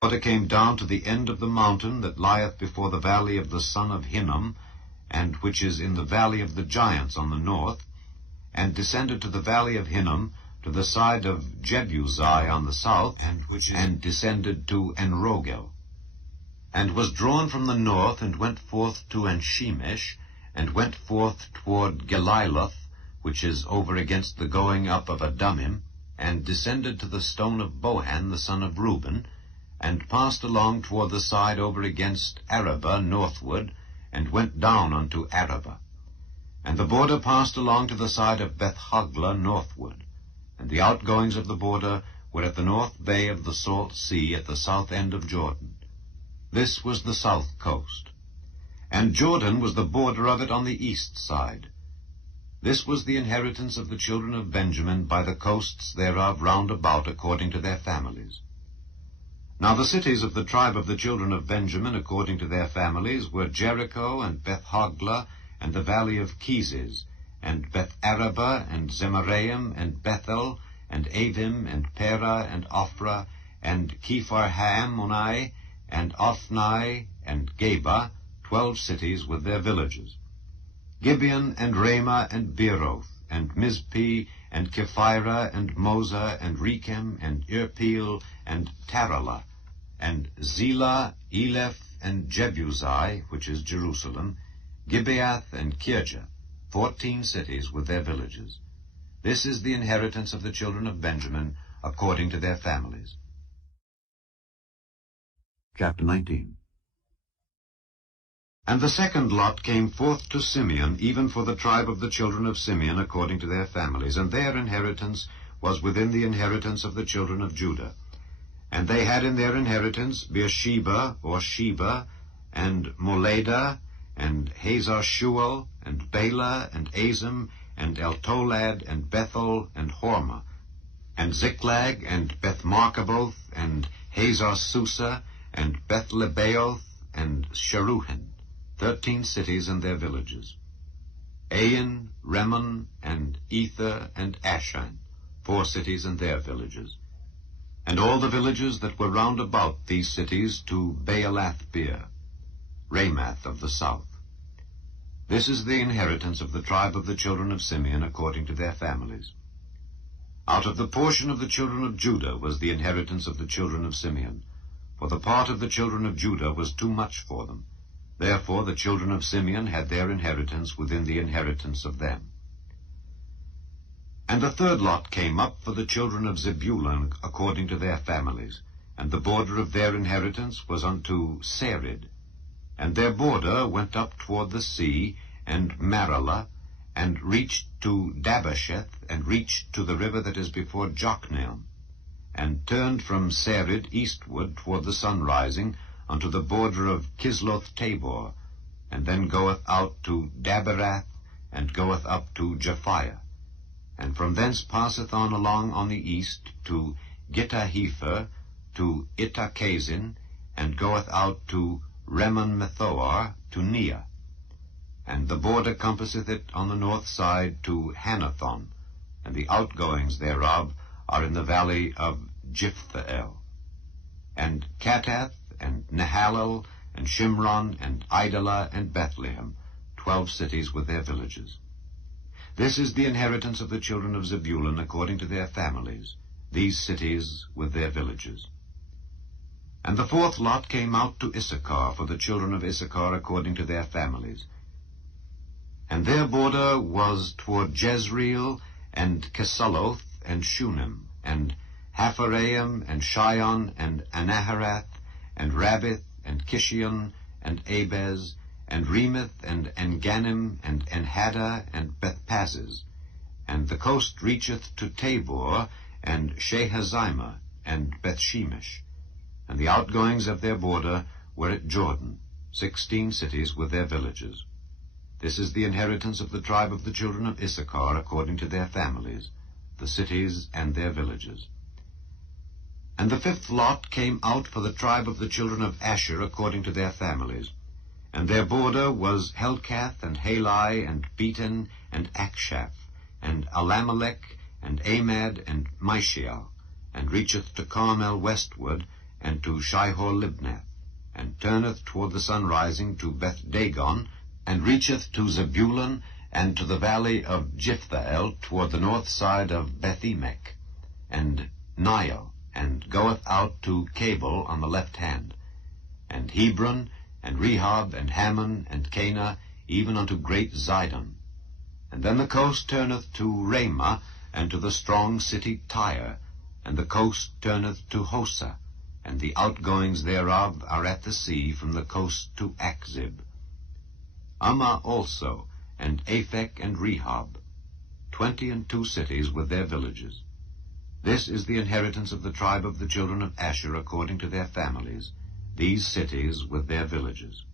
Water came down to the end of the mountain that lieth before the valley of the son of Hinnom, and which is in the valley of the giants on the north, and descended to the valley of Hinnom, to the side of Jebusi on the south, and descended to Enrogel, and was drawn from the north, and went forth to Enshemesh, and went forth toward Geliloth, which is over against the going up of Adumim, and descended to the stone of Bohan the son of Reuben, and passed along toward the side over against Arabah northward, and went down unto Arabah. And the border passed along to the side of Beth-hoglah northward, and the outgoings of the border were at the north bay of the Salt Sea at the south end of Jordan. This was the south coast. And Jordan was the border of it on the east side. This was the inheritance of the children of Benjamin by the coasts thereof round about according to their families. Now the cities of the tribe of the children of Benjamin according to their families were Jericho, and Beth-hoglah, and the valley of Keziz, and Beth-arabah, and Zemaraim, and Bethel, and Avim, and Perah, and Ophrah, and Kepharhammoni, and Ophnai, and Geba, 12 cities with their villages. Gibeon, and Ramah, and Beeroth, and Mizpeh, and Kephirah, and Moza, and Rechem, and Irpeel, and Taralah, and Zelah, Eleph, and Jebusi, which is Jerusalem, Gibeath, and Kirjah, 14 cities with their villages. This is the inheritance of the children of Benjamin, according to their families. Chapter 19. And the second lot came forth to Simeon, even for the tribe of the children of Simeon, according to their families, and their inheritance was within the inheritance of the children of Judah. And they had in their inheritance Beersheba, or Sheba, and Moladah, and Hazar-Shual, and Bela, and Azim, and Eltolad, and Bethel, and Hormah, and Ziklag, and Beth-Marcaboth, and Hazar-Susa, and Beth-Lebaoth, and Sharuhen, 13 cities and their villages. Ain, Rimmon, and Ether, and Ashan, 4 cities and their villages. And all the villages that were round about these cities to Baalath-beer, Ramath of the south. This is the inheritance of the tribe of the children of Simeon according to their families. Out of the portion of the children of Judah was the inheritance of the children of Simeon, for the part of the children of Judah was too much for them. Therefore the children of Simeon had their inheritance within the inheritance of them. And the third lot came up for the children of Zebulun according to their families, and the border of their inheritance was unto Sarid. And their border went up toward the sea, and Maralah, and reached to Dabasheth, and reached to the river that is before Jokneam, and turned from Sarid eastward toward the sun rising, unto the border of Kisloth-Tabor, and then goeth out to Daberath, and goeth up to Japhiah, and from thence passeth on along on the east to Gittahepher, to Ittachazin, and goeth out to Remon-methoar, to Neah. And the border compasseth it on the north side to Hanathon, and the outgoings thereof are in the valley of Jiphthahel. And Katath, and Nahalal, and Shimron, and Idalah, and Bethlehem, 12 cities with their villages. This is the inheritance of the children of Zebulun according to their families, these cities with their villages. And the fourth lot came out to Issachar for the children of Issachar according to their families. And their border was toward Jezreel, and Kesaloth, and Shunem, and Hapharaim, and Shion, and Anaharath, and Rabbith, and Kishion, and Abez, and Remeth, and Enganim, and Enhaddah, and Bethpazzez. And the coast reacheth to Tabor, and Shehazimah, and Bethshemesh. And the outgoings of their border were at Jordan, 16 cities with their villages. This is the inheritance of the tribe of the children of Issachar according to their families, the cities and their villages. And the fifth lot came out for the tribe of the children of Asher according to their families. And their border was Helkath, and Halai, and Beton, and Akshaph, and Alamelech, and Amad, and Mishael, and reacheth to Carmel westward, and to Shihor-Libnath, and turneth toward the sunrising to Beth-Dagon, and reacheth to Zebulun, and to the valley of Jiphthahel toward the north side of Beth-Emek, and Nile, and goeth out to Cabul on the left hand, and Hebron, and Rehob, and Hammon, and Cana, even unto great Zidon. And then the coast turneth to Ramah, and to the strong city Tyre, and the coast turneth to Hosa, and the outgoings thereof are at the sea from the coast to Achzib. Ammah also, and Aphek, and Rehob, 22 cities with their villages. This is the inheritance of the tribe of the children of Asher according to their families, these cities with their villages.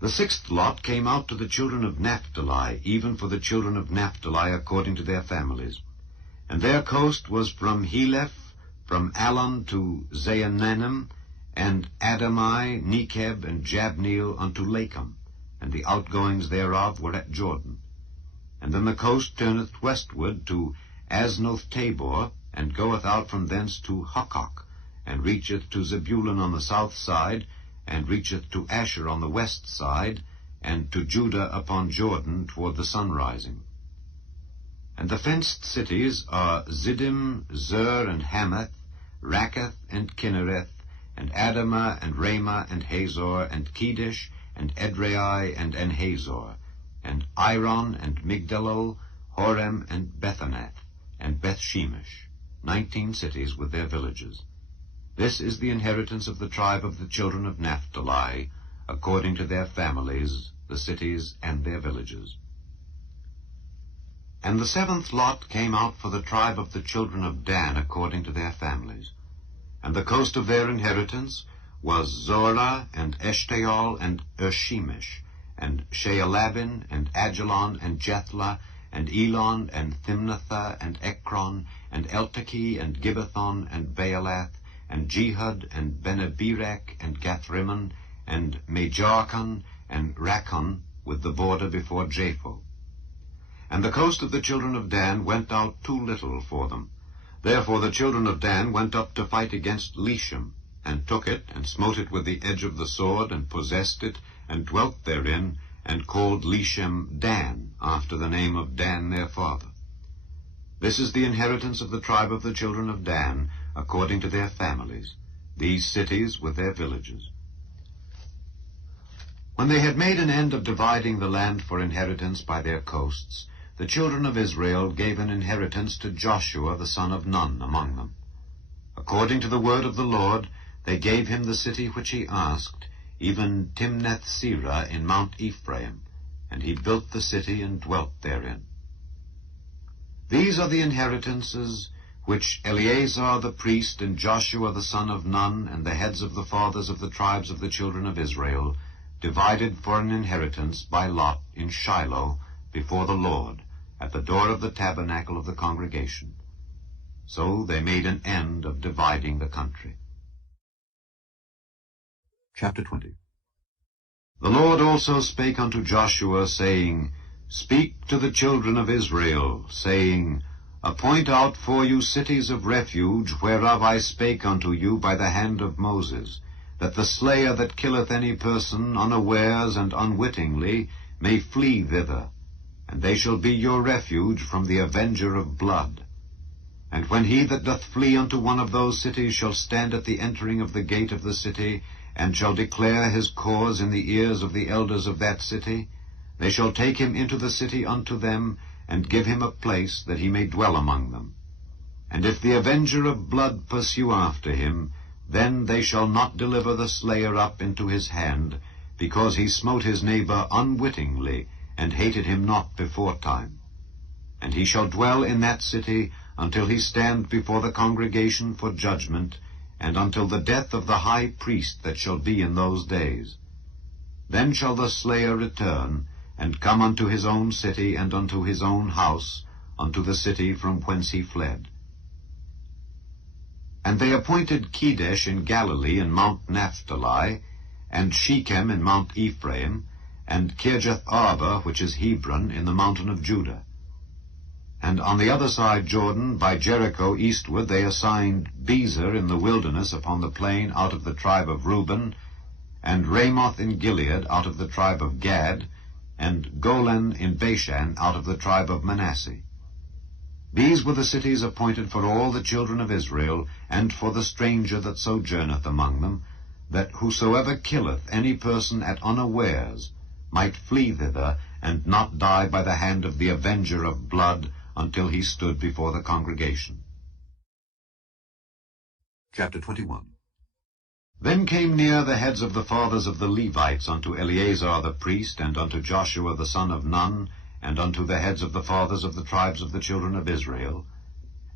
The sixth lot came out to the children of Naphtali, even for the children of Naphtali according to their families. And their coast was from Heleph, from Allon to Zaanannim, and Adamai, Nekeb, and Jabneel unto Lakum, and the outgoings thereof were at Jordan. And then the coast turneth westward to Aznoth-Tabor, and goeth out from thence to Hukkok, and reacheth to Zebulun on the south side, and reacheth to Asher on the west side, and to Judah upon Jordan toward the sunrising. And the fenced cities are Ziddim, Zer, and Hamath, Rakkath, and Kinnereth, and Adamah, and Ramah, and Hazor, and Kedesh, and Edrei, and Enhazor, and Iron, and Migdalol, Horem, and Bethanath, and Bethshemesh, 19 cities with their villages. This is the inheritance of the tribe of the children of Naphtali, according to their families, the cities and their villages. And the seventh lot came out for the tribe of the children of Dan, according to their families. And the coast of their inheritance was Zorah, and Eshtaol, and Ershemesh, and Shealabin, and Ajalon, and Jethlah, and Elon, and Thimnathah, and Ekron, and Eltekeh, and Gibbethon, and Baalath, and Jehud, and Beneberek, and Gathrimmon, and Majarkon, and Rakkon, with the border before Japho. And the coast of the children of Dan went out too little for them. Therefore the children of Dan went up to fight against Leshem, and took it, and smote it with the edge of the sword, and possessed it, and dwelt therein, and called Leshem Dan, after the name of Dan their father. This is the inheritance of the tribe of the children of Dan, according to their families, these cities with their villages. When they had made an end of dividing the land for inheritance by their coasts, the children of Israel gave an inheritance to Joshua the son of Nun among them. According to the word of the Lord, they gave him the city which he asked, even Timnath-Serah in Mount Ephraim, and he built the city and dwelt therein. These are the inheritances which Eleazar the priest and Joshua the son of Nun and the heads of the fathers of the tribes of the children of Israel divided for an inheritance by lot in Shiloh before the Lord, at the door of the tabernacle of the congregation. So they made an end of dividing the country. Chapter 20. The Lord also spake unto Joshua, saying, Speak to the children of Israel, saying, Appoint out for you cities of refuge, whereof I spake unto you by the hand of Moses, that the slayer that killeth any person unawares and unwittingly may flee thither, and they shall be your refuge from the avenger of blood. And when he that doth flee unto one of those cities shall stand at the entering of the gate of the city, and shall declare his cause in the ears of the elders of that city, they shall take him into the city unto them, and give him a place that he may dwell among them. And if the avenger of blood pursue after him, then they shall not deliver the slayer up into his hand, because he smote his neighbor unwittingly, and hated him not beforetime. And he shall dwell in that city until he stand before the congregation for judgment, and until the death of the high priest that shall be in those days. Then shall the slayer return, and come unto his own city and unto his own house, unto the city from whence he fled. And they appointed Kedesh in Galilee in Mount Naphtali, and Shechem in Mount Ephraim, and Kirjath-Arba, which is Hebron, in the mountain of Judah. And on the other side Jordan, by Jericho eastward, they assigned Bezer in the wilderness upon the plain out of the tribe of Reuben, and Ramoth in Gilead out of the tribe of Gad, and Golan in Bashan out of the tribe of Manasseh. These were the cities appointed for all the children of Israel, and for the stranger that sojourneth among them, that whosoever killeth any person at unawares might flee thither, and not die by the hand of the avenger of blood, until he stood before the congregation. Chapter 21. Then came near the heads of the fathers of the Levites unto Eleazar the priest, and unto Joshua the son of Nun, and unto the heads of the fathers of the tribes of the children of Israel.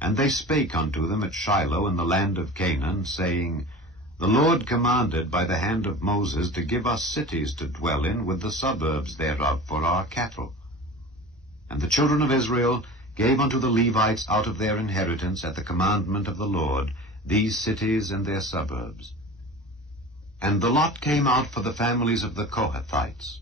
And they spake unto them at Shiloh in the land of Canaan, saying, The Lord commanded by the hand of Moses to give us cities to dwell in, with the suburbs thereof for our cattle. And the children of Israel gave unto the Levites out of their inheritance at the commandment of the Lord these cities and their suburbs. And the lot came out for the families of the Kohathites.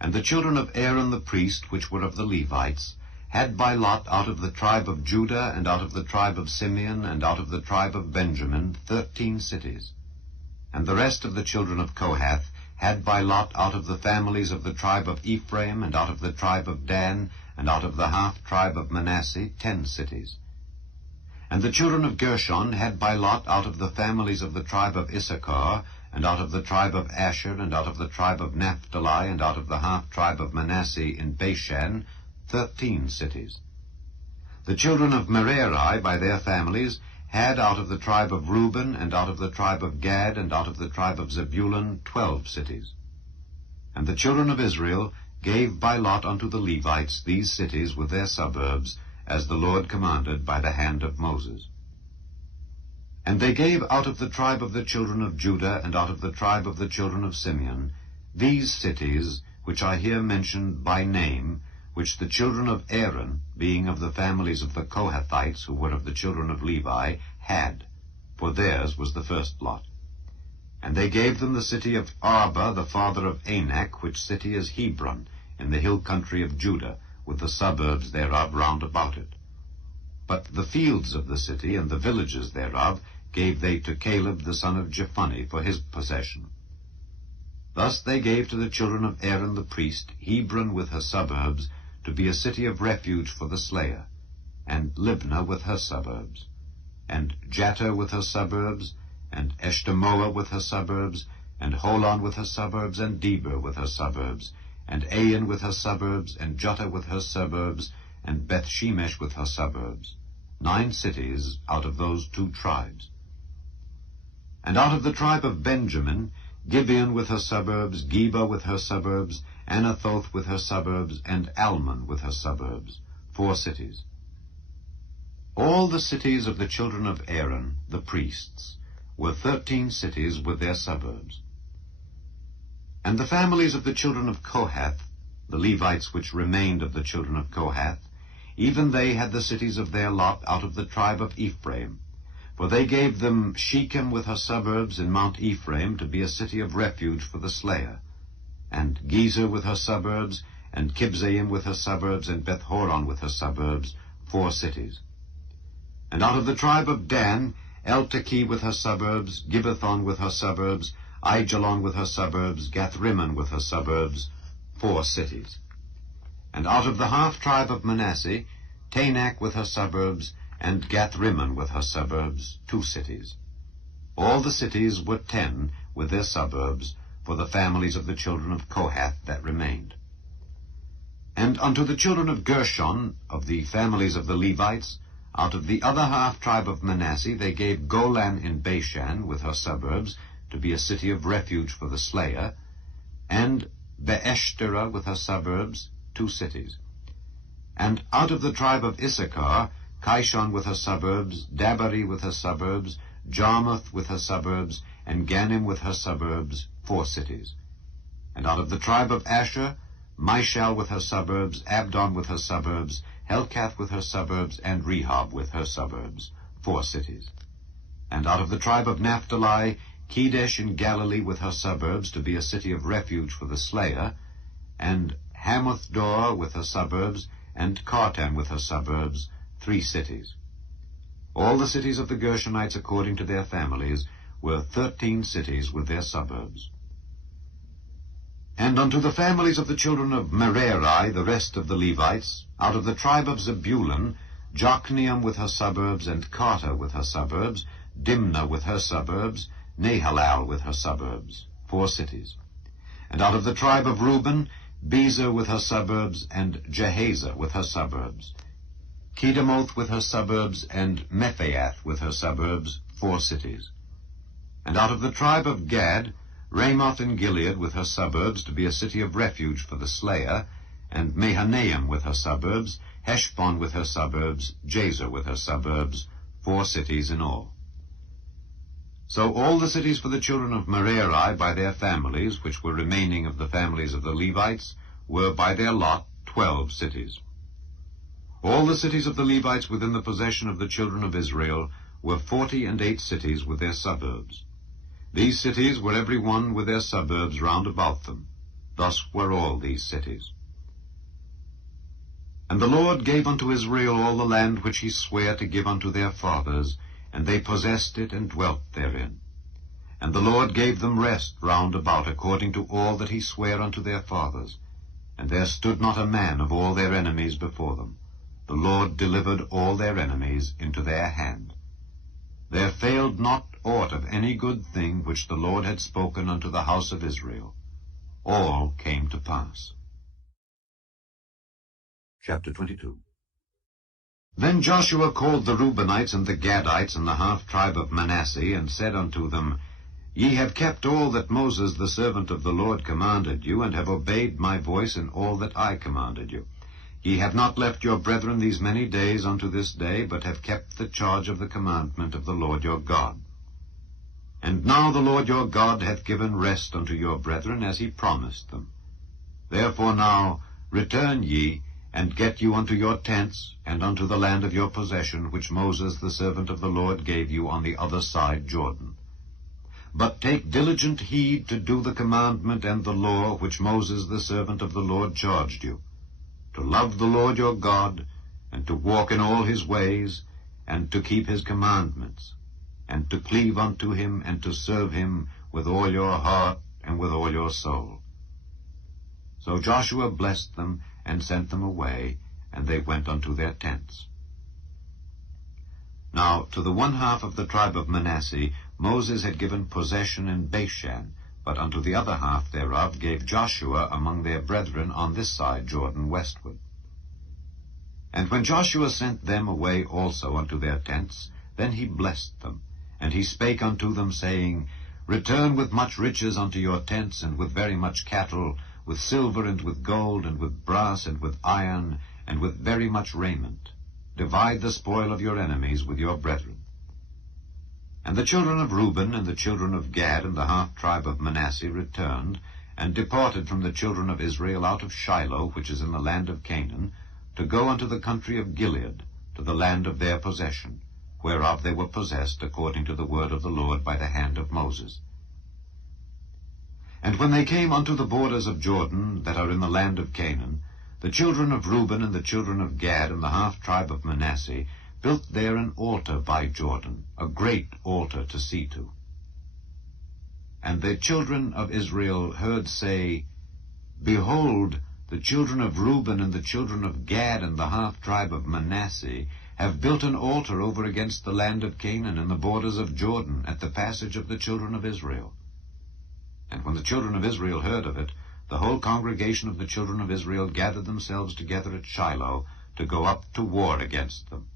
And the children of Aaron the priest, which were of the Levites, had by lot out of the tribe of Judah, and out of the tribe of Simeon, and out of the tribe of Benjamin, 13 cities. And the rest of the children of Kohath had by lot out of the families of the tribe of Ephraim, and out of the tribe of Dan, and out of the half-tribe of Manasseh, 10 cities. And the children of Gershon had by lot out of the families of the tribe of Issachar, and out of the tribe of Asher, and out of the tribe of Naphtali, and out of the half-tribe of Manasseh in Bashan, 13 cities. The children of Merari by their families had out of the tribe of Reuben, and out of the tribe of Gad, and out of the tribe of Zebulun, 12 cities. And the children of Israel gave by lot unto the Levites these cities with their suburbs, as the Lord commanded by the hand of Moses. And they gave out of the tribe of the children of Judah, and out of the tribe of the children of Simeon, these cities, which I here mentioned by name, which the children of Aaron, being of the families of the Kohathites, who were of the children of Levi, had, for theirs was the first lot. And they gave them the city of Arba, the father of Anak, which city is Hebron, in the hill country of Judah, with the suburbs thereof round about it. But the fields of the city and the villages thereof gave they to Caleb the son of Jephunneh for his possession. Thus they gave to the children of Aaron the priest Hebron with her suburbs, to be a city of refuge for the slayer, and Libnah with her suburbs, and Jatter with her suburbs, and Eshtemoa with her suburbs, and Holon with her suburbs, and Debir with her suburbs, and Ain with her suburbs, and Juttah with her suburbs, and Bethshemesh with her suburbs, 9 cities out of those 2 tribes. And out of the tribe of Benjamin, Gibeon with her suburbs, Geba with her suburbs, Anathoth with her suburbs, and Almon with her suburbs, 4 cities. All the cities of the children of Aaron, the priests, were 13 cities with their suburbs. And the families of the children of Kohath, the Levites which remained of the children of Kohath, even they had the cities of their lot out of the tribe of Ephraim, for they gave them Shechem with her suburbs in Mount Ephraim, to be a city of refuge for the slayer, and Gezer with her suburbs, and Kibzaim with her suburbs, and Beth-horon with her suburbs, 4 cities. And out of the tribe of Dan, Eltekeh with her suburbs, Gibbethon with her suburbs, Aijalon with her suburbs, Gathrimmon with her suburbs, 4 cities. And out of the half-tribe of Manasseh, Taanach with her suburbs, and Gathrimmon with her suburbs, 2 cities. All the cities were 10 with their suburbs, for the families of the children of Kohath that remained. And unto the children of Gershon, of the families of the Levites, out of the other half-tribe of Manasseh, they gave Golan in Bashan with her suburbs, to be a city of refuge for the slayer, and Beeshterah with her suburbs, 2 cities. And out of the tribe of Issachar, Kishon with her suburbs, Dabari with her suburbs, Jarmuth with her suburbs, and Ganim with her suburbs, 4 cities. And out of the tribe of Asher, Mishal with her suburbs, Abdon with her suburbs, Helkath with her suburbs, and Rehob with her suburbs, 4 cities. And out of the tribe of Naphtali, Kedesh in Galilee with her suburbs, to be a city of refuge for the slayer, and Hamoth-dor with her suburbs, and Cartan with her suburbs, 3 cities. All the cities of the Gershonites according to their families were 13 cities with their suburbs. And unto the families of the children of Merari, the rest of the Levites, out of the tribe of Zebulun, Jokneam with her suburbs, and Carter with her suburbs, Dimnah with her suburbs, Nahalal with her suburbs, 4 cities. And out of the tribe of Reuben, Bezer with her suburbs, and Jehazer with her suburbs, Kedemoth with her suburbs, and Mephaath with her suburbs, 4 cities. And out of the tribe of Gad, Ramoth in Gilead with her suburbs, to be a city of refuge for the slayer, and Mahanaim with her suburbs, Heshbon with her suburbs, Jazer with her suburbs, 4 cities in all. So all the cities for the children of Merari by their families, which were remaining of the families of the Levites, were by their lot 12 cities. All the cities of the Levites within the possession of the children of Israel were 48 cities with their suburbs. These cities were every one with their suburbs round about them. Thus were all these cities. And the Lord gave unto Israel all the land which he sware to give unto their fathers, and they possessed it and dwelt therein. And the Lord gave them rest round about according to all that he sware unto their fathers. And there stood not a man of all their enemies before them. The Lord delivered all their enemies into their hand. There failed not aught of any good thing which the Lord had spoken unto the house of Israel. All came to pass. Chapter 22. Then Joshua called the Reubenites and the Gadites and the half-tribe of Manasseh, and said unto them, Ye have kept all that Moses the servant of the Lord commanded you, and have obeyed my voice in all that I commanded you. Ye have not left your brethren these many days unto this day, but have kept the charge of the commandment of the Lord your God. And now the Lord your God hath given rest unto your brethren, as he promised them. Therefore now return ye, and get you unto your tents, and unto the land of your possession, which Moses the servant of the Lord gave you on the other side Jordan. But take diligent heed to do the commandment and the law which Moses the servant of the Lord charged you, to love the Lord your God, and to walk in all his ways, and to keep his commandments, and to cleave unto him, and to serve him with all your heart and with all your soul. So Joshua blessed them, and sent them away, and they went unto their tents. Now to the one half of the tribe of Manasseh Moses had given possession in Bashan, but unto the other half thereof gave Joshua among their brethren on this side Jordan westward. And when Joshua sent them away also unto their tents, then he blessed them, and he spake unto them, saying, Return with much riches unto your tents, and with very much cattle, with silver, and with gold, and with brass, and with iron, and with very much raiment. Divide the spoil of your enemies with your brethren. And the children of Reuben and the children of Gad and the half-tribe of Manasseh returned, and departed from the children of Israel out of Shiloh, which is in the land of Canaan, to go unto the country of Gilead, to the land of their possession, whereof they were possessed according to the word of the Lord by the hand of Moses. And when they came unto the borders of Jordan, that are in the land of Canaan, the children of Reuben and the children of Gad and the half-tribe of Manasseh built there an altar by Jordan, a great altar to see to. And the children of Israel heard say, Behold, the children of Reuben and the children of Gad and the half-tribe of Manasseh have built an altar over against the land of Canaan in the borders of Jordan, at the passage of the children of Israel. And when the children of Israel heard of it, the whole congregation of the children of Israel gathered themselves together at Shiloh to go up to war against them.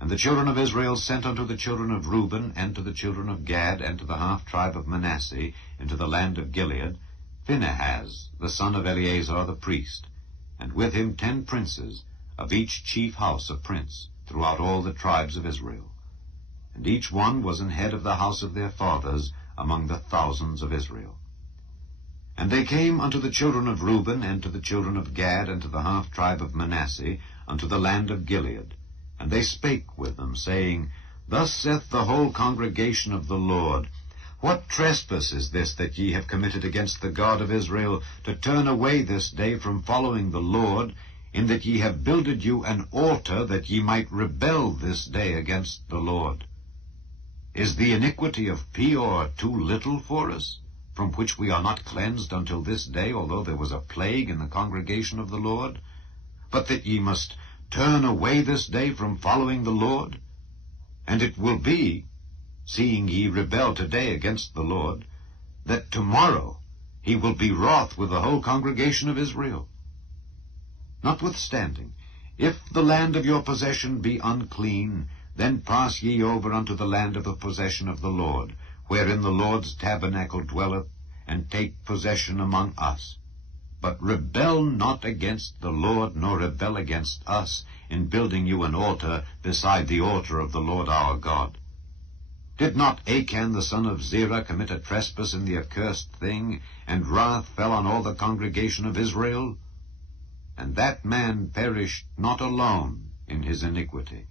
And the children of Israel sent unto the children of Reuben, and to the children of Gad, and to the half-tribe of Manasseh, into the land of Gilead, Phinehas, the son of Eleazar the priest, and with him 10 princes, of each chief house a prince, throughout all the tribes of Israel. And each one was an head of the house of their fathers, among the thousands of Israel. And they came unto the children of Reuben, and to the children of Gad, and to the half-tribe of Manasseh, unto the land of Gilead. And they spake with them, saying, Thus saith the whole congregation of the Lord, What trespass is this that ye have committed against the God of Israel, to turn away this day from following the Lord, in that ye have builded you an altar, that ye might rebel this day against the Lord. Is the iniquity of Peor too little for us, from which we are not cleansed until this day, although there was a plague in the congregation of the Lord? But that ye must turn away this day from following the Lord? And it will be, seeing ye rebel today against the Lord, that tomorrow he will be wroth with the whole congregation of Israel. Notwithstanding, if the land of your possession be unclean, then pass ye over unto the land of the possession of the Lord, wherein the Lord's tabernacle dwelleth, and take possession among us. But rebel not against the Lord, nor rebel against us, in building you an altar beside the altar of the Lord our God. Did not Achan the son of Zerah commit a trespass in the accursed thing, and wrath fell on all the congregation of Israel? And that man perished not alone in his iniquity.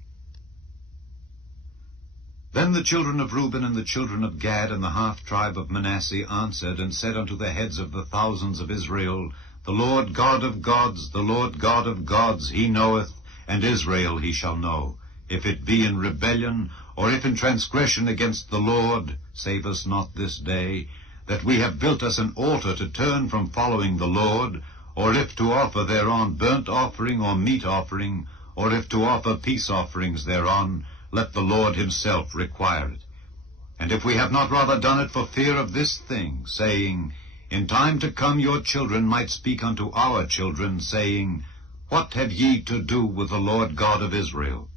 Then the children of Reuben and the children of Gad and the half-tribe of Manasseh answered and said unto the heads of the thousands of Israel, The Lord God of gods, the Lord God of gods, he knoweth, and Israel he shall know. If it be in rebellion, or if in transgression against the Lord, save us not this day, that we have built us an altar to turn from following the Lord, or if to offer thereon burnt offering or meat offering, or if to offer peace offerings thereon, let the Lord himself require it. And if we have not rather done it for fear of this thing, saying, In time to come your children might speak unto our children, saying, What have ye to do with the Lord God of Israel?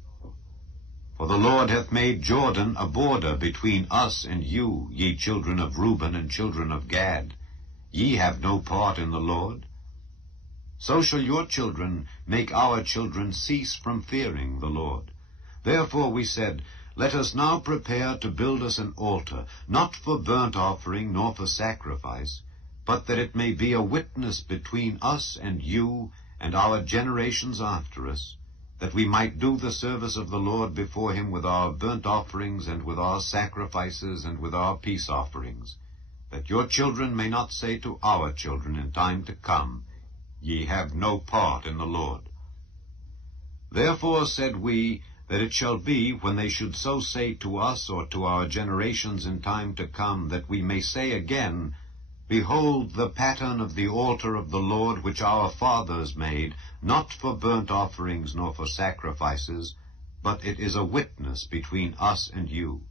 For the Lord hath made Jordan a border between us and you, ye children of Reuben and children of Gad. Ye have no part in the Lord. So shall your children make our children cease from fearing the Lord. Therefore we said, Let us now prepare to build us an altar, not for burnt offering nor for sacrifice, but that it may be a witness between us and you and our generations after us, that we might do the service of the Lord before him with our burnt offerings and with our sacrifices and with our peace offerings, that your children may not say to our children in time to come, Ye have no part in the Lord. Therefore said we, that it shall be, when they should so say to us or to our generations in time to come, that we may say again, Behold the pattern of the altar of the Lord which our fathers made, not for burnt offerings nor for sacrifices, but it is a witness between us and you.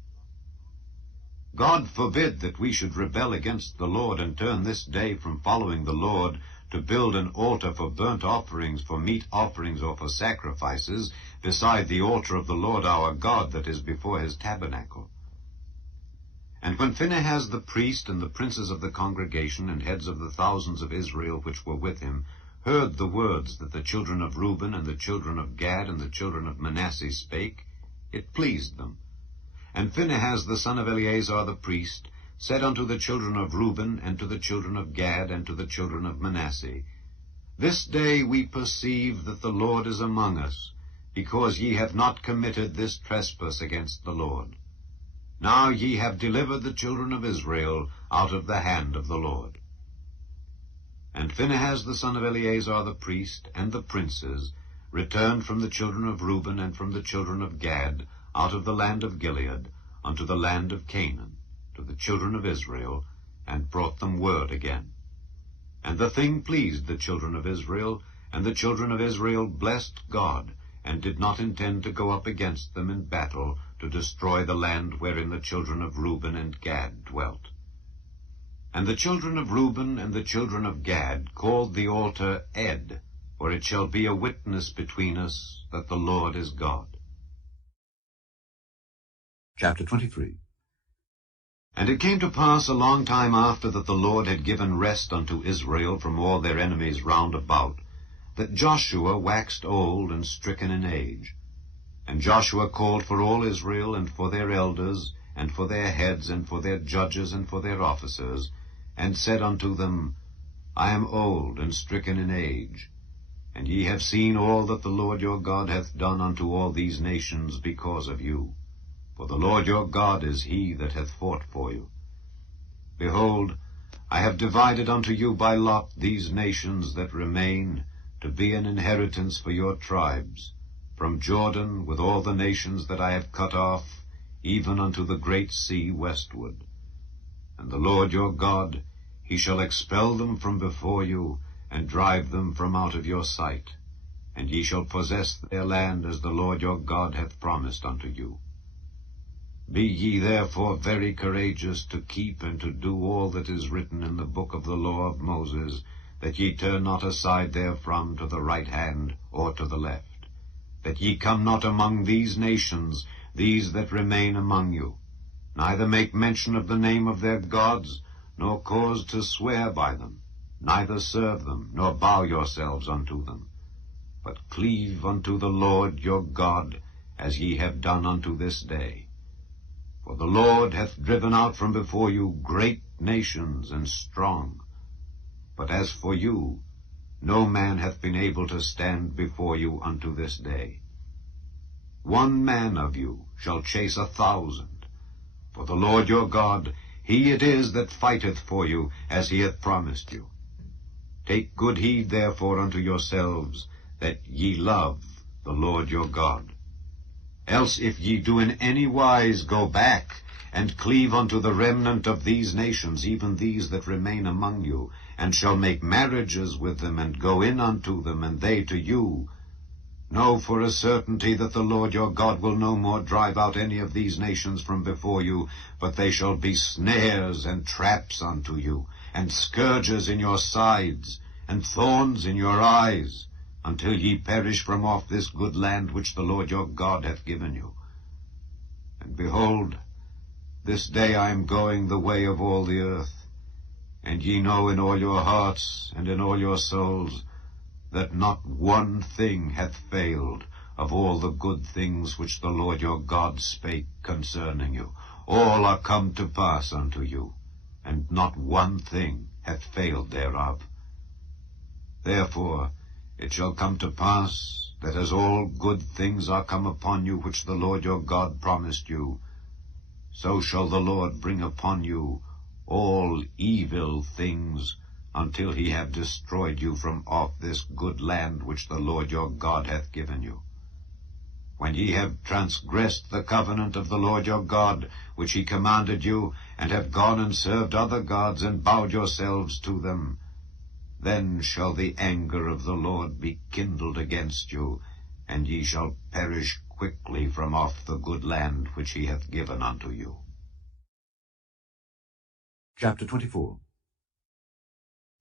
God forbid that we should rebel against the Lord and turn this day from following the Lord, to build an altar for burnt offerings, for meat offerings, or for sacrifices, beside the altar of the Lord our God that is before his tabernacle. And when Phinehas the priest and the princes of the congregation and heads of the thousands of Israel which were with him heard the words that the children of Reuben and the children of Gad and the children of Manasseh spake, it pleased them. And Phinehas the son of Eleazar the priest said unto the children of Reuben, and to the children of Gad, and to the children of Manasseh, This day we perceive that the Lord is among us, because ye have not committed this trespass against the Lord. Now ye have delivered the children of Israel out of the hand of the Lord. And Phinehas the son of Eleazar the priest, and the princes, returned from the children of Reuben and from the children of Gad, out of the land of Gilead, unto the land of Canaan, to the children of Israel, and brought them word again. And the thing pleased the children of Israel, and the children of Israel blessed God, and did not intend to go up against them in battle, to destroy the land wherein the children of Reuben and Gad dwelt. And the children of Reuben and the children of Gad called the altar Ed, for it shall be a witness between us that the Lord is God. Chapter 23. And it came to pass a long time after that the Lord had given rest unto Israel from all their enemies round about, that Joshua waxed old and stricken in age. And Joshua called for all Israel, and for their elders, and for their heads, and for their judges, and for their officers, and said unto them, I am old and stricken in age, and ye have seen all that the Lord your God hath done unto all these nations because of you. For the Lord your God is he that hath fought for you. Behold, I have divided unto you by lot these nations that remain, to be an inheritance for your tribes, from Jordan with all the nations that I have cut off, even unto the great sea westward. And the Lord your God, he shall expel them from before you, and drive them from out of your sight. And ye shall possess their land as the Lord your God hath promised unto you. Be ye therefore very courageous to keep and to do all that is written in the book of the law of Moses, that ye turn not aside therefrom to the right hand or to the left, that ye come not among these nations, these that remain among you, neither make mention of the name of their gods, nor cause to swear by them, neither serve them, nor bow yourselves unto them, but cleave unto the Lord your God, as ye have done unto this day. For the Lord hath driven out from before you great nations and strong. But as for you, no man hath been able to stand before you unto this day. 1 man of you shall chase 1,000. For the Lord your God, he it is that fighteth for you, as he hath promised you. Take good heed therefore unto yourselves, that ye love the Lord your God. Else if ye do in any wise go back, and cleave unto the remnant of these nations, even these that remain among you, and shall make marriages with them, and go in unto them, and they to you, know for a certainty that the Lord your God will no more drive out any of these nations from before you, but they shall be snares and traps unto you, and scourges in your sides, and thorns in your eyes, until ye perish from off this good land which the Lord your God hath given you. And behold, this day I am going the way of all the earth, and ye know in all your hearts and in all your souls that not one thing hath failed of all the good things which the Lord your God spake concerning you. All are come to pass unto you, and not one thing hath failed thereof. Therefore it shall come to pass, that as all good things are come upon you which the Lord your God promised you, so shall the Lord bring upon you all evil things, until he have destroyed you from off this good land which the Lord your God hath given you. When ye have transgressed the covenant of the Lord your God, which he commanded you, and have gone and served other gods, and bowed yourselves to them, then shall the anger of the Lord be kindled against you, and ye shall perish quickly from off the good land which he hath given unto you. Chapter 24.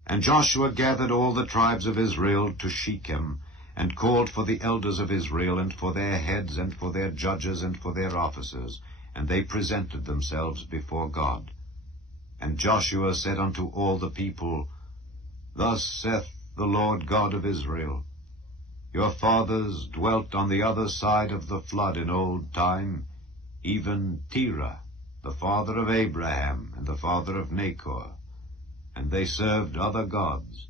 And Joshua gathered all the tribes of Israel to Shechem, and called for the elders of Israel, and for their heads, and for their judges, and for their officers, and they presented themselves before God. And Joshua said unto all the people, Thus saith the Lord God of Israel, Your fathers dwelt on the other side of the flood in old time, even Terah, the father of Abraham, and the father of Nachor, and they served other gods.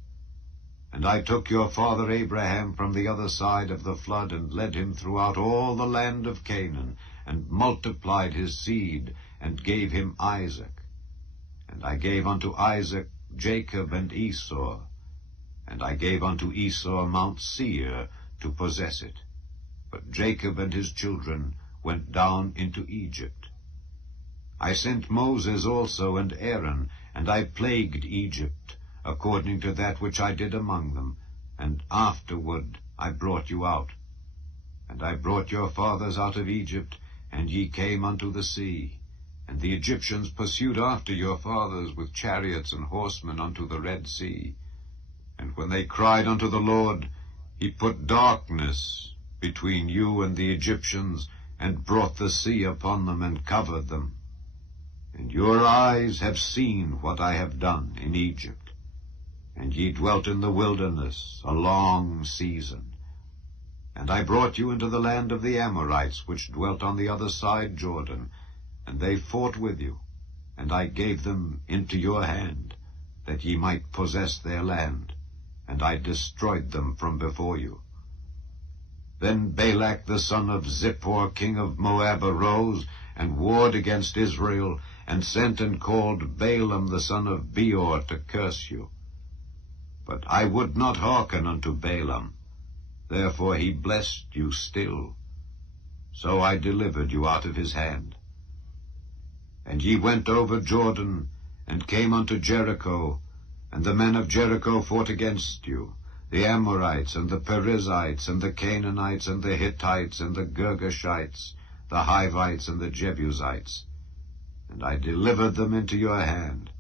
And I took your father Abraham from the other side of the flood, and led him throughout all the land of Canaan, and multiplied his seed, and gave him Isaac. And I gave unto Isaac Jacob and Esau, and I gave unto Esau Mount Seir to possess it. But Jacob and his children went down into Egypt. I sent Moses also and Aaron, and I plagued Egypt, according to that which I did among them, and afterward I brought you out. And I brought your fathers out of Egypt, and ye came unto the sea. And the Egyptians pursued after your fathers with chariots and horsemen unto the Red Sea. And when they cried unto the Lord, he put darkness between you and the Egyptians, and brought the sea upon them, and covered them. And your eyes have seen what I have done in Egypt. And ye dwelt in the wilderness a long season. And I brought you into the land of the Amorites, which dwelt on the other side Jordan, and they fought with you, and I gave them into your hand, that ye might possess their land, and I destroyed them from before you. Then Balak the son of Zippor, king of Moab, arose, and warred against Israel, and sent and called Balaam the son of Beor to curse you. But I would not hearken unto Balaam, therefore he blessed you still. So I delivered you out of his hand. And ye went over Jordan, and came unto Jericho, and the men of Jericho fought against you, the Amorites, and the Perizzites, and the Canaanites, and the Hittites, and the Girgashites, the Hivites, and the Jebusites. And I delivered them into your hand.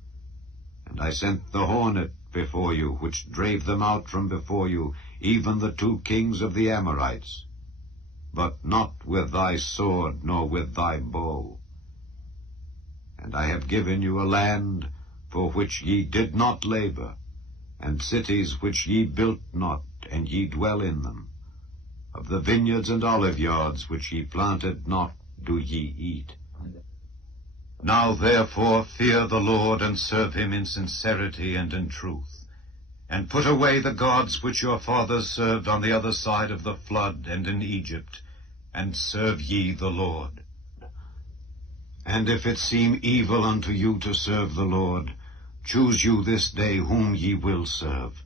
And I sent the hornet before you, which drave them out from before you, even the 2 kings of the Amorites, but not with thy sword, nor with thy bow. And I have given you a land for which ye did not labor, and cities which ye built not, and ye dwell in them. Of the vineyards and oliveyards which ye planted not do ye eat. Now therefore fear the Lord, and serve him in sincerity and in truth, and put away the gods which your fathers served on the other side of the flood and in Egypt, and serve ye the Lord. And if it seem evil unto you to serve the Lord, choose you this day whom ye will serve,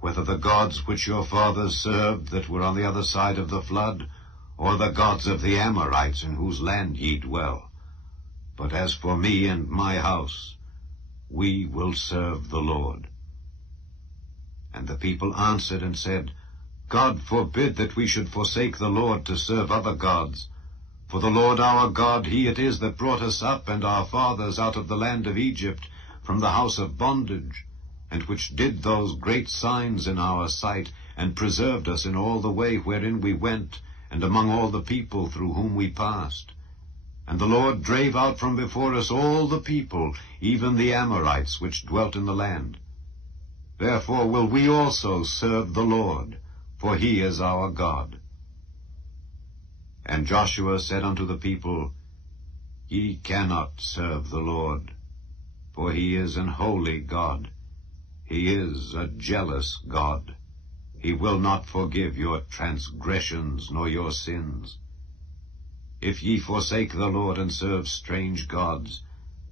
whether the gods which your fathers served that were on the other side of the flood, or the gods of the Amorites in whose land ye dwell. But as for me and my house, we will serve the Lord. And the people answered and said, God forbid that we should forsake the Lord to serve other gods. For the Lord our God, he it is that brought us up and our fathers out of the land of Egypt, from the house of bondage, and which did those great signs in our sight, and preserved us in all the way wherein we went, and among all the people through whom we passed. And the Lord drave out from before us all the people, even the Amorites which dwelt in the land. Therefore will we also serve the Lord, for he is our God. And Joshua said unto the people, Ye cannot serve the Lord, for he is an holy God. He is a jealous God. He will not forgive your transgressions nor your sins. If ye forsake the Lord and serve strange gods,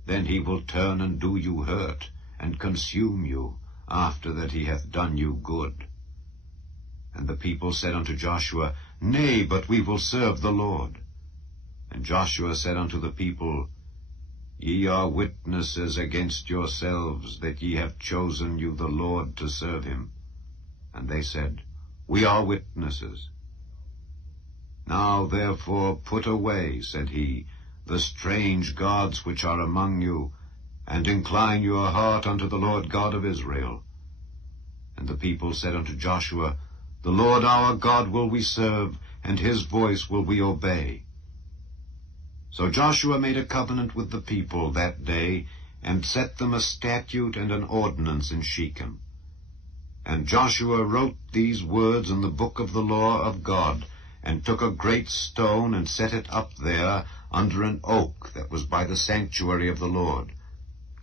then he will turn and do you hurt, and consume you, after that he hath done you good. And the people said unto Joshua, Nay, but we will serve the Lord. And Joshua said unto the people, Ye are witnesses against yourselves that ye have chosen you the Lord to serve him. And they said, We are witnesses. Now therefore put away, said he, the strange gods which are among you, and incline your heart unto the Lord God of Israel. And the people said unto Joshua, The Lord our God will we serve, and his voice will we obey. So Joshua made a covenant with the people that day, and set them a statute and an ordinance in Shechem. And Joshua wrote these words in the book of the law of God, and took a great stone, and set it up there under an oak that was by the sanctuary of the Lord.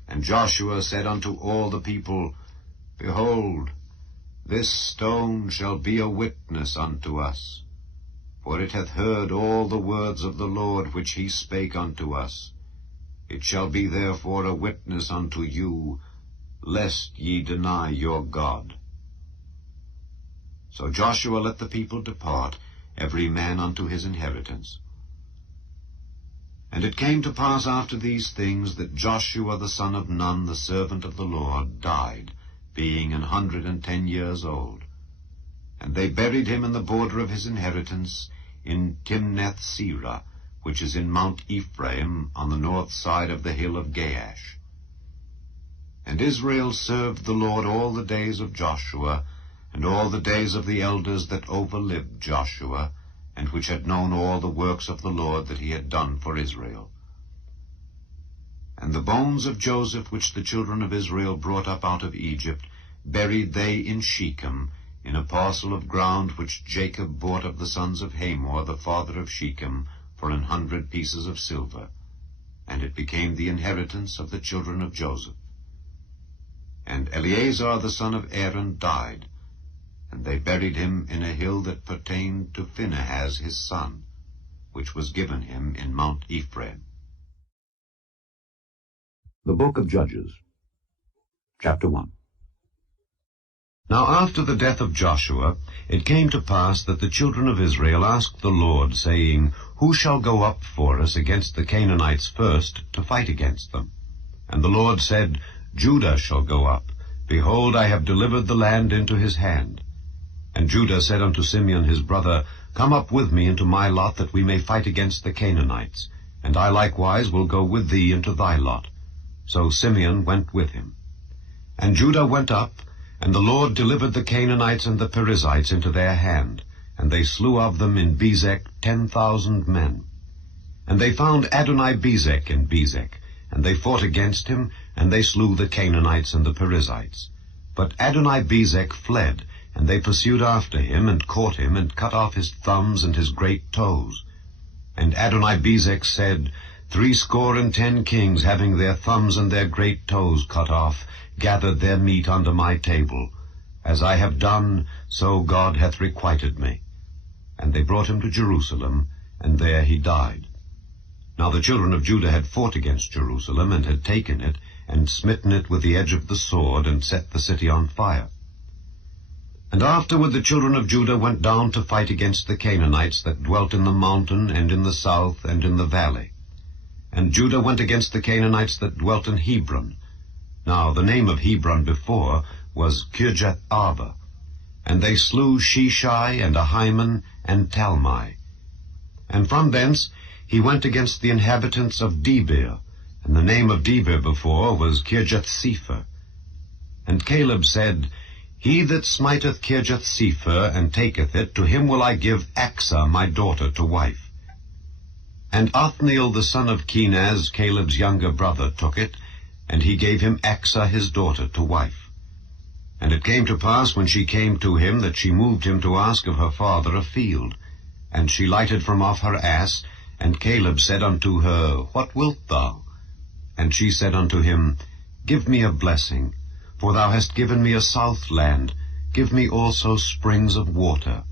And Joshua said unto all the people, Behold, this stone shall be a witness unto us, for it hath heard all the words of the Lord which he spake unto us. It shall be therefore a witness unto you, lest ye deny your God. So Joshua let the people depart, every man unto his inheritance. And it came to pass after these things that Joshua the son of Nun, the servant of the Lord, died, being 110 years old. And they buried him in the border of his inheritance in Timnath-serah, which is in Mount Ephraim, on the north side of the hill of Gaash. And Israel served the Lord all the days of Joshua, and all the days of the elders that overlived Joshua, and which had known all the works of the Lord that he had done for Israel. And the bones of Joseph, which the children of Israel brought up out of Egypt, buried they in Shechem, in a parcel of ground which Jacob bought of the sons of Hamor, the father of Shechem, for 100 pieces of silver. And it became the inheritance of the children of Joseph. And Eleazar the son of Aaron died, and they buried him in a hill that pertained to Phinehas his son, which was given him in Mount Ephraim. The Book of Judges, Chapter 1. Now after the death of Joshua, it came to pass that the children of Israel asked the Lord, saying, Who shall go up for us against the Canaanites first, to fight against them? And the Lord said, Judah shall go up. Behold, I have delivered the land into his hand. And Judah said unto Simeon his brother, Come up with me into my lot, that we may fight against the Canaanites. And I likewise will go with thee into thy lot. So Simeon went with him. And Judah went up, and the Lord delivered the Canaanites and the Perizzites into their hand, and they slew of them in Bezek 10,000 men. And they found Adoni-Bezek in Bezek, and they fought against him, and they slew the Canaanites and the Perizzites. But Adoni-Bezek fled, and they pursued after him, and caught him, and cut off his thumbs and his great toes. And Adoni-Bezek said, 70 kings, having their thumbs and their great toes cut off, gathered their meat under my table. As I have done, so God hath requited me. And they brought him to Jerusalem, and there he died. Now the children of Judah had fought against Jerusalem, and had taken it, and smitten it with the edge of the sword, and set the city on fire. And afterward the children of Judah went down to fight against the Canaanites that dwelt in the mountain, and in the south, and in the valley. And Judah went against the Canaanites that dwelt in Hebron. Now the name of Hebron before was Kirjath-Arba. And they slew Sheshai, and Ahiman, and Talmai. And from thence he went against the inhabitants of Debir, and the name of Debir before was Kirjath-Sepher. And Caleb said, He that smiteth Kirjath-Sepher, and taketh it, to him will I give Achsah my daughter to wife. And Othniel the son of Kenaz, Caleb's younger brother, took it, and he gave him Achsah his daughter to wife. And it came to pass, when she came to him, that she moved him to ask of her father a field. And she lighted from off her ass, and Caleb said unto her, What wilt thou? And she said unto him, Give me a blessing, for thou hast given me a south land, give me also springs of water.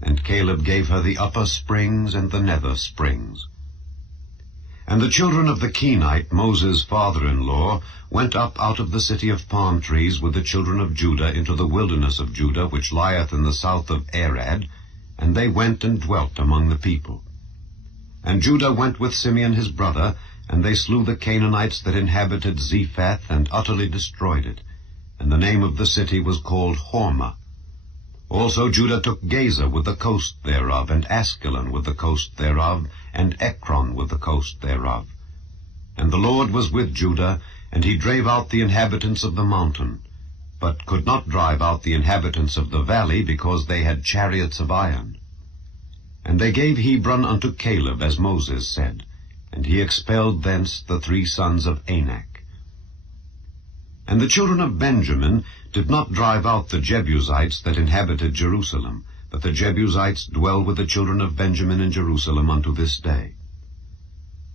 And Caleb gave her the upper springs and the nether springs. And the children of the Kenite, Moses' father-in-law, went up out of the city of palm trees with the children of Judah into the wilderness of Judah, which lieth in the south of Arad, and they went and dwelt among the people. And Judah went with Simeon his brother, and they slew the Canaanites that inhabited Zephath, and utterly destroyed it. And the name of the city was called Hormah. Also Judah took Gaza with the coast thereof, and Askelon with the coast thereof, and Ekron with the coast thereof. And the Lord was with Judah, and he drave out the inhabitants of the mountain, but could not drive out the inhabitants of the valley, because they had chariots of iron. And they gave Hebron unto Caleb, as Moses said, and he expelled thence the 3 sons of Anak. And the children of Benjamin did not drive out the Jebusites that inhabited Jerusalem, but the Jebusites dwell with the children of Benjamin in Jerusalem unto this day.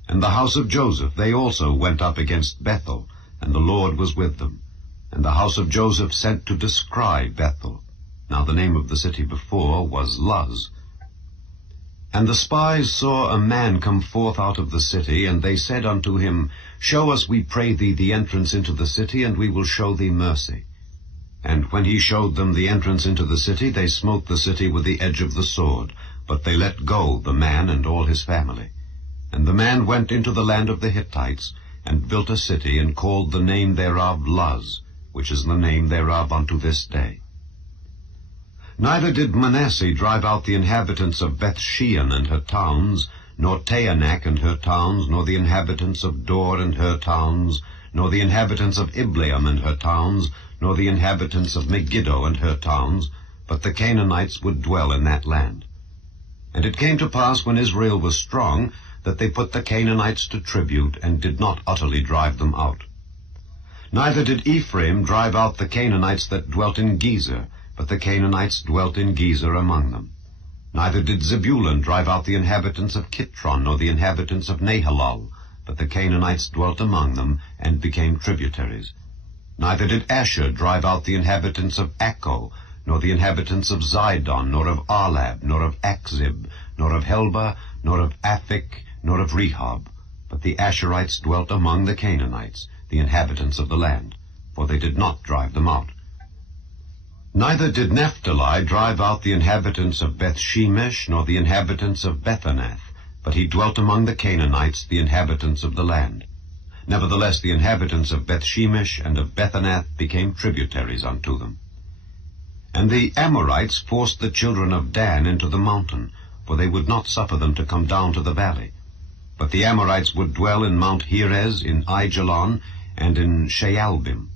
And the house of Joseph, they also went up against Bethel, and the Lord was with them. And the house of Joseph sent to descry Bethel. Now the name of the city before was Luz. And the spies saw a man come forth out of the city, and they said unto him, Show us, we pray thee, the entrance into the city, and we will show thee mercy. And when he showed them the entrance into the city, they smote the city with the edge of the sword, but they let go the man and all his family. And the man went into the land of the Hittites, and built a city, and called the name thereof Luz, which is the name thereof unto this day. Neither did Manasseh drive out the inhabitants of Bethshean and her towns, nor Taanach and her towns, nor the inhabitants of Dor and her towns, nor the inhabitants of Ibleam and her towns, nor the inhabitants of Megiddo and her towns, but the Canaanites would dwell in that land. And it came to pass, when Israel was strong, that they put the Canaanites to tribute, and did not utterly drive them out. Neither did Ephraim drive out the Canaanites that dwelt in Gezer, but the Canaanites dwelt in Gezer among them. Neither did Zebulun drive out the inhabitants of Kitron, nor the inhabitants of Nahalal, but the Canaanites dwelt among them, and became tributaries. Neither did Asher drive out the inhabitants of Acco, nor the inhabitants of Zidon, nor of Arlab, nor of Achzib, nor of Helba, nor of Aphik, nor of Rehob. But the Asherites dwelt among the Canaanites, the inhabitants of the land, for they did not drive them out. Neither did Naphtali drive out the inhabitants of Beth-shemesh, nor the inhabitants of Bethanath, but he dwelt among the Canaanites, the inhabitants of the land. Nevertheless the inhabitants of Beth-shemesh and of Bethanath became tributaries unto them. And the Amorites forced the children of Dan into the mountain, for they would not suffer them to come down to the valley. But the Amorites would dwell in Mount Heres, in Aijalon, and in Shaalbim.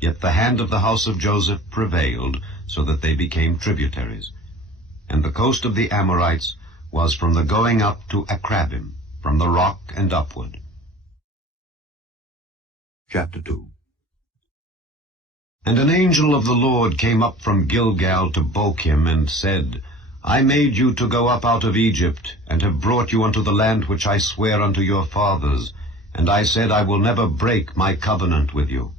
Yet the hand of the house of Joseph prevailed, so that they became tributaries. And the coast of the Amorites was from the going up to Akrabim, from the rock and upward. Chapter 2. And an angel of the Lord came up from Gilgal to Bochim, and said, I made you to go up out of Egypt, and have brought you unto the land which I sware unto your fathers. And I said, I will never break my covenant with you.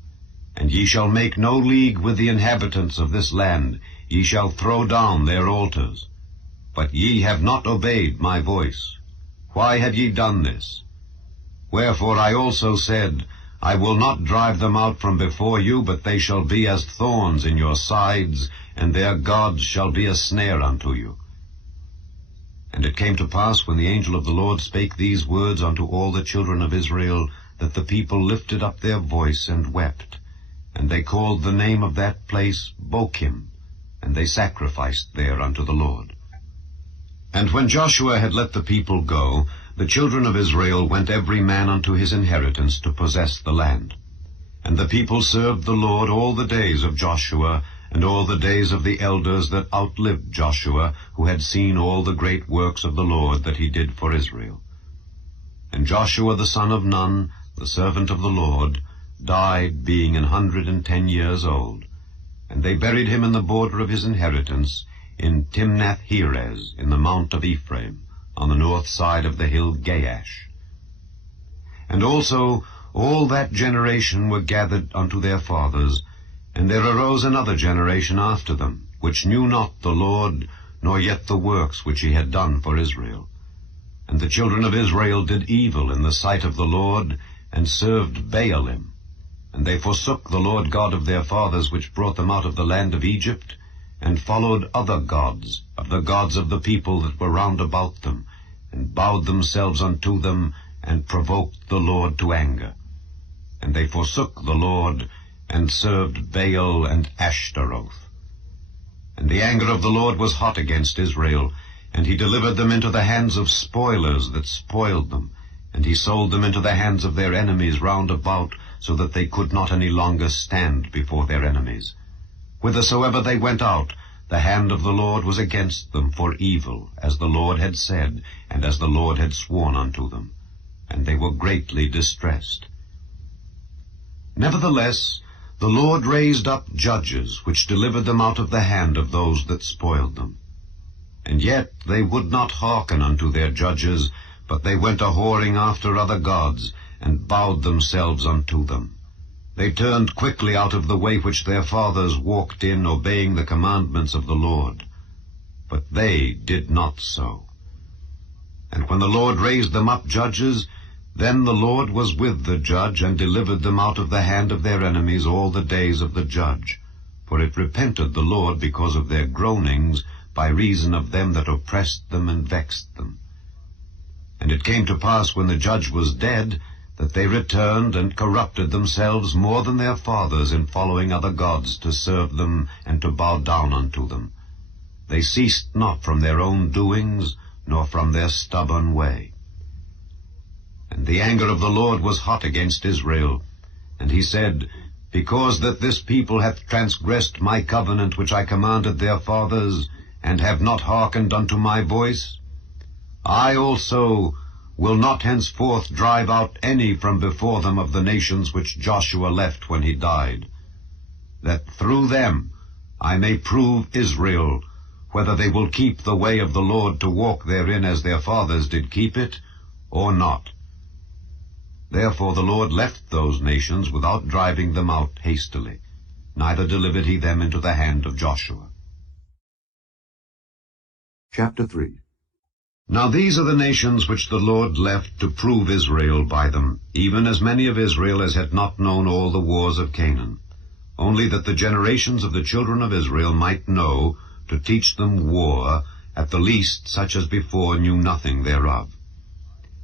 And ye shall make no league with the inhabitants of this land, ye shall throw down their altars. But ye have not obeyed my voice. Why have ye done this? Wherefore I also said, I will not drive them out from before you, but they shall be as thorns in your sides, and their gods shall be a snare unto you. And it came to pass, when the angel of the Lord spake these words unto all the children of Israel, that the people lifted up their voice and wept. And they called the name of that place Bochim, and they sacrificed there unto the Lord. And when Joshua had let the people go, the children of Israel went every man unto his inheritance to possess the land. And the people served the Lord all the days of Joshua, and all the days of the elders that outlived Joshua, who had seen all the great works of the Lord that he did for Israel. And Joshua the son of Nun, the servant of the Lord, died, being 110 years old. And they buried him in the border of his inheritance, in Timnath-Heres, in the mount of Ephraim, on the north side of the hill Gaash. And also all that generation were gathered unto their fathers, and there arose another generation after them, which knew not the Lord, nor yet the works which he had done for Israel. And the children of Israel did evil in the sight of the Lord, and served Baalim. And they forsook the Lord God of their fathers, which brought them out of the land of Egypt, and followed other gods, of the gods of the people that were round about them, and bowed themselves unto them, and provoked the Lord to anger. And they forsook the Lord, and served Baal and Ashtaroth. And the anger of the Lord was hot against Israel, and he delivered them into the hands of spoilers that spoiled them, and he sold them into the hands of their enemies round about, so that they could not any longer stand before their enemies. Whithersoever they went out, the hand of the Lord was against them for evil, as the Lord had said, and as the Lord had sworn unto them. And they were greatly distressed. Nevertheless, the Lord raised up judges, which delivered them out of the hand of those that spoiled them. And yet they would not hearken unto their judges, but they went a-whoring after other gods, and bowed themselves unto them. They turned quickly out of the way which their fathers walked in, obeying the commandments of the Lord. But they did not so. And when the Lord raised them up judges, then the Lord was with the judge, and delivered them out of the hand of their enemies all the days of the judge. For it repented the Lord because of their groanings, by reason of them that oppressed them and vexed them. And it came to pass, when the judge was dead, that they returned and corrupted themselves more than their fathers in following other gods to serve them and to bow down unto them. They ceased not from their own doings, nor from their stubborn way. And the anger of the Lord was hot against Israel. And he said, Because that this people hath transgressed my covenant which I commanded their fathers, and have not hearkened unto my voice, I also will not henceforth drive out any from before them of the nations which Joshua left when he died, that through them I may prove Israel, whether they will keep the way of the Lord to walk therein as their fathers did keep it, or not. Therefore the Lord left those nations without driving them out hastily, neither delivered he them into the hand of Joshua. Chapter 3. Now these are the nations which the Lord left to prove Israel by them, even as many of Israel as had not known all the wars of Canaan. only that the generations of the children of Israel might know, to teach them war, at the least such as before knew nothing thereof.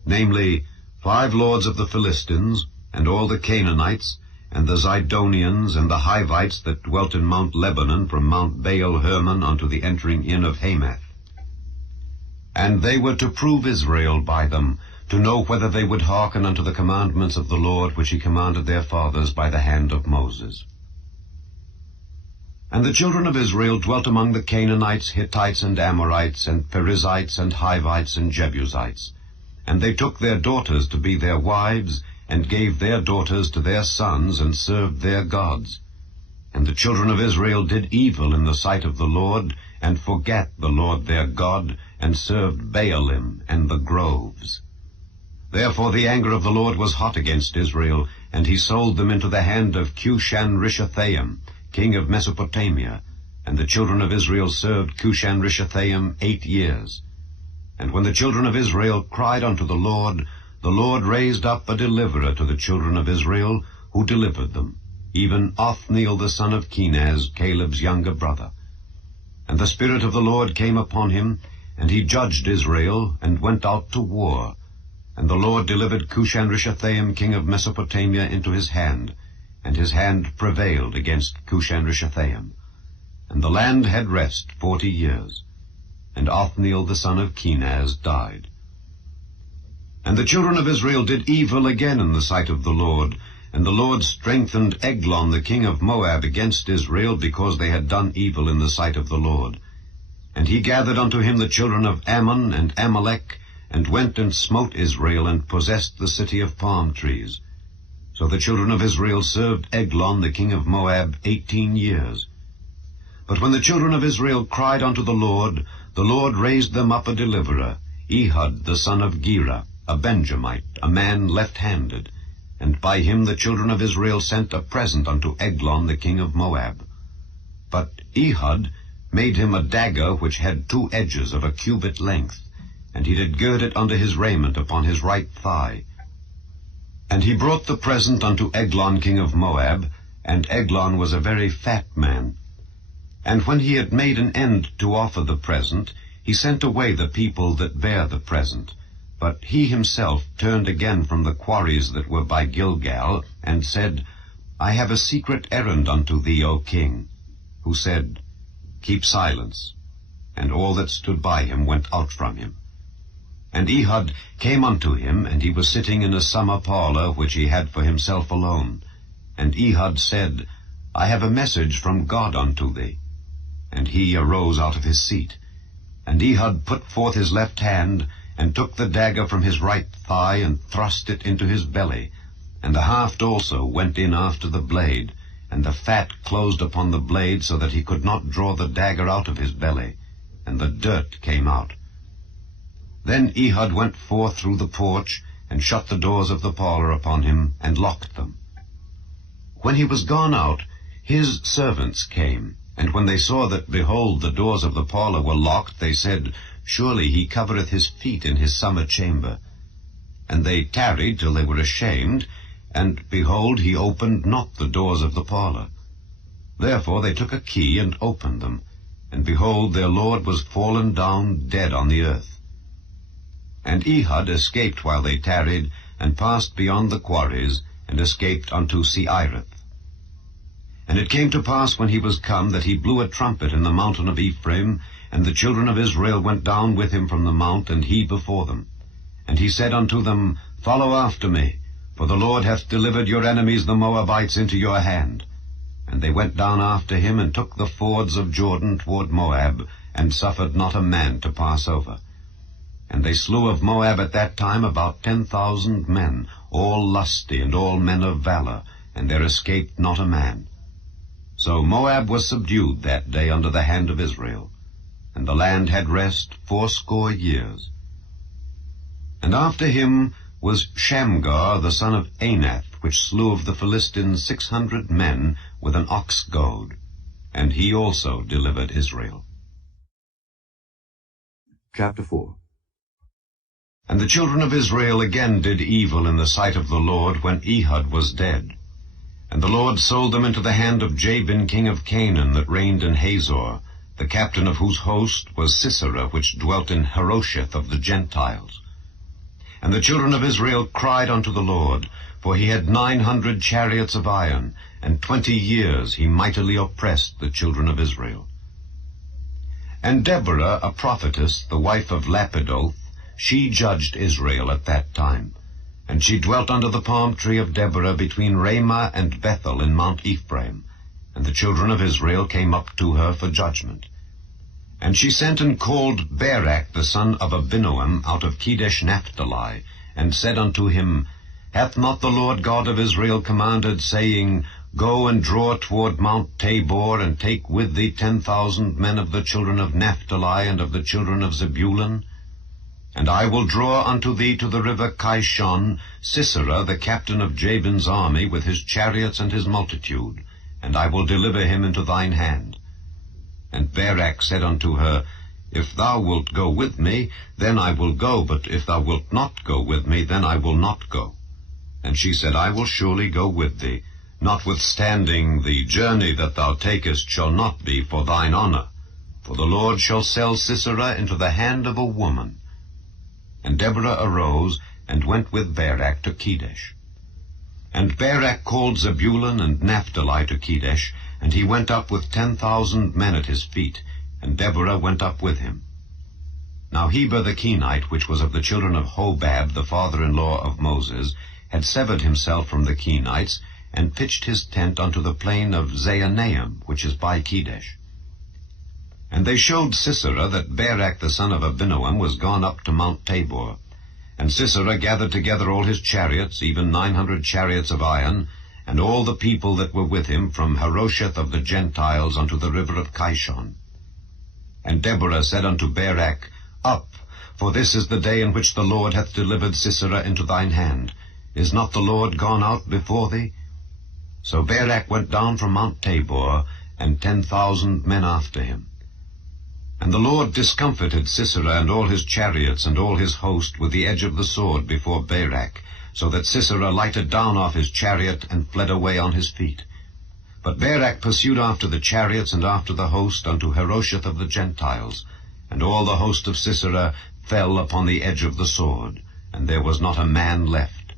Namely, 5 lords of the Philistines, and all the Canaanites, and the Zidonians, and the Hivites that dwelt in Mount Lebanon, from Mount Baal-Hermon unto the entering in of Hamath. And they were to prove Israel by them, to know whether they would hearken unto the commandments of the Lord, which he commanded their fathers by the hand of Moses. And the children of Israel dwelt among the Canaanites, Hittites, and Amorites, and Perizzites, and Hivites, and Jebusites. And they took their daughters to be their wives, and gave their daughters to their sons, and served their gods. And the children of Israel did evil in the sight of the Lord, and forgat the Lord their God, and served Baalim and the groves. Therefore the anger of the Lord was hot against Israel, and he sold them into the hand of Cushan-Rishathaim, king of Mesopotamia. And the children of Israel served Cushan-Rishathaim 8 years. And when the children of Israel cried unto the Lord raised up a deliverer to the children of Israel, who delivered them, even Othniel the son of Kenaz, Caleb's younger brother. And the Spirit of the Lord came upon him, and he judged Israel, and went out to war. And the Lord delivered Cushan-Rishathaim, king of Mesopotamia, into his hand, and his hand prevailed against Cushan-Rishathaim. And the land had rest 40 years. And Othniel the son of Kenaz died. And the children of Israel did evil again in the sight of the Lord, and the Lord strengthened Eglon the king of Moab against Israel, because they had done evil in the sight of the Lord. And he gathered unto him the children of Ammon and Amalek, and went and smote Israel, and possessed the city of palm trees. So the children of Israel served Eglon the king of Moab 18 years. But when the children of Israel cried unto the Lord raised them up a deliverer, Ehud the son of Gera, a Benjamite, a man left-handed. And by him the children of Israel sent a present unto Eglon the king of Moab. But Ehud made him a dagger which had 2 edges of a cubit length, and he did gird it unto his raiment upon his right thigh. And he brought the present unto Eglon king of Moab, and Eglon was a very fat man. And when he had made an end to offer the present, he sent away the people that bare the present. But he himself turned again from the quarries that were by Gilgal, and said, I have a secret errand unto thee, O king. Who said, Keep silence. And all that stood by him went out from him. And Ehud came unto him, and he was sitting in a summer parlor, which he had for himself alone. And Ehud said, I have a message from God unto thee. And he arose out of his seat. And Ehud put forth his left hand, and took the dagger from his right thigh, and thrust it into his belly. And the haft also went in after the blade, and the fat closed upon the blade, so that he could not draw the dagger out of his belly, and the dirt came out. Then Ehud went forth through the porch, and shut the doors of the parlor upon him, and locked them. When he was gone out, his servants came, and when they saw that, behold, the doors of the parlor were locked, they said, Surely he covereth his feet in his summer chamber. And they tarried till they were ashamed, and, behold, he opened not the doors of the parlor. Therefore they took a key, and opened them, and, behold, their lord was fallen down dead on the earth. And Ehud escaped while they tarried, and passed beyond the quarries, and escaped unto Seirith. And it came to pass, when he was come, that he blew a trumpet in the mountain of Ephraim, and the children of Israel went down with him from the mount, and he before them. And he said unto them, Follow after me, for the Lord hath delivered your enemies the Moabites into your hand. And they went down after him, and took the fords of Jordan toward Moab, and suffered not a man to pass over. And they slew of Moab at that time about 10,000 men, all lusty, and all men of valor, and there escaped not a man. So Moab was subdued that day under the hand of Israel, and the land had rest 80 years. And after him was Shamgar the son of Anath, which slew of the Philistines 600 men with an ox goad, and he also delivered Israel. Chapter 4. And the children of Israel again did evil in the sight of the Lord, when Ehud was dead. And the Lord sold them into the hand of Jabin king of Canaan, that reigned in Hazor, the captain of whose host was Sisera, which dwelt in Harosheth of the Gentiles. And the children of Israel cried unto the Lord, for he had 900 chariots of iron, and 20 years he mightily oppressed the children of Israel. And Deborah, a prophetess, the wife of Lapidoth, she judged Israel at that time. And she dwelt under the palm tree of Deborah between Ramah and Bethel in Mount Ephraim. And the children of Israel came up to her for judgment. And she sent and called Barak the son of Abinoam out of Kedesh Naphtali, and said unto him, Hath not the Lord God of Israel commanded, saying, Go and draw toward Mount Tabor, and take with thee 10,000 men of the children of Naphtali and of the children of Zebulun? And I will draw unto thee to the river Kishon Sisera, the captain of Jabin's army, with his chariots and his multitude, and I will deliver him into thine hand. And Barak said unto her, If thou wilt go with me, then I will go, but if thou wilt not go with me, then I will not go. And she said, I will surely go with thee, notwithstanding the journey that thou takest shall not be for thine honor, for the Lord shall sell Sisera into the hand of a woman. And Deborah arose, and went with Barak to Kedesh. And Barak called Zebulun and Naphtali to Kedesh, and he went up with 10,000 men at his feet, and Deborah went up with him. Now Heber the Kenite, which was of the children of Hobab, the father-in-law of Moses, had severed himself from the Kenites, and pitched his tent unto the plain of Zaanaim, which is by Kedesh. And they showed Sisera that Barak the son of Abinoam was gone up to Mount Tabor. And Sisera gathered together all his chariots, even 900 chariots of iron, and all the people that were with him, from Harosheth of the Gentiles unto the river of Kishon. And Deborah said unto Barak, Up, for this is the day in which the Lord hath delivered Sisera into thine hand. Is not the Lord gone out before thee? So Barak went down from Mount Tabor, and 10,000 men after him. And the Lord discomfited Sisera and all his chariots and all his host with the edge of the sword before Barak, so that Sisera lighted down off his chariot and fled away on his feet. But Barak pursued after the chariots and after the host unto Harosheth of the Gentiles, and all the host of Sisera fell upon the edge of the sword, and there was not a man left.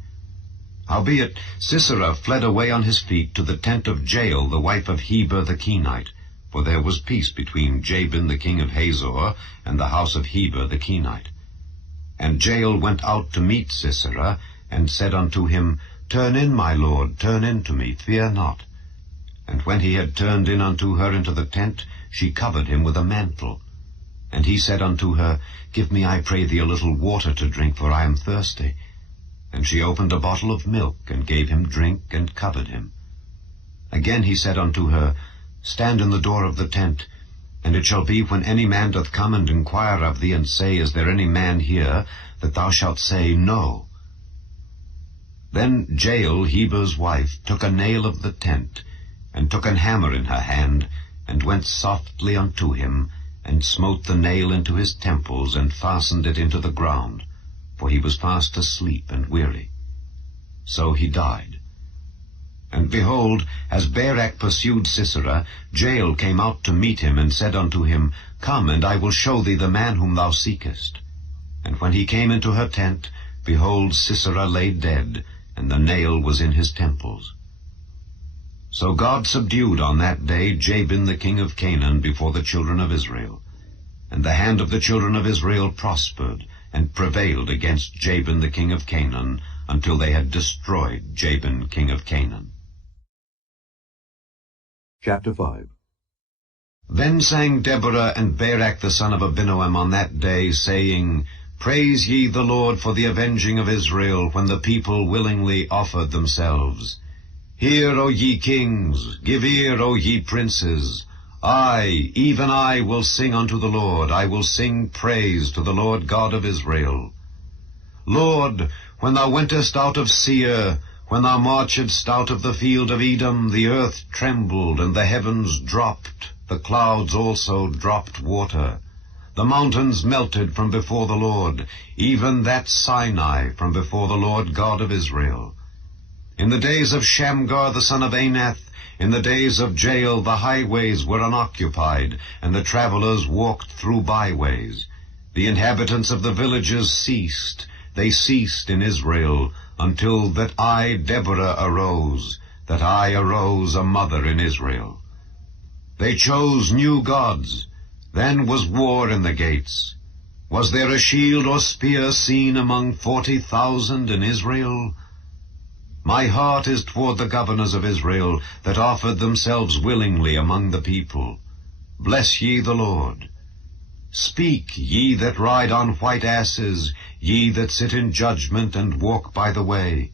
Howbeit Sisera fled away on his feet to the tent of Jael, the wife of Heber the Kenite, for there was peace between Jabin the king of Hazor and the house of Heber the Kenite. And Jael went out to meet Sisera, and said unto him, Turn in, my lord, turn in to me, fear not. And when he had turned in unto her into the tent, she covered him with a mantle. And he said unto her, Give me, I pray thee, a little water to drink, for I am thirsty. And she opened a bottle of milk, and gave him drink, and covered him. Again he said unto her, Stand in the door of the tent, and it shall be, when any man doth come and inquire of thee, and say, Is there any man here? that thou shalt say, No. Then Jael, Heber's wife, took a nail of the tent, and took an hammer in her hand, and went softly unto him, and smote the nail into his temples, and fastened it into the ground, for he was fast asleep and weary. So he died. And behold, as Barak pursued Sisera, Jael came out to meet him, and said unto him, Come, and I will show thee the man whom thou seekest. And when he came into her tent, behold, Sisera lay dead, and the nail was in his temples. So God subdued on that day Jabin the king of Canaan before the children of Israel. And the hand of the children of Israel prospered, and prevailed against Jabin the king of Canaan, until they had destroyed Jabin king of Canaan. Chapter 5. Then sang Deborah and Barak the son of Abinoam on that day, saying, Praise ye the Lord for the avenging of Israel, when the people willingly offered themselves. Hear, O ye kings, give ear, O ye princes. I, even I, will sing unto the Lord. I will sing praise to the Lord God of Israel. Lord, when thou wentest out of Seir, when thou marchedst out of the field of Edom, the earth trembled, and the heavens dropped, the clouds also dropped water. The mountains melted from before the Lord, even that Sinai from before the Lord God of Israel. In the days of Shamgar the son of Anath, in the days of Jael the highways were unoccupied, and the travelers walked through byways. The inhabitants of the villages ceased. They ceased in Israel, until that I, Deborah, arose, that I arose a mother in Israel. They chose new gods. Then was war in the gates. Was there a shield or spear seen among 40,000 in Israel? My heart is toward the governors of Israel, that offered themselves willingly among the people. Bless ye the Lord. Speak, ye that ride on white asses, ye that sit in judgment and walk by the way.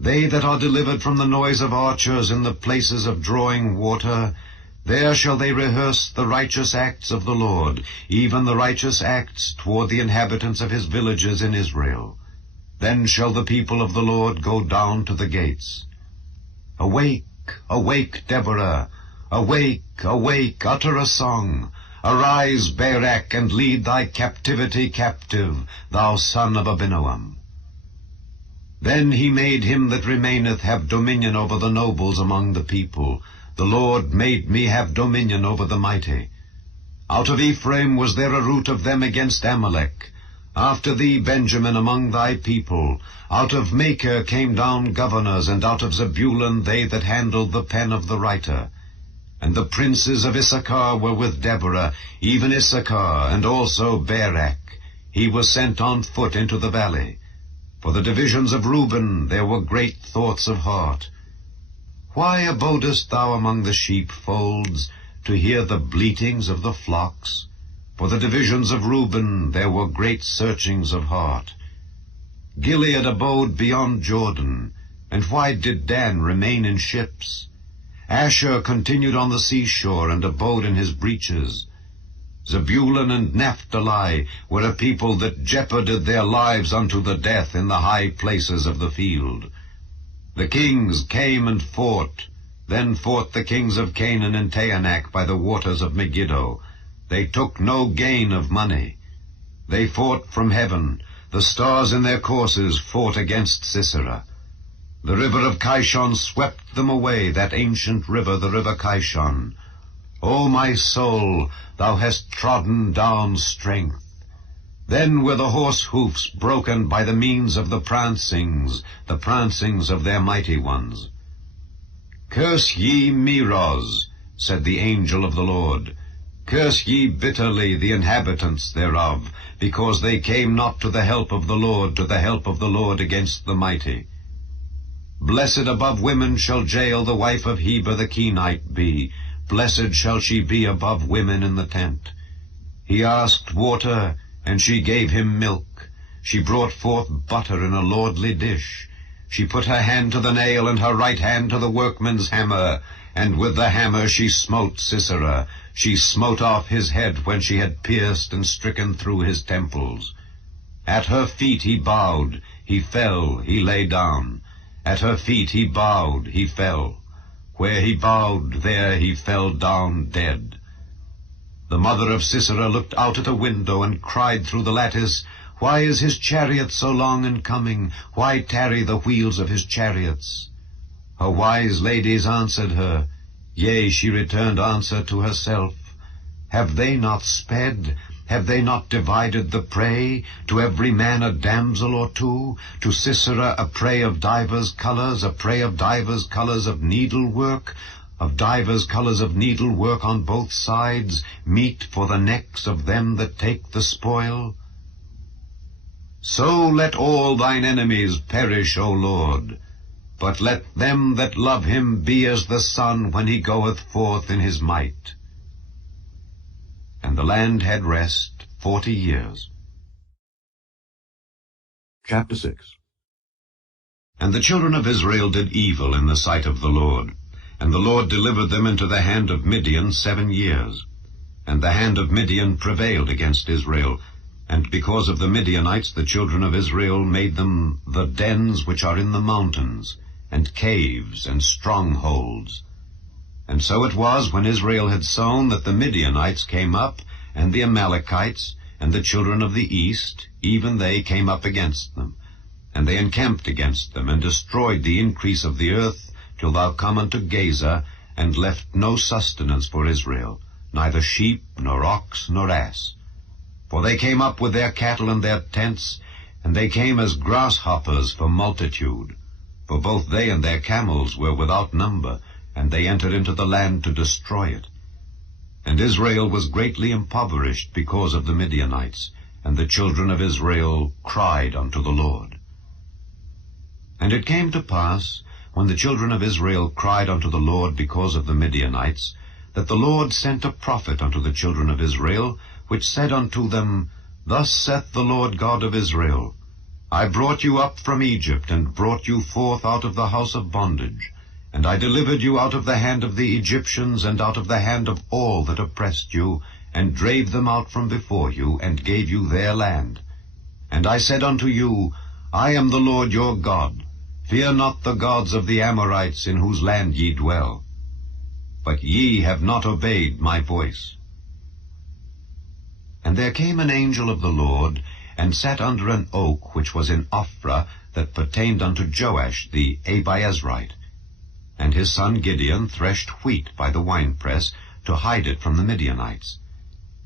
They that are delivered from the noise of archers in the places of drawing water, there shall they rehearse the righteous acts of the Lord, even the righteous acts toward the inhabitants of his villages in Israel. Then shall the people of the Lord go down to the gates. Awake, awake, Deborah! Awake, awake, utter a song! Arise, Barak, and lead thy captivity captive, thou son of Abinoam. Then he made him that remaineth have dominion over the nobles among the people. The Lord made me have dominion over the mighty. Out of Ephraim was there a root of them against Amalek. After thee, Benjamin, among thy people. Out of Machir came down governors, and out of Zebulun they that handled the pen of the writer. And the princes of Issachar were with Deborah, even Issachar, and also Barak. He was sent on foot into the valley. For the divisions of Reuben there were great thoughts of heart. Why abodest thou among the sheepfolds, to hear the bleatings of the flocks? For the divisions of Reuben there were great searchings of heart. Gilead abode beyond Jordan, and why did Dan remain in ships? Asher continued on the seashore, and abode in his breaches. Zebulun and Naphtali were a people that jeoparded their lives unto the death in the high places of the field. The kings came and fought. Then fought the kings of Canaan and Taanach by the waters of Megiddo. They took no gain of money. They fought from heaven. The stars in their courses fought against Sisera. The river of Kishon swept them away, that ancient river, the river Kishon. O my soul, thou hast trodden down strength. Then were the horse hoofs broken by the means of the prancings of their mighty ones. Curse ye Meroz, said the angel of the Lord. Curse ye bitterly the inhabitants thereof, because they came not to the help of the Lord, to the help of the Lord against the mighty. Blessed above women shall Jael the wife of Heber the Kenite be. Blessed shall she be above women in the tent. He asked water, and she gave him milk. She brought forth butter in a lordly dish. She put her hand to the nail, and her right hand to the workman's hammer, and with the hammer she smote Sisera. She smote off his head when she had pierced and stricken through his temples. At her feet he bowed, he fell, he lay down. At her feet he bowed, he fell. Where he bowed, there he fell down dead. The mother of Sisera looked out at a window and cried through the lattice, Why is his chariot so long in coming? Why tarry the wheels of his chariots? Her wise ladies answered her. Yea, she returned answer to herself. Have they not sped? Have they not divided the prey? To every man a damsel or two? To Sisera a prey of divers colours, a prey of divers colours of needlework, of divers colours of needlework on both sides, meat for the necks of them that take the spoil? So let all thine enemies perish, O Lord, but let them that love him be as the sun when he goeth forth in his might. And the land had rest 40 years. Chapter 6. And the children of Israel did evil in the sight of the Lord, and the Lord delivered them into the hand of Midian 7 years. And the hand of Midian prevailed against Israel, and because of the Midianites the children of Israel made them the dens which are in the mountains, and caves and strongholds. And so it was, when Israel had sown, that the Midianites came up, and the Amalekites, and the children of the east, even they came up against them. And they encamped against them, and destroyed the increase of the earth, till thou come unto Gaza, and left no sustenance for Israel, neither sheep, nor ox, nor ass. For they came up with their cattle and their tents, and they came as grasshoppers for multitude. For both they and their camels were without number, and they entered into the land to destroy it. And Israel was greatly impoverished because of the Midianites, and the children of Israel cried unto the Lord. And it came to pass, when the children of Israel cried unto the Lord because of the Midianites, that the Lord sent a prophet unto the children of Israel, which said unto them, Thus saith the Lord God of Israel, I brought you up from Egypt, and brought you forth out of the house of bondage, and I delivered you out of the hand of the Egyptians, and out of the hand of all that oppressed you, and drave them out from before you, and gave you their land. And I said unto you, I am the Lord your God. Fear not the gods of the Amorites, in whose land ye dwell. But ye have not obeyed my voice. And there came an angel of the Lord, and sat under an oak which was in Ophrah, that pertained unto Joash the Abiezrite. And his son Gideon threshed wheat by the winepress, to hide it from the Midianites.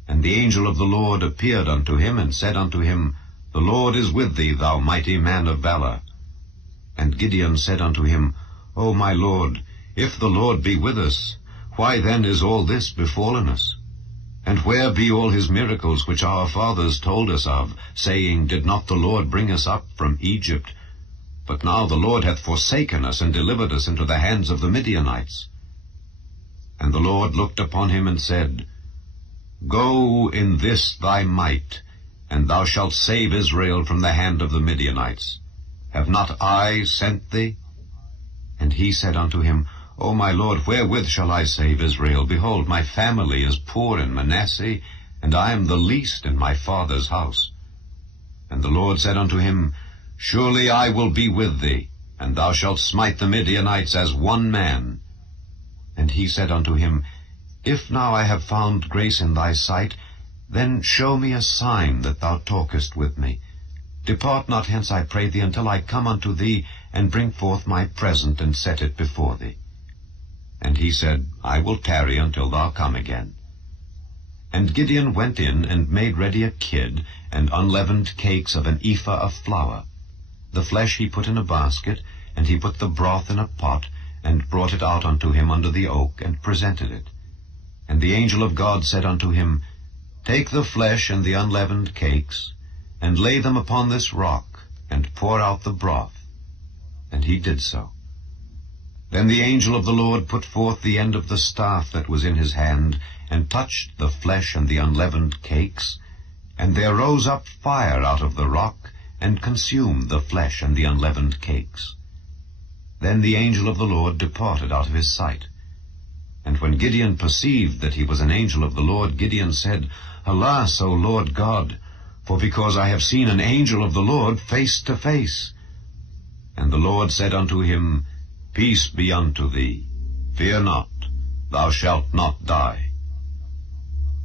And the angel of the Lord appeared unto him, and said unto him, The Lord is with thee, thou mighty man of valor. And Gideon said unto him, O my Lord, if the Lord be with us, why then is all this befallen us? And where be all his miracles which our fathers told us of, saying, Did not the Lord bring us up from Egypt? But now the Lord hath forsaken us, and delivered us into the hands of the Midianites. And the Lord looked upon him, and said, Go in this thy might, and thou shalt save Israel from the hand of the Midianites. Have not I sent thee? And he said unto him, O my Lord, wherewith shall I save Israel? Behold, my family is poor in Manasseh, and I am the least in my father's house. And the Lord said unto him, Surely I will be with thee, and thou shalt smite the Midianites as one man. And he said unto him, If now I have found grace in thy sight, then show me a sign that thou talkest with me. Depart not hence, I pray thee, until I come unto thee, and bring forth my present, and set it before thee. And he said, I will tarry until thou come again. And Gideon went in, and made ready a kid, and unleavened cakes of an ephah of flour. The flesh he put in a basket, and he put the broth in a pot, and brought it out unto him under the oak, and presented it. And the angel of God said unto him, Take the flesh and the unleavened cakes, and lay them upon this rock, and pour out the broth. And he did so. Then the angel of the Lord put forth the end of the staff that was in his hand, and touched the flesh and the unleavened cakes, and there rose up fire out of the rock, and consumed the flesh and the unleavened cakes. Then the angel of the Lord departed out of his sight. And when Gideon perceived that he was an angel of the Lord, Gideon said, Alas, O Lord God, for because I have seen an angel of the Lord face to face. And the Lord said unto him, Peace be unto thee. Fear not, thou shalt not die.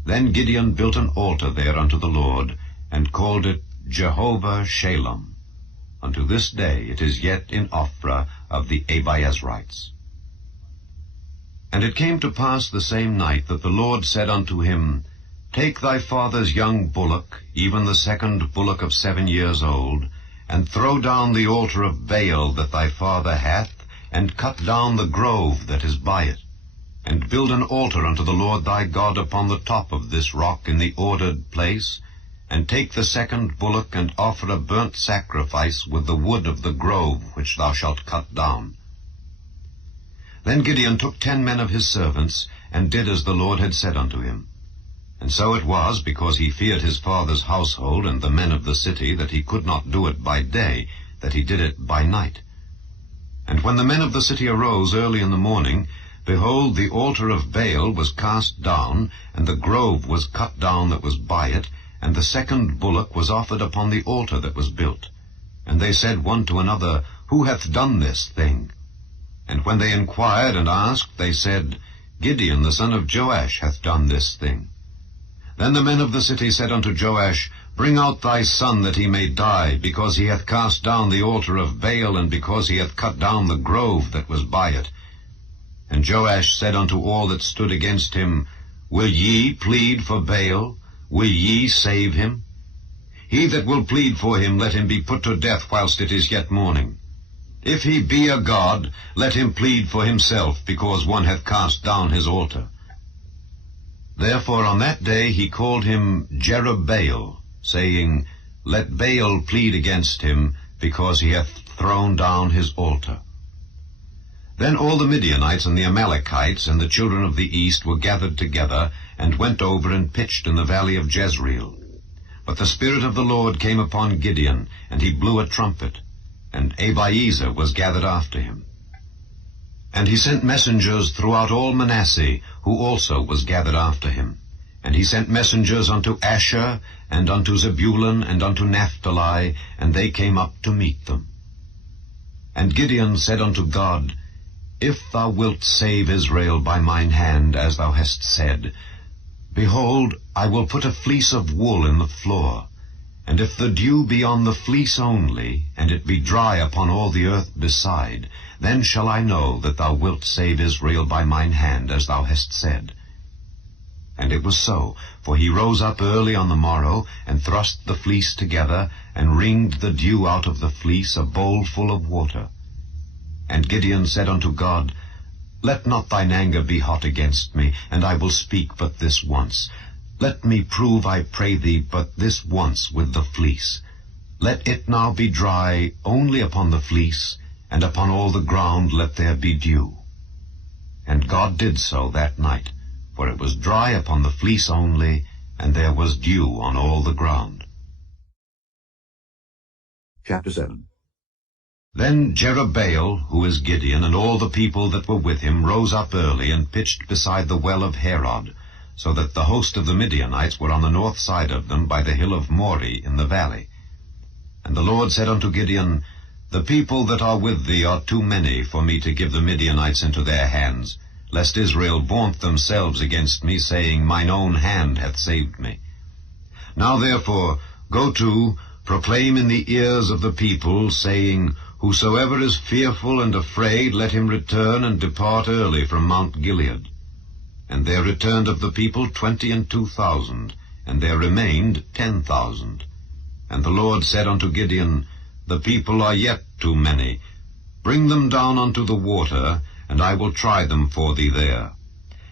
Then Gideon built an altar there unto the Lord, and called it Jehovah Shalom. Unto this day it is yet in Ophrah of the Abiezrites. And it came to pass the same night that the Lord said unto him, Take thy father's young bullock, even the second bullock of 7 years old, and throw down the altar of Baal that thy father hath, and cut down the grove that is by it, and build an altar unto the Lord thy God upon the top of this rock in the ordered place, and take the second bullock, and offer a burnt sacrifice with the wood of the grove which thou shalt cut down. Then Gideon took 10 men of his servants, and did as the Lord had said unto him. And so it was, because he feared his father's household and the men of the city, that he could not do it by day, that he did it by night. And when the men of the city arose early in the morning, behold, the altar of Baal was cast down, and the grove was cut down that was by it, and the second bullock was offered upon the altar that was built. And they said one to another, Who hath done this thing? And when they inquired and asked, they said, Gideon the son of Joash hath done this thing. Then the men of the city said unto Joash, Bring out thy son, that he may die, because he hath cast down the altar of Baal, and because he hath cut down the grove that was by it. And Joash said unto all that stood against him, Will ye plead for Baal? Will ye save him? He that will plead for him, let him be put to death whilst it is yet morning. If he be a god, let him plead for himself, because one hath cast down his altar. Therefore on that day he called him Jerubbaal, saying, Let Baal plead against him, because he hath thrown down his altar. Then all the Midianites and the Amalekites and the children of the east were gathered together, and went over and pitched in the valley of Jezreel. But the Spirit of the Lord came upon Gideon, and he blew a trumpet, and Abiezer was gathered after him. And he sent messengers throughout all Manasseh, who also was gathered after him. And he sent messengers unto Asher, and unto Zebulun, and unto Naphtali, and they came up to meet them. And Gideon said unto God, If thou wilt save Israel by mine hand, as thou hast said, behold, I will put a fleece of wool in the floor, and if the dew be on the fleece only, and it be dry upon all the earth beside, then shall I know that thou wilt save Israel by mine hand, as thou hast said. And it was so, for he rose up early on the morrow, and thrust the fleece together, and wringed the dew out of the fleece, a bowl full of water. And Gideon said unto God, Let not thine anger be hot against me, and I will speak but this once. Let me prove, I pray thee, but this once with the fleece. Let it now be dry only upon the fleece, and upon all the ground let there be dew. And God did so that night, for it was dry upon the fleece only, and there was dew on all the ground. Chapter 7. Then Jerubbaal, who is Gideon, and all the people that were with him, rose up early, and pitched beside the well of Herod, so that the host of the Midianites were on the north side of them, by the hill of Moreh in the valley. And the Lord said unto Gideon, The people that are with thee are too many for me to give the Midianites into their hands, lest Israel vaunt themselves against me, saying, Mine own hand hath saved me. Now therefore, go to, proclaim in the ears of the people, saying, Whosoever is fearful and afraid, let him return and depart early from Mount Gilead. And there returned of the people 22,000, and there remained 10,000. And the Lord said unto Gideon, The people are yet too many. Bring them down unto the water, and I will try them for thee there.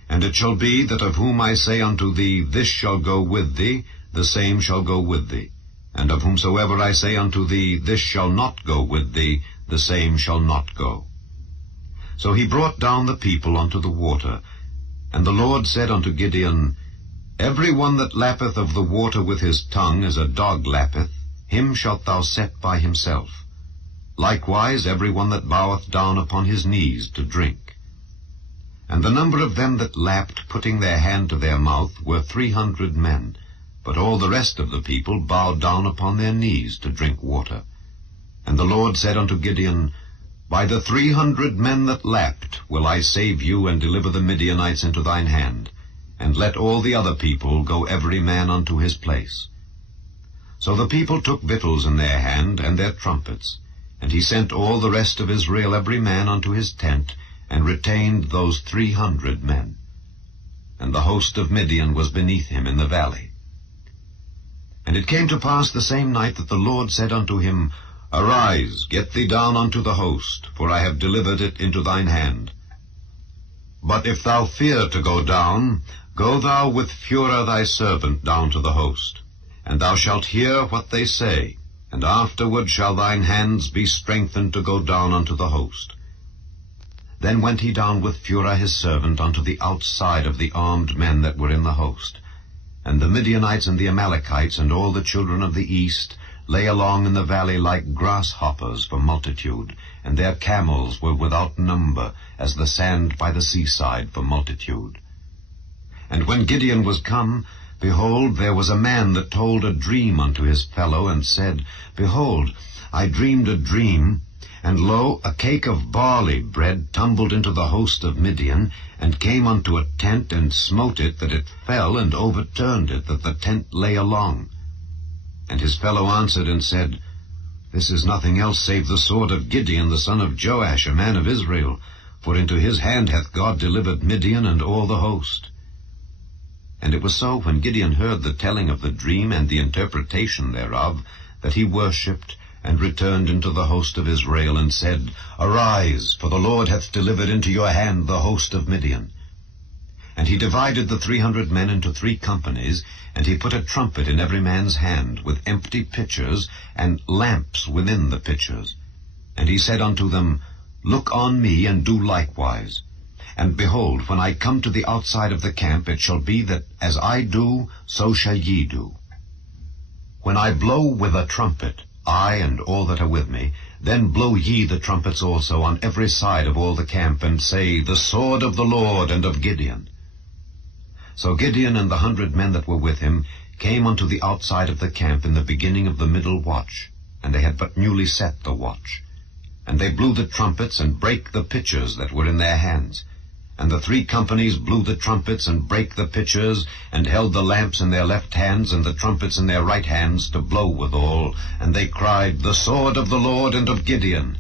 And it shall be that of whom I say unto thee, This shall go with thee, the same shall go with thee. And of whomsoever I say unto thee, This shall not go with thee, the same shall not go. So he brought down the people unto the water. And the Lord said unto Gideon, Every one that lappeth of the water with his tongue, as a dog lappeth, him shalt thou set by himself. Likewise every one that boweth down upon his knees to drink. And the number of them that lapped, putting their hand to their mouth, were 300 men. But all the rest of the people bowed down upon their knees to drink water. And the Lord said unto Gideon, By the 300 men that lapped will I save you, and deliver the Midianites into thine hand. And let all the other people go every man unto his place. So the people took victuals in their hand, and their trumpets. And he sent all the rest of Israel every man unto his tent, and retained those 300 men. And the host of Midian was beneath him in the valley. And it came to pass the same night that the Lord said unto him, Arise, get thee down unto the host, for I have delivered it into thine hand. But if thou fear to go down, go thou with Phurah thy servant down to the host, and thou shalt hear what they say, and afterward shall thine hands be strengthened to go down unto the host. Then went he down with Phurah his servant unto the outside of the armed men that were in the host. And the Midianites and the Amalekites and all the children of the east lay along in the valley like grasshoppers for multitude, and their camels were without number, as the sand by the seaside for multitude. And when Gideon was come, behold, there was a man that told a dream unto his fellow, and said, Behold, I dreamed a dream, and lo, a cake of barley bread tumbled into the host of Midian, and came unto a tent, and smote it, that it fell, and overturned it, that the tent lay along. And his fellow answered and said, This is nothing else save the sword of Gideon the son of Joash, a man of Israel, for into his hand hath God delivered Midian and all the host. And it was so, when Gideon heard the telling of the dream and the interpretation thereof, that he worshipped, and returned into the host of Israel, and said, Arise, for the Lord hath delivered into your hand the host of Midian. And he divided the 300 men into 3 companies, and he put a trumpet in every man's hand, with empty pitchers, and lamps within the pitchers. And he said unto them, Look on me, and do likewise. And behold, when I come to the outside of the camp, it shall be that as I do, so shall ye do. When I blow with a trumpet, I and all that are with me, then blow ye the trumpets also on every side of all the camp, and say, The sword of the Lord and of Gideon. So Gideon and the 100 men that were with him came unto the outside of the camp in the beginning of the middle watch, and they had but newly set the watch. And they blew the trumpets, and brake the pitchers that were in their hands. And the 3 companies blew the trumpets, and brake the pitchers, and held the lamps in their left hands, and the trumpets in their right hands, to blow withal. And they cried, The sword of the Lord and of Gideon.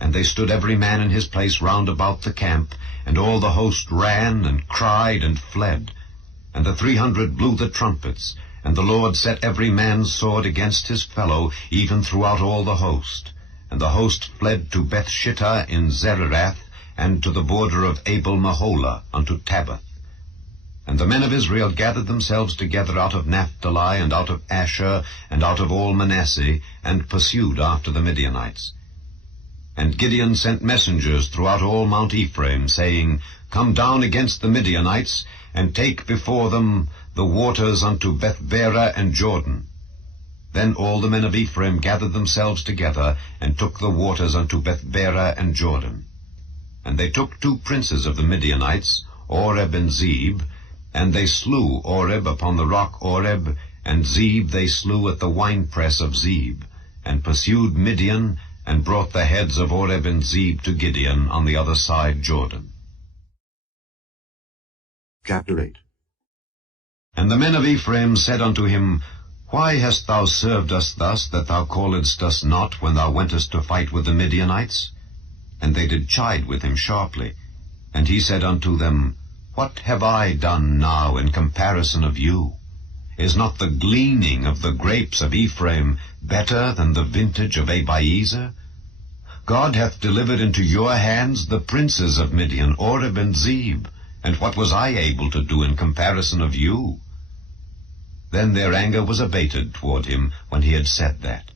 And they stood every man in his place round about the camp, and all the host ran, and cried, and fled. And the 300 blew the trumpets, and the Lord set every man's sword against his fellow, even throughout all the host. And the host fled to Bethshittah in Zererath, and to the border of Abel-Meholah, unto Tabbath. And the men of Israel gathered themselves together out of Naphtali, and out of Asher, and out of all Manasseh, and pursued after the Midianites. And Gideon sent messengers throughout all Mount Ephraim, saying, Come down against the Midianites, and take before them the waters unto Bethbara and Jordan. Then all the men of Ephraim gathered themselves together, and took the waters unto Bethbara and Jordan. And they took 2 princes of the Midianites, Oreb and Zeb, and they slew Oreb upon the rock Oreb, and Zeb they slew at the winepress of Zeb, and pursued Midian, and brought the heads of Oreb and Zeb to Gideon on the other side Jordan. Chapter 8. And the men of Ephraim said unto him, Why hast thou served us thus, that thou calledst us not when thou wentest to fight with the Midianites? And they did chide with him sharply. And he said unto them, What have I done now in comparison of you? Is not the gleaning of the grapes of Ephraim better than the vintage of Abiezer? God hath delivered into your hands the princes of Midian, Oreb and Zeb, and what was I able to do in comparison of you? Then their anger was abated toward him when he had said that.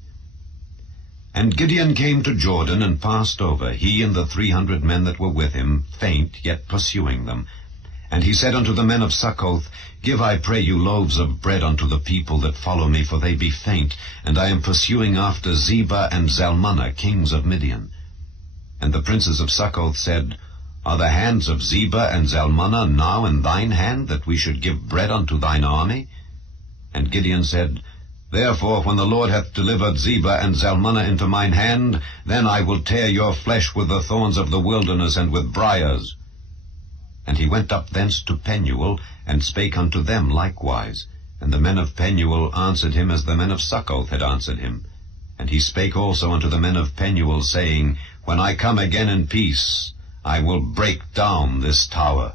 And Gideon came to Jordan, and passed over, he and the 300 men that were with him, faint, yet pursuing them. And he said unto the men of Succoth, Give, I pray you, loaves of bread unto the people that follow me, for they be faint, and I am pursuing after Zebah and Zalmunna, kings of Midian. And the princes of Succoth said, Are the hands of Zebah and Zalmunna now in thine hand, that we should give bread unto thine army? And Gideon said, Therefore, when the Lord hath delivered Zebah and Zalmunna into mine hand, then I will tear your flesh with the thorns of the wilderness and with briars. And he went up thence to Penuel, and spake unto them likewise. And the men of Penuel answered him as the men of Succoth had answered him. And he spake also unto the men of Penuel, saying, When I come again in peace, I will break down this tower.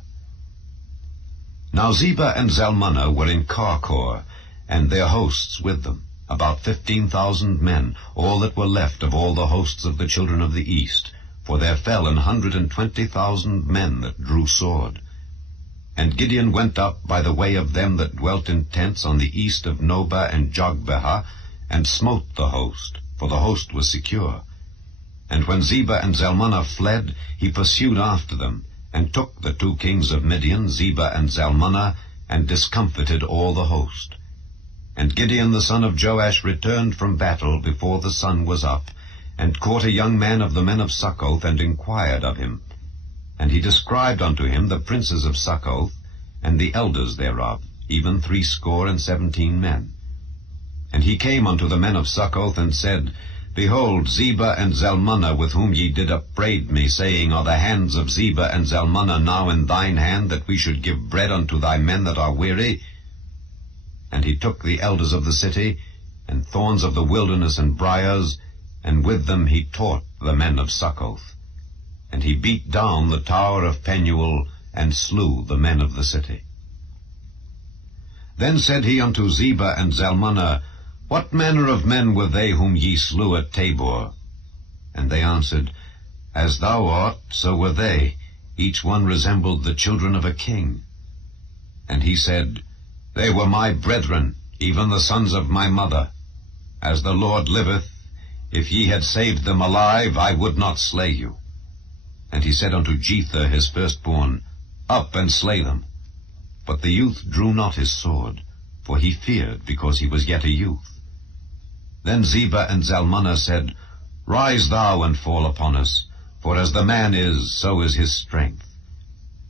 Now Zebah and Zalmunna were in Karkor, and their hosts with them, about 15,000 men, all that were left of all the hosts of the children of the east, for there fell 120,000 men that drew sword. And Gideon went up by the way of them that dwelt in tents on the east of Nobah and Jogbehah, and smote the host, for the host was secure. And when Zebah and Zalmunna fled, he pursued after them, and took the 2 kings of Midian, Zebah and Zalmunna, and discomfited all the host. And Gideon the son of Joash returned from battle before the sun was up, and caught a young man of the men of Succoth, and inquired of him. And he described unto him the princes of Succoth, and the elders thereof, even 70 men. And he came unto the men of Succoth, and said, Behold, Zebah and Zalmunna, with whom ye did upbraid me, saying, Are the hands of Zebah and Zalmunna now in thine hand, that we should give bread unto thy men that are weary? And he took the elders of the city, and thorns of the wilderness and briars, and with them he taught the men of Succoth. And he beat down the tower of Penuel, and slew the men of the city. Then said he unto Zebah and Zalmunna, What manner of men were they whom ye slew at Tabor? And they answered, As thou art, so were they. Each one resembled the children of a king. And he said, They were my brethren, even the sons of my mother. As the Lord liveth, if ye had saved them alive, I would not slay you. And he said unto Jether his firstborn, Up and slay them. But the youth drew not his sword, for he feared, because he was yet a youth. Then Zebah and Zalmunna said, Rise thou and fall upon us, for as the man is, so is his strength.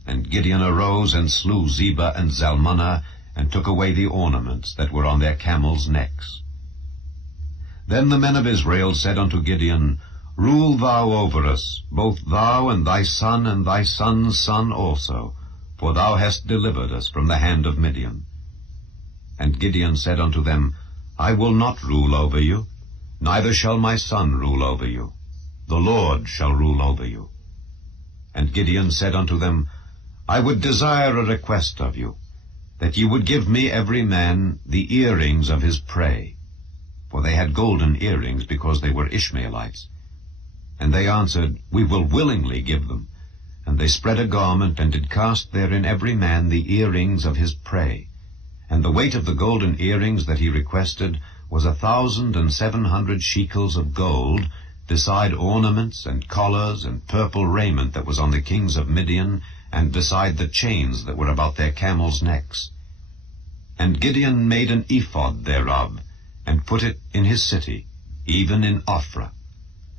And Gideon arose and slew Zebah and Zalmunna, and took away the ornaments that were on their camels' necks. Then the men of Israel said unto Gideon, Rule thou over us, both thou and thy son's son also, for thou hast delivered us from the hand of Midian. And Gideon said unto them, I will not rule over you, neither shall my son rule over you. The Lord shall rule over you. And Gideon said unto them, I would desire a request of you, that ye would give me every man the earrings of his prey. For they had golden earrings, because they were Ishmaelites. And they answered, We will willingly give them. And they spread a garment, and did cast therein every man the earrings of his prey. And the weight of the golden earrings that he requested was 1,700 shekels of gold, beside ornaments and collars and purple raiment that was on the kings of Midian, and beside the chains that were about their camels' necks. And Gideon made an ephod thereof, and put it in his city, even in Ophrah.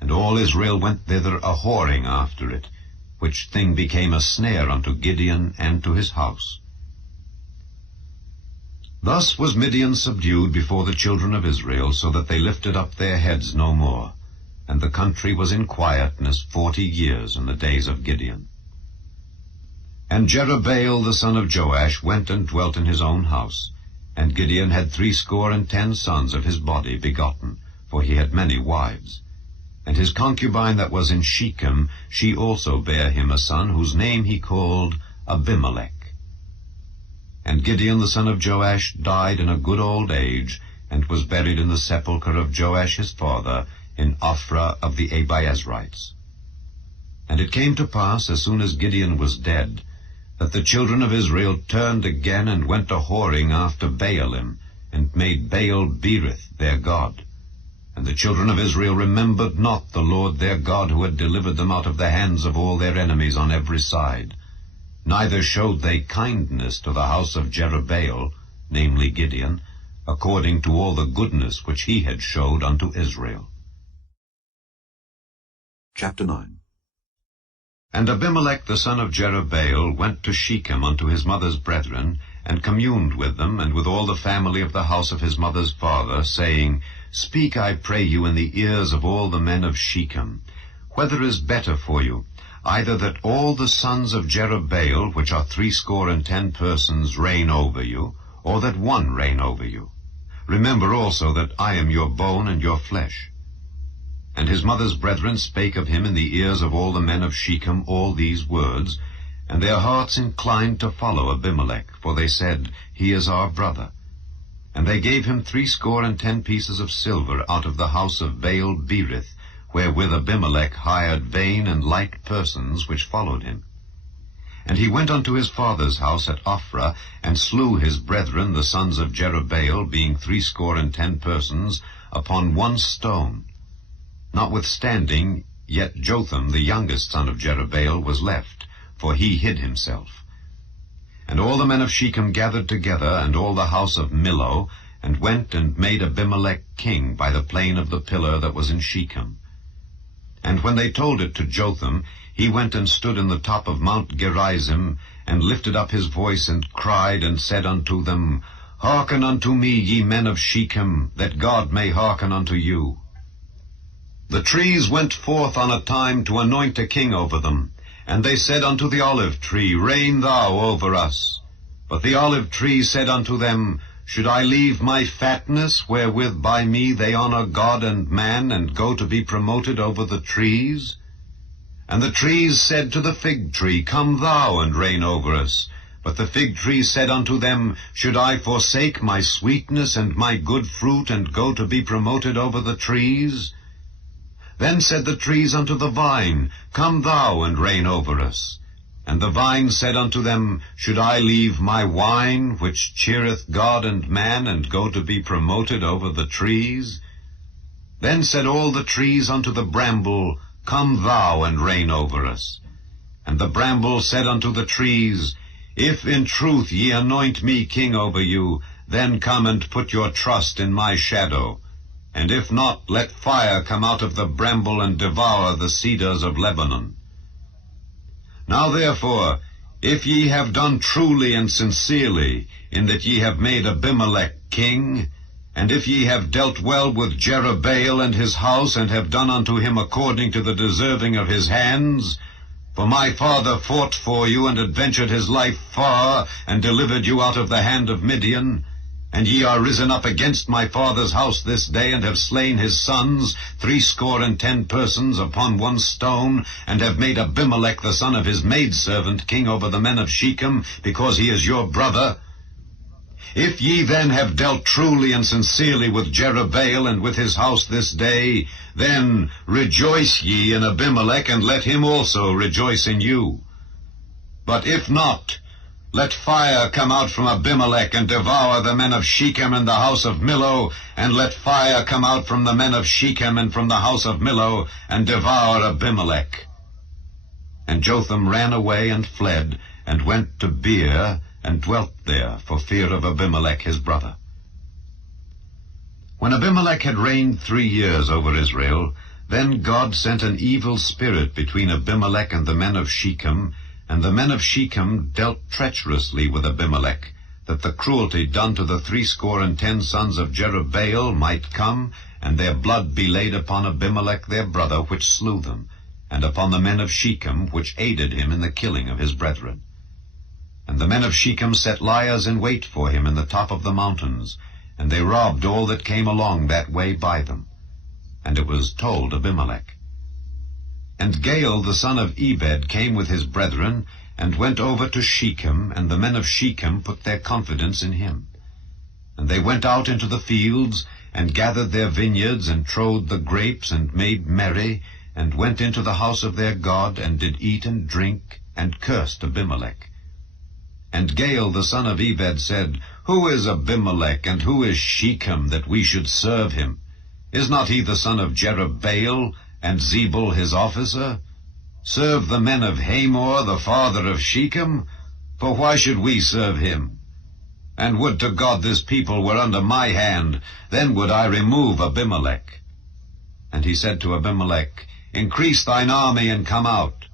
And all Israel went thither a-whoring after it, which thing became a snare unto Gideon and to his house. Thus was Midian subdued before the children of Israel, so that they lifted up their heads no more. And the country was in quietness 40 years in the days of Gideon. And Jerubbaal the son of Joash went and dwelt in his own house. And Gideon had 70 sons of his body begotten, for he had many wives. And his concubine that was in Shechem, she also bare him a son, whose name he called Abimelech. And Gideon the son of Joash died in a good old age, and was buried in the sepulchre of Joash his father, in Ophrah of the Abiezrites. And it came to pass, as soon as Gideon was dead, that the children of Israel turned again and went a-whoring after Baalim, and made Baal-berith their god. And the children of Israel remembered not the Lord their God, who had delivered them out of the hands of all their enemies on every side. Neither showed they kindness to the house of Jerubbaal, namely Gideon, according to all the goodness which he had showed unto Israel. Chapter 9. And Abimelech the son of Jerubbaal went to Shechem unto his mother's brethren, and communed with them, and with all the family of the house of his mother's father, saying, Speak, I pray you, in the ears of all the men of Shechem, whether is better for you, either that all the sons of Jerubbaal, which are 70 persons, reign over you, or that one reign over you. Remember also that I am your bone and your flesh. And his mother's brethren spake of him in the ears of all the men of Shechem all these words, and their hearts inclined to follow Abimelech, for they said, He is our brother. And they gave him 70 pieces of silver out of the house of Baal-berith, wherewith Abimelech hired vain and light persons which followed him. And he went unto his father's house at Ophrah, and slew his brethren the sons of Jerubbaal, being 70 persons, upon one stone. Notwithstanding, yet Jotham the youngest son of Jerubbaal was left, for he hid himself. And all the men of Shechem gathered together, and all the house of Millo, and went and made Abimelech king by the plain of the pillar that was in Shechem. And when they told it to Jotham, he went and stood in the top of Mount Gerizim, and lifted up his voice, and cried, and said unto them, Hearken unto me, ye men of Shechem, that God may hearken unto you. The trees went forth on a time to anoint a king over them, and they said unto the olive tree, Reign thou over us. But the olive tree said unto them, should I leave my fatness, wherewith by me they honor God and man, and go to be promoted over the trees? And the trees said to the fig tree, Come thou and reign over us. But the fig tree said unto them, Should I forsake my sweetness and my good fruit, and go to be promoted over the trees? Then said the trees unto the vine, Come thou and reign over us. And the vine said unto them, Should I leave my wine, which cheereth God and man, and go to be promoted over the trees? Then said all the trees unto the bramble, Come thou and reign over us. And the bramble said unto the trees, If in truth ye anoint me king over you, then come and put your trust in my shadow. And if not, let fire come out of the bramble and devour the cedars of Lebanon. Now therefore, if ye have done truly and sincerely, in that ye have made Abimelech king, and if ye have dealt well with Jerubbaal and his house, and have done unto him according to the deserving of his hands, for my father fought for you, and adventured his life far, and delivered you out of the hand of Midian, and ye are risen up against my father's house this day, and have slain his sons, 70 persons upon one stone, and have made Abimelech the son of his maidservant king over the men of Shechem, because he is your brother. If ye then have dealt truly and sincerely with Jerubbaal and with his house this day, then rejoice ye in Abimelech, and let him also rejoice in you. But if not, let fire come out from Abimelech, and devour the men of Shechem and the house of Millo, and let fire come out from the men of Shechem and from the house of Millo, and devour Abimelech. And Jotham ran away and fled, and went to Beer, and dwelt there for fear of Abimelech his brother. When Abimelech had reigned 3 years over Israel, then God sent an evil spirit between Abimelech and the men of Shechem, and the men of Shechem dealt treacherously with Abimelech, that the cruelty done to the 70 sons of Jerubbaal might come, and their blood be laid upon Abimelech their brother, which slew them, and upon the men of Shechem, which aided him in the killing of his brethren. And the men of Shechem set liers in wait for him in the top of the mountains, and they robbed all that came along that way by them. And it was told Abimelech. And Gaal the son of Ebed came with his brethren, and went over to Shechem, and the men of Shechem put their confidence in him. And they went out into the fields, and gathered their vineyards, and trode the grapes, and made merry, and went into the house of their God, and did eat and drink, and cursed Abimelech. And Gaal the son of Ebed said, Who is Abimelech, and who is Shechem, that we should serve him? Is not he the son of Jerubbaal, and Zebul his officer? Serve the men of Hamor, the father of Shechem? For why should we serve him? And would to God this people were under my hand, then would I remove Abimelech. And he said to Abimelech, Increase thine army, and come out.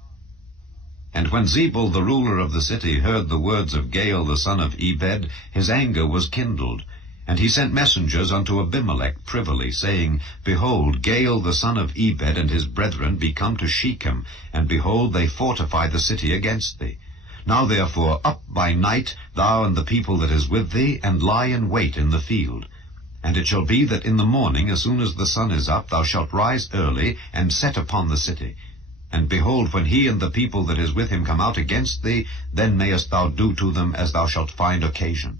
And when Zebul the ruler of the city heard the words of Gaal the son of Ebed, his anger was kindled. And he sent messengers unto Abimelech privily, saying, Behold, Gaal the son of Ebed and his brethren be come to Shechem, and behold, they fortify the city against thee. Now therefore up by night, thou and the people that is with thee, and lie in wait in the field. And it shall be that in the morning, as soon as the sun is up, thou shalt rise early, and set upon the city. And behold, when he and the people that is with him come out against thee, then mayest thou do to them as thou shalt find occasion.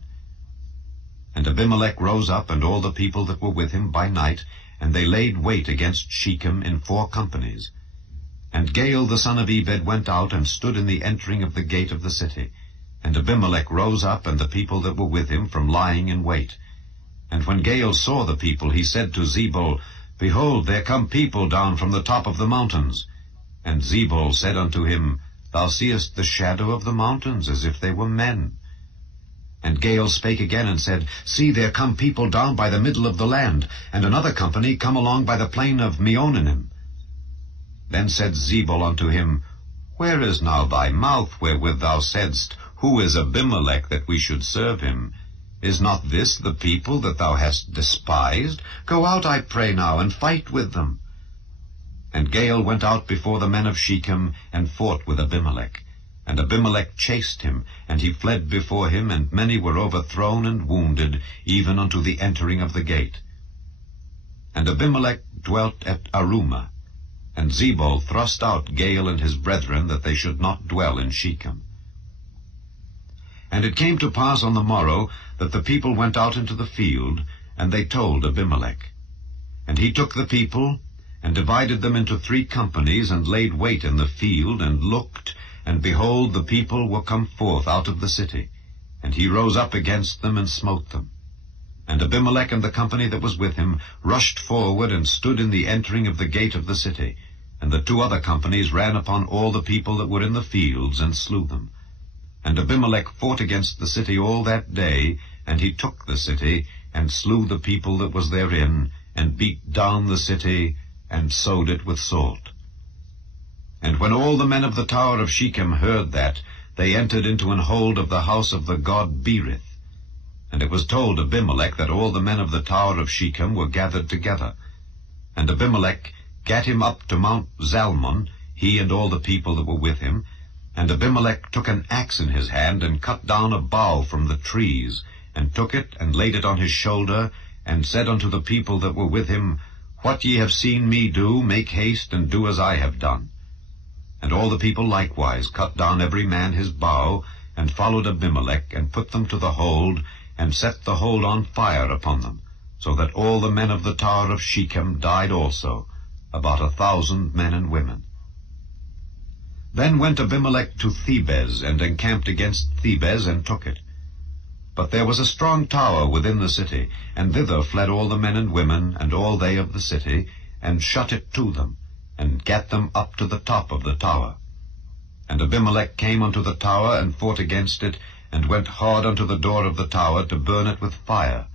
And Abimelech rose up, and all the people that were with him by night, and they laid wait against Shechem in 4 companies. And Gaal the son of Ebed went out, and stood in the entering of the gate of the city. And Abimelech rose up, and the people that were with him, from lying in wait. And when Gaal saw the people, he said to Zebul, Behold, there come people down from the top of the mountains. And Zebul said unto him, Thou seest the shadow of the mountains, as if they were men. And Gaal spake again, and said, See, there come people down by the middle of the land, and another company come along by the plain of Meonanim. Then said Zebul unto him, Where is now thy mouth, wherewith thou saidst, Who is Abimelech, that we should serve him? Is not this the people that thou hast despised? Go out, I pray now, and fight with them. And Gaal went out before the men of Shechem, and fought with Abimelech. And Abimelech chased him, and he fled before him, and many were overthrown and wounded, even unto the entering of the gate. And Abimelech dwelt at Arumah, and Zebul thrust out Gaal and his brethren, that they should not dwell in Shechem. And it came to pass on the morrow, that the people went out into the field, and they told Abimelech. And he took the people, and divided them into 3 companies, and laid wait in the field, and looked, and behold, the people were come forth out of the city. And he rose up against them, and smote them. And Abimelech and the company that was with him rushed forward, and stood in the entering of the gate of the city. And the 2 other companies ran upon all the people that were in the fields, and slew them. And Abimelech fought against the city all that day, and he took the city, and slew the people that was therein, and beat down the city, and sowed it with salt. And when all the men of the tower of Shechem heard that, they entered into an hold of the house of the god Berith. And it was told Abimelech that all the men of the tower of Shechem were gathered together. And Abimelech gat him up to Mount Zalmon, he and all the people that were with him. And Abimelech took an axe in his hand, and cut down a bough from the trees, and took it, and laid it on his shoulder, and said unto the people that were with him, What ye have seen me do, make haste, and do as I have done. And all the people likewise cut down every man his bough, and followed Abimelech, and put them to the hold, and set the hold on fire upon them, so that all the men of the tower of Shechem died also, about 1,000 men and women. Then went Abimelech to Thebez, and encamped against Thebez, and took it. But there was a strong tower within the city, and thither fled all the men and women, and all they of the city, and shut it to them, and gat them up to the top of the tower. And Abimelech came unto the tower, and fought against it, and went hard unto the door of the tower, to burn it with fire.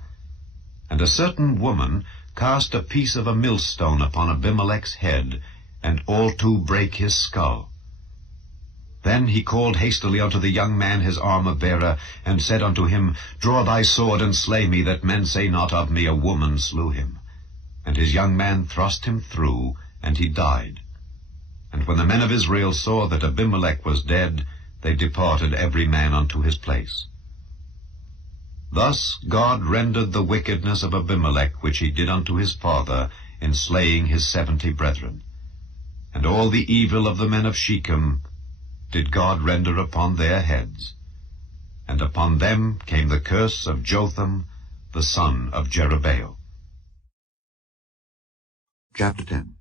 And a certain woman cast a piece of a millstone upon Abimelech's head, and all 2 brake his skull. Then he called hastily unto the young man his armor-bearer, and said unto him, Draw thy sword, and slay me, that men say not of me, A woman slew him. And his young man thrust him through, and he died. And when the men of Israel saw that Abimelech was dead, they departed every man unto his place. Thus God rendered the wickedness of Abimelech, which he did unto his father, in slaying his 70 brethren. And all the evil of the men of Shechem did God render upon their heads. And upon them came the curse of Jotham, the son of Jerubbaal. Chapter 10.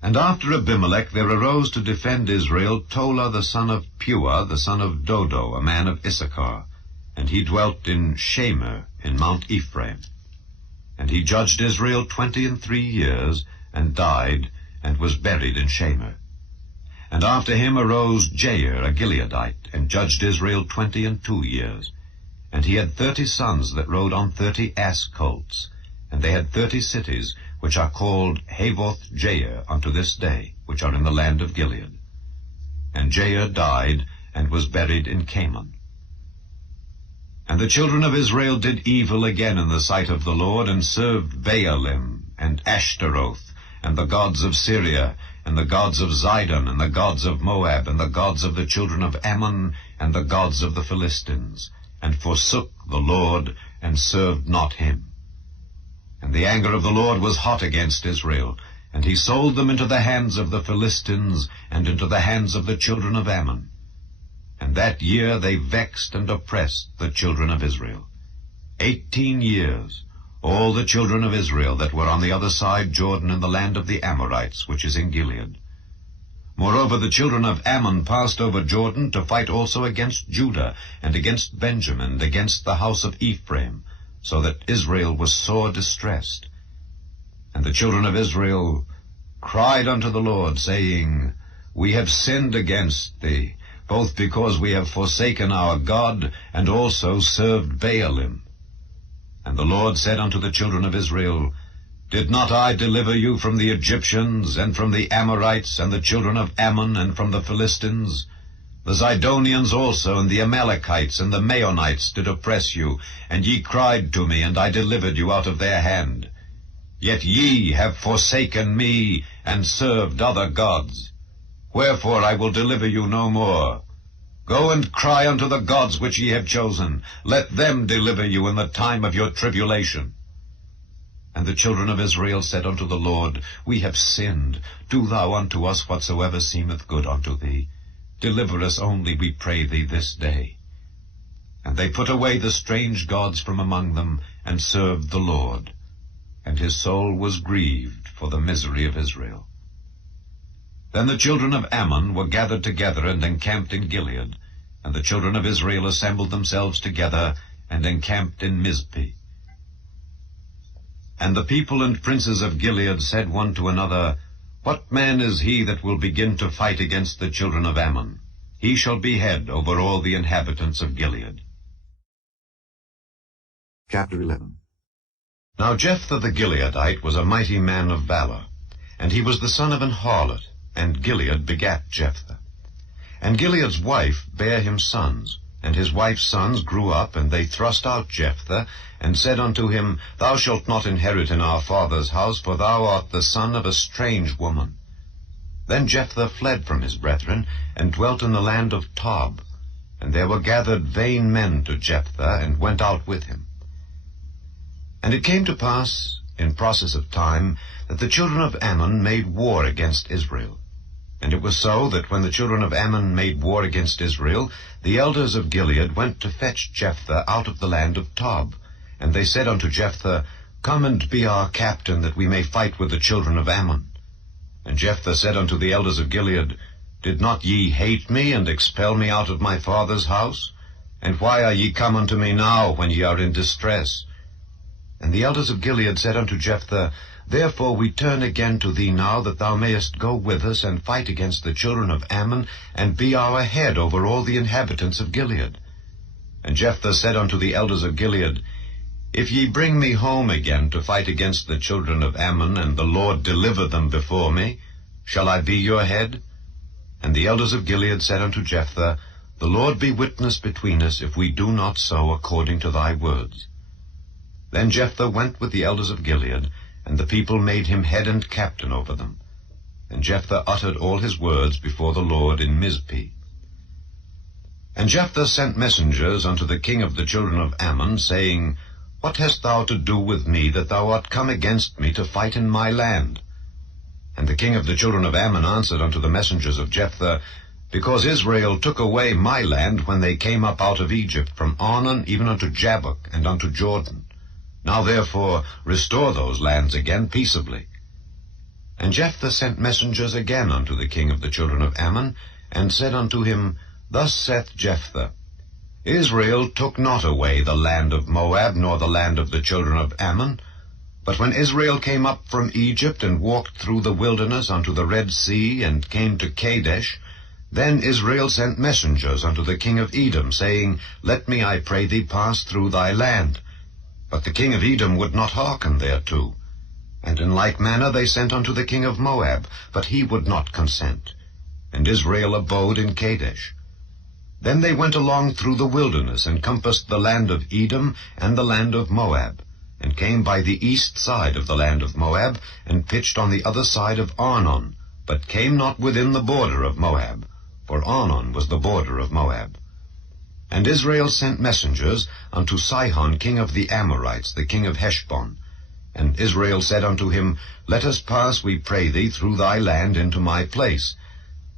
And after Abimelech there arose to defend Israel Tola the son of Puah, the son of Dodo, a man of Issachar, and he dwelt in Shamir, in Mount Ephraim. And he judged Israel 23 years, and died, and was buried in Shamir. And after him arose Jair, a Gileadite, and judged Israel 22 years. And he had 30 sons that rode on 30 ass colts, and they had 30 cities, which are called Havoth Jair unto this day, which are in the land of Gilead. And Jair died, and was buried in Camon. And the children of Israel did evil again in the sight of the Lord, and served Baalim, and Ashtaroth, and the gods of Syria, and the gods of Zidon, and the gods of Moab, and the gods of the children of Ammon, and the gods of the Philistines, and forsook the Lord, and served not him. And the anger of the Lord was hot against Israel, and he sold them into the hands of the Philistines, and into the hands of the children of Ammon. And that year they vexed and oppressed the children of Israel. 18 years, all the children of Israel that were on the other side Jordan in the land of the Amorites, which is in Gilead. Moreover, the children of Ammon passed over Jordan to fight also against Judah, and against Benjamin, and against the house of Ephraim, so that Israel was sore distressed. And the children of Israel cried unto the Lord, saying, We have sinned against thee, both because we have forsaken our God, and also served Baalim. And the Lord said unto the children of Israel, Did not I deliver you from the Egyptians, and from the Amorites, and the children of Ammon, and from the Philistines? The Zidonians also, and the Amalekites, and the Maonites did oppress you, and ye cried to me, and I delivered you out of their hand. Yet ye have forsaken me, and served other gods. Wherefore I will deliver you no more, Go and cry unto the gods which ye have chosen. Let them deliver you in the time of your tribulation. And the children of Israel said unto the Lord, We have sinned. Do thou unto us whatsoever seemeth good unto thee. Deliver us only, we pray thee, this day. And they put away the strange gods from among them, and served the Lord. And his soul was grieved for the misery of Israel. Then the children of Ammon were gathered together and encamped in Gilead. And the children of Israel assembled themselves together, and encamped in Mizpeh. And the people and princes of Gilead said one to another, What man is he that will begin to fight against the children of Ammon? He shall be head over all the inhabitants of Gilead. Chapter 11. Now Jephthah the Gileadite was a mighty man of valor, and he was the son of an harlot, and Gilead begat Jephthah. And Gilead's wife bare him sons, and his wife's sons grew up, and they thrust out Jephthah, and said unto him, Thou shalt not inherit in our father's house, for thou art the son of a strange woman. Then Jephthah fled from his brethren, and dwelt in the land of Tob. And there were gathered vain men to Jephthah, and went out with him. And it came to pass, in process of time, that the children of Ammon made war against Israel. And it was so that when the children of Ammon made war against Israel, the elders of Gilead went to fetch Jephthah out of the land of Tob. And they said unto Jephthah, Come and be our captain, that we may fight with the children of Ammon. And Jephthah said unto the elders of Gilead, Did not ye hate me, and expel me out of my father's house? And why are ye come unto me now, when ye are in distress? And the elders of Gilead said unto Jephthah, Therefore we turn again to thee now, that thou mayest go with us, and fight against the children of Ammon, and be our head over all the inhabitants of Gilead. And Jephthah said unto the elders of Gilead, If ye bring me home again to fight against the children of Ammon, and the Lord deliver them before me, shall I be your head? And the elders of Gilead said unto Jephthah, The Lord be witness between us, if we do not so according to thy words. Then Jephthah went with the elders of Gilead, and the people made him head and captain over them. And Jephthah uttered all his words before the Lord in Mizpeh. And Jephthah sent messengers unto the king of the children of Ammon, saying, What hast thou to do with me, that thou art come against me to fight in my land? And the king of the children of Ammon answered unto the messengers of Jephthah, Because Israel took away my land when they came up out of Egypt, from Arnon even unto Jabbok, and unto Jordan. Now therefore restore those lands again peaceably. And Jephthah sent messengers again unto the king of the children of Ammon, and said unto him, Thus saith Jephthah, Israel took not away the land of Moab, nor the land of the children of Ammon. But when Israel came up from Egypt, and walked through the wilderness unto the Red Sea, and came to Kadesh, then Israel sent messengers unto the king of Edom, saying, Let me, I pray thee, pass through thy land. But the king of Edom would not hearken thereto. And in like manner they sent unto the king of Moab, but he would not consent. And Israel abode in Kadesh. Then they went along through the wilderness, and compassed the land of Edom and the land of Moab, and came by the east side of the land of Moab, and pitched on the other side of Arnon, but came not within the border of Moab, for Arnon was the border of Moab. And Israel sent messengers unto Sihon king of the Amorites, the king of Heshbon. And Israel said unto him, Let us pass, we pray thee, through thy land into my place.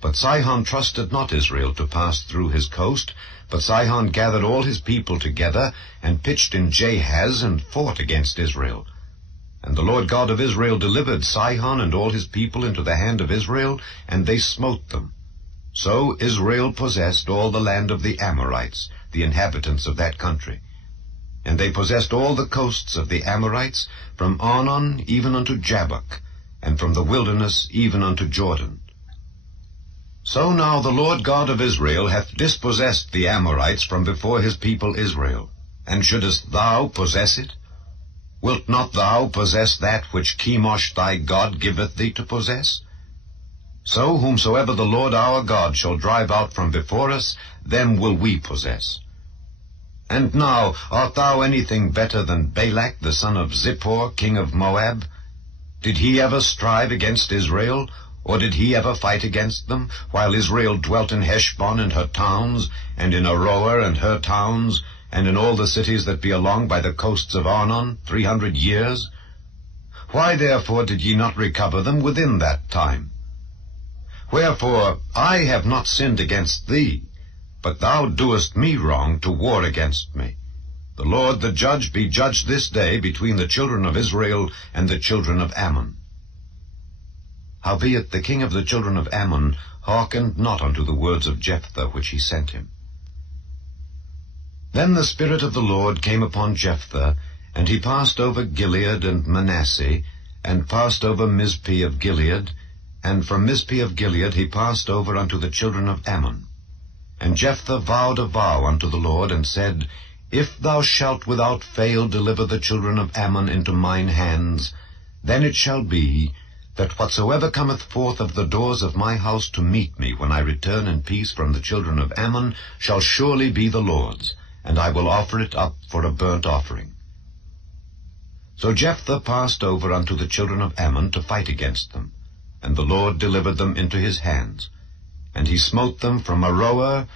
But Sihon trusted not Israel to pass through his coast, but Sihon gathered all his people together, and pitched in Jahaz, and fought against Israel. And the Lord God of Israel delivered Sihon and all his people into the hand of Israel, and they smote them. So Israel possessed all the land of the Amorites, the inhabitants of that country. And they possessed all the coasts of the Amorites, from Arnon even unto Jabbok, and from the wilderness even unto Jordan. So now the Lord God of Israel hath dispossessed the Amorites from before his people Israel. And shouldest thou possess it? Wilt not thou possess that which Chemosh thy God giveth thee to possess? So whomsoever the Lord our God shall drive out from before us, them will we possess. And now art thou anything better than Balak the son of Zippor, king of Moab? Did he ever strive against Israel? Or did he ever fight against them, while Israel dwelt in Heshbon and her towns, and in Aroer and her towns, and in all the cities that be along by the coasts of Arnon, 300 years? Why therefore did ye not recover them within that time? Wherefore I have not sinned against thee, but thou doest me wrong to war against me. The Lord the judge be judged this day between the children of Israel and the children of Ammon. Howbeit the king of the children of Ammon hearkened not unto the words of Jephthah which he sent him. Then the Spirit of the Lord came upon Jephthah, and he passed over Gilead and Manasseh, and passed over Mizpeh of Gilead, and from Mizpeh of Gilead he passed over unto the children of Ammon. And Jephthah vowed a vow unto the Lord, and said, If thou shalt without fail deliver the children of Ammon into mine hands, then it shall be, that whatsoever cometh forth of the doors of my house to meet me when I return in peace from the children of Ammon shall surely be the Lord's, and I will offer it up for a burnt offering. So Jephthah passed over unto the children of Ammon to fight against them, and the Lord delivered them into his hands. And he smote them from Aroer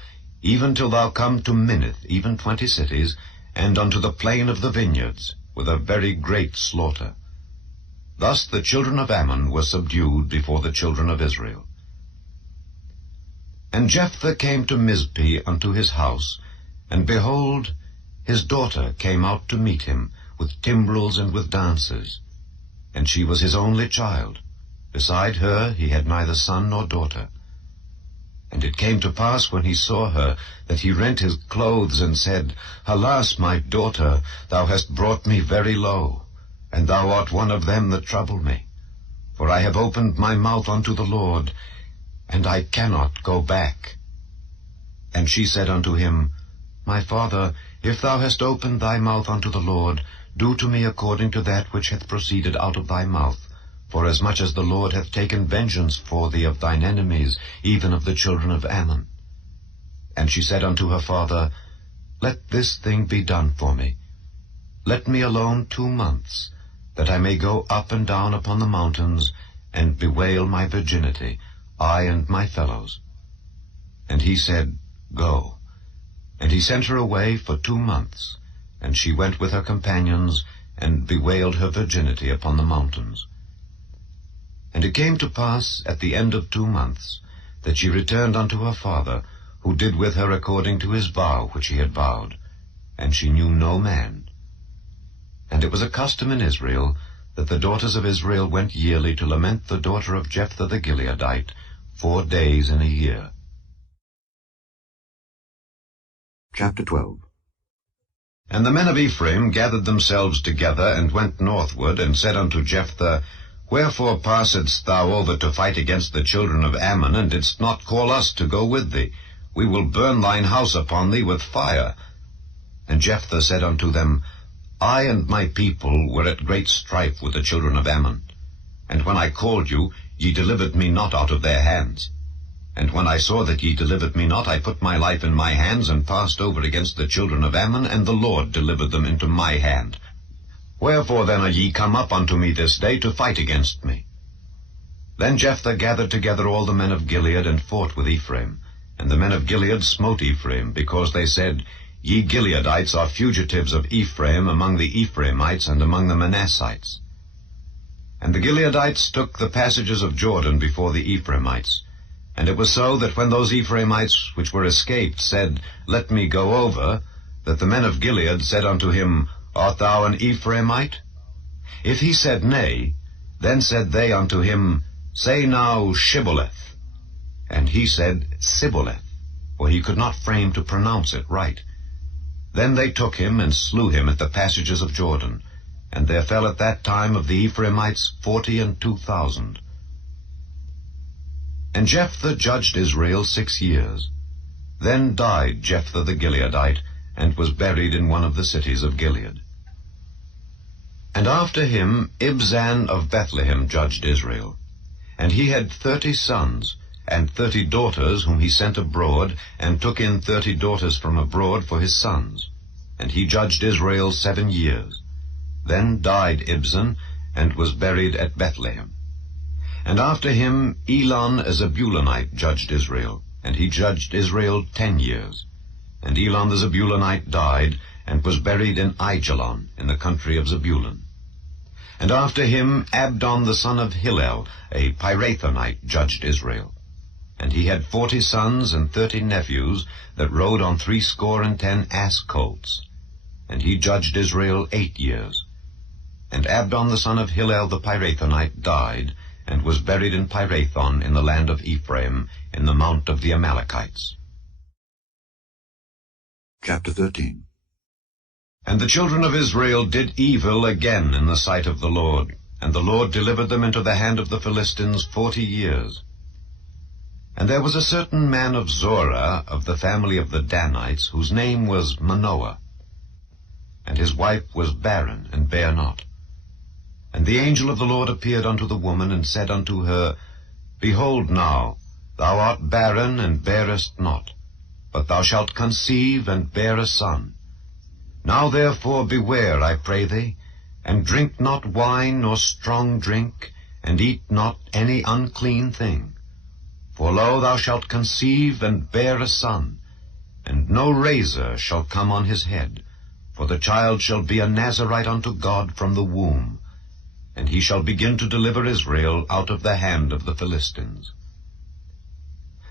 even till thou come to Minnith, even 20 cities, and unto the plain of the vineyards, with a very great slaughter. Thus the children of Ammon were subdued before the children of Israel. And Jephthah came to Mizpeh unto his house, and behold, his daughter came out to meet him, with timbrels and with dances. And she was his only child. Beside her he had neither son nor daughter. And it came to pass, when he saw her, that he rent his clothes, and said, Alas, my daughter, thou hast brought me very low, and thou art one of them that trouble me. For I have opened my mouth unto the Lord, and I cannot go back. And she said unto him, My father, if thou hast opened thy mouth unto the Lord, do to me according to that which hath proceeded out of thy mouth, forasmuch as the Lord hath taken vengeance for thee of thine enemies, even of the children of Ammon. And she said unto her father, Let this thing be done for me. Let me alone 2 months, that I may go up and down upon the mountains, and bewail my virginity, I and my fellows. And he said, Go. And he sent her away for 2 months, and she went with her companions, and bewailed her virginity upon the mountains. And it came to pass at the end of 2 months, that she returned unto her father, who did with her according to his vow which he had vowed, and she knew no man. And it was a custom in Israel, that the daughters of Israel went yearly to lament the daughter of Jephthah the Gileadite 4 days in a year. Chapter 12. And the men of Ephraim gathered themselves together, and went northward, and said unto Jephthah, Wherefore passedst thou over to fight against the children of Ammon, and didst not call us to go with thee? We will burn thine house upon thee with fire. And Jephthah said unto them, I and my people were at great strife with the children of Ammon. And when I called you, ye delivered me not out of their hands. And when I saw that ye delivered me not, I put my life in my hands, and passed over against the children of Ammon, and the Lord delivered them into my hand. Wherefore then are ye come up unto me this day to fight against me? Then Jephthah gathered together all the men of Gilead, and fought with Ephraim. And the men of Gilead smote Ephraim, because they said, Ye Gileadites are fugitives of Ephraim among the Ephraimites and among the Manassites. And the Gileadites took the passages of Jordan before the Ephraimites. And it was so that when those Ephraimites which were escaped said, Let me go over, that the men of Gilead said unto him, Art thou an Ephraimite? If he said, Nay, then said they unto him, Say now, Shibboleth. And he said, Sibboleth, for he could not frame to pronounce it right. Then they took him, and slew him at the passages of Jordan. And there fell at that time of the Ephraimites 42,000. And Jephthah judged Israel 6 years. Then died Jephthah the Gileadite, and was buried in one of the cities of Gilead. And after him Ibzan of Bethlehem judged Israel. And he had 30 sons, and 30 daughters whom he sent abroad, and took in 30 daughters from abroad for his sons. And he judged Israel 7 years. Then died Ibzan, and was buried at Bethlehem. And after him Elon a Zebulunite judged Israel, and he judged Israel 10 years. And Elon the Zebulunite died, and was buried in Aijalon, in the country of Zebulun. And after him Abdon the son of Hillel, a Pirathonite, judged Israel. And he had 40 sons and 30 nephews, that rode on 70 ass colts. And he judged Israel 8 years. And Abdon the son of Hillel the Pirathonite died, and was buried in Pirathon in the land of Ephraim, in the mount of the Amalekites. Chapter 13. And the children of Israel did evil again in the sight of the Lord, and the Lord delivered them into the hand of the Philistines 40 years. And there was a certain man of Zorah, of the family of the Danites, whose name was Manoah. And his wife was barren, and bare not. And the angel of the Lord appeared unto the woman, and said unto her, Behold now, thou art barren, and bearest not, but thou shalt conceive, and bear a son. Now therefore beware, I pray thee, and drink not wine nor strong drink, and eat not any unclean thing. For lo, thou shalt conceive, and bear a son, and no razor shall come on his head, for the child shall be a Nazarite unto God from the womb, and he shall begin to deliver Israel out of the hand of the Philistines.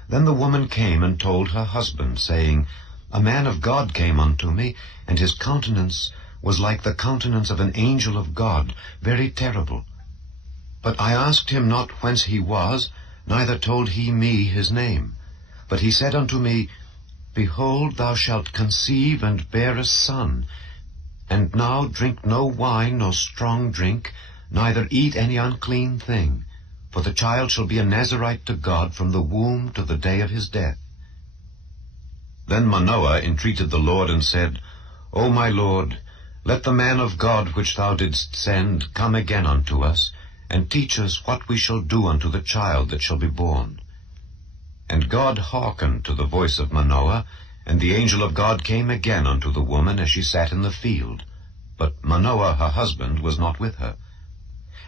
Then the woman came and told her husband, saying, A man of God came unto me, and his countenance was like the countenance of an angel of God, very terrible. But I asked him not whence he was, neither told he me his name. But he said unto me, Behold, thou shalt conceive, and bear a son. And now drink no wine nor strong drink, neither eat any unclean thing, for the child shall be a Nazarite to God from the womb to the day of his death. Then Manoah entreated the Lord, and said, O my Lord, let the man of God which thou didst send come again unto us, and teach us what we shall do unto the child that shall be born. And God hearkened to the voice of Manoah, and the angel of God came again unto the woman as she sat in the field. But Manoah her husband was not with her.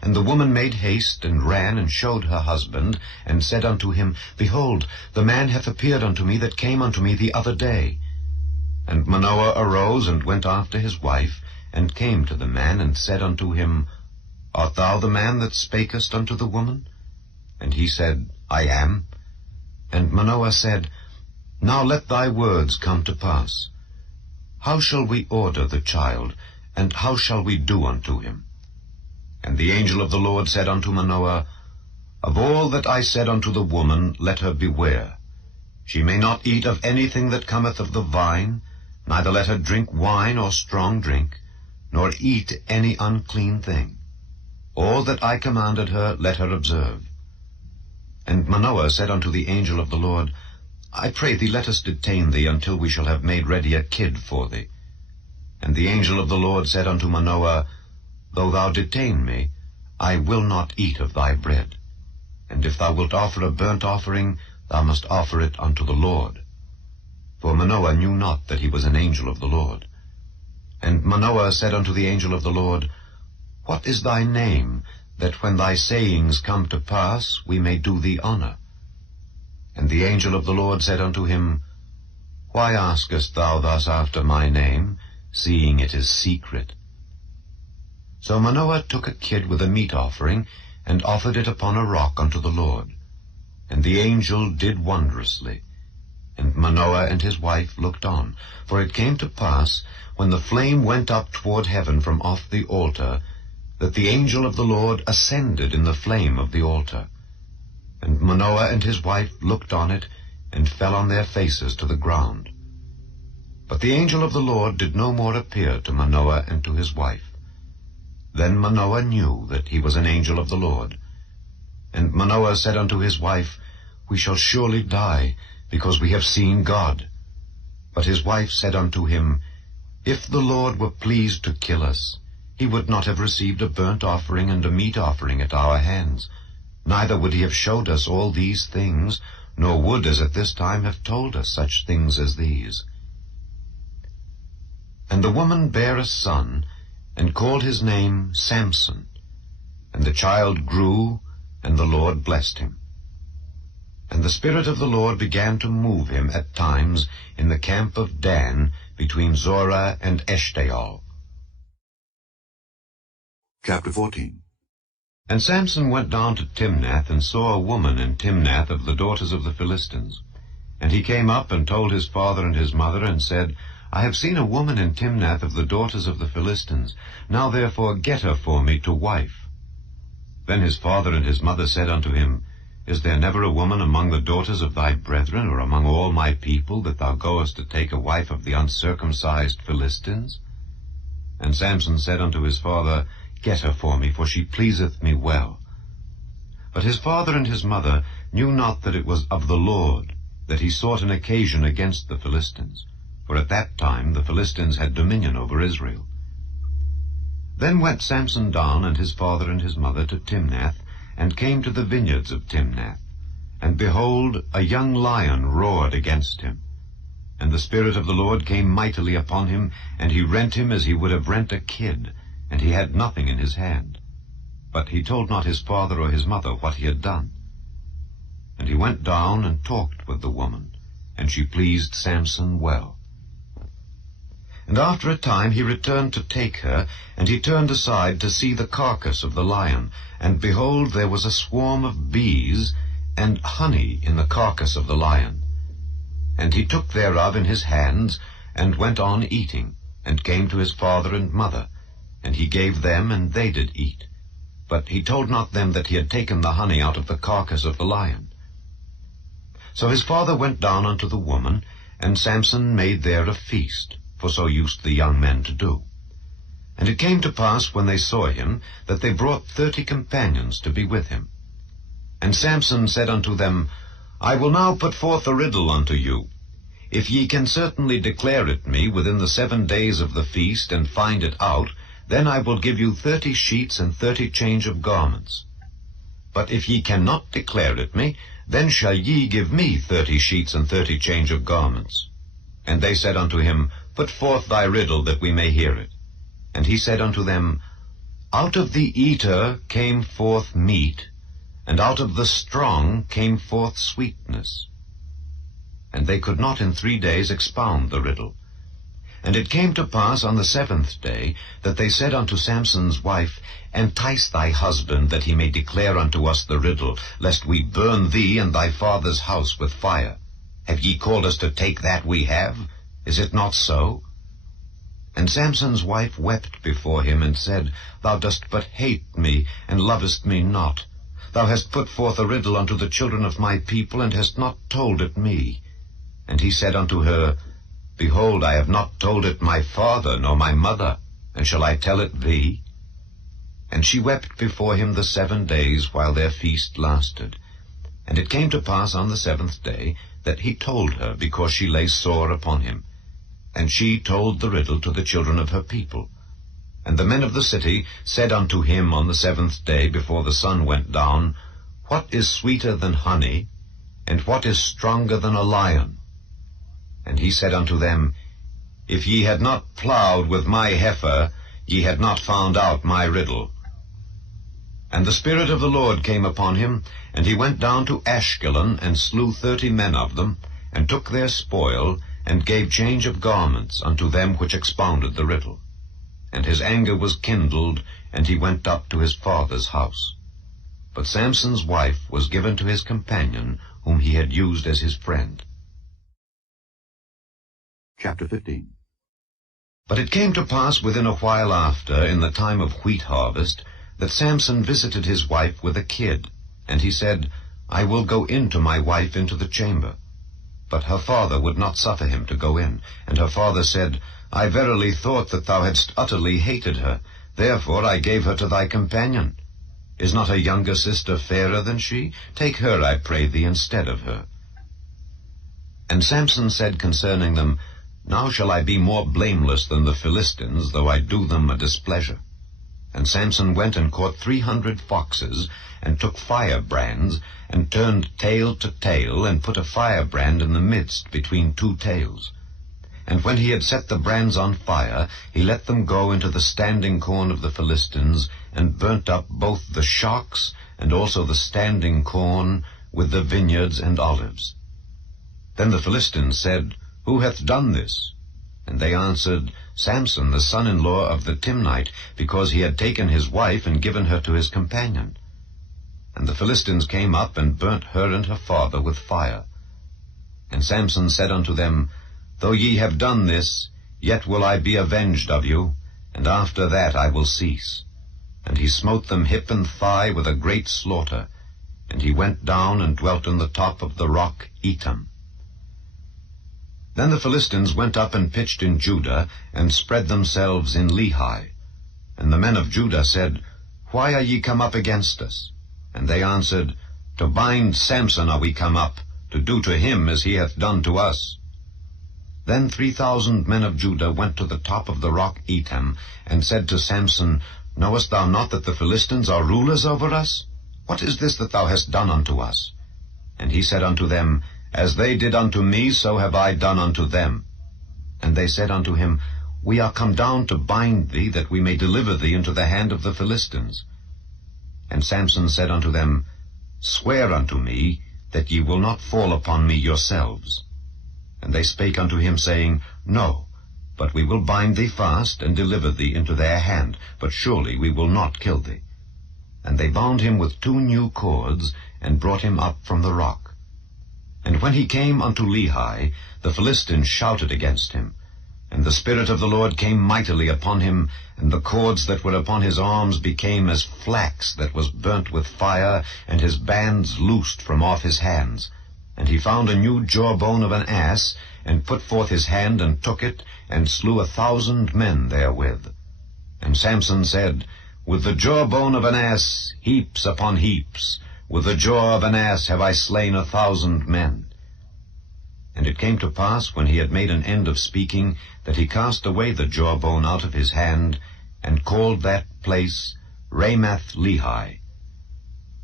And the woman made haste, and ran, and showed her husband, and said unto him, Behold, the man hath appeared unto me that came unto me the other day. And Manoah arose, and went after his wife, and came to the man, and said unto him, Art thou the man that spakest unto the woman? And he said, I am. And Manoah said, Now let thy words come to pass. How shall we order the child, and how shall we do unto him? And the angel of the Lord said unto Manoah, Of all that I said unto the woman, let her beware. She may not eat of anything that cometh of the vine, neither let her drink wine or strong drink, nor eat any unclean thing. All that I commanded her, let her observe. And Manoah said unto the angel of the Lord, I pray thee, let us detain thee until we shall have made ready a kid for thee. And the angel of the Lord said unto Manoah, Though thou detain me, I will not eat of thy bread. And if thou wilt offer a burnt offering, thou must offer it unto the Lord. For Manoah knew not that he was an angel of the Lord. And Manoah said unto the angel of the Lord, What is thy name, that when thy sayings come to pass, we may do thee honor? And the angel of the Lord said unto him, Why askest thou thus after my name, seeing it is secret? So Manoah took a kid with a meat offering, and offered it upon a rock unto the Lord. And the angel did wondrously. And Manoah and his wife looked on. For it came to pass, when the flame went up toward heaven from off the altar, that the angel of the Lord ascended in the flame of the altar. And Manoah and his wife looked on it, and fell on their faces to the ground. But the angel of the Lord did no more appear to Manoah and to his wife. Then Manoah knew that he was an angel of the Lord. And Manoah said unto his wife, We shall surely die, because we have seen God. But his wife said unto him, If the Lord were pleased to kill us, he would not have received a burnt offering and a meat offering at our hands, neither would he have showed us all these things, nor would, as at this time, have told us such things as these. And the woman bare a son, and called his name Samson. And the child grew, and the Lord blessed him. And the Spirit of the Lord began to move him at times in the camp of Dan, between Zorah and Eshtaol. Chapter 14. And Samson went down to Timnath, and saw a woman in Timnath of the daughters of the Philistines. And he came up and told his father and his mother, and said, I have seen a woman in Timnath of the daughters of the Philistines. Now therefore get her for me to wife. Then his father and his mother said unto him, Is there never a woman among the daughters of thy brethren, or among all my people, that thou goest to take a wife of the uncircumcised Philistines? And Samson said unto his father, Get her for me, for she pleaseth me well. But his father and his mother knew not that it was of the Lord, that he sought an occasion against the Philistines, for at that time the Philistines had dominion over Israel. Then went Samson down, and his father and his mother, to Timnath, and came to the vineyards of Timnath. And behold, a young lion roared against him. And the Spirit of the Lord came mightily upon him, and he rent him as he would have rent a kid, and he had nothing in his hand. But he told not his father or his mother what he had done. And he went down and talked with the woman, and she pleased Samson well. And after a time he returned to take her, and he turned aside to see the carcass of the lion. And behold, there was a swarm of bees and honey in the carcass of the lion. And he took thereof in his hands, and went on eating, and came to his father and mother. And he gave them, and they did eat. But he told not them that he had taken the honey out of the carcass of the lion. So his father went down unto the woman, and Samson made there a feast, for so used the young men to do. And it came to pass, when they saw him, that they brought 30 companions to be with him. And Samson said unto them, I will now put forth a riddle unto you. If ye can certainly declare it me within the 7 days of the feast, and find it out, then I will give you 30 sheets and 30 change of garments. But if ye cannot declare it me, then shall ye give me 30 sheets and 30 change of garments. And they said unto him, Put forth thy riddle, that we may hear it. And he said unto them, Out of the eater came forth meat, and out of the strong came forth sweetness. And they could not in 3 days expound the riddle. And it came to pass on the 7th day, that they said unto Samson's wife, Entice thy husband, that he may declare unto us the riddle, lest we burn thee and thy father's house with fire. Have ye called us to take that we have? Is it not so? And Samson's wife wept before him, and said, Thou dost but hate me, and lovest me not. Thou hast put forth a riddle unto the children of my people, and hast not told it me. And he said unto her, Behold, I have not told it my father nor my mother, and shall I tell it thee? And she wept before him the 7 days, while their feast lasted. And it came to pass on the 7th day, that he told her, because she lay sore upon him. And she told the riddle to the children of her people. And the men of the city said unto him on the 7th day, before the sun went down, What is sweeter than honey, and what is stronger than a lion? And he said unto them, If ye had not plowed with my heifer, ye had not found out my riddle. And the Spirit of the Lord came upon him, and he went down to Ashkelon, and slew 30 men of them, and took their spoil, and gave change of garments unto them which expounded the riddle. And his anger was kindled, and he went up to his father's house. But Samson's wife was given to his companion, whom he had used as his friend. Chapter 15. But it came to pass within a while after, in the time of wheat harvest, that Samson visited his wife with a kid. And he said, I will go in to my wife into the chamber. But her father would not suffer him to go in. And her father said, I verily thought that thou hadst utterly hated her. Therefore I gave her to thy companion. Is not a younger sister fairer than she? Take her, I pray thee, instead of her. And Samson said concerning them, Now shall I be more blameless than the Philistines, though I do them a displeasure. And Samson went and caught 300 foxes, and took firebrands, and turned tail to tail, and put a firebrand in the midst between 2 tails. And when he had set the brands on fire, he let them go into the standing corn of the Philistines, and burnt up both the shocks and also the standing corn, with the vineyards and olives. Then the Philistines said, Who hath done this? And they answered, Samson, the son-in-law of the Timnite, because he had taken his wife and given her to his companion. And the Philistines came up and burnt her and her father with fire. And Samson said unto them, Though ye have done this, yet will I be avenged of you, and after that I will cease. And he smote them hip and thigh with a great slaughter, and he went down and dwelt on the top of the rock Etam. Then the Philistines went up and pitched in Judah, and spread themselves in Lehi. And the men of Judah said, Why are ye come up against us? And they answered, To bind Samson are we come up, to do to him as he hath done to us. Then 3,000 men of Judah went to the top of the rock Etam, and said to Samson, Knowest thou not that the Philistines are rulers over us? What is this that thou hast done unto us? And he said unto them, As they did unto me, so have I done unto them. And they said unto him, We are come down to bind thee, that we may deliver thee into the hand of the Philistines. And Samson said unto them, Swear unto me, that ye will not fall upon me yourselves. And they spake unto him, saying, No, but we will bind thee fast, and deliver thee into their hand, but surely we will not kill thee. And they bound him with 2 new cords, and brought him up from the rock. And when he came unto Lehi, the Philistines shouted against him. And the Spirit of the Lord came mightily upon him, and the cords that were upon his arms became as flax that was burnt with fire, and his bands loosed from off his hands. And he found a new jawbone of an ass, and put forth his hand, and took it, and slew 1,000 men therewith. And Samson said, With the jawbone of an ass, heaps upon heaps, with the jaw of an ass have I slain 1,000 men. And it came to pass, when he had made an end of speaking, that he cast away the jawbone out of his hand, and called that place Ramath-Lehi.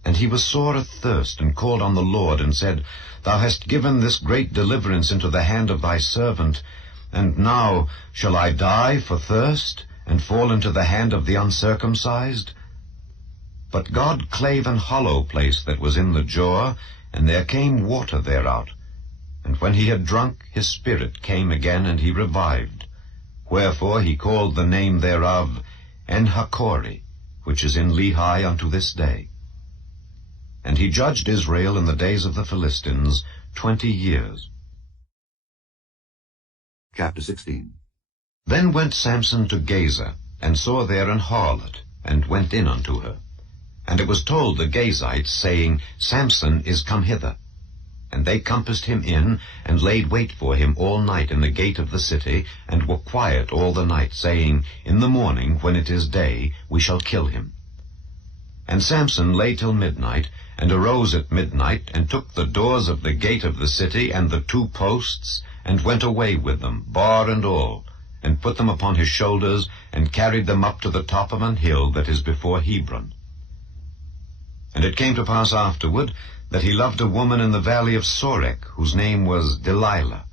And he was sore athirst, and called on the Lord, and said, Thou hast given this great deliverance into the hand of thy servant, and now shall I die for thirst, and fall into the hand of the uncircumcised? But God clave an hollow place that was in the jaw, and there came water thereout. And when he had drunk, his spirit came again, and he revived. Wherefore he called the name thereof En-Hakkore, which is in Lehi unto this day. And he judged Israel in the days of the Philistines 20 years. Chapter 16. Then went Samson to Gaza, and saw there an harlot, and went in unto her. And it was told the Gazites, saying, Samson is come hither. And they compassed him in, and laid wait for him all night in the gate of the city, and were quiet all the night, saying, In the morning, when it is day, we shall kill him. And Samson lay till midnight, and arose at midnight, and took the doors of the gate of the city, and the 2 posts, and went away with them, bar and all, and put them upon his shoulders, and carried them up to the top of an hill that is before Hebron. And it came to pass afterward, that he loved a woman in the valley of Sorek, whose name was Delilah.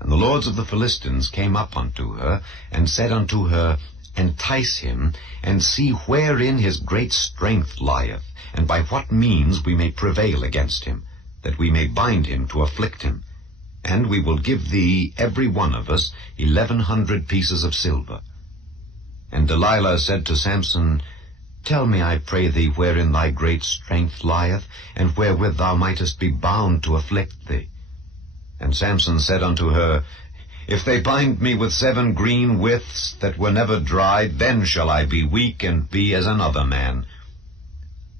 And the lords of the Philistines came up unto her, and said unto her, Entice him, and see wherein his great strength lieth, and by what means we may prevail against him, that we may bind him to afflict him. And we will give thee, every one of us, 1,100 pieces of silver. And Delilah said to Samson, Tell me, I pray thee, wherein thy great strength lieth, and wherewith thou mightest be bound to afflict thee. And Samson said unto her, If they bind me with 7 green withs that were never dried, then shall I be weak, and be as another man.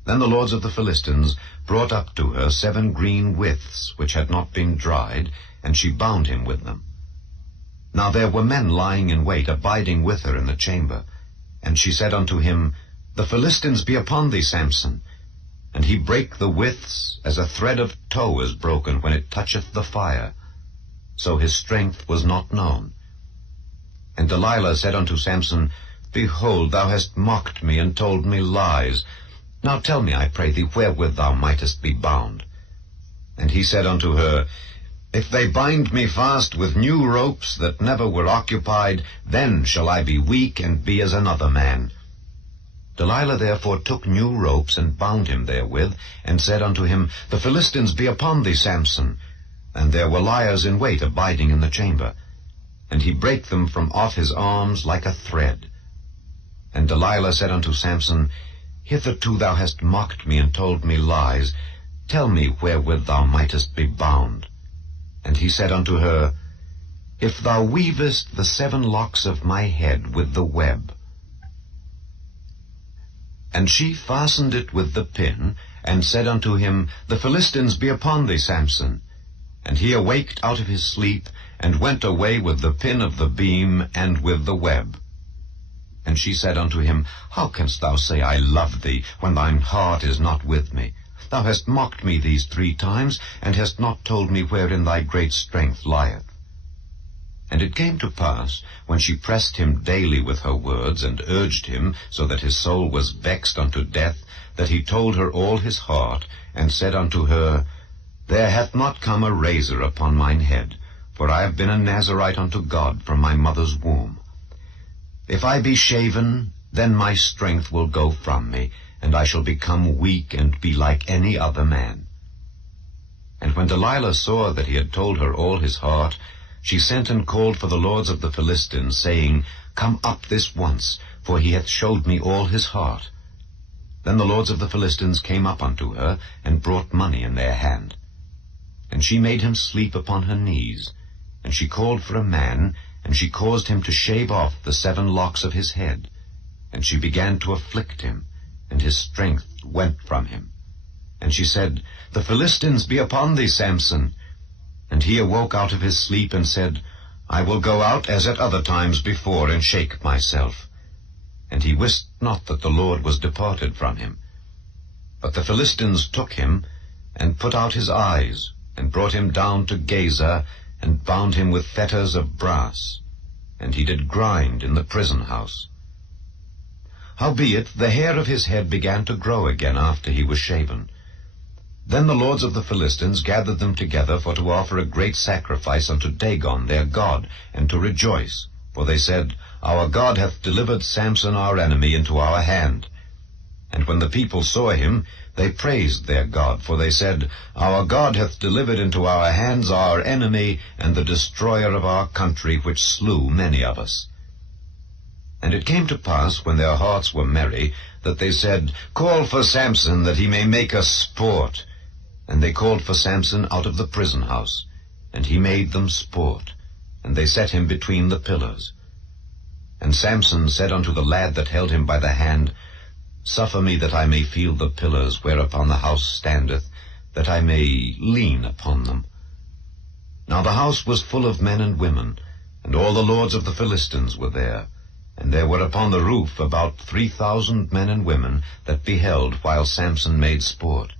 Then the lords of the Philistines brought up to her 7 green withs, which had not been dried, and she bound him with them. Now there were men lying in wait, abiding with her in the chamber. And she said unto him, The Philistines be upon thee, Samson. And he brake the withs, as a thread of tow is broken when it toucheth the fire. So his strength was not known. And Delilah said unto Samson, Behold, thou hast mocked me, and told me lies. Now tell me, I pray thee, wherewith thou mightest be bound. And he said unto her, If they bind me fast with new ropes that never were occupied, then shall I be weak, and be as another man. Delilah therefore took new ropes, and bound him therewith, and said unto him, The Philistines be upon thee, Samson. And there were liers in wait abiding in the chamber. And he brake them from off his arms like a thread. And Delilah said unto Samson, Hitherto thou hast mocked me, and told me lies. Tell me wherewith thou mightest be bound. And he said unto her, If thou weavest the 7 locks of my head with the web. And she fastened it with the pin, and said unto him, The Philistines be upon thee, Samson. And he awaked out of his sleep, and went away with the pin of the beam, and with the web. And she said unto him, How canst thou say, I love thee, when thine heart is not with me? Thou hast mocked me these 3 times, and hast not told me wherein thy great strength lieth. And it came to pass, when she pressed him daily with her words, and urged him, so that his soul was vexed unto death, that he told her all his heart, and said unto her, There hath not come a razor upon mine head, for I have been a Nazarite unto God from my mother's womb. If I be shaven, then my strength will go from me, and I shall become weak, and be like any other man. And when Delilah saw that he had told her all his heart, she sent and called for the lords of the Philistines, saying, Come up this once, for he hath showed me all his heart. Then the lords of the Philistines came up unto her, and brought money in their hand. And she made him sleep upon her knees. And she called for a man, and she caused him to shave off the 7 locks of his head. And she began to afflict him, and his strength went from him. And she said, The Philistines be upon thee, Samson. And he awoke out of his sleep, and said, I will go out as at other times before, and shake myself. And he wist not that the Lord was departed from him. But the Philistines took him, and put out his eyes, and brought him down to Gaza, and bound him with fetters of brass. And he did grind in the prison house. Howbeit the hair of his head began to grow again after he was shaven. Then the lords of the Philistines gathered them together for to offer a great sacrifice unto Dagon their god, and to rejoice. For they said, Our God hath delivered Samson our enemy into our hand. And when the people saw him, they praised their God, for they said, Our God hath delivered into our hands our enemy, and the destroyer of our country, which slew many of us. And it came to pass, when their hearts were merry, that they said, Call for Samson, that he may make us sport. And they called for Samson out of the prison house, and he made them sport, and they set him between the pillars. And Samson said unto the lad that held him by the hand, Suffer me that I may feel the pillars whereupon the house standeth, that I may lean upon them. Now the house was full of men and women, and all the lords of the Philistines were there. And there were upon the roof about 3,000 men and women that beheld while Samson made sport.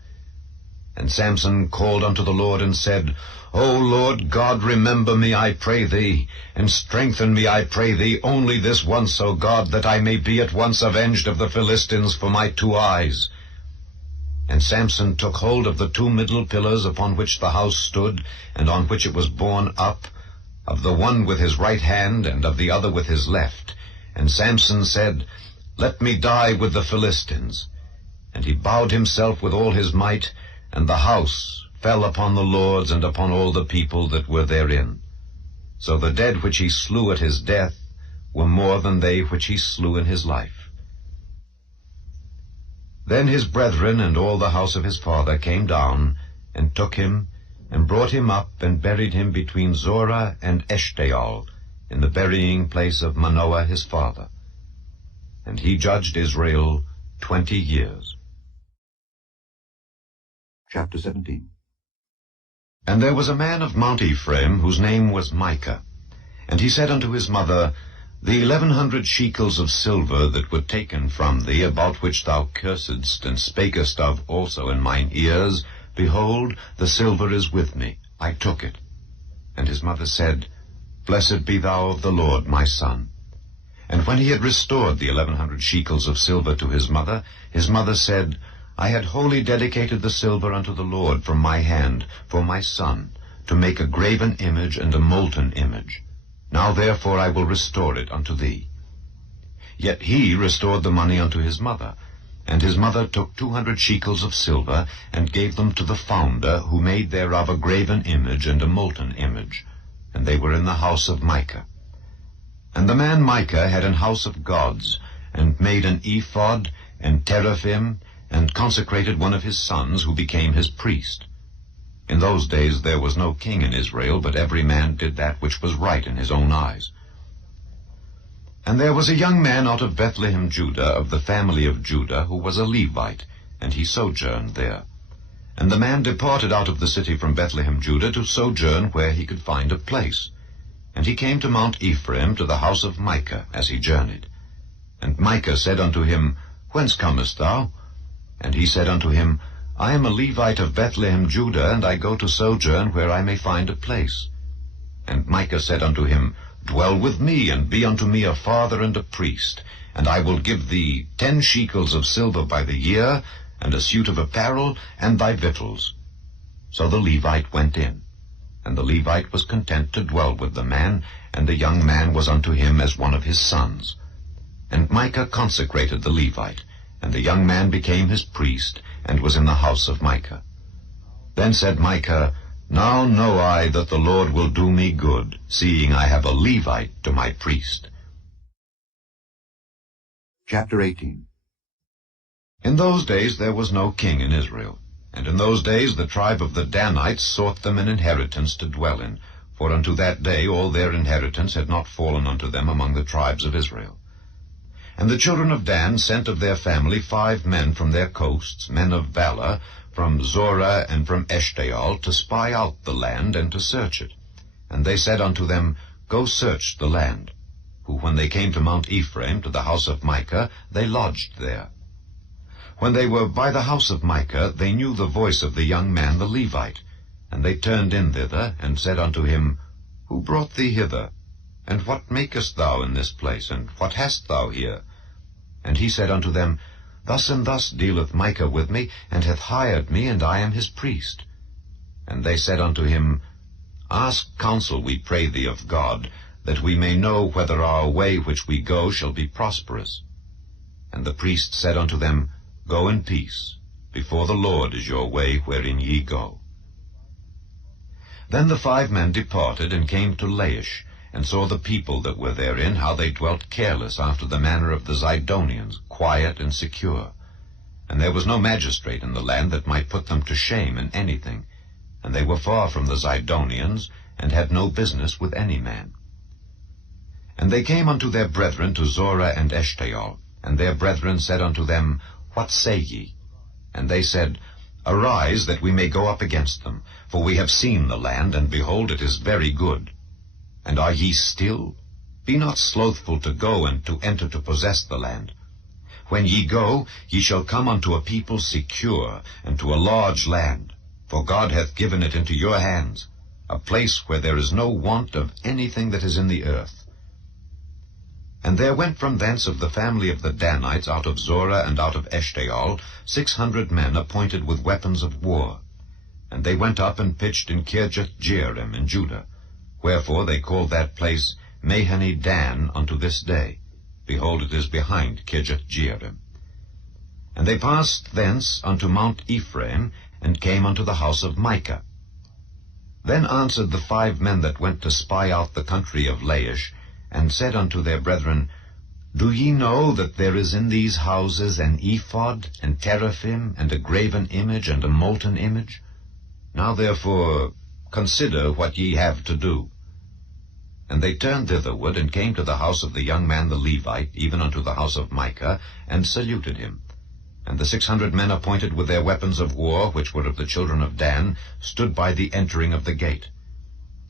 And Samson called unto the Lord, and said, O Lord God, remember me, I pray thee, and strengthen me, I pray thee, only this once, O God, that I may be at once avenged of the Philistines for my 2 eyes. And Samson took hold of the 2 middle pillars upon which the house stood, and on which it was borne up, of the one with his right hand, and of the other with his left. And Samson said, Let me die with the Philistines. And he bowed himself with all his might, and the house fell upon the lords and upon all the people that were therein. So the dead which he slew at his death were more than they which he slew in his life. Then his brethren and all the house of his father came down, and took him, and brought him up, and buried him between Zorah and Eshtaol, in the burying place of Manoah his father. And he judged Israel 20 years. Chapter 17. And there was a man of Mount Ephraim, whose name was Micah. And he said unto his mother, The 1,100 shekels of silver that were taken from thee, about which thou cursedst and spakest of also in mine ears, behold, the silver is with me. I took it. And his mother said, Blessed be thou of the Lord, my son. And when he had restored the 1,100 shekels of silver to his mother said, I had wholly dedicated the silver unto the Lord from my hand for my son, to make a graven image and a molten image. Now therefore I will restore it unto thee. Yet he restored the money unto his mother. And his mother took 200 shekels of silver, and gave them to the founder, who made thereof a graven image and a molten image. And they were in the house of Micah. And the man Micah had an house of gods, and made an ephod, and teraphim, and consecrated one of his sons, who became his priest. In those days there was no king in Israel, but every man did that which was right in his own eyes. And there was a young man out of Bethlehem, Judah, of the family of Judah, who was a Levite, and he sojourned there. And the man departed out of the city from Bethlehem, Judah, to sojourn where he could find a place. And he came to Mount Ephraim, to the house of Micah, as he journeyed. And Micah said unto him, Whence comest thou? And he said unto him, I am a Levite of Bethlehem, Judah, and I go to sojourn where I may find a place. And Micah said unto him, Dwell with me, and be unto me a father and a priest, and I will give thee 10 shekels of silver by the year, and a suit of apparel, and thy victuals. So the Levite went in. And the Levite was content to dwell with the man, and the young man was unto him as one of his sons. And Micah consecrated the Levite, and the young man became his priest, and was in the house of Micah. Then said Micah, Now know I that the Lord will do me good, seeing I have a Levite to my priest. Chapter 18. In those days there was no king in Israel. And in those days the tribe of the Danites sought them an inheritance to dwell in, for unto that day all their inheritance had not fallen unto them among the tribes of Israel. And the children of Dan sent of their family 5 men from their coasts, men of valor, from Zorah and from Eshtaol, to spy out the land and to search it. And they said unto them, Go search the land. Who, when they came to Mount Ephraim, to the house of Micah, they lodged there. When they were by the house of Micah, they knew the voice of the young man the Levite. And they turned in thither, and said unto him, Who brought thee hither? And what makest thou in this place? And what hast thou here? And he said unto them, Thus and thus dealeth Micah with me, and hath hired me, and I am his priest. And they said unto him, Ask counsel, we pray thee, of God, that we may know whether our way which we go shall be prosperous. And the priest said unto them, Go in peace. Before the Lord is your way wherein ye go. Then the 5 men departed, and came to Laish, and saw the people that were therein, how they dwelt careless after the manner of the Zidonians, quiet and secure. And there was no magistrate in the land that might put them to shame in anything. And they were far from the Zidonians, and had no business with any man. And they came unto their brethren to Zorah and Eshtaol, and their brethren said unto them, What say ye? And they said, Arise, that we may go up against them, for we have seen the land, and behold, it is very good. And are ye still? Be not slothful to go and to enter to possess the land. When ye go, ye shall come unto a people secure, and to a large land, for God hath given it into your hands, a place where there is no want of anything that is in the earth. And there went from thence of the family of the Danites, out of Zorah and out of Eshtaol, 600 men appointed with weapons of war. And they went up and pitched in Kirjath-jearim in Judah. Wherefore they called that place Mahane Dan unto this day. Behold, it is behind Kirjath-jearim. And they passed thence unto Mount Ephraim, and came unto the house of Micah. Then answered the 5 men that went to spy out the country of Laish, and said unto their brethren, Do ye know that there is in these houses an ephod, and teraphim, and a graven image, and a molten image? Now therefore consider what ye have to do. And they turned thitherward, and came to the house of the young man the Levite, even unto the house of Micah, and saluted him. And the 600 men appointed with their weapons of war, which were of the children of Dan, stood by the entering of the gate.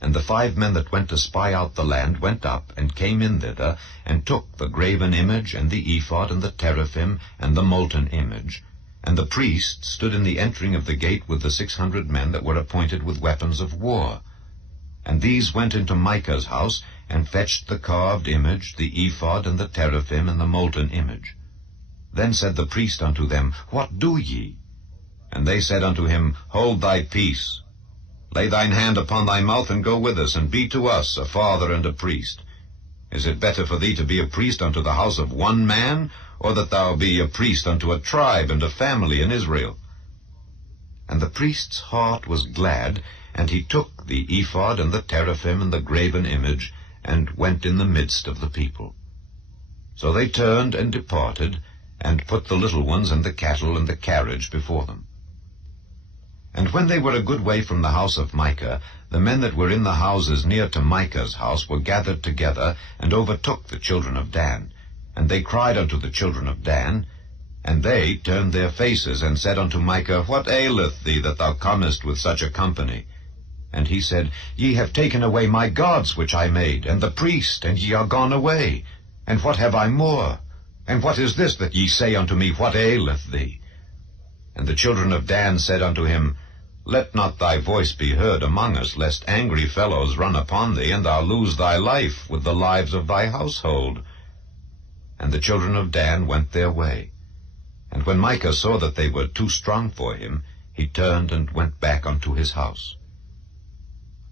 And the 5 men that went to spy out the land went up, and came in thither, and took the graven image, and the ephod, and the teraphim, and the molten image. And the priest stood in the entering of the gate with the 600 men that were appointed with weapons of war. And these went into Micah's house, and fetched the carved image, the ephod, and the teraphim, and the molten image. Then said the priest unto them, What do ye? And they said unto him, Hold thy peace. Lay thine hand upon thy mouth, and go with us, and be to us a father and a priest. Is it better for thee to be a priest unto the house of one man, or that thou be a priest unto a tribe and a family in Israel? And the priest's heart was glad, and he took the ephod and the teraphim and the graven image, and went in the midst of the people. So they turned and departed, and put the little ones and the cattle and the carriage before them. And when they were a good way from the house of Micah, the men that were in the houses near to Micah's house were gathered together, and overtook the children of Dan. And they cried unto the children of Dan, and they turned their faces, and said unto Micah, What aileth thee, that thou comest with such a company? And he said, Ye have taken away my gods which I made, and the priest, and ye are gone away. And what have I more? And what is this that ye say unto me, What aileth thee? And the children of Dan said unto him, Let not thy voice be heard among us, lest angry fellows run upon thee, and thou lose thy life with the lives of thy household. And the children of Dan went their way. And when Micah saw that they were too strong for him, he turned and went back unto his house.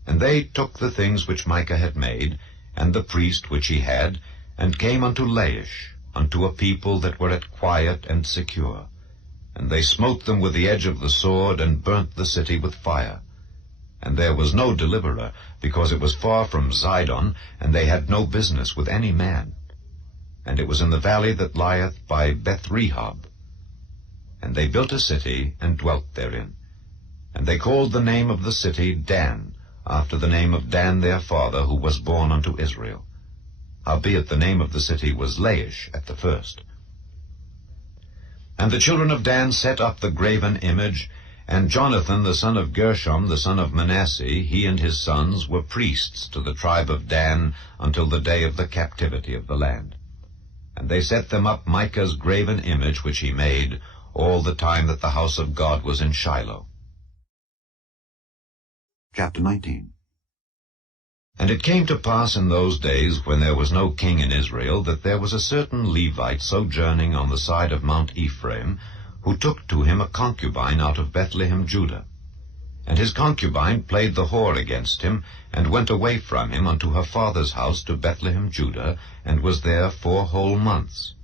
And they took the things which Micah had made, and the priest which he had, and came unto Laish, unto a people that were at quiet and secure. And they smote them with the edge of the sword, and burnt the city with fire. And there was no deliverer, because it was far from Zidon, and they had no business with any man. And it was in the valley that lieth by Beth-rehob. And they built a city, and dwelt therein. And they called the name of the city Dan, after the name of Dan their father, who was born unto Israel. Howbeit the name of the city was Laish at the first. And the children of Dan set up the graven image, and Jonathan the son of Gershom, the son of Manasseh, he and his sons, were priests to the tribe of Dan until the day of the captivity of the land. And they set them up Micah's graven image which he made, all the time that the house of God was in Shiloh. Chapter 19. And it came to pass in those days, when there was no king in Israel, that there was a certain Levite sojourning on the side of Mount Ephraim, who took to him a concubine out of Bethlehem, Judah. And his concubine played the whore against him, and went away from him unto her father's house to Bethlehem, Judah, and was there 4 whole months.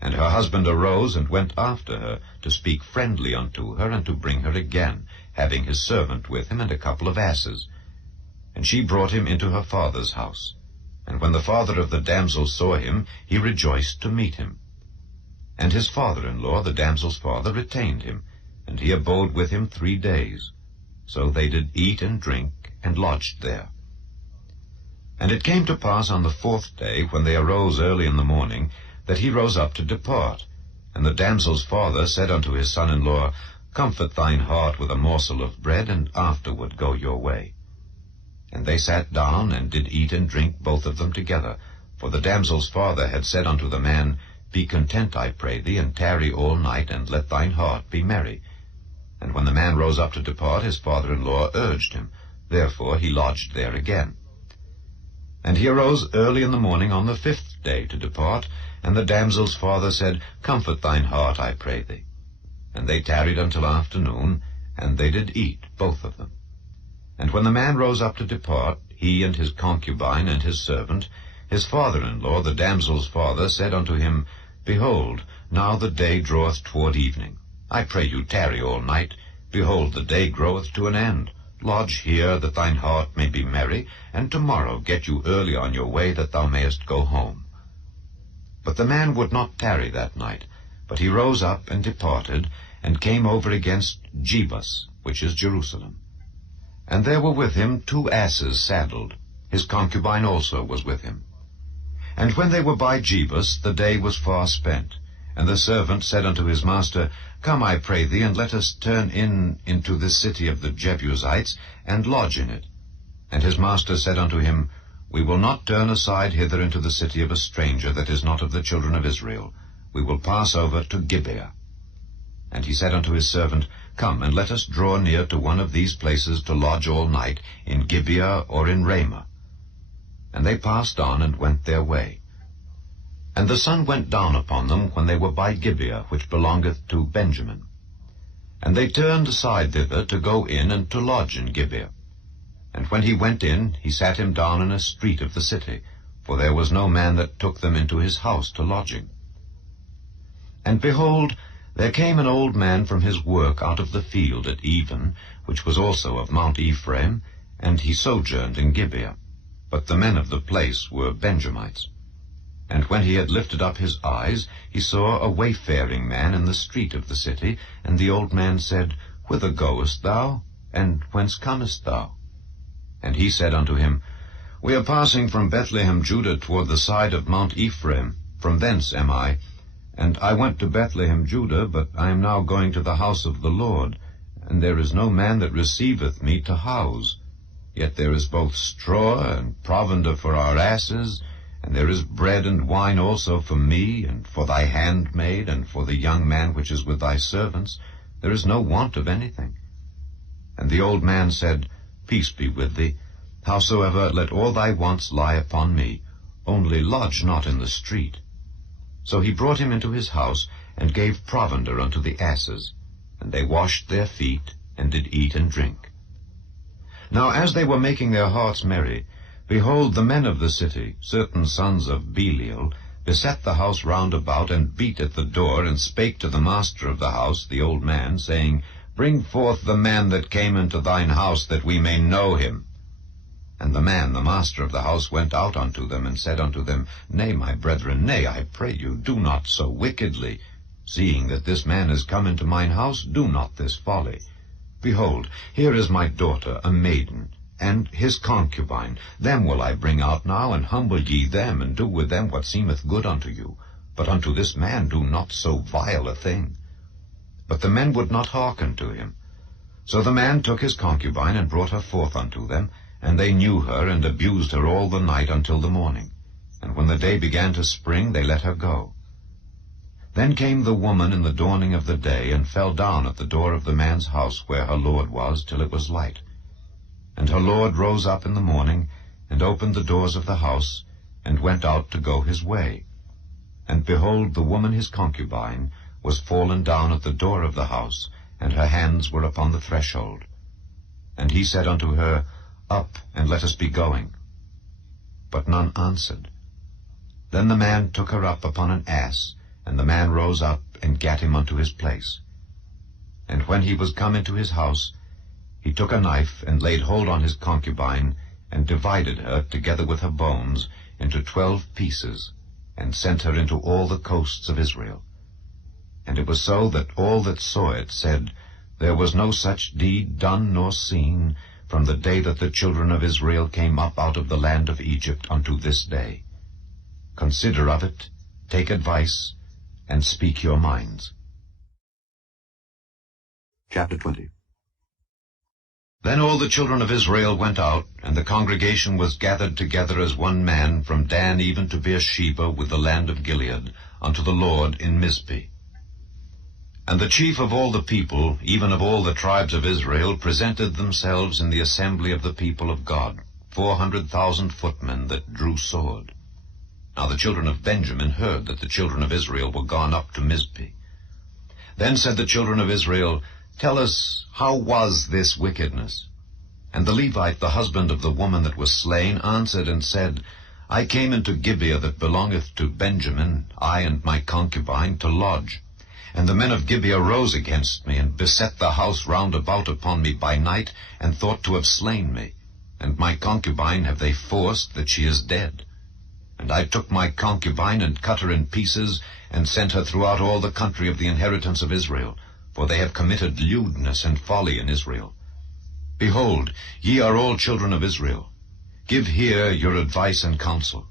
And her husband arose and went after her, to speak friendly unto her, and to bring her again, having his servant with him, and a couple of asses. And she brought him into her father's house. And when the father of the damsel saw him, he rejoiced to meet him. And his father-in-law, the damsel's father, retained him, and he abode with him 3 days. So they did eat and drink, and lodged there. And it came to pass on the 4th day, when they arose early in the morning, that he rose up to depart. And the damsel's father said unto his son-in-law, Comfort thine heart with a morsel of bread, and afterward go your way. And they sat down, and did eat and drink both of them together. For the damsel's father had said unto the man, Be content, I pray thee, and tarry all night, and let thine heart be merry. And when the man rose up to depart, his father-in-law urged him. Therefore he lodged there again. And he arose early in the morning on the 5th day to depart, and the damsel's father said, Comfort thine heart, I pray thee. And they tarried until afternoon, and they did eat, both of them. And when the man rose up to depart, he and his concubine and his servant, his father-in-law, the damsel's father, said unto him, Behold, now the day draweth toward evening. I pray you tarry all night. Behold, the day groweth to an end. Lodge here, that thine heart may be merry, and tomorrow get you early on your way, that thou mayest go home. But the man would not tarry that night, but he rose up and departed, and came over against Jebus, which is Jerusalem. And there were with him 2 asses saddled. His concubine also was with him. And when they were by Jebus, the day was far spent. And the servant said unto his master, Come, I pray thee, and let us turn into this city of the Jebusites, and lodge in it. And his master said unto him, We will not turn aside hither into the city of a stranger that is not of the children of Israel. We will pass over to Gibeah. And he said unto his servant, Come, and let us draw near to one of these places to lodge all night, in Gibeah or in Ramah. And they passed on, and went their way. And the sun went down upon them when they were by Gibeah, which belongeth to Benjamin. And they turned aside thither to go in and to lodge in Gibeah. And when he went in, he sat him down in a street of the city, for there was no man that took them into his house to lodging. And behold, there came an old man from his work out of the field at even, which was also of Mount Ephraim, and he sojourned in Gibeah. But the men of the place were Benjamites. And when he had lifted up his eyes, he saw a wayfaring man in the street of the city, and the old man said, Whither goest thou? And whence comest thou? And he said unto him, We are passing from Bethlehem, Judah, toward the side of Mount Ephraim. From thence am I. And I went to Bethlehem, Judah, but I am now going to the house of the Lord. And there is no man that receiveth me to house. Yet there is both straw and provender for our asses, and there is bread and wine also for me, and for thy handmaid, and for the young man which is with thy servants. There is no want of anything. And the old man said, Peace be with thee. Howsoever, let all thy wants lie upon me. Only lodge not in the street. So he brought him into his house, and gave provender unto the asses. And they washed their feet, and did eat and drink. Now as they were making their hearts merry, behold, the men of the city, certain sons of Belial, beset the house round about, and beat at the door, and spake to the master of the house, the old man, saying, Bring forth the man that came into thine house, that we may know him. And the man, the master of the house, went out unto them, and said unto them, Nay, my brethren, nay, I pray you, do not so wickedly. Seeing that this man is come into mine house, do not this folly. Behold, here is my daughter, a maiden, and his concubine. Them will I bring out now, and humble ye them, and do with them what seemeth good unto you. But unto this man do not so vile a thing. But the men would not hearken to him. So the man took his concubine, and brought her forth unto them, and they knew her, and abused her all the night until the morning. And when the day began to spring, they let her go. Then came the woman in the dawning of the day, and fell down at the door of the man's house where her lord was, till it was light. And her lord rose up in the morning, and opened the doors of the house, and went out to go his way. And behold, the woman his concubine was fallen down at the door of the house, and her hands were upon the threshold. And he said unto her, Up, and let us be going. But none answered. Then the man took her up upon an ass, and the man rose up, and gat him unto his place. And when he was come into his house, he took a knife, and laid hold on his concubine, and divided her, together with her bones, into 12 pieces, and sent her into all the coasts of Israel. And it was so that all that saw it said, There was no such deed done nor seen, from the day that the children of Israel came up out of the land of Egypt unto this day. Consider of it, take advice, and speak your minds. Chapter 20. Then all the children of Israel went out, and the congregation was gathered together as one man, from Dan even to Beersheba with the land of Gilead, unto the Lord in Mizpeh. And the chief of all the people, even of all the tribes of Israel, presented themselves in the assembly of the people of God, 400,000 footmen that drew sword. Now the children of Benjamin heard that the children of Israel were gone up to Mizpeh. Then said the children of Israel, Tell us, how was this wickedness? And the Levite, the husband of the woman that was slain, answered and said, I came into Gibeah that belongeth to Benjamin, I and my concubine, to lodge. And the men of Gibeah rose against me, and beset the house round about upon me by night, and thought to have slain me. And my concubine have they forced, that she is dead. And I took my concubine, and cut her in pieces, and sent her throughout all the country of the inheritance of Israel, for they have committed lewdness and folly in Israel. Behold, ye are all children of Israel. Give here your advice and counsel.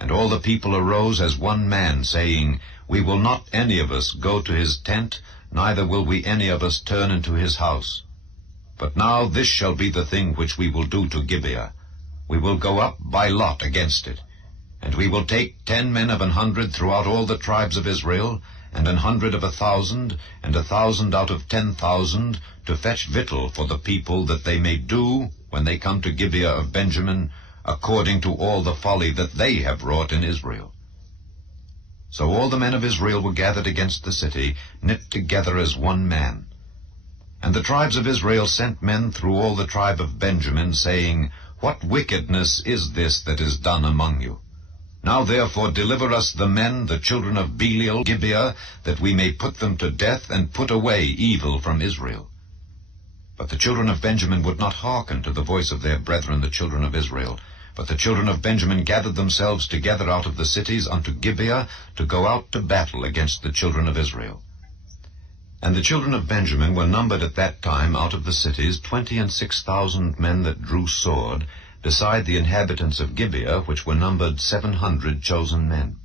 And all the people arose as one man, saying, We will not any of us go to his tent, neither will we any of us turn into his house. But now this shall be the thing which we will do to Gibeah. We will go up by lot against it. And we will take 10 men of 100 throughout all the tribes of Israel, and 100 of 1,000, and 1,000 out of 10,000, to fetch victual for the people, that they may do, when they come to Gibeah of Benjamin, according to all the folly that they have wrought in Israel. So all the men of Israel were gathered against the city, knit together as one man. And the tribes of Israel sent men through all the tribe of Benjamin, saying, What wickedness is this that is done among you? Now therefore deliver us the men, the children of Belial, Gibeah, that we may put them to death, and put away evil from Israel. But the children of Benjamin would not hearken to the voice of their brethren the children of Israel. But the children of Benjamin gathered themselves together out of the cities unto Gibeah, to go out to battle against the children of Israel. And the children of Benjamin were numbered at that time out of the cities 26,000 men that drew sword, beside the inhabitants of Gibeah, which were numbered 700 chosen men.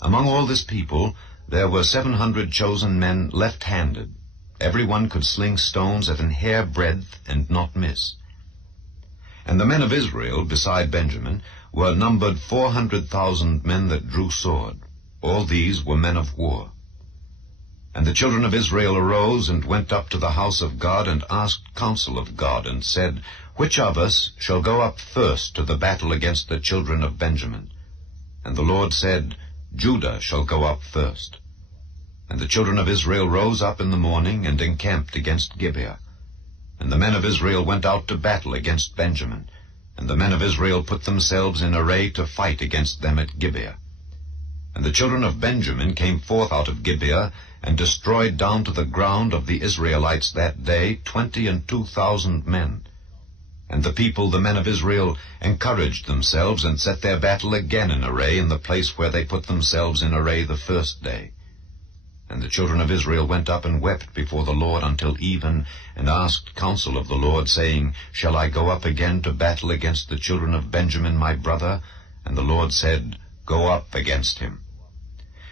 Among all this people there were 700 chosen men left-handed. Every one could sling stones at an hair breadth, and not miss. And the men of Israel, beside Benjamin, were numbered 400,000 men that drew sword. All these were men of war. And the children of Israel arose, and went up to the house of God, and asked counsel of God, and said, Which of us shall go up first to the battle against the children of Benjamin? And the Lord said, Judah shall go up first. And the children of Israel rose up in the morning, and encamped against Gibeah. And the men of Israel went out to battle against Benjamin. And the men of Israel put themselves in array to fight against them at Gibeah. And the children of Benjamin came forth out of Gibeah, and destroyed down to the ground of the Israelites that day 22,000 men. And the people, the men of Israel, encouraged themselves, and set their battle again in array in the place where they put themselves in array the first day. And the children of Israel went up and wept before the Lord until even, and asked counsel of the Lord, saying, Shall I go up again to battle against the children of Benjamin my brother? And the Lord said, Go up against him.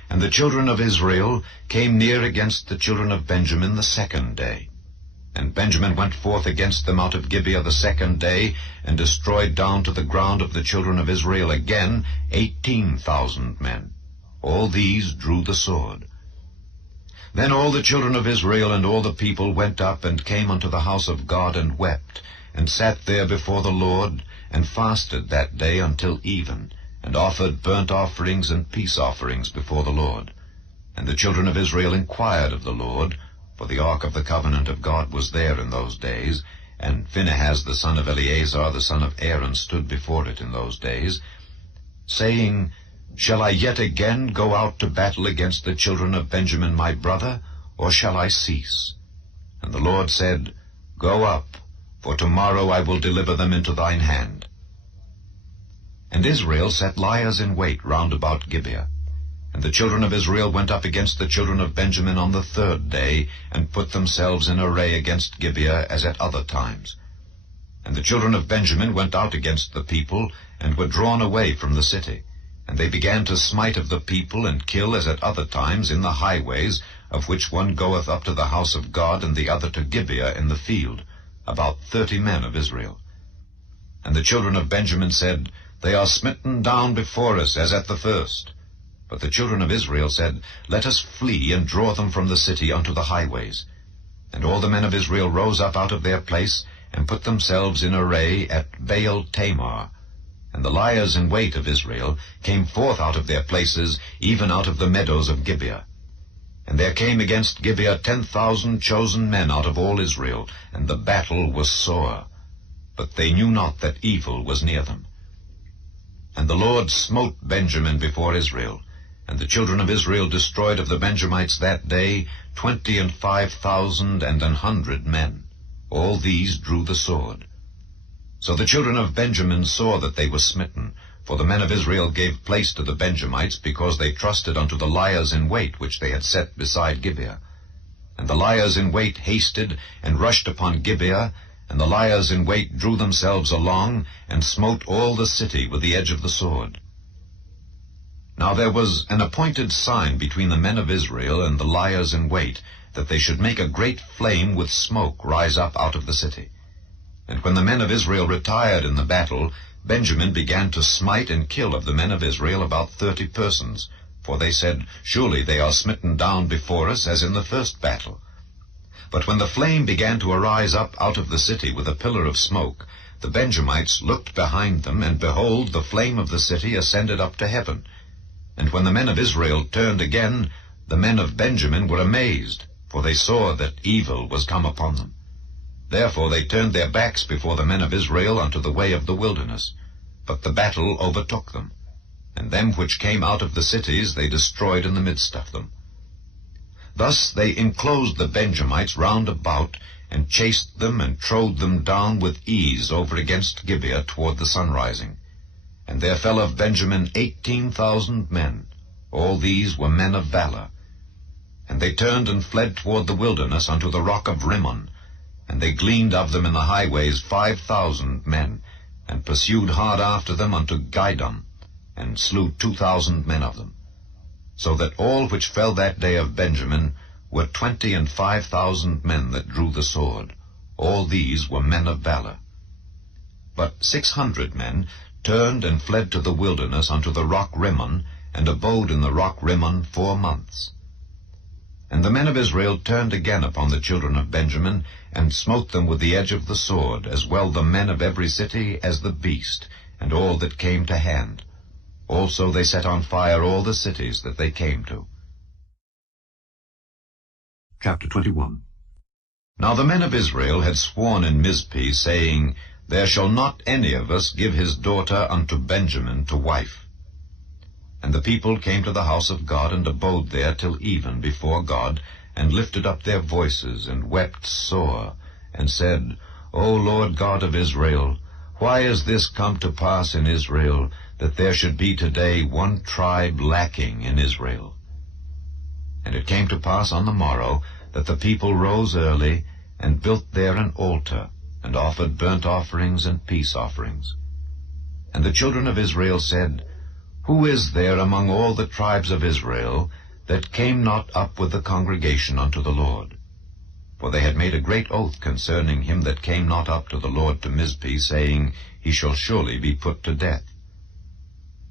And the children of Israel came near against the children of Benjamin the second day. And Benjamin went forth against them out of Gibeah the second day, and destroyed down to the ground of the children of Israel again 18,000 men. All these drew the sword. Then all the children of Israel and all the people went up, and came unto the house of God, and wept, and sat there before the Lord, and fasted that day until even, and offered burnt offerings and peace offerings before the Lord. And the children of Israel inquired of the Lord, for the ark of the covenant of God was there in those days, and Phinehas the son of Eleazar the son of Aaron stood before it in those days, saying, Shall I yet again go out to battle against the children of Benjamin my brother, or shall I cease? And the Lord said, Go up, for tomorrow I will deliver them into thine hand. And Israel set liers in wait round about Gibeah. And the children of Israel went up against the children of Benjamin on the third day, and put themselves in array against Gibeah as at other times. And the children of Benjamin went out against the people, and were drawn away from the city. And they began to smite of the people, and kill as at other times in the highways, of which one goeth up to the house of God, and the other to Gibeah in the field, about 30 men of Israel. And the children of Benjamin said, They are smitten down before us as at the first. But the children of Israel said, Let us flee, and draw them from the city unto the highways. And all the men of Israel rose up out of their place, and put themselves in array at Baal Tamar. And the liers in wait of Israel came forth out of their places, even out of the meadows of Gibeah. And there came against Gibeah 10,000 chosen men out of all Israel, and the battle was sore. But they knew not that evil was near them. And the Lord smote Benjamin before Israel, and the children of Israel destroyed of the Benjamites that day 25,100 men. All these drew the sword. So the children of Benjamin saw that they were smitten, for the men of Israel gave place to the Benjamites, because they trusted unto the liers in wait which they had set beside Gibeah. And the liers in wait hasted, and rushed upon Gibeah, and the liers in wait drew themselves along, and smote all the city with the edge of the sword. Now there was an appointed sign between the men of Israel and the liers in wait, that they should make a great flame with smoke rise up out of the city. And when the men of Israel retired in the battle, Benjamin began to smite and kill of the men of Israel about 30 persons. For they said, Surely they are smitten down before us, as in the first battle. But when the flame began to arise up out of the city with a pillar of smoke, the Benjamites looked behind them, and behold, the flame of the city ascended up to heaven. And when the men of Israel turned again, the men of Benjamin were amazed, for they saw that evil was come upon them. Therefore they turned their backs before the men of Israel unto the way of the wilderness. But the battle overtook them, and them which came out of the cities they destroyed in the midst of them. Thus they enclosed the Benjamites round about, and chased them, and trode them down with ease over against Gibeah toward the sunrising. And there fell of Benjamin 18,000 men. All these were men of valor. And they turned and fled toward the wilderness unto the rock of Rimmon. And they gleaned of them in the highways 5,000 men, and pursued hard after them unto Gidom, and slew 2,000 men of them. So that all which fell that day of Benjamin were 25,000 men that drew the sword. All these were men of valor. But 600 men turned and fled to the wilderness unto the rock Rimmon, and abode in the rock Rimmon 4 months. And the men of Israel turned again upon the children of Benjamin, and smote them with the edge of the sword, as well the men of every city as the beast, and all that came to hand. Also they set on fire all the cities that they came to. Chapter 21. Now the men of Israel had sworn in Mizpeh, saying, There shall not any of us give his daughter unto Benjamin to wife. And the people came to the house of God, and abode there till even before God, and lifted up their voices, and wept sore, and said, O Lord God of Israel, why is this come to pass in Israel, that there should be today one tribe lacking in Israel? And it came to pass on the morrow, that the people rose early, and built there an altar, and offered burnt offerings and peace offerings. And the children of Israel said, Who is there among all the tribes of Israel that came not up with the congregation unto the Lord? For they had made a great oath concerning him that came not up to the Lord to Mizpeh, saying, He shall surely be put to death.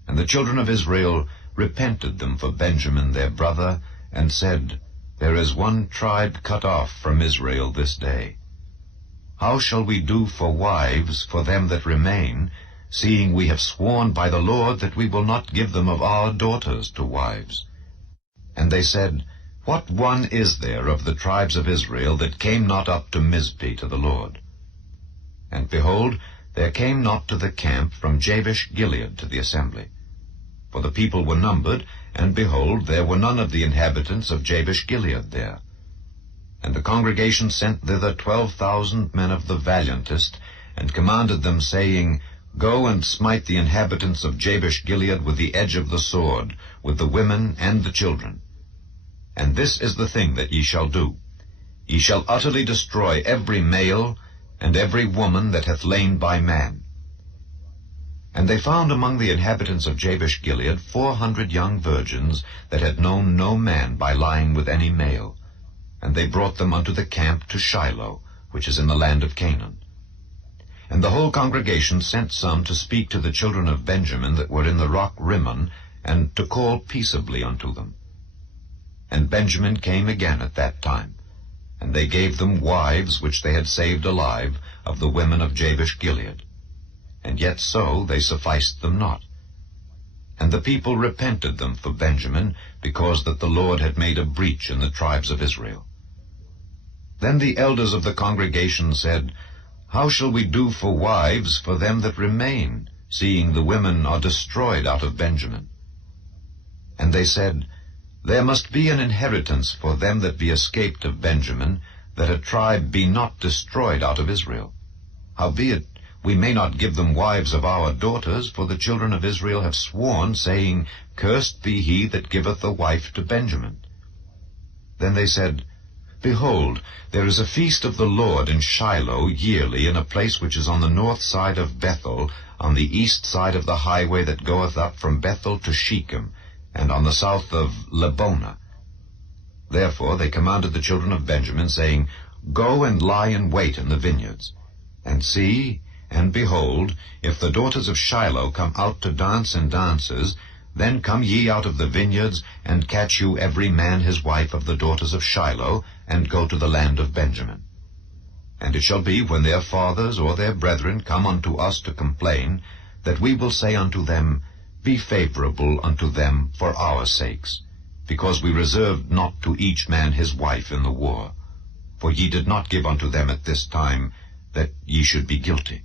And the children of Israel repented them for Benjamin their brother, and said, There is one tribe cut off from Israel this day. How shall we do for wives for them that remain, seeing we have sworn by the Lord that we will not give them of our daughters to wives? And they said, What one is there of the tribes of Israel that came not up to Mizpeh to the Lord? And behold, there came not to the camp from Jabesh Gilead to the assembly. For the people were numbered, and behold, there were none of the inhabitants of Jabesh Gilead there. And the congregation sent thither 12,000 men of the valiantest, and commanded them, saying, Go and smite the inhabitants of Jabesh Gilead with the edge of the sword, with the women and the children. And this is the thing that ye shall do. Ye shall utterly destroy every male, and every woman that hath lain by man. And they found among the inhabitants of Jabesh Gilead 400 young virgins that had known no man by lying with any male. And they brought them unto the camp to Shiloh, which is in the land of Canaan. And the whole congregation sent some to speak to the children of Benjamin that were in the rock Rimmon, and to call peaceably unto them. And Benjamin came again at that time, and they gave them wives which they had saved alive of the women of Jabesh Gilead. And yet so they sufficed them not. And the people repented them for Benjamin, because that the Lord had made a breach in the tribes of Israel. Then the elders of the congregation said, How shall we do for wives for them that remain, seeing the women are destroyed out of Benjamin? And they said, There must be an inheritance for them that be escaped of Benjamin, that a tribe be not destroyed out of Israel. Howbeit, we may not give them wives of our daughters, for the children of Israel have sworn, saying, Cursed be he that giveth a wife to Benjamin. Then they said, Behold, there is a feast of the Lord in Shiloh yearly, in a place which is on the north side of Bethel, on the east side of the highway that goeth up from Bethel to Shechem, and on the south of Lebonah. Therefore they commanded the children of Benjamin, saying, Go and lie in wait in the vineyards. And see, and behold, if the daughters of Shiloh come out to dance in dances, then come ye out of the vineyards, and catch you every man his wife of the daughters of Shiloh, and go to the land of Benjamin. And it shall be, when their fathers or their brethren come unto us to complain, that we will say unto them, Be favorable unto them for our sakes, because we reserved not to each man his wife in the war. for ye did not give unto them at this time, that ye should be guilty.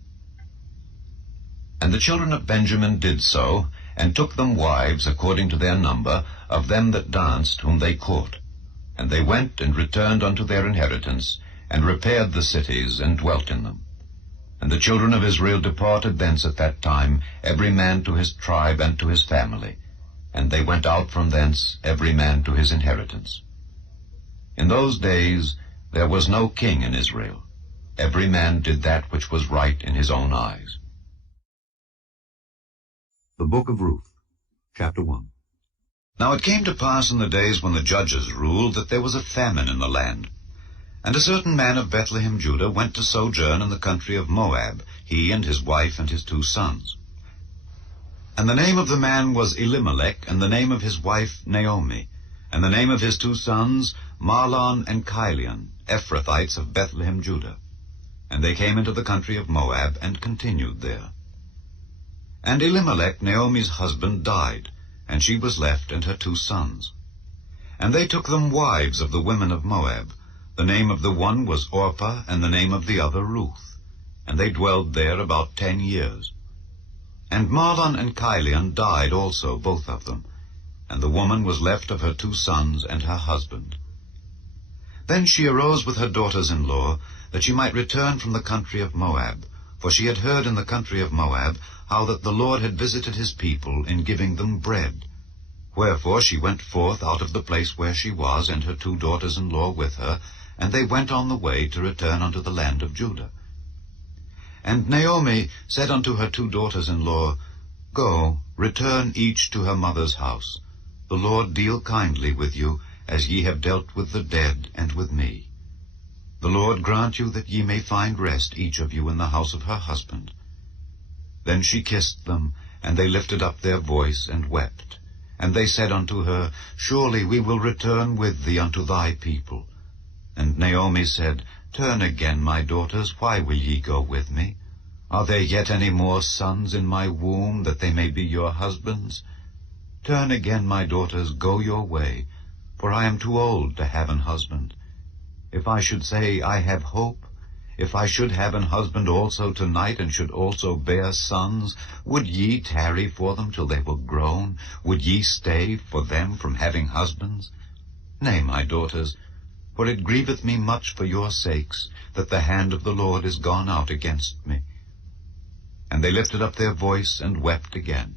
And the children of Benjamin did so, and took them wives according to their number, of them that danced, whom they caught. And they went and returned unto their inheritance, and repaired the cities, and dwelt in them. And the children of Israel departed thence at that time, every man to his tribe and to his family. And they went out from thence, every man to his inheritance. In those days there was no king in Israel. Every man did that which was right in his own eyes. The Book of Ruth, Chapter 1. Now it came to pass in the days when the judges ruled, that there was a famine in the land. And a certain man of Bethlehem, Judah, went to sojourn in the country of Moab, he and his wife and his 2 sons. And the name of the man was Elimelech, and the name of his wife Naomi, and the name of his 2 sons Mahlon and Chilion, Ephrathites of Bethlehem, Judah. And they came into the country of Moab, and continued there. And Elimelech, Naomi's husband, died, and she was left and her 2 sons. And they took them wives of the women of Moab. The name of the one was Orpah, and the name of the other Ruth. And they dwelled there about 10 years. And Mahlon and Chilion died also, both of them. And the woman was left of her 2 sons and her husband. Then she arose with her daughters-in-law, that she might return from the country of Moab. For she had heard in the country of Moab how that the Lord had visited his people in giving them bread. Wherefore she went forth out of the place where she was, and her 2 daughters-in-law with her, and they went on the way to return unto the land of Judah. And Naomi said unto her 2 daughters-in-law, Go, return each to her mother's house. The Lord deal kindly with you, as ye have dealt with the dead and with me. The Lord grant you that ye may find rest, each of you, in the house of her husband. Then she kissed them, and they lifted up their voice and wept. And they said unto her, Surely we will return with thee unto thy people. And Naomi said, Turn again, my daughters, why will ye go with me? Are there yet any more sons in my womb, that they may be your husbands? Turn again, my daughters, go your way, for I am too old to have an husband. If I should say, I have hope, if I should have an husband also tonight, and should also bear sons, would ye tarry for them till they were grown? Would ye stay for them from having husbands? Nay, my daughters, for it grieveth me much for your sakes, that the hand of the Lord is gone out against me. And they lifted up their voice and wept again.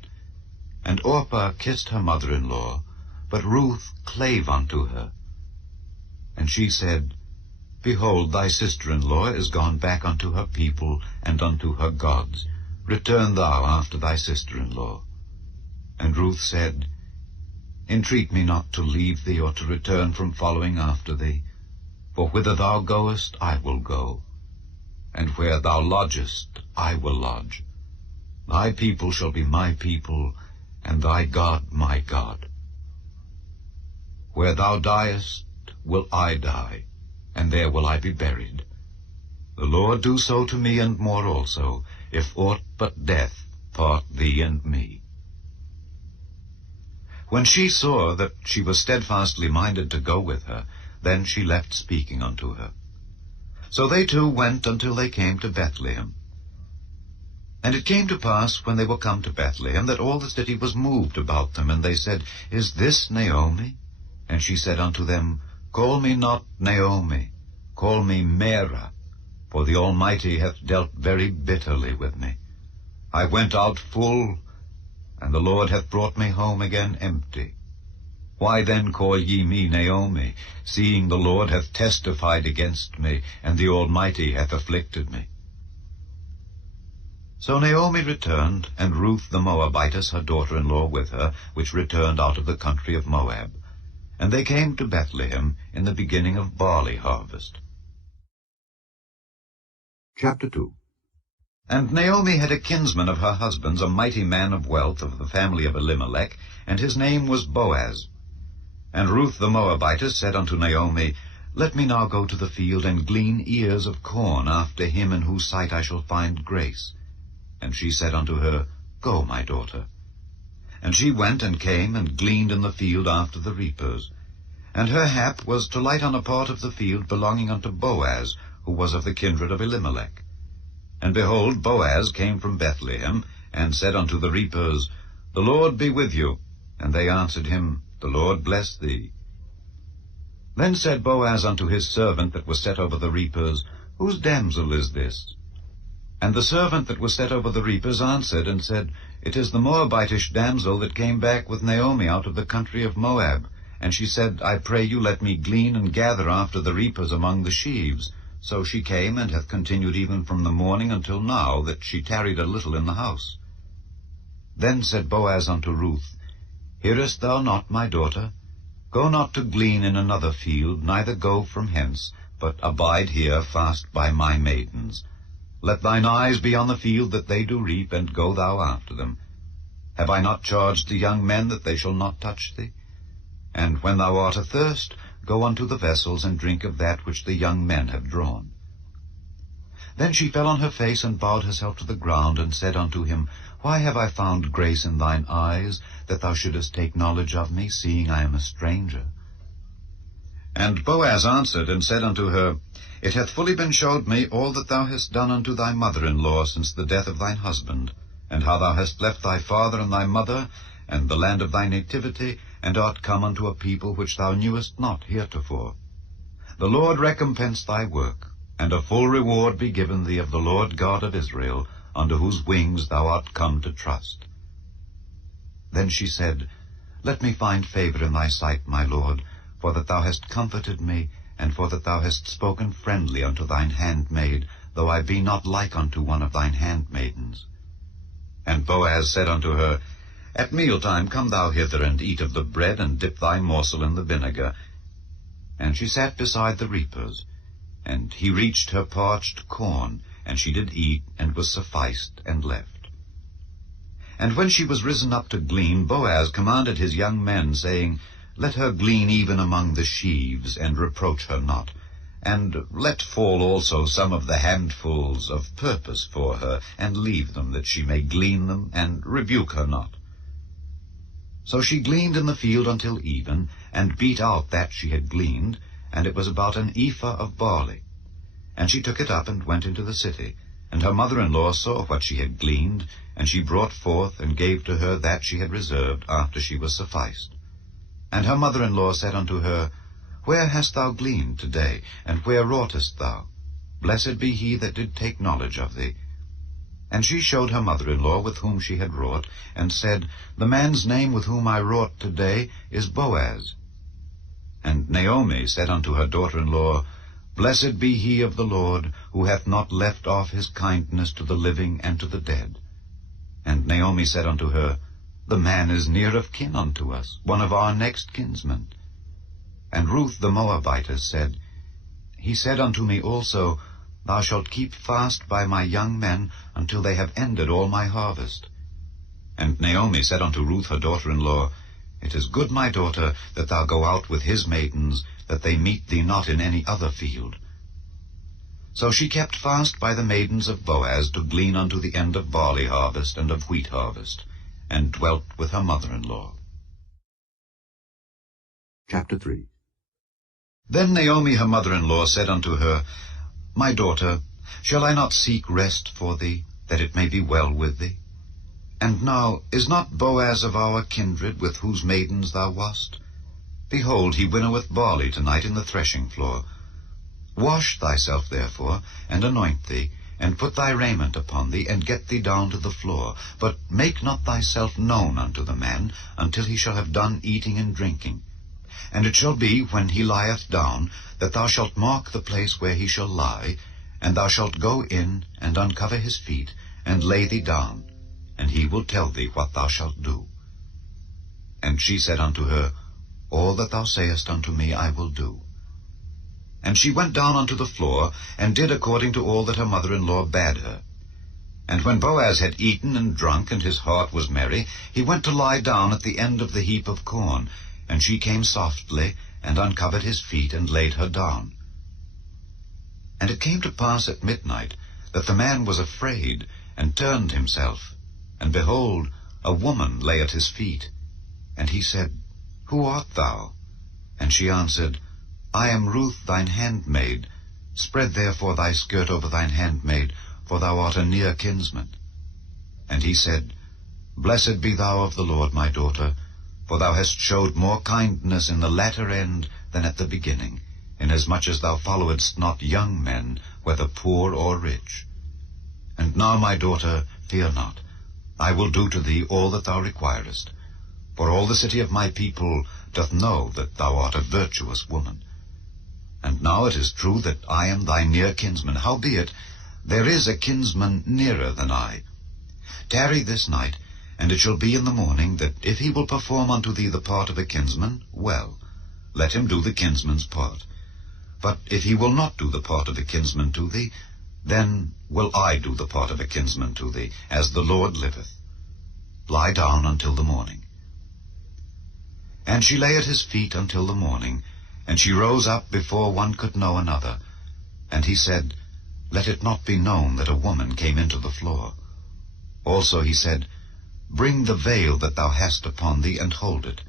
And Orpah kissed her mother-in-law, but Ruth clave unto her. And she said, Behold, thy sister-in-law is gone back unto her people and unto her gods. Return thou after thy sister-in-law. And Ruth said, Entreat me not to leave thee, or to return from following after thee. For whither thou goest, I will go, and where thou lodgest, I will lodge. Thy people shall be my people, and thy God my God. Where thou diest, will I die, and there will I be buried. The Lord do so to me, and more also, if aught but death part thee and me. When she saw that she was steadfastly minded to go with her, then she left speaking unto her. So they 2 went until they came to Bethlehem. And it came to pass, when they were come to Bethlehem, that all the city was moved about them, and they said, Is this Naomi? And she said unto them, Call me not Naomi, call me Mara, for the Almighty hath dealt very bitterly with me. I went out full, and the Lord hath brought me home again empty. Why then call ye me Naomi, seeing the Lord hath testified against me, and the Almighty hath afflicted me? So Naomi returned, and Ruth the Moabitess, her daughter-in-law, with her, which returned out of the country of Moab. And they came to Bethlehem in the beginning of barley harvest. Chapter 2. And Naomi had a kinsman of her husband's, a mighty man of wealth, of the family of Elimelech, and his name was Boaz. And Ruth the Moabitess said unto Naomi, Let me now go to the field, and glean ears of corn after him in whose sight I shall find grace. And she said unto her, Go, my daughter. And she went and came, and gleaned in the field after the reapers. And her hap was to light on a part of the field belonging unto Boaz, who was of the kindred of Elimelech. And behold, Boaz came from Bethlehem, and said unto the reapers, The Lord be with you. And they answered him, The Lord bless thee. Then said Boaz unto his servant that was set over the reapers, Whose damsel is this? And the servant that was set over the reapers answered and said, It is the Moabitish damsel that came back with Naomi out of the country of Moab. And she said, I pray you, let me glean and gather after the reapers among the sheaves. So she came, and hath continued even from the morning until now, that she tarried a little in the house. Then said Boaz unto Ruth, Hearest thou not, my daughter? Go not to glean in another field, neither go from hence, but abide here fast by my maidens. Let thine eyes be on the field that they do reap, and go thou after them. Have I not charged the young men that they shall not touch thee? And when thou art athirst, go unto the vessels, and drink of that which the young men have drawn. Then she fell on her face, and bowed herself to the ground, and said unto him, Why have I found grace in thine eyes, that thou shouldest take knowledge of me, seeing I am a stranger? And Boaz answered and said unto her, It hath fully been showed me all that thou hast done unto thy mother-in-law since the death of thine husband, and how thou hast left thy father and thy mother, and the land of thy nativity, and art come unto a people which thou knewest not heretofore. The Lord recompense thy work, and a full reward be given thee of the Lord God of Israel, under whose wings thou art come to trust. Then she said, Let me find favor in thy sight, my Lord, for that thou hast comforted me, and for that thou hast spoken friendly unto thine handmaid, though I be not like unto one of thine handmaidens. And Boaz said unto her, At mealtime come thou hither, and eat of the bread, and dip thy morsel in the vinegar. And she sat beside the reapers, and he reached her parched corn, and she did eat, and was sufficed, and left. And when she was risen up to glean, Boaz commanded his young men, saying, Let her glean even among the sheaves, and reproach her not. And let fall also some of the handfuls of purpose for her, and leave them, that she may glean them, and rebuke her not. So she gleaned in the field until even, and beat out that she had gleaned, and it was about an ephah of barley. And she took it up, and went into the city. And her mother-in-law saw what she had gleaned, and she brought forth, and gave to her that she had reserved, after she was sufficed. And her mother-in-law said unto her, Where hast thou gleaned today, and where wroughtest thou? Blessed be he that did take knowledge of thee. And she showed her mother-in-law with whom she had wrought, and said, The man's name with whom I wrought today is Boaz. And Naomi said unto her daughter-in-law, Blessed be he of the Lord, who hath not left off his kindness to the living and to the dead. And Naomi said unto her, The man is near of kin unto us, one of our next kinsmen. And Ruth the Moabitess said, He said unto me also, Thou shalt keep fast by my young men until they have ended all my harvest. And Naomi said unto Ruth her daughter-in-law, It is good, my daughter, that thou go out with his maidens, that they meet thee not in any other field. So she kept fast by the maidens of Boaz to glean unto the end of barley harvest and of wheat harvest, and dwelt with her mother-in-law. Chapter 3. Then Naomi her mother-in-law said unto her, My daughter, shall I not seek rest for thee, that it may be well with thee? And now, is not Boaz of our kindred, with whose maidens thou wast? Behold, he winnoweth barley tonight in the threshing floor. Wash thyself therefore, and anoint thee, and put thy raiment upon thee, and get thee down to the floor. But make not thyself known unto the man, until he shall have done eating and drinking. And it shall be, when he lieth down, that thou shalt mark the place where he shall lie, and thou shalt go in, and uncover his feet, and lay thee down, and he will tell thee what thou shalt do. And she said unto her, All that thou sayest unto me I will do. And she went down unto the floor, and did according to all that her mother-in-law bade her. And when Boaz had eaten and drunk, and his heart was merry, he went to lie down at the end of the heap of corn. And she came softly, and uncovered his feet, and laid her down. And it came to pass at midnight, that the man was afraid, and turned himself. And behold, a woman lay at his feet. And he said, Who art thou? And she answered, I am Ruth thine handmaid. Spread therefore thy skirt over thine handmaid, for thou art a near kinsman. And he said, Blessed be thou of the Lord, my daughter, for thou hast showed more kindness in the latter end than at the beginning, inasmuch as thou followedst not young men, whether poor or rich. And now, my daughter, fear not. I will do to thee all that thou requirest. For all the city of my people doth know that thou art a virtuous woman. And now it is true that I am thy near kinsman. Howbeit, there is a kinsman nearer than I. Tarry this night, and it shall be in the morning, that if he will perform unto thee the part of a kinsman, well, let him do the kinsman's part. But if he will not do the part of a kinsman to thee, then will I do the part of a kinsman to thee, as the Lord liveth. Lie down until the morning. And she lay at his feet until the morning, and she rose up before one could know another. And he said, Let it not be known that a woman came into the floor. Also he said, Bring the veil that thou hast upon thee, and hold it.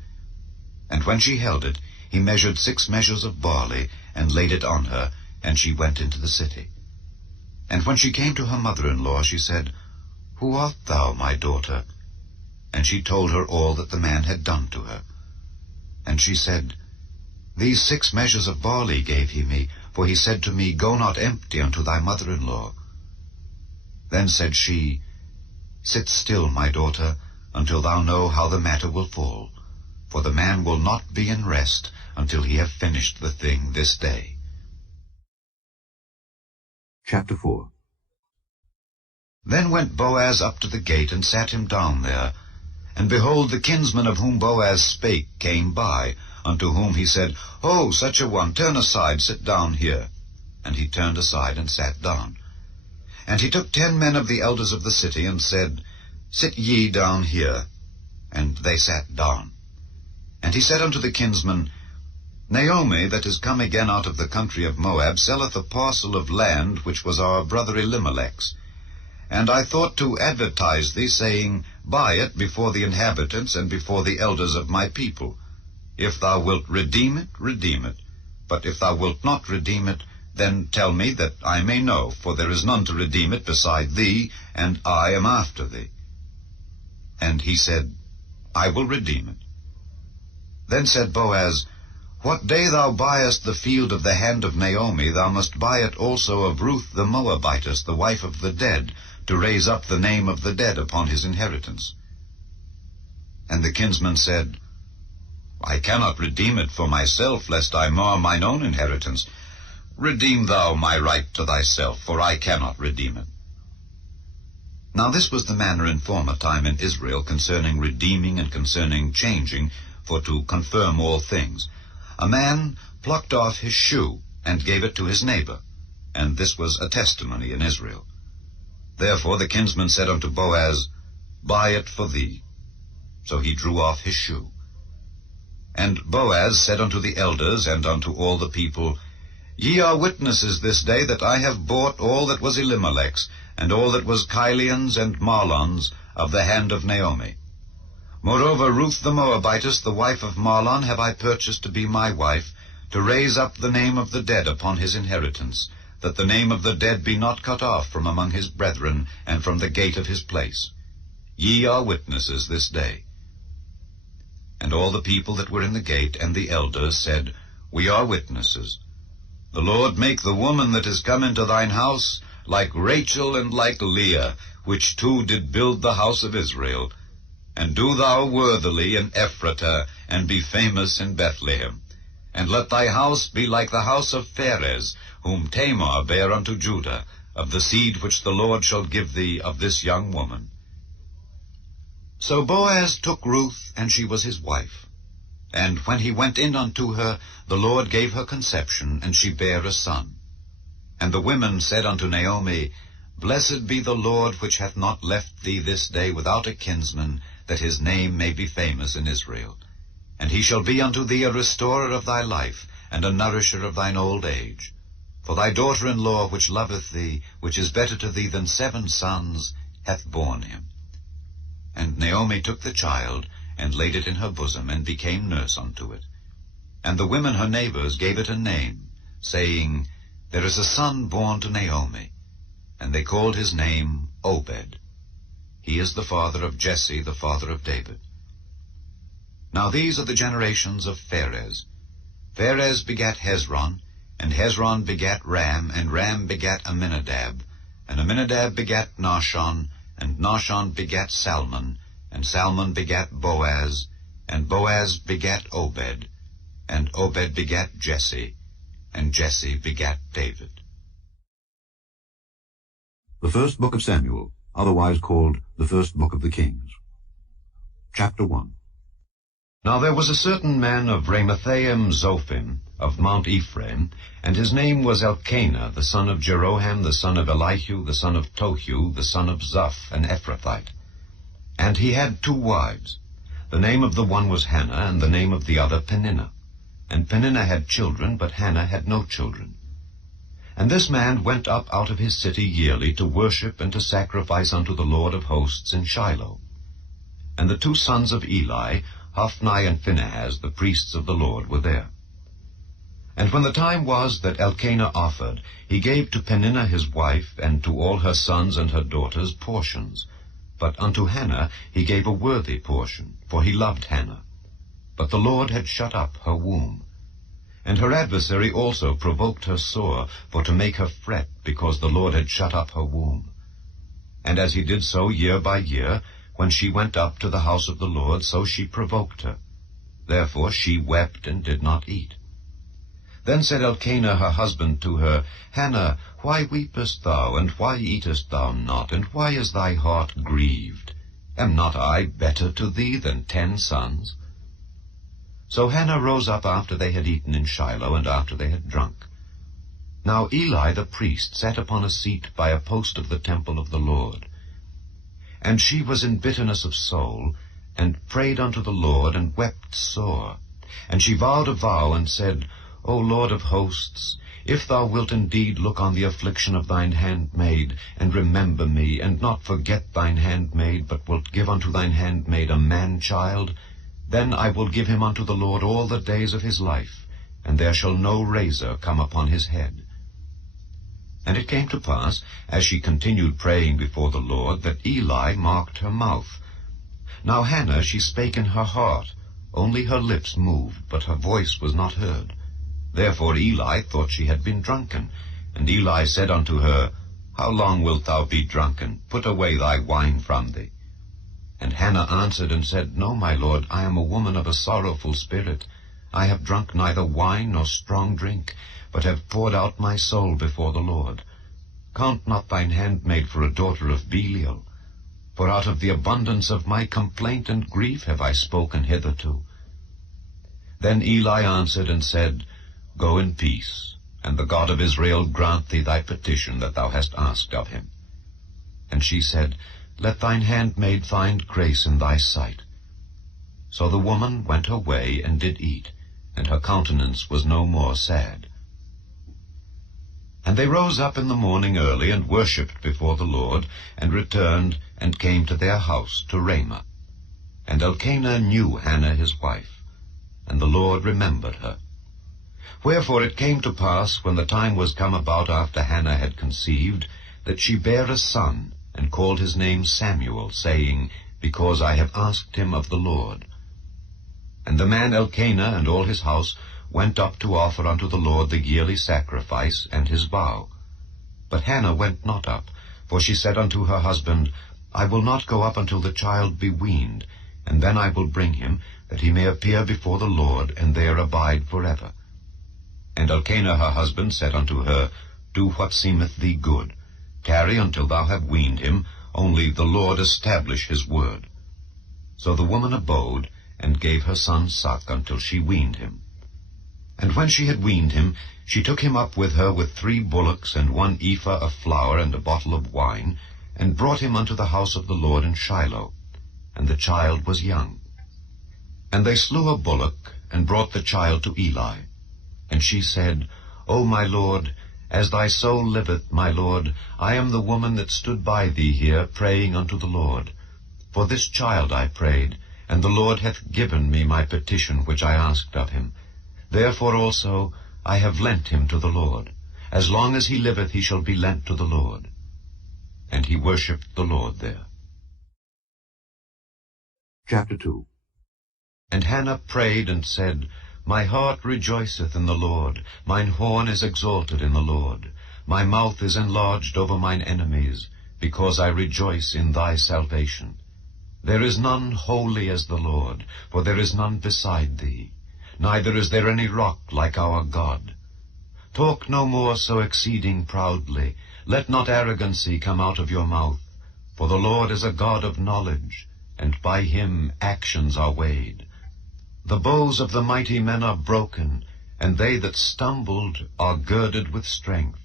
And when she held it, he measured 6 measures of barley, and laid it on her, and she went into the city. And when she came to her mother-in-law, she said, Who art thou, my daughter? And she told her all that the man had done to her. And she said, These 6 measures of barley gave he me, for he said to me, Go not empty unto thy mother-in-law. Then said she, Sit still, my daughter, until thou know how the matter will fall, for the man will not be in rest until he have finished the thing this day. Chapter 4. Then went Boaz up to the gate, and sat him down there. And behold, the kinsman of whom Boaz spake came by, unto whom he said, Ho, such a one, turn aside, sit down here. And he turned aside, and sat down. And he took 10 men of the elders of the city, and said, Sit ye down here. And they sat down. And he said unto the kinsman, Naomi, that is come again out of the country of Moab, selleth a parcel of land which was our brother Elimelech's. And I thought to advertise thee, saying, Buy it before the inhabitants and before the elders of my people. If thou wilt redeem it, redeem it. But if thou wilt not redeem it, then tell me, that I may know, for there is none to redeem it beside thee, and I am after thee. And he said, I will redeem it. Then said Boaz, What day thou buyest the field of the hand of Naomi, thou must buy it also of Ruth the Moabitess, the wife of the dead, to raise up the name of the dead upon his inheritance. And the kinsman said, I cannot redeem it for myself, lest I mar mine own inheritance. Redeem thou my right to thyself, for I cannot redeem it. Now this was the manner in former time in Israel concerning redeeming and concerning changing, for to confirm all things. A man plucked off his shoe, and gave it to his neighbor, and this was a testimony in Israel. Therefore the kinsman said unto Boaz, Buy it for thee. So he drew off his shoe. And Boaz said unto the elders and unto all the people, Ye are witnesses this day that I have bought all that was Elimelech's, and all that was Chilion's and Mahlon's, of the hand of Naomi. Moreover, Ruth the Moabitess, the wife of Mahlon, have I purchased to be my wife, to raise up the name of the dead upon his inheritance, that the name of the dead be not cut off from among his brethren, and from the gate of his place. Ye are witnesses this day. And all the people that were in the gate and the elders said, We are witnesses. The Lord make the woman that is come into thine house like Rachel and like Leah, which two did build the house of Israel. And do thou worthily in Ephratah, and be famous in Bethlehem. And let thy house be like the house of Pharez, whom Tamar bare unto Judah, of the seed which the Lord shall give thee of this young woman. So Boaz took Ruth, and she was his wife. And when he went in unto her, the Lord gave her conception, and she bare a son. And the women said unto Naomi, Blessed be the Lord, which hath not left thee this day without a kinsman, that his name may be famous in Israel. And he shall be unto thee a restorer of thy life, and a nourisher of thine old age. For thy daughter-in-law, which loveth thee, which is better to thee than 7 sons, hath borne him. And Naomi took the child, and laid it in her bosom, and became nurse unto it. And the women her neighbors gave it a name, saying, There is a son born to Naomi. And they called his name Obed. He is the father of Jesse, the father of David. Now these are the generations of Pharez. Pharez begat Hezron, and Hezron begat Ram, and Ram begat Amminadab, and Amminadab begat Nahshon, and Nahshon begat Salmon, and Salmon begat Boaz, and Boaz begat Obed, and Obed begat Jesse, and Jesse begat David. The First Book of Samuel, otherwise called the First Book of the Kings. Chapter 1. Now there was a certain man of Ramathaim Zophim, of Mount Ephraim, and his name was Elkanah, the son of Jeroham, the son of Elihu, the son of Tohu, the son of Zuph, an Ephrathite. And he had 2 wives. The name of the one was Hannah, and the name of the other Peninnah. And Peninnah had children, but Hannah had no children. And this man went up out of his city yearly to worship and to sacrifice unto the Lord of hosts in Shiloh. And the 2 sons of Eli, Hophni and Phinehas, the priests of the Lord, were there. And when the time was that Elkanah offered, he gave to Peninnah his wife, and to all her sons and her daughters portions. But unto Hannah he gave a worthy portion, for he loved Hannah. But the Lord had shut up her womb. And her adversary also provoked her sore, for to make her fret, because the Lord had shut up her womb. And as he did so year by year, when she went up to the house of the Lord, so she provoked her. Therefore she wept and did not eat. Then said Elkanah her husband to her, Hannah, why weepest thou, and why eatest thou not, and why is thy heart grieved? Am not I better to thee than 10 sons? So Hannah rose up after they had eaten in Shiloh, and after they had drunk. Now Eli the priest sat upon a seat by a post of the temple of the Lord. And she was in bitterness of soul, and prayed unto the Lord, and wept sore. And she vowed a vow, and said, O Lord of hosts, if thou wilt indeed look on the affliction of thine handmaid, and remember me, and not forget thine handmaid, but wilt give unto thine handmaid a man-child, then I will give him unto the Lord all the days of his life, and there shall no razor come upon his head. And it came to pass, as she continued praying before the Lord, that Eli marked her mouth. Now Hannah she spake in her heart, only her lips moved, but her voice was not heard. Therefore Eli thought she had been drunken. And Eli said unto her, How long wilt thou be drunken? Put away thy wine from thee. And Hannah answered and said, No, my lord, I am a woman of a sorrowful spirit. I have drunk neither wine nor strong drink, but have poured out my soul before the Lord. Count not thine handmaid for a daughter of Belial, for out of the abundance of my complaint and grief have I spoken hitherto. Then Eli answered and said, Go in peace, and the God of Israel grant thee thy petition that thou hast asked of him. And she said, Let thine handmaid find grace in thy sight. So the woman went her way and did eat, and her countenance was no more sad. And they rose up in the morning early, and worshipped before the Lord, and returned, and came to their house to Ramah. And Elkanah knew Hannah his wife, and the Lord remembered her. Wherefore it came to pass, when the time was come about after Hannah had conceived, that she bare a son, and called his name Samuel, saying, Because I have asked him of the Lord. And the man Elkanah and all his house went up to offer unto the Lord the yearly sacrifice and his vow. But Hannah went not up, for she said unto her husband, I will not go up until the child be weaned, and then I will bring him, that he may appear before the Lord, and there abide forever. And Elkanah her husband said unto her, Do what seemeth thee good. Tarry until thou have weaned him, only the Lord establish his word. So the woman abode, and gave her son suck until she weaned him. And when she had weaned him, she took him up with her with 3 bullocks, and 1 ephah of flour, and a bottle of wine, and brought him unto the house of the Lord in Shiloh. And the child was young. And they slew a bullock, and brought the child to Eli. And she said, O my lord, as thy soul liveth, my lord, I am the woman that stood by thee here, praying unto the Lord. For this child I prayed, and the Lord hath given me my petition which I asked of him. Therefore also I have lent him to the Lord. As long as he liveth he shall be lent to the Lord. And he worshipped the Lord there. Chapter 2. And Hannah prayed and said, My heart rejoiceth in the Lord, mine horn is exalted in the Lord. My mouth is enlarged over mine enemies, because I rejoice in thy salvation. There is none holy as the Lord, for there is none beside thee, neither is there any rock like our God. Talk no more so exceeding proudly, let not arrogancy come out of your mouth, for the Lord is a God of knowledge, and by him actions are weighed. The bows of the mighty men are broken, and they that stumbled are girded with strength.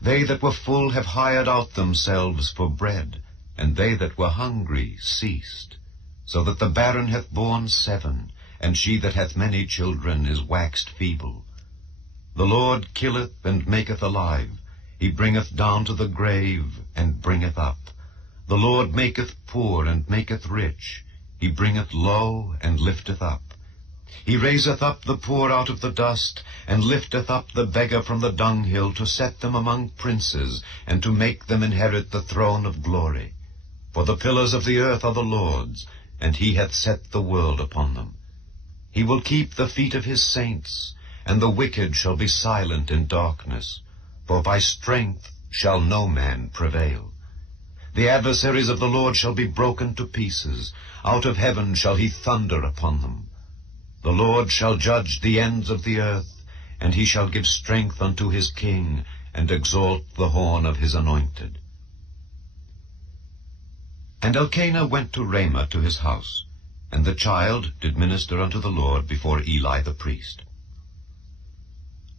They that were full have hired out themselves for bread, and they that were hungry ceased. So that the barren hath borne 7, and she that hath many children is waxed feeble. The Lord killeth and maketh alive. He bringeth down to the grave, and bringeth up. The Lord maketh poor, and maketh rich. He bringeth low, and lifteth up. He raiseth up the poor out of the dust, and lifteth up the beggar from the dunghill, to set them among princes, and to make them inherit the throne of glory. For the pillars of the earth are the Lord's, and he hath set the world upon them. He will keep the feet of his saints, and the wicked shall be silent in darkness, for by strength shall no man prevail. The adversaries of the Lord shall be broken to pieces. Out of heaven shall he thunder upon them. The Lord shall judge the ends of the earth, and he shall give strength unto his king, and exalt the horn of his anointed. And Elkanah went to Ramah to his house, and the child did minister unto the Lord before Eli the priest.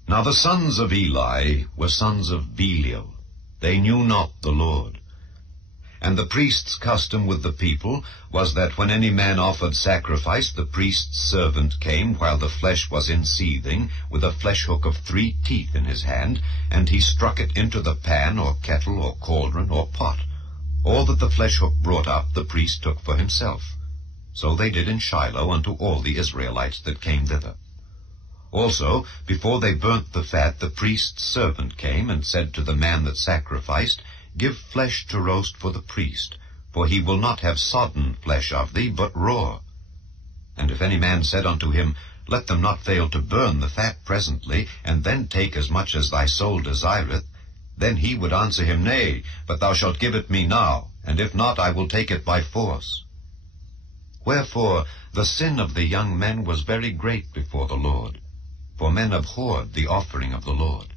Now the sons of Eli were sons of Belial. They knew not the Lord. And the priest's custom with the people was that when any man offered sacrifice, the priest's servant came while the flesh was in seething, with a flesh hook of 3 teeth in his hand, and he struck it into the pan or kettle or cauldron or pot. All that the flesh hook brought up the priest took for himself. So they did in Shiloh unto all the Israelites that came thither. Also, before they burnt the fat, the priest's servant came and said to the man that sacrificed, Give flesh to roast for the priest, for he will not have sodden flesh of thee, but raw. And if any man said unto him, Let them not fail to burn the fat presently, and then take as much as thy soul desireth, then he would answer him, Nay, but thou shalt give it me now, and if not, I will take it by force. Wherefore the sin of the young men was very great before the Lord, for men abhorred the offering of the Lord.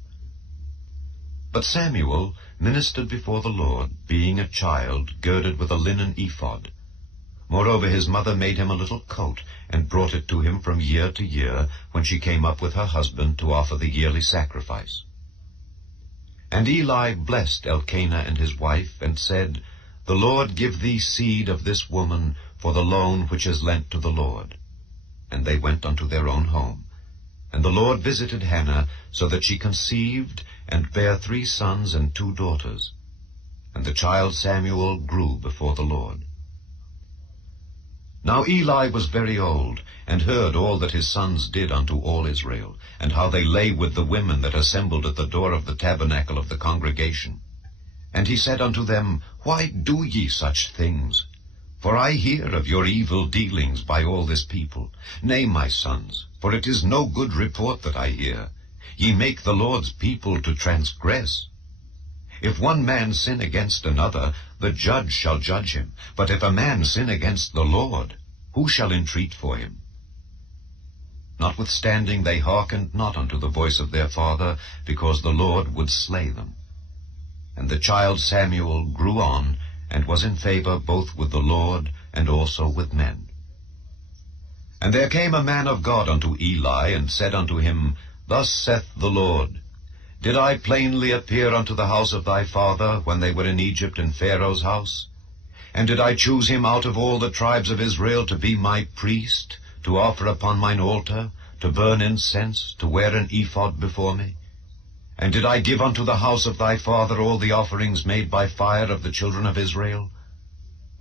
But Samuel ministered before the Lord, being a child, girded with a linen ephod. Moreover his mother made him a little coat, and brought it to him from year to year, when she came up with her husband to offer the yearly sacrifice. And Eli blessed Elkanah and his wife, and said, The Lord give thee seed of this woman for the loan which is lent to the Lord. And they went unto their own home. And the Lord visited Hannah, so that she conceived, and bare 3 sons and 2 daughters. And the child Samuel grew before the Lord. Now Eli was very old, and heard all that his sons did unto all Israel, and how they lay with the women that assembled at the door of the tabernacle of the congregation. And he said unto them, Why do ye such things? For I hear of your evil dealings by all this people. Nay, my sons, for it is no good report that I hear. Ye make the Lord's people to transgress. If one man sin against another, the judge shall judge him. But if a man sin against the Lord, who shall entreat for him? Notwithstanding they hearkened not unto the voice of their father, because the Lord would slay them. And the child Samuel grew on, and was in favor both with the Lord and also with men. And there came a man of God unto Eli, and said unto him, Thus saith the Lord, Did I plainly appear unto the house of thy father, when they were in Egypt in Pharaoh's house? And did I choose him out of all the tribes of Israel to be my priest, to offer upon mine altar, to burn incense, to wear an ephod before me? And did I give unto the house of thy father all the offerings made by fire of the children of Israel?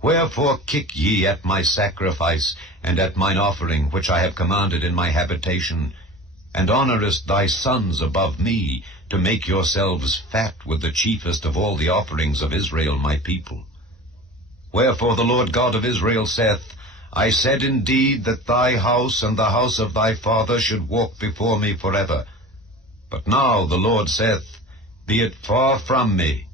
Wherefore kick ye at my sacrifice, and at mine offering, which I have commanded in my habitation? and honourest thy sons above me, to make yourselves fat with the chiefest of all the offerings of Israel my people. Wherefore the Lord God of Israel saith, I said indeed that thy house and the house of thy father should walk before me forever. But now the Lord saith, Be it far from me.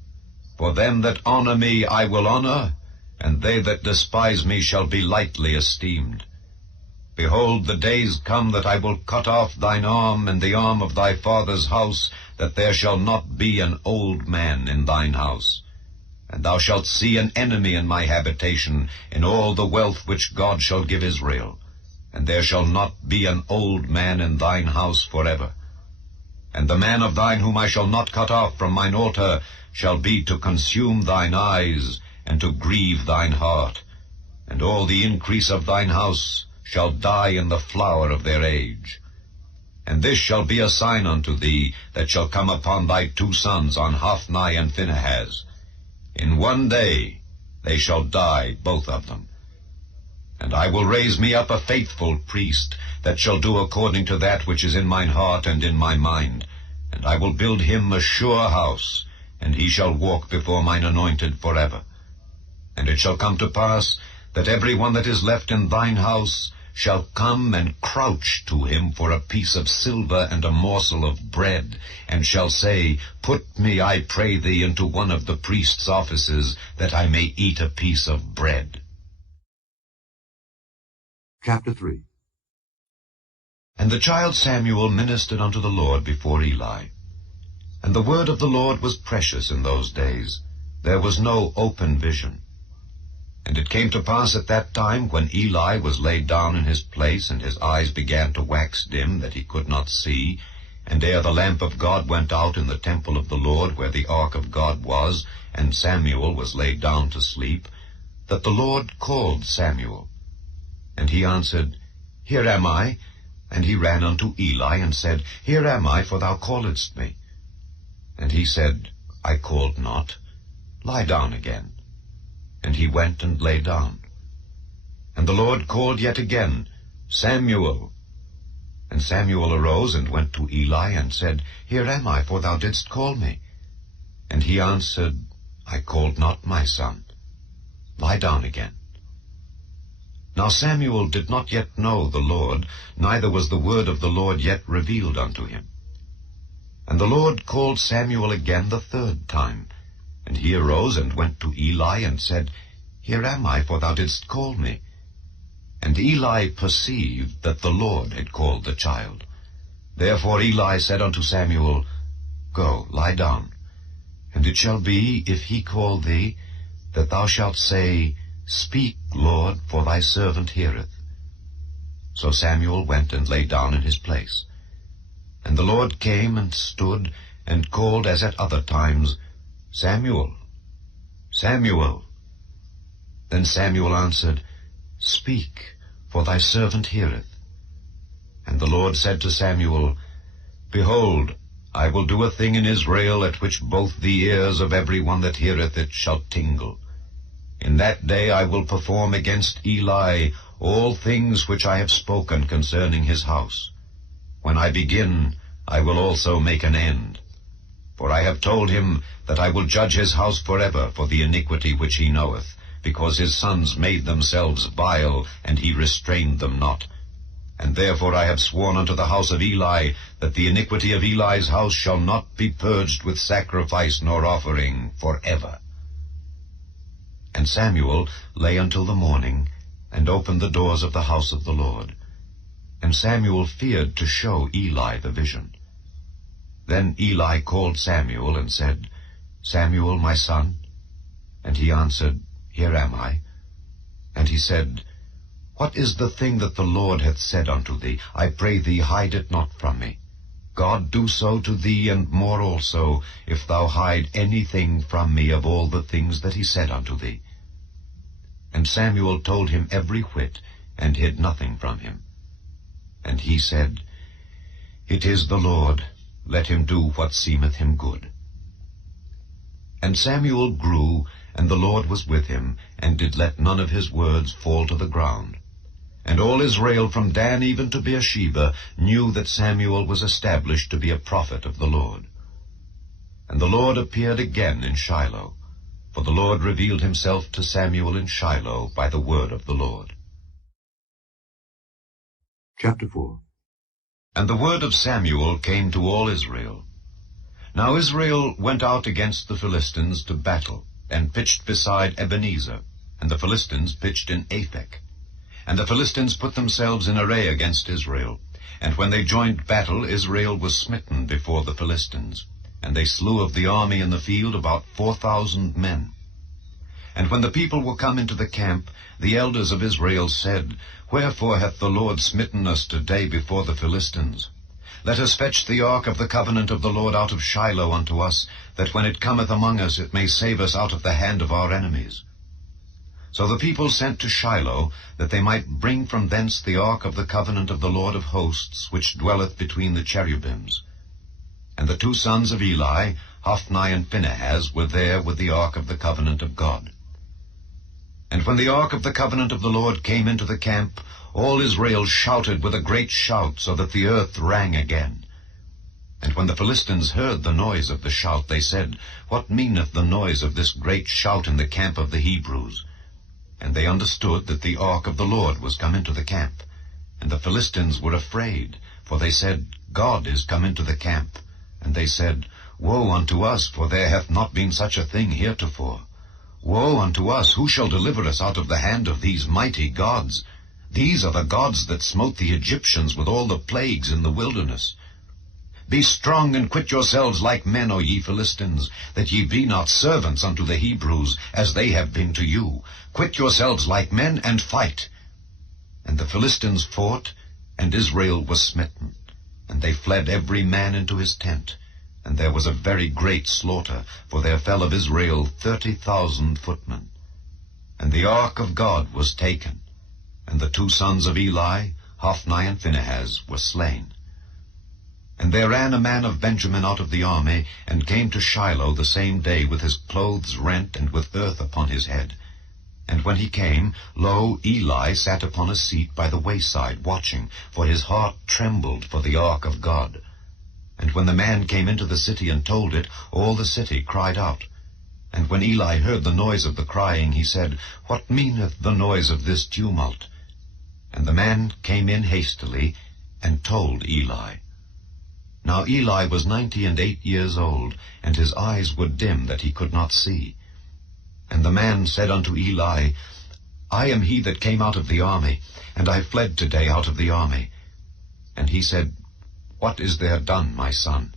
For them that honour me I will honour, and they that despise me shall be lightly esteemed. Behold, the days come that I will cut off thine arm and the arm of thy father's house, that there shall not be an old man in thine house. And thou shalt see an enemy in my habitation, in all the wealth which God shall give Israel. And there shall not be an old man in thine house forever. And the man of thine whom I shall not cut off from mine altar shall be to consume thine eyes, and to grieve thine heart. And all the increase of thine house shall die in the flower of their age. And this shall be a sign unto thee, that shall come upon thy two sons, on Hophni and Phinehas. In one day they shall die, both of them. And I will raise me up a faithful priest, that shall do according to that which is in mine heart and in my mind. And I will build him a sure house, and he shall walk before mine anointed forever. And it shall come to pass, that every one that is left in thine house shall come and crouch to him for a piece of silver and a morsel of bread, and shall say, Put me, I pray thee, into one of the priest's offices, that I may eat a piece of bread. Chapter 3. And the child Samuel ministered unto the Lord before Eli. And the word of the Lord was precious in those days. There was no open vision. And it came to pass at that time, when Eli was laid down in his place, and his eyes began to wax dim, that he could not see, and ere the lamp of God went out in the temple of the Lord, where the ark of God was, and Samuel was laid down to sleep, that the Lord called Samuel. And he answered, Here am I. And he ran unto Eli, and said, Here am I, for thou calledst me. And he said, I called not. Lie down again. And he went and lay down. And the Lord called yet again, Samuel. And Samuel arose and went to Eli, and said, Here am I, for thou didst call me. And he answered, I called not, my son. Lie down again. Now Samuel did not yet know the Lord, neither was the word of the Lord yet revealed unto him. And the Lord called Samuel again the third time. And he arose and went to Eli, and said, Here am I, for thou didst call me. And Eli perceived that the Lord had called the child. Therefore Eli said unto Samuel, Go, lie down. And it shall be, if he call thee, that thou shalt say, Speak, Lord, for thy servant heareth. So Samuel went and lay down in his place. And the Lord came and stood, and called as at other times, Samuel, Samuel. Then Samuel answered, Speak, for thy servant heareth. And the Lord said to Samuel, Behold, I will do a thing in Israel, at which both the ears of every one that heareth it shall tingle. In that day I will perform against Eli all things which I have spoken concerning his house. When I begin, I will also make an end. For I have told him that I will judge his house forever for the iniquity which he knoweth, because his sons made themselves vile, and he restrained them not. And therefore I have sworn unto the house of Eli, that the iniquity of Eli's house shall not be purged with sacrifice nor offering forever. And Samuel lay until the morning, and opened the doors of the house of the Lord. And Samuel feared to show Eli the vision. Then Eli called Samuel, and said, Samuel, my son? And he answered, Here am I. And he said, What is the thing that the Lord hath said unto thee? I pray thee, hide it not from me. God do so to thee, and more also, if thou hide anything from me of all the things that he said unto thee. And Samuel told him every whit, and hid nothing from him. And he said, It is the Lord, let him do what seemeth him good. And Samuel grew, and the Lord was with him, and did let none of his words fall to the ground. And all Israel from Dan even to Beersheba knew that Samuel was established to be a prophet of the Lord. And the Lord appeared again in Shiloh, for the Lord revealed himself to Samuel in Shiloh by the word of the Lord. Chapter 4. And the word of Samuel came to all Israel. Now Israel went out against the Philistines to battle, and pitched beside Ebenezer, and the Philistines pitched in Aphek. And the Philistines put themselves in array against Israel. And when they joined battle, Israel was smitten before the Philistines. And they slew of the army in the field about 4,000 men. And when the people were come into the camp, the elders of Israel said, Wherefore hath the Lord smitten us today before the Philistines? Let us fetch the ark of the covenant of the Lord out of Shiloh unto us, that when it cometh among us it may save us out of the hand of our enemies. So the people sent to Shiloh, that they might bring from thence the ark of the covenant of the Lord of hosts, which dwelleth between the cherubims. And the two sons of Eli, Hophni and Phinehas, were there with the ark of the covenant of God. And when the ark of the covenant of the Lord came into the camp, all Israel shouted with a great shout, so that the earth rang again. And when the Philistines heard the noise of the shout, they said, What meaneth the noise of this great shout in the camp of the Hebrews? And they understood that the ark of the Lord was come into the camp. And the Philistines were afraid, for they said, God is come into the camp. And they said, Woe unto us, for there hath not been such a thing heretofore. Woe unto us, who shall deliver us out of the hand of these mighty gods? These are the gods that smote the Egyptians with all the plagues in the wilderness. Be strong and quit yourselves like men, O ye Philistines, that ye be not servants unto the Hebrews, as they have been to you. Quit yourselves like men, and fight. And the Philistines fought, and Israel was smitten. And they fled every man into his tent. And there was a very great slaughter, for there fell of Israel 30,000 footmen. And the ark of God was taken, and the two sons of Eli, Hophni and Phinehas, were slain. And there ran a man of Benjamin out of the army, and came to Shiloh the same day with his clothes rent, and with earth upon his head. And when he came, lo, Eli sat upon a seat by the wayside, watching, for his heart trembled for the ark of God. And when the man came into the city and told it, all the city cried out. And when Eli heard the noise of the crying, he said, What meaneth the noise of this tumult? And the man came in hastily, and told Eli. Now Eli was 98 years old, and his eyes were dim that he could not see. And the man said unto Eli, I am he that came out of the army, and I fled today out of the army. And he said, What is there done, my son?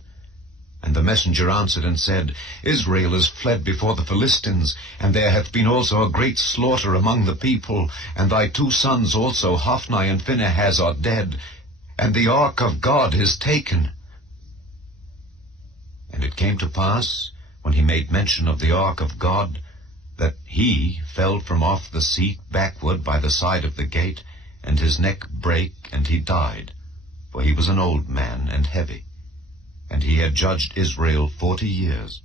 And the messenger answered and said, Israel is fled before the Philistines, and there hath been also a great slaughter among the people, and thy two sons also, Hophni and Phinehas, are dead, and the ark of God is taken. And it came to pass, when he made mention of the ark of God, that he fell from off the seat backward by the side of the gate, and his neck brake, and he died, for he was an old man and heavy, and he had judged Israel 40 years.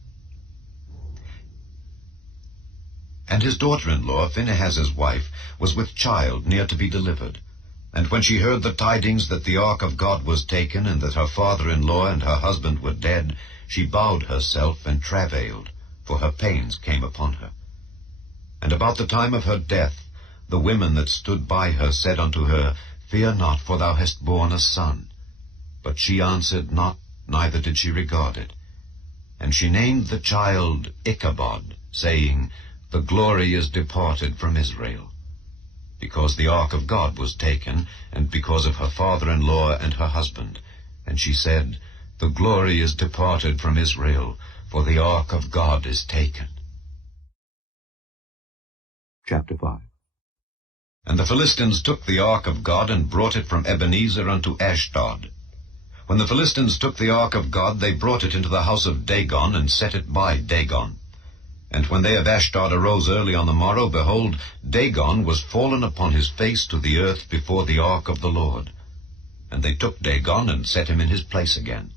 And his daughter-in-law, Phinehas's wife, was with child near to be delivered. And when she heard the tidings that the ark of God was taken, and that her father-in-law and her husband were dead, she bowed herself and travailed, for her pains came upon her. And about the time of her death, the women that stood by her said unto her, Fear not, for thou hast borne a son. But she answered not, neither did she regard it. And she named the child Ichabod, saying, The glory is departed from Israel. Because the ark of God was taken, and because of her father-in-law and her husband. And she said, The glory is departed from Israel, for the ark of God is taken. Chapter 5. And the Philistines took the ark of God, and brought it from Ebenezer unto Ashdod. When the Philistines took the ark of God, they brought it into the house of Dagon, and set it by Dagon. And when they of Ashdod arose early on the morrow, behold, Dagon was fallen upon his face to the earth before the ark of the Lord. And they took Dagon, and set him in his place again.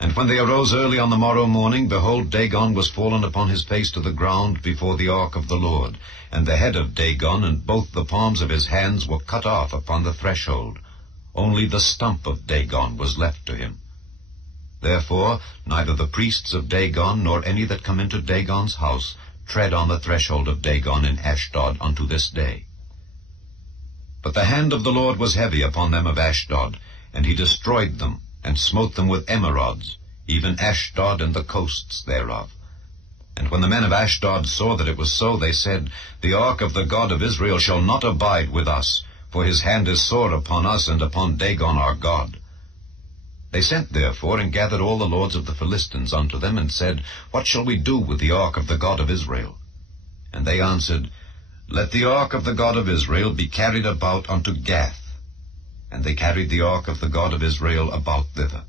And when they arose early on the morrow morning, behold, Dagon was fallen upon his face to the ground before the ark of the Lord. And the head of Dagon and both the palms of his hands were cut off upon the threshold. Only the stump of Dagon was left to him. Therefore neither the priests of Dagon nor any that come into Dagon's house tread on the threshold of Dagon in Ashdod unto this day. But the hand of the Lord was heavy upon them of Ashdod, and he destroyed them, and smote them with emerods, even Ashdod and the coasts thereof. And when the men of Ashdod saw that it was so, they said, The ark of the God of Israel shall not abide with us, for his hand is sore upon us and upon Dagon our God. They sent therefore and gathered all the lords of the Philistines unto them, and said, What shall we do with the ark of the God of Israel? And they answered, Let the ark of the God of Israel be carried about unto Gath. And they carried the ark of the God of Israel about thither.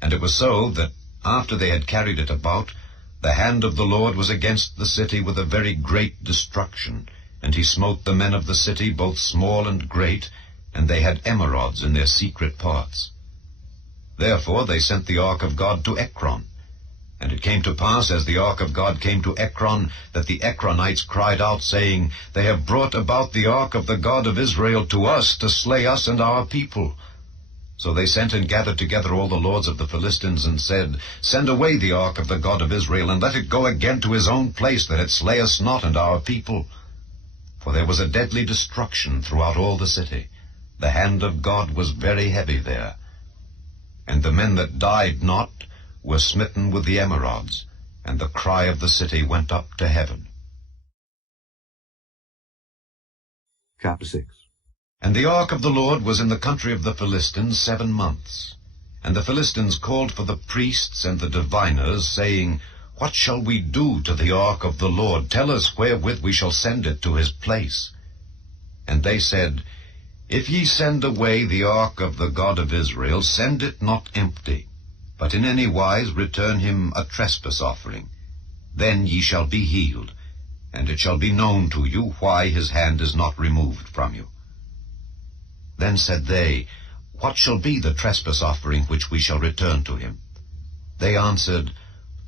And it was so that, after they had carried it about, the hand of the Lord was against the city with a very great destruction, and he smote the men of the city, both small and great, and they had emerods in their secret parts. Therefore they sent the ark of God to Ekron. And it came to pass, as the ark of God came to Ekron, that the Ekronites cried out, saying, They have brought about the ark of the God of Israel to us, to slay us and our people. So they sent and gathered together all the lords of the Philistines, and said, Send away the ark of the God of Israel, and let it go again to his own place, that it slay us not and our people. For there was a deadly destruction throughout all the city. The hand of God was very heavy there. And the men that died not were smitten with the emerods, and the cry of the city went up to heaven. Chapter 6. And the ark of the Lord was in the country of the Philistines 7 months. And the Philistines called for the priests and the diviners, saying, What shall we do to the ark of the Lord? Tell us wherewith we shall send it to his place. And they said, If ye send away the ark of the God of Israel, send it not empty, but in any wise return him a trespass offering. Then ye shall be healed, and it shall be known to you why his hand is not removed from you. Then said they, What shall be the trespass offering which we shall return to him? They answered,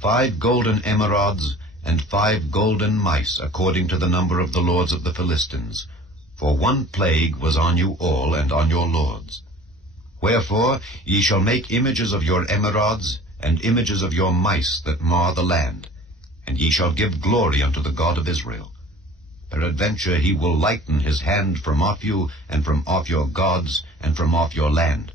5 golden emerods, and 5 golden mice, according to the number of the lords of the Philistines. For one plague was on you all, and on your lords. Wherefore ye shall make images of your emerods, and images of your mice that mar the land, and ye shall give glory unto the God of Israel. Peradventure he will lighten his hand from off you, and from off your gods, and from off your land.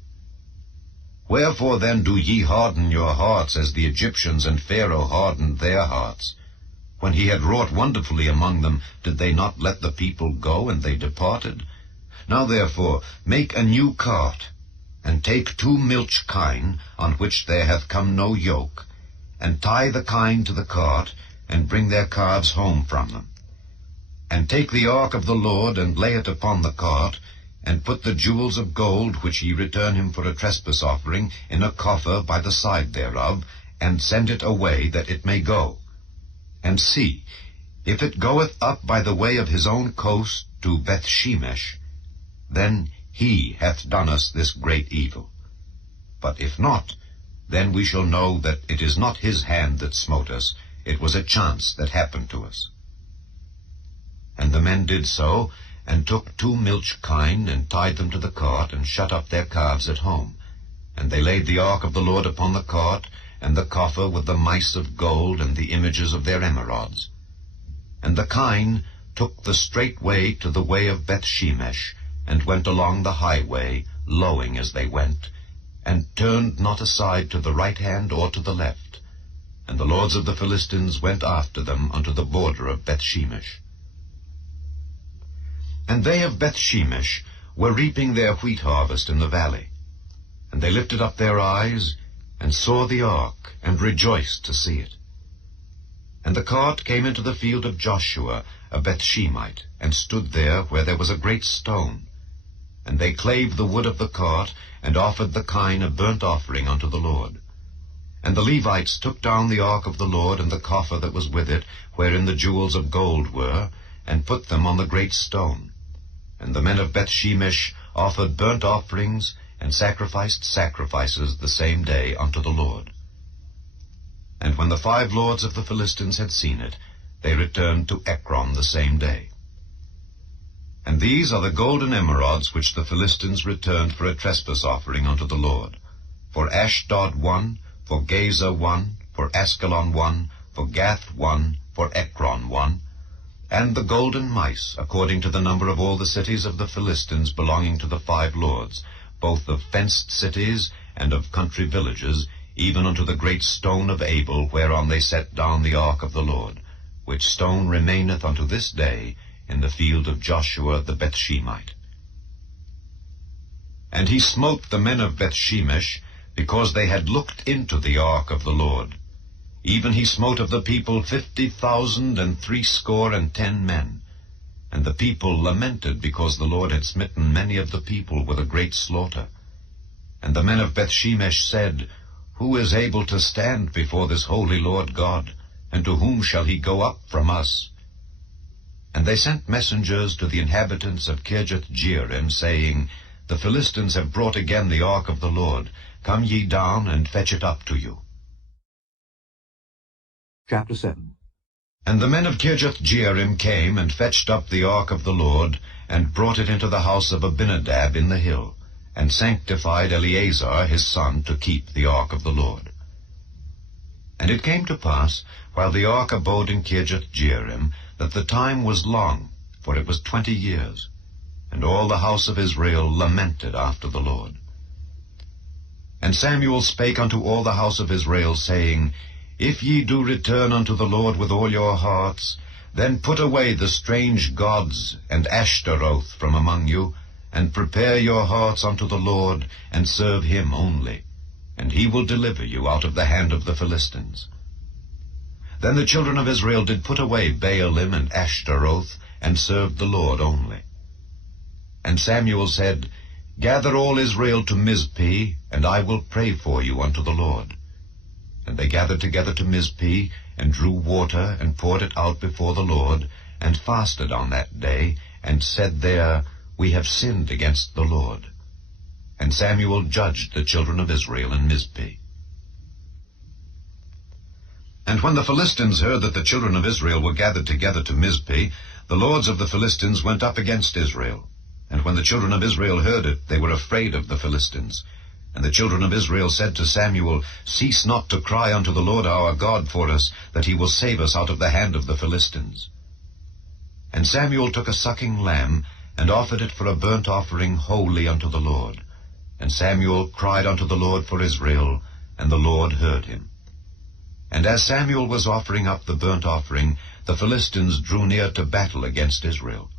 Wherefore then do ye harden your hearts, as the Egyptians and Pharaoh hardened their hearts? When he had wrought wonderfully among them, did they not let the people go, and they departed? Now therefore make a new cart, and take 2 milch kine, on which there hath come no yoke, and tie the kine to the cart, and bring their calves home from them. And take the ark of the Lord, and lay it upon the cart, and put the jewels of gold, which ye return him for a trespass offering, in a coffer by the side thereof, and send it away, that it may go. And see, if it goeth up by the way of his own coast to Bethshemesh, then he hath done us this great evil. But if not, then we shall know that it is not his hand that smote us, it was a chance that happened to us. And the men did so, and took 2 milch kine, and tied them to the cart, and shut up their calves at home. And they laid the ark of the Lord upon the cart, and the coffer with the mice of gold, and the images of their emerods. And the kine took the straight way to the way of Bethshemesh, and went along the highway, lowing as they went, and turned not aside to the right hand or to the left. And the lords of the Philistines went after them unto the border of Bethshemesh. And they of Bethshemesh were reaping their wheat harvest in the valley. And they lifted up their eyes, and saw the ark, and rejoiced to see it. And the cart came into the field of Joshua, a Bethshemite, and stood there where there was a great stone. And they clave the wood of the cart, and offered the kine a burnt offering unto the Lord. And the Levites took down the ark of the Lord, and the coffer that was with it, wherein the jewels of gold were, and put them on the great stone. And the men of Bethshemesh offered burnt offerings, and sacrificed sacrifices the same day unto the Lord. And when the 5 lords of the Philistines had seen it, they returned to Ekron the same day. And these are the golden emerods which the Philistines returned for a trespass offering unto the Lord. For Ashdod 1, for Gaza 1, for Askelon 1, for Gath 1, for Ekron 1, and the golden mice, according to the number of all the cities of the Philistines belonging to the 5 lords, both of fenced cities and of country villages, even unto the great stone of Abel, whereon they set down the ark of the Lord, which stone remaineth unto this day in the field of Joshua the Bethshemite. And he smote the men of Bethshemesh, because they had looked into the ark of the Lord. Even he smote of the people 50,060 men. And the people lamented, because the Lord had smitten many of the people with a great slaughter. And the men of Bethshemesh said, Who is able to stand before this holy Lord God? And to whom shall he go up from us? And they sent messengers to the inhabitants of Kirjath-jearim, saying, The Philistines have brought again the ark of the Lord. Come ye down, and fetch it up to you. Chapter 7. And the men of Kirjath-jearim came, and fetched up the ark of the Lord, and brought it into the house of Abinadab in the hill, and sanctified Eleazar his son to keep the ark of the Lord. And it came to pass, while the ark abode in Kirjath-jearim, that the time was long, for it was 20 years. And all the house of Israel lamented after the Lord. And Samuel spake unto all the house of Israel, saying, If ye do return unto the Lord with all your hearts, then put away the strange gods and Ashtaroth from among you, and prepare your hearts unto the Lord, and serve him only, and he will deliver you out of the hand of the Philistines. Then the children of Israel did put away Baalim and Ashtaroth, and served the Lord only. And Samuel said, Gather all Israel to Mizpeh, and I will pray for you unto the Lord. And they gathered together to Mizpeh, and drew water, and poured it out before the Lord, and fasted on that day, and said there, We have sinned against the Lord. And Samuel judged the children of Israel in Mizpeh. And when the Philistines heard that the children of Israel were gathered together to Mizpeh, the lords of the Philistines went up against Israel. And when the children of Israel heard it, they were afraid of the Philistines. And the children of Israel said to Samuel, Cease not to cry unto the Lord our God for us, that he will save us out of the hand of the Philistines. And Samuel took a sucking lamb, and offered it for a burnt offering wholly unto the Lord. And Samuel cried unto the Lord for Israel, and the Lord heard him. And as Samuel was offering up the burnt offering, the Philistines drew near to battle against Israel.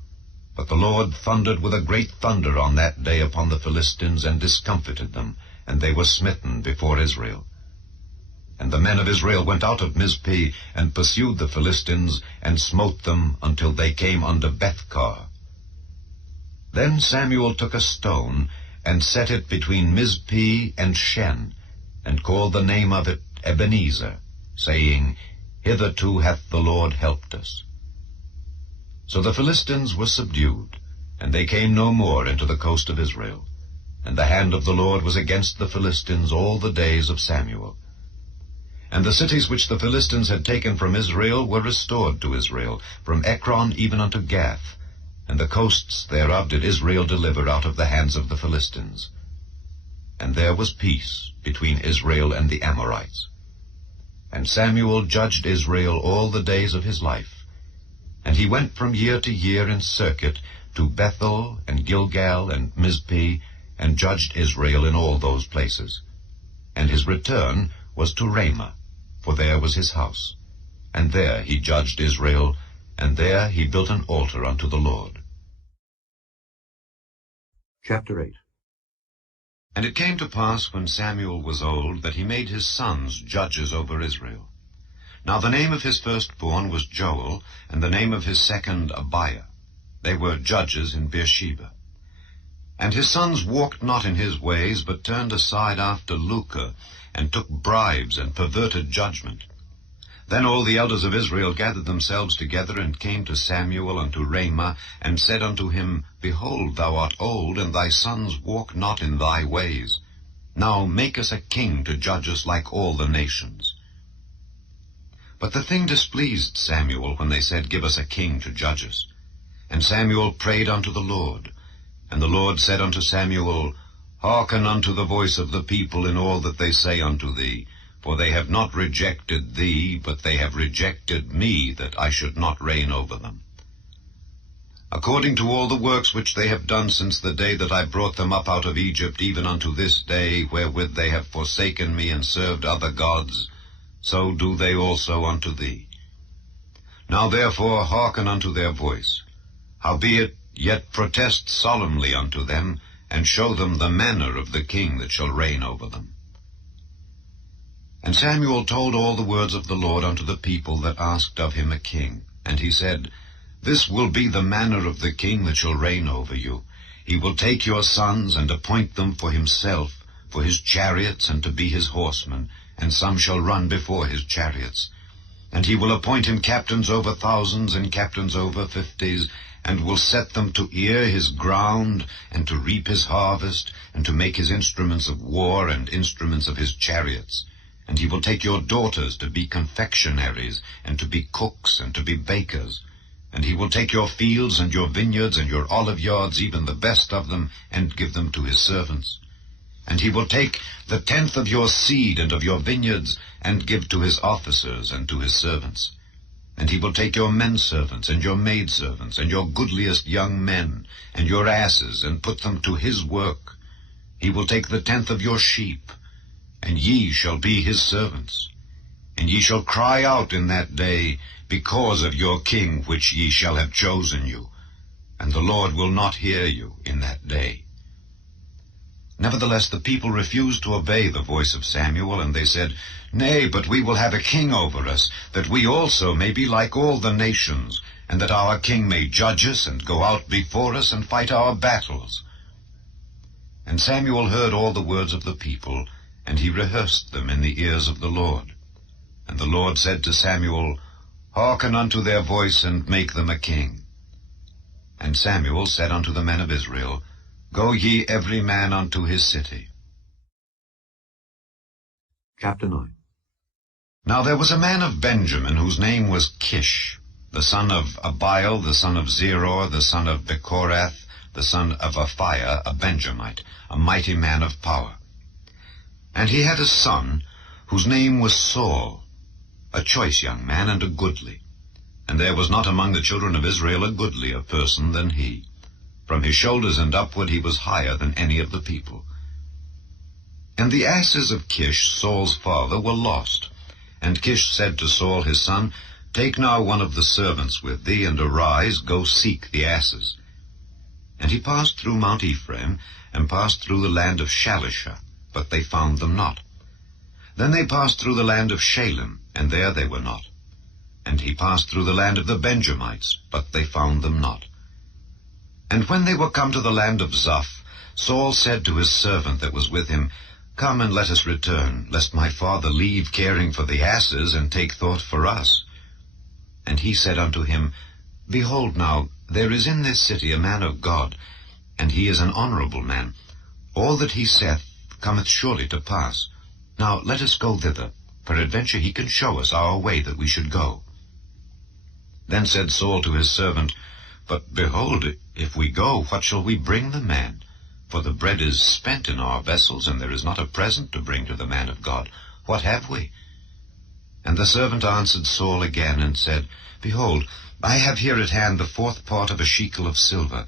But the Lord thundered with a great thunder on that day upon the Philistines, and discomfited them, and they were smitten before Israel. And the men of Israel went out of Mizpeh, and pursued the Philistines, and smote them until they came unto Bethkar. Then Samuel took a stone, and set it between Mizpeh and Shen, and called the name of it Ebenezer, saying, Hitherto hath the Lord helped us. So the Philistines were subdued, and they came no more into the coast of Israel. And the hand of the Lord was against the Philistines all the days of Samuel. And the cities which the Philistines had taken from Israel were restored to Israel, from Ekron even unto Gath, and the coasts thereof did Israel deliver out of the hands of the Philistines. And there was peace between Israel and the Amorites. And Samuel judged Israel all the days of his life. And he went from year to year in circuit to Bethel and Gilgal and Mizpeh, and judged Israel in all those places. And his return was to Ramah, for there was his house. And there he judged Israel, and there he built an altar unto the Lord. Chapter 8. And it came to pass, when Samuel was old, that he made his sons judges over Israel. Now the name of his firstborn was Joel, and the name of his second Abiah. They were judges in Beersheba. And his sons walked not in his ways, but turned aside after lucre, and took bribes, and perverted judgment. Then all the elders of Israel gathered themselves together, and came to Samuel unto Ramah, and said unto him, Behold, thou art old, and thy sons walk not in thy ways. Now make us a king to judge us like all the nations. But the thing displeased Samuel when they said, Give us a king to judge us. And Samuel prayed unto the Lord. And the Lord said unto Samuel, Hearken unto the voice of the people in all that they say unto thee, for they have not rejected thee, but they have rejected me, that I should not reign over them. According to all the works which they have done since the day that I brought them up out of Egypt, even unto this day, wherewith they have forsaken me and served other gods, so do they also unto thee. Now therefore hearken unto their voice. Howbeit, yet protest solemnly unto them, and show them the manner of the king that shall reign over them. And Samuel told all the words of the Lord unto the people that asked of him a king. And he said, This will be the manner of the king that shall reign over you. He will take your sons, and appoint them for himself, for his chariots, and to be his horsemen, and some shall run before his chariots. And he will appoint him captains over thousands, and captains over 50s, and will set them to ear his ground, and to reap his harvest, and to make his instruments of war, and instruments of his chariots. And he will take your daughters to be confectionaries, and to be cooks, and to be bakers. And he will take your fields, and your vineyards, and your olive yards, even the best of them, and give them to his servants. And he will take the 10th of your seed and of your vineyards, and give to his officers and to his servants. And he will take your menservants, and your maidservants, and your goodliest young men, and your asses, and put them to his work. He will take the 10th of your sheep, and ye shall be his servants. And ye shall cry out in that day, because of your king which ye shall have chosen you. And the Lord will not hear you in that day. Nevertheless the people refused to obey the voice of Samuel, and they said, Nay, but we will have a king over us, that we also may be like all the nations, and that our king may judge us, and go out before us, and fight our battles. And Samuel heard all the words of the people, and he rehearsed them in the ears of the Lord. And the Lord said to Samuel, Hearken unto their voice, and make them a king. And Samuel said unto the men of Israel, Go ye every man unto his city. Chapter 9. Now there was a man of Benjamin, whose name was Kish, the son of Abiel, the son of Zeror, the son of Bechorath, the son of Aphiah, a Benjamite, a mighty man of power. And he had a son, whose name was Saul, a choice young man, and a goodly. And there was not among the children of Israel a goodlier person than he. From his shoulders and upward he was higher than any of the people. And the asses of Kish, Saul's father, were lost. And Kish said to Saul his son, Take now one of the servants with thee, and arise, go seek the asses. And he passed through Mount Ephraim, and passed through the land of Shalisha, but they found them not. Then they passed through the land of Shalem, and there they were not. And he passed through the land of the Benjamites, but they found them not. And when they were come to the land of Zuph, Saul said to his servant that was with him, Come and let us return, lest my father leave caring for the asses, and take thought for us. And he said unto him, Behold now, there is in this city a man of God, and he is an honorable man. All that he saith cometh surely to pass. Now let us go thither. Peradventure he can show us our way that we should go. Then said Saul to his servant, But behold, if we go, what shall we bring the man? For the bread is spent in our vessels, and there is not a present to bring to the man of God. What have we? And the servant answered Saul again, and said, Behold, I have here at hand the 4th part of a shekel of silver.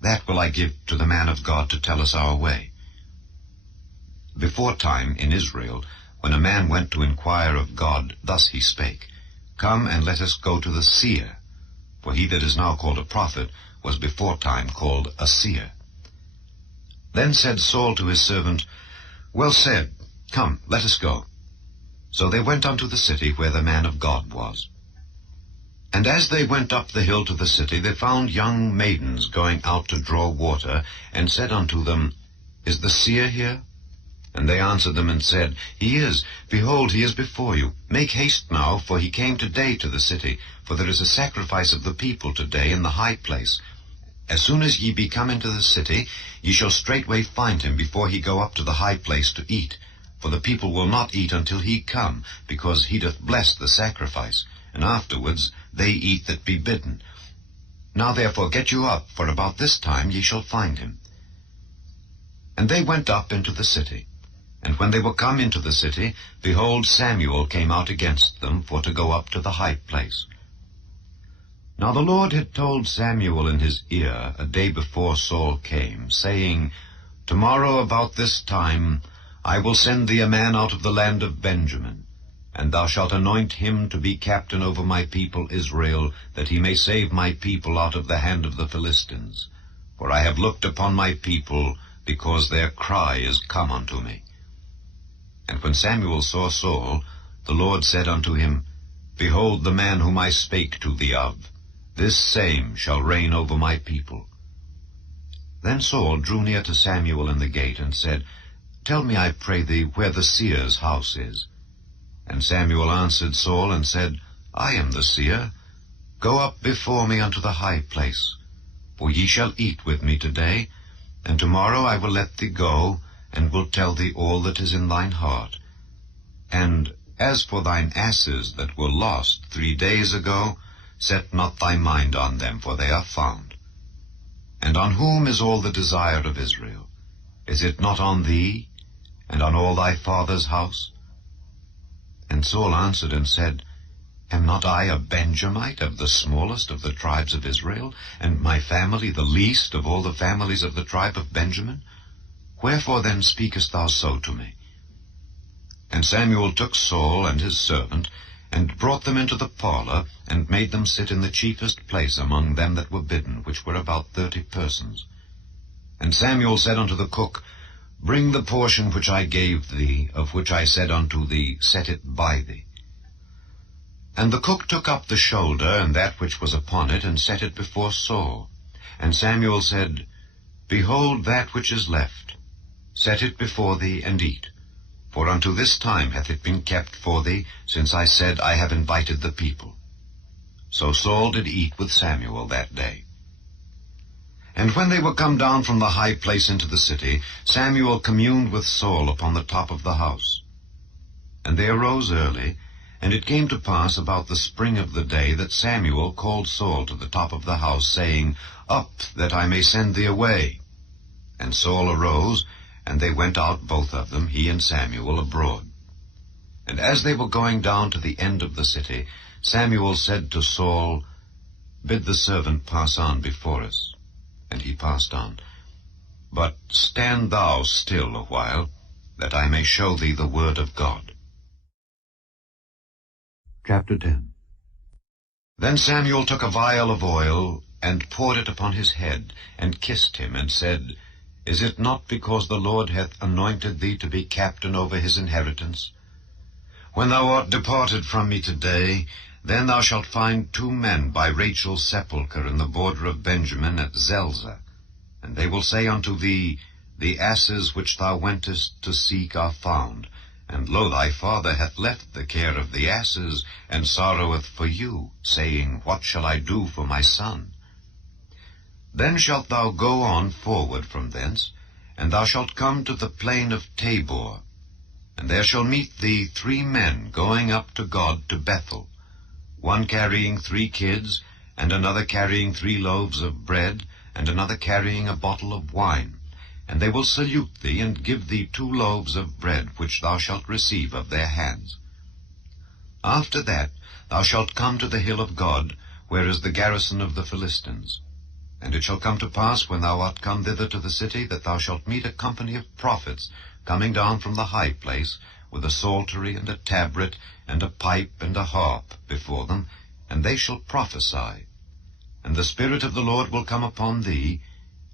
That will I give to the man of God to tell us our way. Before time in Israel, when a man went to inquire of God, thus he spake, Come and let us go to the seer. For he that is now called a prophet was before time called a seer. Then said Saul to his servant, Well said, come, let us go. So they went unto the city where the man of God was. And as they went up the hill to the city, they found young maidens going out to draw water, and said unto them, Is the seer here? And they answered them and said, He is. Behold, he is before you. Make haste now, for he came today to the city, for there is a sacrifice of the people today in the high place. As soon as ye be come into the city, ye shall straightway find him before he go up to the high place to eat. For the people will not eat until he come, because he doth bless the sacrifice, and afterwards they eat that be bidden. Now therefore get you up, for about this time ye shall find him. And they went up into the city. And when they were come into the city, behold, Samuel came out against them for to go up to the high place. Now the Lord had told Samuel in his ear a day before Saul came, saying, Tomorrow about this time I will send thee a man out of the land of Benjamin, and thou shalt anoint him to be captain over my people Israel, that he may save my people out of the hand of the Philistines. For I have looked upon my people, because their cry is come unto me. And when Samuel saw Saul, the Lord said unto him, Behold the man whom I spake to thee of, this same shall reign over my people. Then Saul drew near to Samuel in the gate, and said, Tell me, I pray thee, where the seer's house is. And Samuel answered Saul, and said, I am the seer. Go up before me unto the high place, for ye shall eat with me today, and tomorrow I will let thee go, and will tell thee all that is in thine heart. And as for thine asses that were lost 3 days ago, set not thy mind on them, for they are found. And on whom is all the desire of Israel? Is it not on thee, and on all thy father's house? And Saul answered and said, Am not I a Benjamite, of the smallest of the tribes of Israel, and my family the least of all the families of the tribe of Benjamin? Wherefore then speakest thou so to me? And Samuel took Saul and his servant, and brought them into the parlor, and made them sit in the chiefest place among them that were bidden, which were about 30 persons. And Samuel said unto the cook, Bring the portion which I gave thee, of which I said unto thee, Set it by thee. And the cook took up the shoulder, and that which was upon it, and set it before Saul. And Samuel said, Behold that which is left. Set it before thee, and eat. For unto this time hath it been kept for thee, since I said, I have invited the people. So Saul did eat with Samuel that day. And when they were come down from the high place into the city, Samuel communed with Saul upon the top of the house. And they arose early, and it came to pass about the spring of the day that Samuel called Saul to the top of the house, saying, Up, that I may send thee away. And Saul arose, and they went out both of them, he and Samuel, abroad. And as they were going down to the end of the city, Samuel said to Saul, Bid the servant pass on before us. And he passed on. But stand thou still a while, that I may show thee the word of God. Chapter 10. Then Samuel took a vial of oil, and poured it upon his head, and kissed him, and said, Is it not because the Lord hath anointed thee to be captain over his inheritance? When thou art departed from me today, then thou shalt find 2 men by Rachel's sepulchre in the border of Benjamin at Zelzah. And they will say unto thee, The asses which thou wentest to seek are found, and lo, thy father hath left the care of the asses, and sorroweth for you, saying, What shall I do for my son? Then shalt thou go on forward from thence, and thou shalt come to the plain of Tabor. And there shall meet thee 3 men going up to God to Bethel, one carrying 3 kids, and another carrying 3 loaves of bread, and another carrying a bottle of wine. And they will salute thee, and give thee 2 loaves of bread, which thou shalt receive of their hands. After that thou shalt come to the hill of God, where is the garrison of the Philistines. And it shall come to pass, when thou art come thither to the city, that thou shalt meet a company of prophets coming down from the high place, with a psaltery and a tabret, and a pipe and a harp before them, and they shall prophesy. And the Spirit of the Lord will come upon thee,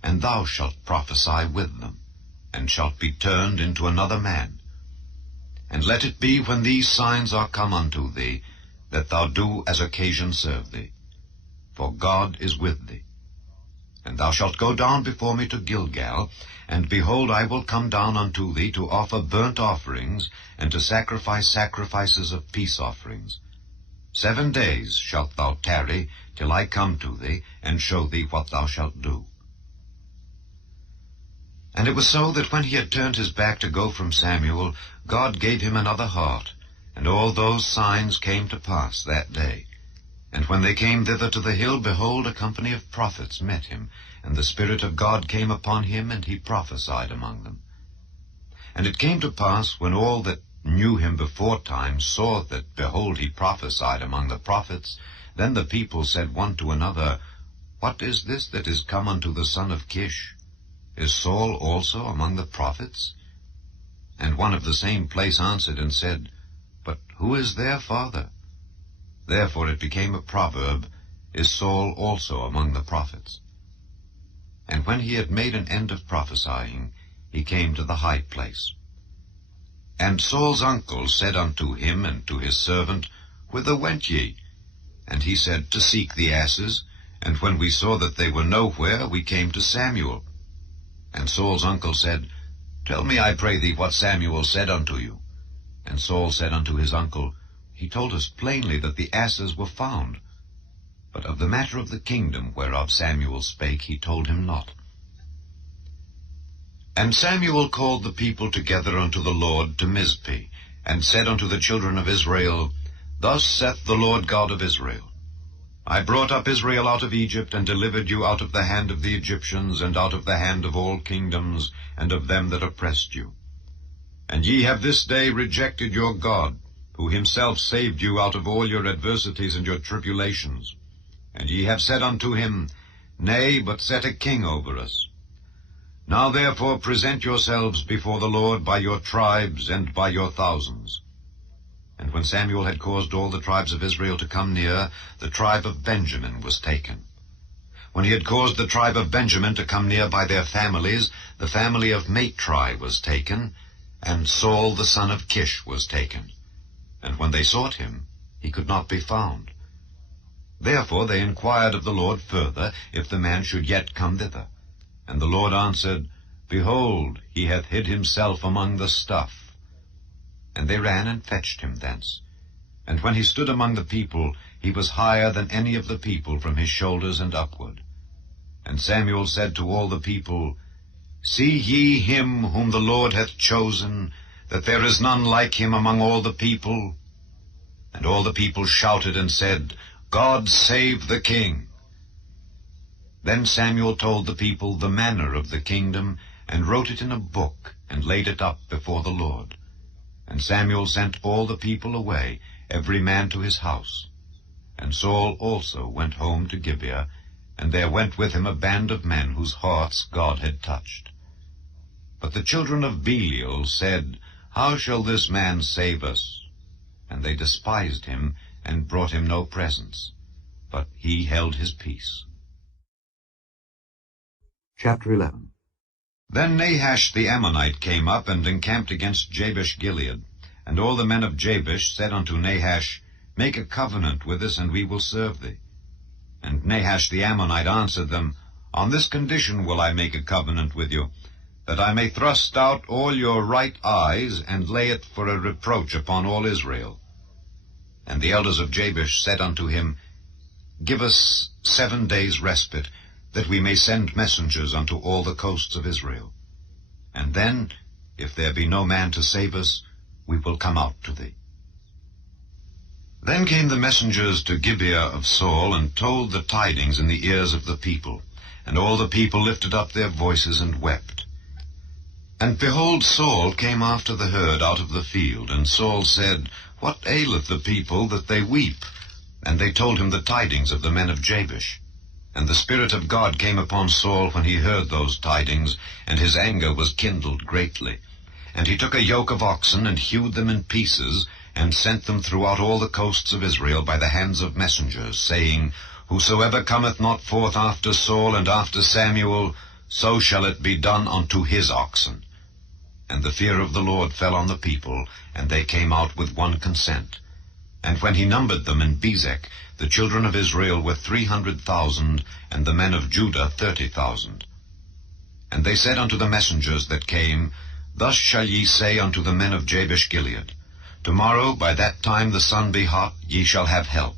and thou shalt prophesy with them, and shalt be turned into another man. And let it be, when these signs are come unto thee, that thou do as occasion serve thee. For God is with thee. And thou shalt go down before me to Gilgal, and behold, I will come down unto thee to offer burnt offerings, and to sacrifice sacrifices of peace offerings. 7 days shalt thou tarry, till I come to thee, and show thee what thou shalt do. And it was so that when he had turned his back to go from Samuel, God gave him another heart, and all those signs came to pass that day. And when they came thither to the hill, behold, a company of prophets met him, and the Spirit of God came upon him, and he prophesied among them. And it came to pass, when all that knew him beforetime saw that, behold, he prophesied among the prophets, then the people said one to another, What is this that is come unto the son of Kish? Is Saul also among the prophets? And one of the same place answered and said, But who is their father? Therefore it became a proverb, Is Saul also among the prophets? And when he had made an end of prophesying, he came to the high place. And Saul's uncle said unto him and to his servant, Whither went ye? And he said, To seek the asses. And when we saw that they were nowhere, we came to Samuel. And Saul's uncle said, Tell me, I pray thee, what Samuel said unto you. And Saul said unto his uncle, He told us plainly that the asses were found. But of the matter of the kingdom whereof Samuel spake, he told him not. And Samuel called the people together unto the Lord to Mizpeh, and said unto the children of Israel, Thus saith the Lord God of Israel, I brought up Israel out of Egypt, and delivered you out of the hand of the Egyptians, and out of the hand of all kingdoms, and of them that oppressed you. And ye have this day rejected your God, who himself saved you out of all your adversities and your tribulations. And ye have said unto him, Nay, but set a king over us. Now therefore present yourselves before the Lord by your tribes and by your thousands. And when Samuel had caused all the tribes of Israel to come near, the tribe of Benjamin was taken. When he had caused the tribe of Benjamin to come near by their families, the family of Matri was taken, and Saul the son of Kish was taken. And when they sought him, he could not be found. Therefore they inquired of the Lord further, if the man should yet come thither. And the Lord answered, Behold, he hath hid himself among the stuff. And they ran and fetched him thence. And when he stood among the people, he was higher than any of the people from his shoulders and upward. And Samuel said to all the people, See ye him whom the Lord hath chosen, that there is none like him among all the people? And all the people shouted and said, God save the king. Then Samuel told the people the manner of the kingdom, and wrote it in a book, and laid it up before the Lord. And Samuel sent all the people away, every man to his house. And Saul also went home to Gibeah, and there went with him a band of men whose hearts God had touched. But the children of Belial said, How shall this man save us? And they despised him, and brought him no presents. But he held his peace. Chapter 11. Then Nahash the Ammonite came up, and encamped against Jabesh-Gilead. And all the men of Jabesh said unto Nahash, Make a covenant with us, and we will serve thee. And Nahash the Ammonite answered them, On this condition will I make a covenant with you, that I may thrust out all your right eyes, and lay it for a reproach upon all Israel. And the elders of Jabesh said unto him, Give us 7 days' respite, that we may send messengers unto all the coasts of Israel. And then, if there be no man to save us, we will come out to thee. Then came the messengers to Gibeah of Saul, and told the tidings in the ears of the people. And all the people lifted up their voices and wept. And behold, Saul came after the herd out of the field. And Saul said, What aileth the people that they weep? And they told him the tidings of the men of Jabesh. And the Spirit of God came upon Saul when he heard those tidings, and his anger was kindled greatly. And he took a yoke of oxen, and hewed them in pieces, and sent them throughout all the coasts of Israel by the hands of messengers, saying, Whosoever cometh not forth after Saul and after Samuel, so shall it be done unto his oxen. And the fear of the Lord fell on the people, and they came out with one consent. And when he numbered them in Bezek, the children of Israel were 300,000, and the men of Judah 30,000. And they said unto the messengers that came, Thus shall ye say unto the men of Jabesh-Gilead, Tomorrow by that time the sun be hot, ye shall have help.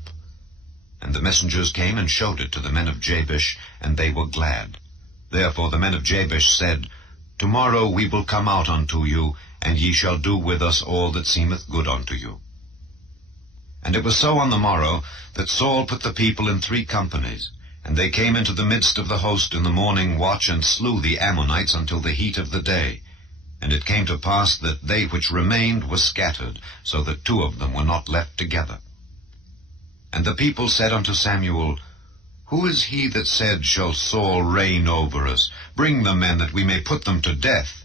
And the messengers came and showed it to the men of Jabesh, and they were glad. Therefore the men of Jabesh said, Tomorrow we will come out unto you, and ye shall do with us all that seemeth good unto you. And it was so on the morrow, that Saul put the people in 3 companies, and they came into the midst of the host in the morning watch, and slew the Ammonites until the heat of the day. And it came to pass that they which remained were scattered, so that 2 of them were not left together. And the people said unto Samuel, Who is he that said, Shall Saul reign over us? Bring the men, that we may put them to death.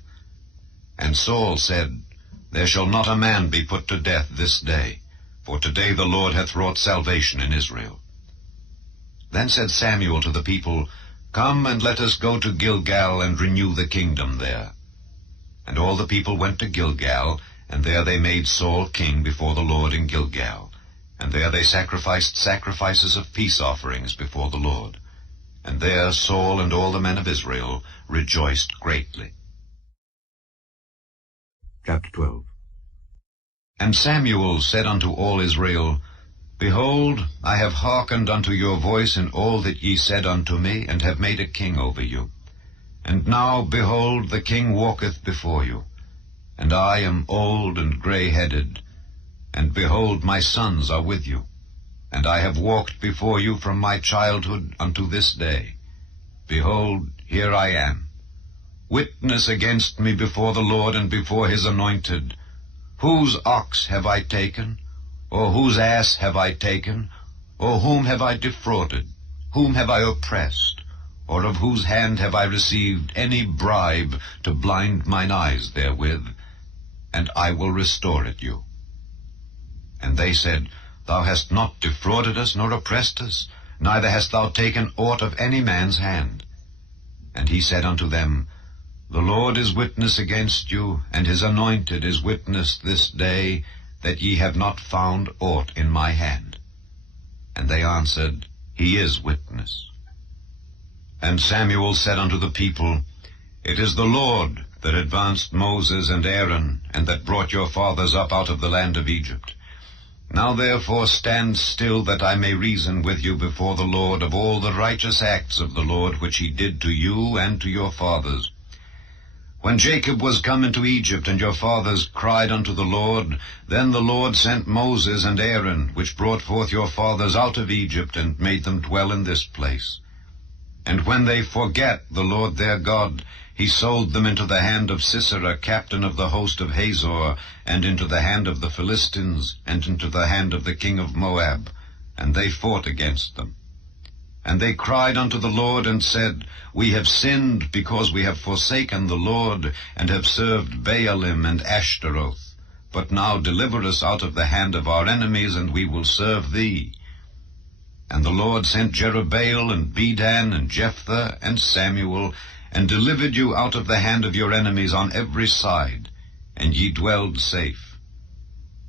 And Saul said, There shall not a man be put to death this day, for today the Lord hath wrought salvation in Israel. Then said Samuel to the people, Come, and let us go to Gilgal, and renew the kingdom there. And all the people went to Gilgal, and there they made Saul king before the Lord in Gilgal. And there they sacrificed sacrifices of peace offerings before the Lord. And there Saul and all the men of Israel rejoiced greatly. Chapter 12. And Samuel said unto all Israel, Behold, I have hearkened unto your voice in all that ye said unto me, and have made a king over you. And now, behold, the king walketh before you, and I am old and grey-headed, and behold, my sons are with you, and I have walked before you from my childhood unto this day. Behold, here I am. Witness against me before the Lord and before his anointed. Whose ox have I taken? Or whose ass have I taken? Or whom have I defrauded? Whom have I oppressed? Or of whose hand have I received any bribe to blind mine eyes therewith? And I will restore it you. And they said, Thou hast not defrauded us, nor oppressed us, neither hast thou taken aught of any man's hand. And he said unto them, The Lord is witness against you, and his anointed is witness this day, that ye have not found aught in my hand. And they answered, He is witness. And Samuel said unto the people, It is the Lord that advanced Moses and Aaron, and that brought your fathers up out of the land of Egypt. Now therefore stand still, that I may reason with you before the Lord of all the righteous acts of the Lord which he did to you and to your fathers. When Jacob was come into Egypt, and your fathers cried unto the Lord, then the Lord sent Moses and Aaron, which brought forth your fathers out of Egypt, and made them dwell in this place. And when they forgat the Lord their God, he sold them into the hand of Sisera, captain of the host of Hazor, and into the hand of the Philistines, and into the hand of the king of Moab, and they fought against them. And they cried unto the Lord, and said, We have sinned, because we have forsaken the Lord, and have served Baalim and Ashtaroth. But now deliver us out of the hand of our enemies, and we will serve thee. And the Lord sent Jerubbaal, and Bedan, and Jephthah, and Samuel, and delivered you out of the hand of your enemies on every side, and ye dwelled safe.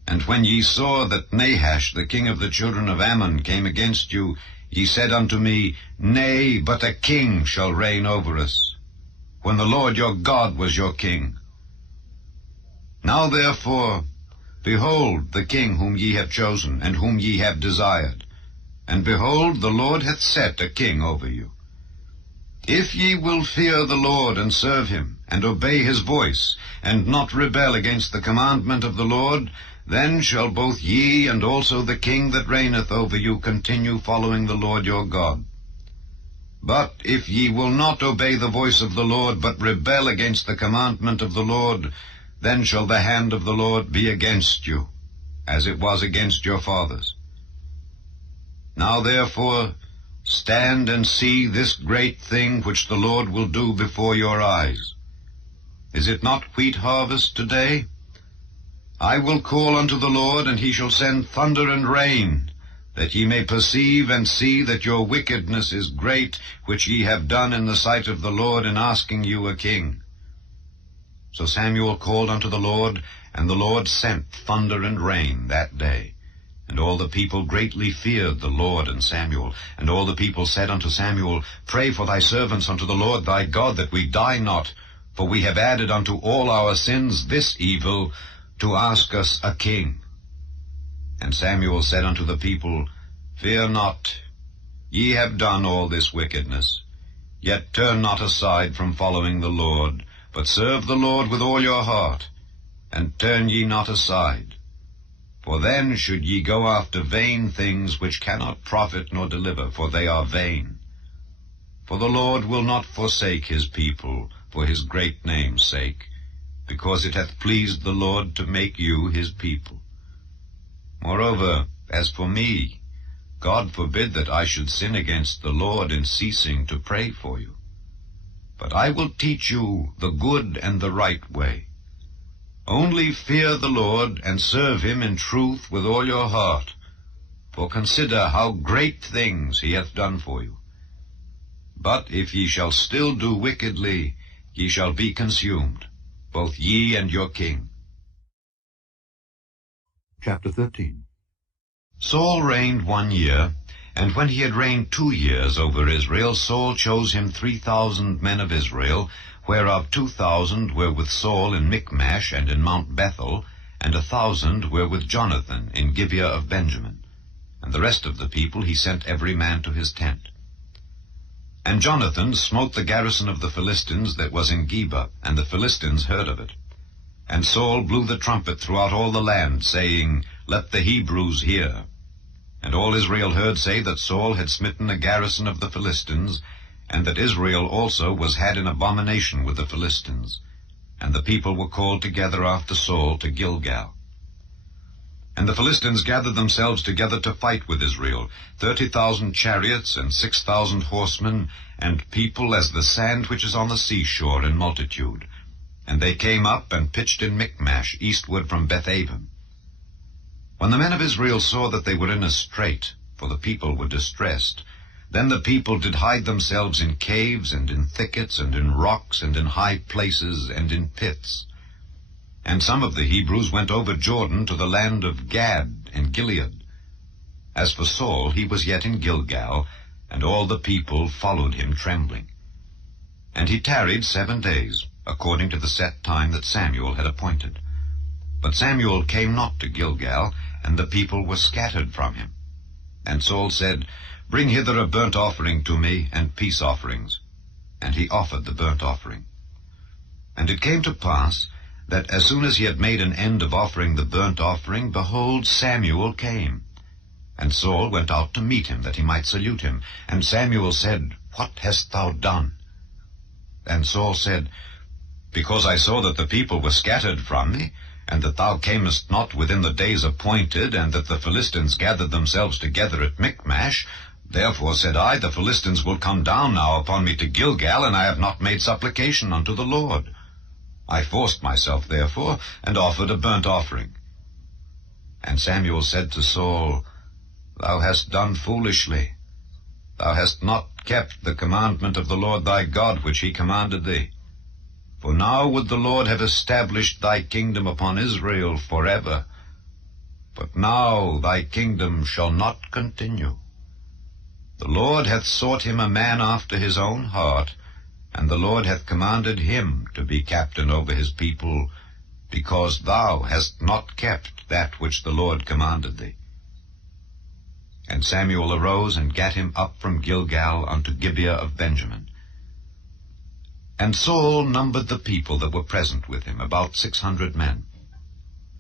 And when ye saw that Nahash, the king of the children of Ammon, came against you, ye said unto me, Nay, but a king shall reign over us, when the Lord your God was your king. Now therefore, behold the king whom ye have chosen, and whom ye have desired. And behold, the Lord hath set a king over you. If ye will fear the Lord, and serve him, and obey his voice, and not rebel against the commandment of the Lord, then shall both ye and also the king that reigneth over you continue following the Lord your God. But if ye will not obey the voice of the Lord, but rebel against the commandment of the Lord, then shall the hand of the Lord be against you, as it was against your fathers. Now therefore stand and see this great thing which the Lord will do before your eyes. Is it not wheat harvest today? I will call unto the Lord, and he shall send thunder and rain, that ye may perceive and see that your wickedness is great, which ye have done in the sight of the Lord in asking you a king. So Samuel called unto the Lord, and the Lord sent thunder and rain that day. And all the people greatly feared the Lord and Samuel. And all the people said unto Samuel, Pray for thy servants unto the Lord thy God, that we die not, for we have added unto all our sins this evil, to ask us a king. And Samuel said unto the people, Fear not, ye have done all this wickedness, yet turn not aside from following the Lord, But serve the Lord with all your heart, and turn ye not aside. For then should ye go after vain things which cannot profit nor deliver, for they are vain. For the Lord will not forsake his people for his great name's sake, because it hath pleased the Lord to make you his people. Moreover, as for me, God forbid that I should sin against the Lord in ceasing to pray for you. But I will teach you the good and the right way. Only fear the Lord, and serve him in truth with all your heart. For consider how great things he hath done for you. But if ye shall still do wickedly, ye shall be consumed, both ye and your king. Chapter 13. Saul reigned 1 year, and when he had reigned 2 years over Israel, Saul chose him 3,000 men of Israel, whereof 2,000 were with Saul in Michmash and in Mount Bethel, and 1,000 were with Jonathan in Gibeah of Benjamin. And the rest of the people he sent every man to his tent. And Jonathan smote the garrison of the Philistines that was in Geba, and the Philistines heard of it. And Saul blew the trumpet throughout all the land, saying, Let the Hebrews hear. And all Israel heard say that Saul had smitten a garrison of the Philistines, and that Israel also was had in abomination with the Philistines. And the people were called together after Saul to Gilgal. And the Philistines gathered themselves together to fight with Israel, 30,000 chariots and 6,000 horsemen, and people as the sand which is on the seashore in multitude. And they came up and pitched in Michmash, eastward from Bethaven. When the men of Israel saw that they were in a strait, for the people were distressed, then the people did hide themselves in caves, and in thickets, and in rocks, and in high places, and in pits. And some of the Hebrews went over Jordan to the land of Gad and Gilead. As for Saul, he was yet in Gilgal, and all the people followed him trembling. And he tarried 7 days, according to the set time that Samuel had appointed. But Samuel came not to Gilgal, and the people were scattered from him. And Saul said, Bring hither a burnt offering to me, and peace offerings. And he offered the burnt offering. And it came to pass, that as soon as he had made an end of offering the burnt offering, behold, Samuel came. And Saul went out to meet him, that he might salute him. And Samuel said, What hast thou done? And Saul said, Because I saw that the people were scattered from me, and that thou camest not within the days appointed, and that the Philistines gathered themselves together at Michmash, therefore said I, The Philistines will come down now upon me to Gilgal, and I have not made supplication unto the Lord. I forced myself, therefore, and offered a burnt offering. And Samuel said to Saul, Thou hast done foolishly. Thou hast not kept the commandment of the Lord thy God, which he commanded thee. For now would the Lord have established thy kingdom upon Israel forever. But now thy kingdom shall not continue. The Lord hath sought him a man after his own heart, and the Lord hath commanded him to be captain over his people, because thou hast not kept that which the Lord commanded thee. And Samuel arose and gat him up from Gilgal unto Gibeah of Benjamin. And Saul numbered the people that were present with him, about 600 men.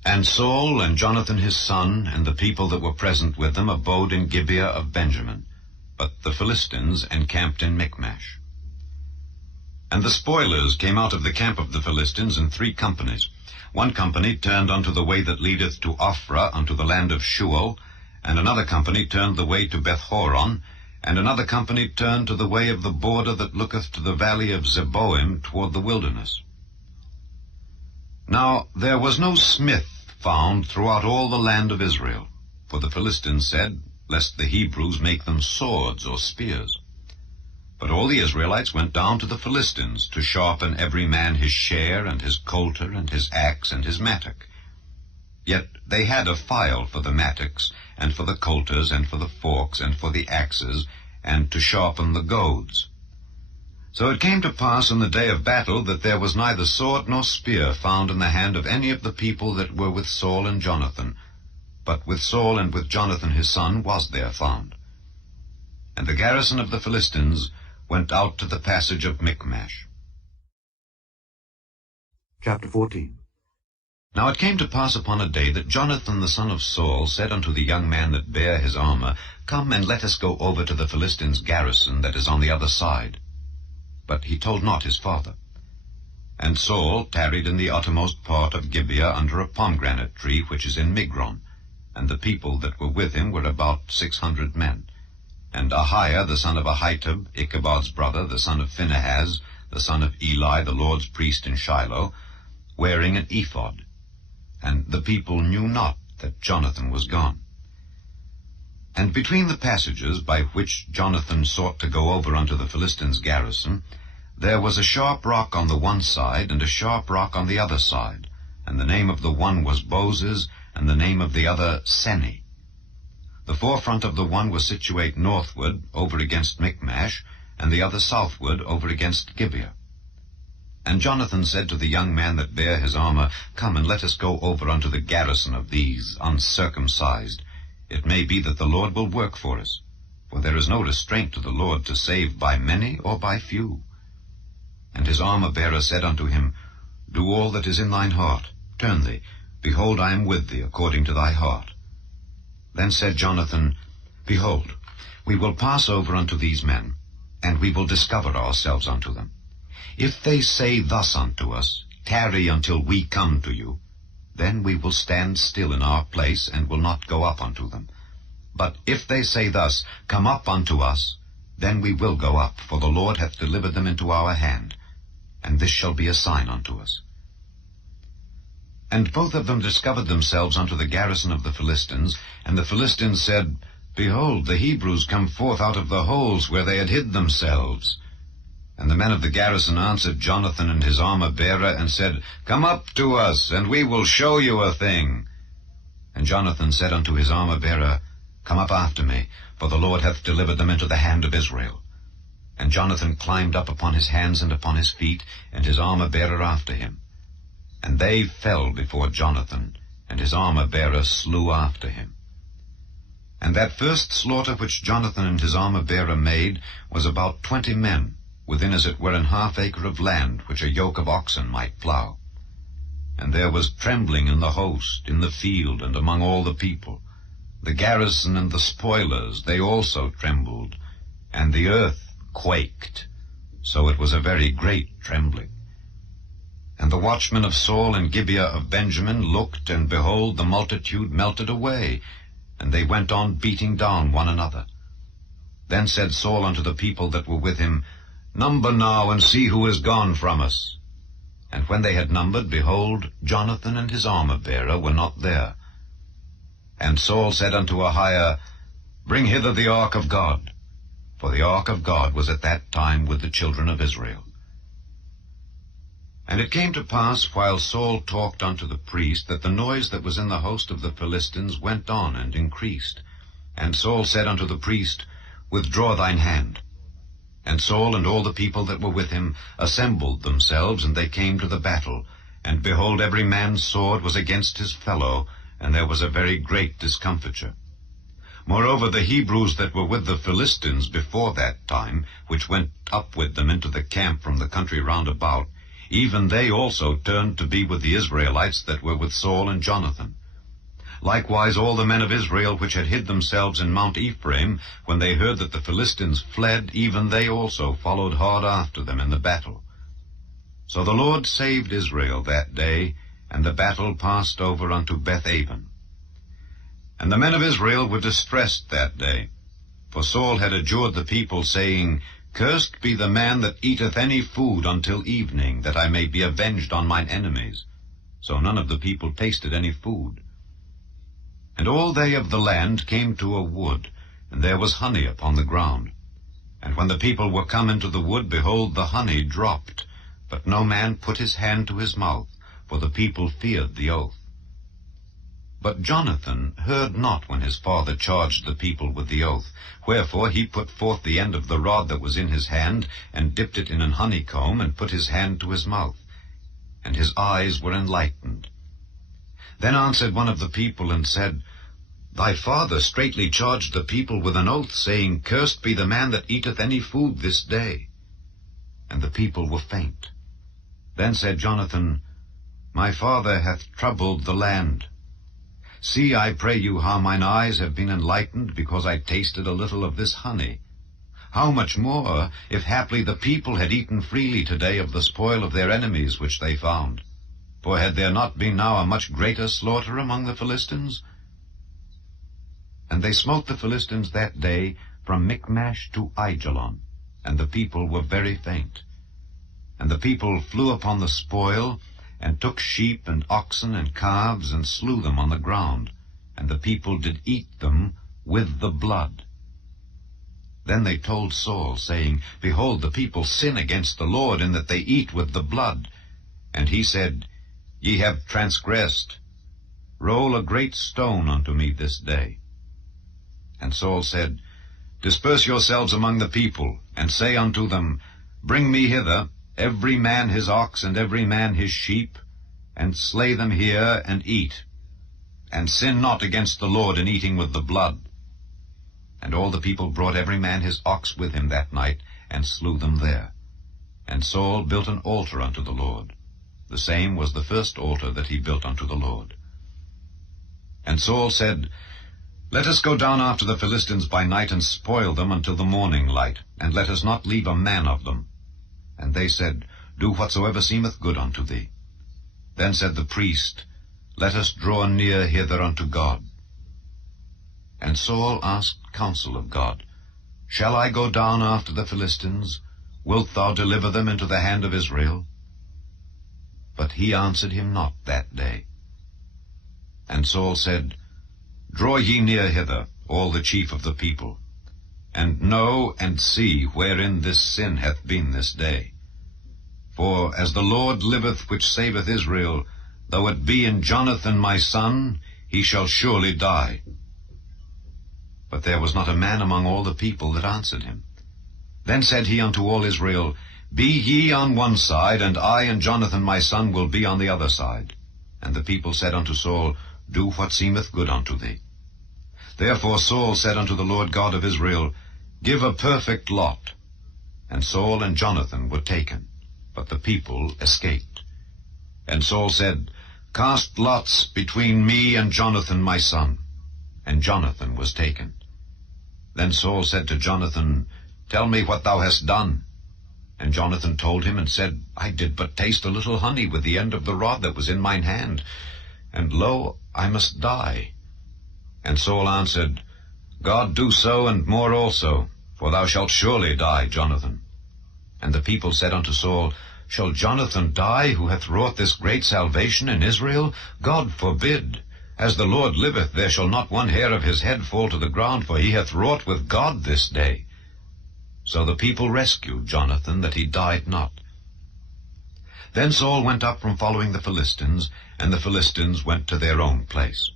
And Saul and Jonathan his son, and the people that were present with them, abode in Gibeah of Benjamin, but the Philistines encamped in Michmash. And the spoilers came out of the camp of the Philistines in 3 companies. 1 company turned unto the way that leadeth to Ophrah, unto the land of Shual, and another company turned the way to Bethhoron, and another company turned to the way of the border that looketh to the valley of Zeboim toward the wilderness. Now there was no smith found throughout all the land of Israel, for the Philistines said, Lest the Hebrews make them swords or spears. But all the Israelites went down to the Philistines to sharpen every man his share, and his coulter, and his axe, and his mattock. Yet they had a file for the mattocks, and for the coulters, and for the forks, and for the axes, and to sharpen the goads. So it came to pass in the day of battle that there was neither sword nor spear found in the hand of any of the people that were with Saul and Jonathan, but with Saul and with Jonathan his son was there found. And the garrison of the Philistines went out to the passage of Michmash. Chapter 14. Now it came to pass upon a day that Jonathan the son of Saul said unto the young man that bare his armor, Come and let us go over to the Philistines' garrison that is on the other side. But he told not his father. And Saul tarried in the uttermost part of Gibeah under a pomegranate tree which is in Migron, and the people that were with him were about 600 men. And Ahiah the son of Ahitub, Ichabod's brother, the son of Phinehas, the son of Eli, the Lord's priest in Shiloh, wearing an ephod. And the people knew not that Jonathan was gone. And between the passages by which Jonathan sought to go over unto the Philistines' garrison, there was a sharp rock on the one side, and a sharp rock on the other side, and the name of the one was Bozez, and the name of the other Seni. The forefront of the one was situate northward, over against Michmash, and the other southward, over against Gibeah. And Jonathan said to the young man that bare his armor, Come and let us go over unto the garrison of these uncircumcised. It may be that the Lord will work for us, for there is no restraint to the Lord to save by many or by few. And his armor-bearer said unto him, Do all that is in thine heart, turn thee, behold, I am with thee according to thy heart. Then said Jonathan, Behold, we will pass over unto these men, and we will discover ourselves unto them. If they say thus unto us, Tarry until we come to you, then we will stand still in our place, and will not go up unto them. But if they say thus, Come up unto us, then we will go up, for the Lord hath delivered them into our hand, and this shall be a sign unto us. And both of them discovered themselves unto the garrison of the Philistines, and the Philistines said, Behold, the Hebrews come forth out of the holes where they had hid themselves. And the men of the garrison answered Jonathan and his armor-bearer, and said, Come up to us, and we will show you a thing. And Jonathan said unto his armor-bearer, Come up after me, for the Lord hath delivered them into the hand of Israel. And Jonathan climbed up upon his hands and upon his feet, and his armor-bearer after him. And they fell before Jonathan, and his armor-bearer slew after him. And that first slaughter which Jonathan and his armor-bearer made was about 20 men, within as it were an half acre of land, which a yoke of oxen might plough. And there was trembling in the host, in the field, and among all the people. The garrison and the spoilers, they also trembled, and the earth quaked, so it was a very great trembling. And the watchmen of Saul and Gibeah of Benjamin looked, and behold, the multitude melted away, and they went on beating down one another. Then said Saul unto the people that were with him, Number now, and see who is gone from us. And when they had numbered, behold, Jonathan and his armor-bearer were not there. And Saul said unto Ahiah, Bring hither the ark of God. For the ark of God was at that time with the children of Israel. And it came to pass, while Saul talked unto the priest, that the noise that was in the host of the Philistines went on and increased. And Saul said unto the priest, Withdraw thine hand. And Saul and all the people that were with him assembled themselves, and they came to the battle. And behold, every man's sword was against his fellow, and there was a very great discomfiture. Moreover, the Hebrews that were with the Philistines before that time, which went up with them into the camp from the country round about, even they also turned to be with the Israelites that were with Saul and Jonathan. Likewise all the men of Israel which had hid themselves in Mount Ephraim, when they heard that the Philistines fled, even they also followed hard after them in the battle. So the Lord saved Israel that day, and the battle passed over unto Beth-aven. And the men of Israel were distressed that day, for Saul had adjured the people, saying, Cursed be the man that eateth any food until evening, that I may be avenged on mine enemies. So none of the people tasted any food. And all they of the land came to a wood, and there was honey upon the ground. And when the people were come into the wood, behold, the honey dropped, but no man put his hand to his mouth, for the people feared the oath. But Jonathan heard not when his father charged the people with the oath. Wherefore he put forth the end of the rod that was in his hand, and dipped it in an honeycomb, and put his hand to his mouth. And his eyes were enlightened. Then answered one of the people, and said, Thy father straitly charged the people with an oath, saying, Cursed be the man that eateth any food this day. And the people were faint. Then said Jonathan, My father hath troubled the land. See, I pray you, how mine eyes have been enlightened, because I tasted a little of this honey. How much more, if haply the people had eaten freely today of the spoil of their enemies which they found? For had there not been now a much greater slaughter among the Philistines? And they smote the Philistines that day from Michmash to Aijalon, and the people were very faint. And the people flew upon the spoil, and took sheep and oxen and calves, and slew them on the ground, and the people did eat them with the blood. Then they told Saul, saying, Behold, the people sin against the Lord, in that they eat with the blood. And he said, Ye have transgressed. Roll a great stone unto me this day. And Saul said, Disperse yourselves among the people, and say unto them, Bring me hither every man his ox, and every man his sheep, and slay them here, and eat. And sin not against the Lord in eating with the blood. And all the people brought every man his ox with him that night, and slew them there. And Saul built an altar unto the Lord. The same was the first altar that he built unto the Lord. And Saul said, Let us go down after the Philistines by night, and spoil them until the morning light, and let us not leave a man of them. And they said, Do whatsoever seemeth good unto thee. Then said the priest, Let us draw near hither unto God. And Saul asked counsel of God, Shall I go down after the Philistines? Wilt thou deliver them into the hand of Israel? But he answered him not that day. And Saul said, Draw ye near hither, all the chief of the people, and know and see wherein this sin hath been this day. For as the Lord liveth, which saveth Israel, though it be in Jonathan my son, he shall surely die. But there was not a man among all the people that answered him. Then said he unto all Israel, Be ye on one side, and I and Jonathan my son will be on the other side. And the people said unto Saul, Do what seemeth good unto thee. Therefore Saul said unto the Lord God of Israel, Give a perfect lot. And Saul and Jonathan were taken, but the people escaped. And Saul said, Cast lots between me and Jonathan my son. And Jonathan was taken. Then Saul said to Jonathan, Tell me what thou hast done. And Jonathan told him, and said, I did but taste a little honey with the end of the rod that was in mine hand, and lo, I must die. And Saul answered, God do so, and more also, for thou shalt surely die, Jonathan. And the people said unto Saul, Shall Jonathan die, who hath wrought this great salvation in Israel? God forbid. As the Lord liveth, there shall not one hair of his head fall to the ground, for he hath wrought with God this day. So the people rescued Jonathan, that he died not. Then Saul went up from following the Philistines, and the Philistines went to their own place.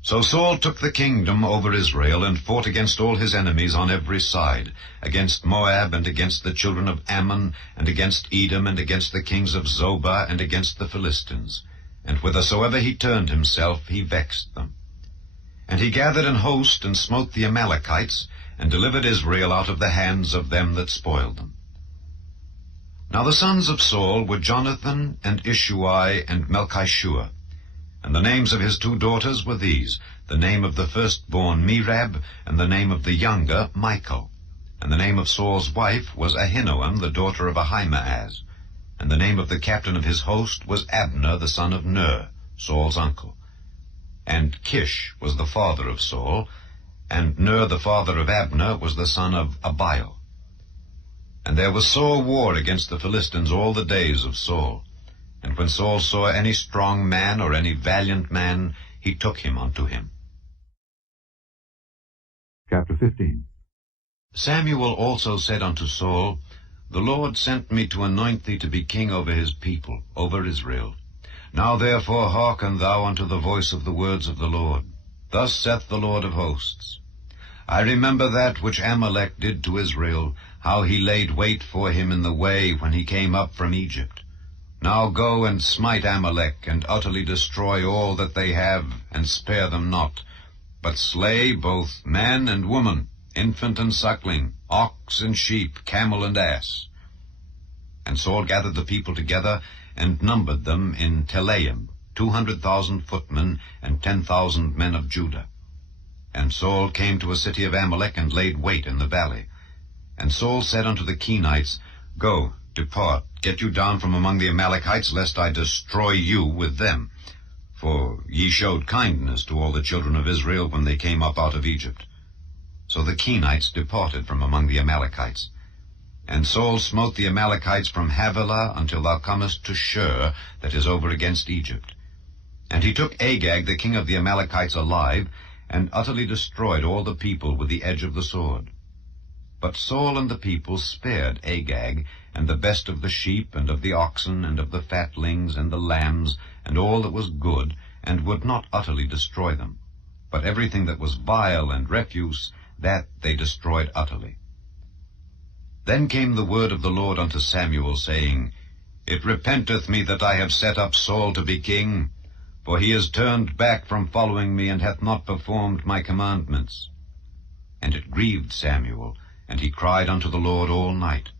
So Saul took the kingdom over Israel, and fought against all his enemies on every side, against Moab, and against the children of Ammon, and against Edom, and against the kings of Zobah, and against the Philistines. And whithersoever he turned himself, he vexed them. And he gathered an host, and smote the Amalekites, and delivered Israel out of the hands of them that spoiled them. Now the sons of Saul were Jonathan, and Ishuai, and Melchishua. And the names of his 2 daughters were these, the name of the firstborn Merab, and the name of the younger Michal. And the name of Saul's wife was Ahinoam, the daughter of Ahimaaz. And the name of the captain of his host was Abner, the son of Ner, Saul's uncle. And Kish was the father of Saul, and Ner the father of Abner was the son of Abiel. And there was sore war against the Philistines all the days of Saul. And when Saul saw any strong man or any valiant man, he took him unto him. Chapter 15. Samuel also said unto Saul, The Lord sent me to anoint thee to be king over his people, over Israel. Now therefore hearken thou unto the voice of the words of the Lord. Thus saith the Lord of hosts, I remember that which Amalek did to Israel, how he laid wait for him in the way when he came up from Egypt. Now go and smite Amalek, and utterly destroy all that they have, and spare them not, but slay both man and woman, infant and suckling, ox and sheep, camel and ass. And Saul gathered the people together, and numbered them in Telaim, 200,000 footmen and 10,000 men of Judah. And Saul came to a city of Amalek, and laid wait in the valley. And Saul said unto the Kenites, Go, depart, get you down from among the Amalekites, lest I destroy you with them. For ye showed kindness to all the children of Israel when they came up out of Egypt. So the Kenites departed from among the Amalekites. And Saul smote the Amalekites from Havilah until thou comest to Shur, that is over against Egypt. And he took Agag the king of the Amalekites alive, and utterly destroyed all the people with the edge of the sword. But Saul and the people spared Agag, and the best of the sheep, and of the oxen, and of the fatlings, and the lambs, and all that was good, and would not utterly destroy them. But everything that was vile and refuse, that they destroyed utterly. Then came the word of the Lord unto Samuel, saying, It repenteth me that I have set up Saul to be king, for he is turned back from following me, and hath not performed my commandments. And it grieved Samuel, and he cried unto the Lord all night.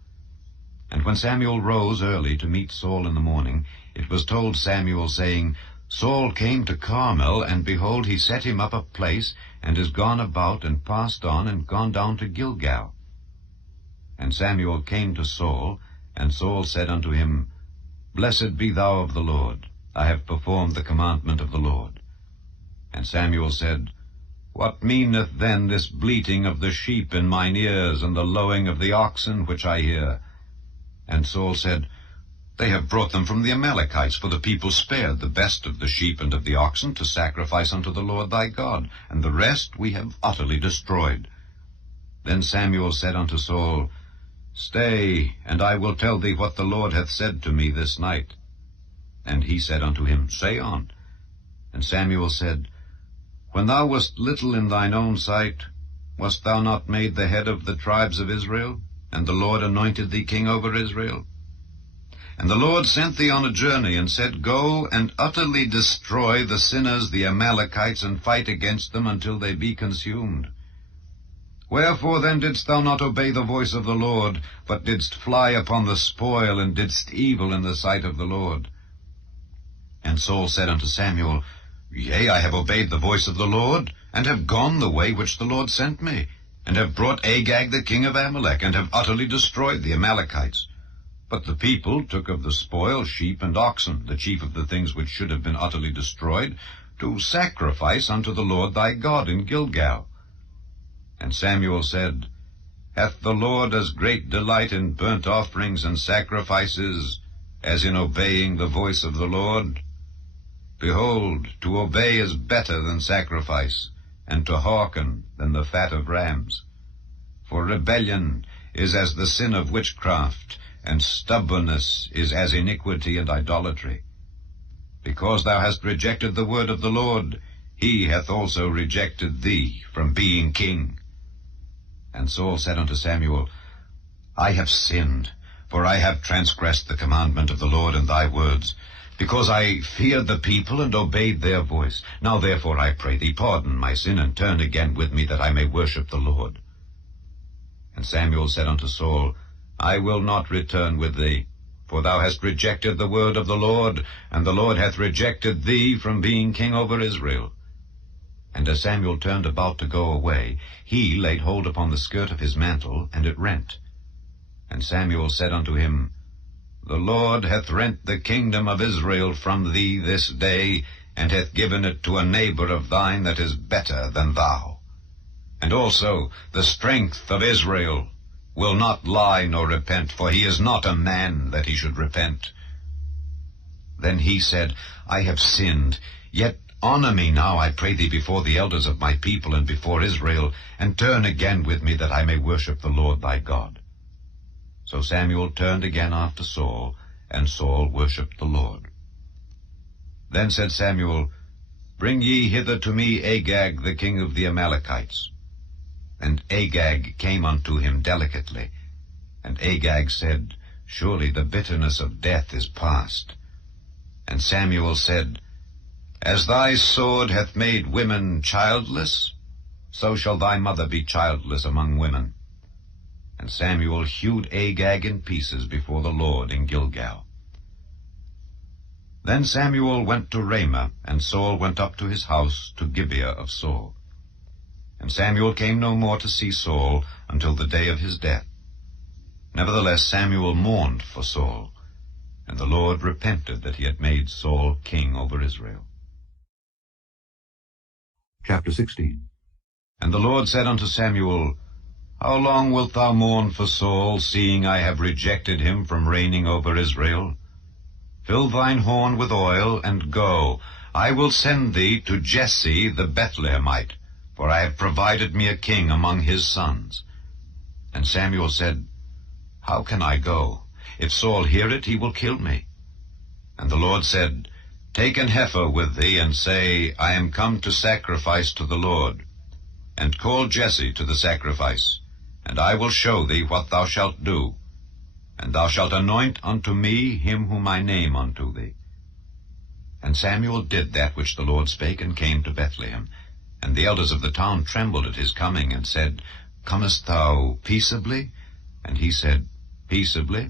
And when Samuel rose early to meet Saul in the morning, it was told Samuel, saying, Saul came to Carmel, and behold, he set him up a place, and is gone about, and passed on, and gone down to Gilgal. And Samuel came to Saul, and Saul said unto him, Blessed be thou of the Lord. I have performed the commandment of the Lord. And Samuel said, What meaneth then this bleating of the sheep in mine ears, and the lowing of the oxen which I hear? And Saul said, They have brought them from the Amalekites, for the people spared the best of the sheep and of the oxen to sacrifice unto the Lord thy God, and the rest we have utterly destroyed. Then Samuel said unto Saul, Stay, and I will tell thee what the Lord hath said to me this night. And he said unto him, Say on. And Samuel said, When thou wast little in thine own sight, wast thou not made the head of the tribes of Israel? And the Lord anointed thee king over Israel? And the Lord sent thee on a journey, and said, Go and utterly destroy the sinners, the Amalekites, and fight against them until they be consumed. Wherefore then didst thou not obey the voice of the Lord, but didst fly upon the spoil, and didst evil in the sight of the Lord? And Saul said unto Samuel, Yea, I have obeyed the voice of the Lord, and have gone the way which the Lord sent me, and have brought Agag the king of Amalek, and have utterly destroyed the Amalekites. But the people took of the spoil sheep and oxen, the chief of the things which should have been utterly destroyed, to sacrifice unto the Lord thy God in Gilgal. And Samuel said, Hath the Lord as great delight in burnt offerings and sacrifices as in obeying the voice of the Lord? Behold, to obey is better than sacrifice, and to hearken than the fat of rams. For rebellion is as the sin of witchcraft, and stubbornness is as iniquity and idolatry. Because thou hast rejected the word of the Lord, he hath also rejected thee from being king. And Saul said unto Samuel, I have sinned, for I have transgressed the commandment of the Lord and thy words, because I feared the people and obeyed their voice. Now therefore I pray thee, pardon my sin, and turn again with me, that I may worship the Lord. And Samuel said unto Saul, I will not return with thee, for thou hast rejected the word of the Lord, and the Lord hath rejected thee from being king over Israel. And as Samuel turned about to go away, he laid hold upon the skirt of his mantle, and it rent. And Samuel said unto him, The Lord hath rent the kingdom of Israel from thee this day, and hath given it to a neighbor of thine that is better than thou. And also the strength of Israel will not lie nor repent, for he is not a man that he should repent. Then he said, I have sinned, yet honor me now, I pray thee, before the elders of my people and before Israel, and turn again with me, that I may worship the Lord thy God. So Samuel turned again after Saul, and Saul worshipped the Lord. Then said Samuel, Bring ye hither to me Agag the king of the Amalekites. And Agag came unto him delicately. And Agag said, Surely the bitterness of death is past. And Samuel said, As thy sword hath made women childless, so shall thy mother be childless among women. And Samuel hewed Agag in pieces before the Lord in Gilgal. Then Samuel went to Ramah, and Saul went up to his house to Gibeah of Saul. And Samuel came no more to see Saul until the day of his death. Nevertheless Samuel mourned for Saul, and the Lord repented that he had made Saul king over Israel. Chapter 16. And the Lord said unto Samuel, How long wilt thou mourn for Saul, seeing I have rejected him from reigning over Israel? Fill thine horn with oil, and go. I will send thee to Jesse the Bethlehemite, for I have provided me a king among his sons. And Samuel said, How can I go? If Saul hear it, he will kill me. And the Lord said, Take an heifer with thee, and say, I am come to sacrifice to the Lord. And call Jesse to the sacrifice, and I will show thee what thou shalt do. And thou shalt anoint unto me him whom I name unto thee. And Samuel did that which the Lord spake, and came to Bethlehem. And the elders of the town trembled at his coming, and said, Comest thou peaceably? And he said, Peaceably.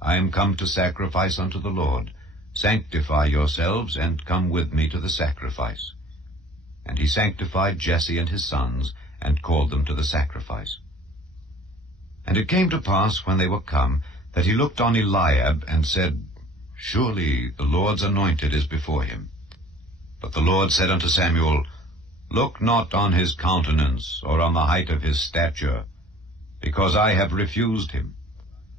I am come to sacrifice unto the Lord. Sanctify yourselves, and come with me to the sacrifice. And he sanctified Jesse and his sons, and called them to the sacrifice. And it came to pass, when they were come, that he looked on Eliab, and said, Surely the Lord's anointed is before him. But the Lord said unto Samuel, Look not on his countenance, or on the height of his stature, because I have refused him.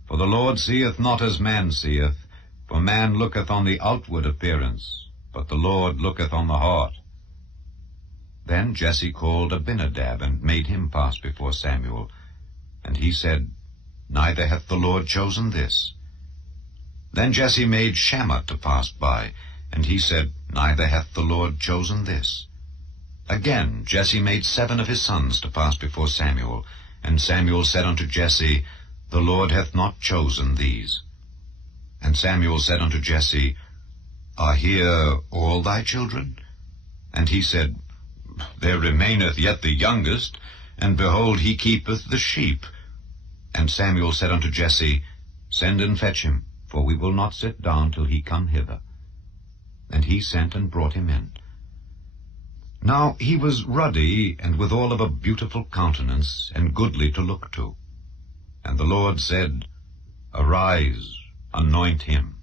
For the Lord seeth not as man seeth, for man looketh on the outward appearance, but the Lord looketh on the heart. Then Jesse called Abinadab, and made him pass before Samuel. And he said, Neither hath the Lord chosen this. Then Jesse made Shammah to pass by, and he said, Neither hath the Lord chosen this. Again Jesse made 7 of his sons to pass before Samuel, and Samuel said unto Jesse, The Lord hath not chosen these. And Samuel said unto Jesse, Are here all thy children? And he said, There remaineth yet the youngest, and behold, he keepeth the sheep. And Samuel said unto Jesse, Send and fetch him, for we will not sit down till he come hither. And he sent and brought him in. Now he was ruddy, and withal of a beautiful countenance, and goodly to look to. And the Lord said, Arise, anoint him,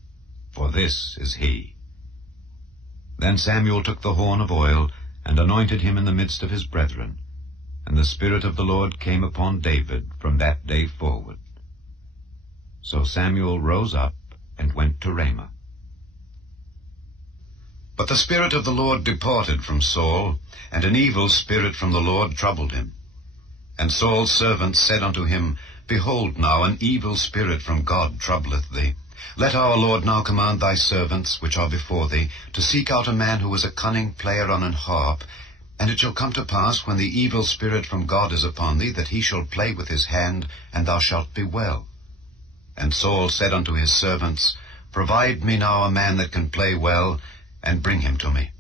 for this is he. Then Samuel took the horn of oil, and anointed him in the midst of his brethren. And the Spirit of the Lord came upon David from that day forward. So Samuel rose up, and went to Ramah. But the Spirit of the Lord departed from Saul, and an evil spirit from the Lord troubled him. And Saul's servants said unto him, Behold now, an evil spirit from God troubleth thee. Let our Lord now command thy servants, which are before thee, to seek out a man who is a cunning player on an harp. And it shall come to pass, when the evil spirit from God is upon thee, that he shall play with his hand, and thou shalt be well. And Saul said unto his servants, Provide me now a man that can play well, and bring him to me.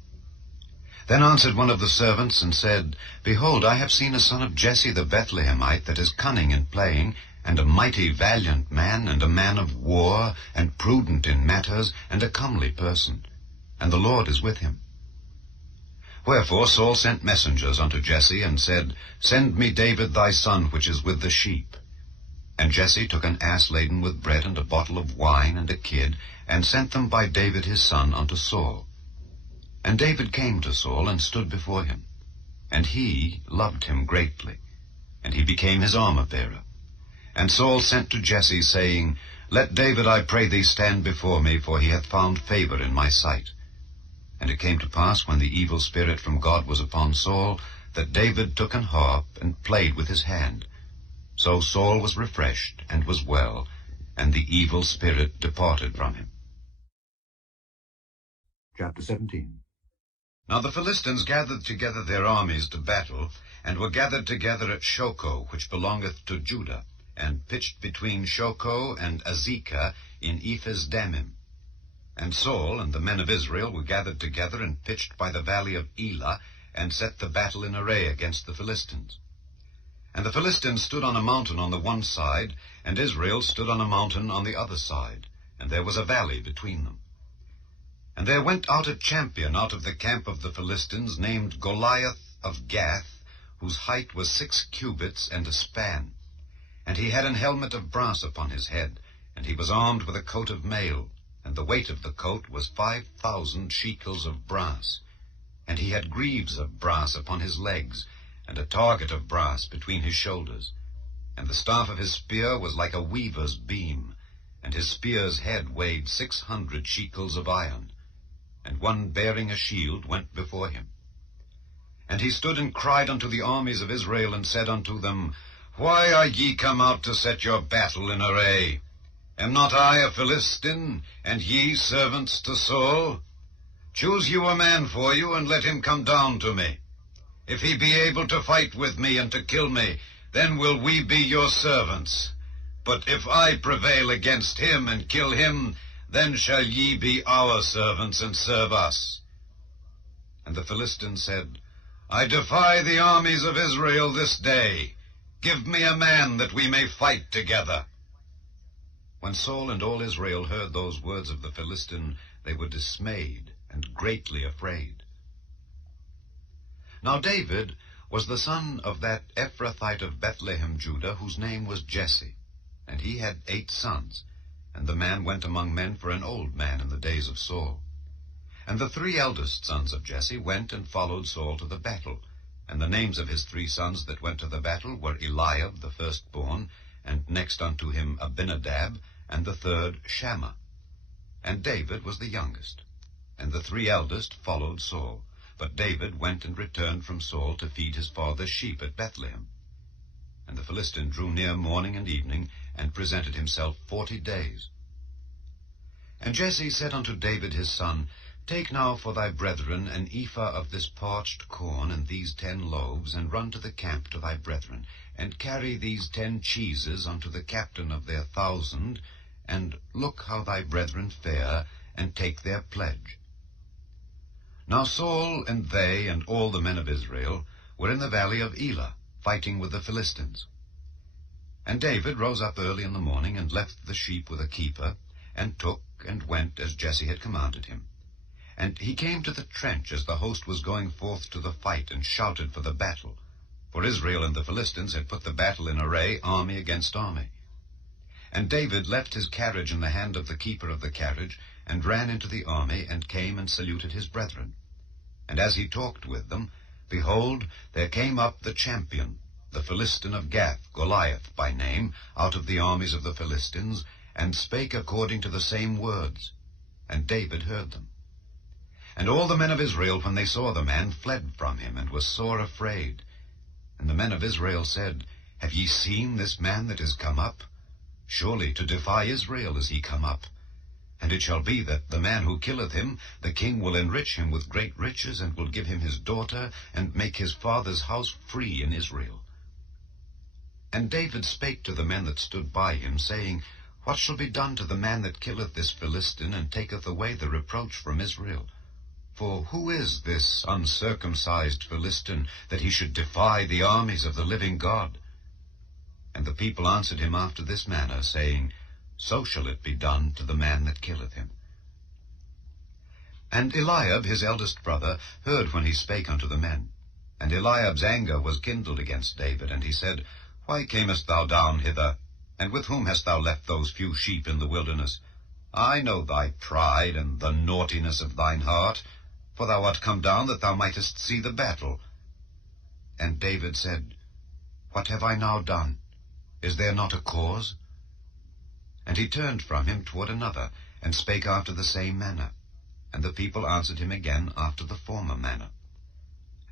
Then answered one of the servants, and said, Behold, I have seen a son of Jesse the Bethlehemite, that is cunning in playing, and a mighty valiant man, and a man of war, and prudent in matters, and a comely person. And the Lord is with him. Wherefore Saul sent messengers unto Jesse, and said, Send me David thy son, which is with the sheep. And Jesse took an ass laden with bread, and a bottle of wine, and a kid, and sent them by David his son unto Saul. And David came to Saul, and stood before him. And he loved him greatly, and he became his armor-bearer. And Saul sent to Jesse, saying, Let David, I pray thee, stand before me, for he hath found favor in my sight. And it came to pass, when the evil spirit from God was upon Saul, that David took an harp, and played with his hand. So Saul was refreshed, and was well, and the evil spirit departed from him. Chapter 17. Now the Philistines gathered together their armies to battle, and were gathered together at Shochoh, which belongeth to Judah, and pitched between Shochoh and Azekah in Ephes-dammim. And Saul and the men of Israel were gathered together, and pitched by the valley of Elah, and set the battle in array against the Philistines. And the Philistines stood on a mountain on the one side, and Israel stood on a mountain on the other side, and there was a valley between them. And there went out a champion out of the camp of the Philistines, named Goliath of Gath, whose height was 6 cubits and a span. And he had an helmet of brass upon his head, and he was armed with a coat of mail, and the weight of the coat was 5,000 shekels of brass. And he had greaves of brass upon his legs, and a target of brass between his shoulders. And the staff of his spear was like a weaver's beam, and his spear's head weighed 600 shekels of iron. And one bearing a shield went before him. And he stood and cried unto the armies of Israel, and said unto them, Why are ye come out to set your battle in array? Am not I a Philistine, and ye servants to Saul? Choose you a man for you, and let him come down to me. If he be able to fight with me and to kill me, then will we be your servants. But if I prevail against him and kill him, then shall ye be our servants and serve us. And the Philistine said, I defy the armies of Israel this day. Give me a man that we may fight together. When Saul and all Israel heard those words of the Philistine, they were dismayed and greatly afraid. Now David was the son of that Ephrathite of Bethlehem, Judah, whose name was Jesse, and he had 8 sons. And the man went among men for an old man in the days of Saul. And the 3 eldest sons of Jesse went and followed Saul to the battle. And the names of his 3 sons that went to the battle were Eliab the firstborn, and next unto him Abinadab, and the 3rd Shammah. And David was the youngest. And the 3 eldest followed Saul. But David went and returned from Saul to feed his father's sheep at Bethlehem. And the Philistine drew near morning and evening, and presented himself 40 days. And Jesse said unto David his son, Take now for thy brethren an ephah of this parched corn, and these 10 loaves, and run to the camp to thy brethren, and carry these 10 cheeses unto the captain of their 1,000, and look how thy brethren fare, and take their pledge. Now Saul and they and all the men of Israel were in the valley of Elah, fighting with the Philistines. And David rose up early in the morning, and left the sheep with a keeper, and took and went as Jesse had commanded him. And he came to the trench as the host was going forth to the fight, and shouted for the battle. For Israel and the Philistines had put the battle in array, army against army. And David left his carriage in the hand of the keeper of the carriage, and ran into the army, and came and saluted his brethren. And as he talked with them, behold, there came up the champion, the Philistine of Gath, Goliath by name, out of the armies of the Philistines, and spake according to the same words. And David heard them. And all the men of Israel, when they saw the man, fled from him, and were sore afraid. And the men of Israel said, Have ye seen this man that is come up? Surely to defy Israel is he come up. And it shall be that the man who killeth him, the king will enrich him with great riches, and will give him his daughter, and make his father's house free in Israel. And David spake to the men that stood by him, saying, What shall be done to the man that killeth this Philistine, and taketh away the reproach from Israel? For who is this uncircumcised Philistine, that he should defy the armies of the living God? And the people answered him after this manner, saying, So shall it be done to the man that killeth him. And Eliab his eldest brother heard when he spake unto the men. And Eliab's anger was kindled against David, and he said, Why camest thou down hither? And with whom hast thou left those few sheep in the wilderness? I know thy pride and the naughtiness of thine heart, for thou art come down that thou mightest see the battle. And David said, What have I now done? Is there not a cause? And he turned from him toward another, and spake after the same manner. And the people answered him again after the former manner.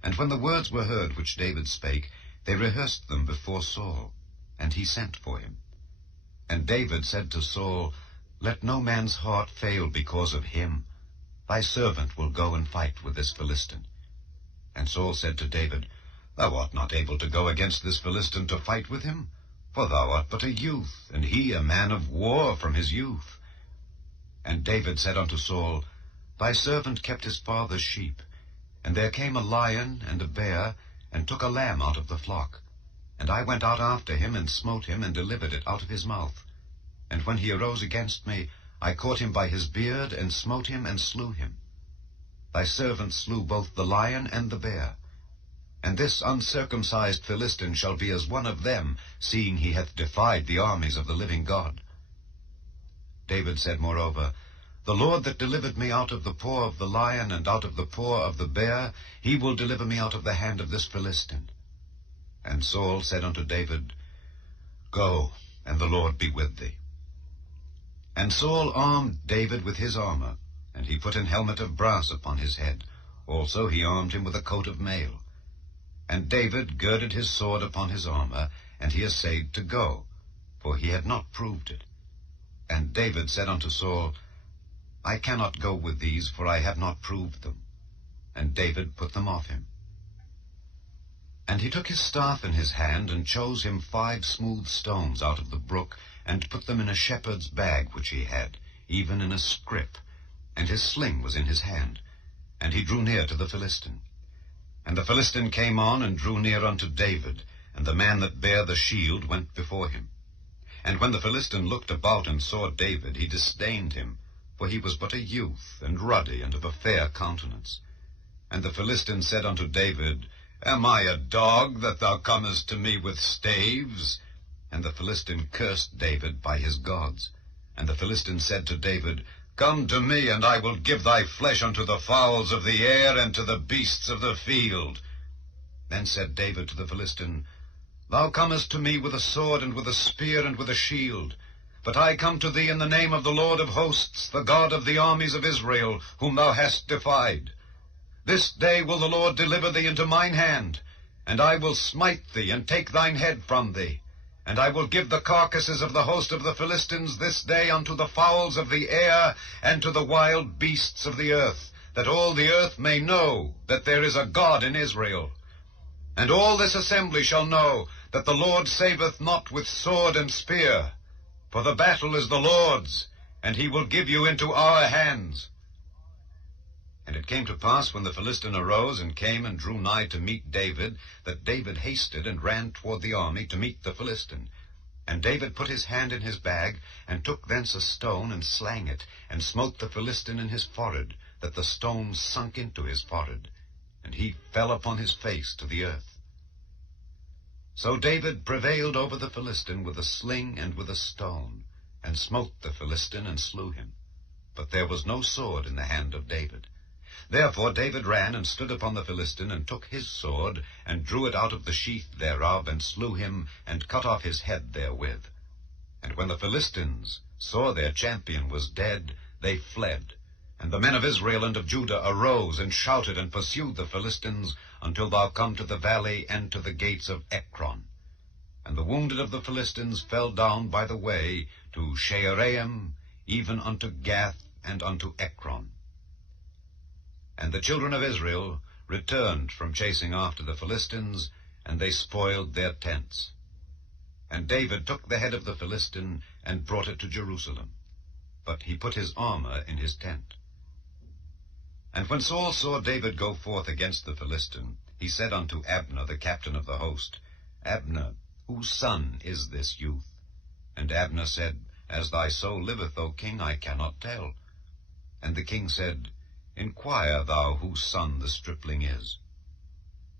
And when the words were heard which David spake, they rehearsed them before Saul, and he sent for him. And David said to Saul, Let no man's heart fail because of him. Thy servant will go and fight with this Philistine. And Saul said to David, Thou art not able to go against this Philistine to fight with him, for thou art but a youth, and he a man of war from his youth. And David said unto Saul, Thy servant kept his father's sheep, and there came a lion and a bear, and took a lamb out of the flock. And I went out after him, and smote him, and delivered it out of his mouth. And when he arose against me, I caught him by his beard, and smote him, and slew him. Thy servant slew both the lion and the bear. And this uncircumcised Philistine shall be as one of them, seeing he hath defied the armies of the living God. David said moreover, The Lord that delivered me out of the paw of the lion and out of the paw of the bear, he will deliver me out of the hand of this Philistine. And Saul said unto David, Go, and the Lord be with thee. And Saul armed David with his armor, and he put an helmet of brass upon his head. Also he armed him with a coat of mail. And David girded his sword upon his armor, and he essayed to go, for he had not proved it. And David said unto Saul, I cannot go with these, for I have not proved them. And David put them off him. And he took his staff in his hand, and chose him 5 smooth stones out of the brook, and put them in a shepherd's bag which he had, even in a scrip, and his sling was in his hand. And he drew near to the Philistine. And the Philistine came on, and drew near unto David, and the man that bare the shield went before him. And when the Philistine looked about and saw David, he disdained him, for he was but a youth, and ruddy, and of a fair countenance. And the Philistine said unto David, Am I a dog, that thou comest to me with staves? And the Philistine cursed David by his gods. And the Philistine said to David, Come to me, and I will give thy flesh unto the fowls of the air, and to the beasts of the field. Then said David to the Philistine, Thou comest to me with a sword, and with a spear, and with a shield. But I come to thee in the name of the Lord of hosts, the God of the armies of Israel, whom thou hast defied. This day will the Lord deliver thee into mine hand, and I will smite thee, and take thine head from thee. And I will give the carcasses of the host of the Philistines this day unto the fowls of the air, and to the wild beasts of the earth, that all the earth may know that there is a God in Israel. And all this assembly shall know that the Lord saveth not with sword and spear, for the battle is the Lord's, and he will give you into our hands. And it came to pass, when the Philistine arose and came and drew nigh to meet David, that David hasted and ran toward the army to meet the Philistine. And David put his hand in his bag, and took thence a stone, and slang it, and smote the Philistine in his forehead, that the stone sunk into his forehead, and he fell upon his face to the earth. So David prevailed over the Philistine with a sling and with a stone, and smote the Philistine, and slew him. But there was no sword in the hand of David. Therefore David ran and stood upon the Philistine, and took his sword, and drew it out of the sheath thereof, and slew him, and cut off his head therewith. And when the Philistines saw their champion was dead, they fled. And the men of Israel and of Judah arose, and shouted, and pursued the Philistines, until thou come to the valley, and to the gates of Ekron. And the wounded of the Philistines fell down by the way to Shaaraim, even unto Gath, and unto Ekron. And the children of Israel returned from chasing after the Philistines, and they spoiled their tents. And David took the head of the Philistine, and brought it to Jerusalem. But he put his armor in his tent. And when Saul saw David go forth against the Philistine, he said unto Abner, the captain of the host, Abner, whose son is this youth? And Abner said, As thy soul liveth, O king, I cannot tell. And the king said, Inquire thou whose son the stripling is.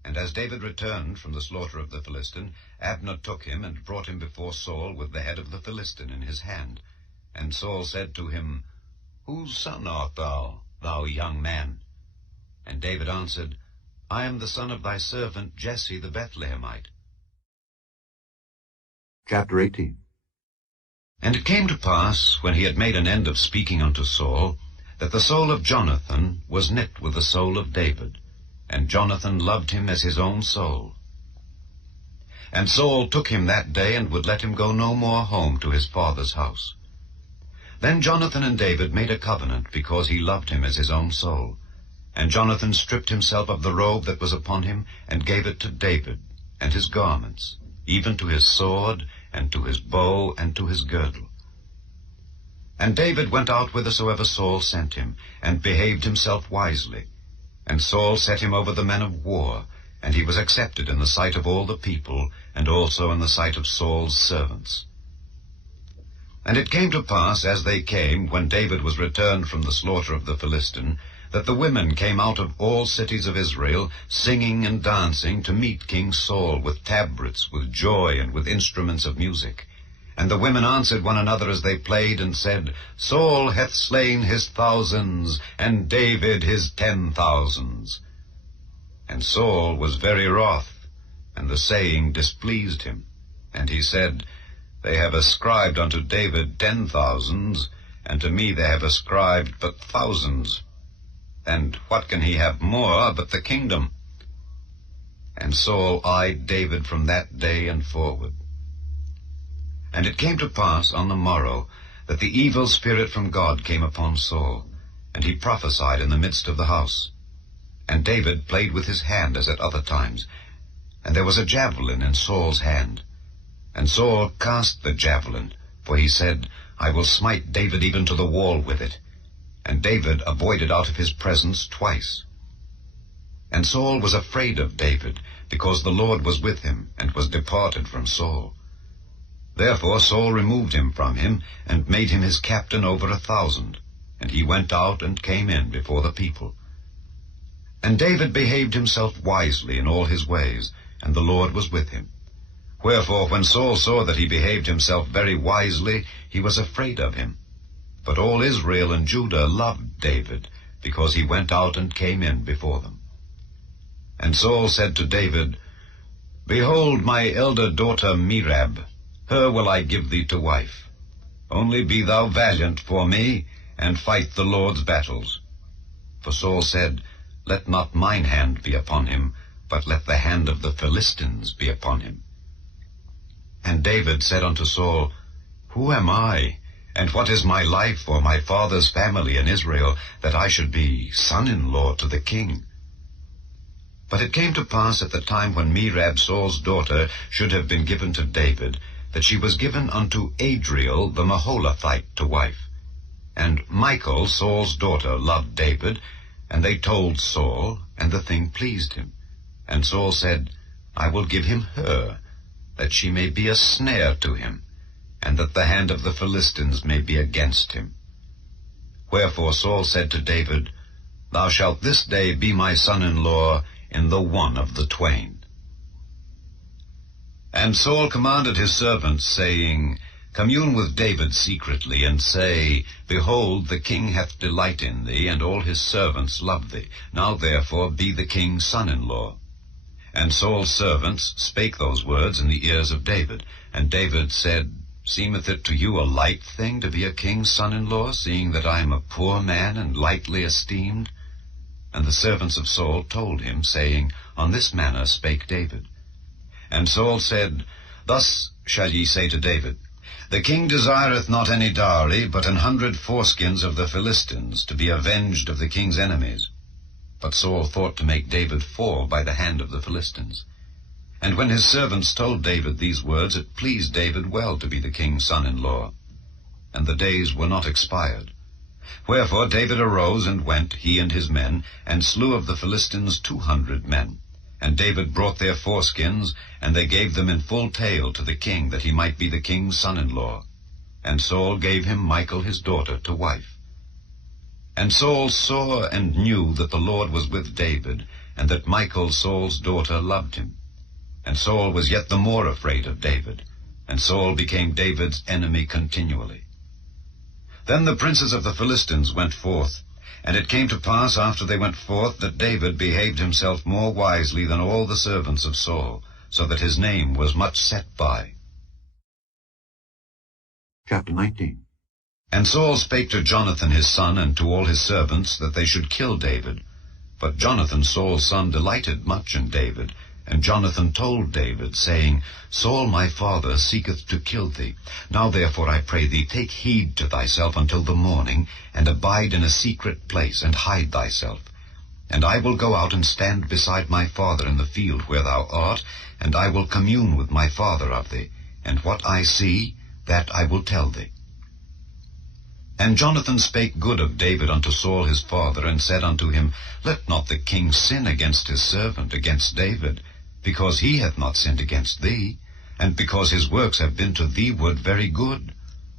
And as David returned from the slaughter of the Philistine, Abner took him, and brought him before Saul with the head of the Philistine in his hand. And Saul said to him, Whose son art thou, thou young man? And David answered, I am the son of thy servant Jesse the Bethlehemite. Chapter 18. And it came to pass, when he had made an end of speaking unto Saul, that the soul of Jonathan was knit with the soul of David, and Jonathan loved him as his own soul. And Saul took him that day, and would let him go no more home to his father's house. Then Jonathan and David made a covenant, because he loved him as his own soul. And Jonathan stripped himself of the robe that was upon him, and gave it to David, and his garments, even to his sword, and to his bow, and to his girdle. And David went out whithersoever Saul sent him, and behaved himself wisely. And Saul set him over the men of war, and he was accepted in the sight of all the people, and also in the sight of Saul's servants. And it came to pass, as they came, when David was returned from the slaughter of the Philistine, that the women came out of all cities of Israel, singing and dancing, to meet King Saul with tabrets, with joy, and with instruments of music. And the women answered one another as they played, and said, Saul hath slain his thousands, and David his 10,000s. And Saul was very wroth, and the saying displeased him. And he said, They have ascribed unto David 10,000s, and to me they have ascribed but thousands. And what can he have more but the kingdom? And Saul eyed David from that day and forward. And it came to pass on the morrow that the evil spirit from God came upon Saul, and he prophesied in the midst of the house. And David played with his hand as at other times, and there was a javelin in Saul's hand. And Saul cast the javelin, for he said, I will smite David even to the wall with it. And David avoided out of his presence twice. And Saul was afraid of David, because the Lord was with him, and was departed from Saul. Therefore Saul removed him from him, and made him his captain over 1,000. And he went out and came in before the people. And David behaved himself wisely in all his ways, and the Lord was with him. Wherefore when Saul saw that he behaved himself very wisely, he was afraid of him. But all Israel and Judah loved David, because he went out and came in before them. And Saul said to David, Behold my elder daughter Merab, her will I give thee to wife. Only be thou valiant for me, and fight the Lord's battles. For Saul said, Let not mine hand be upon him, but let the hand of the Philistines be upon him. And David said unto Saul, Who am I, and what is my life or my father's family in Israel, that I should be son-in-law to the king? But it came to pass at the time when Merab Saul's daughter should have been given to David, that she was given unto Adriel the Maholathite to wife. And Michal, Saul's daughter, loved David, and they told Saul, and the thing pleased him. And Saul said, I will give him her, that she may be a snare to him, and that the hand of the Philistines may be against him. Wherefore Saul said to David, Thou shalt this day be my son-in-law in the one of the twain. And Saul commanded his servants, saying, Commune with David secretly, and say, Behold, the king hath delight in thee, and all his servants love thee. Now therefore be the king's son-in-law. And Saul's servants spake those words in the ears of David. And David said, Seemeth it to you a light thing to be a king's son-in-law, seeing that I am a poor man and lightly esteemed? And the servants of Saul told him, saying, On this manner spake David. And Saul said, Thus shall ye say to David, The king desireth not any dowry, but 100 foreskins of the Philistines, to be avenged of the king's enemies. But Saul thought to make David fall by the hand of the Philistines. And when his servants told David these words, it pleased David well to be the king's son-in-law. And the days were not expired. Wherefore David arose and went, he and his men, and slew of the Philistines 200 men. And David brought their foreskins, and they gave them in full tale to the king, that he might be the king's son-in-law. And Saul gave him Michal his daughter to wife. And Saul saw and knew that the Lord was with David, and that Michal Saul's daughter loved him. And Saul was yet the more afraid of David, and Saul became David's enemy continually. Then the princes of the Philistines went forth, and it came to pass after they went forth that David behaved himself more wisely than all the servants of Saul, so that his name was much set by. Chapter 19. And Saul spake to Jonathan his son and to all his servants that they should kill David. But Jonathan Saul's son delighted much in David, and Jonathan told David, saying, Saul my father seeketh to kill thee. Now therefore I pray thee, take heed to thyself until the morning, and abide in a secret place, and hide thyself. And I will go out and stand beside my father in the field where thou art, and I will commune with my father of thee, and what I see, that I will tell thee. And Jonathan spake good of David unto Saul his father, and said unto him, Let not the king sin against his servant, against David, because he hath not sinned against thee, and because his works have been to thee ward very good.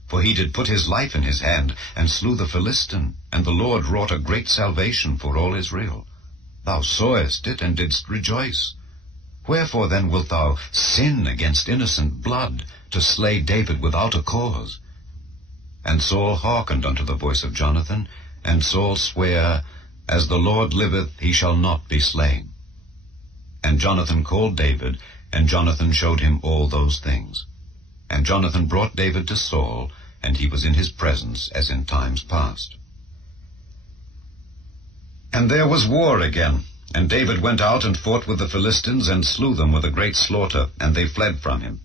For he did put his life in his hand, and slew the Philistine, and the Lord wrought a great salvation for all Israel. Thou sawest it, and didst rejoice. Wherefore then wilt thou sin against innocent blood, to slay David without a cause? And Saul hearkened unto the voice of Jonathan, and Saul sware, As the Lord liveth, he shall not be slain. And Jonathan called David, and Jonathan showed him all those things. And Jonathan brought David to Saul, and he was in his presence as in times past. And there was war again, and David went out and fought with the Philistines, and slew them with a great slaughter, and they fled from him.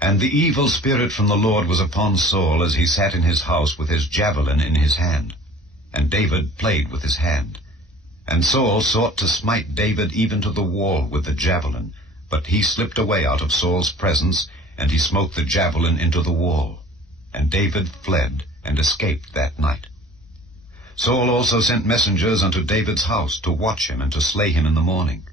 And the evil spirit from the Lord was upon Saul, as he sat in his house with his javelin in his hand. And David played with his hand. And Saul sought to smite David even to the wall with the javelin, but he slipped away out of Saul's presence, and he smote the javelin into the wall. And David fled, and escaped that night. Saul also sent messengers unto David's house, to watch him, and to slay him in the morning.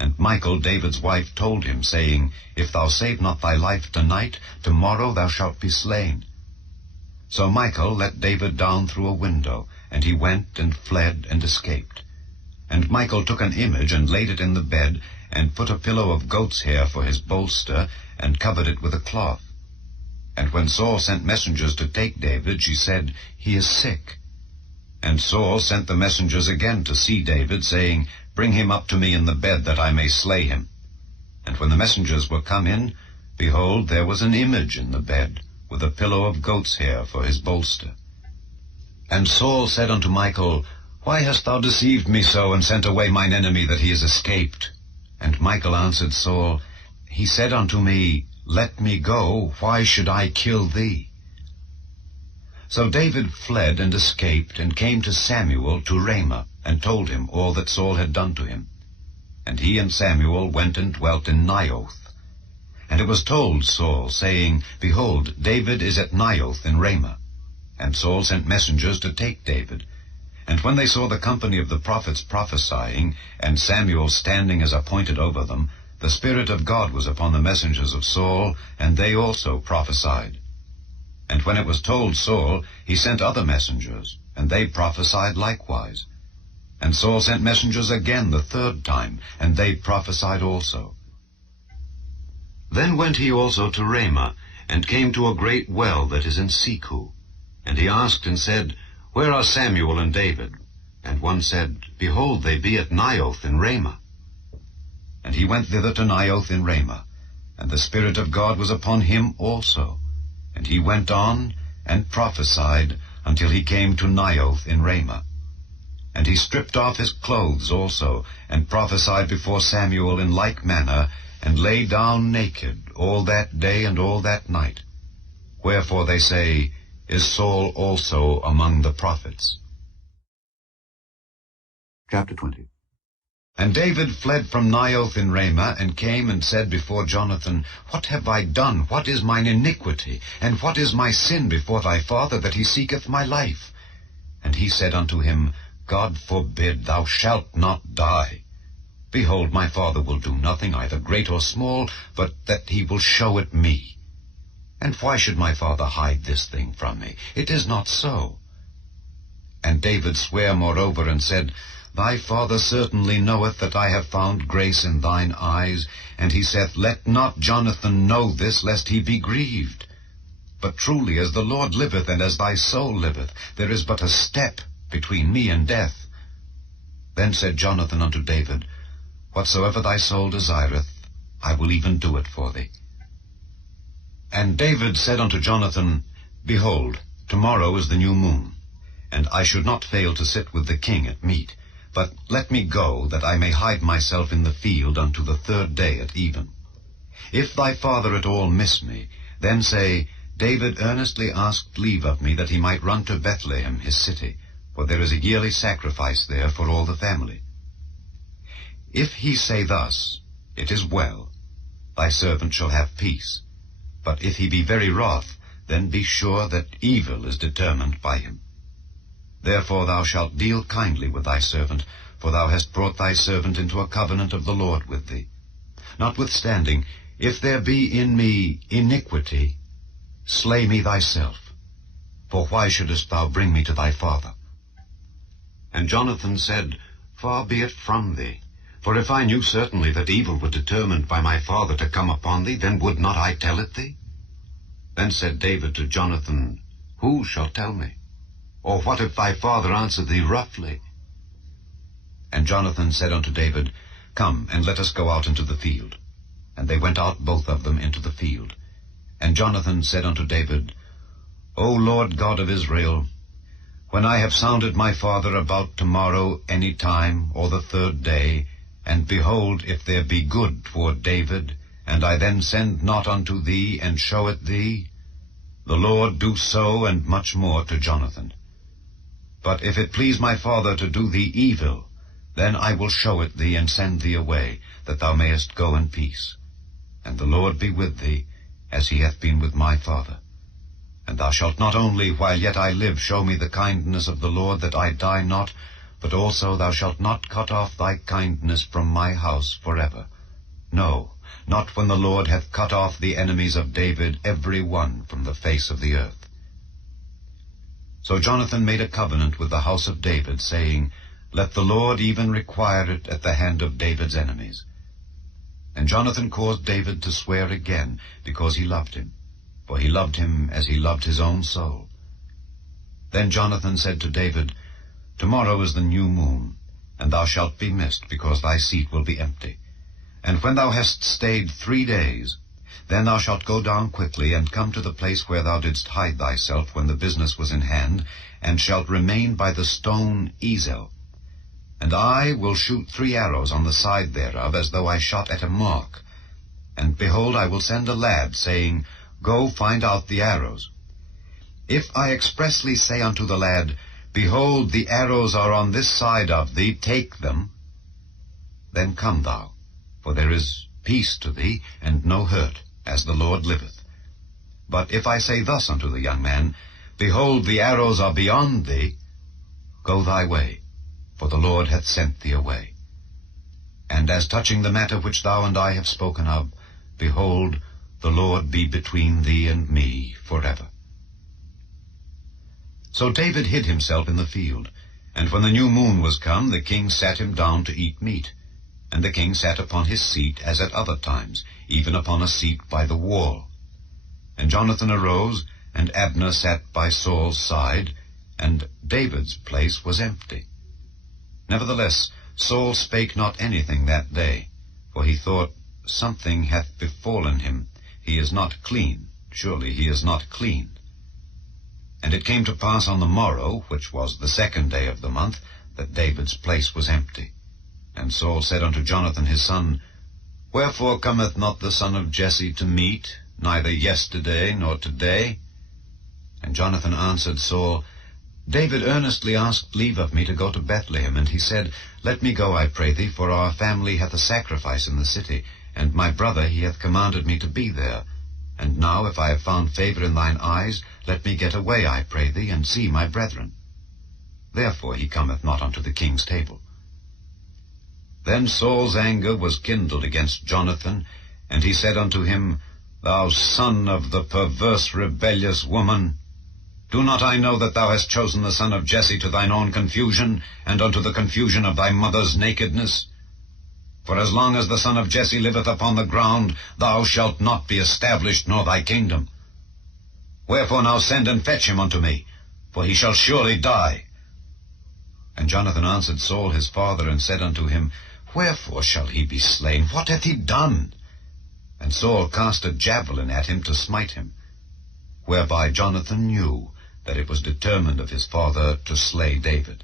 And Michal, David's wife, told him, saying, If thou save not thy life tonight, tomorrow thou shalt be slain. So Michal let David down through a window, and he went and fled and escaped. And Michal took an image, and laid it in the bed, and put a pillow of goat's hair for his bolster, and covered it with a cloth. And when Saul sent messengers to take David, she said, He is sick. And Saul sent the messengers again to see David, saying, Bring him up to me in the bed, that I may slay him. And when the messengers were come in, behold, there was an image in the bed, with a pillow of goat's hair for his bolster. And Saul said unto Michal, Why hast thou deceived me so, and sent away mine enemy, that he is escaped? And Michal answered Saul, He said unto me, Let me go, why should I kill thee? So David fled and escaped, and came to Samuel to Ramah, and told him all that Saul had done to him. And he and Samuel went and dwelt in Naioth. And it was told Saul, saying, Behold, David is at Naioth in Ramah. And Saul sent messengers to take David. And when they saw the company of the prophets prophesying, and Samuel standing as appointed over them, the Spirit of God was upon the messengers of Saul, and they also prophesied. And when it was told Saul, he sent other messengers, and they prophesied likewise. And Saul sent messengers again the third time, and they prophesied also. Then went he also to Ramah, and came to a great well that is in Seku. And he asked and said, Where are Samuel and David? And one said, Behold, they be at Naioth in Ramah. And he went thither to Naioth in Ramah, and the Spirit of God was upon him also. And he went on, and prophesied, until he came to Naioth in Ramah. And he stripped off his clothes also, and prophesied before Samuel in like manner, and lay down naked all that day and all that night. Wherefore they say, Is Saul also among the prophets? Chapter 20. And David fled from Naioth in Ramah, and came and said before Jonathan, What have I done? What is mine iniquity? And what is my sin before thy father, that he seeketh my life? And he said unto him, God forbid, thou shalt not die. Behold, my father will do nothing, either great or small, but that he will show it me. And why should my father hide this thing from me? It is not so. And David sware moreover, and said, Thy father certainly knoweth that I have found grace in thine eyes. And he saith, Let not Jonathan know this, lest he be grieved. But truly, as the Lord liveth, and as thy soul liveth, there is but a step between me and death. Then said Jonathan unto David, Whatsoever thy soul desireth, I will even do it for thee. And David said unto Jonathan, Behold, tomorrow is the new moon, and I should not fail to sit with the king at meat. But let me go, that I may hide myself in the field unto the third day at even. If thy father at all miss me, then say, David earnestly asked leave of me, that he might run to Bethlehem his city, for there is a yearly sacrifice there for all the family. If he say thus, It is well, thy servant shall have peace. But if he be very wroth, then be sure that evil is determined by him. Therefore thou shalt deal kindly with thy servant, for thou hast brought thy servant into a covenant of the Lord with thee. Notwithstanding, if there be in me iniquity, slay me thyself, for why shouldest thou bring me to thy father? And Jonathan said, Far be it from thee. For if I knew certainly that evil were determined by my father to come upon thee, then would not I tell it thee? Then said David to Jonathan, Who shall tell me? Or what if thy father answer thee roughly? And Jonathan said unto David, Come, and let us go out into the field. And they went out both of them into the field. And Jonathan said unto David, O Lord God of Israel, when I have sounded my father about tomorrow any time, or the third day, and behold, if there be good toward David, and I then send not unto thee, and show it thee, the Lord do so, and much more to Jonathan. But if it please my father to do thee evil, then I will show it thee, and send thee away, that thou mayest go in peace. And the Lord be with thee, as he hath been with my father. And thou shalt not only, while yet I live, show me the kindness of the Lord, that I die not, but also thou shalt not cut off thy kindness from my house forever. No, not when the Lord hath cut off the enemies of David, every one from the face of the earth. So Jonathan made a covenant with the house of David, saying, Let the Lord even require it at the hand of David's enemies. And Jonathan caused David to swear again, because he loved him, for he loved him as he loved his own soul. Then Jonathan said to David, Tomorrow is the new moon, and thou shalt be missed, because thy seat will be empty. And when thou hast stayed 3 days, then thou shalt go down quickly, and come to the place where thou didst hide thyself when the business was in hand, and shalt remain by the stone Ezel. And I will shoot 3 arrows on the side thereof, as though I shot at a mark. And behold, I will send a lad, saying, Go find out the arrows. If I expressly say unto the lad, Behold, the arrows are on this side of thee, take them, then come thou, for there is peace to thee, and no hurt, as the Lord liveth. But if I say thus unto the young man, Behold, the arrows are beyond thee, go thy way, for the Lord hath sent thee away. And as touching the matter which thou and I have spoken of, behold, the Lord be between thee and me forever. So David hid himself in the field, and when the new moon was come, the king sat him down to eat meat. And the king sat upon his seat, as at other times, even upon a seat by the wall. And Jonathan arose, and Abner sat by Saul's side, and David's place was empty. Nevertheless, Saul spake not anything that day, for he thought, Something hath befallen him, he is not clean, surely he is not clean. And it came to pass on the morrow, which was the 2nd day of the month, that David's place was empty. And Saul said unto Jonathan his son, Wherefore cometh not the son of Jesse to meat, neither yesterday nor today? And Jonathan answered Saul, David earnestly asked leave of me to go to Bethlehem, and he said, Let me go, I pray thee, for our family hath a sacrifice in the city, and my brother he hath commanded me to be there. And now, if I have found favor in thine eyes, let me get away, I pray thee, and see my brethren. Therefore he cometh not unto the king's table. Then Saul's anger was kindled against Jonathan, and he said unto him, Thou son of the perverse rebellious woman, do not I know that thou hast chosen the son of Jesse to thine own confusion, and unto the confusion of thy mother's nakedness? For as long as the son of Jesse liveth upon the ground, thou shalt not be established, nor thy kingdom. Wherefore now send and fetch him unto me, for he shall surely die. And Jonathan answered Saul his father, and said unto him, Wherefore shall he be slain? What hath he done? And Saul cast a javelin at him to smite him, whereby Jonathan knew that it was determined of his father to slay David.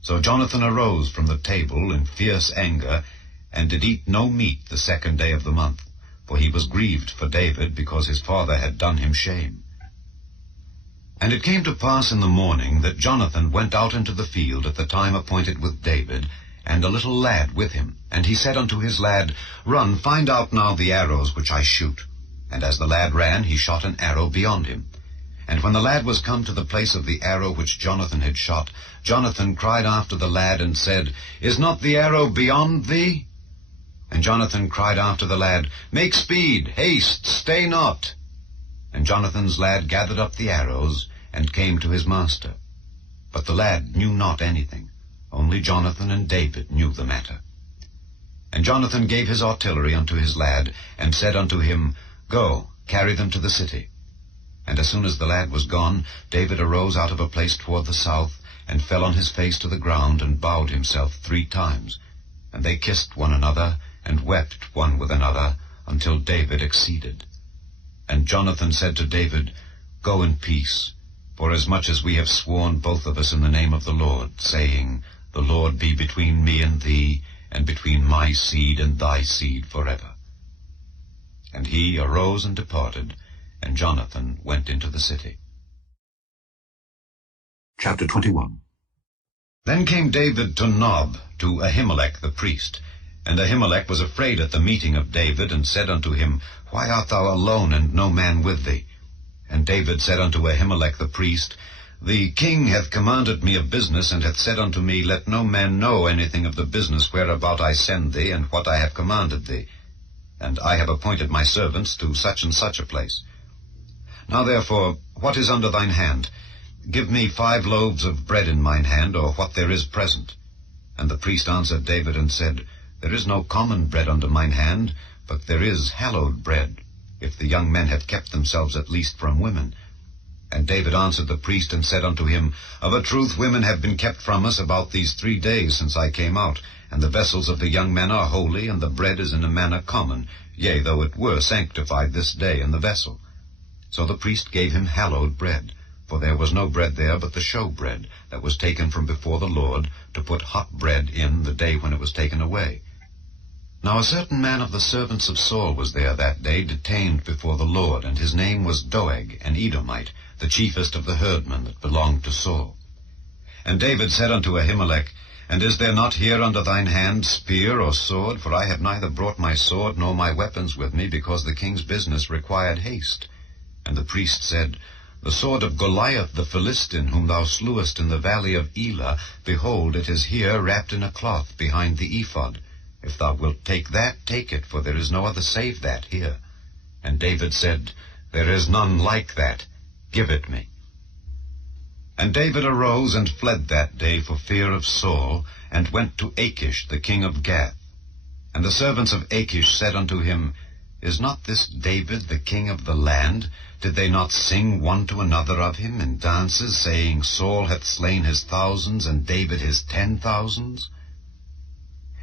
So Jonathan arose from the table in fierce anger, and did eat no meat the 2nd day of the month, for he was grieved for David, because his father had done him shame. And it came to pass in the morning that Jonathan went out into the field at the time appointed with David, and a little lad with him. And he said unto his lad, Run, find out now the arrows which I shoot. And as the lad ran, he shot an arrow beyond him. And when the lad was come to the place of the arrow which Jonathan had shot, Jonathan cried after the lad, and said, Is not the arrow beyond thee? And Jonathan cried after the lad, Make speed, haste, stay not. And Jonathan's lad gathered up the arrows, and came to his master. But the lad knew not anything, only Jonathan and David knew the matter. And Jonathan gave his artillery unto his lad, and said unto him, Go, carry them to the city. And as soon as the lad was gone, David arose out of a place toward the south, and fell on his face to the ground, and bowed himself 3 times. And they kissed one another, and wept one with another, until David exceeded. And Jonathan said to David, Go in peace, forasmuch as we have sworn both of us in the name of the Lord, saying, The Lord be between me and thee, and between my seed and thy seed forever. And he arose and departed, and Jonathan went into the city. Chapter 21. Then came David to Nob, to Ahimelech the priest. And Ahimelech was afraid at the meeting of David, and said unto him, Why art thou alone, and no man with thee? And David said unto Ahimelech the priest, The king hath commanded me of business, and hath said unto me, Let no man know anything of the business whereabout I send thee, and what I have commanded thee. And I have appointed my servants to such and such a place. Now therefore, what is under thine hand? Give me 5 loaves of bread in mine hand, or what there is present. And the priest answered David, and said, There is no common bread under mine hand, but there is hallowed bread, if the young men have kept themselves at least from women. And David answered the priest, and said unto him, Of a truth women have been kept from us about these 3 days since I came out, and the vessels of the young men are holy, and the bread is in a manner common, yea, though it were sanctified this day in the vessel. So the priest gave him hallowed bread, for there was no bread there but the show bread, that was taken from before the Lord, to put hot bread in the day when it was taken away. Now a certain man of the servants of Saul was there that day, detained before the Lord, and his name was Doeg, an Edomite, the chiefest of the herdmen that belonged to Saul. And David said unto Ahimelech, And is there not here under thine hand spear or sword? For I have neither brought my sword nor my weapons with me, because the king's business required haste. And the priest said, The sword of Goliath the Philistine, whom thou slewest in the valley of Elah, behold, it is here wrapped in a cloth behind the ephod. If thou wilt take that, take it, for there is no other save that here. And David said, There is none like that. Give it me. And David arose and fled that day for fear of Saul, and went to Achish the king of Gath. And the servants of Achish said unto him, Is not this David the king of the land? Did they not sing one to another of him in dances, saying, Saul hath slain his 1000s, and David his 10,000s?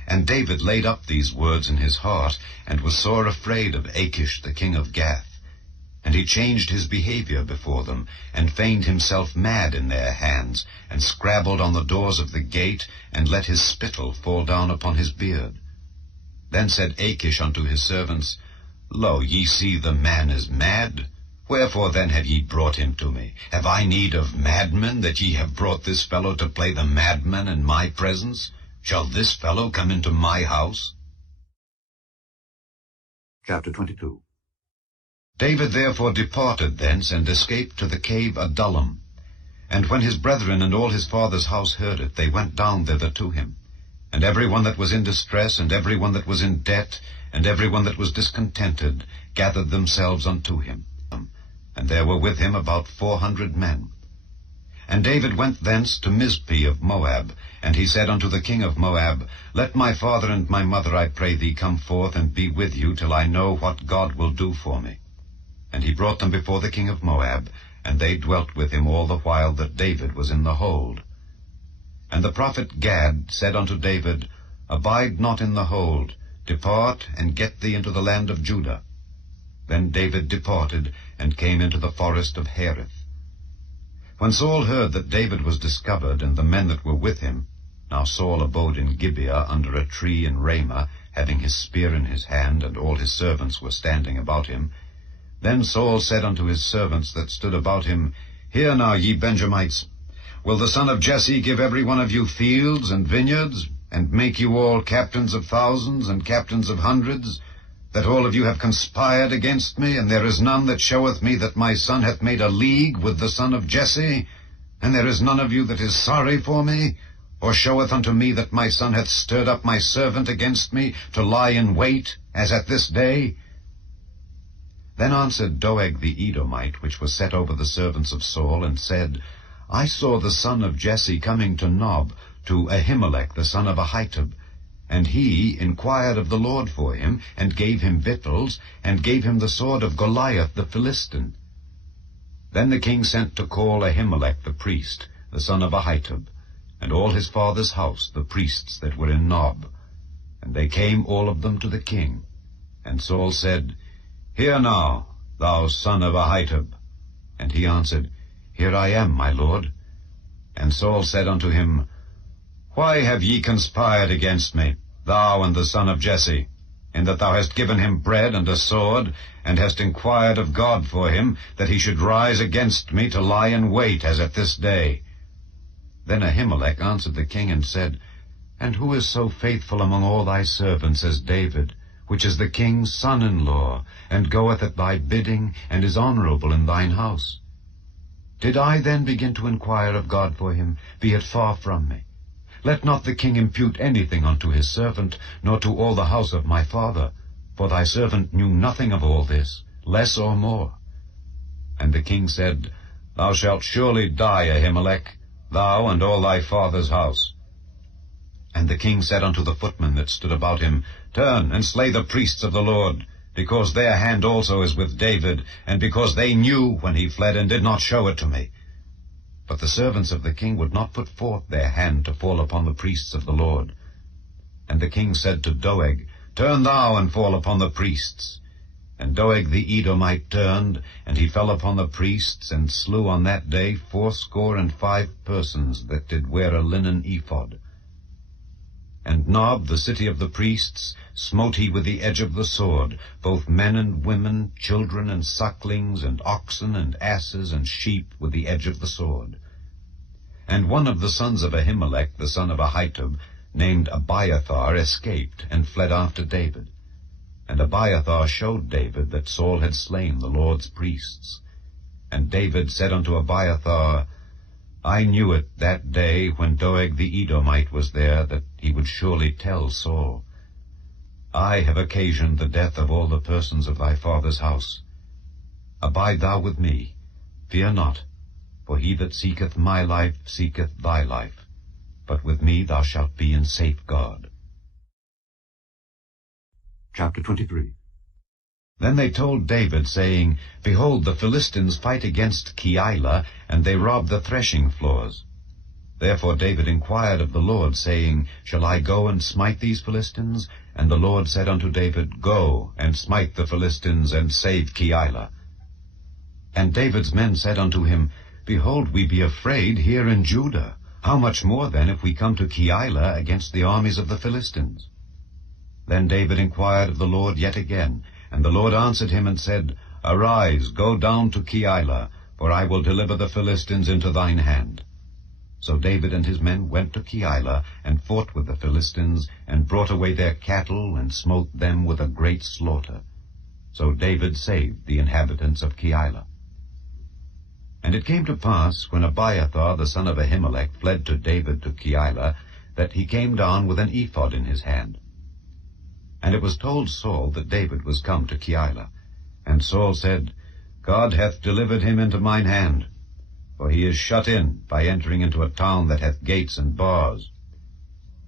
And David laid up these words in his heart, and was sore afraid of Achish the king of Gath. And he changed his behavior before them, and feigned himself mad in their hands, and scrabbled on the doors of the gate, and let his spittle fall down upon his beard. Then said Achish unto his servants, Lo, ye see the man is mad. Wherefore then have ye brought him to me? Have I need of madmen, that ye have brought this fellow to play the madman in my presence? Shall this fellow come into my house? Chapter 22. David therefore departed thence, and escaped to the cave Adullam. And when his brethren and all his father's house heard it, they went down thither to him. And every one that was in distress, and every one that was in debt, and every one that was discontented, gathered themselves unto him. And there were with him about 400 men. And David went thence to Mizpeh of Moab, and he said unto the king of Moab, Let my father and my mother, I pray thee, come forth and be with you, till I know what God will do for me. And he brought them before the king of Moab, and they dwelt with him all the while that David was in the hold. And the prophet Gad said unto David, Abide not in the hold, depart, and get thee into the land of Judah. Then David departed, and came into the forest of Hereth. When Saul heard that David was discovered, and the men that were with him, now Saul abode in Gibeah under a tree in Ramah, having his spear in his hand, and all his servants were standing about him. Then Saul said unto his servants that stood about him, Hear now, ye Benjamites, will the son of Jesse give every one of you fields and vineyards, and make you all captains of thousands and captains of hundreds, that all of you have conspired against me, and there is none that showeth me that my son hath made a league with the son of Jesse, and there is none of you that is sorry for me, or showeth unto me that my son hath stirred up my servant against me, to lie in wait, as at this day? Then answered Doeg the Edomite, which was set over the servants of Saul, and said, I saw the son of Jesse coming to Nob, to Ahimelech the son of Ahitub. And he inquired of the Lord for him, and gave him victuals, and gave him the sword of Goliath the Philistine. Then the king sent to call Ahimelech the priest, the son of Ahitub, and all his father's house, the priests that were in Nob. And they came all of them to the king. And Saul said, Hear now, thou son of Ahitub. And he answered, Here I am, my lord. And Saul said unto him, Why have ye conspired against me, thou and the son of Jesse, in that thou hast given him bread and a sword, and hast inquired of God for him, that he should rise against me to lie in wait, as at this day? Then Ahimelech answered the king, and said, And who is so faithful among all thy servants as David, which is the king's son-in-law, and goeth at thy bidding, and is honorable in thine house? Did I then begin to inquire of God for him? Be it far from me. Let not the king impute anything unto his servant, nor to all the house of my father, for thy servant knew nothing of all this, less or more. And the king said, Thou shalt surely die, Ahimelech, thou and all thy father's house. And the king said unto the footmen that stood about him, Turn, and slay the priests of the Lord, because their hand also is with David, and because they knew when he fled, and did not show it to me. But the servants of the king would not put forth their hand to fall upon the priests of the Lord. And the king said to Doeg, Turn thou, and fall upon the priests. And Doeg the Edomite turned, and he fell upon the priests, and slew on that day 75 persons that did wear a linen ephod. And Nob, the city of the priests, smote he with the edge of the sword, both men and women, children and sucklings, and oxen and asses and sheep, with the edge of the sword. And one of the sons of Ahimelech, the son of Ahitub, named Abiathar, escaped, and fled after David. And Abiathar showed David that Saul had slain the Lord's priests. And David said unto Abiathar, I knew it that day when Doeg the Edomite was there, that he would surely tell Saul. I have occasioned the death of all the persons of thy father's house. Abide thou with me, fear not, for he that seeketh my life seeketh thy life, but with me thou shalt be in safeguard. Chapter 23. Then they told David, saying, Behold, the Philistines fight against Keilah, and they rob the threshing floors. Therefore David inquired of the Lord, saying, Shall I go and smite these Philistines? And the Lord said unto David, Go, and smite the Philistines, and save Keilah. And David's men said unto him, Behold, we be afraid here in Judah. How much more then if we come to Keilah against the armies of the Philistines? Then David inquired of the Lord yet again, and the Lord answered him and said, Arise, go down to Keilah, for I will deliver the Philistines into thine hand. So David and his men went to Keilah, and fought with the Philistines, and brought away their cattle, and smote them with a great slaughter. So David saved the inhabitants of Keilah. And it came to pass, when Abiathar the son of Ahimelech fled to David to Keilah, that he came down with an ephod in his hand. And it was told Saul that David was come to Keilah. And Saul said, God hath delivered him into mine hand, for he is shut in by entering into a town that hath gates and bars.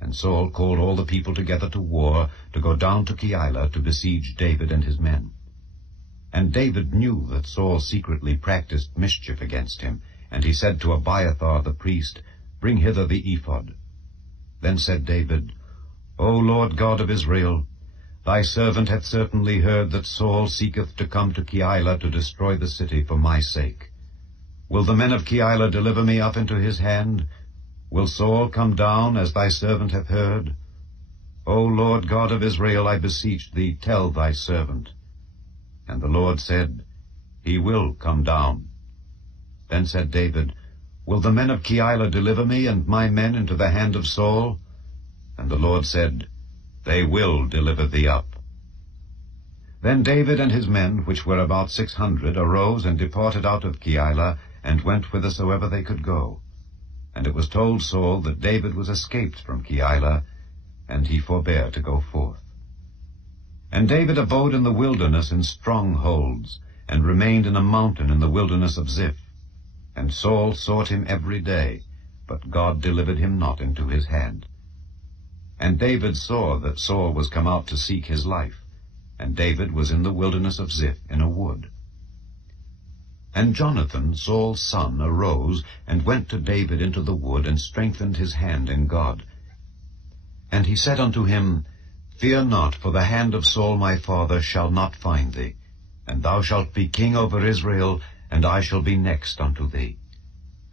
And Saul called all the people together to war, to go down to Keilah to besiege David and his men. And David knew that Saul secretly practiced mischief against him, and he said to Abiathar the priest, Bring hither the ephod. Then said David, O Lord God of Israel, thy servant hath certainly heard that Saul seeketh to come to Keilah to destroy the city for my sake. Will the men of Keilah deliver me up into his hand? Will Saul come down, as thy servant hath heard? O Lord God of Israel, I beseech thee, tell thy servant. And the Lord said, He will come down. Then said David, Will the men of Keilah deliver me and my men into the hand of Saul? And the Lord said, They will deliver thee up. Then David and his men, which were about 600, arose and departed out of Keilah, and went whithersoever they could go. And it was told Saul that David was escaped from Keilah, and he forbare to go forth. And David abode in the wilderness in strongholds, and remained in a mountain in the wilderness of Ziph. And Saul sought him every day, but God delivered him not into his hand. And David saw that Saul was come out to seek his life, and David was in the wilderness of Ziph in a wood. And Jonathan, Saul's son, arose, and went to David into the wood, and strengthened his hand in God. And he said unto him, Fear not, for the hand of Saul my father shall not find thee, and thou shalt be king over Israel, and I shall be next unto thee.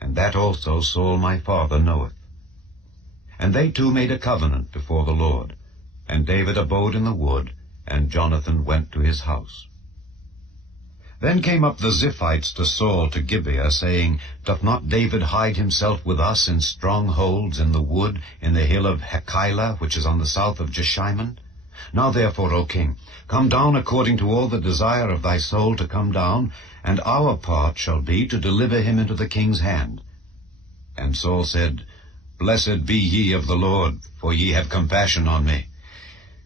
And that also Saul my father knoweth. And they two made a covenant before the Lord. And David abode in the wood, and Jonathan went to his house. Then came up the Ziphites to Saul to Gibeah, saying, Doth not David hide himself with us in strongholds in the wood, in the hill of Hachilah, which is on the south of Jeshimon? Now therefore, O king, come down according to all the desire of thy soul to come down, and our part shall be to deliver him into the king's hand. And Saul said, Blessed be ye of the Lord, for ye have compassion on me.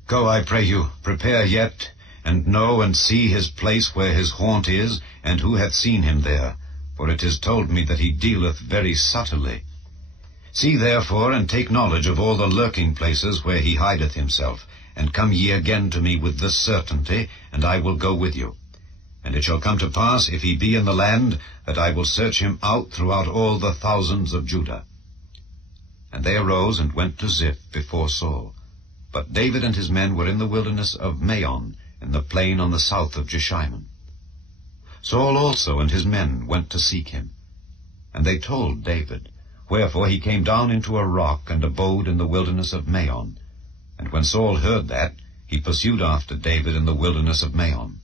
Go, I pray you, prepare yet, and know and see his place where his haunt is, and who hath seen him there, for it is told me that he dealeth very subtilly. See therefore, and take knowledge of all the lurking places where he hideth himself, and come ye again to me with this certainty, and I will go with you. And it shall come to pass, if he be in the land, that I will search him out throughout all the thousands of Judah. And they arose and went to Ziph before Saul. But David and his men were in the wilderness of Maon, in the plain on the south of Jeshimon. Saul also and his men went to seek him. And they told David. Wherefore he came down into a rock, and abode in the wilderness of Maon. And when Saul heard that, he pursued after David in the wilderness of Maon.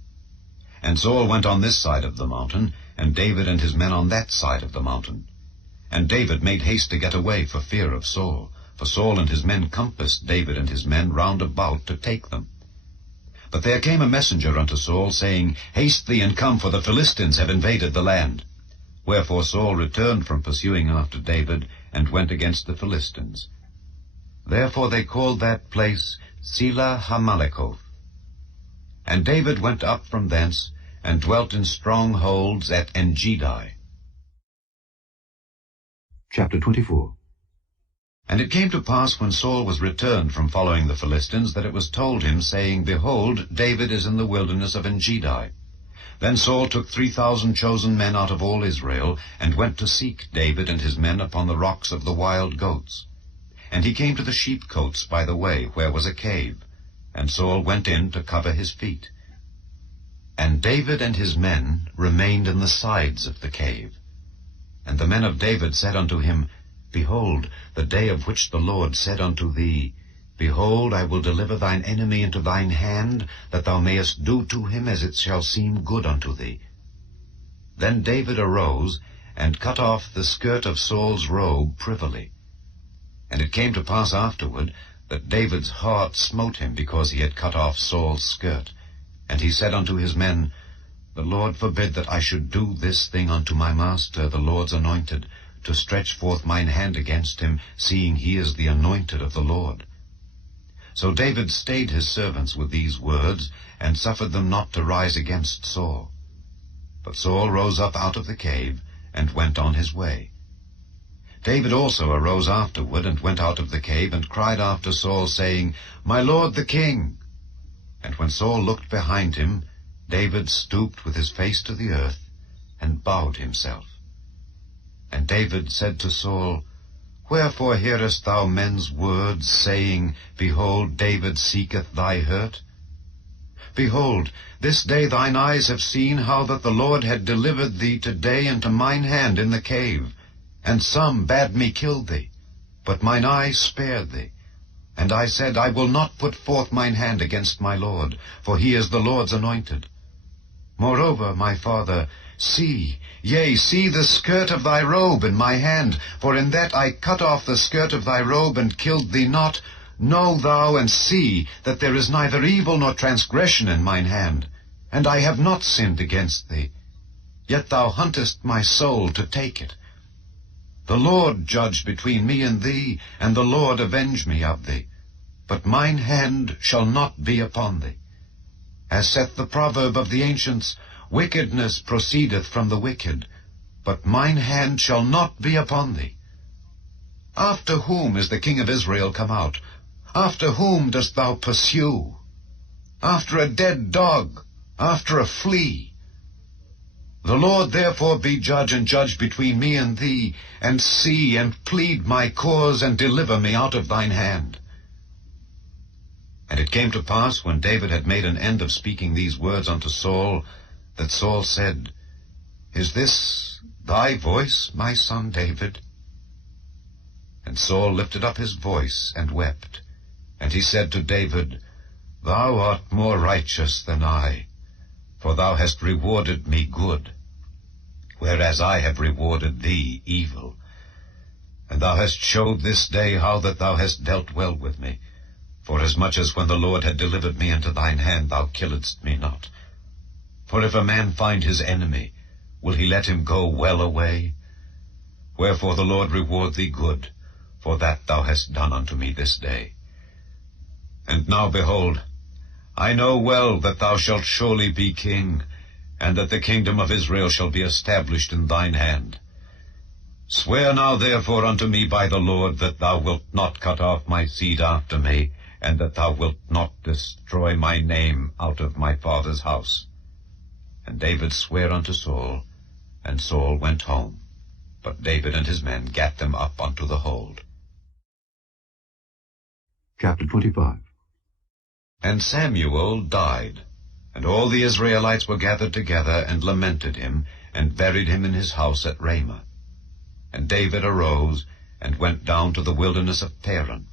And Saul went on this side of the mountain, and David and his men on that side of the mountain. And David made haste to get away for fear of Saul, for Saul and his men compassed David and his men round about to take them. But there came a messenger unto Saul, saying, Haste thee and come, for the Philistines have invaded the land. Wherefore Saul returned from pursuing after David, and went against the Philistines. Therefore they called that place Selah Hamalekoth. And David went up from thence, and dwelt in strongholds at Engedi. Chapter 24. And it came to pass, when Saul was returned from following the Philistines, that it was told him, saying, Behold, David is in the wilderness of Engedi. Then Saul took 3,000 chosen men out of all Israel, and went to seek David and his men upon the rocks of the wild goats. And he came to the sheepcotes by the way, where was a cave. And Saul went in to cover his feet. And David and his men remained in the sides of the cave. And the men of David said unto him, Behold, the day of which the Lord said unto thee, Behold, I will deliver thine enemy into thine hand, that thou mayest do to him as it shall seem good unto thee. Then David arose, and cut off the skirt of Saul's robe privily. And it came to pass afterward, that David's heart smote him, because he had cut off Saul's skirt. And he said unto his men, The Lord forbid that I should do this thing unto my master, the Lord's anointed, to stretch forth mine hand against him, seeing he is the anointed of the Lord. So David stayed his servants with these words, and suffered them not to rise against Saul. But Saul rose up out of the cave, and went on his way. David also arose afterward, and went out of the cave, and cried after Saul, saying, My lord the king. And when Saul looked behind him, David stooped with his face to the earth, and bowed himself. And David said to Saul, Wherefore hearest thou men's words, saying, Behold, David seeketh thy hurt? Behold, this day thine eyes have seen how that the Lord had delivered thee today into mine hand in the cave. And some bade me kill thee, but mine eye spared thee. And I said, I will not put forth mine hand against my Lord, for he is the Lord's anointed. Moreover, my father, see, yea, see the skirt of thy robe in my hand, for in that I cut off the skirt of thy robe and killed thee not. Know thou and see that there is neither evil nor transgression in mine hand, and I have not sinned against thee. Yet thou huntest my soul to take it. The Lord judge between me and thee, and the Lord avenge me of thee. But mine hand shall not be upon thee. As saith the proverb of the ancients, wickedness proceedeth from the wicked, but mine hand shall not be upon thee. After whom is the king of Israel come out? After whom dost thou pursue? After a dead dog, after a flea. The Lord therefore be judge, and judge between me and thee, and see, and plead my cause, and deliver me out of thine hand. And it came to pass, when David had made an end of speaking these words unto Saul, that Saul said, Is this thy voice, my son David? And Saul lifted up his voice, and wept. And he said to David, Thou art more righteous than I, for thou hast rewarded me good, whereas I have rewarded thee evil. And thou hast showed this day how that thou hast dealt well with me, forasmuch as when the Lord had delivered me into thine hand, thou killedst me not. For if a man find his enemy, will he let him go well away? Wherefore the Lord reward thee good, for that thou hast done unto me this day. And now, behold, I know well that thou shalt surely be king, and that the kingdom of Israel shall be established in thine hand. Swear now therefore unto me by the Lord that thou wilt not cut off my seed after me, and that thou wilt not destroy my name out of my father's house. And David sware unto Saul, and Saul went home. But David and his men gat them up unto the hold. Chapter 25. And Samuel died, and all the Israelites were gathered together, and lamented him, and buried him in his house at Ramah. And David arose, and went down to the wilderness of Paran.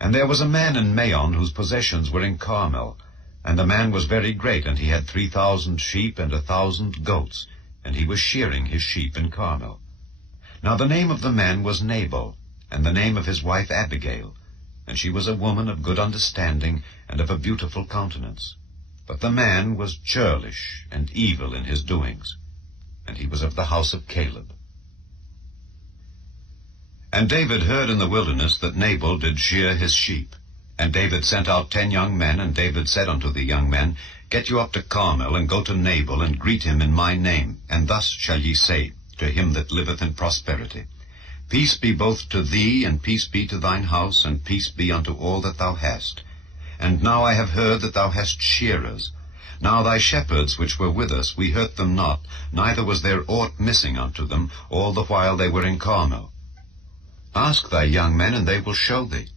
And there was a man in Maon, whose possessions were in Carmel, and the man was very great, and he had 3,000 sheep and 1,000 goats, and he was shearing his sheep in Carmel. Now the name of the man was Nabal, and the name of his wife Abigail, and she was a woman of good understanding, and of a beautiful countenance. But the man was churlish and evil in his doings, and he was of the house of Caleb. And David heard in the wilderness that Nabal did shear his sheep. And David sent out 10 young men, and David said unto the young men, Get you up to Carmel, and go to Nabal, and greet him in my name, and thus shall ye say to him that liveth in prosperity, Peace be both to thee, and peace be to thine house, and peace be unto all that thou hast. And now I have heard that thou hast shearers. Now thy shepherds which were with us, we hurt them not, neither was there aught missing unto them, all the while they were in Carmel. Ask thy young men, and they will show thee.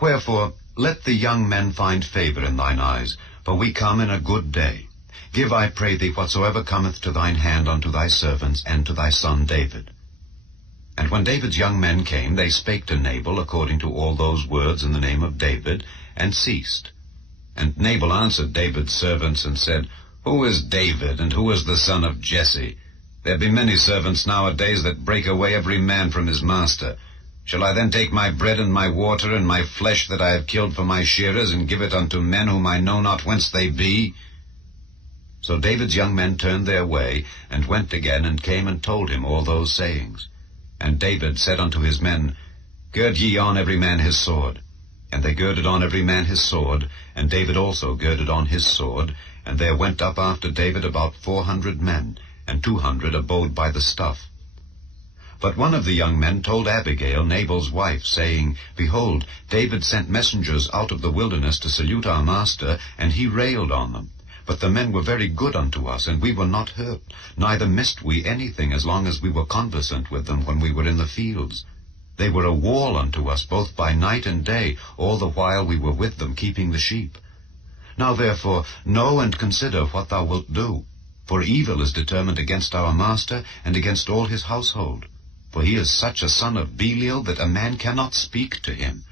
Wherefore let the young men find favor in thine eyes, for we come in a good day. Give, I pray thee, whatsoever cometh to thine hand unto thy servants, and to thy son David. And when David's young men came, they spake to Nabal according to all those words in the name of David, and ceased. And Nabal answered David's servants, and said, Who is David, and who is the son of Jesse? There be many servants nowadays that break away every man from his master. Shall I then take my bread and my water and my flesh that I have killed for my shearers, and give it unto men whom I know not whence they be? So David's young men turned their way, and went again, and came and told him all those sayings. And David said unto his men, Gird ye on every man his sword. And they girded on every man his sword, and David also girded on his sword. And there went up after David about 400 men, and 200 abode by the stuff. But one of the young men told Abigail, Nabal's wife, saying, Behold, David sent messengers out of the wilderness to salute our master, and he railed on them. But the men were very good unto us, and we were not hurt, neither missed we anything as long as we were conversant with them when we were in the fields. They were a wall unto us both by night and day, all the while we were with them keeping the sheep. Now therefore know and consider what thou wilt do, for evil is determined against our master and against all his household. For he is such a son of Belial that a man cannot speak to him.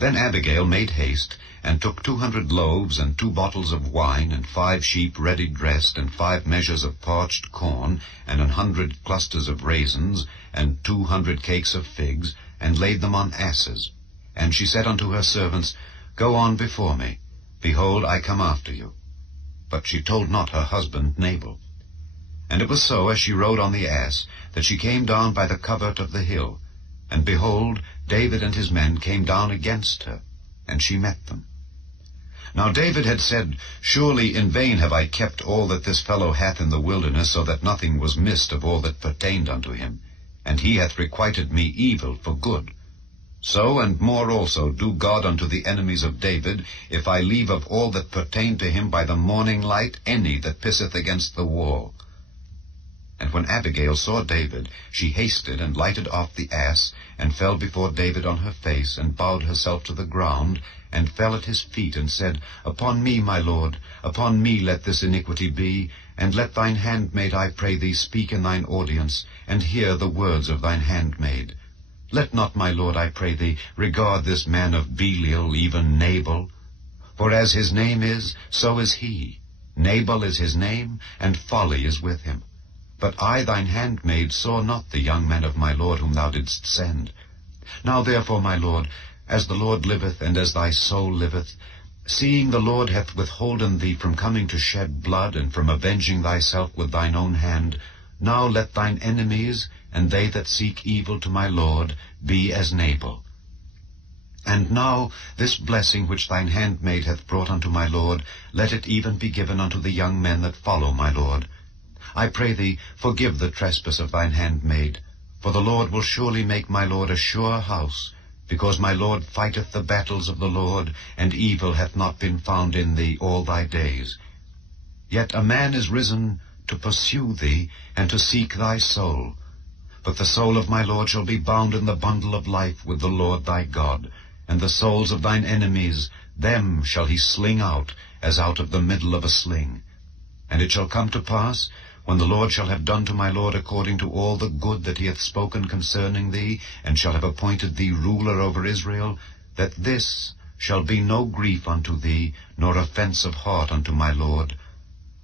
Then Abigail made haste, and took 200 loaves, and 2 bottles of wine, and 5 sheep ready dressed, and 5 measures of parched corn, and 100 clusters of raisins, and 200 cakes of figs, and laid them on asses. And she said unto her servants, Go on before me. Behold, I come after you. But she told not her husband Nabal. And it was so, as she rode on the ass, that she came down by the covert of the hill. And behold, David and his men came down against her, and she met them. Now David had said, Surely in vain have I kept all that this fellow hath in the wilderness, so that nothing was missed of all that pertained unto him. And he hath requited me evil for good. So and more also do God unto the enemies of David, if I leave of all that pertain to him by the morning light any that pisseth against the wall. And when Abigail saw David, she hasted and lighted off the ass, and fell before David on her face, and bowed herself to the ground, and fell at his feet, and said, Upon me, my lord, upon me let this iniquity be, and let thine handmaid, I pray thee, speak in thine audience, and hear the words of thine handmaid. Let not, my lord, I pray thee, regard this man of Belial, even Nabal. For as his name is, so is he. Nabal is his name, and folly is with him. But I, thine handmaid, saw not the young man of my lord whom thou didst send. Now therefore, my lord, as the Lord liveth, and as thy soul liveth, seeing the Lord hath withholden thee from coming to shed blood, and from avenging thyself with thine own hand, now let thine enemies, and they that seek evil to my lord, be as Nabal. And now this blessing which thine handmaid hath brought unto my lord, let it even be given unto the young men that follow my lord. I pray thee, forgive the trespass of thine handmaid, for the Lord will surely make my lord a sure house, because my lord fighteth the battles of the Lord, and evil hath not been found in thee all thy days. Yet a man is risen to pursue thee, and to seek thy soul. But the soul of my lord shall be bound in the bundle of life with the Lord thy God, and the souls of thine enemies, them shall he sling out, as out of the middle of a sling. And it shall come to pass, when the Lord shall have done to my lord according to all the good that he hath spoken concerning thee, and shall have appointed thee ruler over Israel, that this shall be no grief unto thee, nor offense of heart unto my lord,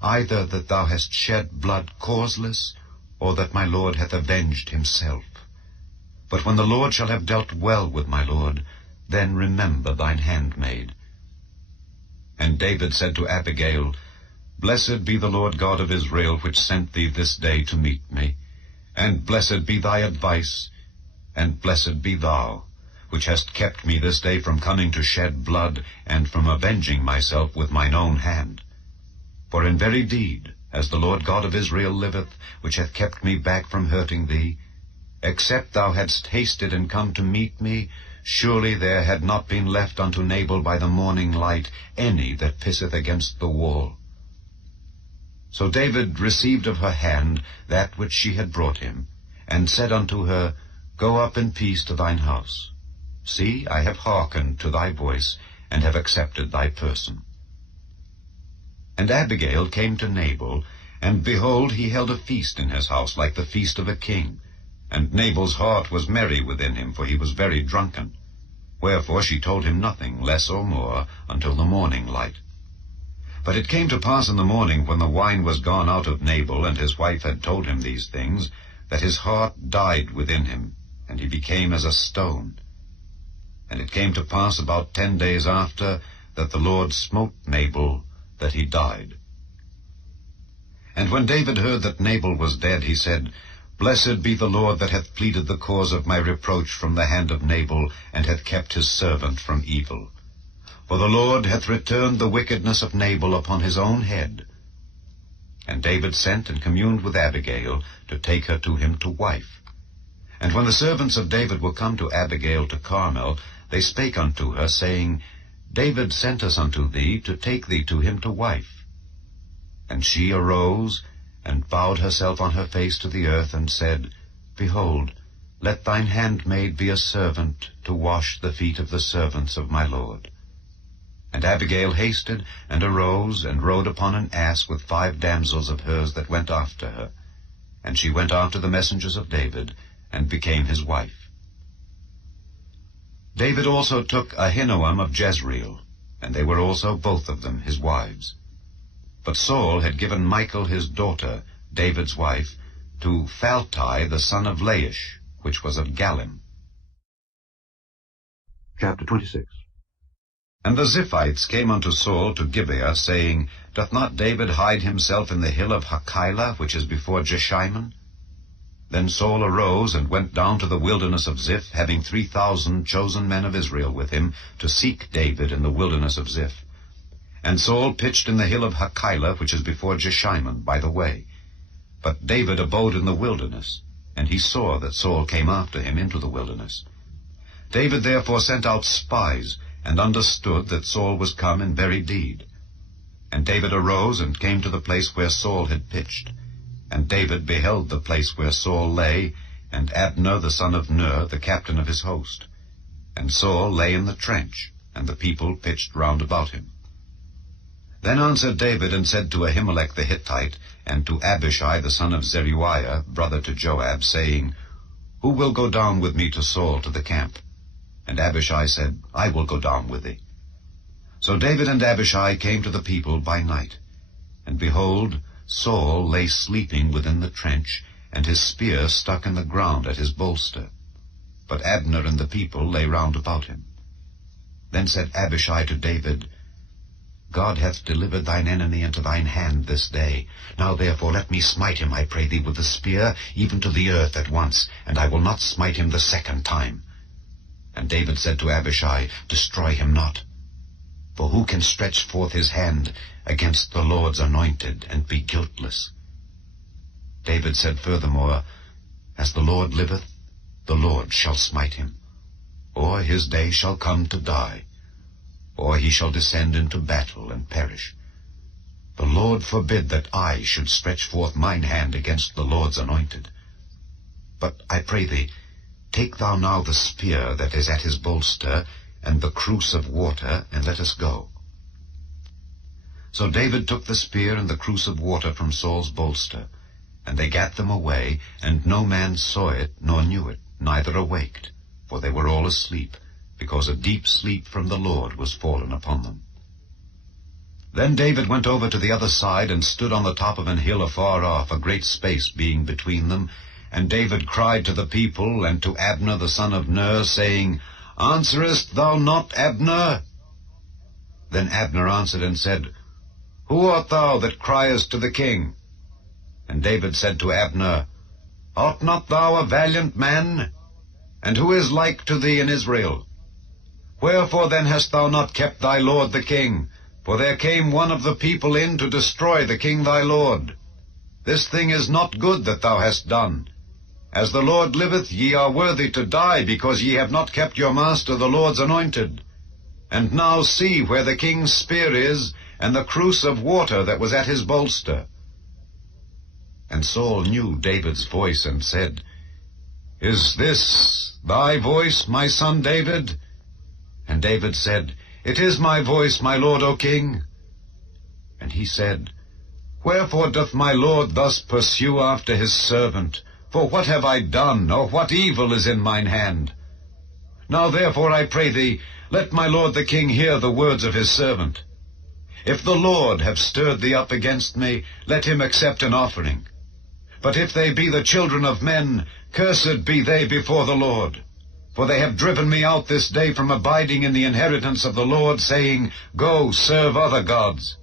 either that thou hast shed blood causeless, or that my lord hath avenged himself. But when the Lord shall have dealt well with my lord, then remember thine handmaid. And David said to Abigail, Blessed be the Lord God of Israel, which sent thee this day to meet me. And blessed be thy advice, and blessed be thou, which hast kept me this day from coming to shed blood, and from avenging myself with mine own hand. For in very deed, as the Lord God of Israel liveth, which hath kept me back from hurting thee, except thou hadst hasted and come to meet me, surely there had not been left unto Nabal by the morning light any that pisseth against the wall. So David received of her hand that which she had brought him, and said unto her, Go up in peace to thine house. See, I have hearkened to thy voice, and have accepted thy person. And Abigail came to Nabal, and behold, he held a feast in his house, like the feast of a king. And Nabal's heart was merry within him, for he was very drunken. Wherefore she told him nothing, less or more, until the morning light. But it came to pass in the morning, when the wine was gone out of Nabal, and his wife had told him these things, that his heart died within him, and he became as a stone. And it came to pass about 10 days after, that the Lord smote Nabal, that he died. And when David heard that Nabal was dead, he said, Blessed be the Lord that hath pleaded the cause of my reproach from the hand of Nabal, and hath kept his servant from evil. For the Lord hath returned the wickedness of Nabal upon his own head. And David sent and communed with Abigail, to take her to him to wife. And when the servants of David were come to Abigail to Carmel, they spake unto her, saying, David sent us unto thee, to take thee to him to wife. And she arose, and bowed herself on her face to the earth, and said, Behold, let thine handmaid be a servant, to wash the feet of the servants of my lord. And Abigail hasted, and arose, and rode upon an ass with 5 damsels of hers that went after her. And she went after the messengers of David, and became his wife. David also took Ahinoam of Jezreel, and they were also both of them his wives. But Saul had given Michal his daughter, David's wife, to Phalti the son of Laish, which was of Galim. Chapter 26. And the Ziphites came unto Saul to Gibeah, saying, Doth not David hide himself in the hill of Hachilah, which is before Jeshimon? Then Saul arose, and went down to the wilderness of Ziph, having 3,000 chosen men of Israel with him, to seek David in the wilderness of Ziph. And Saul pitched in the hill of Hachilah, which is before Jeshimon, by the way. But David abode in the wilderness, and he saw that Saul came after him into the wilderness. David therefore sent out spies, and understood that Saul was come in very deed. And David arose and came to the place where Saul had pitched. And David beheld the place where Saul lay, and Abner the son of Ner, the captain of his host. And Saul lay in the trench, and the people pitched round about him. Then answered David and said to Ahimelech the Hittite, and to Abishai the son of Zeruiah, brother to Joab, saying, Who will go down with me to Saul to the camp? And Abishai said, I will go down with thee. So David and Abishai came to the people by night. And behold, Saul lay sleeping within the trench, and his spear stuck in the ground at his bolster. But Abner and the people lay round about him. Then said Abishai to David, God hath delivered thine enemy into thine hand this day. Now therefore let me smite him, I pray thee, with the spear, even to the earth at once, and I will not smite him the second time. And David said to Abishai, Destroy him not. For who can stretch forth his hand against the Lord's anointed, and be guiltless? David said furthermore, As the Lord liveth, the Lord shall smite him, or his day shall come to die, or he shall descend into battle and perish. The Lord forbid that I should stretch forth mine hand against the Lord's anointed. But I pray thee, take thou now the spear that is at his bolster, and the cruse of water, and let us go. So David took the spear and the cruse of water from Saul's bolster, and they gat them away, and no man saw it, nor knew it, neither awaked, for they were all asleep, because a deep sleep from the Lord was fallen upon them. Then David went over to the other side, and stood on the top of an hill afar off, a great space being between them. And David cried to the people, and to Abner the son of Ner, saying, Answerest thou not, Abner? Then Abner answered and said, Who art thou that criest to the king? And David said to Abner, Art not thou a valiant man? And who is like to thee in Israel? Wherefore then hast thou not kept thy lord the king? For there came one of the people in to destroy the king thy lord. This thing is not good that thou hast done. As the Lord liveth, ye are worthy to die, because ye have not kept your master the Lord's anointed. And now see where the king's spear is, and the cruse of water that was at his bolster. And Saul knew David's voice, and said, Is this thy voice, my son David? And David said, It is my voice, my lord, O king. And he said, Wherefore doth my lord thus pursue after his servant? For what have I done, or what evil is in mine hand? Now therefore I pray thee, let my lord the king hear the words of his servant. If the Lord have stirred thee up against me, let him accept an offering. But if they be the children of men, cursed be they before the Lord. For they have driven me out this day from abiding in the inheritance of the Lord, saying, Go, serve other gods.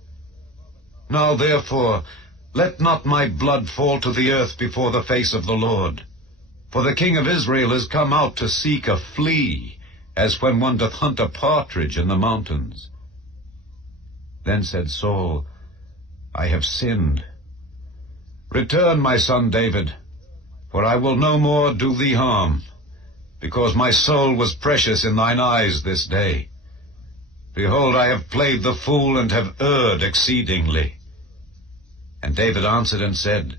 Now therefore, let not my blood fall to the earth before the face of the Lord. For the king of Israel is come out to seek a flea, as when one doth hunt a partridge in the mountains. Then said Saul, I have sinned. Return, my son David, for I will no more do thee harm, because my soul was precious in thine eyes this day. Behold, I have played the fool, and have erred exceedingly. And David answered and said,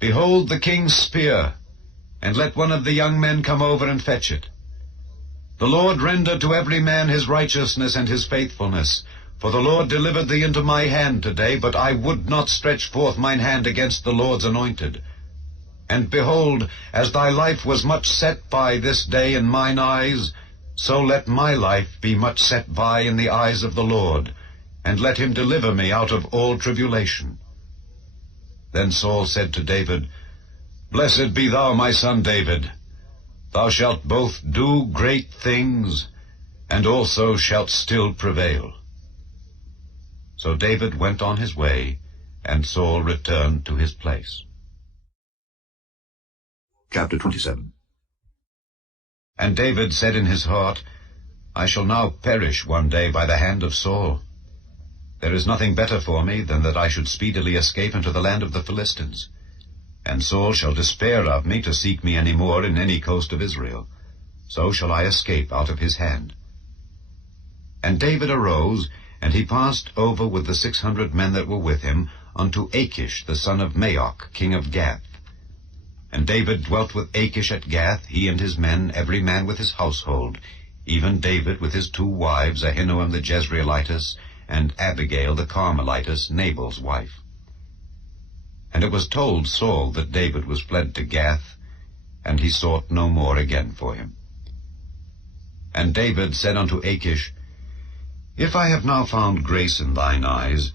Behold the king's spear, and let one of the young men come over and fetch it. The Lord render to every man his righteousness and his faithfulness, for the Lord delivered thee into my hand today, but I would not stretch forth mine hand against the Lord's anointed. And behold, as thy life was much set by this day in mine eyes, so let my life be much set by in the eyes of the Lord, and let him deliver me out of all tribulation. Then Saul said to David, Blessed be thou, my son David. Thou shalt both do great things, and also shalt still prevail. So David went on his way, and Saul returned to his place. Chapter 27. And David said in his heart, I shall now perish one day by the hand of Saul. There is nothing better for me than that I should speedily escape into the land of the Philistines. And Saul shall despair of me to seek me any more in any coast of Israel. So shall I escape out of his hand. And David arose, and he passed over with the 600 men that were with him unto Achish the son of Maoch, king of Gath. And David dwelt with Achish at Gath, he and his men, every man with his household, even David with his 2 wives, Ahinoam the Jezreelitess, and Abigail the Carmelitess, Nabal's wife. And it was told Saul that David was fled to Gath, and he sought no more again for him. And David said unto Achish, If I have now found grace in thine eyes,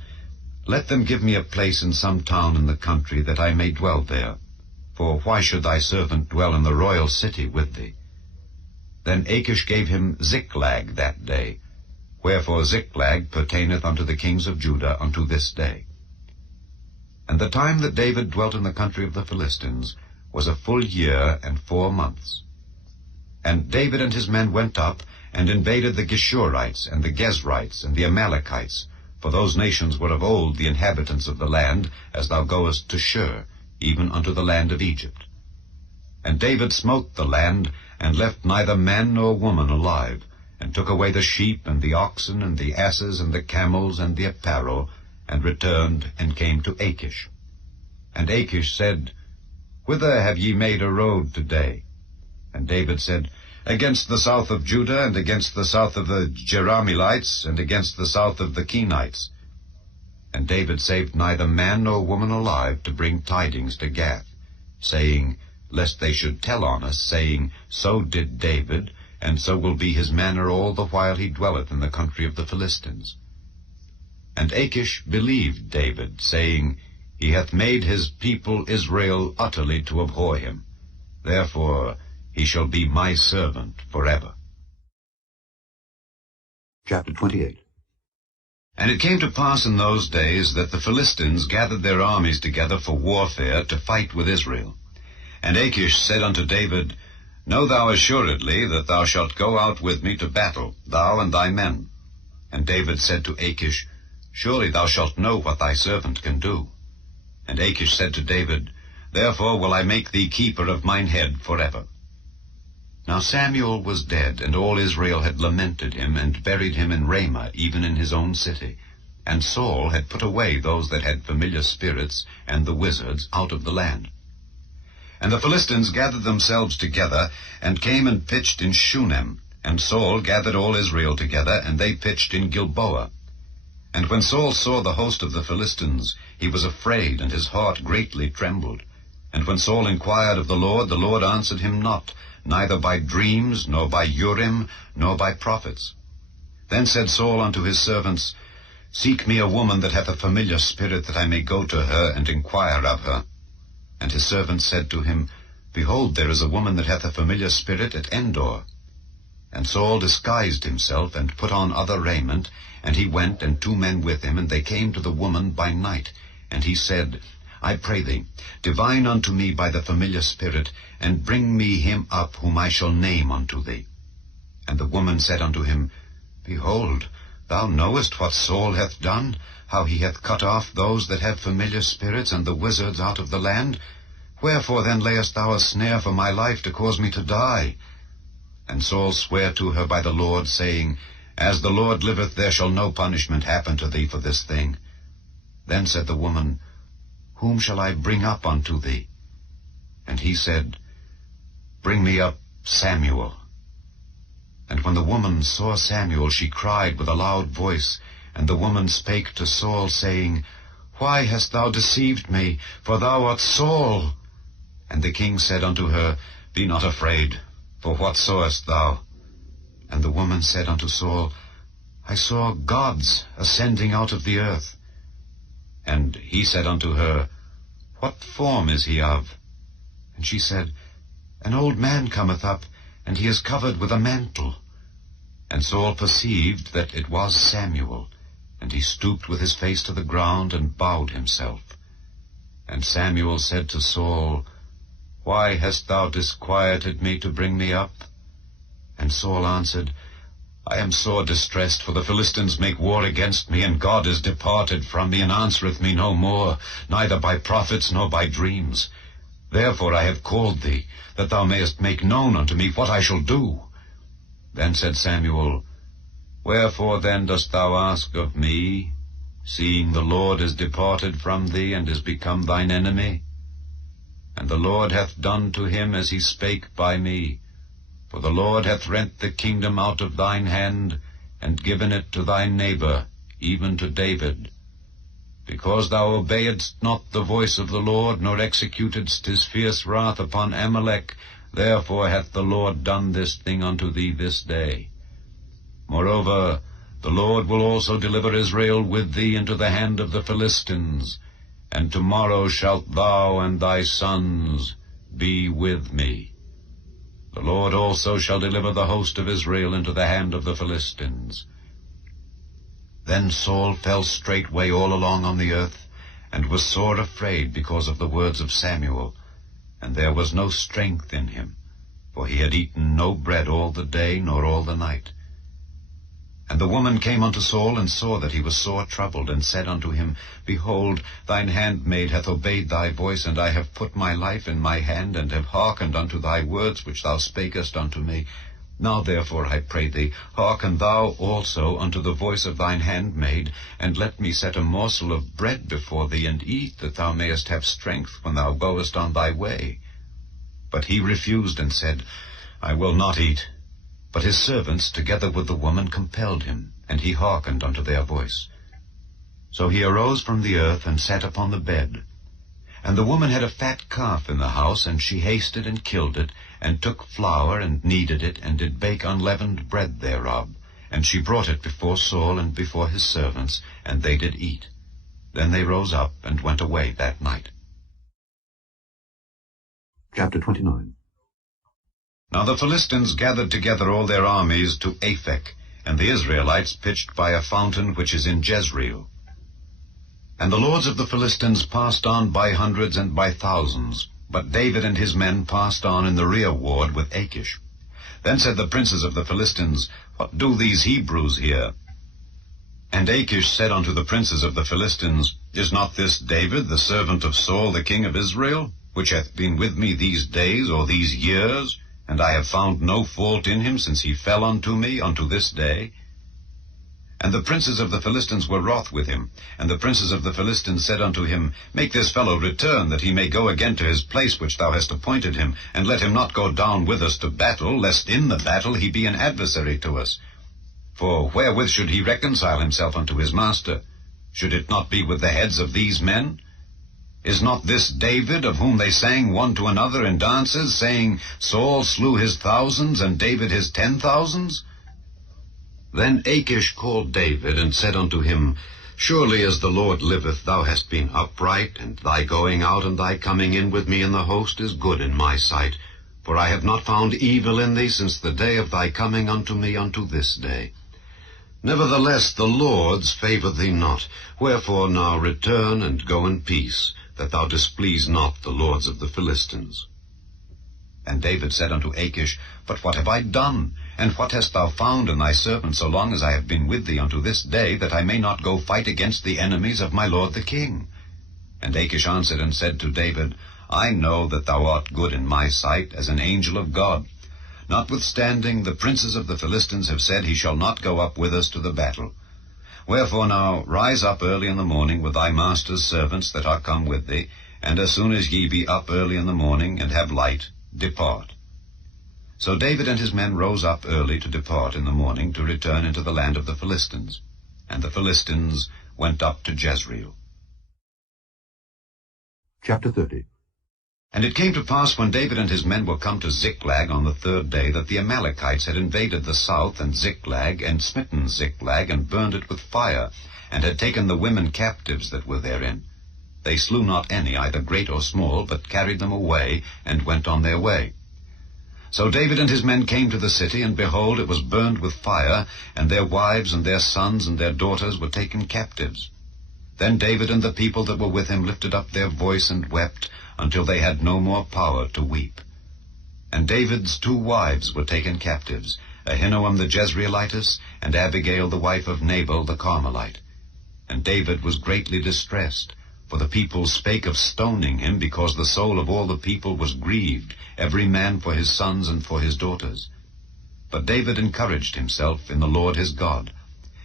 let them give me a place in some town in the country, that I may dwell there. For why should thy servant dwell in the royal city with thee? Then Achish gave him Ziklag that day, wherefore Ziklag pertaineth unto the kings of Judah unto this day. And the time that David dwelt in the country of the Philistines was a full year and 4 months. And David and his men went up, and invaded the Geshurites, and the Gezrites, and the Amalekites, for those nations were of old the inhabitants of the land, as thou goest to Shur, even unto the land of Egypt. And David smote the land, and left neither man nor woman alive, and took away the sheep, and the oxen, and the asses, and the camels, and the apparel, and returned, and came to Achish. And Achish said, Whither have ye made a road today? And David said, Against the south of Judah, and against the south of the Jerahmeelites, and against the south of the Kenites. And David saved neither man nor woman alive to bring tidings to Gath, saying, Lest they should tell on us, saying, So did David, and so will be his manner all the while he dwelleth in the country of the Philistines. And Achish believed David, saying, He hath made his people Israel utterly to abhor him. Therefore he shall be my servant forever. Chapter 28. And it came to pass in those days that the Philistines gathered their armies together for warfare to fight with Israel. And Achish said unto David, Know thou assuredly that thou shalt go out with me to battle, thou and thy men. And David said to Achish, Surely thou shalt know what thy servant can do. And Achish said to David, Therefore will I make thee keeper of mine head forever. Now Samuel was dead, and all Israel had lamented him, and buried him in Ramah, even in his own city. And Saul had put away those that had familiar spirits, and the wizards, out of the land. And the Philistines gathered themselves together, and came and pitched in Shunem. And Saul gathered all Israel together, and they pitched in Gilboa. And when Saul saw the host of the Philistines, he was afraid, and his heart greatly trembled. And when Saul inquired of the Lord answered him not, neither by dreams, nor by Urim, nor by prophets. Then said Saul unto his servants, Seek me a woman that hath a familiar spirit, that I may go to her, and inquire of her. And his servants said to him, Behold, there is a woman that hath a familiar spirit at Endor. And Saul disguised himself, and put on other raiment, and he went, and 2 men with him, and they came to the woman by night. And he said, I pray thee, divine unto me by the familiar spirit, and bring me him up whom I shall name unto thee. And the woman said unto him, Behold, thou knowest what Saul hath done, how he hath cut off those that have familiar spirits, and the wizards out of the land. Wherefore then layest thou a snare for my life, to cause me to die? And Saul sware to her by the Lord, saying, As the Lord liveth, there shall no punishment happen to thee for this thing. Then said the woman, Whom shall I bring up unto thee? And he said, Bring me up Samuel. And when the woman saw Samuel, she cried with a loud voice. And the woman spake to Saul, saying, Why hast thou deceived me? For thou art Saul. And the king said unto her, Be not afraid, for what sawest thou? And the woman said unto Saul, I saw gods ascending out of the earth. And he said unto her, What form is he of? And she said, An old man cometh up, and he is covered with a mantle. And Saul perceived that it was Samuel, and he stooped with his face to the ground, and bowed himself. And Samuel said to Saul, Why hast thou disquieted me to bring me up? And Saul answered, I am sore distressed, for the Philistines make war against me, and God is departed from me, and answereth me no more, neither by prophets nor by dreams. Therefore I have called thee, that thou mayest make known unto me what I shall do. Then said Samuel, Wherefore then dost thou ask of me, seeing the Lord is departed from thee, and is become thine enemy? And the Lord hath done to him as he spake by me. For the Lord hath rent the kingdom out of thine hand, and given it to thy neighbor, even to David. Because thou obeyedst not the voice of the Lord, nor executedst his fierce wrath upon Amalek, therefore hath the Lord done this thing unto thee this day. Moreover, the Lord will also deliver Israel with thee into the hand of the Philistines, and tomorrow shalt thou and thy sons be with me. The Lord also shall deliver the host of Israel into the hand of the Philistines. Then Saul fell straightway all along on the earth, and was sore afraid because of the words of Samuel, and there was no strength in him, for he had eaten no bread all the day nor all the night. And the woman came unto Saul, and saw that he was sore troubled, and said unto him, Behold, thine handmaid hath obeyed thy voice, and I have put my life in my hand, and have hearkened unto thy words which thou spakest unto me. Now therefore, I pray thee, hearken thou also unto the voice of thine handmaid, and let me set a morsel of bread before thee, and eat, that thou mayest have strength when thou goest on thy way. But he refused, and said, I will not eat. But his servants, together with the woman, compelled him, and he hearkened unto their voice. So he arose from the earth, and sat upon the bed. And the woman had a fat calf in the house, and she hasted and killed it, and took flour, and kneaded it, and did bake unleavened bread thereof. And she brought it before Saul and before his servants, and they did eat. Then they rose up, and went away that night. Chapter 29. Now the Philistines gathered together all their armies to Aphek, and the Israelites pitched by a fountain which is in Jezreel. And the lords of the Philistines passed on by hundreds and by thousands, but David and his men passed on in the rear ward with Achish. Then said the princes of the Philistines, What do these Hebrews here? And Achish said unto the princes of the Philistines, Is not this David, the servant of Saul, the king of Israel, which hath been with me these days or these years? And I have found no fault in him since he fell unto me unto this day. And the princes of the Philistines were wroth with him. And the princes of the Philistines said unto him, Make this fellow return, that he may go again to his place which thou hast appointed him, and let him not go down with us to battle, lest in the battle he be an adversary to us. For wherewith should he reconcile himself unto his master? Should it not be with the heads of these men? Is not this David, of whom they sang one to another in dances, saying, Saul slew his thousands, and David his 10,000s? Then Achish called David, and said unto him, Surely as the Lord liveth, thou hast been upright, and thy going out and thy coming in with me in the host is good in my sight. For I have not found evil in thee since the day of thy coming unto me unto this day. Nevertheless the Lord's favour thee not. Wherefore now return, and go in peace, that thou displease not the lords of the Philistines. And David said unto Achish, But what have I done? And what hast thou found in thy servant so long as I have been with thee unto this day, that I may not go fight against the enemies of my lord the king? And Achish answered and said to David, I know that thou art good in my sight, as an angel of God. Notwithstanding, the princes of the Philistines have said, He shall not go up with us to the battle. Wherefore now rise up early in the morning with thy master's servants that are come with thee, and as soon as ye be up early in the morning, and have light, depart. So David and his men rose up early to depart in the morning, to return into the land of the Philistines. And the Philistines went up to Jezreel. Chapter 30. And it came to pass, when David and his men were come to Ziklag on the third day, that the Amalekites had invaded the south and Ziklag, and smitten Ziklag, and burned it with fire, and had taken the women captives that were therein. They slew not any, either great or small, but carried them away, and went on their way. So David and his men came to the city, and behold, it was burned with fire, and their wives and their sons and their daughters were taken captives. Then David and the people that were with him lifted up their voice and wept, until they had no more power to weep. And David's 2 wives were taken captives, Ahinoam the Jezreelitess, and Abigail the wife of Nabal the Carmelite. And David was greatly distressed, for the people spake of stoning him, because the soul of all the people was grieved, every man for his sons and for his daughters. But David encouraged himself in the Lord his God.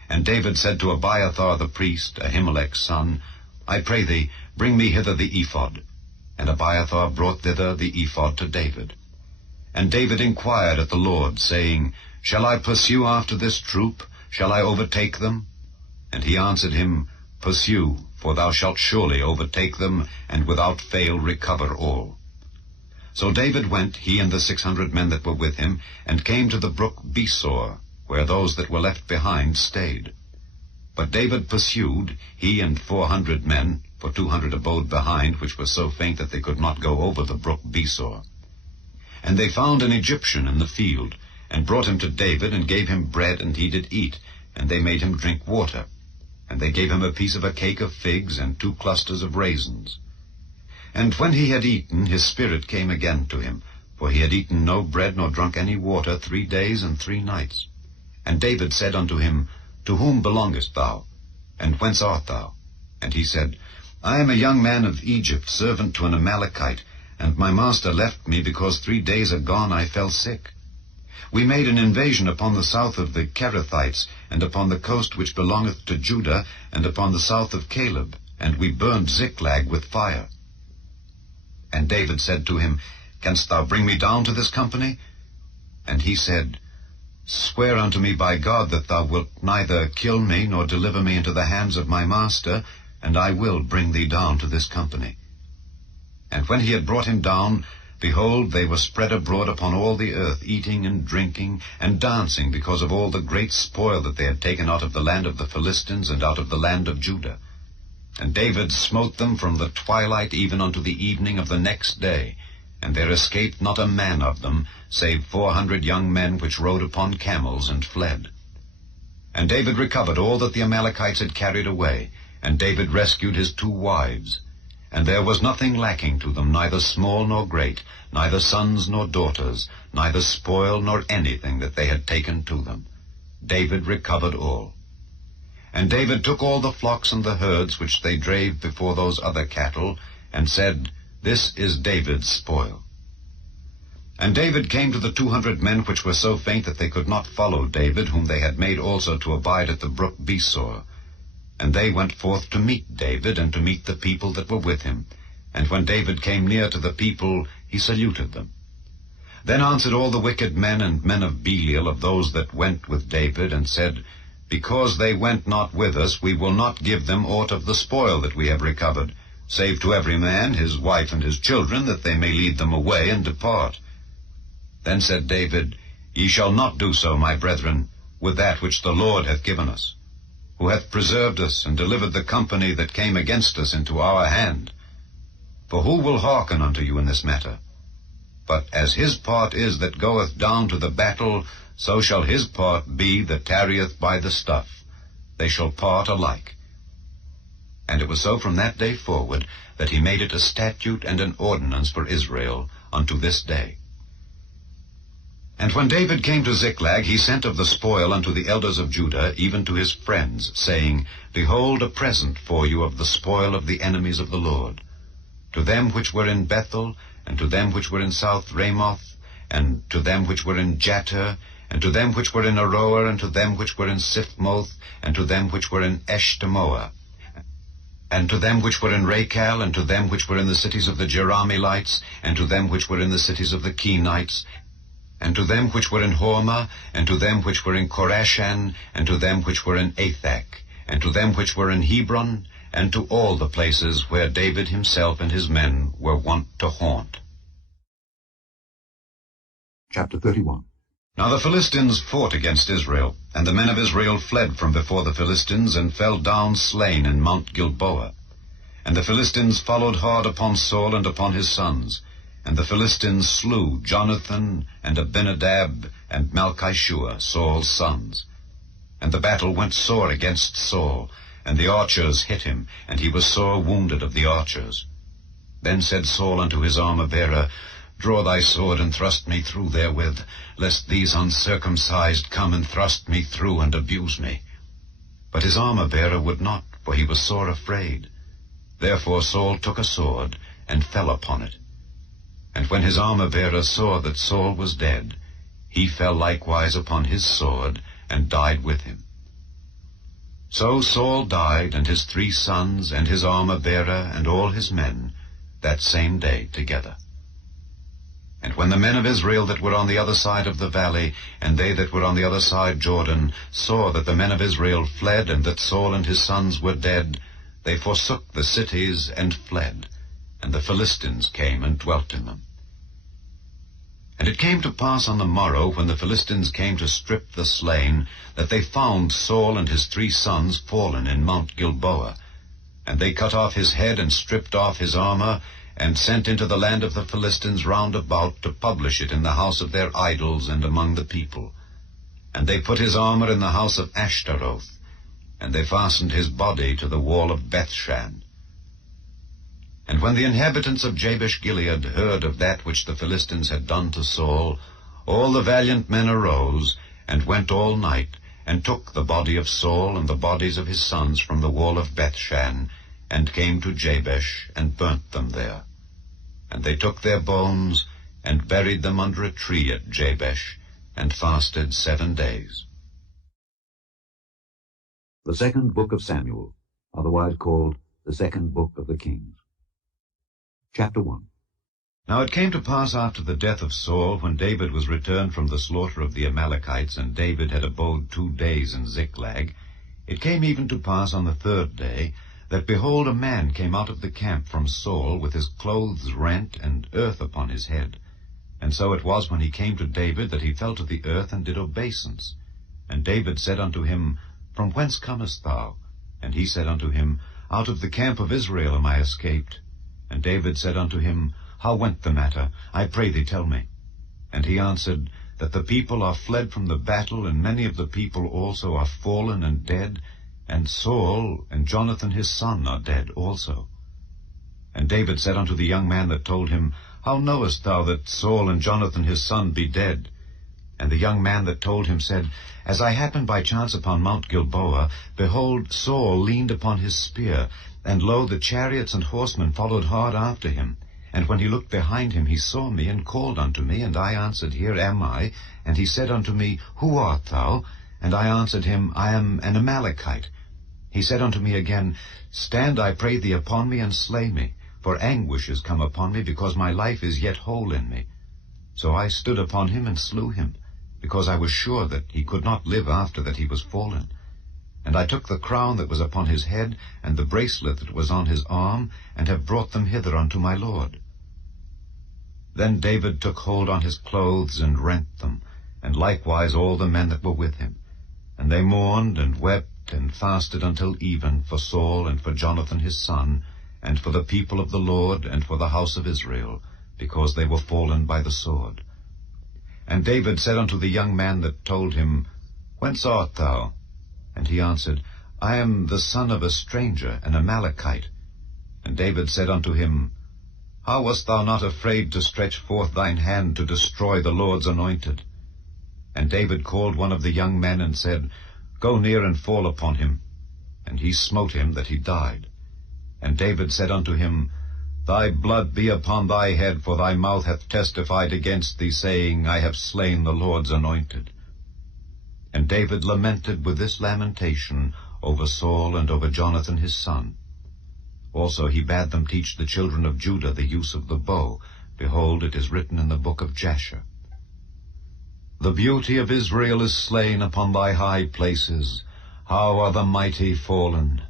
And David said to Abiathar the priest, Ahimelech's son, I pray thee, bring me hither the ephod. And Abiathar brought thither the ephod to David. And David inquired at the Lord, saying, Shall I pursue after this troop? Shall I overtake them? And he answered him, Pursue, for thou shalt surely overtake them, and without fail recover all. So David went, he and the 600 men that were with him, and came to the brook Besor, where those that were left behind stayed. But David pursued, he and 400 men, for 200 abode behind, which were so faint that they could not go over the brook Besor. And they found an Egyptian in the field, and brought him to David, and gave him bread, and he did eat, and they made him drink water. And they gave him a piece of a cake of figs, and 2 clusters of raisins. And when he had eaten, his spirit came again to him, for he had eaten no bread nor drunk any water 3 days and 3 nights. And David said unto him, To whom belongest thou? And whence art thou? And he said, I am a young man of Egypt, servant to an Amalekite, and my master left me, because 3 days agone I fell sick. We made an invasion upon the south of the Kerethites, and upon the coast which belongeth to Judah, and upon the south of Caleb, and we burned Ziklag with fire. And David said to him, Canst thou bring me down to this company? And he said, Swear unto me by God that thou wilt neither kill me, nor deliver me into the hands of my master, and I will bring thee down to this company. And when he had brought him down, behold, they were spread abroad upon all the earth, eating and drinking, and dancing, because of all the great spoil that they had taken out of the land of the Philistines, and out of the land of Judah. And David smote them from the twilight even unto the evening of the next day, and there escaped not a man of them, save 400 young men which rode upon camels and fled. And David recovered all that the Amalekites had carried away, and David rescued his 2 wives. And there was nothing lacking to them, neither small nor great, neither sons nor daughters, neither spoil nor anything that they had taken to them. David recovered all. And David took all the flocks and the herds which they drave before those other cattle, and said, This is David's spoil. And David came to the 200 men which were so faint that they could not follow David, whom they had made also to abide at the brook Besor. And they went forth to meet David, and to meet the people that were with him. And when David came near to the people, he saluted them. Then answered all the wicked men and men of Belial, of those that went with David, and said, Because they went not with us, we will not give them aught of the spoil that we have recovered, save to every man his wife and his children, that they may lead them away and depart. Then said David, Ye shall not do so, my brethren, with that which the Lord hath given us, who hath preserved us, and delivered the company that came against us into our hand. For who will hearken unto you in this matter? But as his part is that goeth down to the battle, so shall his part be that tarrieth by the stuff. They shall part alike. And it was so from that day forward, that he made it a statute and an ordinance for Israel unto this day. And when David came to Ziklag, he sent of the spoil unto the elders of Judah, even to his friends, saying, Behold, a present for you of the spoil of the enemies of the Lord. To them which were in Bethel, and to them which were in South Ramoth, and to them which were in Jatir, and to them which were in Aroer, and to them which were in Siphmoth, and to them which were in Eshtemoa, and to them which were in Rachel, and to them which were in the cities of the Jerahmeelites, and to them which were in the cities of the Kenites, and to them which were in Hormah, and to them which were in Korashan, and to them which were in Athak, and to them which were in Hebron, and to all the places where David himself and his men were wont to haunt. Chapter 31. Now the Philistines fought against Israel, and the men of Israel fled from before the Philistines, and fell down slain in Mount Gilboa. And the Philistines followed hard upon Saul and upon his sons, and the Philistines slew Jonathan, and Abinadab, and Malchishua, Saul's sons. And the battle went sore against Saul, and the archers hit him, and he was sore wounded of the archers. Then said Saul unto his armor-bearer, Draw thy sword and thrust me through therewith, lest these uncircumcised come and thrust me through and abuse me. But his armor-bearer would not, for he was sore afraid. Therefore Saul took a sword, and fell upon it. And when his armor-bearer saw that Saul was dead, he fell likewise upon his sword, and died with him. So Saul died, and his 3 sons, and his armor-bearer, and all his men, that same day together. And when the men of Israel that were on the other side of the valley, and they that were on the other side Jordan, saw that the men of Israel fled, and that Saul and his sons were dead, they forsook the cities and fled, and the Philistines came and dwelt in them. And it came to pass on the morrow, when the Philistines came to strip the slain, that they found Saul and his 3 sons fallen in Mount Gilboa. And they cut off his head, and stripped off his armor, and sent into the land of the Philistines round about to publish it in the house of their idols and among the people. And they put his armor in the house of Ashtaroth, and they fastened his body to the wall of Bethshan. And when the inhabitants of Jabesh-Gilead heard of that which the Philistines had done to Saul, all the valiant men arose, and went all night, and took the body of Saul and the bodies of his sons from the wall of Bethshan, and came to Jabesh, and burnt them there. And they took their bones, and buried them under a tree at Jabesh, and fasted 7 days. The second book of Samuel, otherwise called the second book of the Kings. Chapter 1. Now it came to pass after the death of Saul, when David was returned from the slaughter of the Amalekites, and David had abode 2 days in Ziklag, it came even to pass on the 3rd day, that, behold, a man came out of the camp from Saul, with his clothes rent, and earth upon his head. And so it was, when he came to David, that he fell to the earth, and did obeisance. And David said unto him, From whence comest thou? And he said unto him, Out of the camp of Israel am I escaped. And David said unto him, How went the matter? I pray thee, tell me. And he answered, That the people are fled from the battle, and many of the people also are fallen and dead, and Saul and Jonathan his son are dead also. And David said unto the young man that told him, How knowest thou that Saul and Jonathan his son be dead? And the young man that told him said, As I happened by chance upon Mount Gilboa, behold, Saul leaned upon his spear, and lo, the chariots and horsemen followed hard after him. And when he looked behind him, he saw me, and called unto me, and I answered, Here am I. And he said unto me, Who art thou? And I answered him, I am an Amalekite. He said unto me again, Stand, I pray thee, upon me, and slay me, for anguish is come upon me, because my life is yet whole in me. So I stood upon him, and slew him, because I was sure that he could not live after that he was fallen. And I took the crown that was upon his head, and the bracelet that was on his arm, and have brought them hither unto my lord. Then David took hold on his clothes, and rent them, and likewise all the men that were with him. And they mourned, and wept, and fasted until even, for Saul, and for Jonathan his son, and for the people of the Lord, and for the house of Israel, because they were fallen by the sword. And David said unto the young man that told him, Whence art thou? And he answered, I am the son of a stranger, an Amalekite. And David said unto him, How wast thou not afraid to stretch forth thine hand to destroy the Lord's anointed? And David called one of the young men, and said, Go near and fall upon him. And he smote him that he died. And David said unto him, Thy blood be upon thy head, for thy mouth hath testified against thee, saying, I have slain the Lord's anointed. And David lamented with this lamentation over Saul and over Jonathan his son. Also he bade them teach the children of Judah the use of the bow. Behold, it is written in the book of Jasher. The beauty of Israel is slain upon thy high places. How are the mighty fallen!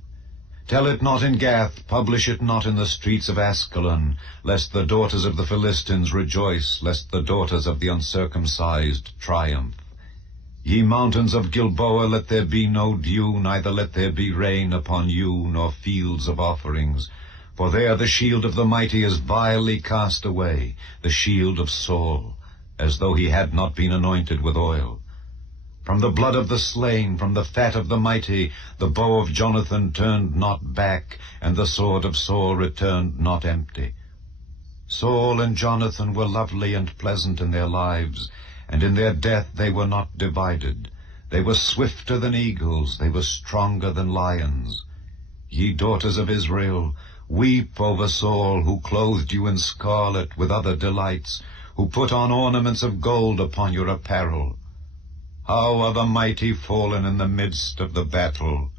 Tell it not in Gath, publish it not in the streets of Askelon, lest the daughters of the Philistines rejoice, lest the daughters of the uncircumcised triumph. Ye mountains of Gilboa, let there be no dew, neither let there be rain upon you, nor fields of offerings. For there the shield of the mighty is vilely cast away, the shield of Saul, as though he had not been anointed with oil. From the blood of the slain, from the fat of the mighty, the bow of Jonathan turned not back, and the sword of Saul returned not empty. Saul and Jonathan were lovely and pleasant in their lives, and in their death they were not divided. They were swifter than eagles, they were stronger than lions. Ye daughters of Israel, weep over Saul, who clothed you in scarlet with other delights, who put on ornaments of gold upon your apparel. How are the mighty fallen in the midst of the battle!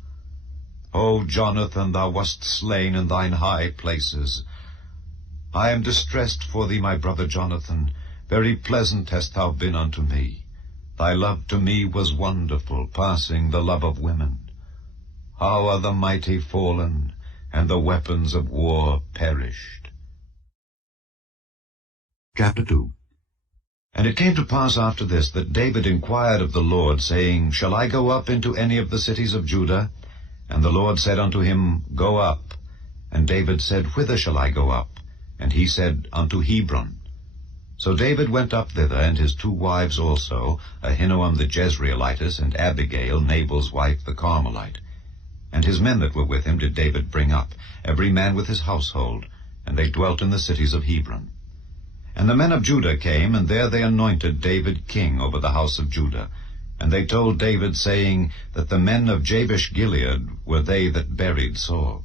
O Jonathan, thou wast slain in thine high places. I am distressed for thee, my brother Jonathan. Very pleasant hast thou been unto me. Thy love to me was wonderful, passing the love of women. How are the mighty fallen, and the weapons of war perished. Chapter 2. And it came to pass after this that David inquired of the Lord, saying, Shall I go up into any of the cities of Judah? And the Lord said unto him, Go up. And David said, Whither shall I go up? And he said, Unto Hebron. So David went up thither, and his 2 wives also, Ahinoam the Jezreelitess, and Abigail, Nabal's wife, the Carmelite. And his men that were with him did David bring up, every man with his household, and they dwelt in the cities of Hebron. And the men of Judah came, and there they anointed David king over the house of Judah. And they told David, saying, that the men of Jabesh-Gilead were they that buried Saul.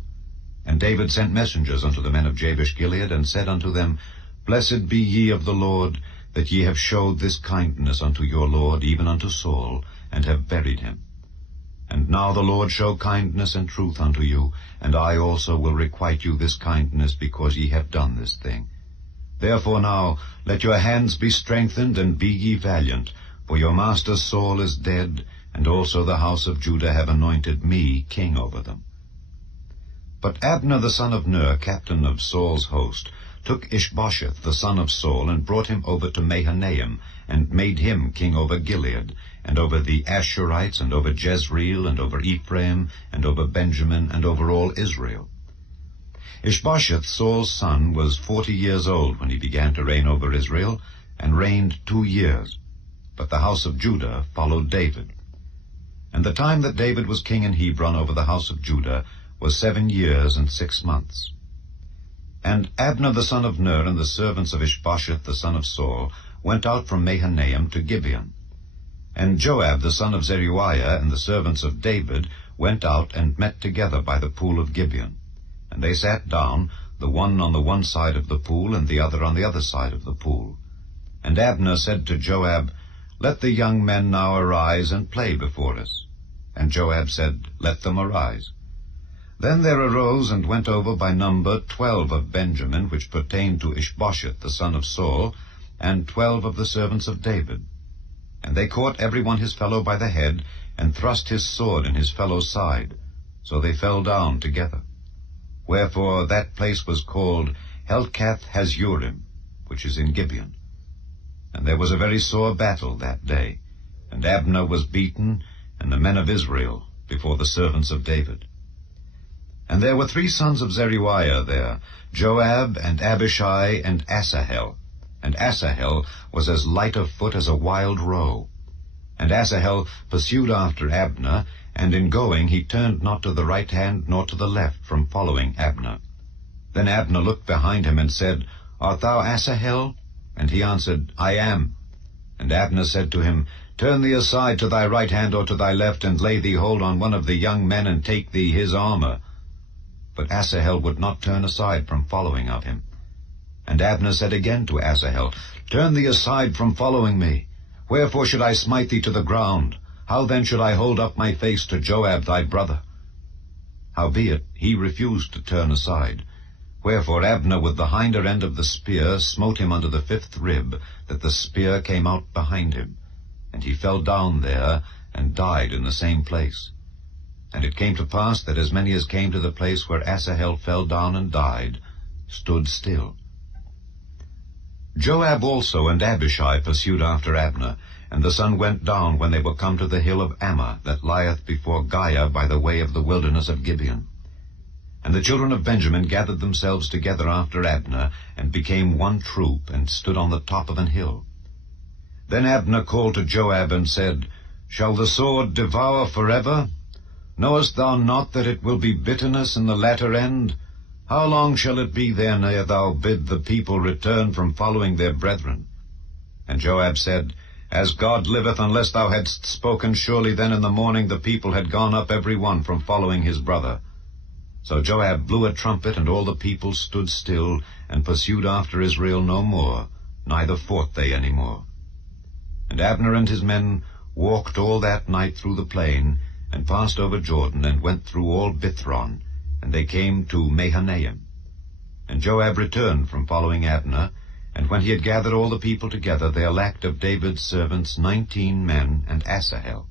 And David sent messengers unto the men of Jabesh-Gilead, and said unto them, Blessed be ye of the Lord, that ye have showed this kindness unto your Lord, even unto Saul, and have buried him. And now the Lord show kindness and truth unto you, and I also will requite you this kindness, because ye have done this thing. Therefore now let your hands be strengthened, and be ye valiant, for your master Saul is dead, and also the house of Judah have anointed me king over them. But Abner the son of Ner, captain of Saul's host, took Ishbosheth the son of Saul, and brought him over to Mahanaim, and made him king over Gilead, and over the Ashurites, and over Jezreel, and over Ephraim, and over Benjamin, and over all Israel. Ishbosheth, Saul's son, was 40 years old when he began to reign over Israel, and reigned 2 years. But the house of Judah followed David. And the time that David was king in Hebron over the house of Judah was 7 years and 6 months. And Abner the son of Ner, and the servants of Ishbosheth the son of Saul, went out from Mahanaim to Gibeon. And Joab the son of Zeruiah, and the servants of David, went out and met together by the pool of Gibeon. And they sat down, the one on the one side of the pool, and the other on the other side of the pool. And Abner said to Joab, Let the young men now arise and play before us. And Joab said, Let them arise. Then there arose and went over by number 12 of Benjamin, which pertained to Ishbosheth the son of Saul, and 12 of the servants of David. And they caught every one his fellow by the head, and thrust his sword in his fellow's side. So they fell down together. Wherefore that place was called Helkath-Hazurim, which is in Gibeon. And there was a very sore battle that day, and Abner was beaten, and the men of Israel, before the servants of David. And there were 3 sons of Zeruiah there, Joab, and Abishai, and Asahel. And Asahel was as light of foot as a wild roe. And Asahel pursued after Abner, and in going he turned not to the right hand nor to the left from following Abner. Then Abner looked behind him and said, Art thou Asahel? And he answered, I am. And Abner said to him, Turn thee aside to thy right hand or to thy left, and lay thee hold on one of the young men, and take thee his armor. But Asahel would not turn aside from following of him. And Abner said again to Asahel, Turn thee aside from following me. Wherefore should I smite thee to the ground? How then should I hold up my face to Joab thy brother? Howbeit he refused to turn aside. Wherefore Abner with the hinder end of the spear smote him under the 5th rib, that the spear came out behind him. And he fell down there, and died in the same place. And it came to pass that as many as came to the place where Asahel fell down and died, stood still. Joab also and Abishai pursued after Abner, and the sun went down when they were come to the hill of Ammah, that lieth before Giah by the way of the wilderness of Gibeon. And the children of Benjamin gathered themselves together after Abner, and became one troop, and stood on the top of an hill. Then Abner called to Joab, and said, Shall the sword devour forever? Knowest thou not that it will be bitterness in the latter end? How long shall it be then ere thou bid the people return from following their brethren? And Joab said, As God liveth, unless thou hadst spoken, surely then in the morning the people had gone up every one from following his brother. So Joab blew a trumpet, and all the people stood still, and pursued after Israel no more, neither fought they any more. And Abner and his men walked all that night through the plain, and passed over Jordan, and went through all Bithron, and they came to Mahanaim. And Joab returned from following Abner, and when he had gathered all the people together, there lacked of David's servants 19 men, and Asahel.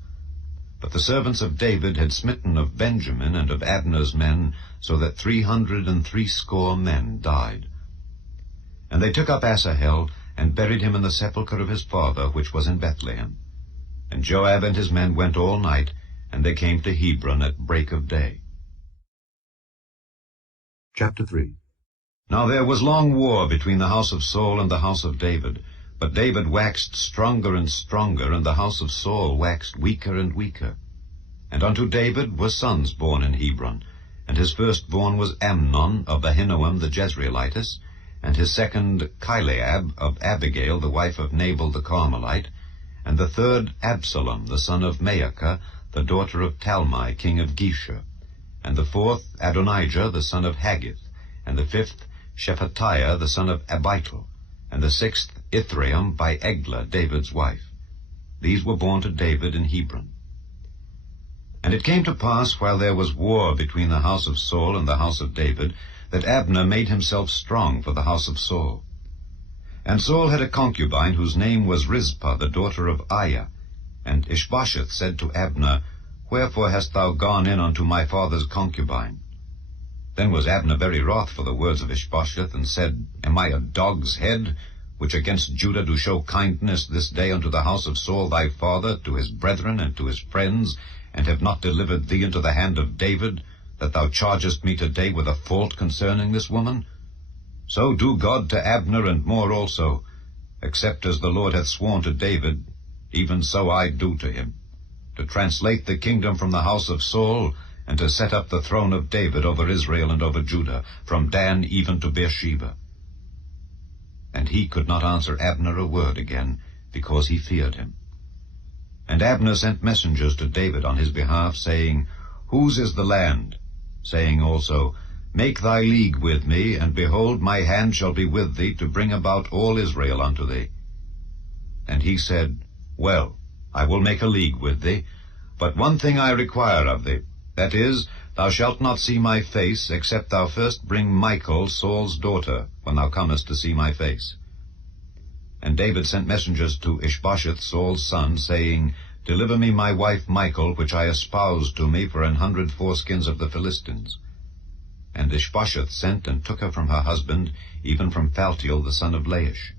But the servants of David had smitten of Benjamin and of Abner's men, so that 360 men died. And they took up Asahel, and buried him in the sepulchre of his father, which was in Bethlehem. And Joab and his men went all night, and they came to Hebron at break of day. Chapter 3. Now there was long war between the house of Saul and the house of David. But David waxed stronger and stronger, and the house of Saul waxed weaker and weaker. And unto David were sons born in Hebron, and his firstborn was Amnon of Ahinoam the Jezreelitess, and his second Chileab of Abigail the wife of Nabal the Carmelite, and the third Absalom the son of Maacah, the daughter of Talmai king of Geshur, and the fourth Adonijah the son of Haggith, and the fifth Shephatiah the son of Abital, and the sixth Ithream by Eglah David's wife. These were born to David in Hebron. And it came to pass, while there was war between the house of Saul and the house of David, that Abner made himself strong for the house of Saul. And Saul had a concubine whose name was Rizpah, the daughter of Aiah. And Ishbosheth said to Abner, Wherefore hast thou gone in unto my father's concubine? Then was Abner very wroth for the words of Ishbosheth, and said, Am I a dog's head, which against Judah do show kindness this day unto the house of Saul thy father, to his brethren and to his friends, and have not delivered thee into the hand of David, that thou chargest me today with a fault concerning this woman? So do God to Abner, and more also, except as the Lord hath sworn to David, even so I do to him, to translate the kingdom from the house of Saul, and to set up the throne of David over Israel and over Judah, from Dan even to Beersheba. And he could not answer Abner a word again, because he feared him. And Abner sent messengers to David on his behalf, saying, Whose is the land? Saying also, Make thy league with me, and behold, my hand shall be with thee, to bring about all Israel unto thee. And he said, Well, I will make a league with thee, but one thing I require of thee, that is, thou shalt not see my face, except thou first bring Michal, Saul's daughter, when thou comest to see my face. And David sent messengers to Ishbosheth, Saul's son, saying, Deliver me my wife Michal, which I espoused to me for 100 foreskins of the Philistines. And Ishbosheth sent and took her from her husband, even from Phaltiel the son of Laish.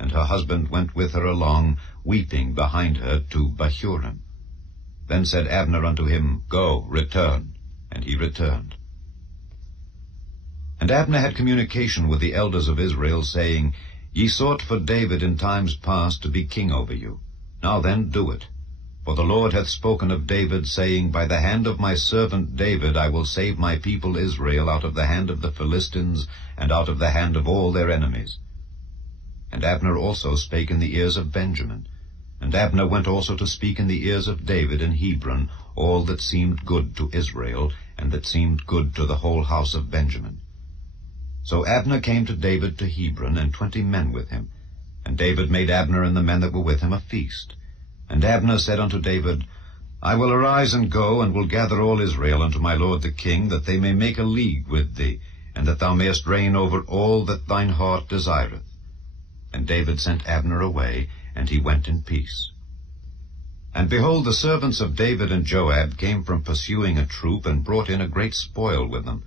And her husband went with her along, weeping behind her, to Bahurim. Then said Abner unto him, Go, return. And he returned. And Abner had communication with the elders of Israel, saying, Ye sought for David in times past to be king over you. Now then do it. For the Lord hath spoken of David, saying, By the hand of my servant David I will save my people Israel out of the hand of the Philistines, and out of the hand of all their enemies. And Abner also spake in the ears of Benjamin. And Abner went also to speak in the ears of David in Hebron all that seemed good to Israel, and that seemed good to the whole house of Benjamin. So Abner came to David to Hebron, and 20 men with him. And David made Abner and the men that were with him a feast. And Abner said unto David, I will arise and go, and will gather all Israel unto my lord the king, that they may make a league with thee, and that thou mayest reign over all that thine heart desireth. And David sent Abner away, and he went in peace. And behold, the servants of David and Joab came from pursuing a troop, and brought in a great spoil with them.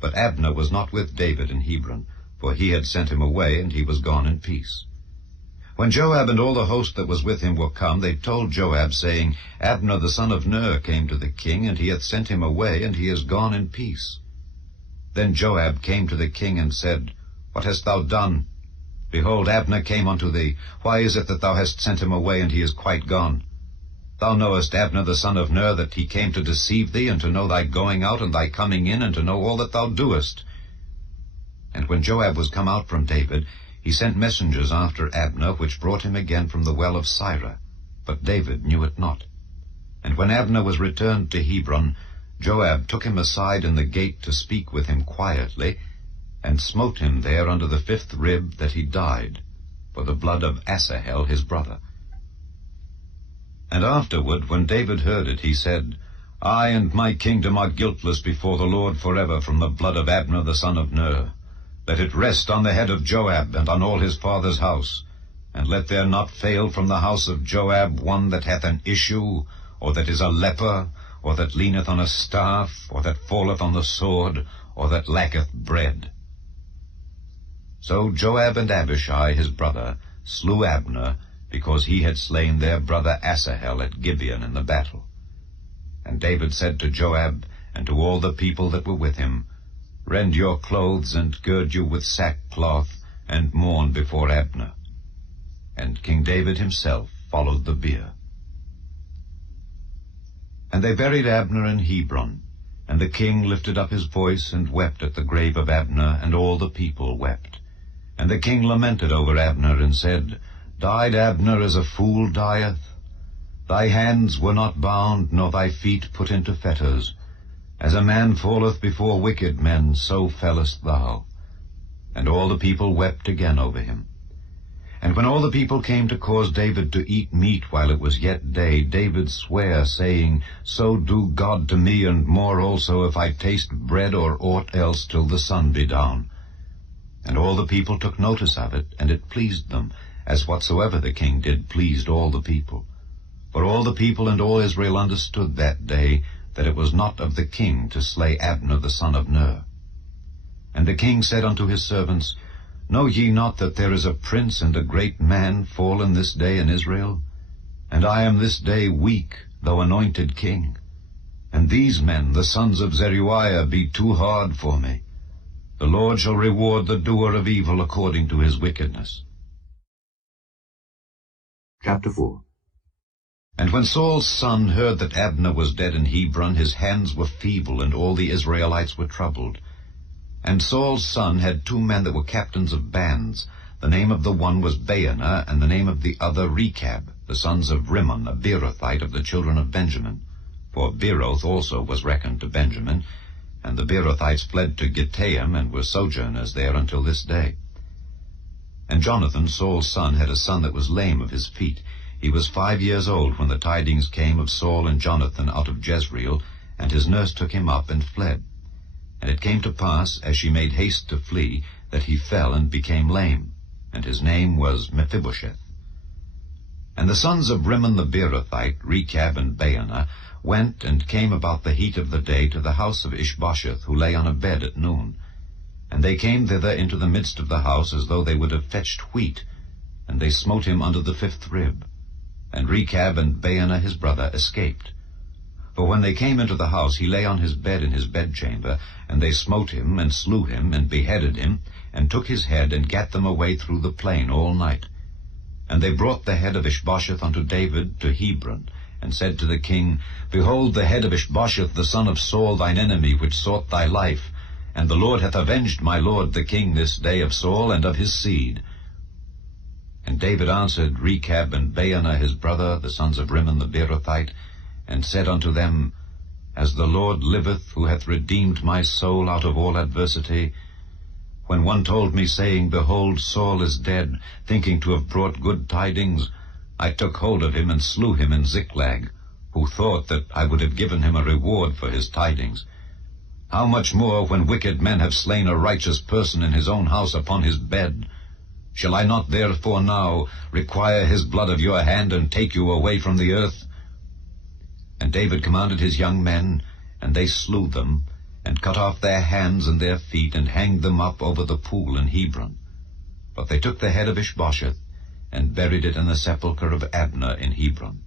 But Abner was not with David in Hebron, for he had sent him away, and he was gone in peace. When Joab and all the host that was with him were come, they told Joab, saying, Abner the son of Ner came to the king, and he hath sent him away, and he is gone in peace. Then Joab came to the king, and said, What hast thou done? Behold, Abner came unto thee. Why is it that thou hast sent him away, and he is quite gone? Thou knowest Abner the son of Ner, that he came to deceive thee, and to know thy going out and thy coming in, and to know all that thou doest. And when Joab was come out from David, he sent messengers after Abner, which brought him again from the well of Sirah. But David knew it not. And when Abner was returned to Hebron, Joab took him aside in the gate to speak with him quietly, and smote him there under the 5th rib, that he died, for the blood of Asahel his brother. And afterward, when David heard it, he said, I and my kingdom are guiltless before the Lord forever from the blood of Abner the son of Ner. Let it rest on the head of Joab, and on all his father's house. And let there not fail from the house of Joab one that hath an issue, or that is a leper, or that leaneth on a staff, or that falleth on the sword, or that lacketh bread. So Joab and Abishai his brother slew Abner, because he had slain their brother Asahel at Gibeon in the battle. And David said to Joab, and to all the people that were with him, Rend your clothes, and gird you with sackcloth, and mourn before Abner. And King David himself followed the bier. And they buried Abner in Hebron, and the king lifted up his voice, and wept at the grave of Abner, and all the people wept. And the king lamented over Abner, and said, Died Abner as a fool dieth? Thy hands were not bound, nor thy feet put into fetters. As a man falleth before wicked men, so fellest thou. And all the people wept again over him. And when all the people came to cause David to eat meat while it was yet day, David sware, saying, So do God to me, and more also, if I taste bread or aught else till the sun be down. And all the people took notice of it, and it pleased them, as whatsoever the king did pleased all the people. For all the people and all Israel understood that day that it was not of the king to slay Abner the son of Ner. And the king said unto his servants, Know ye not that there is a prince and a great man fallen this day in Israel? And I am this day weak, though anointed king. And these men, the sons of Zeruiah, be too hard for me. The Lord shall reward the doer of evil according to his wickedness. Chapter 4. And when Saul's son heard that Abner was dead in Hebron, his hands were feeble, and all the Israelites were troubled. And Saul's son had 2 men that were captains of bands. The name of the one was Baanah, and the name of the other Rechab, the sons of Rimmon, a Beerothite of the children of Benjamin. For Beeroth also was reckoned to Benjamin, and the Beerothites fled to Gittaim, and were sojourners there until this day. And Jonathan, Saul's son, had a son that was lame of his feet. He was 5 years old when the tidings came of Saul and Jonathan out of Jezreel, and his nurse took him up and fled. And it came to pass, as she made haste to flee, that he fell and became lame, and his name was Mephibosheth. And the sons of Rimmon the Beerothite, Rechab and Baanah, went and came about the heat of the day to the house of Ishbosheth, who lay on a bed at noon. And they came thither into the midst of the house, as though they would have fetched wheat, and they smote him under the 5th rib. And Rechab and Baanah his brother escaped. For when they came into the house, he lay on his bed in his bedchamber, and they smote him, and slew him, and beheaded him, and took his head, and gat them away through the plain all night. And they brought the head of Ishbosheth unto David to Hebron, and said to the king, Behold the head of Ishbosheth the son of Saul thine enemy, which sought thy life, and the Lord hath avenged my lord the king this day of Saul and of his seed. And David answered Rechab and Baanah his brother, the sons of Rimmon the Beerothite, and said unto them, As the Lord liveth, who hath redeemed my soul out of all adversity, when one told me, saying, Behold, Saul is dead, thinking to have brought good tidings, I took hold of him and slew him in Ziklag, who thought that I would have given him a reward for his tidings. How much more when wicked men have slain a righteous person in his own house upon his bed? Shall I not therefore now require his blood of your hand, and take you away from the earth? And David commanded his young men, and they slew them, and cut off their hands and their feet, and hanged them up over the pool in Hebron. But they took the head of Ishbosheth, and buried it in the sepulchre of Abner in Hebron.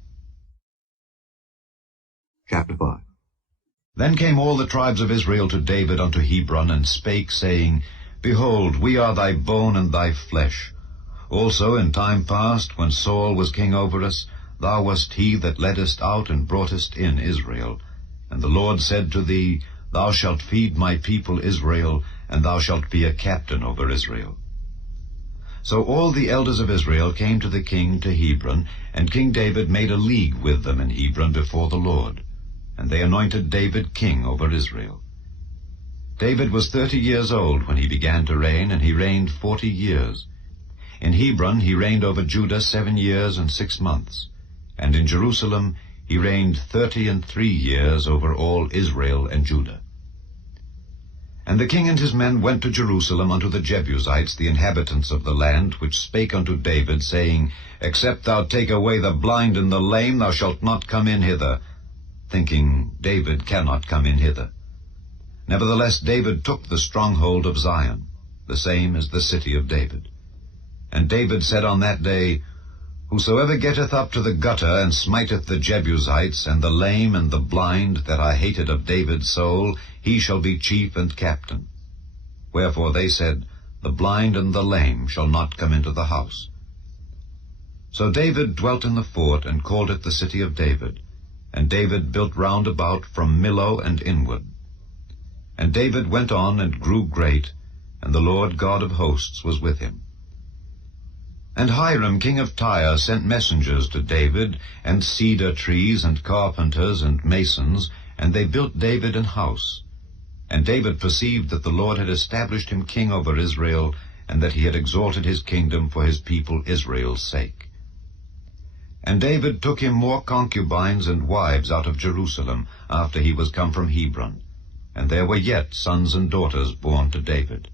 Chapter 5. Then came all the tribes of Israel to David unto Hebron, and spake, saying, Behold, we are thy bone and thy flesh. Also in time past, when Saul was king over us, thou wast he that leddest out and broughtest in Israel. And the Lord said to thee, Thou shalt feed my people Israel, and thou shalt be a captain over Israel. So all the elders of Israel came to the king to Hebron, and King David made a league with them in Hebron before the Lord. And they anointed David king over Israel. David was 30 years old when he began to reign, and he reigned 40 years. In Hebron he reigned over Judah 7 years and 6 months, and in Jerusalem he reigned 33 years over all Israel and Judah. And the king and his men went to Jerusalem unto the Jebusites, the inhabitants of the land, which spake unto David, saying, Except thou take away the blind and the lame, thou shalt not come in hither, thinking, David cannot come in hither. Nevertheless David took the stronghold of Zion, the same as the city of David. And David said on that day, Whosoever getteth up to the gutter, and smiteth the Jebusites, and the lame and the blind, that I hated of David's soul, he shall be chief and captain. Wherefore they said, The blind and the lame shall not come into the house. So David dwelt in the fort, and called it the city of David. And David built round about from Millo and inward. And David went on and grew great, and the Lord God of hosts was with him. And Hiram king of Tyre sent messengers to David, and cedar trees, and carpenters, and masons, and they built David an house. And David perceived that the Lord had established him king over Israel, and that he had exalted his kingdom for his people Israel's sake. And David took him more concubines and wives out of Jerusalem, after he was come from Hebron. And there were yet sons and daughters born to David.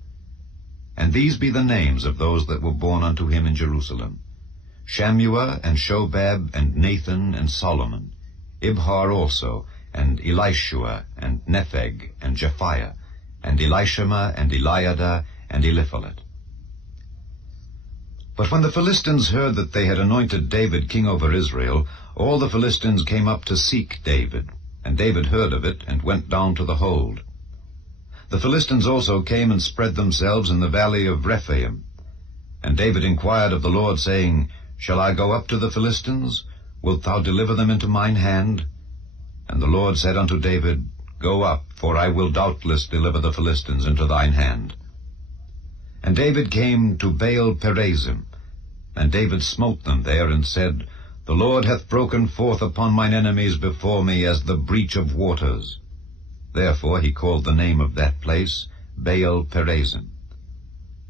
And these be the names of those that were born unto him in Jerusalem: Shammua, and Shobab, and Nathan, and Solomon, Ibhar also, and Elishua, and Nepheg, and Japhiah, and Elishama, and Eliada, and Eliphalet. But when the Philistines heard that they had anointed David king over Israel, all the Philistines came up to seek David. And David heard of it, and went down to the hold. The Philistines also came and spread themselves in the valley of Rephaim. And David inquired of the Lord, saying, Shall I go up to the Philistines? Wilt thou deliver them into mine hand? And the Lord said unto David, Go up, for I will doubtless deliver the Philistines into thine hand. And David came to Baal Perazim, and David smote them there, and said, The Lord hath broken forth upon mine enemies before me as the breach of waters. Therefore he called the name of that place Baal Perazim.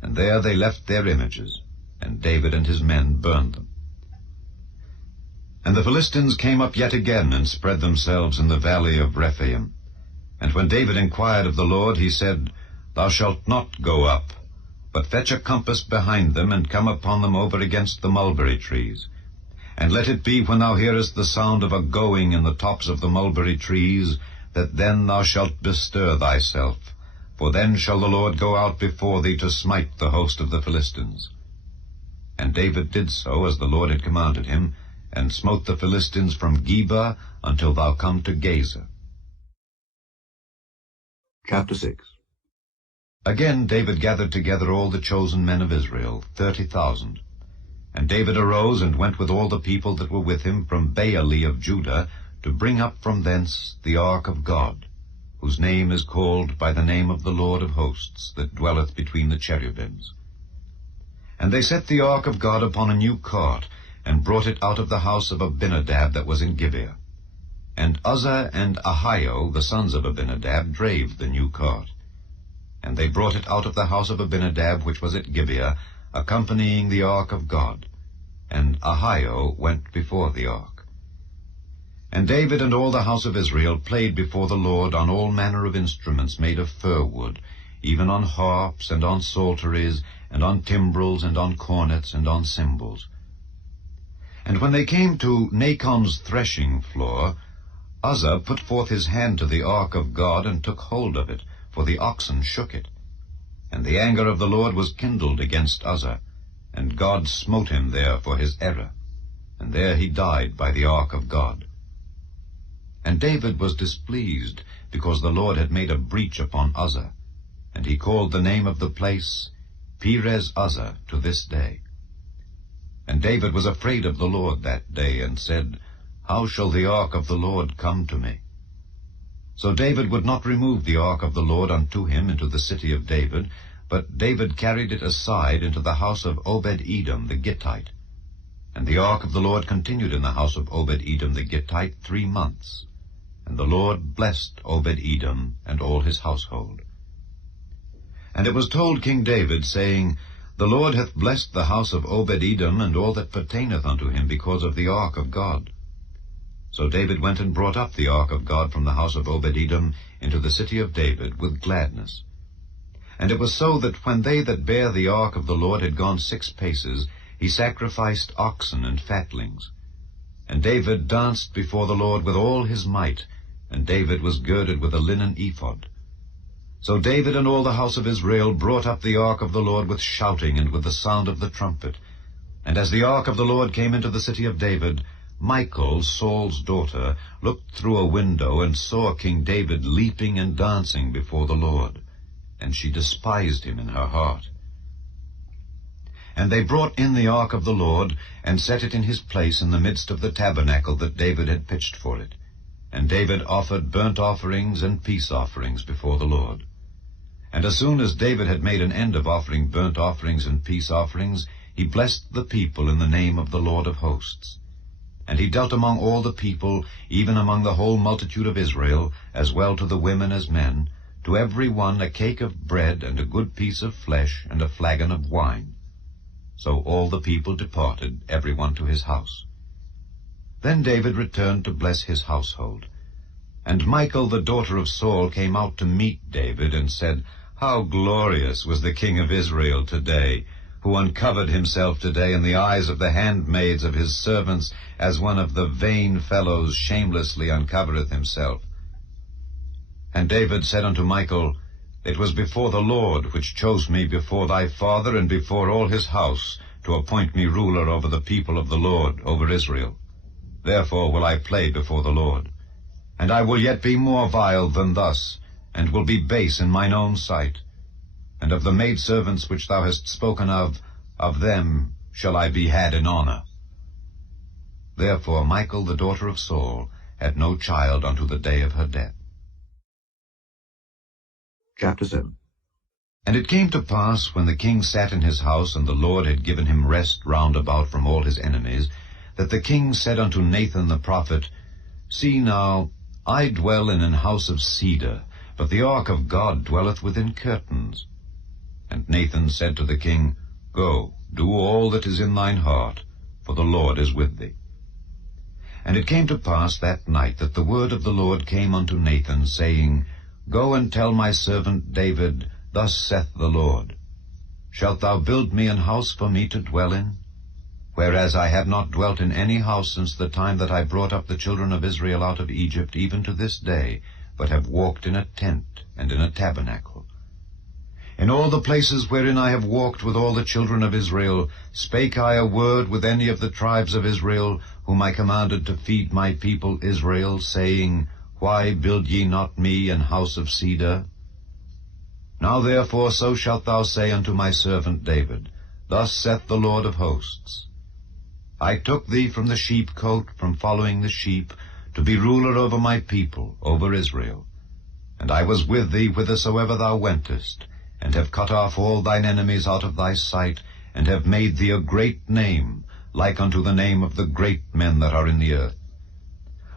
And there they left their images, and David and his men burned them. And the Philistines came up yet again, and spread themselves in the valley of Rephaim. And when David inquired of the Lord, he said, Thou shalt not go up, but fetch a compass behind them, and come upon them over against the mulberry trees. And let it be, when thou hearest the sound of a going in the tops of the mulberry trees, that then thou shalt bestir thyself, for then shall the Lord go out before thee to smite the host of the Philistines. And David did so as the Lord had commanded him, and smote the Philistines from Geba until thou come to Gaza. Chapter 6. Again David gathered together all the chosen men of Israel, 30,000. And David arose and went with all the people that were with him from Baale of Judah, to bring up from thence the ark of God, whose name is called by the name of the Lord of hosts, that dwelleth between the cherubims. And they set the ark of God upon a new cart, and brought it out of the house of Abinadab that was in Gibeah. And Uzzah and Ahio, the sons of Abinadab, drave the new cart. And they brought it out of the house of Abinadab which was at Gibeah, accompanying the ark of God. And Ahio went before the ark. And David and all the house of Israel played before the Lord on all manner of instruments made of fir wood, even on harps, and on psalteries, and on timbrels, and on cornets, and on cymbals. And when they came to Nachon's threshing floor, Uzzah put forth his hand to the ark of God, and took hold of it, for the oxen shook it. And the anger of the Lord was kindled against Uzzah, and God smote him there for his error, and there he died by the ark of God. And David was displeased, because the Lord had made a breach upon Uzzah, and he called the name of the place Perez Uzzah to this day. And David was afraid of the Lord that day, and said, How shall the ark of the Lord come to me? So David would not remove the ark of the Lord unto him into the city of David, but David carried it aside into the house of Obed-Edom the Gittite. And the ark of the Lord continued in the house of Obed-Edom the Gittite 3 months. And the Lord blessed Obed-Edom and all his household. And it was told King David, saying, The Lord hath blessed the house of Obed-Edom and all that pertaineth unto him because of the ark of God. So David went and brought up the ark of God from the house of Obed-Edom into the city of David with gladness. And it was so that when they that bare the ark of the Lord had gone 6 paces, he sacrificed oxen and fatlings. And David danced before the Lord with all his might, and David was girded with a linen ephod. So David and all the house of Israel brought up the ark of the Lord with shouting and with the sound of the trumpet. And as the ark of the Lord came into the city of David, Michal, Saul's daughter, looked through a window and saw King David leaping and dancing before the Lord, and she despised him in her heart. And they brought in the ark of the Lord, and set it in his place in the midst of the tabernacle that David had pitched for it. And David offered burnt offerings and peace offerings before the Lord. And as soon as David had made an end of offering burnt offerings and peace offerings, he blessed the people in the name of the Lord of hosts. And he dealt among all the people, even among the whole multitude of Israel, as well to the women as men, to every one a cake of bread and a good piece of flesh and a flagon of wine. So all the people departed, every one to his house. Then David returned to bless his household. And Michal the daughter of Saul came out to meet David, and said, How glorious was the king of Israel today, who uncovered himself today in the eyes of the handmaids of his servants, as one of the vain fellows shamelessly uncovereth himself. And David said unto Michal, It was before the Lord which chose me before thy father and before all his house, to appoint me ruler over the people of the Lord, over Israel. Therefore will I play before the Lord. And I will yet be more vile than thus, and will be base in mine own sight. And of the maidservants which thou hast spoken of them shall I be had in honor. Therefore Michal the daughter of Saul had no child unto the day of her death. Chapter 7. And it came to pass, when the king sat in his house, and the Lord had given him rest round about from all his enemies, that the king said unto Nathan the prophet, See now, I dwell in an house of cedar, but the ark of God dwelleth within curtains. And Nathan said to the king, Go, do all that is in thine heart, for the Lord is with thee. And it came to pass that night that the word of the Lord came unto Nathan, saying, Go and tell my servant David, Thus saith the Lord, Shalt thou build me an house for me to dwell in? Whereas I have not dwelt in any house since the time that I brought up the children of Israel out of Egypt, even to this day, but have walked in a tent and in a tabernacle. In all the places wherein I have walked with all the children of Israel, spake I a word with any of the tribes of Israel, whom I commanded to feed my people Israel, saying, Why build ye not me an house of cedar? Now therefore so shalt thou say unto my servant David, Thus saith the Lord of hosts, I took thee from the sheepcote, from following the sheep, to be ruler over my people, over Israel. And I was with thee whithersoever thou wentest, and have cut off all thine enemies out of thy sight, and have made thee a great name, like unto the name of the great men that are in the earth.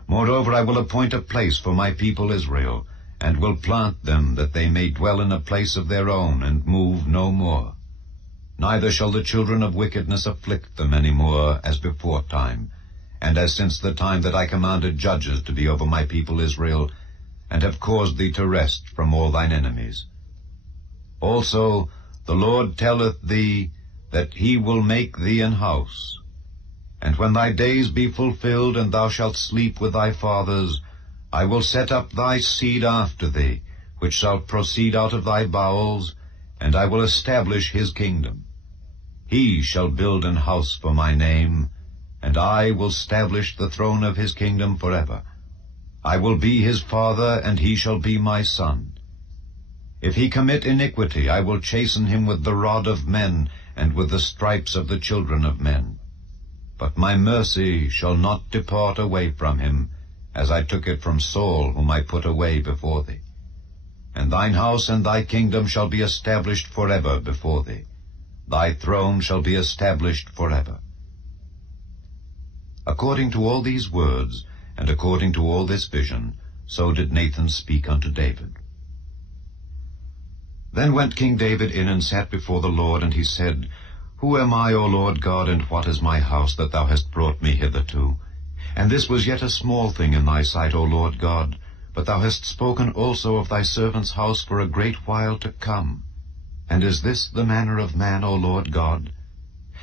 Moreover, I will appoint a place for my people Israel, and will plant them, that they may dwell in a place of their own, and move no more. Neither shall the children of wickedness afflict them any more, as before time, and as since the time that I commanded judges to be over my people Israel, and have caused thee to rest from all thine enemies. Also the Lord telleth thee that he will make thee an house. And when thy days be fulfilled, and thou shalt sleep with thy fathers, I will set up thy seed after thee, which shall proceed out of thy bowels, and I will establish his kingdom. He shall build an house for my name, and I will establish the throne of his kingdom forever. I will be his father, and he shall be my son. If he commit iniquity, I will chasten him with the rod of men, and with the stripes of the children of men. But my mercy shall not depart away from him, as I took it from Saul, whom I put away before thee. And thine house and thy kingdom shall be established forever before thee. Thy throne shall be established forever. According to all these words, and according to all this vision, so did Nathan speak unto David. Then went King David in and sat before the Lord, and he said, Who am I, O Lord God, and what is my house, that thou hast brought me hitherto? And this was yet a small thing in thy sight, O Lord God, but thou hast spoken also of thy servant's house for a great while to come. And is this the manner of man, O Lord God?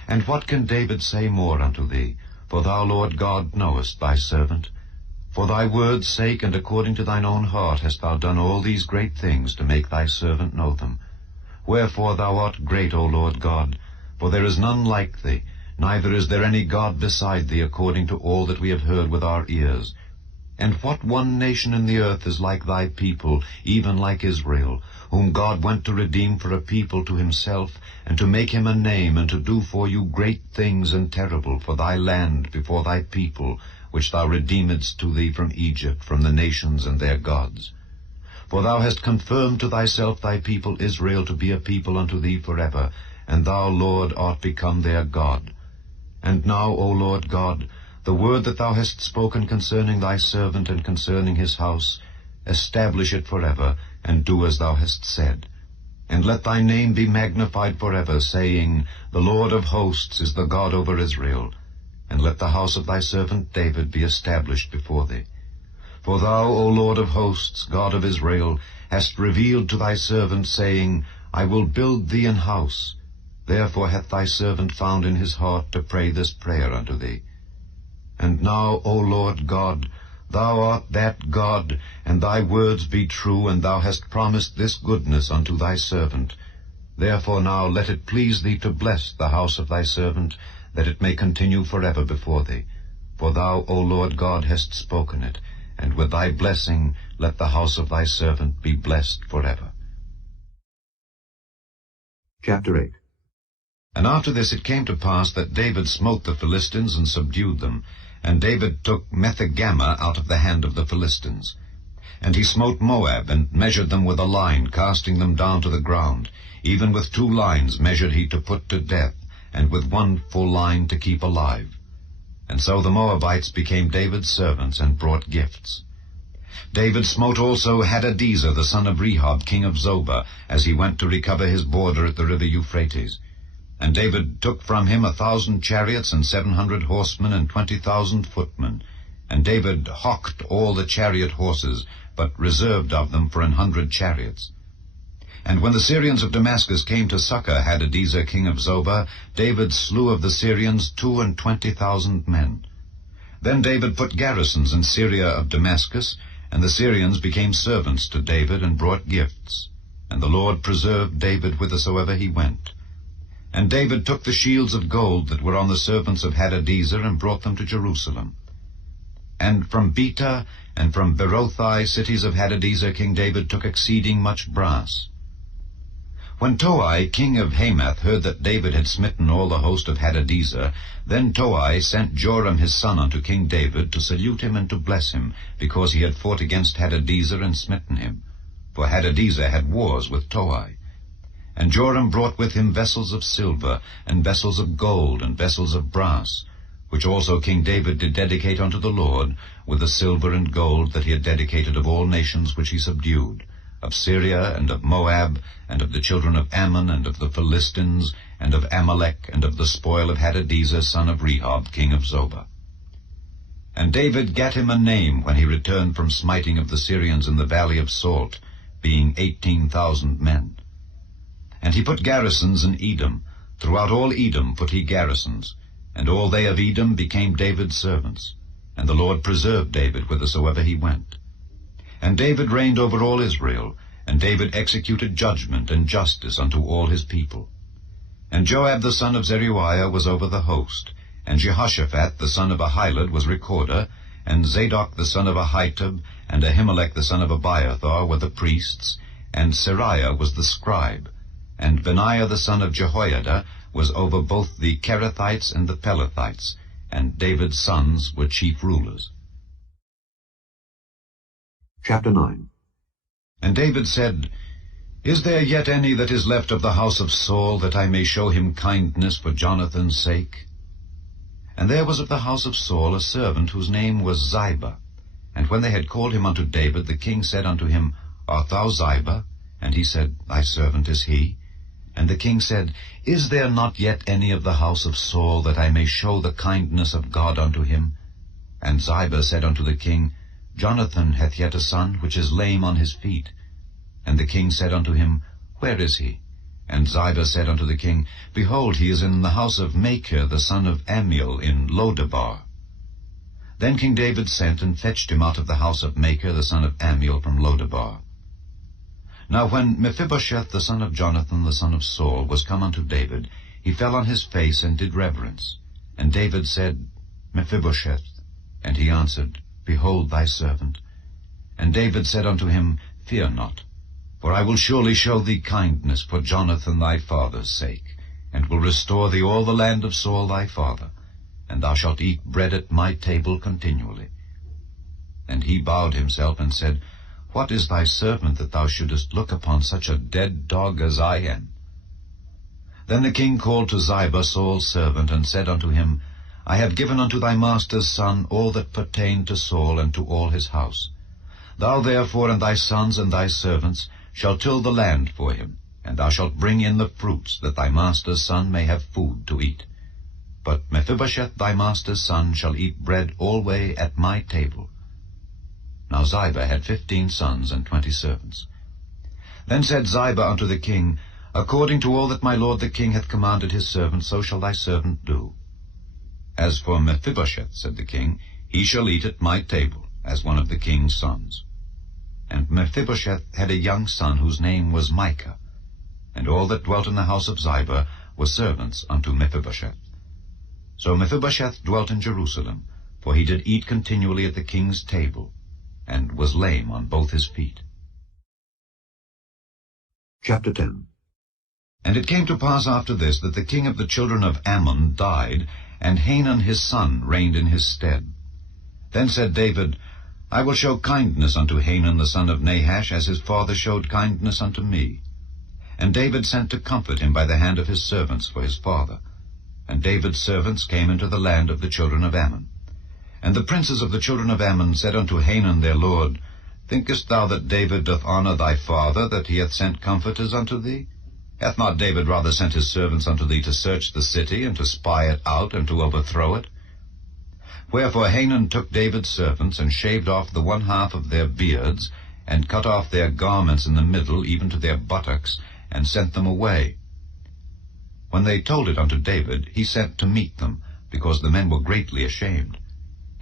And what can David say more unto thee? For thou, Lord God, knowest thy servant. For thy word's sake, and according to thine own heart, hast thou done all these great things to make thy servant know them. Wherefore thou art great, O Lord God, for there is none like thee, neither is there any God beside thee, according to all that we have heard with our ears. And what one nation in the earth is like thy people, even like Israel, whom God went to redeem for a people to himself, and to make him a name, and to do for you great things and terrible for thy land before thy people, which thou redeemedst to thee from Egypt, from the nations and their gods. For thou hast confirmed to thyself thy people Israel to be a people unto thee forever, and thou, Lord, art become their God. And now, O Lord God, the word that thou hast spoken concerning thy servant and concerning his house, establish it forever, and do as thou hast said. And let thy name be magnified forever, saying, The Lord of hosts is the God over Israel. And let the house of thy servant David be established before thee. For thou, O Lord of hosts, God of Israel, hast revealed to thy servant, saying, I will build thee an house. Therefore hath thy servant found in his heart to pray this prayer unto thee. And now, O Lord God, thou art that God, and thy words be true, and thou hast promised this goodness unto thy servant. Therefore now let it please thee to bless the house of thy servant, that it may continue forever before thee. For thou, O Lord God, hast spoken it, and with thy blessing let the house of thy servant be blessed forever. Chapter 8. And after this it came to pass that David smote the Philistines and subdued them. And David took Methegama out of the hand of the Philistines. And he smote Moab, and measured them with a line, casting them down to the ground. Even with 2 lines measured he to put to death, and with 1 full line to keep alive. And so the Moabites became David's servants, and brought gifts. David smote also Hadadezer, the son of Rehob, king of Zobah, as he went to recover his border at the river Euphrates. And David took from him 1,000 chariots, and 700 horsemen, and 20,000 footmen. And David hawked all the chariot horses, but reserved of them for 100 chariots. And when the Syrians of Damascus came to succor Hadadezer, king of Zobah, David slew of the Syrians 22,000 men. Then David put garrisons in Syria of Damascus, and the Syrians became servants to David, and brought gifts. And the Lord preserved David whithersoever he went. And David took the shields of gold that were on the servants of Hadadezer, and brought them to Jerusalem. And from Betah and from Berothai, cities of Hadadezer, King David took exceeding much brass. When Toi, king of Hamath, heard that David had smitten all the host of Hadadezer, then Toi sent Joram his son unto King David to salute him and to bless him, because he had fought against Hadadezer and smitten him. For Hadadezer had wars with Toi. And Joram brought with him vessels of silver, and vessels of gold, and vessels of brass, which also King David did dedicate unto the Lord, with the silver and gold that he had dedicated of all nations which he subdued, of Syria, and of Moab, and of the children of Ammon, and of the Philistines, and of Amalek, and of the spoil of Hadadezer, son of Rehob, king of Zobah. And David gat him a name when he returned from smiting of the Syrians in the valley of Salt, being 18,000 men. And he put garrisons in Edom. Throughout all Edom put he garrisons. And all they of Edom became David's servants. And the Lord preserved David whithersoever he went. And David reigned over all Israel. And David executed judgment and justice unto all his people. And Joab the son of Zeruiah was over the host. And Jehoshaphat the son of Ahilud was recorder. And Zadok the son of Ahitub, and Ahimelech the son of Abiathar were the priests. And Sariah was the scribe. And Benaiah the son of Jehoiada was over both the Kerethites and the Pelethites, and David's sons were chief rulers. Chapter 9. And David said, Is there yet any that is left of the house of Saul, that I may show him kindness for Jonathan's sake? And there was of the house of Saul a servant whose name was Ziba. And when they had called him unto David, the king said unto him, Art thou Ziba? And he said, Thy servant is he. And the king said, Is there not yet any of the house of Saul, that I may show the kindness of God unto him? And Ziba said unto the king, Jonathan hath yet a son, which is lame on his feet. And the king said unto him, Where is he? And Ziba said unto the king, Behold, he is in the house of Machir, the son of Ammiel, in Lodebar. Then King David sent and fetched him out of the house of Machir, the son of Ammiel, from Lodebar. Now when Mephibosheth, the son of Jonathan, the son of Saul, was come unto David, he fell on his face and did reverence. And David said, Mephibosheth. And he answered, Behold thy servant. And David said unto him, Fear not, for I will surely show thee kindness for Jonathan thy father's sake, and will restore thee all the land of Saul thy father, and thou shalt eat bread at my table continually. And he bowed himself and said, What is thy servant, that thou shouldest look upon such a dead dog as I am? Then the king called to Ziba, Saul's servant, and said unto him, I have given unto thy master's son all that pertained to Saul and to all his house. Thou therefore and thy sons and thy servants shall till the land for him, and thou shalt bring in the fruits, that thy master's son may have food to eat. But Mephibosheth thy master's son shall eat bread alway at my table. Now Ziba had 15 sons and 20 servants. Then said Ziba unto the king, According to all that my lord the king hath commanded his servant, so shall thy servant do. As for Mephibosheth, said the king, he shall eat at my table, as one of the king's sons. And Mephibosheth had a young son, whose name was Micah. And all that dwelt in the house of Ziba were servants unto Mephibosheth. So Mephibosheth dwelt in Jerusalem, for he did eat continually at the king's table, and was lame on both his feet. Chapter 10. And it came to pass after this, that the king of the children of Ammon died, and Hanun his son reigned in his stead. Then said David, I will show kindness unto Hanun the son of Nahash, as his father showed kindness unto me. And David sent to comfort him by the hand of his servants for his father. And David's servants came into the land of the children of Ammon. And the princes of the children of Ammon said unto Hanun their lord, Thinkest thou that David doth honor thy father, that he hath sent comforters unto thee? Hath not David rather sent his servants unto thee to search the city, and to spy it out, and to overthrow it? Wherefore Hanun took David's servants, and shaved off the 1/2 of their beards, and cut off their garments in the middle, even to their buttocks, and sent them away. When they told it unto David, he sent to meet them, because the men were greatly ashamed.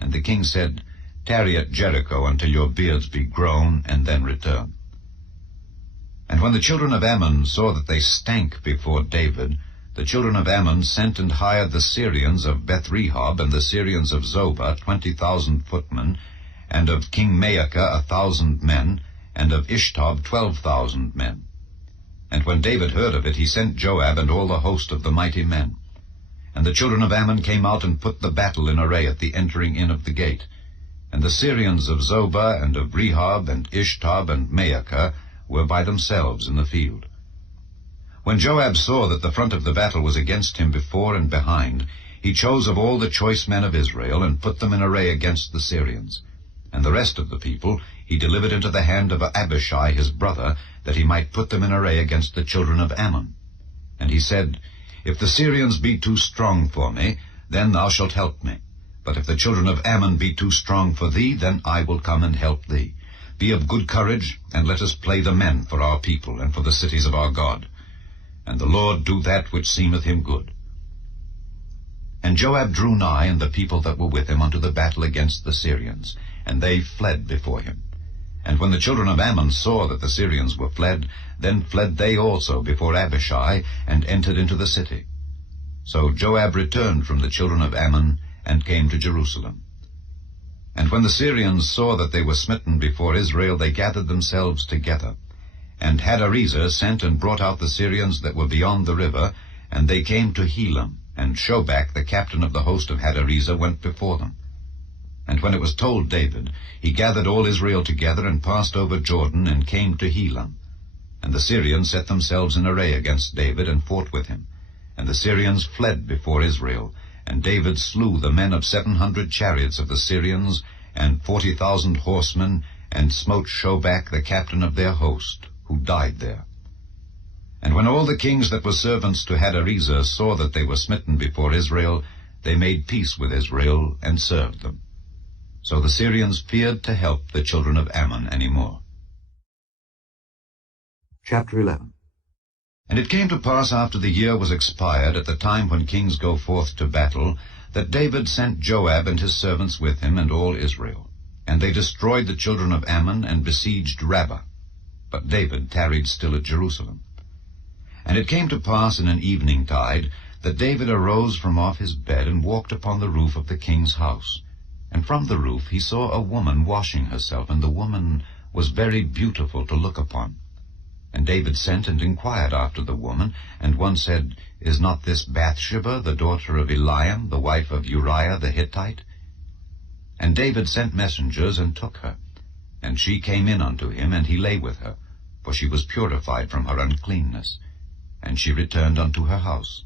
And the king said, Tarry at Jericho until your beards be grown, and then return. And when the children of Ammon saw that they stank before David, the children of Ammon sent and hired the Syrians of Beth-rehob and the Syrians of Zobah 20,000 footmen, and of King Maacah 1,000 men, and of Ishtob 12,000 men. And when David heard of it, he sent Joab and all the host of the mighty men. And the children of Ammon came out and put the battle in array at the entering in of the gate. And the Syrians of Zobah and of Rehob and Ishtob and Maacah were by themselves in the field. When Joab saw that the front of the battle was against him before and behind, he chose of all the choice men of Israel, and put them in array against the Syrians. And the rest of the people he delivered into the hand of Abishai his brother, that he might put them in array against the children of Ammon. And he said, If the Syrians be too strong for me, then thou shalt help me. But if the children of Ammon be too strong for thee, then I will come and help thee. Be of good courage, and let us play the men for our people, and for the cities of our God. And the Lord do that which seemeth him good. And Joab drew nigh, and the people that were with him, unto the battle against the Syrians, and they fled before him. And when the children of Ammon saw that the Syrians were fled, then fled they also before Abishai, and entered into the city. So Joab returned from the children of Ammon, and came to Jerusalem. And when the Syrians saw that they were smitten before Israel, they gathered themselves together. And Hadarezer sent and brought out the Syrians that were beyond the river, and they came to Helam, and Shobach, the captain of the host of Hadarezer, went before them. And when it was told David, he gathered all Israel together and passed over Jordan and came to Helam. And the Syrians set themselves in array against David and fought with him. And the Syrians fled before Israel, and David slew the men of 700 chariots of the Syrians, and 40,000 horsemen, and smote Shobach the captain of their host, who died there. And when all the kings that were servants to Hadarezer saw that they were smitten before Israel, they made peace with Israel, and served them. So the Syrians feared to help the children of Ammon any more. Chapter 11. And it came to pass after the year was expired, at the time when kings go forth to battle, that David sent Joab and his servants with him and all Israel. And they destroyed the children of Ammon and besieged Rabbah. But David tarried still at Jerusalem. And it came to pass in an evening tide that David arose from off his bed and walked upon the roof of the king's house. And from the roof he saw a woman washing herself, and the woman was very beautiful to look upon. And David sent and inquired after the woman, and one said, Is not this Bathsheba, the daughter of Eliam, the wife of Uriah the Hittite? And David sent messengers, and took her. And she came in unto him, and he lay with her, for she was purified from her uncleanness. And she returned unto her house.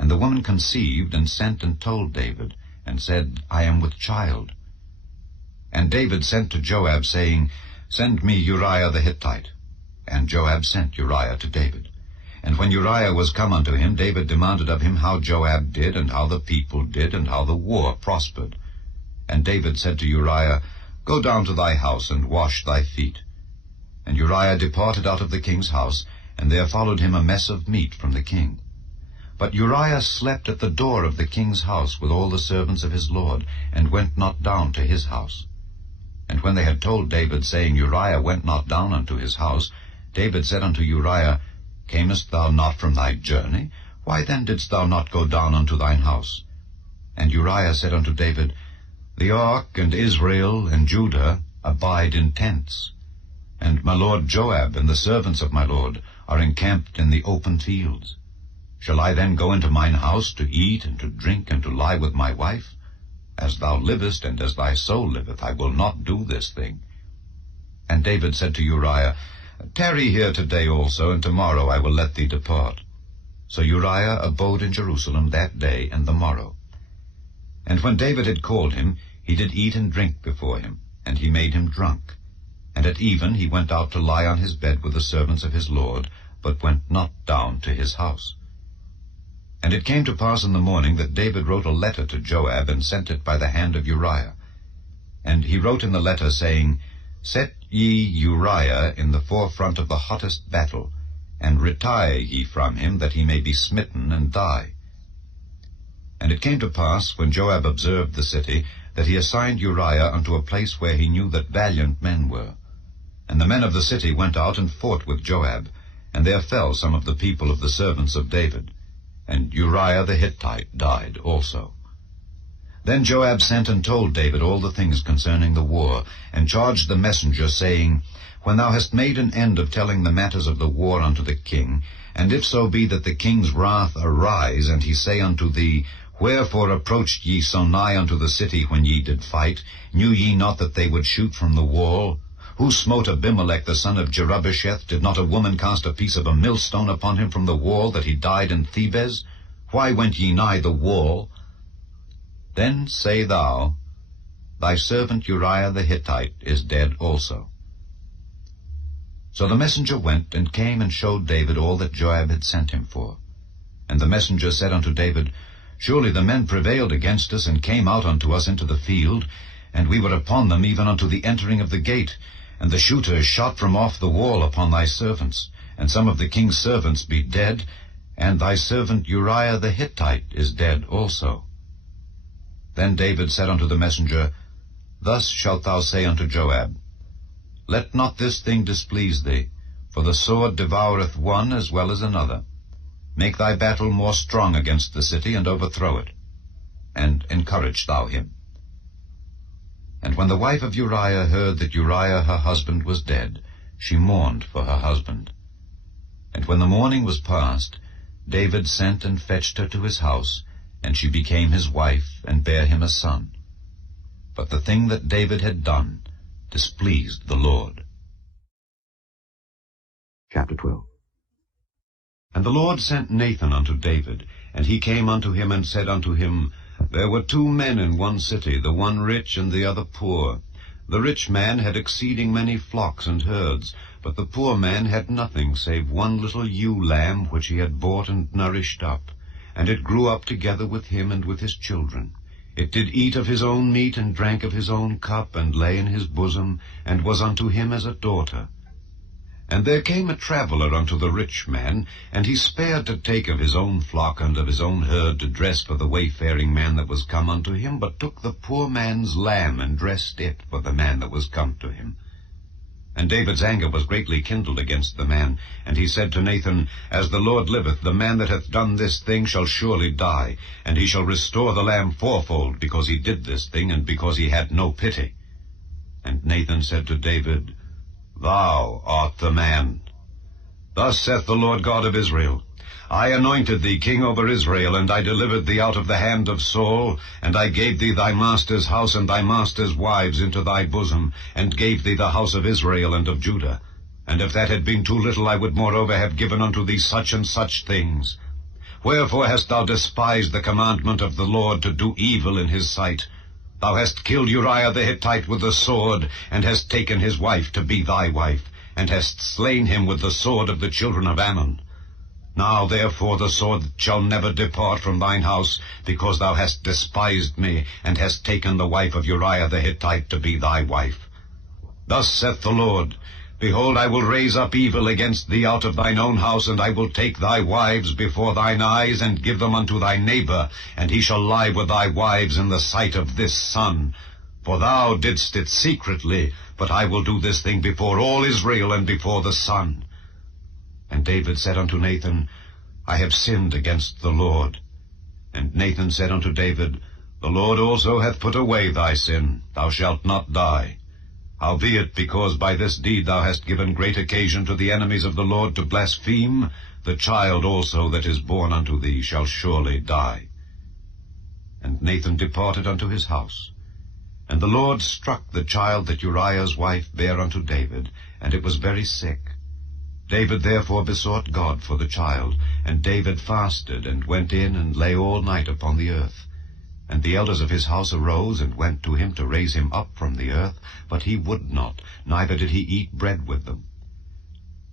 And the woman conceived, and sent and told David, and said, I am with child. And David sent to Joab, saying, Send me Uriah the Hittite. And Joab sent Uriah to David. And when Uriah was come unto him, David demanded of him how Joab did, and how the people did, and how the war prospered. And David said to Uriah, Go down to thy house, and wash thy feet. And Uriah departed out of the king's house, and there followed him a mess of meat from the king. But Uriah slept at the door of the king's house with all the servants of his lord, and went not down to his house. And when they had told David, saying, Uriah went not down unto his house, David said unto Uriah, Camest thou not from thy journey? Why then didst thou not go down unto thine house? And Uriah said unto David, The ark and Israel and Judah abide in tents, and my lord Joab and the servants of my lord are encamped in the open fields. Shall I then go into mine house to eat and to drink and to lie with my wife? As thou livest, and as thy soul liveth, I will not do this thing. And David said to Uriah, Tarry here today also, and tomorrow I will let thee depart. So Uriah abode in Jerusalem that day and the morrow. And when David had called him, he did eat and drink before him, and he made him drunk. And at even he went out to lie on his bed with the servants of his lord, but went not down to his house. And it came to pass in the morning that David wrote a letter to Joab, and sent it by the hand of Uriah. And he wrote in the letter, saying, Set ye Uriah in the forefront of the hottest battle, and retire ye from him, that he may be smitten and die. And it came to pass, when Joab observed the city, that he assigned Uriah unto a place where he knew that valiant men were. And the men of the city went out and fought with Joab, and there fell some of the people of the servants of David. And Uriah the Hittite died also. Then Joab sent and told David all the things concerning the war, and charged the messenger, saying, When thou hast made an end of telling the matters of the war unto the king, and if so be that the king's wrath arise, and he say unto thee, Wherefore approached ye so nigh unto the city when ye did fight? Knew ye not that they would shoot from the wall? Who smote Abimelech the son of Jerubbesheth? Did not a woman cast a piece of a millstone upon him from the wall, that he died in Thebez? Why went ye nigh the wall? Then say thou, Thy servant Uriah the Hittite is dead also. So the messenger went, and came and showed David all that Joab had sent him for. And the messenger said unto David, Surely the men prevailed against us, and came out unto us into the field, and we were upon them even unto the entering of the gate. And the shooters shot from off the wall upon thy servants, and some of the king's servants be dead, and thy servant Uriah the Hittite is dead also. Then David said unto the messenger, Thus shalt thou say unto Joab, Let not this thing displease thee, for the sword devoureth one as well as another. Make thy battle more strong against the city, and overthrow it. And encourage thou him. And when the wife of Uriah heard that Uriah her husband was dead, she mourned for her husband. And when the mourning was past, David sent and fetched her to his house, and she became his wife, and bare him a son. But the thing that David had done displeased the Lord. Chapter 12. And the Lord sent Nathan unto David, and he came unto him and said unto him, There were 2 men in one city, the one rich and the other poor. The rich man had exceeding many flocks and herds, but the poor man had nothing save one little ewe lamb which he had bought and nourished up. And it grew up together with him and with his children. It did eat of his own meat, and drank of his own cup, and lay in his bosom, and was unto him as a daughter. And there came a traveller unto the rich man, and he spared to take of his own flock and of his own herd to dress for the wayfaring man that was come unto him, but took the poor man's lamb, and dressed it for the man that was come to him. And David's anger was greatly kindled against the man, and he said to Nathan, As the Lord liveth, the man that hath done this thing shall surely die, and he shall restore the lamb fourfold, because he did this thing, and because he had no pity. And Nathan said to David, Thou art the man. Thus saith the Lord God of Israel, I anointed thee king over Israel, and I delivered thee out of the hand of Saul, and I gave thee thy master's house and thy master's wives into thy bosom, and gave thee the house of Israel and of Judah. And if that had been too little, I would moreover have given unto thee such and such things. Wherefore hast thou despised the commandment of the Lord to do evil in his sight? Thou hast killed Uriah the Hittite with the sword, and hast taken his wife to be thy wife, and hast slain him with the sword of the children of Ammon. Now therefore the sword shall never depart from thine house, because thou hast despised me, and hast taken the wife of Uriah the Hittite to be thy wife. Thus saith the Lord, Behold, I will raise up evil against thee out of thine own house, and I will take thy wives before thine eyes, and give them unto thy neighbor, and he shall lie with thy wives in the sight of this sun. For thou didst it secretly, but I will do this thing before all Israel and before the sun. And David said unto Nathan, I have sinned against the Lord. And Nathan said unto David, The Lord also hath put away thy sin, thou shalt not die. Howbeit, because by this deed thou hast given great occasion to the enemies of the Lord to blaspheme, the child also that is born unto thee shall surely die. And Nathan departed unto his house. And the Lord struck the child that Uriah's wife bare unto David, and it was very sick. David therefore besought God for the child, and David fasted, and went in and lay all night upon the earth. And the elders of his house arose, and went to him to raise him up from the earth, but he would not, neither did he eat bread with them.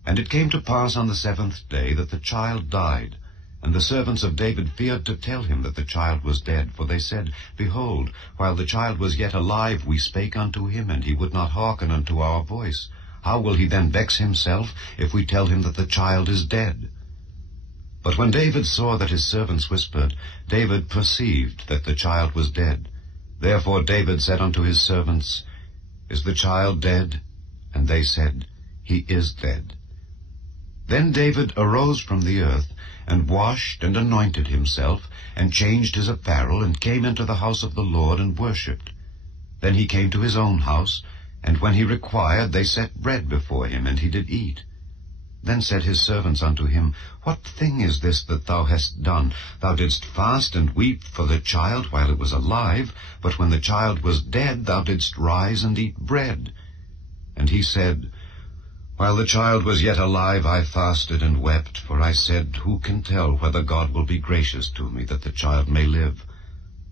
And it came to pass on the 7th day that the child died. And the servants of David feared to tell him that the child was dead, for they said, Behold, while the child was yet alive, we spake unto him, and he would not hearken unto our voice. How will he then vex himself, if we tell him that the child is dead? But when David saw that his servants whispered, David perceived that the child was dead. Therefore David said unto his servants, Is the child dead? And they said, He is dead. Then David arose from the earth, and washed and anointed himself, and changed his apparel, and came into the house of the Lord, and worshipped. Then he came to his own house, and when he required, they set bread before him, and he did eat. Then said his servants unto him, What thing is this that thou hast done? Thou didst fast and weep for the child while it was alive, but when the child was dead, thou didst rise and eat bread. And he said, While the child was yet alive, I fasted and wept, for I said, Who can tell whether God will be gracious to me, that the child may live?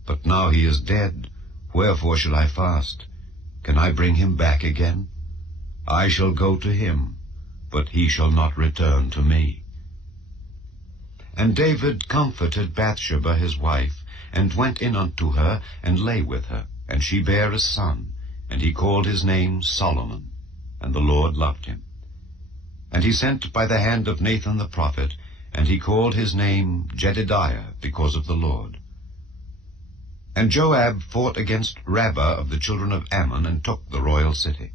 But now he is dead, wherefore shall I fast? Can I bring him back again? I shall go to him, but he shall not return to me. And David comforted Bathsheba his wife, and went in unto her, and lay with her, and she bare a son, and he called his name Solomon, and the Lord loved him. And he sent by the hand of Nathan the prophet, and he called his name Jedidiah, because of the Lord. And Joab fought against Rabbah of the children of Ammon, and took the royal city.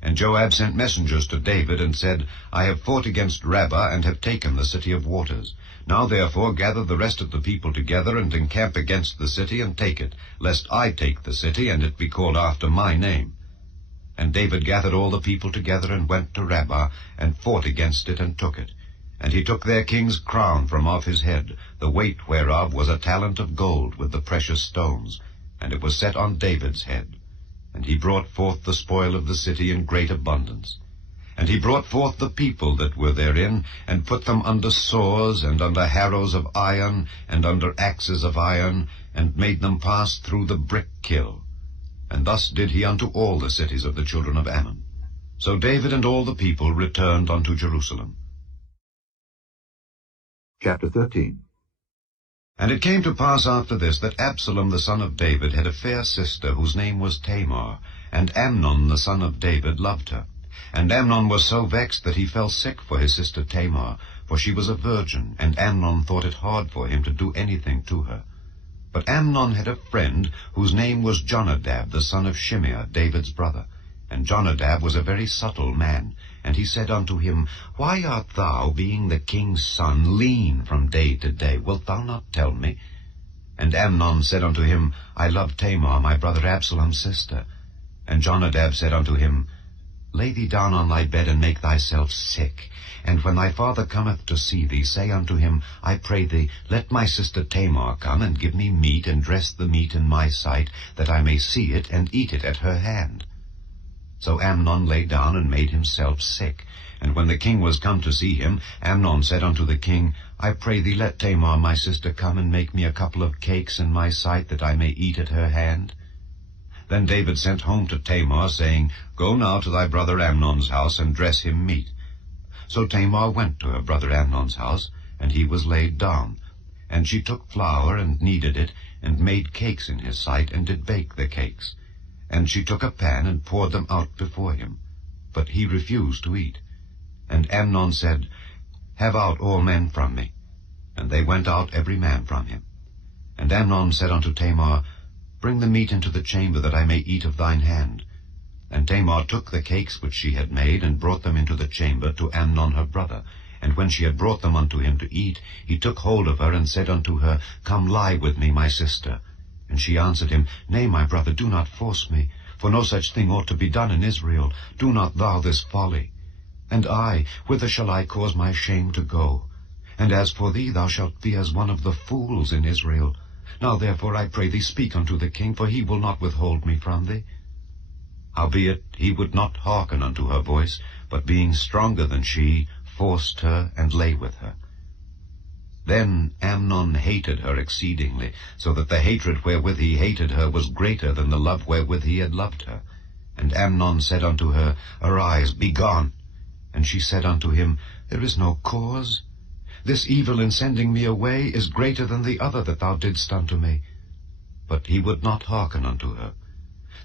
And Joab sent messengers to David, and said, I have fought against Rabbah, and have taken the city of waters. Now therefore gather the rest of the people together, and encamp against the city, and take it, lest I take the city, and it be called after my name. And David gathered all the people together, and went to Rabbah, and fought against it, and took it. And he took their king's crown from off his head, the weight whereof was a talent of gold with the precious stones, and it was set on David's head. And he brought forth the spoil of the city in great abundance. And he brought forth the people that were therein, and put them under saws, and under harrows of iron, and under axes of iron, and made them pass through the brick kiln. And thus did he unto all the cities of the children of Ammon. So David and all the people returned unto Jerusalem. Chapter 13. And it came to pass after this that Absalom the son of David had a fair sister, whose name was Tamar, and Amnon the son of David loved her. And Amnon was so vexed that he fell sick for his sister Tamar, for she was a virgin, and Amnon thought it hard for him to do anything to her. But Amnon had a friend, whose name was Jonadab the son of Shimeah, David's brother. And Jonadab was a very subtle man, and he said unto him, Why art thou, being the king's son, lean from day to day? Wilt thou not tell me? And Amnon said unto him, I love Tamar, my brother Absalom's sister. And Jonadab said unto him, Lay thee down on thy bed, and make thyself sick. And when thy father cometh to see thee, say unto him, I pray thee, let my sister Tamar come, and give me meat, and dress the meat in my sight, that I may see it, and eat it at her hand. So Amnon lay down, and made himself sick. And when the king was come to see him, Amnon said unto the king, I pray thee, let Tamar my sister come, and make me a couple of cakes in my sight, that I may eat at her hand. Then David sent home to Tamar, saying, Go now to thy brother Amnon's house, and dress him meat. So Tamar went to her brother Amnon's house, and he was laid down. And she took flour, and kneaded it, and made cakes in his sight, and did bake the cakes. And she took a pan, and poured them out before him. But he refused to eat. And Amnon said, Have out all men from me. And they went out every man from him. And Amnon said unto Tamar, Bring the meat into the chamber, that I may eat of thine hand. And Tamar took the cakes which she had made, and brought them into the chamber to Amnon her brother. And when she had brought them unto him to eat, he took hold of her, and said unto her, Come lie with me, my sister. And she answered him, Nay, my brother, do not force me, for no such thing ought to be done in Israel. Do not thou this folly. And I, whither shall I cause my shame to go? And as for thee, thou shalt be as one of the fools in Israel. Now therefore I pray thee, speak unto the king, for he will not withhold me from thee. Howbeit he would not hearken unto her voice, but being stronger than she, forced her, and lay with her. Then Amnon hated her exceedingly, so that the hatred wherewith he hated her was greater than the love wherewith he had loved her. And Amnon said unto her, Arise, be gone. And she said unto him, There is no cause. This evil in sending me away is greater than the other that thou didst unto me. But he would not hearken unto her.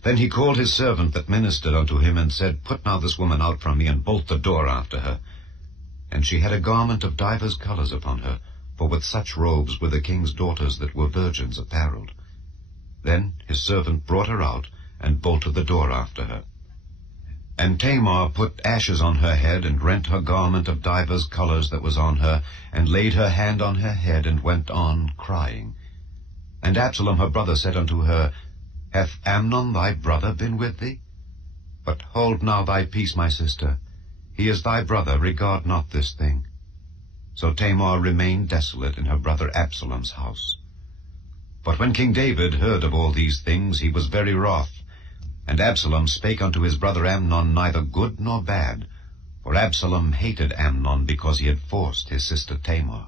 Then he called his servant that ministered unto him, and said, Put now this woman out from me, and bolt the door after her. And she had a garment of divers colours upon her, for with such robes were the king's daughters that were virgins apparelled. Then his servant brought her out, and bolted the door after her. And Tamar put ashes on her head, and rent her garment of divers colours that was on her, and laid her hand on her head, and went on crying. And Absalom her brother said unto her, Hath Amnon thy brother been with thee? But hold now thy peace, my sister. He is thy brother, regard not this thing. So Tamar remained desolate in her brother Absalom's house. But when King David heard of all these things, he was very wroth. And Absalom spake unto his brother Amnon neither good nor bad, for Absalom hated Amnon because he had forced his sister Tamar.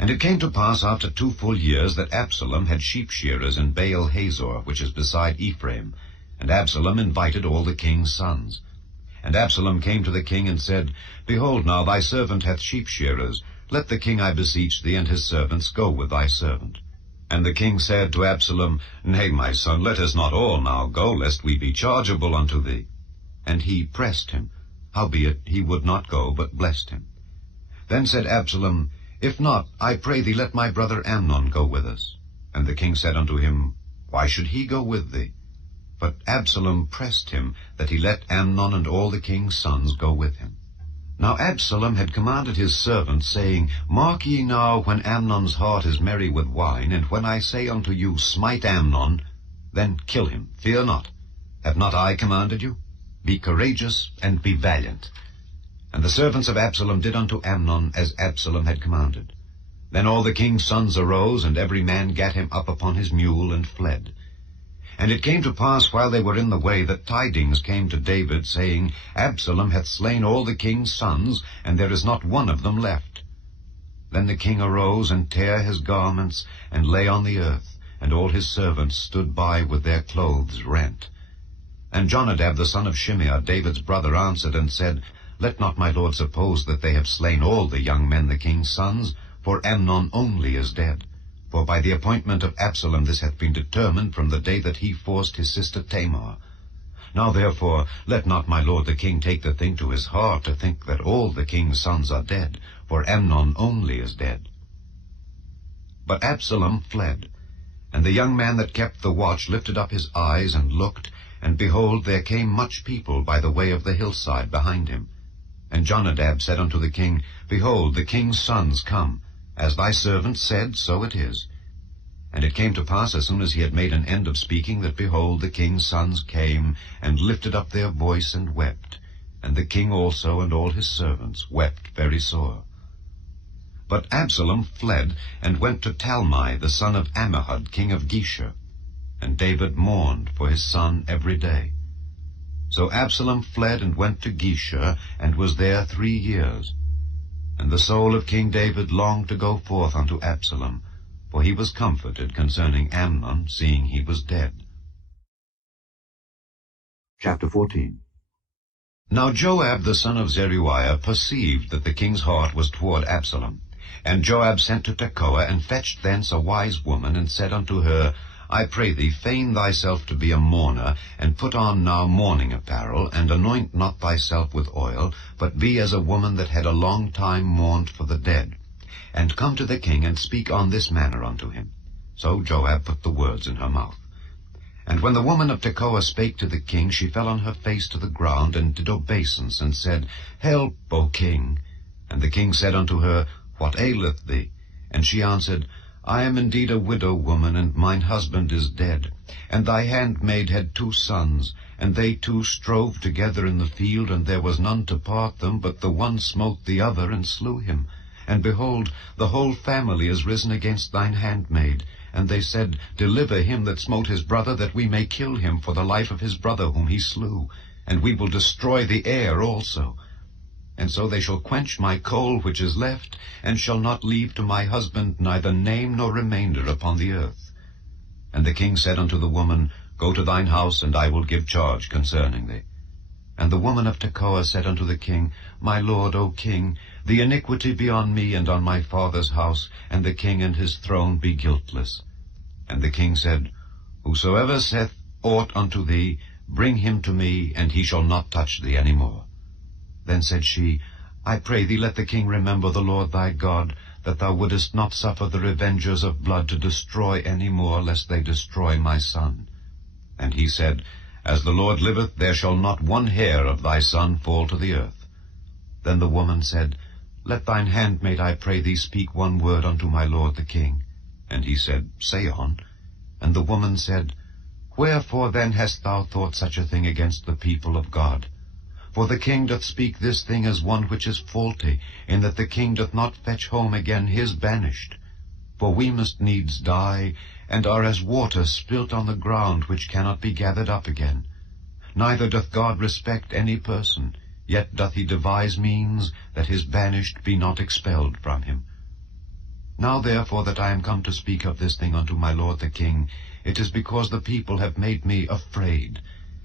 And it came to pass after 2 full years that Absalom had sheep shearers in Baal Hazor, which is beside Ephraim, and Absalom invited all the king's sons. And Absalom came to the king and said, Behold, now thy servant hath sheep shearers. Let the king, I beseech thee, and his servants go with thy servant. And the king said to Absalom, Nay, my son, let us not all now go, lest we be chargeable unto thee. And he pressed him. Howbeit he would not go, but blessed him. Then said Absalom, If not, I pray thee, let my brother Amnon go with us. And the king said unto him, Why should he go with thee? But Absalom pressed him, that he let Amnon and all the king's sons go with him. Now Absalom had commanded his servants, saying, Mark ye now when Amnon's heart is merry with wine, and when I say unto you, Smite Amnon, then kill him, fear not. Have not I commanded you? Be courageous, and be valiant. And the servants of Absalom did unto Amnon as Absalom had commanded. Then all the king's sons arose, and every man gat him up upon his mule, and fled. And it came to pass, while they were in the way, that tidings came to David, saying, Absalom hath slain all the king's sons, and there is not one of them left. Then the king arose, and tare his garments, and lay on the earth, and all his servants stood by with their clothes rent. And Jonadab the son of Shimeah, David's brother, answered and said, Let not my lord suppose that they have slain all the young men the king's sons, for Amnon only is dead. For by the appointment of Absalom this hath been determined from the day that he forced his sister Tamar. Now therefore let not my lord the king take the thing to his heart to think that all the king's sons are dead, for Amnon only is dead. But Absalom fled, and the young man that kept the watch lifted up his eyes and looked, and behold, there came much people by the way of the hillside behind him. And Jonadab said unto the king, Behold, the king's sons come. As thy servant said, so it is. And it came to pass, as soon as he had made an end of speaking, that, behold, the king's sons came, and lifted up their voice, and wept. And the king also and all his servants wept very sore. But Absalom fled, and went to Talmai, the son of Ammihud, king of Geshur. And David mourned for his son every day. So Absalom fled, and went to Geshur, and was there 3 years. And the soul of King David longed to go forth unto Absalom, for he was comforted concerning Amnon, seeing he was dead. Chapter 14. Now Joab the son of Zeruiah perceived that the king's heart was toward Absalom. And Joab sent to Tekoa, and fetched thence a wise woman, and said unto her, I pray thee, feign thyself to be a mourner, and put on now mourning apparel, and anoint not thyself with oil, but be as a woman that had a long time mourned for the dead. And come to the king, and speak on this manner unto him. So Joab put the words in her mouth. And when the woman of Tekoa spake to the king, she fell on her face to the ground, and did obeisance, and said, Help, O king. And the king said unto her, What aileth thee? And she answered, I am indeed a widow woman, and mine husband is dead. And thy handmaid had 2 sons, and they 2 strove together in the field, and there was none to part them, but the one smote the other, and slew him. And behold, the whole family is risen against thine handmaid. And they said, Deliver him that smote his brother, that we may kill him for the life of his brother whom he slew, and we will destroy the heir also. And so they shall quench my coal which is left, and shall not leave to my husband neither name nor remainder upon the earth. And the king said unto the woman, Go to thine house, and I will give charge concerning thee. And the woman of Tekoa said unto the king, My lord, O king, the iniquity be on me and on my father's house, and the king and his throne be guiltless. And the king said, Whosoever saith aught unto thee, bring him to me, and he shall not touch thee any more. Then said she, I pray thee, let the king remember the Lord thy God, that thou wouldest not suffer the revengers of blood to destroy any more, lest they destroy my son. And he said, As the Lord liveth, there shall not one hair of thy son fall to the earth. Then the woman said, Let thine handmaid, I pray thee, speak one word unto my lord the king. And he said, Say on. And the woman said, Wherefore then hast thou thought such a thing against the people of God? For the king doth speak this thing as one which is faulty, in that the king doth not fetch home again his banished. For we must needs die, and are as water spilt on the ground, which cannot be gathered up again. Neither doth God respect any person, yet doth he devise means that his banished be not expelled from him. Now therefore that I am come to speak of this thing unto my lord the king, it is because the people have made me afraid.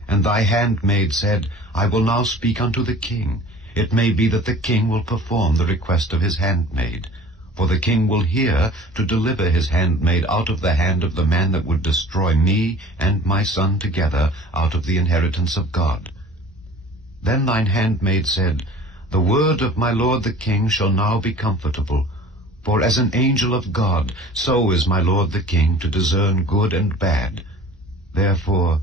And thy handmaid said, I will now speak unto the king. It may be that the king will perform the request of his handmaid. For the king will hear to deliver his handmaid out of the hand of the man that would destroy me and my son together out of the inheritance of God. Then thine handmaid said, The word of my lord the king shall now be comfortable. For as an angel of God, so is my lord the king to discern good and bad. Therefore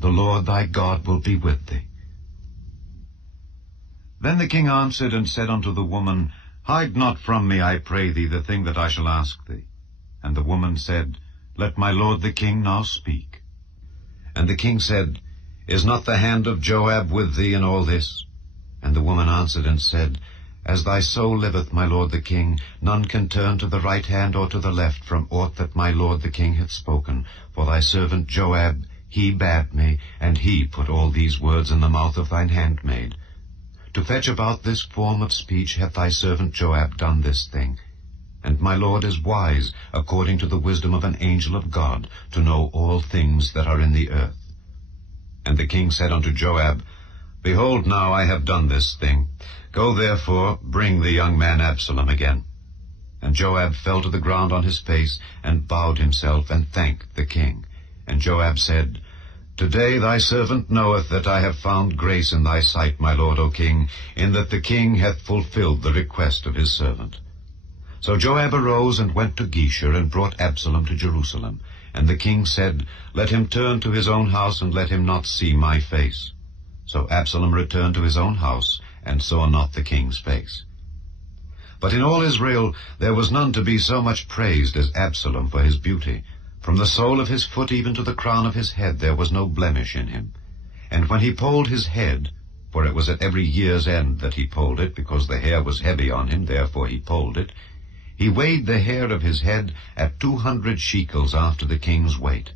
the Lord thy God will be with thee. Then the king answered and said unto the woman, Hide not from me, I pray thee, the thing that I shall ask thee. And the woman said, Let my lord the king now speak. And the king said, Is not the hand of Joab with thee in all this? And the woman answered and said, As thy soul liveth, my lord the king, none can turn to the right hand or to the left from aught that my lord the king hath spoken, for thy servant Joab He bade me, and he put all these words in the mouth of thine handmaid. To fetch about this form of speech hath thy servant Joab done this thing. And my lord is wise, according to the wisdom of an angel of God, to know all things that are in the earth. And the king said unto Joab, Behold, now I have done this thing. Go therefore, bring the young man Absalom again. And Joab fell to the ground on his face, and bowed himself, and thanked the king. And Joab said, Today thy servant knoweth that I have found grace in thy sight, my lord, O king, in that the king hath fulfilled the request of his servant. So Joab arose and went to Geshur, and brought Absalom to Jerusalem. And the king said, Let him turn to his own house, and let him not see my face. So Absalom returned to his own house, and saw not the king's face. But in all Israel there was none to be so much praised as Absalom for his beauty. From the sole of his foot even to the crown of his head there was no blemish in him. And when he polled his head, for it was at every year's end that he polled it, because the hair was heavy on him, therefore he polled it, he weighed the hair of his head at 200 shekels after the king's weight.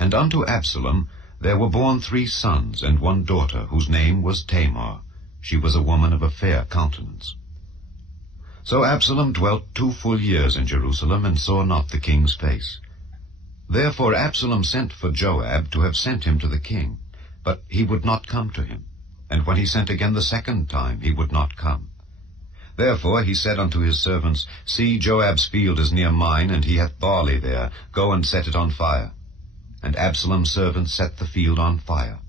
And unto Absalom there were born 3 sons and 1 daughter, whose name was Tamar. She was a woman of a fair countenance. So Absalom dwelt 2 full years in Jerusalem, and saw not the king's face. Therefore Absalom sent for Joab to have sent him to the king, but he would not come to him. And when he sent again the 2nd time, he would not come. Therefore he said unto his servants, See, Joab's field is near mine, and he hath barley there. Go and set it on fire. And Absalom's servants set the field on fire.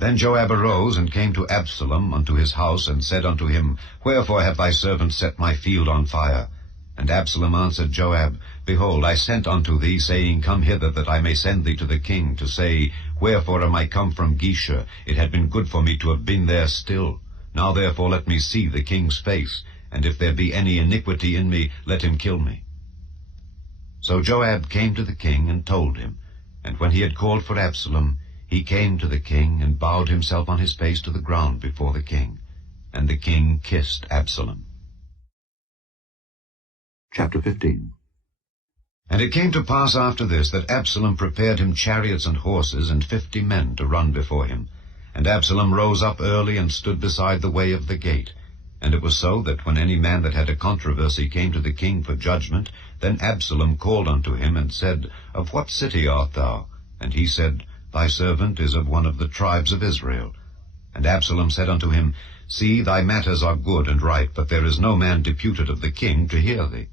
Then Joab arose, and came to Absalom unto his house, and said unto him, Wherefore have thy servants set my field on fire? And Absalom answered Joab, Behold, I sent unto thee, saying, Come hither, that I may send thee to the king, to say, Wherefore am I come from Geshur? It had been good for me to have been there still. Now therefore let me see the king's face, and if there be any iniquity in me, let him kill me. So Joab came to the king, and told him. And when he had called for Absalom, he came to the king, and bowed himself on his face to the ground before the king. And the king kissed Absalom. Chapter 15. And it came to pass after this, that Absalom prepared him chariots and horses, and 50 men to run before him. And Absalom rose up early, and stood beside the way of the gate. And it was so, that when any man that had a controversy came to the king for judgment, then Absalom called unto him, and said, Of what city art thou? And he said, Thy servant is of one of the tribes of Israel. And Absalom said unto him, See, thy matters are good and right, but there is no man deputed of the king to hear thee.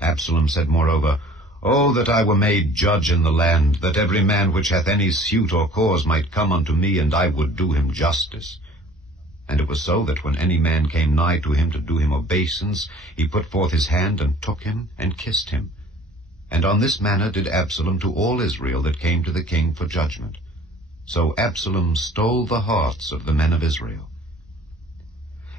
Absalom said moreover, O that I were made judge in the land, that every man which hath any suit or cause might come unto me, and I would do him justice. And it was so, that when any man came nigh to him to do him obeisance, he put forth his hand, and took him, and kissed him. And on this manner did Absalom to all Israel that came to the king for judgment. So Absalom stole the hearts of the men of Israel.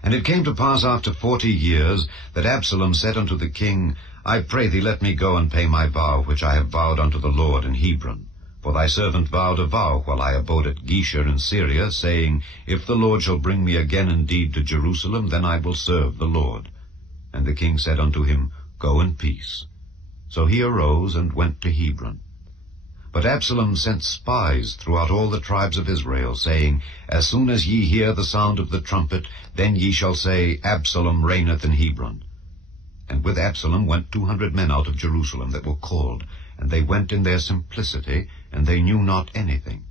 And it came to pass after 40 years, that Absalom said unto the king, I pray thee, let me go and pay my vow, which I have vowed unto the Lord in Hebron. For thy servant vowed a vow while I abode at Geshur in Syria, saying, If the Lord shall bring me again indeed to Jerusalem, then I will serve the Lord. And the king said unto him, Go in peace. So he arose and went to Hebron. But Absalom sent spies throughout all the tribes of Israel, saying, As soon as ye hear the sound of the trumpet, then ye shall say, Absalom reigneth in Hebron. And with Absalom went 200 men out of Jerusalem that were called, and they went in their simplicity, and they knew not anything.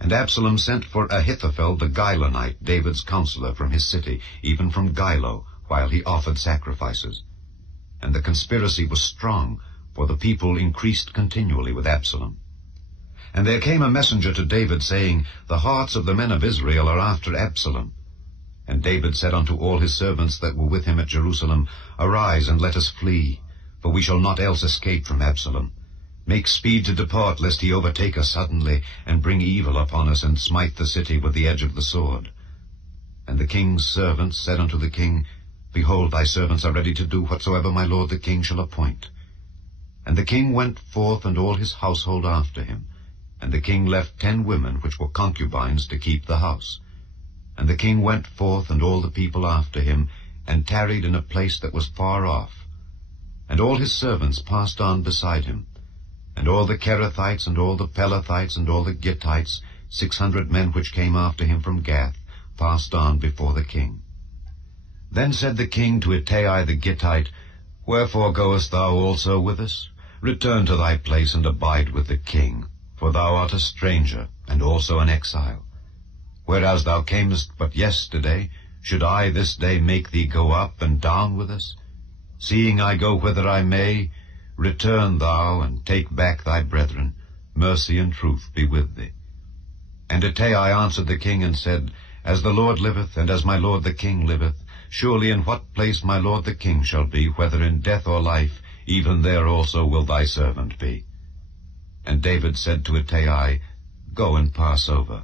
And Absalom sent for Ahithophel the Gilonite, David's counselor, from his city, even from Gilo, while he offered sacrifices. And the conspiracy was strong, for the people increased continually with Absalom. And there came a messenger to David, saying, The hearts of the men of Israel are after Absalom. And David said unto all his servants that were with him at Jerusalem, Arise, and let us flee, for we shall not else escape from Absalom. Make speed to depart, lest he overtake us suddenly, and bring evil upon us, and smite the city with the edge of the sword. And the king's servants said unto the king, Behold, thy servants are ready to do whatsoever my lord the king shall appoint. And the king went forth, and all his household after him. And the king left 10 women which were concubines to keep the house. And the king went forth, and all the people after him, and tarried in a place that was far off. And all his servants passed on beside him. And all the Kerethites, and all the Pelethites, and all the Gittites, 600 men which came after him from Gath, passed on before the king. Then said the king to Ittai the Gittite, Wherefore goest thou also with us? Return to thy place, and abide with the king, for thou art a stranger, and also an exile. Whereas thou camest but yesterday, should I this day make thee go up and down with us? Seeing I go whither I may, return thou, and take back thy brethren. Mercy and truth be with thee. And Ittai answered the king, and said, As the Lord liveth, and as my lord the king liveth, surely in what place my lord the king shall be, whether in death or life, even there also will thy servant be. And David said to Ittai, Go and pass over.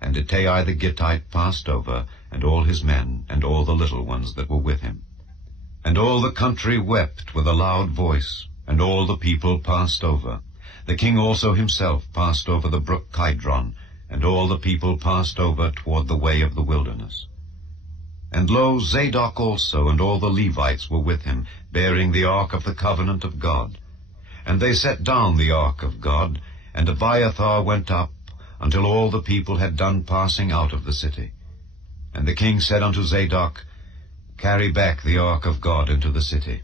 And Ittai the Gittite passed over, and all his men, and all the little ones that were with him. And all the country wept with a loud voice, and all the people passed over. The king also himself passed over the brook Kidron, and all the people passed over toward the way of the wilderness. And lo, Zadok also and all the Levites were with him, bearing the ark of the covenant of God. And they set down the ark of God, and Abiathar went up, until all the people had done passing out of the city. And the king said unto Zadok, Carry back the ark of God into the city.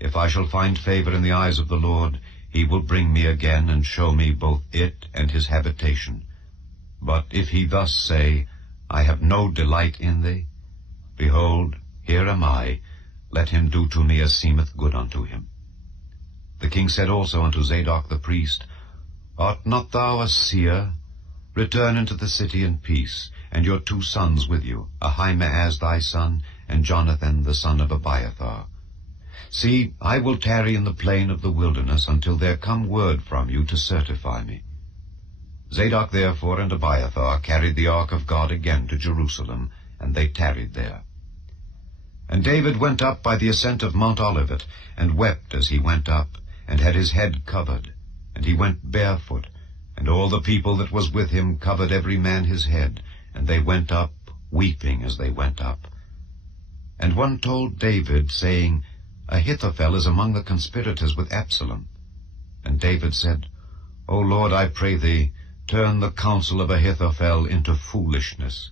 If I shall find favor in the eyes of the Lord, he will bring me again, and show me both it and his habitation. But if he thus say, I have no delight in thee, behold, here am I, let him do to me as seemeth good unto him. The king said also unto Zadok the priest, Art not thou a seer? Return into the city in peace, and your 2 sons with you, Ahimaaz thy son, and Jonathan the son of Abiathar. See, I will tarry in the plain of the wilderness until there come word from you to certify me. Zadok therefore and Abiathar carried the ark of God again to Jerusalem, and they tarried there. And David went up by the ascent of Mount Olivet, and wept as he went up, and had his head covered, and he went barefoot, and all the people that was with him covered every man his head, and they went up, weeping as they went up. And one told David, saying, Ahithophel is among the conspirators with Absalom. And David said, O Lord, I pray thee, turn the counsel of Ahithophel into foolishness.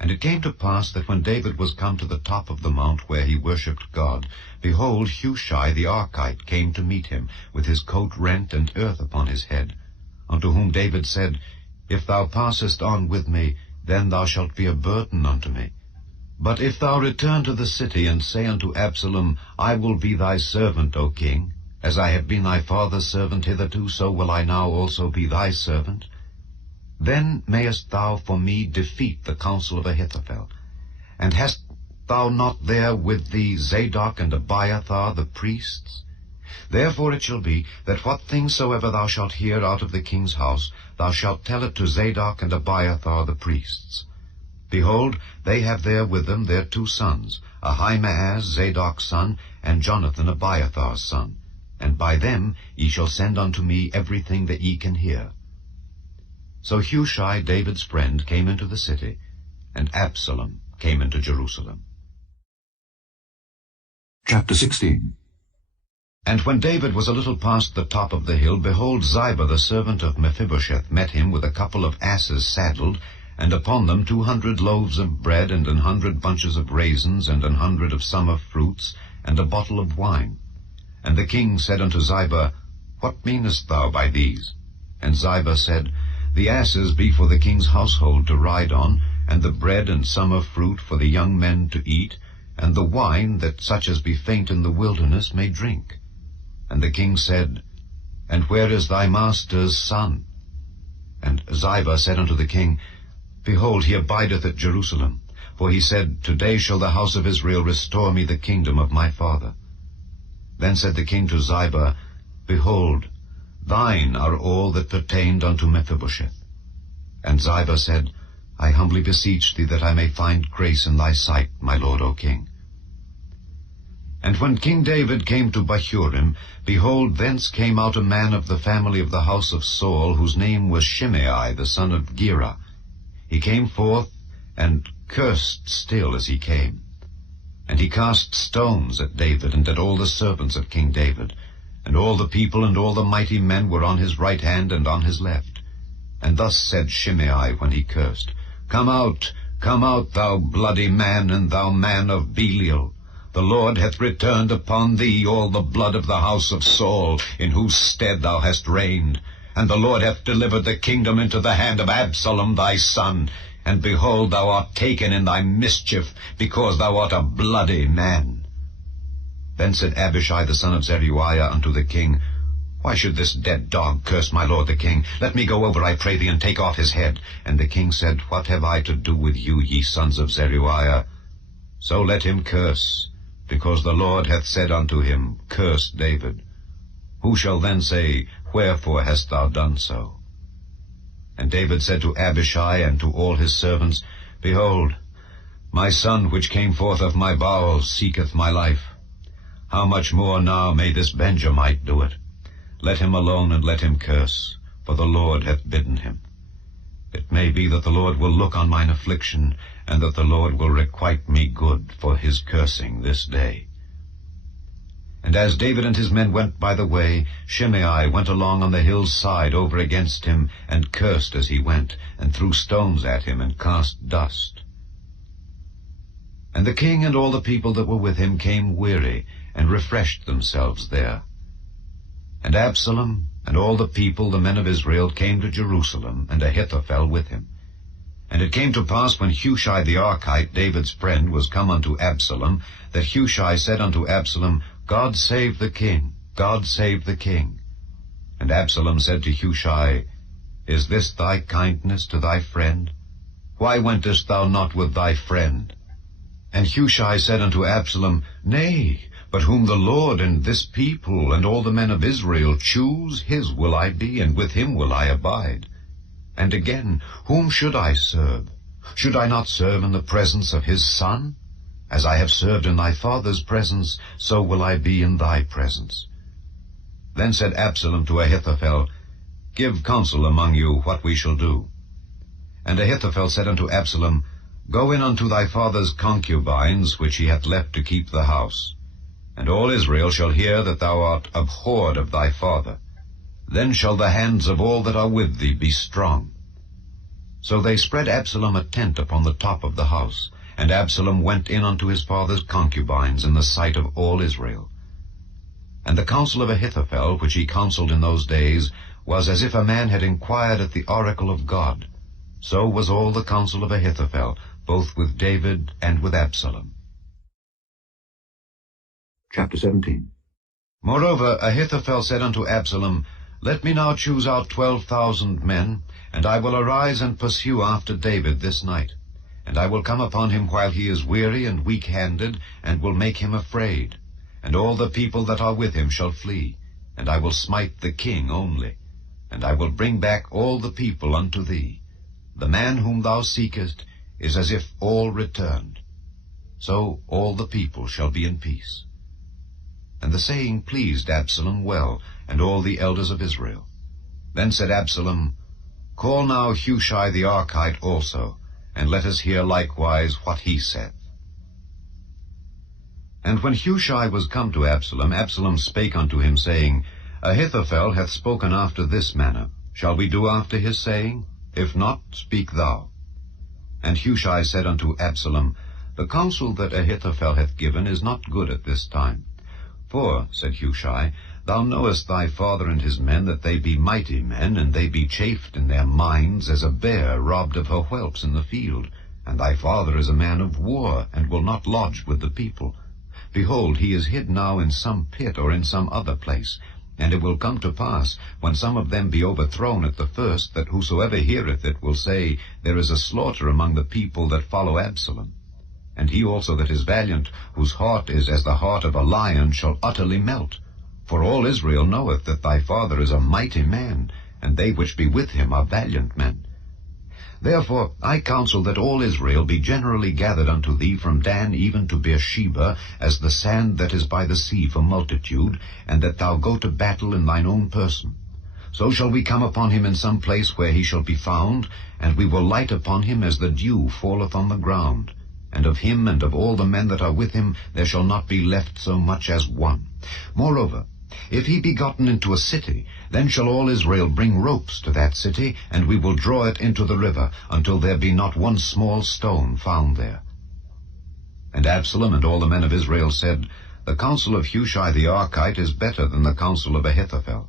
And it came to pass that when David was come to the top of the mount where he worshipped God, behold, Hushai the Archite came to meet him, with his coat rent and earth upon his head, unto whom David said, If thou passest on with me, then thou shalt be a burden unto me. But if thou return to the city, and say unto Absalom, I will be thy servant, O king, as I have been thy father's servant hitherto, so will I now also be thy servant, then mayest thou for me defeat the counsel of Ahithophel. And hast thou not there with thee Zadok and Abiathar the priests? Therefore it shall be, that what things soever thou shalt hear out of the king's house, thou shalt tell it to Zadok and Abiathar the priests. Behold, they have there with them their 2 sons, Ahimaaz Zadok's son, and Jonathan Abiathar's son, and by them ye shall send unto me everything that ye can hear. So Hushai, David's friend, came into the city, and Absalom came into Jerusalem. Chapter 16. And when David was a little past the top of the hill, behold, Ziba the servant of Mephibosheth met him with a couple of asses saddled, and upon them 200 loaves of bread, and 100 bunches of raisins, and 100 of summer fruits, and a bottle of wine. And the king said unto Ziba, What meanest thou by these? And Ziba said, The asses be for the king's household to ride on, and the bread and summer fruit for the young men to eat, and the wine that such as be faint in the wilderness may drink. And the king said, And where is thy master's son? And Ziba said unto the king, Behold, he abideth at Jerusalem. For he said, Today shall the house of Israel restore me the kingdom of my father. Then said the king to Ziba, Behold, thine are all that pertained unto Mephibosheth. And Ziba said, I humbly beseech thee that I may find grace in thy sight, my lord, O king. And when King David came to Bahurim, behold, thence came out a man of the family of the house of Saul, whose name was Shimei the son of Gera. He came forth, and cursed still as he came. And he cast stones at David and at all the servants of King David. and all the people and all the mighty men were on his right hand and on his left. And thus said Shimei when he cursed, Come out, thou bloody man, and thou man of Belial. The Lord hath returned upon thee all the blood of the house of Saul, in whose stead thou hast reigned. And the Lord hath delivered the kingdom into the hand of Absalom thy son. And behold, thou art taken in thy mischief, because thou art a bloody man. Then said Abishai the son of Zeruiah unto the king, Why should this dead dog curse my lord the king? Let me go over, I pray thee, and take off his head. And the king said, What have I to do with you, ye sons of Zeruiah? So let him curse, because the Lord hath said unto him, Curse David. Who shall then say, Wherefore hast thou done so? And David said to Abishai and to all his servants, Behold, my son which came forth of my bowels seeketh my life. How much more now may this Benjamite do it? Let him alone, and let him curse, for the Lord hath bidden him. It may be that the Lord will look on mine affliction, and that the Lord will requite me good for his cursing this day. And as David and his men went by the way, Shimei went along on the hill's side over against him, and cursed as he went, and threw stones at him, and cast dust. And the king and all the people that were with him came weary, and refreshed themselves there. And Absalom and all the people, the men of Israel, came to Jerusalem, and Ahithophel with him. And it came to pass, when Hushai the Archite, David's friend, was come unto Absalom, that Hushai said unto Absalom, God save the king, God save the king. And Absalom said to Hushai, Is this thy kindness to thy friend? Why wentest thou not with thy friend? And Hushai said unto Absalom, Nay, but whom the Lord and this people and all the men of Israel choose, his will I be, and with him will I abide. And again, whom should I serve? Should I not serve in the presence of his son? As I have served in thy father's presence, so will I be in thy presence. Then said Absalom to Ahithophel, Give counsel among you what we shall do. And Ahithophel said unto Absalom, Go in unto thy father's concubines, which he hath left to keep the house. And all Israel shall hear that thou art abhorred of thy father. Then shall the hands of all that are with thee be strong. So they spread Absalom a tent upon the top of the house, and Absalom went in unto his father's concubines in the sight of all Israel. And the counsel of Ahithophel, which he counselled in those days, was as if a man had inquired at the oracle of God. So was all the counsel of Ahithophel, both with David and with Absalom. Chapter 17. Moreover, Ahithophel said unto Absalom, Let me now choose out 12,000 men, and I will arise and pursue after David this night. And I will come upon him while he is weary and weak-handed, and will make him afraid. And all the people that are with him shall flee, and I will smite the king only. And I will bring back all the people unto thee. The man whom thou seekest is as if all returned. So all the people shall be in peace. And the saying pleased Absalom well, and all the elders of Israel. Then said Absalom, Call now Hushai the Archite also, and let us hear likewise what he saith. And when Hushai was come to Absalom, Absalom spake unto him, saying, Ahithophel hath spoken after this manner. Shall we do after his saying? If not, speak thou. And Hushai said unto Absalom, The counsel that Ahithophel hath given is not good at this time. For, said Hushai, thou knowest thy father and his men, that they be mighty men, and they be chafed in their minds as a bear robbed of her whelps in the field. And thy father is a man of war, and will not lodge with the people. Behold, he is hid now in some pit or in some other place. And it will come to pass, when some of them be overthrown at the first, that whosoever heareth it will say, There is a slaughter among the people that follow Absalom. And he also that is valiant, whose heart is as the heart of a lion, shall utterly melt. For all Israel knoweth that thy father is a mighty man, and they which be with him are valiant men. Therefore I counsel that all Israel be generally gathered unto thee from Dan even to Beersheba, as the sand that is by the sea for multitude, and that thou go to battle in thine own person. So shall we come upon him in some place where he shall be found, and we will light upon him as the dew falleth on the ground. And of him and of all the men that are with him there shall not be left so much as one. Moreover, If he be gotten into a city, then shall all Israel bring ropes to that city, and we will draw it into the river, until there be not one small stone found there. And Absalom and all the men of Israel said, The counsel of Hushai the Archite is better than the counsel of Ahithophel.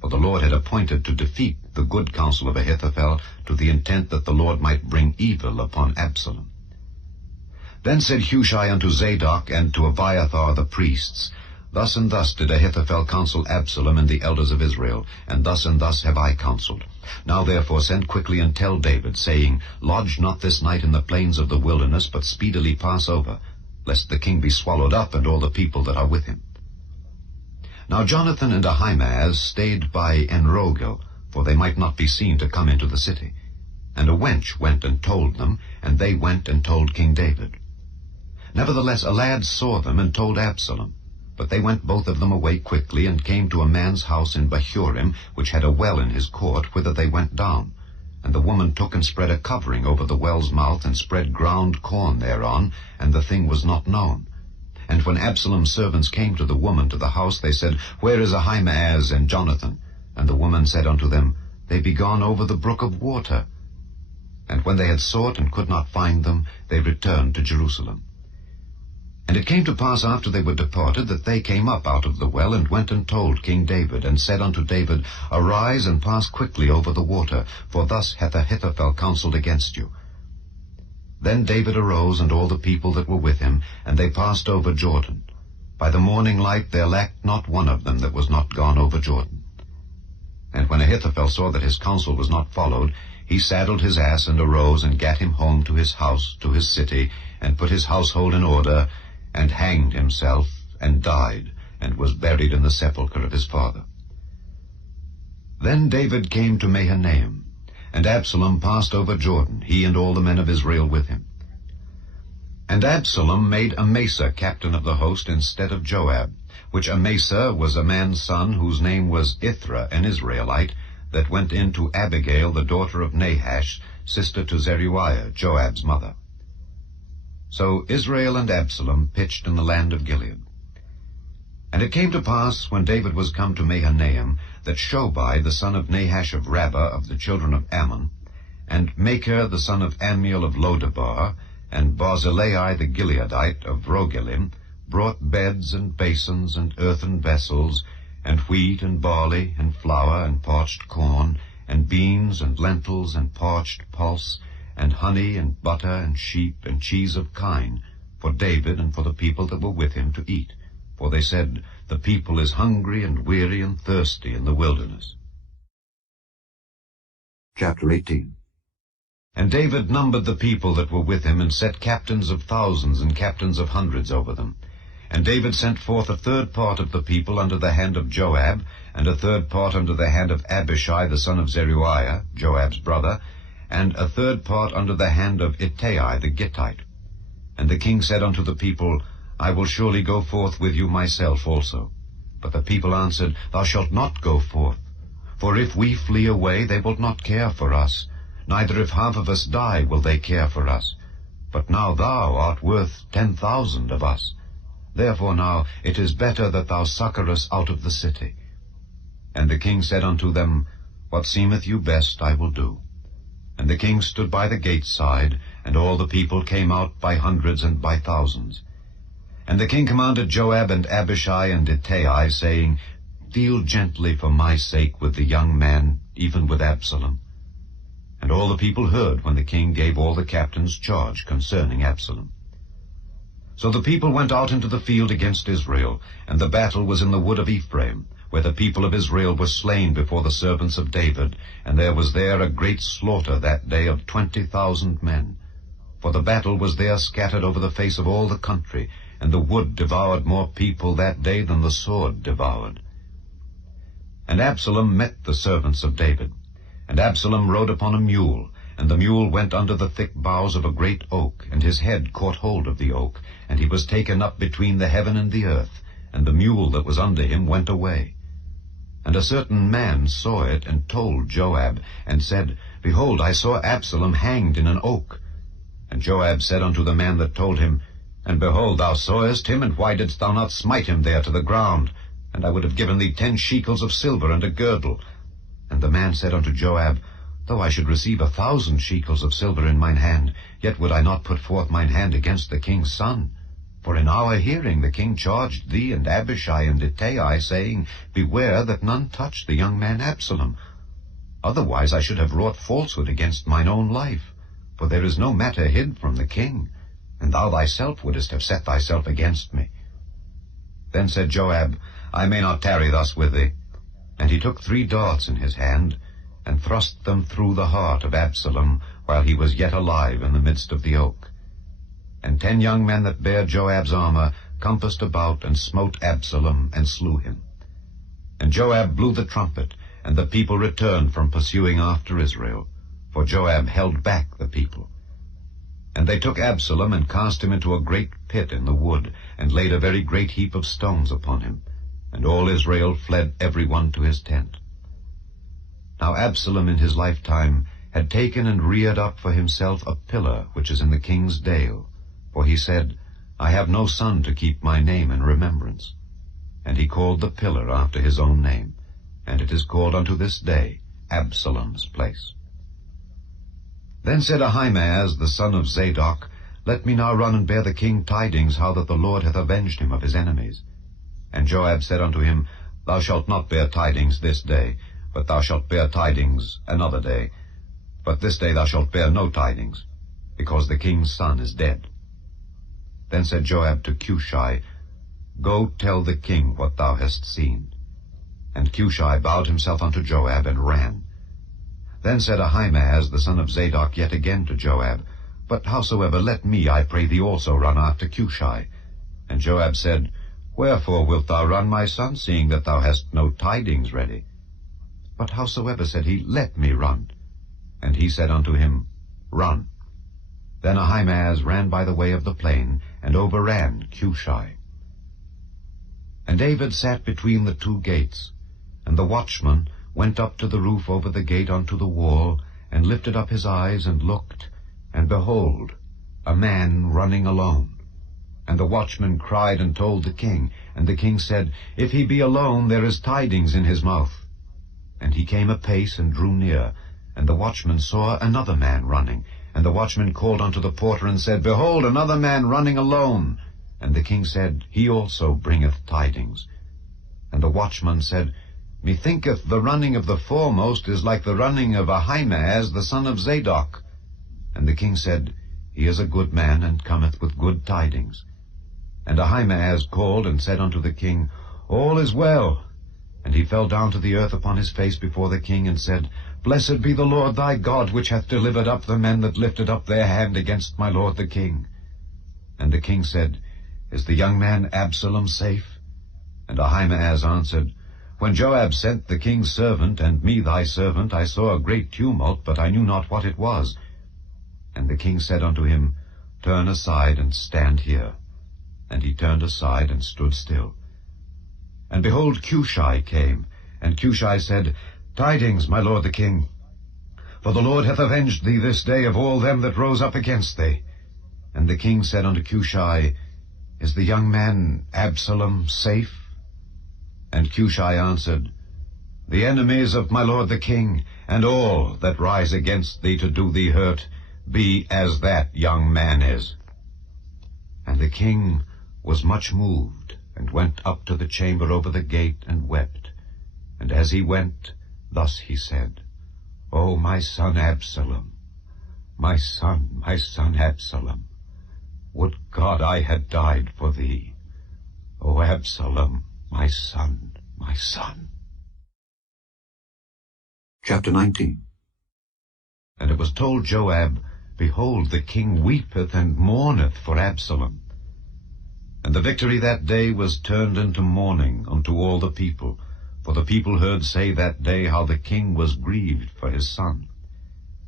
For the Lord had appointed to defeat the good counsel of Ahithophel, to the intent that the Lord might bring evil upon Absalom. Then said Hushai unto Zadok and to Abiathar the priests, Thus and thus did Ahithophel counsel Absalom and the elders of Israel, and thus have I counseled. Now therefore send quickly and tell David, saying, Lodge not this night in the plains of the wilderness, but speedily pass over, lest the king be swallowed up, and all the people that are with him. Now Jonathan and Ahimaaz stayed by Enrogel, for they might not be seen to come into the city. And a wench went and told them, and they went and told King David. Nevertheless a lad saw them and told Absalom. But they went both of them away quickly, and came to a man's house in Bahurim, which had a well in his court, whither they went down. And the woman took and spread a covering over the well's mouth, and spread ground corn thereon, and the thing was not known. And when Absalom's servants came to the woman to the house, they said, Where is Ahimaaz and Jonathan? And the woman said unto them, They be gone over the brook of water. And when they had sought and could not find them, they returned to Jerusalem. And it came to pass after they were departed, that they came up out of the well, and went and told King David, and said unto David, Arise and pass quickly over the water, for thus hath Ahithophel counselled against you. Then David arose, and all the people that were with him, and they passed over Jordan. By the morning light there lacked not one of them that was not gone over Jordan. And when Ahithophel saw that his counsel was not followed, he saddled his ass, and arose, and gat him home to his house, to his city, and put his household in order, and hanged himself, and died, and was buried in the sepulchre of his father. Then David came to Mahanaim, and Absalom passed over Jordan, he and all the men of Israel with him. And Absalom made Amasa captain of the host instead of Joab, which Amasa was a man's son, whose name was Ithra, an Israelite, that went in to Abigail, the daughter of Nahash, sister to Zeruiah, Joab's mother. So Israel and Absalom pitched in the land of Gilead. And it came to pass, when David was come to Mahanaim, that Shobai the son of Nahash of Rabbah of the children of Ammon, and Machir the son of Ammiel of Lodebar, and Barzillai the Gileadite of Rogelim, brought beds and basins and earthen vessels, and wheat and barley and flour and parched corn, and beans and lentils and parched pulse, and honey and butter and sheep and cheese of kine, for David and for the people that were with him to eat. For they said, The people is hungry and weary and thirsty in the wilderness. Chapter 18. And David numbered the people that were with him, and set captains of thousands and captains of hundreds over them. And David sent forth a third part of the people under the hand of Joab, and a third part under the hand of Abishai the son of Zeruiah, Joab's brother, and a third part under the hand of Ittai the Gittite. And the king said unto the people, I will surely go forth with you myself also. But the people answered, Thou shalt not go forth. For if we flee away, they will not care for us, neither if half of us die will they care for us. But now thou art worth 10,000 of us. Therefore now it is better that thou succour us out of the city. And the king said unto them, What seemeth you best I will do. And the king stood by the gate side, and all the people came out by hundreds and by thousands. And the king commanded Joab and Abishai and Ittai, saying, Deal gently for my sake with the young man, even with Absalom. And all the people heard when the king gave all the captains charge concerning Absalom. So the people went out into the field against Israel, and the battle was in the wood of Ephraim, where the people of Israel were slain before the servants of David, and there was there a great slaughter that day of 20,000 men. For the battle was there scattered over the face of all the country, and the wood devoured more people that day than the sword devoured. And Absalom met the servants of David. And Absalom rode upon a mule, and the mule went under the thick boughs of a great oak, and his head caught hold of the oak, and he was taken up between the heaven and the earth, and the mule that was under him went away. And a certain man saw it, and told Joab, and said, Behold, I saw Absalom hanged in an oak. And Joab said unto the man that told him, And behold, thou sawest him, and why didst thou not smite him there to the ground? and I would have given thee 10 shekels of silver and a girdle. And the man said unto Joab, Though I should receive 1,000 shekels of silver in mine hand, yet would I not put forth mine hand against the king's son. For in our hearing the king charged thee and Abishai and Ittai, saying, Beware that none touch the young man Absalom. Otherwise I should have wrought falsehood against mine own life. For there is no matter hid from the king, and thou thyself wouldest have set thyself against me. Then said Joab, I may not tarry thus with thee. And he took 3 darts in his hand, and thrust them through the heart of Absalom, while he was yet alive in the midst of the oak. And 10 young men that bare Joab's armor compassed about, and smote Absalom, and slew him. And Joab blew the trumpet, and the people returned from pursuing after Israel, for Joab held back the people. And they took Absalom, and cast him into a great pit in the wood, and laid a very great heap of stones upon him. And all Israel fled every one to his tent. Now Absalom in his lifetime had taken and reared up for himself a pillar which is in the king's dale, for he said, I have no son to keep my name in remembrance. And he called the pillar after his own name, and it is called unto this day Absalom's place. Then said Ahimaaz the son of Zadok, Let me now run and bear the king tidings how that the Lord hath avenged him of his enemies. And Joab said unto him, Thou shalt not bear tidings this day, but thou shalt bear tidings another day. But this day thou shalt bear no tidings, because the king's son is dead. Then said Joab to Cushai, Go tell the king what thou hast seen. And Cushai bowed himself unto Joab, and ran. Then said Ahimaaz the son of Zadok yet again to Joab, But howsoever, let me, I pray thee, also run after Cushai. And Joab said, Wherefore wilt thou run, my son, seeing that thou hast no tidings ready? But howsoever, said he, Let me run. And he said unto him, Run. Then Ahimaaz ran by the way of the plain, and overran Cushai. And David sat between the 2 gates, and the watchman went up to the roof over the gate unto the wall, and lifted up his eyes, and looked, and behold, a man running alone. And the watchman cried and told the king, and the king said, If he be alone, there is tidings in his mouth. And he came apace and drew near, and the watchman saw another man running. And the watchman called unto the porter, and said, Behold, another man running alone. And the king said, He also bringeth tidings. And the watchman said, Methinketh the running of the foremost is like the running of Ahimaaz the son of Zadok. And the king said, He is a good man, and cometh with good tidings. And Ahimaaz called and said unto the king, All is well. And he fell down to the earth upon his face before the king, and said, Blessed be the Lord thy God, which hath delivered up the men that lifted up their hand against my lord the king. And the king said, Is the young man Absalom safe? And Ahimaaz answered, When Joab sent the king's servant, and me thy servant, I saw a great tumult, but I knew not what it was. And the king said unto him, Turn aside, and stand here. And he turned aside, and stood still. And behold, Cushai came. And Cushai said, Tidings, my lord the king. For the Lord hath avenged thee this day of all them that rose up against thee. And the king said unto Cushai, Is the young man Absalom safe? And Cushai answered, The enemies of my lord the king, and all that rise against thee to do thee hurt, be as that young man is. And the king was much moved, and went up to the chamber over the gate, and wept. And as he went, thus he said, O my son Absalom, my son Absalom, would God I had died for thee. O Absalom, my son, my son. Chapter 19. And it was told Joab, Behold, the king weepeth and mourneth for Absalom. And the victory that day was turned into mourning unto all the people, for the people heard say that day how the king was grieved for his son.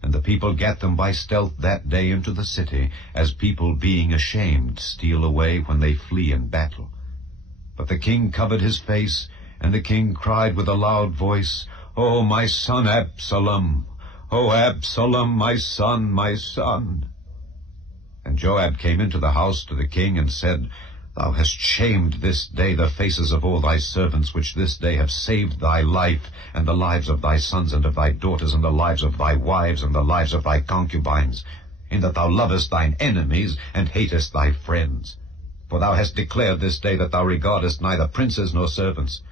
And the people gat them by stealth that day into the city, as people being ashamed steal away when they flee in battle. But the king covered his face, and the king cried with a loud voice, O my son Absalom! O Absalom, my son, my son! And Joab came into the house to the king, and said, Thou hast shamed this day the faces of all thy servants, which this day have saved thy life, and the lives of thy sons and of thy daughters, and the lives of thy wives, and the lives of thy concubines, in that thou lovest thine enemies, and hatest thy friends. For thou hast declared this day that thou regardest neither princes nor servants.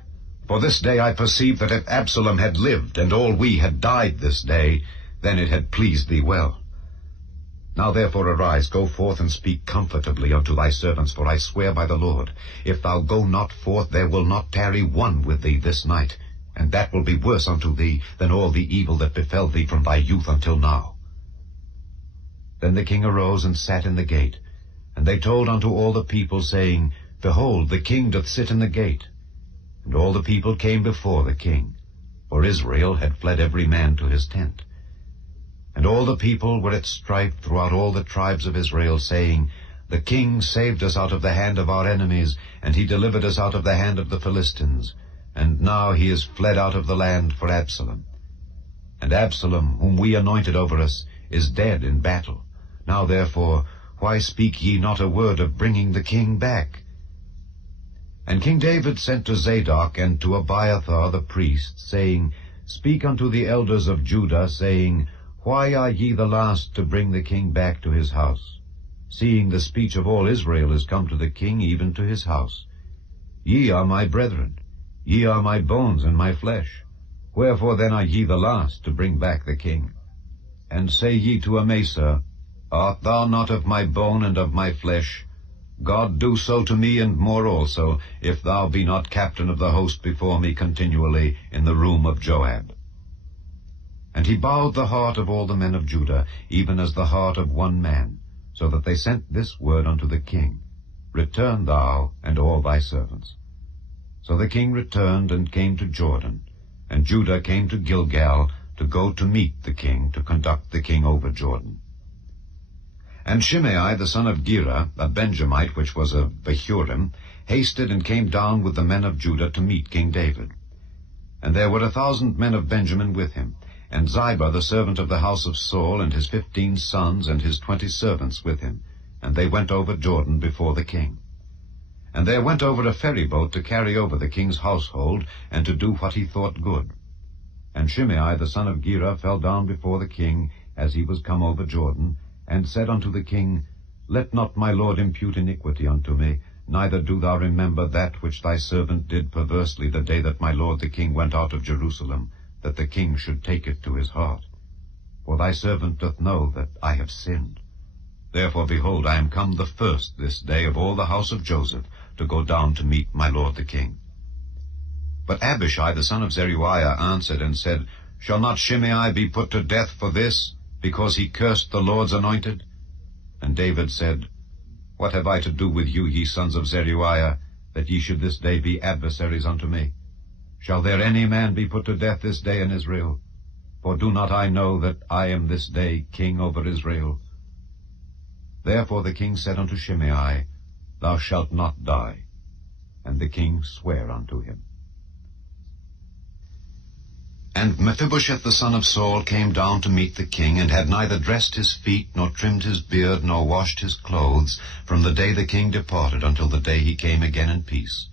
For this day I perceive that if Absalom had lived, and all we had died this day, then it had pleased thee well. Now therefore arise, go forth, and speak comfortably unto thy servants, for I swear by the Lord, if thou go not forth, there will not tarry one with thee this night, and that will be worse unto thee than all the evil that befell thee from thy youth until now. Then the king arose and sat in the gate, and they told unto all the people, saying, Behold, the king doth sit in the gate. And all the people came before the king, for Israel had fled every man to his tent. And all the people were at strife throughout all the tribes of Israel, saying, The king saved us out of the hand of our enemies, and he delivered us out of the hand of the Philistines. And now he is fled out of the land for Absalom. And Absalom, whom we anointed over us, is dead in battle. Now therefore, why speak ye not a word of bringing the king back? And King David sent to Zadok and to Abiathar the priest, saying, Speak unto the elders of Judah, saying, Why are ye the last to bring the king back to his house, seeing the speech of all Israel is come to the king, even to his house? Ye are my brethren, ye are my bones and my flesh. Wherefore then are ye the last to bring back the king? And say ye to Amasa, Art thou not of my bone and of my flesh? God do so to me, and more also, if thou be not captain of the host before me continually in the room of Joab. And he bowed the heart of all the men of Judah, even as the heart of one man, so that they sent this word unto the king, Return thou and all thy servants. So the king returned and came to Jordan, and Judah came to Gilgal to go to meet the king, to conduct the king over Jordan. And Shimei the son of Gera, a Benjamite which was of Bahurim, hasted and came down with the men of Judah to meet King David. And there were 1,000 men of Benjamin with him, and Ziba the servant of the house of Saul, and his 15 sons and his 20 servants with him, and they went over Jordan before the king. And there went over a ferry boat to carry over the king's household, and to do what he thought good. And Shimei the son of Gera fell down before the king, as he was come over Jordan, and said unto the king, Let not my lord impute iniquity unto me, neither do thou remember that which thy servant did perversely the day that my lord the king went out of Jerusalem, that the king should take it to his heart. For thy servant doth know that I have sinned. Therefore, behold, I am come the first this day of all the house of Joseph, to go down to meet my lord the king. But Abishai the son of Zeruiah answered and said, Shall not Shimei be put to death for this, because he cursed the Lord's anointed? And David said, What have I to do with you, ye sons of Zeruiah, that ye should this day be adversaries unto me? Shall there any man be put to death this day in Israel? For do not I know that I am this day king over Israel? Therefore the king said unto Shimei, Thou shalt not die. And the king sware unto him. And Mephibosheth the son of Saul came down to meet the king, and had neither dressed his feet, nor trimmed his beard, nor washed his clothes, from the day the king departed until the day he came again in peace.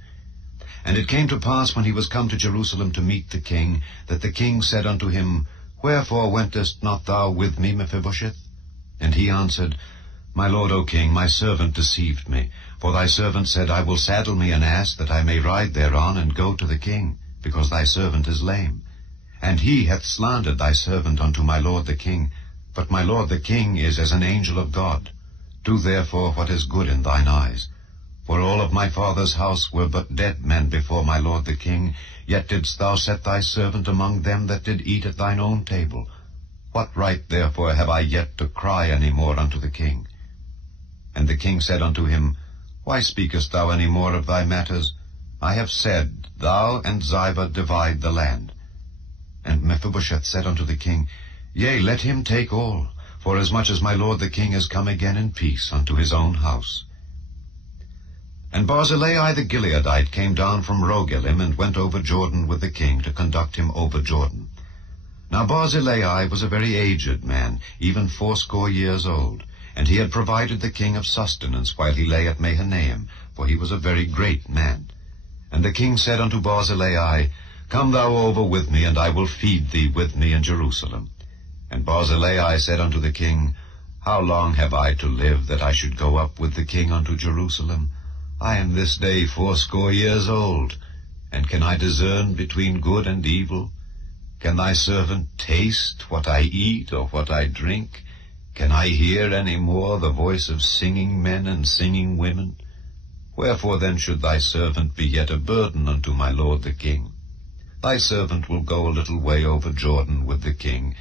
And it came to pass, when he was come to Jerusalem to meet the king, that the king said unto him, Wherefore wentest not thou with me, Mephibosheth? And he answered, My lord, O king, my servant deceived me. For thy servant said, I will saddle me an ass, that I may ride thereon, and go to the king, because thy servant is lame. And he hath slandered thy servant unto my lord the king. But my lord the king is as an angel of God. Do therefore what is good in thine eyes. For all of my father's house were but dead men before my lord the king, yet didst thou set thy servant among them that did eat at thine own table. What right therefore have I yet to cry any more unto the king? And the king said unto him, Why speakest thou any more of thy matters? I have said, Thou and Ziba divide the land. And Mephibosheth said unto the king, Yea, let him take all, forasmuch as my lord the king is come again in peace unto his own house. And Barzillai the Gileadite came down from Rogelim, and went over Jordan with the king, to conduct him over Jordan. Now Barzillai was a very aged man, even 80 years old, and he had provided the king of sustenance while he lay at Mahanaim, for he was a very great man. And the king said unto Barzillai, Come thou over with me, and I will feed thee with me in Jerusalem. And Barzillai said unto the king, How long have I to live, that I should go up with the king unto Jerusalem? I am this day 80 years old, and can I discern between good and evil? Can thy servant taste what I eat or what I drink? Can I hear any more the voice of singing men and singing women? Wherefore then should thy servant be yet a burden unto my lord the king? Thy servant will go a little way over Jordan with the king,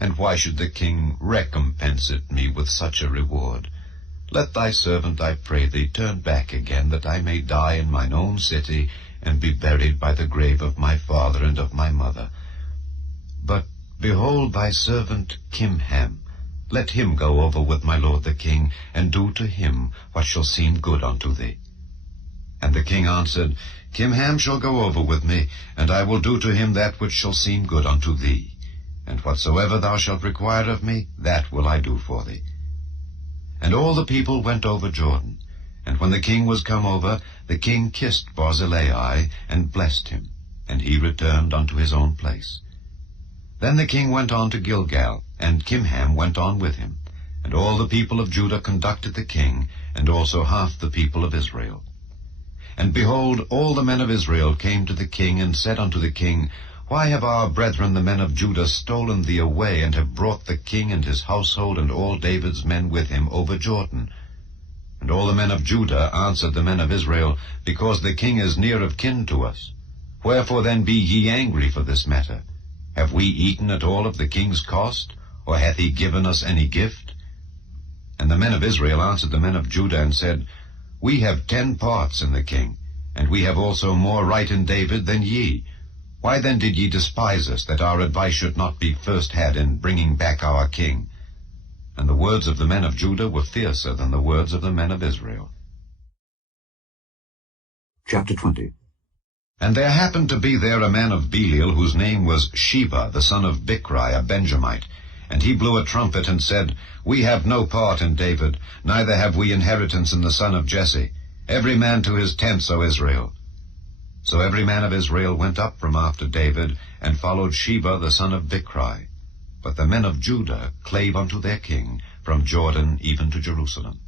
and why should the king recompense it me with such a reward? Let thy servant, I pray thee, turn back again, that I may die in mine own city, and be buried by the grave of my father and of my mother. But behold thy servant Kimham, let him go over with my lord the king, and do to him what shall seem good unto thee. And the king answered, Kimham shall go over with me, and I will do to him that which shall seem good unto thee. And whatsoever thou shalt require of me, that will I do for thee. And all the people went over Jordan. And when the king was come over, the king kissed Barzillai, and blessed him, and he returned unto his own place. Then the king went on to Gilgal, and Kimham went on with him. And all the people of Judah conducted the king, and also half the people of Israel. And behold, all the men of Israel came to the king, and said unto the king, Why have our brethren the men of Judah stolen thee away, and have brought the king and his household and all David's men with him over Jordan? And all the men of Judah answered the men of Israel, Because the king is near of kin to us. Wherefore then be ye angry for this matter? Have we eaten at all of the king's cost, or hath he given us any gift? And the men of Israel answered the men of Judah, and said, We have 10 parts in the king, and we have also more right in David than ye. Why then did ye despise us, that our advice should not be first had in bringing back our king? And the words of the men of Judah were fiercer than the words of the men of Israel. Chapter 20. And there happened to be there a man of Belial, whose name was Sheba, the son of Bichri, a Benjamite. And he blew a trumpet, and said, We have no part in David, neither have we inheritance in the son of Jesse. Every man to his tents, O Israel. So every man of Israel went up from after David, and followed Sheba the son of Bichri. But the men of Judah clave unto their king, from Jordan even to Jerusalem.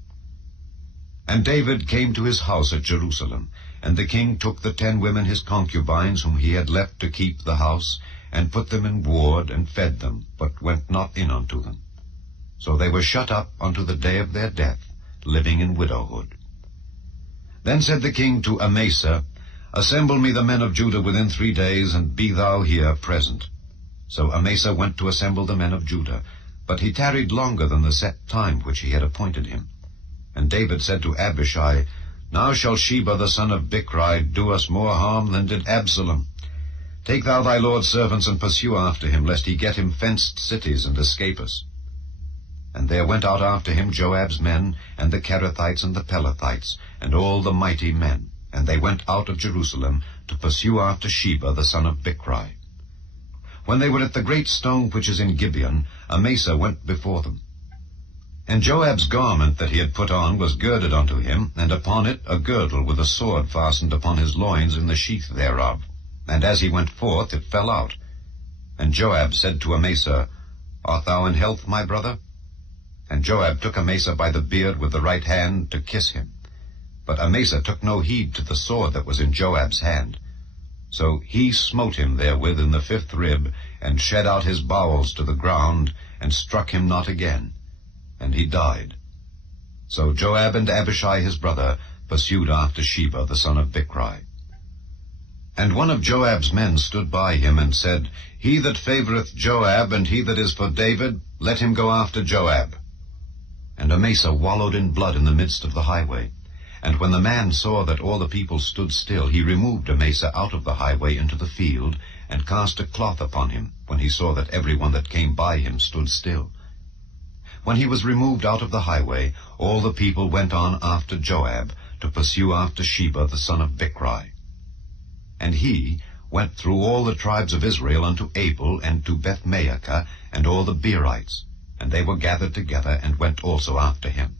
And David came to his house at Jerusalem, and the king took the 10 women his concubines, whom he had left to keep the house, and put them in ward, and fed them, but went not in unto them. So they were shut up unto the day of their death, living in widowhood. Then said the king to Amasa, Assemble me the men of Judah within 3 days, and be thou here present. So Amasa went to assemble the men of Judah, but he tarried longer than the set time which he had appointed him. And David said to Abishai, Now shall Sheba the son of Bichri do us more harm than did Absalom. Take thou thy lord's servants, and pursue after him, lest he get him fenced cities, and escape us. And there went out after him Joab's men, and the Kerethites and the Pelethites, and all the mighty men. And they went out of Jerusalem to pursue after Sheba the son of Bichri. When they were at the great stone which is in Gibeon, Amasa went before them. And Joab's garment that he had put on was girded unto him, and upon it a girdle with a sword fastened upon his loins in the sheath thereof. And as he went forth, it fell out. And Joab said to Amasa, Art thou in health, my brother? And Joab took Amasa by the beard with the right hand to kiss him. But Amasa took no heed to the sword that was in Joab's hand. So he smote him therewith in the 5th rib, and shed out his bowels to the ground, and struck him not again. And he died. So Joab and Abishai his brother pursued after Sheba the son of Bichri. And one of Joab's men stood by him, and said, He that favoureth Joab, and he that is for David, let him go after Joab. And Amasa wallowed in blood in the midst of the highway. And when the man saw that all the people stood still, he removed Amasa out of the highway into the field, and cast a cloth upon him, when he saw that every one that came by him stood still. When he was removed out of the highway, all the people went on after Joab, to pursue after Sheba the son of Bichri. And he went through all the tribes of Israel unto Abel, and to Bethmaachah, and all the Beerites. And they were gathered together, and went also after him.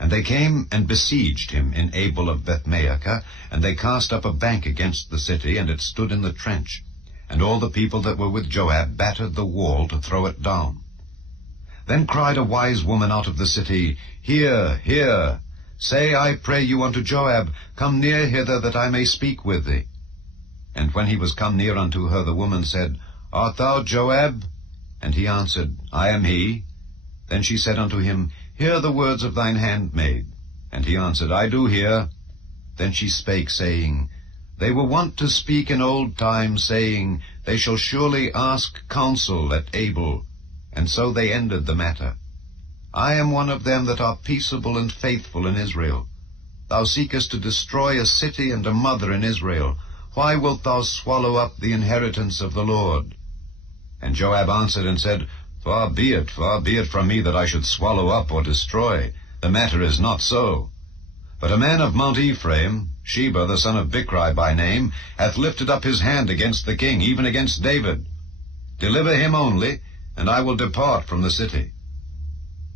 And they came and besieged him in Abel of Bethmaachah, and they cast up a bank against the city, and it stood in the trench. And all the people that were with Joab battered the wall to throw it down. Then cried a wise woman out of the city, Hear, hear! Say, I pray you unto Joab, Come near hither, that I may speak with thee. And when he was come near unto her, the woman said, Art thou Joab? And he answered, I am he. Then she said unto him, Hear the words of thine handmaid. And he answered, I do hear. Then she spake, saying, They were wont to speak in old times, saying, They shall surely ask counsel at Abel. And so they ended the matter. I am one of them that are peaceable and faithful in Israel. Thou seekest to destroy a city and a mother in Israel. Why wilt thou swallow up the inheritance of the Lord? And Joab answered and said, far be it from me that I should swallow up or destroy. The matter is not so. But a man of Mount Ephraim, Sheba the son of Bichri by name, hath lifted up his hand against the king, even against David. Deliver him only, and I will depart from the city.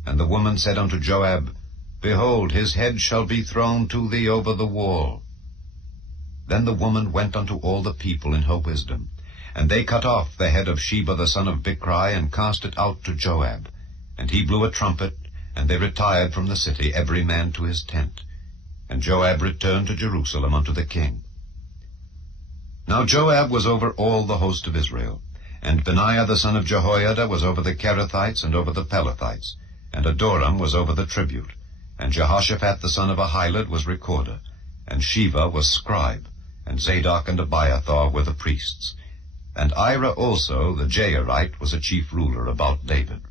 And the woman said unto Joab, Behold, his head shall be thrown to thee over the wall. Then the woman went unto all the people in her wisdom, and they cut off the head of Sheba the son of Bichri, and cast it out to Joab. And he blew a trumpet, and they retired from the city, every man to his tent. And Joab returned to Jerusalem unto the king. Now Joab was over all the host of Israel, and Benaiah the son of Jehoiada was over the Kerethites and over the Pelethites, and Adoram was over the tribute, and Jehoshaphat the son of Ahilud was recorder, and Sheva was scribe, and Zadok and Abiathar were the priests. And Ira also, the Jairite, was a chief ruler about David.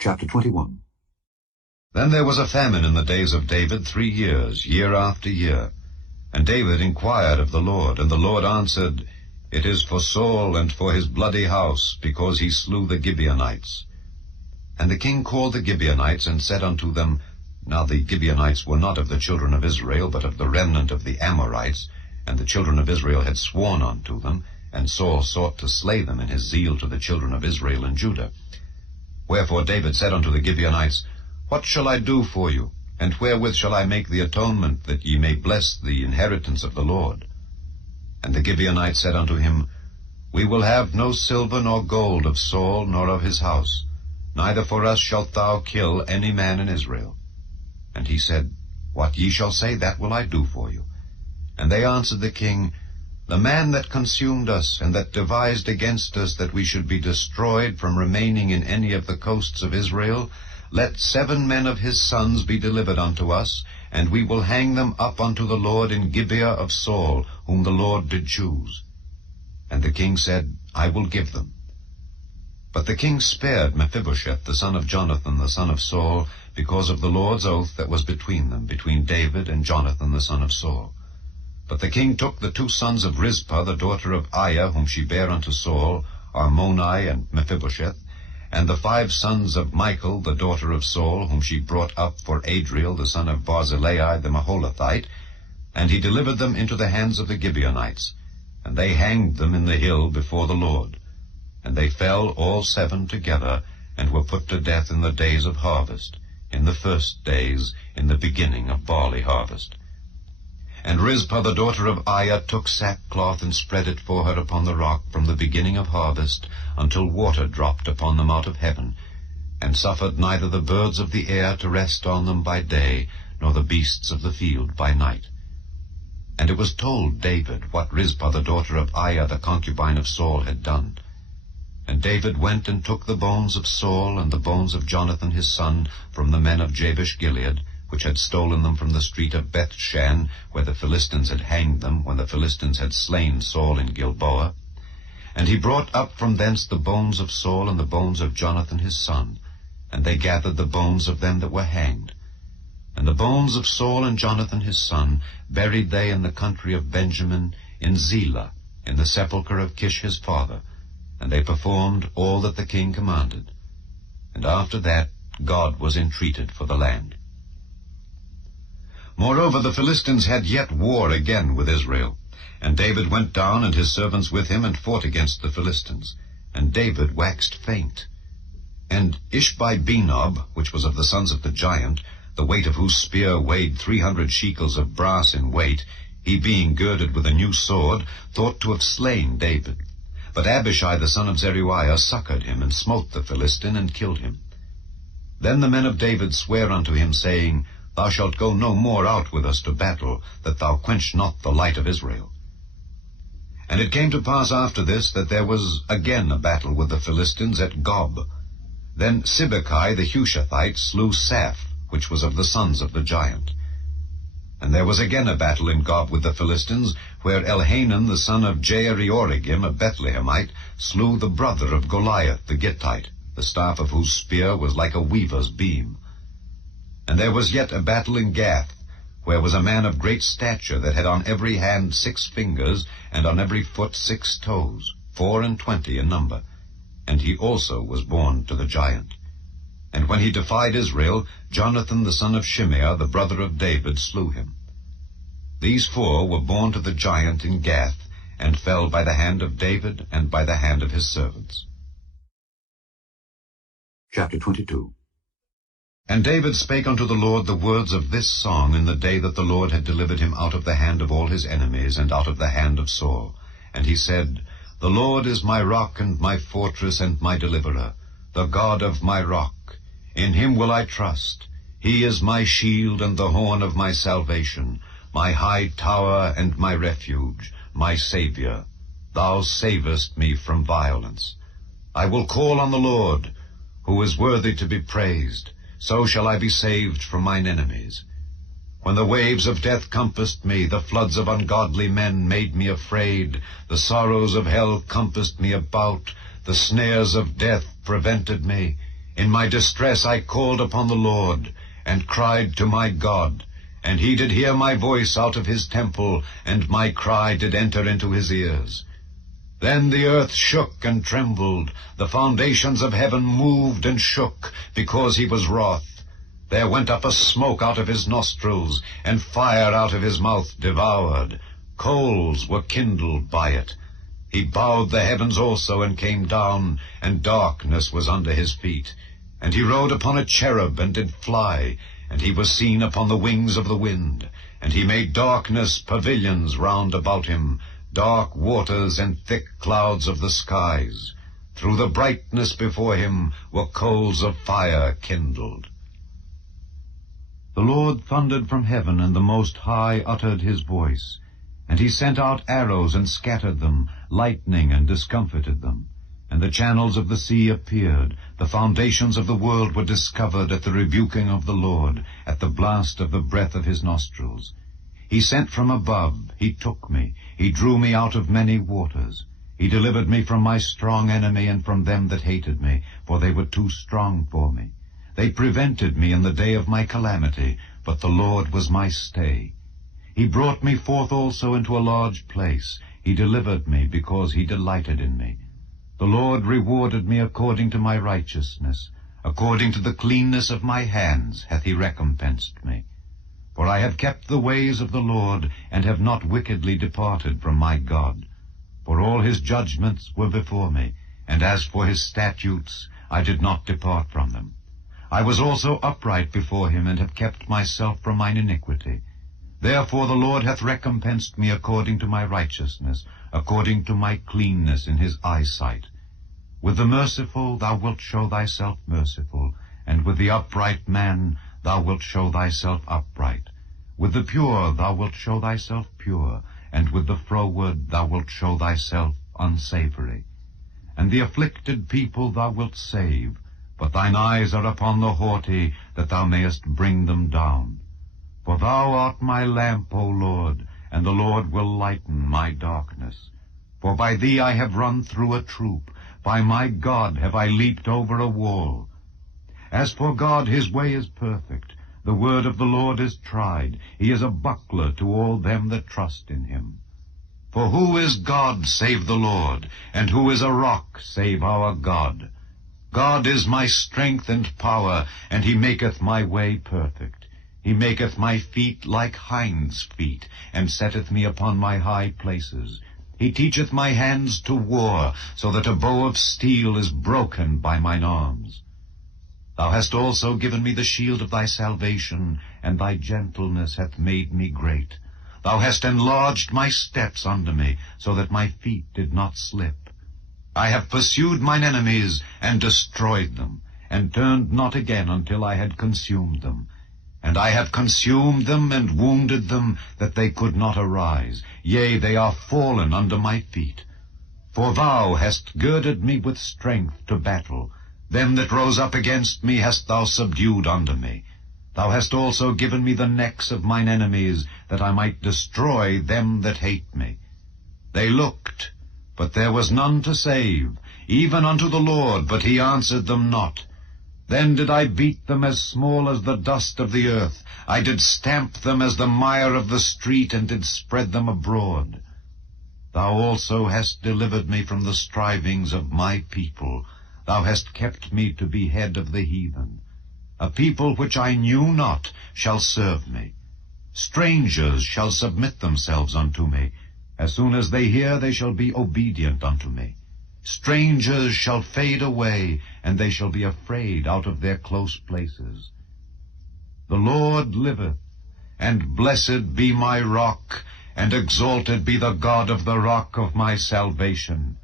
Chapter 21. Then there was a famine in the days of David 3 years, year after year. And David inquired of the Lord, and the Lord answered, It is for Saul and for his bloody house, because he slew the Gibeonites. And the king called the Gibeonites, and said unto them, Now the Gibeonites were not of the children of Israel, but of the remnant of the Amorites, and the children of Israel had sworn unto them, and Saul sought to slay them in his zeal to the children of Israel and Judah. Wherefore David said unto the Gibeonites, What shall I do for you, and wherewith shall I make the atonement, that ye may bless the inheritance of the Lord? And the Gibeonites said unto him, We will have no silver nor gold of Saul, nor of his house, neither for us shalt thou kill any man in Israel. And he said, What ye shall say, that will I do for you. And they answered the king, The man that consumed us, and that devised against us that we should be destroyed from remaining in any of the coasts of Israel, let 7 men of his sons be delivered unto us, and we will hang them up unto the Lord in Gibeah of Saul, whom the Lord did choose. And the king said, I will give them. But the king spared Mephibosheth, the son of Jonathan, the son of Saul, because of the Lord's oath that was between them, between David and Jonathan, the son of Saul. But the king took the 2 sons of Rizpah, the daughter of Aiah, whom she bare unto Saul, Armoni and Mephibosheth, and the 5 sons of Michal, the daughter of Saul, whom she brought up for Adriel, the son of Barzillai, the Maholathite, and he delivered them into the hands of the Gibeonites, and they hanged them in the hill before the Lord. And they fell all 7 together, and were put to death in the days of harvest, in the first days, in the beginning of barley harvest. And Rizpah the daughter of Aiah took sackcloth, and spread it for her upon the rock from the beginning of harvest, until water dropped upon them out of heaven, and suffered neither the birds of the air to rest on them by day, nor the beasts of the field by night. And it was told David what Rizpah the daughter of Aiah, the concubine of Saul, had done. And David went and took the bones of Saul and the bones of Jonathan his son from the men of Jabesh-Gilead, which had stolen them from the street of Bethshan, where the Philistines had hanged them, when the Philistines had slain Saul in Gilboa. And he brought up from thence the bones of Saul and the bones of Jonathan his son, and they gathered the bones of them that were hanged. And the bones of Saul and Jonathan his son buried they in the country of Benjamin, in Zelah, in the sepulchre of Kish his father, and they performed all that the king commanded. And after that God was entreated for the land. Moreover, the Philistines had yet war again with Israel. And David went down, and his servants with him, and fought against the Philistines. and David waxed faint. And Ishbi-Benob, which was of the sons of the giant, the weight of whose spear weighed 300 shekels of brass in weight, he being girded with a new sword, thought to have slain David. But Abishai the son of Zeruiah succored him, and smote the Philistine, and killed him. Then the men of David sware unto him, saying, Thou shalt go no more out with us to battle, that thou quench not the light of Israel. And it came to pass after this, that there was again a battle with the Philistines at Gob. Then Sibbechai the Hushathite slew Saph, which was of the sons of the giant. And there was again a battle in Gob with the Philistines, where Elhanan the son of Jair-Oregim, a Bethlehemite, slew the brother of Goliath the Gittite, the staff of whose spear was like a weaver's beam. And there was yet a battle in Gath, where was a man of great stature, that had on every hand 6 fingers, and on every foot 6 toes, 24 in number. And he also was born to the giant. And when he defied Israel, Jonathan the son of Shimeah, the brother of David, slew him. These 4 were born to the giant in Gath, and fell by the hand of David and by the hand of his servants. Chapter 22. And David spake unto the Lord the words of this song in the day that the Lord had delivered him out of the hand of all his enemies, and out of the hand of Saul. And he said, The Lord is my rock and my fortress and my deliverer, the God of my rock. In him will I trust. He is my shield and the horn of my salvation, my high tower and my refuge, my Saviour. Thou savest me from violence. I will call on the Lord, who is worthy to be praised. So shall I be saved from mine enemies. When the waves of death compassed me, the floods of ungodly men made me afraid, the sorrows of hell compassed me about, the snares of death prevented me. In my distress I called upon the Lord, and cried to my God, and he did hear my voice out of his temple, and my cry did enter into his ears. Then the earth shook and trembled, the foundations of heaven moved and shook, because he was wroth. There went up a smoke out of his nostrils, and fire out of his mouth devoured. Coals were kindled by it. He bowed the heavens also, and came down, and darkness was under his feet. And he rode upon a cherub, and did fly, and he was seen upon the wings of the wind. And he made darkness pavilions round about him, dark waters and thick clouds of the skies. Through the brightness before him were coals of fire kindled. The Lord thundered from heaven, and the Most High uttered his voice. And he sent out arrows and scattered them, lightning and discomfited them. And the channels of the sea appeared, the foundations of the world were discovered at the rebuking of the Lord, at the blast of the breath of his nostrils. He sent from above, he took me, he drew me out of many waters. He delivered me from my strong enemy and from them that hated me, for they were too strong for me. They prevented me in the day of my calamity, but the Lord was my stay. He brought me forth also into a large place. He delivered me because he delighted in me. The Lord rewarded me according to my righteousness. According to the cleanness of my hands hath he recompensed me. For I have kept the ways of the Lord, and have not wickedly departed from my God. For all his judgments were before me, and as for his statutes, I did not depart from them. I was also upright before him, and have kept myself from mine iniquity. Therefore the Lord hath recompensed me according to my righteousness, according to my cleanness in his eyesight. With the merciful thou wilt show thyself merciful, and with the upright man thou wilt show thyself upright. With the pure thou wilt show thyself pure, and with the froward thou wilt show thyself unsavory. And the afflicted people thou wilt save, but thine eyes are upon the haughty, that thou mayest bring them down. For thou art my lamp, O Lord, and the Lord will lighten my darkness. For by thee I have run through a troop, by my God have I leaped over a wall. As for God, his way is perfect. The word of the Lord is tried. He is a buckler to all them that trust in him. For who is God save the Lord? And who is a rock save our God? God is my strength and power, and he maketh my way perfect. He maketh my feet like hinds' feet, and setteth me upon my high places. He teacheth my hands to war, so that a bow of steel is broken by mine arms. Thou hast also given me the shield of thy salvation, and thy gentleness hath made me great. Thou hast enlarged my steps under me, so that my feet did not slip. I have pursued mine enemies, and destroyed them, and turned not again until I had consumed them. And I have consumed them, and wounded them, that they could not arise. Yea, they are fallen under my feet. For thou hast girded me with strength to battle. Them that rose up against me hast thou subdued under me. Thou hast also given me the necks of mine enemies, that I might destroy them that hate me. They looked, but there was none to save, even unto the Lord, but he answered them not. Then did I beat them as small as the dust of the earth. I did stamp them as the mire of the street, and did spread them abroad. Thou also hast delivered me from the strivings of my people. Thou hast kept me to be head of the heathen. A people which I knew not shall serve me. Strangers shall submit themselves unto me. As soon as they hear, they shall be obedient unto me. Strangers shall fade away, and they shall be afraid out of their close places. The Lord liveth, and blessed be my rock, and exalted be the God of the rock of my salvation.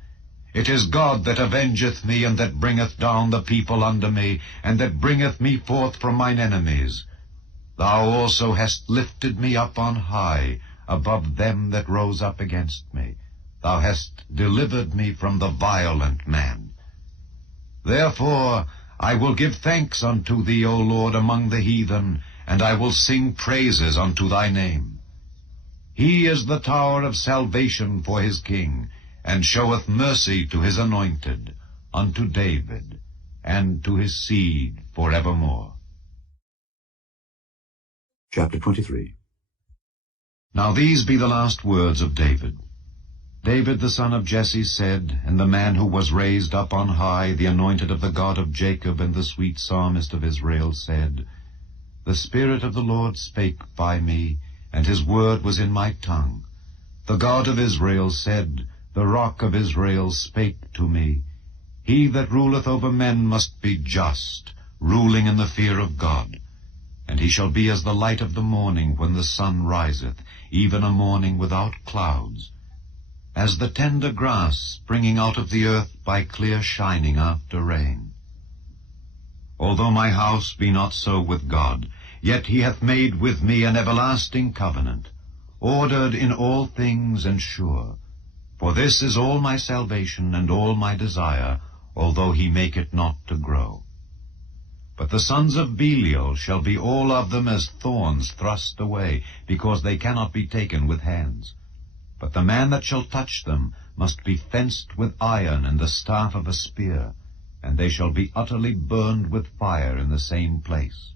It is God that avengeth me, and that bringeth down the people under me, and that bringeth me forth from mine enemies. Thou also hast lifted me up on high, above them that rose up against me. Thou hast delivered me from the violent man. Therefore I will give thanks unto thee, O Lord, among the heathen, and I will sing praises unto thy name. He is the tower of salvation for his king, and showeth mercy to his anointed, unto David, and to his seed forevermore. Chapter 23. Now these be the last words of David. David the son of Jesse said, and the man who was raised up on high, the anointed of the God of Jacob, and the sweet psalmist of Israel, said, The Spirit of the Lord spake by me, and his word was in my tongue. The God of Israel said, The rock of Israel spake to me. He that ruleth over men must be just, ruling in the fear of God. And he shall be as the light of the morning when the sun riseth, even a morning without clouds, as the tender grass springing out of the earth by clear shining after rain. Although my house be not so with God, yet he hath made with me an everlasting covenant, ordered in all things and sure. For this is all my salvation and all my desire, although he make it not to grow. But the sons of Belial shall be all of them as thorns thrust away, because they cannot be taken with hands. But the man that shall touch them must be fenced with iron and the staff of a spear, and they shall be utterly burned with fire in the same place.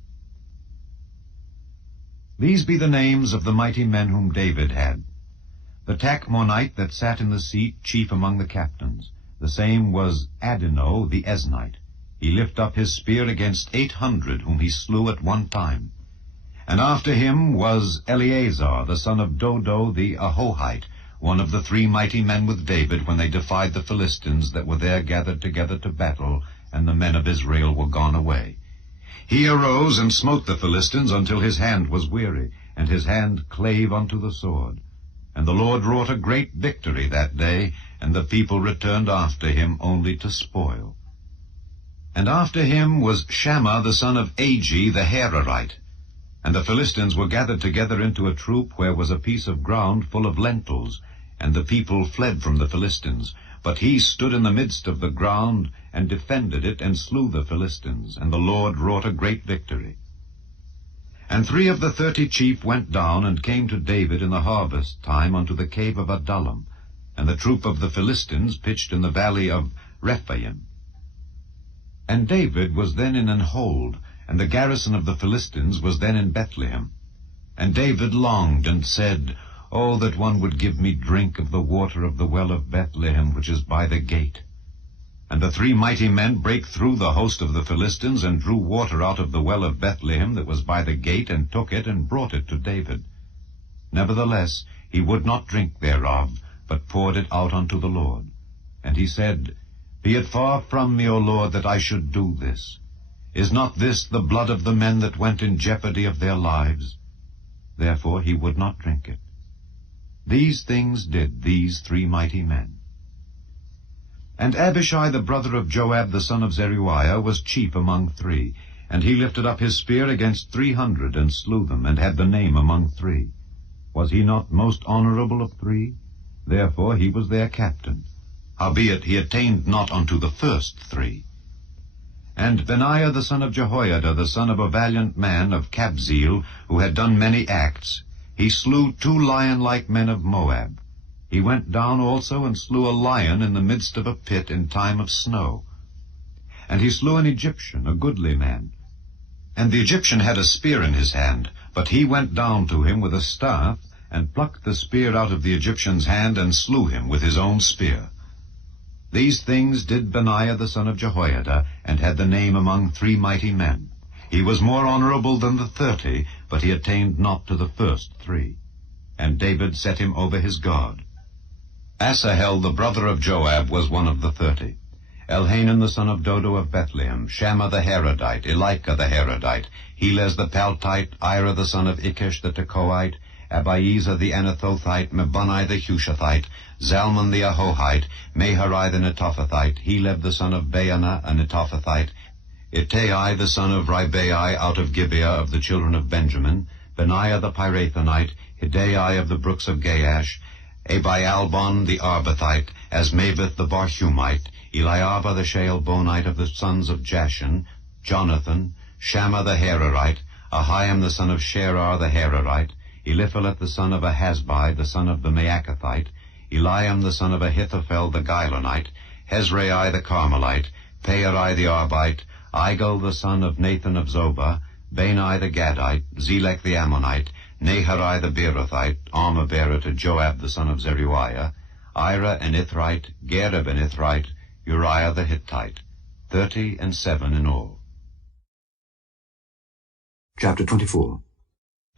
These be the names of the mighty men whom David had. The Tachmonite that sat in the seat, chief among the captains. The same was Adino the Eznite. He lift up his spear against 800, whom he slew at one time. And after him was Eleazar, the son of Dodo the Ahohite, one of the 3 mighty men with David, when they defied the Philistines that were there gathered together to battle, and the men of Israel were gone away. He arose and smote the Philistines until his hand was weary, and his hand clave unto the sword. And the Lord wrought a great victory that day, and the people returned after him only to spoil. And after him was Shammah the son of Agi the Hararite. And the Philistines were gathered together into a troop, where was a piece of ground full of lentils, and the people fled from the Philistines. But he stood in the midst of the ground, and defended it, and slew the Philistines, and the Lord wrought a great victory. And 3 of the 30 chief went down, and came to David in the harvest time unto the cave of Adullam, and the troop of the Philistines pitched in the valley of Rephaim. And David was then in an hold, and the garrison of the Philistines was then in Bethlehem. And David longed, and said, Oh, that one would give me drink of the water of the well of Bethlehem, which is by the gate. And the 3 mighty men brake through the host of the Philistines, and drew water out of the well of Bethlehem that was by the gate, and took it, and brought it to David. Nevertheless he would not drink thereof, but poured it out unto the Lord. And he said, Be it far from me, O Lord, that I should do this. Is not this the blood of the men that went in jeopardy of their lives? Therefore he would not drink it. These things did these 3 mighty men. And Abishai the brother of Joab the son of Zeruiah was chief among 3, and he lifted up his spear against 300, and slew them, and had the name among 3. Was he not most honorable of 3? Therefore he was their captain. Howbeit he attained not unto the first 3. And Benaiah the son of Jehoiada, the son of a valiant man of Kabzeel, who had done many acts, he slew 2 lion-like men of Moab. He went down also and slew a lion in the midst of a pit in time of snow. And he slew an Egyptian, a goodly man. And the Egyptian had a spear in his hand, but he went down to him with a staff, and plucked the spear out of the Egyptian's hand, and slew him with his own spear. These things did Benaiah the son of Jehoiada, and had the name among 3 mighty men. He was more honorable than the 30, but he attained not to the first 3. And David set him over his guard. Asahel the brother of Joab was one of the 30. Elhanan the son of Dodo of Bethlehem, Shammah the Harodite, Elika the Harodite, Helez the Paltite, Ira the son of Ikish the Tekoite, Abiezer the Anathothite, Mebunai the Hushathite, Zalmon the Ahohite, Meharai the Netophathite, Heleb the son of Baanah, a Netophathite, Ittai the son of Ribai out of Gibeah of the children of Benjamin, Benaiah the Pirathonite, Hidai of the brooks of Gaash, Abialbon the Arbathite, Asmaveth the Barhumite, Eliabah the Shaalbonite of the sons of Jashan, Jonathan, Shammah the Hararite, Ahiam the son of Sherar the Hararite, Eliphalet the son of Ahasbai, the son of the Maacathite, Eliam the son of Ahithophel the Gilonite, Hezrai the Carmelite, Paarai the Arbite, Igal the son of Nathan of Zobah, Bani the Gadite, Zelek the Ammonite, Naharai the Beerothite, armor-bearer to Joab the son of Zeruiah, Ira an Ithrite, Gareb an Ithrite, Uriah the Hittite, 37 in all. Chapter 24.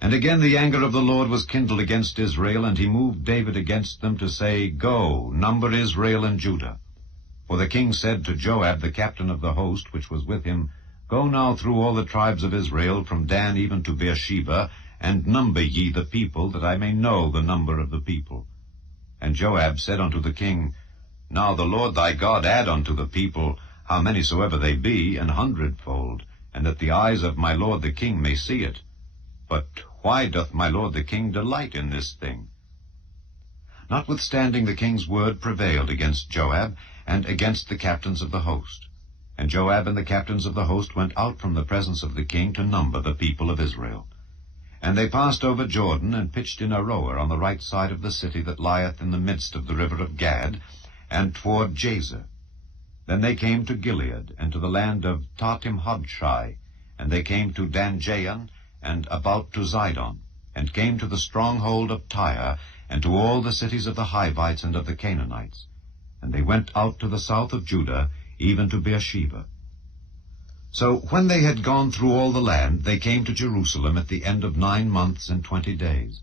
And again the anger of the Lord was kindled against Israel, and he moved David against them to say, Go, number Israel and Judah. For the king said to Joab, the captain of the host, which was with him, Go now through all the tribes of Israel, from Dan even to Beersheba, and number ye the people, that I may know the number of the people. And Joab said unto the king, Now the Lord thy God add unto the people, how many soever they be, 100-fold, and that the eyes of my lord the king may see it. But why doth my lord the king delight in this thing? Notwithstanding the king's word prevailed against Joab, and against the captains of the host. And Joab and the captains of the host went out from the presence of the king to number the people of Israel. And they passed over Jordan, and pitched in Aroer on the right side of the city that lieth in the midst of the river of Gad, and toward Jazer. Then they came to Gilead, and to the land of Tahtim-Hodshai, and they came to Dan-Jayan, and about to Zidon, and came to the stronghold of Tyre, and to all the cities of the Hivites and of the Canaanites. And they went out to the south of Judah, even to Beersheba. So when they had gone through all the land, they came to Jerusalem at the end of 9 months and 20 days.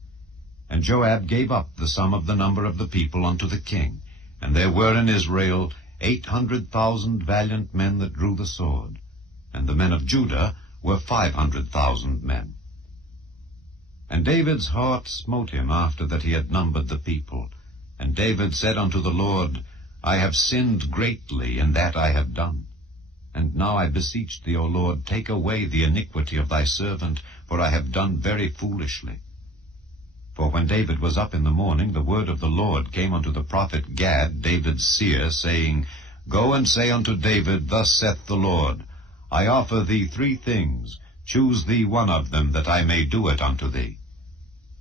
And Joab gave up the sum of the number of the people unto the king, and there were in Israel 800,000 valiant men that drew the sword, and the men of Judah were 500,000 men. And David's heart smote him after that he had numbered the people. And David said unto the Lord, I have sinned greatly in that I have done. And now I beseech thee, O Lord, take away the iniquity of thy servant, for I have done very foolishly. For when David was up in the morning, the word of the Lord came unto the prophet Gad, David's seer, saying, Go and say unto David, Thus saith the Lord, I offer thee 3 things, choose thee one of them, that I may do it unto thee.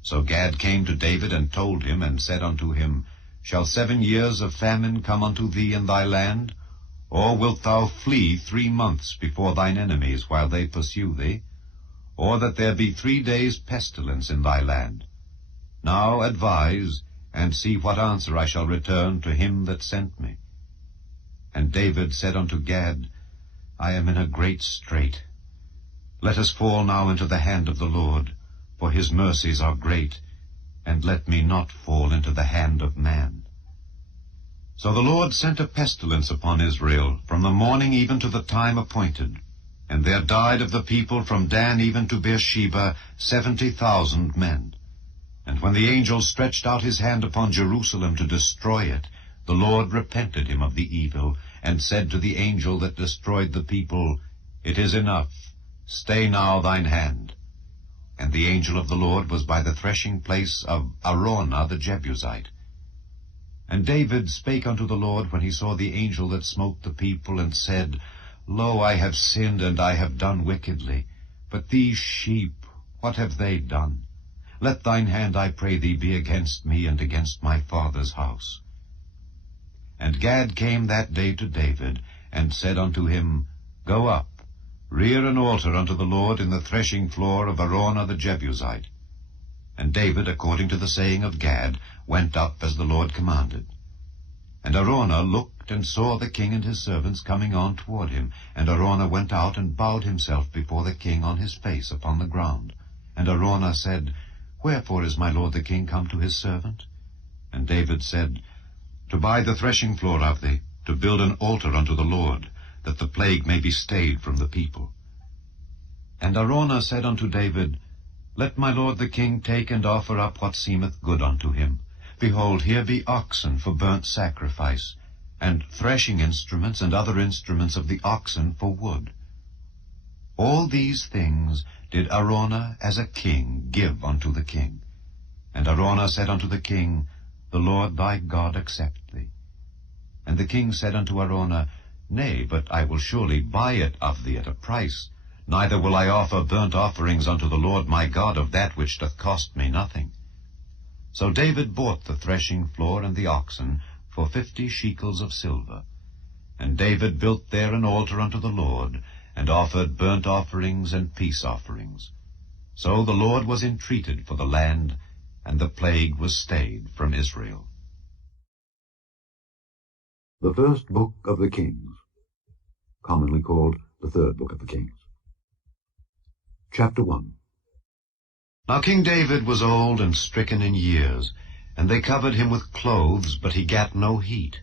So Gad came to David, and told him, and said unto him, Shall 7 years of famine come unto thee in thy land? Or wilt thou flee 3 months before thine enemies, while they pursue thee? Or that there be 3 days pestilence in thy land? Now advise, and see what answer I shall return to him that sent me. And David said unto Gad, I am in a great strait. Let us fall now into the hand of the Lord, for his mercies are great, and let me not fall into the hand of man. So the Lord sent a pestilence upon Israel from the morning even to the time appointed. And there died of the people from Dan even to Beersheba 70,000 men. And when the angel stretched out his hand upon Jerusalem to destroy it, the Lord repented him of the evil, and said to the angel that destroyed the people, It is enough, stay now thine hand. And the angel of the Lord was by the threshing place of Araunah the Jebusite. And David spake unto the Lord when he saw the angel that smote the people, and said, Lo, I have sinned, and I have done wickedly. But these sheep, what have they done? Let thine hand, I pray thee, be against me and against my father's house. And Gad came that day to David, and said unto him, Go up, rear an altar unto the Lord in the threshing floor of Araunah the Jebusite. And David, according to the saying of Gad, went up as the Lord commanded. And Araunah looked and saw the king and his servants coming on toward him. And Araunah went out and bowed himself before the king on his face upon the ground. And Araunah said, Wherefore is my lord the king come to his servant? And David said, To buy the threshing floor of thee, to build an altar unto the Lord, that the plague may be stayed from the people. And Araunah said unto David, Let my lord the king take and offer up what seemeth good unto him. Behold, here be oxen for burnt sacrifice, and threshing instruments and other instruments of the oxen for wood. All these things did Araunah as a king give unto the king. And Araunah said unto the king, The Lord thy God accept thee. And the king said unto Araunah, Nay, but I will surely buy it of thee at a price, neither will I offer burnt offerings unto the Lord my God of that which doth cost me nothing. So David bought the threshing floor and the oxen for 50 shekels of silver. And David built there an altar unto the Lord, and offered burnt offerings and peace offerings. So the Lord was entreated for the land, and the plague was stayed from Israel. The first book of the Kings, commonly called the third book of the Kings. Chapter 1. Now King David was old and stricken in years, and they covered him with clothes, but he gat no heat.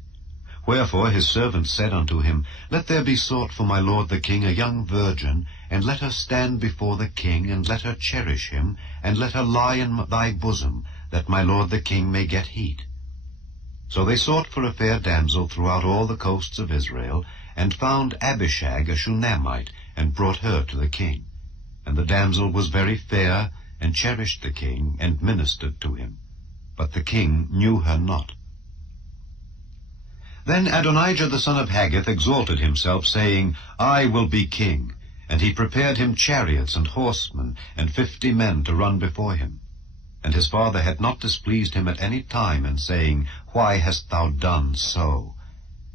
Wherefore his servants said unto him, Let there be sought for my lord the king a young virgin, and let her stand before the king, and let her cherish him, and let her lie in thy bosom, that my lord the king may get heat. So they sought for a fair damsel throughout all the coasts of Israel, and found Abishag a Shunammite, and brought her to the king. And the damsel was very fair, and cherished the king, and ministered to him. But the king knew her not. Then Adonijah the son of Haggith exalted himself, saying, I will be king. And he prepared him chariots and horsemen, and 50 men to run before him. And his father had not displeased him at any time in saying, Why hast thou done so?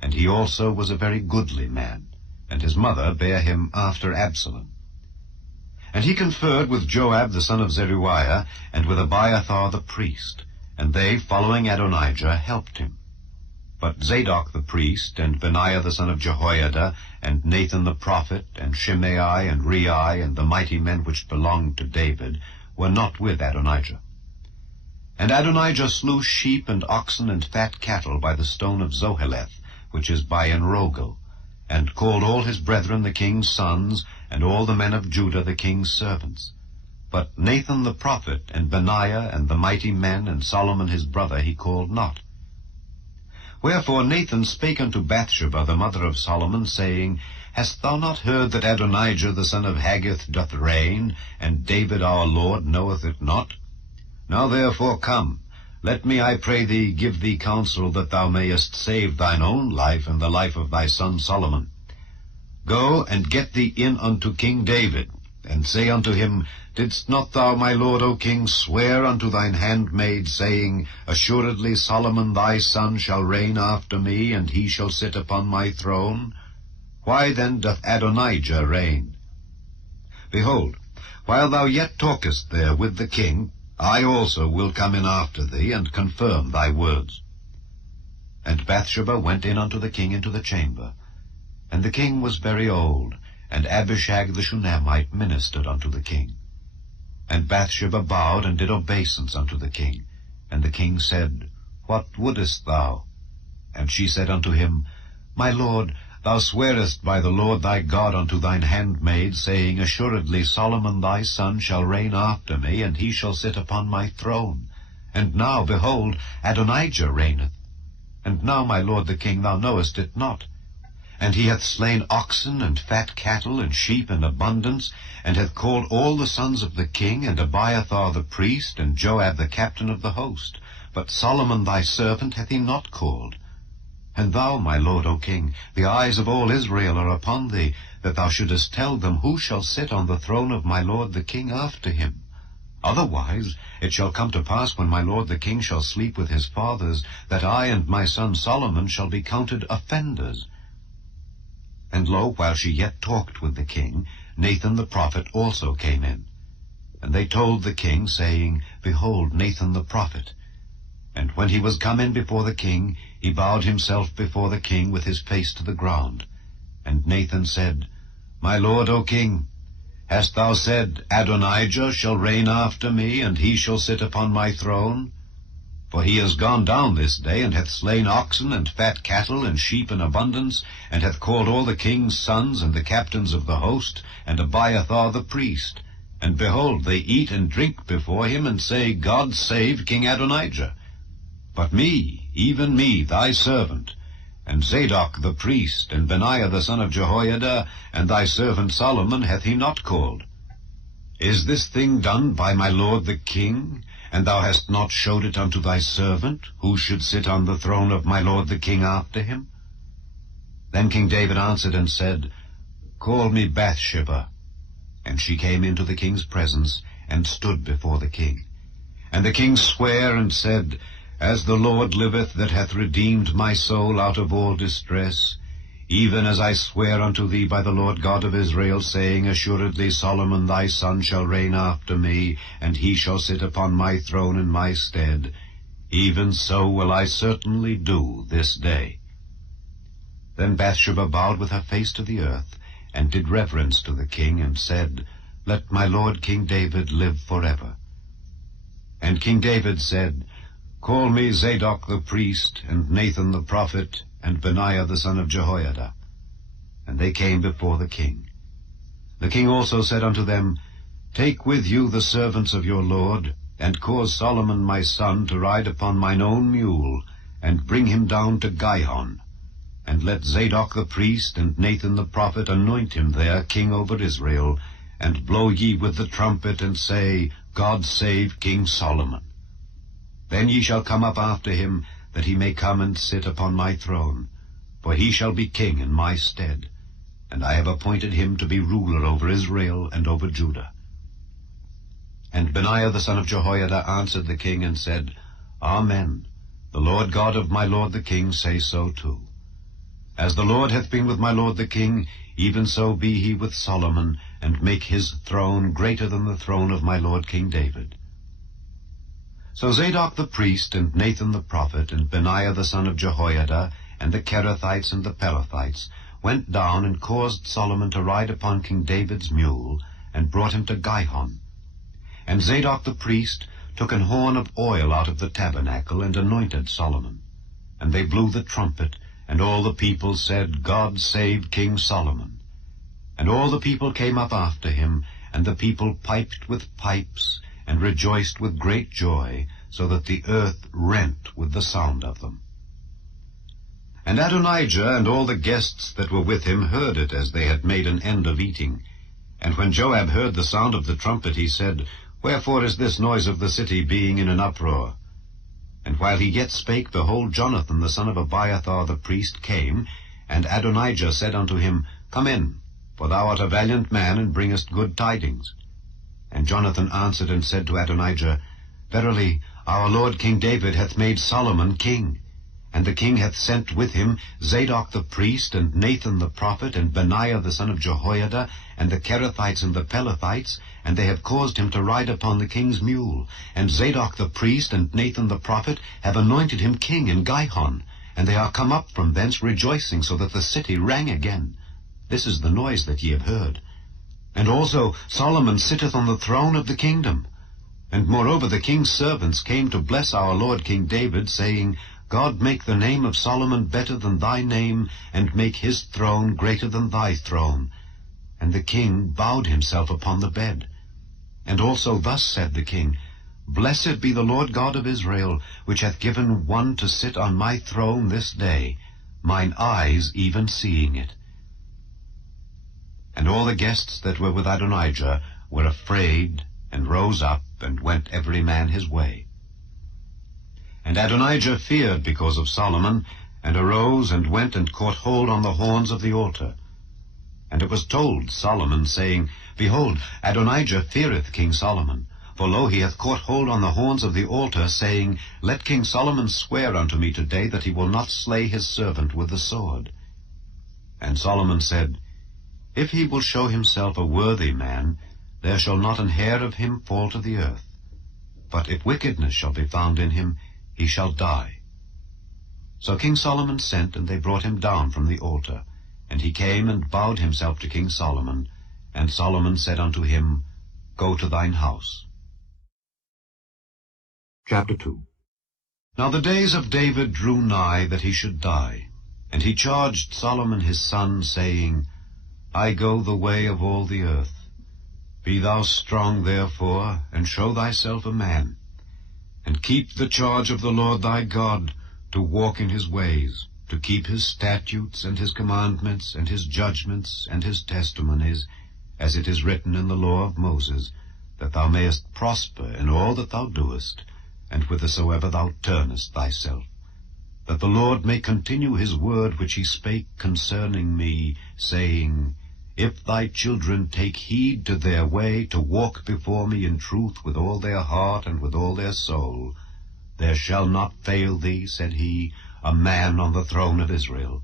And he also was a very goodly man, and his mother bare him after Absalom. And he conferred with Joab the son of Zeruiah, and with Abiathar the priest, and they, following Adonijah, helped him. But Zadok the priest, and Benaiah the son of Jehoiada, and Nathan the prophet, and Shimei, and Rei, and the mighty men which belonged to David, were not with Adonijah. And Adonijah slew sheep and oxen and fat cattle by the stone of Zoheleth, which is by Enrogel, and called all his brethren the king's sons, and all the men of Judah the king's servants. But Nathan the prophet, and Benaiah, and the mighty men, and Solomon his brother, he called not. Wherefore Nathan spake unto Bathsheba the mother of Solomon, saying, Hast thou not heard that Adonijah the son of Haggith doth reign, and David our Lord knoweth it not? Now therefore come, let me, I pray thee, give thee counsel, that thou mayest save thine own life and the life of thy son Solomon. Go and get thee in unto King David, and say unto him, Didst not thou, my lord, O king, swear unto thine handmaid, saying, Assuredly Solomon thy son shall reign after me, and he shall sit upon my throne? Why then doth Adonijah reign? Behold, while thou yet talkest there with the king, I also will come in after thee, and confirm thy words. And Bathsheba went in unto the king into the chamber. And the king was very old, and Abishag the Shunammite ministered unto the king. And Bathsheba bowed and did obeisance unto the king. And the king said, What wouldest thou? And she said unto him, My lord, thou swearest by the Lord thy God unto thine handmaid, saying, Assuredly Solomon thy son shall reign after me, and he shall sit upon my throne. And now, behold, Adonijah reigneth. And now, my lord the king, thou knowest it not. And he hath slain oxen and fat cattle and sheep in abundance, and hath called all the sons of the king, and Abiathar the priest, and Joab the captain of the host. But Solomon thy servant hath he not called. And thou, my lord, O king, the eyes of all Israel are upon thee, that thou shouldest tell them who shall sit on the throne of my lord the king after him. Otherwise it shall come to pass, when my lord the king shall sleep with his fathers, that I and my son Solomon shall be counted offenders. And lo, while she yet talked with the king, Nathan the prophet also came in. And they told the king, saying, Behold, Nathan the prophet. And when he was come in before the king, he bowed himself before the king with his face to the ground. And Nathan said, My lord, O king, hast thou said, Adonijah shall reign after me, and he shall sit upon my throne? For he is gone down this day, and hath slain oxen and fat cattle and sheep in abundance, and hath called all the king's sons and the captains of the host, and Abiathar the priest. And behold, they eat and drink before him, and say, God save King Adonijah. But me, even me, thy servant, and Zadok the priest, and Benaiah the son of Jehoiada, and thy servant Solomon hath he not called. Is this thing done by my lord the king? And thou hast not showed it unto thy servant, who should sit on the throne of my lord the king after him? Then King David answered and said, Call me Bathsheba. And she came into the king's presence, and stood before the king. And the king sware and said, As the Lord liveth, that hath redeemed my soul out of all distress, even as I swear unto thee by the Lord God of Israel, saying, Assuredly Solomon thy son shall reign after me, and he shall sit upon my throne in my stead, even so will I certainly do this day. Then Bathsheba bowed with her face to the earth, and did reverence to the king, and said, Let my lord King David live forever. And King David said, Call me Zadok the priest, and Nathan the prophet, and Benaiah the son of Jehoiada. And they came before the king. The king also said unto them, Take with you the servants of your lord, and cause Solomon my son to ride upon mine own mule, and bring him down to Gihon. And let Zadok the priest and Nathan the prophet anoint him there king over Israel, and blow ye with the trumpet, and say, God save King Solomon. Then ye shall come up after him, that he may come and sit upon my throne, for he shall be king in my stead, and I have appointed him to be ruler over Israel and over Judah. And Benaiah the son of Jehoiada answered the king, and said, Amen. The Lord God of my lord the king say so too. As the Lord hath been with my lord the king, even so be he with Solomon, and make his throne greater than the throne of my lord King David. So Zadok the priest, and Nathan the prophet, and Benaiah the son of Jehoiada, and the Kerethites and the Pelethites, went down and caused Solomon to ride upon King David's mule, and brought him to Gihon. And Zadok the priest took an horn of oil out of the tabernacle, and anointed Solomon. And they blew the trumpet, and all the people said, God save King Solomon. And all the people came up after him, and the people piped with pipes, and rejoiced with great joy, so that the earth rent with the sound of them. And Adonijah and all the guests that were with him heard it, as they had made an end of eating. And when Joab heard the sound of the trumpet, he said, Wherefore is this noise of the city being in an uproar? And while he yet spake, behold, Jonathan the son of Abiathar the priest came, and Adonijah said unto him, Come in, for thou art a valiant man, and bringest good tidings. And Jonathan answered and said to Adonijah, Verily, our lord King David hath made Solomon king, and the king hath sent with him Zadok the priest, and Nathan the prophet, and Benaiah the son of Jehoiada, and the Kerethites and the Pelethites, and they have caused him to ride upon the king's mule. And Zadok the priest and Nathan the prophet have anointed him king in Gihon, and they are come up from thence rejoicing, so that the city rang again. This is the noise that ye have heard. And also Solomon sitteth on the throne of the kingdom. And moreover the king's servants came to bless our lord King David, saying, God make the name of Solomon better than thy name, and make his throne greater than thy throne. And the king bowed himself upon the bed. And also thus said the king, Blessed be the Lord God of Israel, which hath given one to sit on my throne this day, mine eyes even seeing it. And all the guests that were with Adonijah were afraid, and rose up, and went every man his way. And Adonijah feared because of Solomon, and arose, and went and caught hold on the horns of the altar. And it was told Solomon, saying, Behold, Adonijah feareth King Solomon. For lo, he hath caught hold on the horns of the altar, saying, Let King Solomon swear unto me today that he will not slay his servant with the sword. And Solomon said, If he will show himself a worthy man, there shall not an hair of him fall to the earth. But if wickedness shall be found in him, he shall die. So King Solomon sent, and they brought him down from the altar. And he came and bowed himself to King Solomon. And Solomon said unto him, Go to thine house. Chapter 2. Now the days of David drew nigh that he should die. And he charged Solomon his son, saying, I go the way of all the earth. Be thou strong therefore, and show thyself a man, and keep the charge of the Lord thy God, to walk in his ways, to keep his statutes and his commandments and his judgments and his testimonies, as it is written in the law of Moses, that thou mayest prosper in all that thou doest, and whithersoever thou turnest thyself, that the Lord may continue his word which he spake concerning me, saying, If thy children take heed to their way, to walk before me in truth with all their heart and with all their soul, there shall not fail thee, said he, a man on the throne of Israel.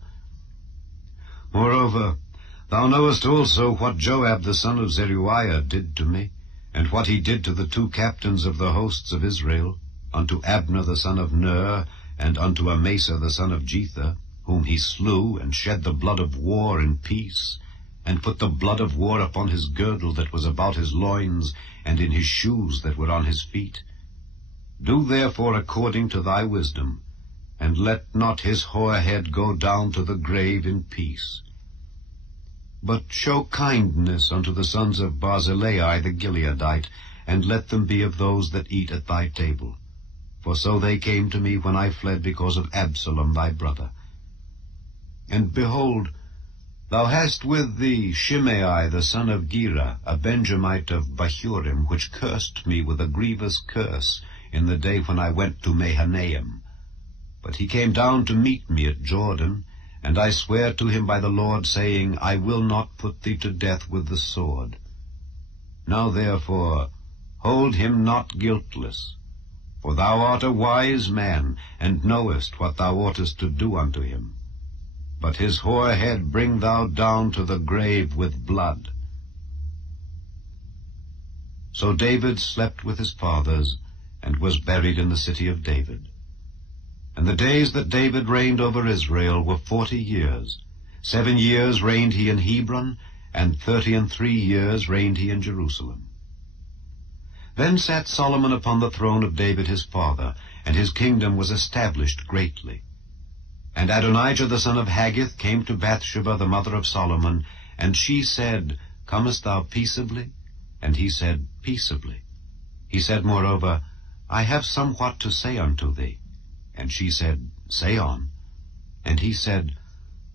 Moreover, thou knowest also what Joab the son of Zeruiah did to me, and what he did to the 2 captains of the hosts of Israel, unto Abner the son of Ner, and unto Amasa the son of Jether, whom he slew, and shed the blood of war in peace, and put the blood of war upon his girdle that was about his loins, and in his shoes that were on his feet. Do therefore according to thy wisdom, and let not his hoar head go down to the grave in peace. But show kindness unto the sons of Barzillai the Gileadite, and let them be of those that eat at thy table. For so they came to me when I fled because of Absalom thy brother. And behold, thou hast with thee Shimei the son of Gera, a Benjamite of Bahurim, which cursed me with a grievous curse in the day when I went to Mahanaim. But he came down to meet me at Jordan, and I swear to him by the Lord, saying, I will not put thee to death with the sword. Now therefore hold him not guiltless, for thou art a wise man, and knowest what thou oughtest to do unto him. But his hoar head bring thou down to the grave with blood. So David slept with his fathers, and was buried in the city of David. And the days that David reigned over Israel were 40 years. 7 years reigned he in Hebron, and 33 years reigned he in Jerusalem. Then sat Solomon upon the throne of David his father, and his kingdom was established greatly. And Adonijah the son of Haggith came to Bathsheba the mother of Solomon, and she said, Comest thou peaceably? And he said, Peaceably. He said moreover, I have somewhat to say unto thee. And she said, Say on. And he said,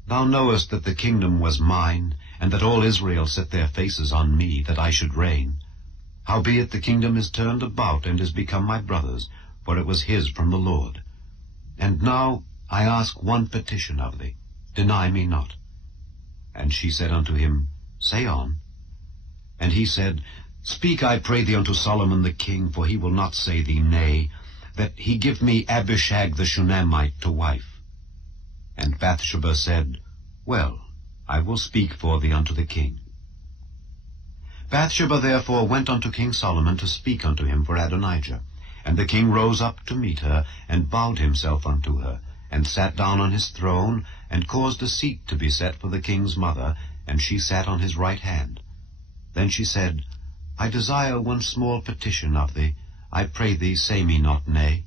Thou knowest that the kingdom was mine, and that all Israel set their faces on me, that I should reign. Howbeit the kingdom is turned about, and is become my brother's, for it was his from the Lord. And now I ask one petition of thee, deny me not. And she said unto him, Say on. And he said, Speak, I pray thee, unto Solomon the king, for he will not say thee nay, that he give me Abishag the Shunammite to wife. And Bathsheba said, Well, I will speak for thee unto the king. Bathsheba therefore went unto King Solomon to speak unto him for Adonijah. And the king rose up to meet her, and bowed himself unto her, and sat down on his throne, and caused a seat to be set for the king's mother, and she sat on his right hand. Then she said, I desire one small petition of thee. I pray thee, say me not nay.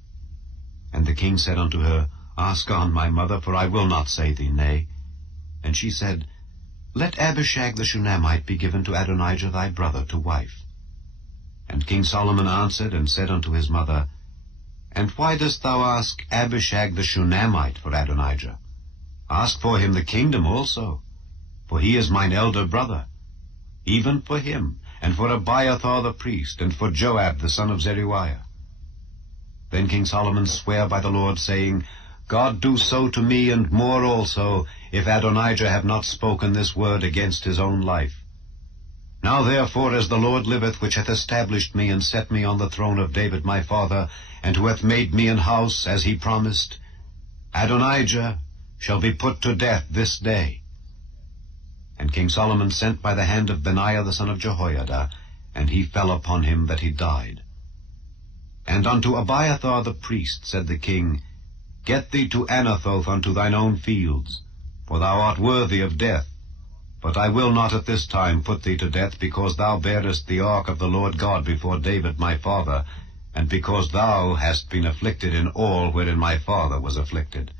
And the king said unto her, Ask on, my mother, for I will not say thee nay. And she said, Let Abishag the Shunammite be given to Adonijah thy brother to wife. And King Solomon answered and said unto his mother, And why dost thou ask Abishag the Shunammite for Adonijah? Ask for him the kingdom also, for he is mine elder brother, even for him, and for Abiathar the priest, and for Joab the son of Zeruiah. Then King Solomon sware by the Lord, saying, God do so to me, and more also, if Adonijah have not spoken this word against his own life. Now therefore, as the Lord liveth, which hath established me, and set me on the throne of David my father, and who hath made me an house, as he promised, Adonijah shall be put to death this day. And King Solomon sent by the hand of Benaiah the son of Jehoiada, and he fell upon him that he died. And unto Abiathar the priest said the king, Get thee to Anathoth unto thine own fields, for thou art worthy of death. But I will not at this time put thee to death, because thou bearest the ark of the Lord God before David my father, and because thou hast been afflicted in all wherein my father was afflicted.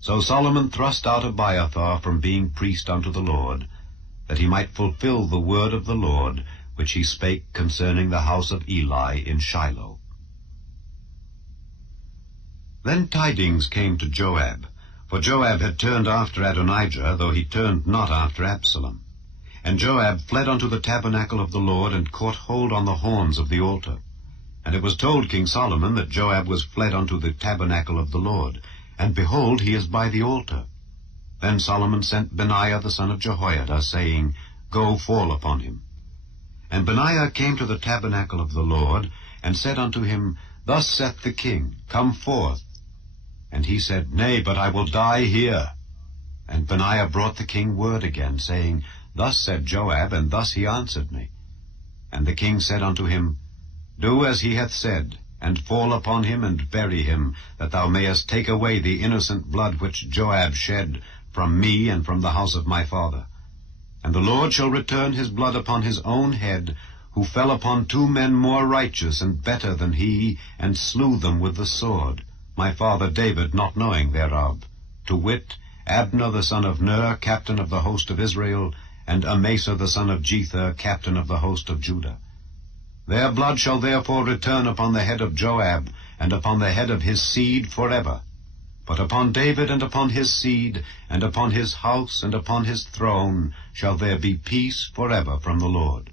So Solomon thrust out Abiathar from being priest unto the Lord, that he might fulfill the word of the Lord, which he spake concerning the house of Eli in Shiloh. Then tidings came to Joab, for Joab had turned after Adonijah, though he turned not after Absalom. And Joab fled unto the tabernacle of the Lord, and caught hold on the horns of the altar. And it was told King Solomon that Joab was fled unto the tabernacle of the Lord, and behold, he is by the altar. Then Solomon sent Benaiah the son of Jehoiada, saying, Go, fall upon him. And Benaiah came to the tabernacle of the Lord, and said unto him, Thus saith the king, Come forth. And he said, Nay, but I will die here. And Benaiah brought the king word again, saying, Thus said Joab, and thus he answered me. And the king said unto him, Do as he hath said, and fall upon him, and bury him, that thou mayest take away the innocent blood which Joab shed from me and from the house of my father. And the Lord shall return his blood upon his own head, who fell upon 2 men more righteous and better than he, and slew them with the sword, my father David not knowing thereof, to wit, Abner the son of Ner, captain of the host of Israel, and Amasa the son of Jether, captain of the host of Judah. Their blood shall therefore return upon the head of Joab, and upon the head of his seed forever. But upon David and upon his seed, and upon his house and upon his throne, shall there be peace forever from the Lord.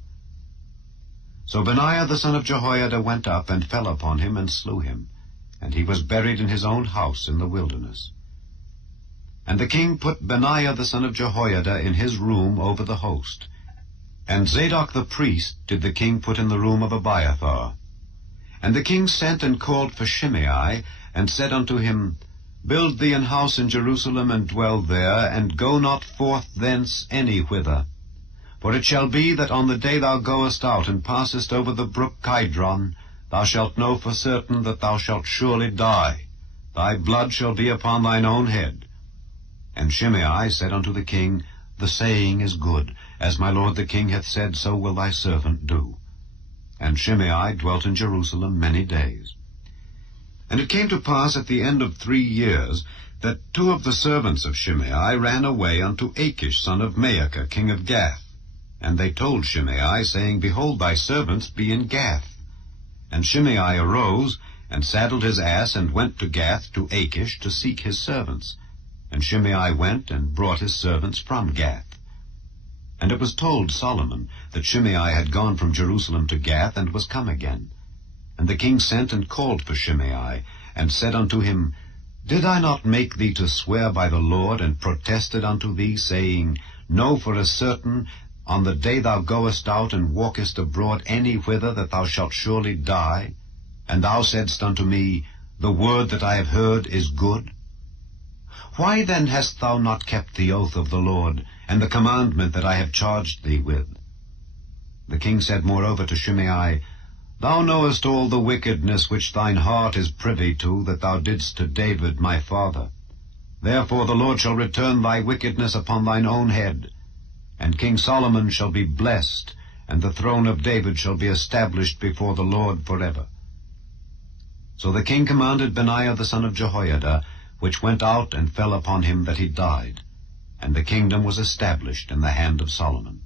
So Benaiah the son of Jehoiada went up, and fell upon him, and slew him. And he was buried in his own house in the wilderness. And the king put Benaiah the son of Jehoiada in his room over the host. And Zadok the priest did the king put in the room of Abiathar. And the king sent and called for Shimei, and said unto him, Build thee an house in Jerusalem, and dwell there, and go not forth thence any whither. For it shall be that on the day thou goest out, and passest over the brook Kidron, thou shalt know for certain that thou shalt surely die. Thy blood shall be upon thine own head. And Shimei said unto the king, The saying is good. As my lord the king hath said, so will thy servant do. And Shimei dwelt in Jerusalem many days. And it came to pass at the end of 3 years, that 2 of the servants of Shimei ran away unto Achish son of Maacah, king of Gath. And they told Shimei, saying, Behold, thy servants be in Gath. And Shimei arose, and saddled his ass, and went to Gath to Achish to seek his servants. And Shimei went and brought his servants from Gath. And it was told Solomon that Shimei had gone from Jerusalem to Gath, and was come again. And the king sent and called for Shimei, and said unto him, Did I not make thee to swear by the Lord, and protested unto thee, saying, Know for a certain, on the day thou goest out and walkest abroad any whither, that thou shalt surely die? And thou saidst unto me, The word that I have heard is good. Why then hast thou not kept the oath of the Lord, and the commandment that I have charged thee with? The king said moreover to Shimei, Thou knowest all the wickedness which thine heart is privy to, that thou didst to David my father. Therefore the Lord shall return thy wickedness upon thine own head. And King Solomon shall be blessed, and the throne of David shall be established before the Lord forever. So the king commanded Benaiah the son of Jehoiada, which went out and fell upon him that he died. And the kingdom was established in the hand of Solomon.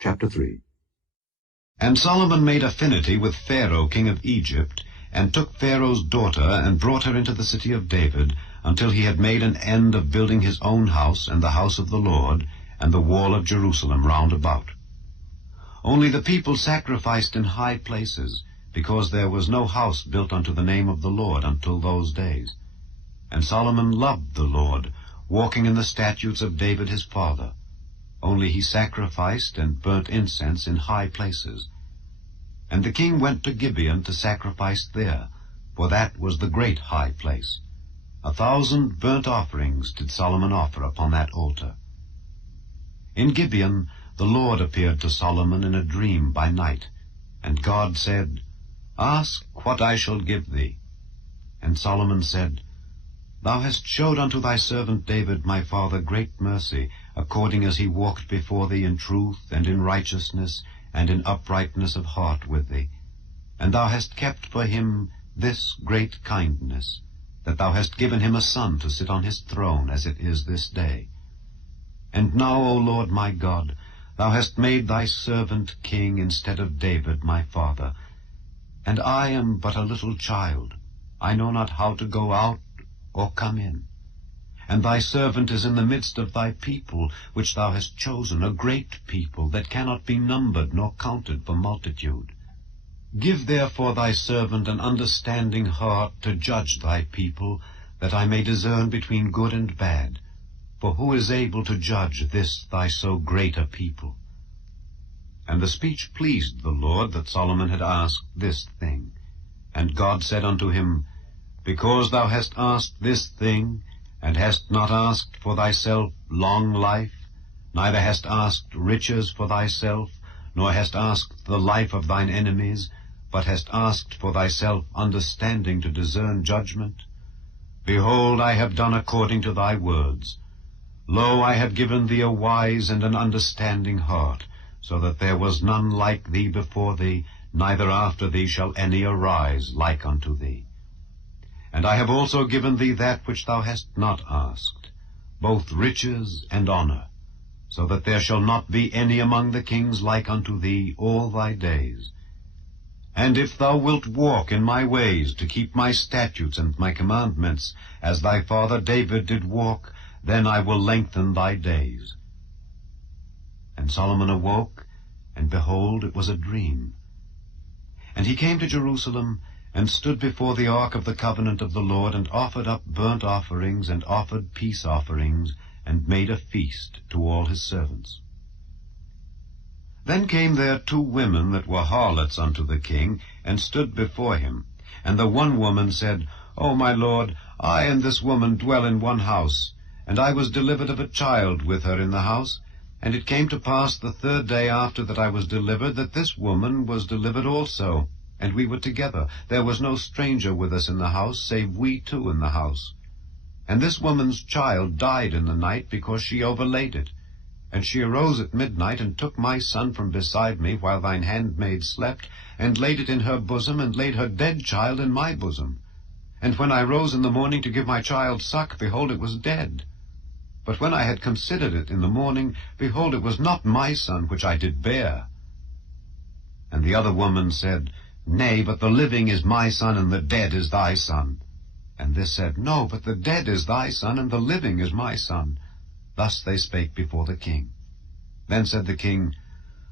Chapter 3. And Solomon made affinity with Pharaoh king of Egypt, and took Pharaoh's daughter, and brought her into the city of David, until he had made an end of building his own house, and the house of the Lord, and the wall of Jerusalem round about. Only the people sacrificed in high places, because there was no house built unto the name of the Lord until those days. And Solomon loved the Lord, walking in the statutes of David his father. Only he sacrificed and burnt incense in high places. And the king went to Gibeon to sacrifice there, for that was the great high place. 1,000 burnt offerings did Solomon offer upon that altar. In Gibeon the Lord appeared to Solomon in a dream by night, and God said, Ask what I shall give thee. And Solomon said, Thou hast showed unto thy servant David my father great mercy, according as he walked before thee in truth and in righteousness and in uprightness of heart with thee. And thou hast kept for him this great kindness, that thou hast given him a son to sit on his throne, as it is this day. And now, O Lord my God, thou hast made thy servant king instead of David my father. And I am but a little child. I know not how to go out or come in. And thy servant is in the midst of thy people, which thou hast chosen, a great people, that cannot be numbered nor counted for multitude. Give therefore thy servant an understanding heart to judge thy people, that I may discern between good and bad. For who is able to judge this thy so great a people? And the speech pleased the Lord that Solomon had asked this thing. And God said unto him, Because thou hast asked this thing, and hast not asked for thyself long life, neither hast asked riches for thyself, nor hast asked the life of thine enemies, but hast asked for thyself understanding to discern judgment, behold, I have done according to thy words. Lo, I have given thee a wise and an understanding heart, so that there was none like thee before thee, neither after thee shall any arise like unto thee. And I have also given thee that which thou hast not asked, both riches and honor, so that there shall not be any among the kings like unto thee all thy days. And if thou wilt walk in my ways, to keep my statutes and my commandments, as thy father David did walk, then I will lengthen thy days. And Solomon awoke, and behold, it was a dream. And he came to Jerusalem, and stood before the ark of the covenant of the Lord, and offered up burnt offerings, and offered peace offerings, and made a feast to all his servants. Then came there 2 women that were harlots unto the king, and stood before him. And the one woman said, O my lord, I and this woman dwell in one house, and I was delivered of a child with her in the house. And it came to pass the 3rd day after that I was delivered, that this woman was delivered also, and we were together. There was no stranger with us in the house, save we 2 in the house. And this woman's child died in the night, because she overlaid it. And she arose at midnight, and took my son from beside me, while thine handmaid slept, and laid it in her bosom, and laid her dead child in my bosom. And when I rose in the morning to give my child suck, behold, it was dead. But when I had considered it in the morning, behold, it was not my son which I did bear. And the other woman said, Nay, but the living is my son, and the dead is thy son. And this said, No, but the dead is thy son, and the living is my son. Thus they spake before the king. Then said the king,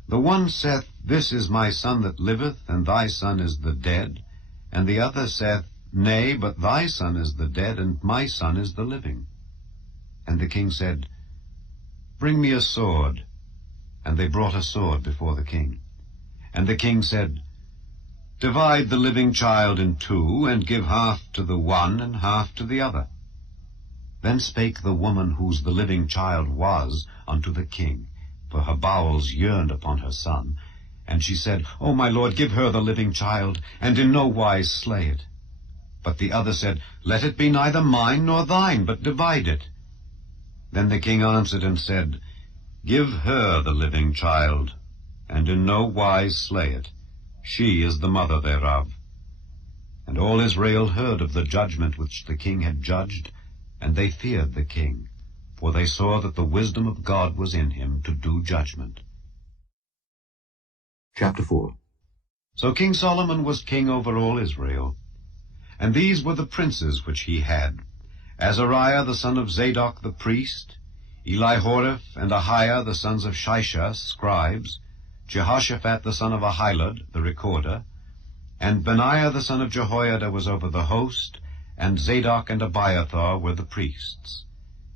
The one saith, This is my son that liveth, and thy son is the dead. And the other saith, Nay, but thy son is the dead, and my son is the living. And the king said, Bring me a sword. And they brought a sword before the king. And the king said, Divide the living child in 2, and give half to the one, and half to the other. Then spake the woman whose the living child was unto the king, for her bowels yearned upon her son. And she said, O my lord, give her the living child, and in no wise slay it. But the other said, Let it be neither mine nor thine, but divide it. Then the king answered and said, Give her the living child, and in no wise slay it. She is the mother thereof. And all Israel heard of the judgment which the king had judged, and they feared the king, for they saw that the wisdom of God was in him to do judgment. Chapter 4. So King Solomon was king over all Israel. And these were the princes which he had: Azariah the son of Zadok the priest, Elihoreph and Ahiah the sons of Shisha, scribes, Jehoshaphat the son of Ahilud, the recorder, and Benaiah the son of Jehoiada was over the host, and Zadok and Abiathar were the priests.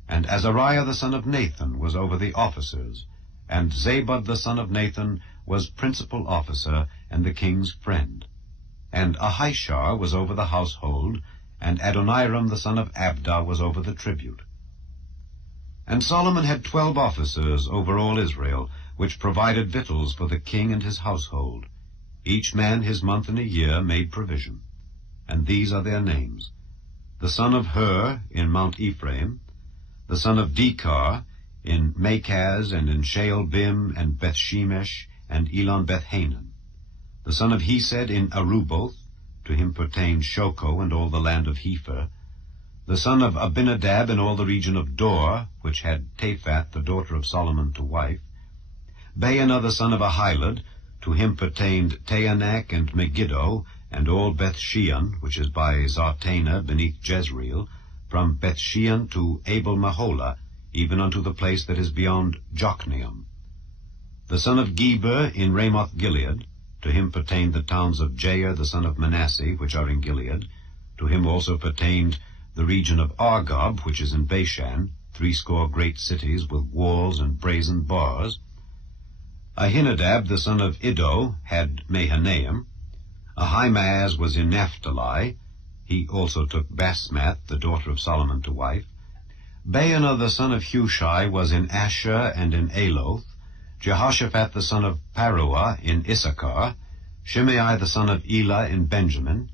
And Azariah the son of Nathan was over the officers, and Zabud the son of Nathan was principal officer and the king's friend. And Ahishar was over the household, and Adoniram the son of Abda was over the tribute. And Solomon had 12 officers over all Israel, which provided victuals for the king and his household. Each man his month in a year made provision. And these are their names: the son of Hur in Mount Ephraim, the son of Dekar in Makaz and in Shaalbim and Bethshemesh and Elon Bethhanan, the son of Hesed in Aruboth, to him pertained Shoko and all the land of Hepher, the son of Abinadab in all the region of Dor, which had Taphath the daughter of Solomon to wife, Baanah the son of Ahilud, to him pertained Taanach and Megiddo, and all Bethshean, which is by Zartanah beneath Jezreel, from Bethshean to Abel-Maholah, even unto the place that is beyond Jokneam. The son of Geber in Ramoth-Gilead, to him pertained the towns of Jair the son of Manasseh, which are in Gilead. To him also pertained the region of Argob, which is in Bashan, 80 great cities with walls and brazen bars. Ahinadab the son of Iddo had Mahanaim. Ahimaaz was in Naphtali. He also took Basmath, the daughter of Solomon, to wife. Baanah the son of Hushai was in Asher and in Aloth. Jehoshaphat the son of Paruah in Issachar. Shimei the son of Elah in Benjamin.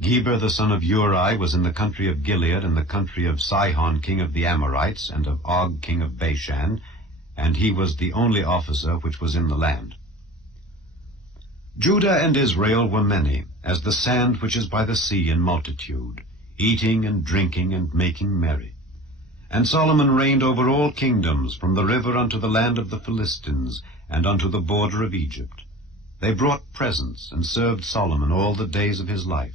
Geber the son of Uri was in the country of Gilead, and the country of Sihon king of the Amorites, and of Og king of Bashan, and he was the only officer which was in the land. Judah and Israel were many, as the sand which is by the sea in multitude, eating and drinking and making merry. And Solomon reigned over all kingdoms, from the river unto the land of the Philistines, and unto the border of Egypt. They brought presents, and served Solomon all the days of his life.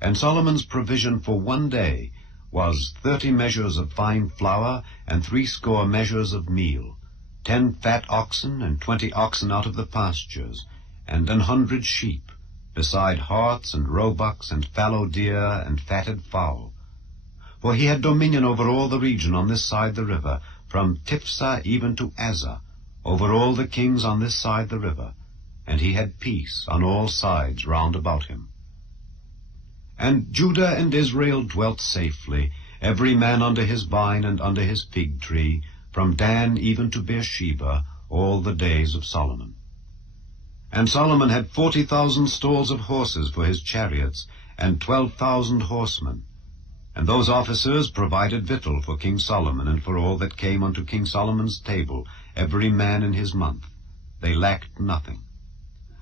And Solomon's provision for one day was 30 measures of fine flour, and 80 measures of meal, 10 fat oxen, and 20 oxen out of the pastures, and 100 sheep, beside harts and roebucks, and fallow deer, and fatted fowl. For he had dominion over all the region on this side the river, from Tiphsah even to Azzah, over all the kings on this side the river, and he had peace on all sides round about him. And Judah and Israel dwelt safely, every man under his vine and under his fig tree, from Dan even to Beersheba, all the days of Solomon. And Solomon had 40,000 stalls of horses for his chariots, and 12,000 horsemen. And those officers provided victual for King Solomon, and for all that came unto King Solomon's table, every man in his month. They lacked nothing.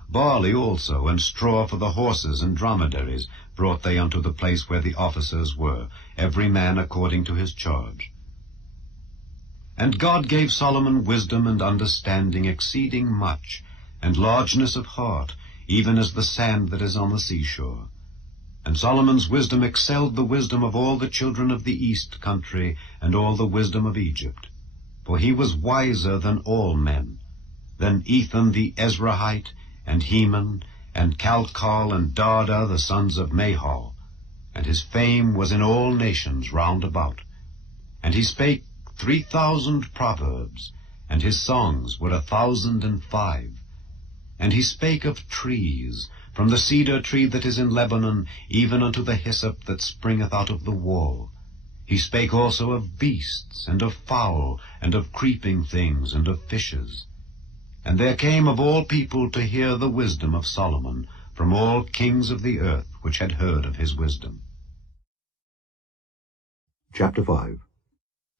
Barley also, and straw for the horses and dromedaries, brought they unto the place where the officers were, every man according to his charge. And God gave Solomon wisdom and understanding exceeding much, and largeness of heart, even as the sand that is on the seashore. And Solomon's wisdom excelled the wisdom of all the children of the east country, and all the wisdom of Egypt. For he was wiser than all men, than Ethan the Ezrahite, and Heman, and Chalcol, and Darda, the sons of Mahal. And his fame was in all nations round about. And he spake 3,000 proverbs, and his songs were 1,005. And he spake of trees, from the cedar tree that is in Lebanon, even unto the hyssop that springeth out of the wall. He spake also of beasts, and of fowl, and of creeping things, and of fishes. And there came of all people to hear the wisdom of Solomon, from all kings of the earth which had heard of his wisdom. Chapter 5.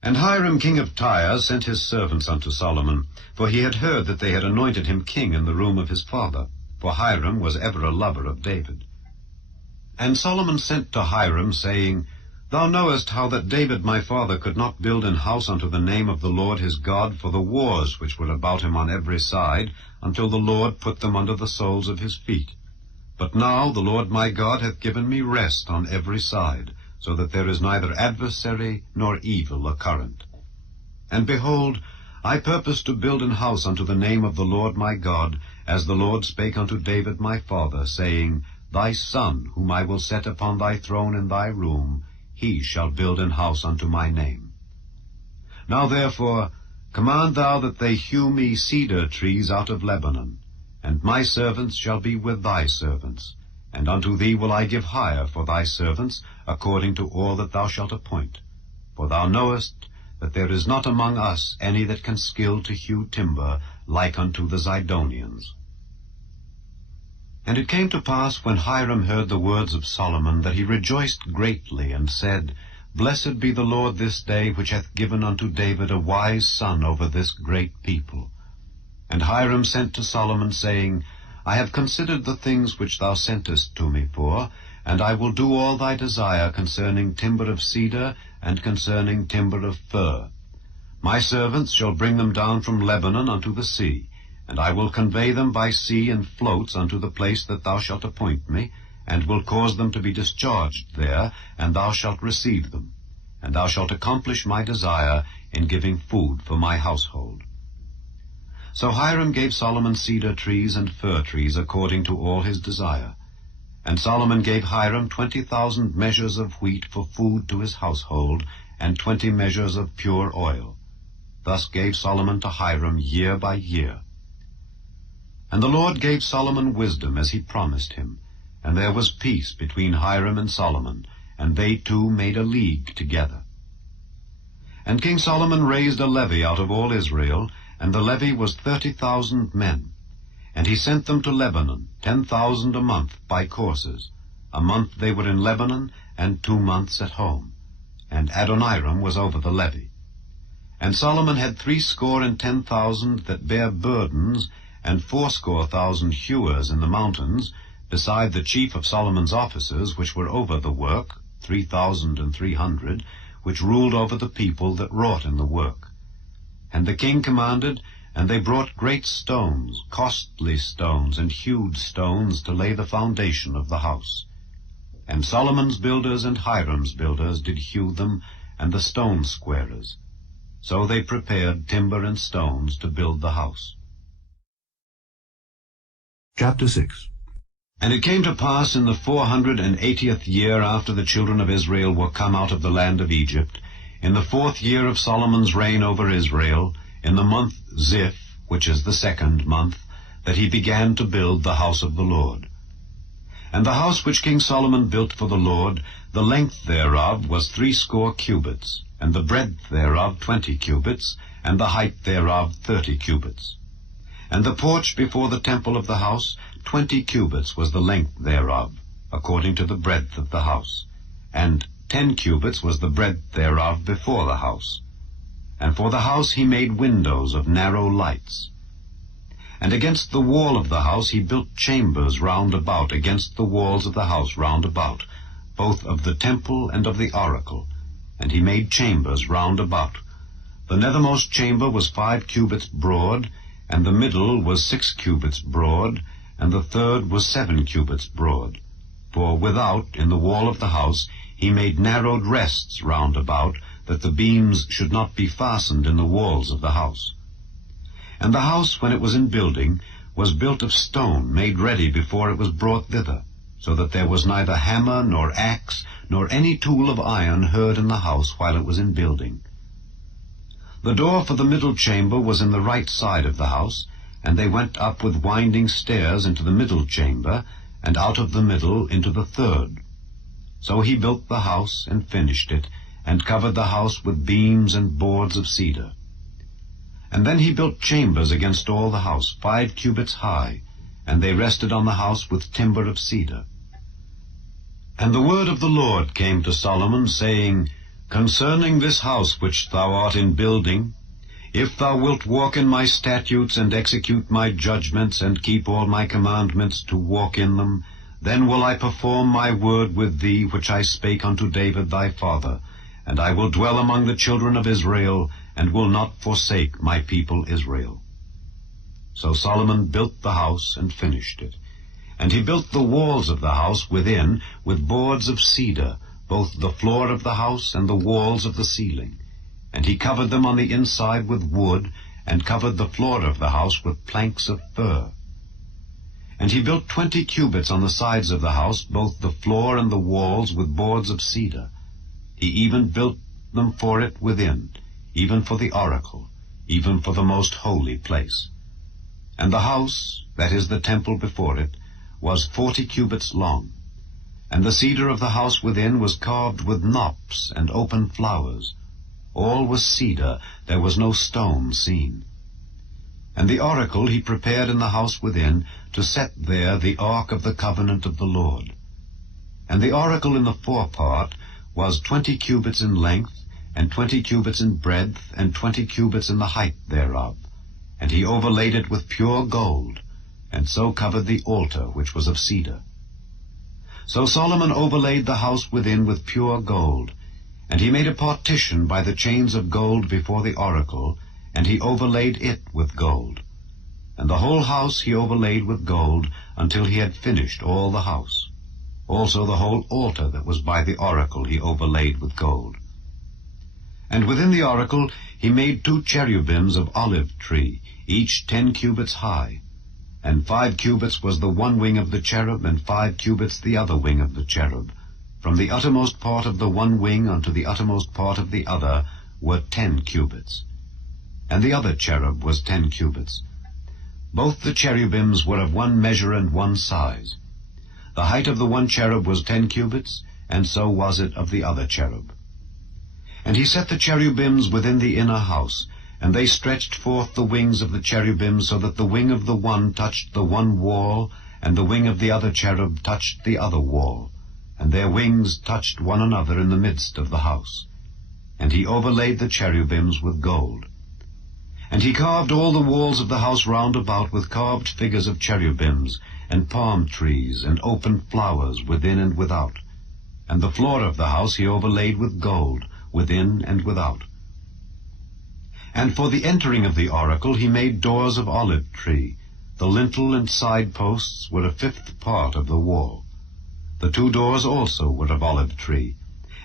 And Hiram king of Tyre sent his servants unto Solomon, for he had heard that they had anointed him king in the room of his father, for Hiram was ever a lover of David. And Solomon sent to Hiram, saying, Thou knowest how that David my father could not build an house unto the name of the Lord his God for the wars which were about him on every side, until the Lord put them under the soles of his feet. But now the Lord my God hath given me rest on every side, so that there is neither adversary nor evil occurrent. And behold, I purpose to build an house unto the name of the Lord my God, as the Lord spake unto David my father, saying, Thy son, whom I will set upon thy throne in thy room, he shall build an house unto my name. Now therefore, command thou that they hew me cedar trees out of Lebanon, and my servants shall be with thy servants, and unto thee will I give hire for thy servants, according to all that thou shalt appoint. For thou knowest that there is not among us any that can skill to hew timber, like unto the Zidonians. And it came to pass, when Hiram heard the words of Solomon, that he rejoiced greatly, and said, Blessed be the Lord this day, which hath given unto David a wise son over this great people. And Hiram sent to Solomon, saying, I have considered the things which thou sentest to me for, and I will do all thy desire concerning timber of cedar, and concerning timber of fir. My servants shall bring them down from Lebanon unto the sea, and I will convey them by sea in floats unto the place that thou shalt appoint me, and will cause them to be discharged there, and thou shalt receive them. And thou shalt accomplish my desire in giving food for my household. So Hiram gave Solomon cedar trees and fir trees according to all his desire. And Solomon gave Hiram 20,000 measures of wheat for food to his household, and 20 measures of pure oil. Thus gave Solomon to Hiram year by year. And the Lord gave Solomon wisdom as he promised him, and there was peace between Hiram and Solomon, and they two made a league together. And King Solomon raised a levy out of all Israel, and the levy was 30,000 men. And he sent them to Lebanon, 10,000 a month by courses. A month they were in Lebanon, and 2 months at home. And Adoniram was over the levy. And Solomon had 70,010 that bare burdens, and 80,000 hewers in the mountains, beside the chief of Solomon's officers, which were over the work, 3,300, which ruled over the people that wrought in the work. And the king commanded, and they brought great stones, costly stones, and hewed stones, to lay the foundation of the house. And Solomon's builders and Hiram's builders did hew them, and the stone squarers. So they prepared timber and stones to build the house. Chapter 6. And it came to pass in the 480th year after the children of Israel were come out of the land of Egypt, in the 4th year of Solomon's reign over Israel, in the month Ziph, which is the 2nd month, that he began to build the house of the Lord. And the house which King Solomon built for the Lord, the length thereof was 60 cubits, and the breadth thereof 20 cubits, and the height thereof 30 cubits. And the porch before the temple of the house, 20 cubits was the length thereof, according to the breadth of the house, and 10 cubits was the breadth thereof before the house. And for the house he made windows of narrow lights. And against the wall of the house he built chambers round about, against the walls of the house round about, both of the temple and of the oracle. And he made chambers round about. The nethermost chamber was 5 cubits broad, and the middle was 6 cubits broad, and the third was 7 cubits broad. For without, in the wall of the house, he made narrowed rests round about, that the beams should not be fastened in the walls of the house. And the house, when it was in building, was built of stone, made ready before it was brought thither, so that there was neither hammer nor axe, nor any tool of iron heard in the house while it was in building. The door for the middle chamber was in the right side of the house, and they went up with winding stairs into the middle chamber, and out of the middle into the third. So he built the house, and finished it, and covered the house with beams and boards of cedar. And then he built chambers against all the house, 5 cubits high, and they rested on the house with timber of cedar. And the word of the Lord came to Solomon, saying, Concerning this house which thou art in building, if thou wilt walk in my statutes, and execute my judgments, and keep all my commandments to walk in them, Then will I perform my word with thee, which I spake unto David thy father, and I will dwell among the children of Israel, and will not forsake my people Israel. So Solomon built the house and finished it. And he built the walls of the house within with boards of cedar, both the floor of the house and the walls of the ceiling. And he covered them on the inside with wood, and covered the floor of the house with planks of fir. And he built 20 cubits on the sides of the house, both the floor and the walls, with boards of cedar. He even built them for it within, even for the oracle, even for the most holy place. And the house, that is the temple before it, was 40 cubits long. And the cedar of the house within was carved with knops and open flowers. All was cedar, there was no stone seen. And the oracle he prepared in the house within, to set there the ark of the covenant of the Lord. And the oracle in the forepart was 20 cubits in length, and 20 cubits in breadth, and 20 cubits in the height thereof. And he overlaid it with pure gold, and so covered the altar which was of cedar. So Solomon overlaid the house within with pure gold, and he made a partition by the chains of gold before the oracle, and he overlaid it with gold. And the whole house he overlaid with gold, until he had finished all the house. Also the whole altar that was by the oracle he overlaid with gold. And within the oracle he made 2 cherubims of olive tree, each 10 cubits high. And 5 cubits was the one wing of the cherub, and 5 cubits the other wing of the cherub. From the uttermost part of the one wing unto the uttermost part of the other were 10 cubits. And the other cherub was 10 cubits. Both the cherubims were of one measure and one size. The height of the one cherub was 10 cubits, and so was it of the other cherub. And he set the cherubims within the inner house, and they stretched forth the wings of the cherubims, so that the wing of the one touched the one wall, and the wing of the other cherub touched the other wall, and their wings touched one another in the midst of the house. And he overlaid the cherubims with gold. And he carved all the walls of the house round about with carved figures of cherubims, and palm trees, and open flowers within and without. And the floor of the house he overlaid with gold, within and without. And for the entering of the oracle he made doors of olive tree. The lintel and side posts were 1/5 part of the wall. The 2 doors also were of olive tree.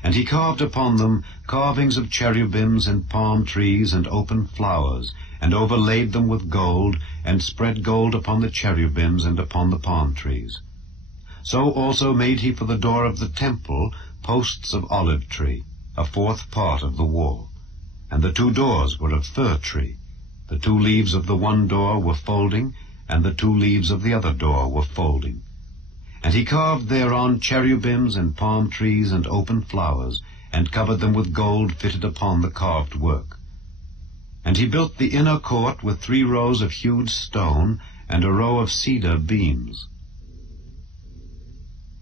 And he carved upon them carvings of cherubims and palm trees and open flowers, and overlaid them with gold, and spread gold upon the cherubims and upon the palm trees. So also made he for the door of the temple posts of olive tree, 1/4 part of the wall. And the 2 doors were of fir tree. The 2 leaves of the one door were folding, and the 2 leaves of the other door were folding. And he carved thereon cherubims and palm trees and open flowers, and covered them with gold fitted upon the carved work. And he built the inner court with 3 rows of hewed stone, and a row of cedar beams.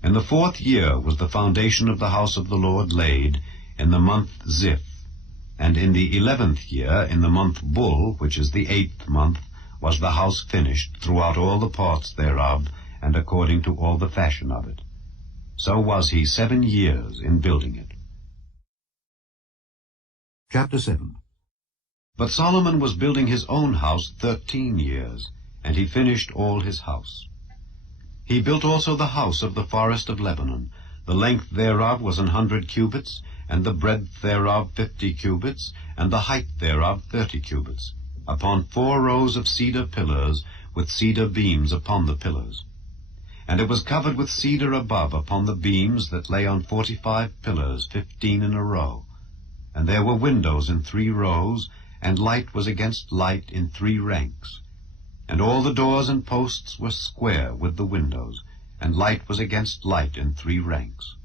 In the 4th year was the foundation of the house of the Lord laid, in the month Ziph. And in the 11th year, in the month Bul, which is the 8th month, was the house finished, throughout all the parts thereof, and according to all the fashion of it. So was he 7 years in building it. Chapter 7. But Solomon was building his own house 13 years, and he finished all his house. He built also the house of the forest of Lebanon. The length thereof was 100 cubits, and the breadth thereof 50 cubits, and the height thereof 30 cubits, upon 4 rows of cedar pillars, with cedar beams upon the pillars. And it was covered with cedar above upon the beams that lay on 45 pillars, 15 in a row. And there were windows in 3 rows, and light was against light in 3 ranks. And all the doors and posts were square with the windows, and light was against light in 3 ranks.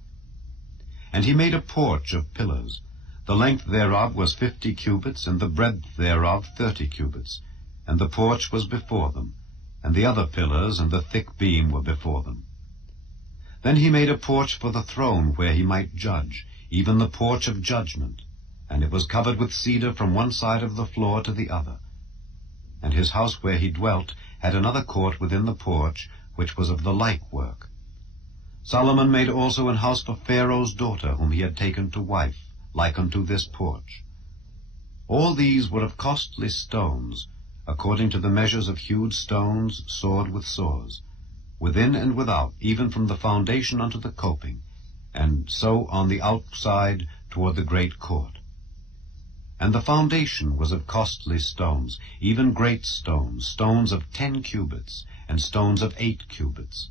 And he made a porch of pillars. The length thereof was 50 cubits, and the breadth thereof 30 cubits. And the porch was before them, and the other pillars and the thick beam were before them. Then he made a porch for the throne where he might judge, even the porch of judgment, and it was covered with cedar from one side of the floor to the other. And his house where he dwelt had another court within the porch, which was of the like work. Solomon made also an house for Pharaoh's daughter, whom he had taken to wife, like unto this porch. All these were of costly stones, according to the measures of hewed stones, sawed with saws, within and without, even from the foundation unto the coping, and so on the outside toward the great court. And the foundation was of costly stones, even great stones, stones of 10 cubits, and stones of 8 cubits.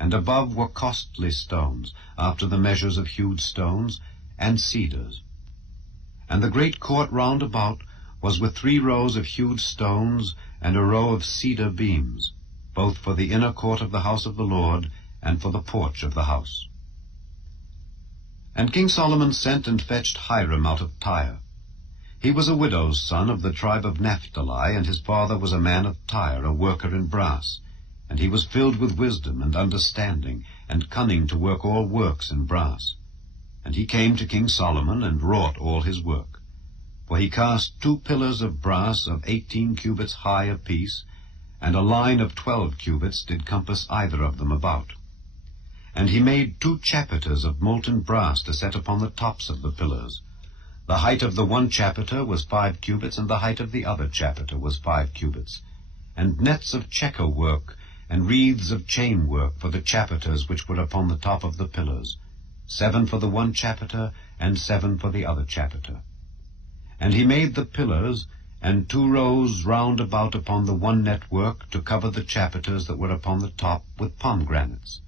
And above were costly stones, after the measures of hewed stones, and cedars. And the great court round about was with 3 rows of hewed stones, and a row of cedar beams, both for the inner court of the house of the Lord, and for the porch of the house. And King Solomon sent and fetched Hiram out of Tyre. He was a widow's son of the tribe of Naphtali, and his father was a man of Tyre, a worker in brass. And he was filled with wisdom and understanding, and cunning to work all works in brass. And he came to King Solomon, and wrought all his work. For he cast 2 pillars of brass of 18 cubits high apiece, and a line of 12 cubits did compass either of them about. And he made 2 chapiters of molten brass to set upon the tops of the pillars. The height of the one chapiter was 5 cubits, and the height of the other chapiter was 5 cubits. And nets of checker work, and wreaths of chain work for the chapiters which were upon the top of the pillars, 7 for the one chapiter, and 7 for the other chapiter. And he made the pillars, and 2 rows round about upon the one network, to cover the chapiters that were upon the top with pomegranates.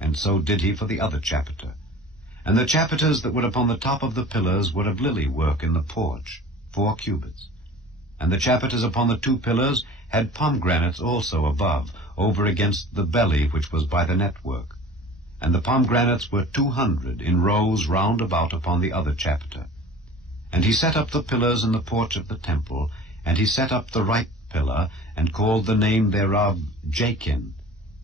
And so did he for the other chapiter. And the chapiters that were upon the top of the pillars were of lily work in the porch, 4 cubits. And the chapiters upon the 2 pillars had pomegranates also above, over against the belly which was by the network. And the pomegranates were 200 in rows round about upon the other chapiter. And he set up the pillars in the porch of the temple, and he set up the right pillar, and called the name thereof Jachin.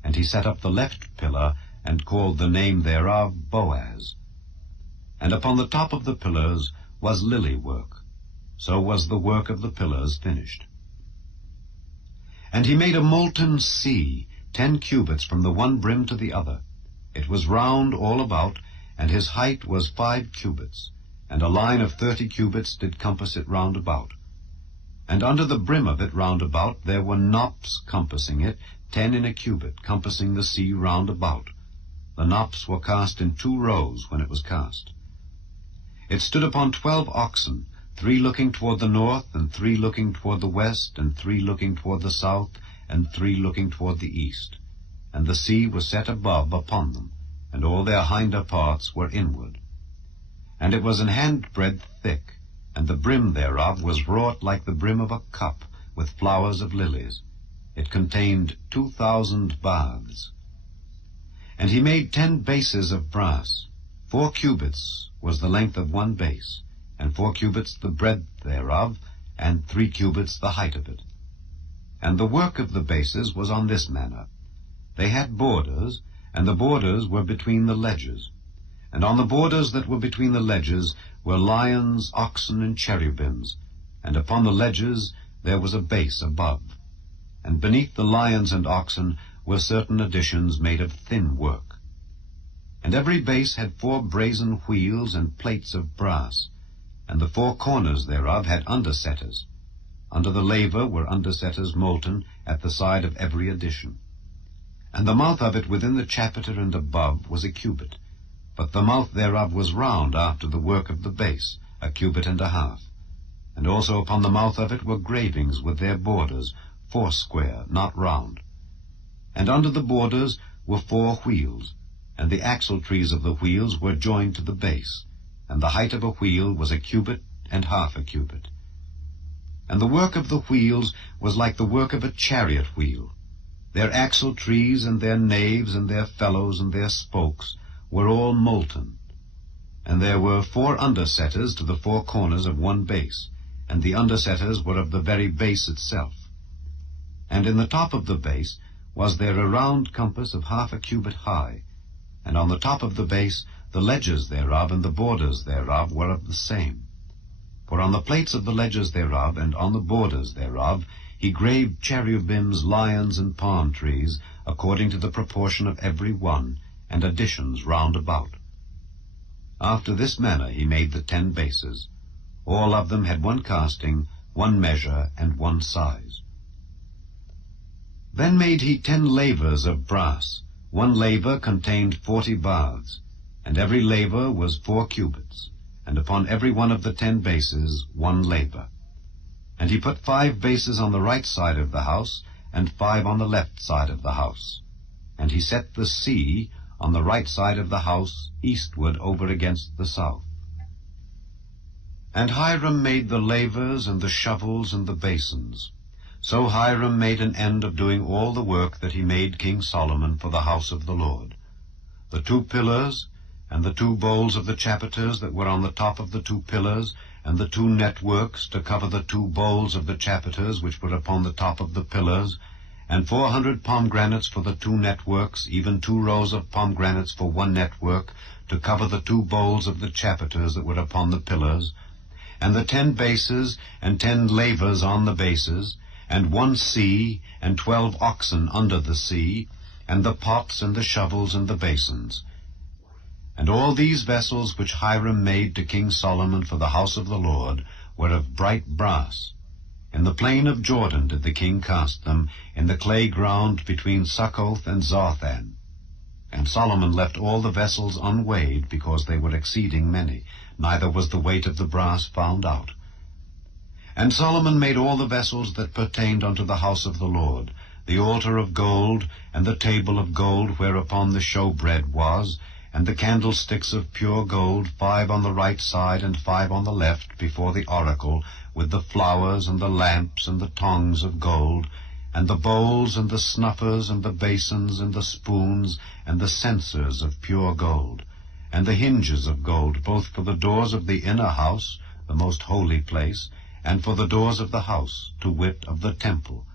And he set up the left pillar, and called the name thereof Boaz. And upon the top of the pillars was lily work. So was the work of the pillars finished. And he made a molten sea, 10 cubits from the one brim to the other. It was round all about, and his height was 5 cubits, and a line of 30 cubits did compass it round about. And under the brim of it round about there were knops compassing it, 10 in a cubit, compassing the sea round about. The knops were cast in 2 rows when it was cast. It stood upon 12 oxen, 3 looking toward the north, and 3 looking toward the west, and 3 looking toward the south, and 3 looking toward the east. And the sea was set above upon them, and all their hinder parts were inward. And it was an handbreadth thick, and the brim thereof was wrought like the brim of a cup, with flowers of lilies. It contained 2,000 baths. And he made 10 bases of brass. 4 cubits was the length of one base, and 4 cubits the breadth thereof, and 3 cubits the height of it. And the work of the bases was on this manner. They had borders, and the borders were between the ledges. And on the borders that were between the ledges were lions, oxen, and cherubims, and upon the ledges there was a base above. And beneath the lions and oxen were certain additions made of thin work. And every base had 4 brazen wheels and plates of brass, and the 4 corners thereof had undersetters. Under the laver were undersetters molten at the side of every addition. And the mouth of it within the chapiter and above was a cubit, but the mouth thereof was round after the work of the base, a cubit and a half. And also upon the mouth of it were gravings with their borders, 4 square, not round. And under the borders were 4 wheels, and the axletrees of the wheels were joined to the base, and the height of a wheel was a cubit and half a cubit. And the work of the wheels was like the work of a chariot wheel. Their axletrees and their naves and their felloes and their spokes were all molten. And there were 4 undersetters to the 4 corners of one base, and the undersetters were of the very base itself. And in the top of the base was there a round compass of half a cubit high, and on the top of the base the ledges thereof and the borders thereof were of the same. For on the plates of the ledges thereof and on the borders thereof he graved cherubims, lions, and palm trees, according to the proportion of every one, and additions round about. After this manner he made the 10 bases. All of them had one casting, one measure, and one size. Then made he 10 lavers of brass. One laver contained 40 baths, and every laver was 4 cubits, and upon every one of the 10 bases 1 laver. And he put 5 bases on the right side of the house, and 5 on the left side of the house. And he set the sea on the right side of the house, eastward over against the south. And Hiram made the lavers and the shovels and the basins. So Hiram made an end of doing all the work that he made King Solomon for the house of the Lord. The 2 pillars, and the 2 bowls of the chapiters that were on the top of the 2 pillars, and the 2 networks to cover the 2 bowls of the chapiters which were upon the top of the pillars, and 400 pomegranates for the 2 networks, even 2 rows of pomegranates for 1 network, to cover the 2 bowls of the chapiters that were upon the pillars, and the 10 bases, and 10 lavers on the bases, and 1 sea, and 12 oxen under the sea, and the pots, and the shovels, and the basins. And all these vessels which Hiram made to King Solomon for the house of the Lord were of bright brass. In the plain of Jordan did the king cast them, in the clay ground between Succoth and Zarthan. And Solomon left all the vessels unweighed, because they were exceeding many, neither was the weight of the brass found out. And Solomon made all the vessels that pertained unto the house of the Lord, the altar of gold, and the table of gold whereupon the showbread was, and the candlesticks of pure gold, 5 on the right side and 5 on the left, before the oracle, with the flowers and the lamps and the tongs of gold, and the bowls and the snuffers and the basins and the spoons and the censers of pure gold, and the hinges of gold, both for the doors of the inner house, the most holy place, and for the doors of the house, to wit, of the temple.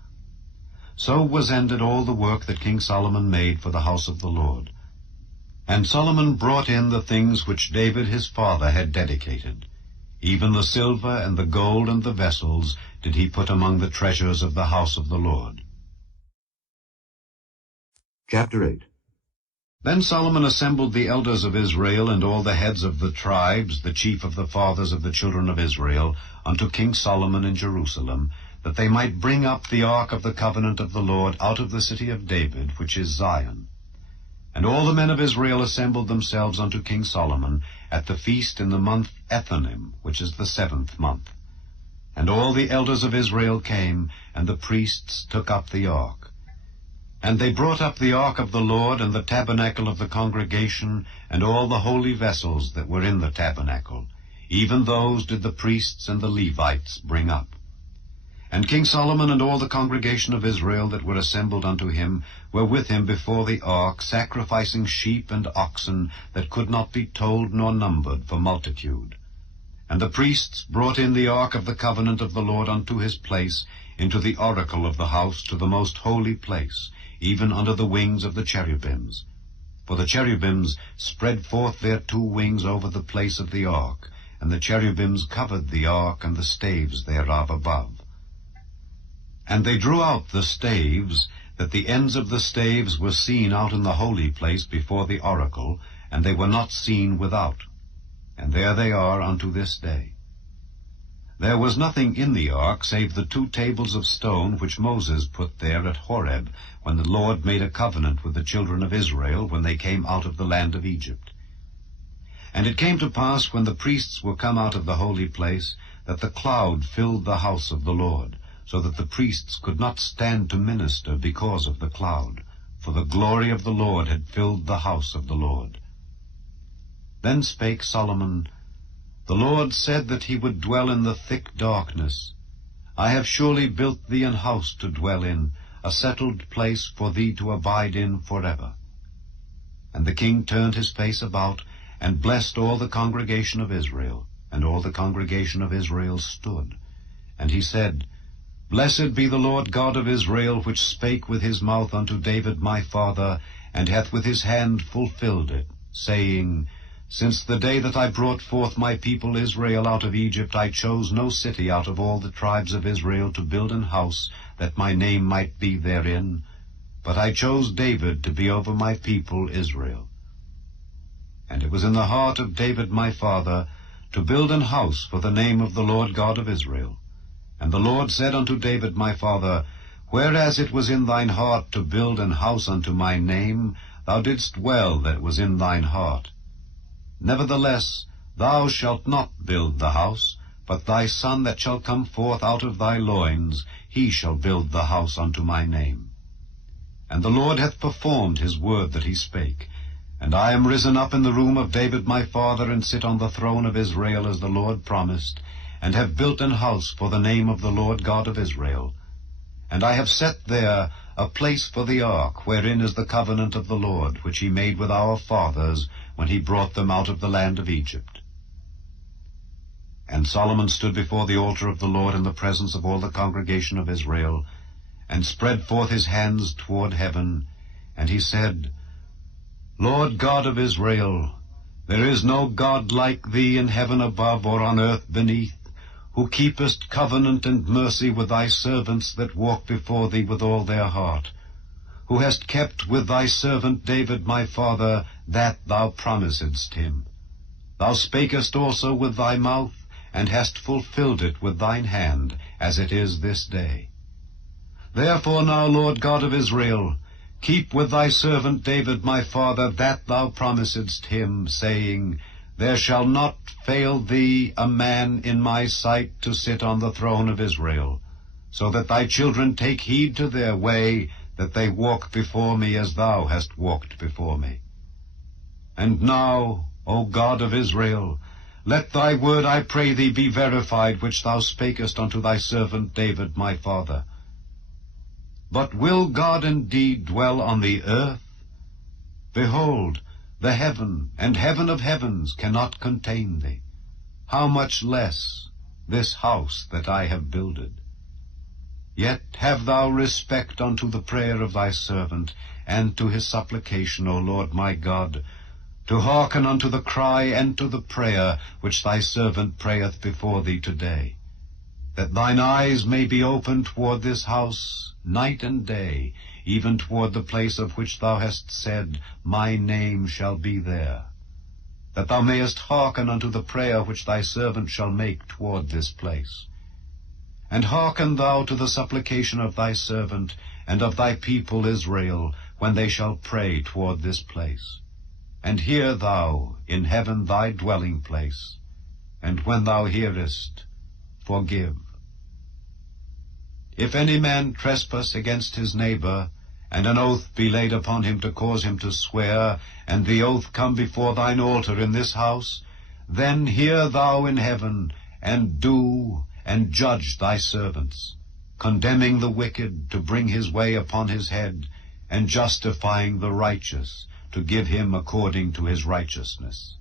So was ended all the work that King Solomon made for the house of the Lord. And Solomon brought in the things which David his father had dedicated. Even the silver and the gold and the vessels did he put among the treasures of the house of the Lord. Chapter 8. Then Solomon assembled the elders of Israel and all the heads of the tribes, the chief of the fathers of the children of Israel, unto King Solomon in Jerusalem, that they might bring up the ark of the covenant of the Lord out of the city of David, which is Zion. And all the men of Israel assembled themselves unto King Solomon at the feast in the month Ethanim, which is the 7th month. And all the elders of Israel came, and the priests took up the ark. And they brought up the ark of the Lord, and the tabernacle of the congregation, and all the holy vessels that were in the tabernacle. Even those did the priests and the Levites bring up. And King Solomon and all the congregation of Israel that were assembled unto him were with him before the ark, sacrificing sheep and oxen that could not be told nor numbered for multitude. And the priests brought in the ark of the covenant of the Lord unto his place, into the oracle of the house, to the most holy place, even under the wings of the cherubims. For the cherubims spread forth their 2 wings over the place of the ark, and the cherubims covered the ark and the staves thereof above. And they drew out the staves, that the ends of the staves were seen out in the holy place before the oracle, and they were not seen without. And there they are unto this day. There was nothing in the ark save the 2 tables of stone which Moses put there at Horeb, when the Lord made a covenant with the children of Israel when they came out of the land of Egypt. And it came to pass, when the priests were come out of the holy place, that the cloud filled the house of the Lord, so that the priests could not stand to minister because of the cloud, for the glory of the Lord had filled the house of the Lord. Then spake Solomon, The Lord said that he would dwell in the thick darkness. I have surely built thee an house to dwell in, a settled place for thee to abide in forever. And the king turned his face about, and blessed all the congregation of Israel. And all the congregation of Israel stood. And he said, Blessed be the Lord God of Israel, which spake with his mouth unto David my father, and hath with his hand fulfilled it, saying, Since the day that I brought forth my people Israel out of Egypt, I chose no city out of all the tribes of Israel to build an house, that my name might be therein. But I chose David to be over my people Israel. And it was in the heart of David my father to build an house for the name of the Lord God of Israel. And the Lord said unto David my father, Whereas it was in thine heart to build an house unto my name, thou didst well that it was in thine heart. Nevertheless, thou shalt not build the house, but thy son that shall come forth out of thy loins, he shall build the house unto my name. And the Lord hath performed his word that he spake. And I am risen up in the room of David my father, and sit on the throne of Israel, as the Lord promised, and have built an house for the name of the Lord God of Israel. And I have set there a place for the ark, wherein is the covenant of the Lord, which he made with our fathers, when he brought them out of the land of Egypt. And Solomon stood before the altar of the Lord in the presence of all the congregation of Israel, and spread forth his hands toward heaven, and he said, Lord God of Israel, there is no God like thee in heaven above or on earth beneath, who keepest covenant and mercy with thy servants that walk before thee with all their heart, who hast kept with thy servant David my father that thou promisedst him. Thou spakest also with thy mouth, and hast fulfilled it with thine hand, as it is this day. Therefore now, Lord God of Israel, keep with thy servant David my father that thou promisedst him, saying, There shall not fail thee a man in my sight to sit on the throne of Israel, so that thy children take heed to their way, that they walk before me as thou hast walked before me. And now, O God of Israel, let thy word, I pray thee, be verified, which thou spakest unto thy servant David my father. But will God indeed dwell on the earth? Behold, the heaven and heaven of heavens cannot contain thee. How much less this house that I have builded? Yet have thou respect unto the prayer of thy servant, and to his supplication, O Lord my God, to hearken unto the cry and to the prayer which thy servant prayeth before thee today, that thine eyes may be opened toward this house night and day, even toward the place of which thou hast said, My name shall be there, that thou mayest hearken unto the prayer which thy servant shall make toward this place. And hearken thou to the supplication of thy servant and of thy people Israel, when they shall pray toward this place. And hear thou in heaven thy dwelling place, and when thou hearest, forgive. If any man trespass against his neighbor, and an oath be laid upon him to cause him to swear, and the oath come before thine altar in this house, then hear thou in heaven, and do and judge thy servants, condemning the wicked to bring his way upon his head, and justifying the righteous to give him according to his righteousness.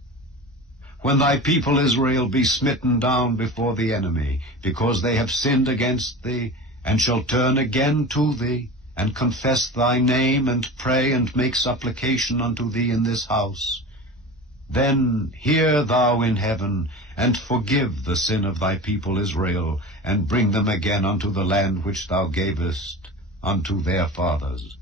When thy people Israel be smitten down before the enemy, because they have sinned against thee, and shall turn again to thee, and confess thy name, and pray and make supplication unto thee in this house, then hear thou in heaven, and forgive the sin of thy people Israel, and bring them again unto the land which thou gavest unto their fathers.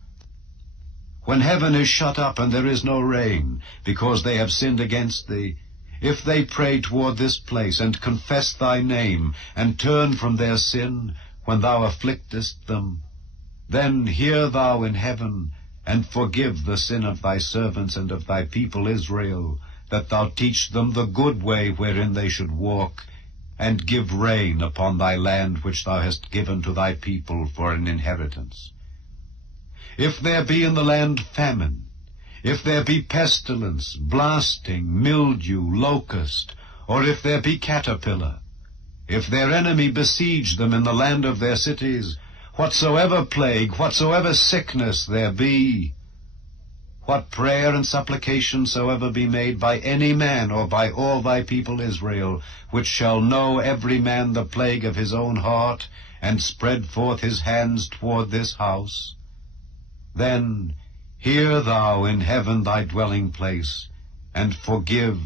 When heaven is shut up, and there is no rain, because they have sinned against thee, if they pray toward this place, and confess thy name, and turn from their sin, when thou afflictest them, then hear thou in heaven, and forgive the sin of thy servants and of thy people Israel, that thou teach them the good way wherein they should walk, and give rain upon thy land which thou hast given to thy people for an inheritance. If there be in the land famine, if there be pestilence, blasting, mildew, locust, or if there be caterpillar, if their enemy besiege them in the land of their cities, whatsoever plague, whatsoever sickness there be, what prayer and supplication soever be made by any man or by all thy people Israel, which shall know every man the plague of his own heart, and spread forth his hands toward this house, then hear thou in heaven thy dwelling place, and forgive,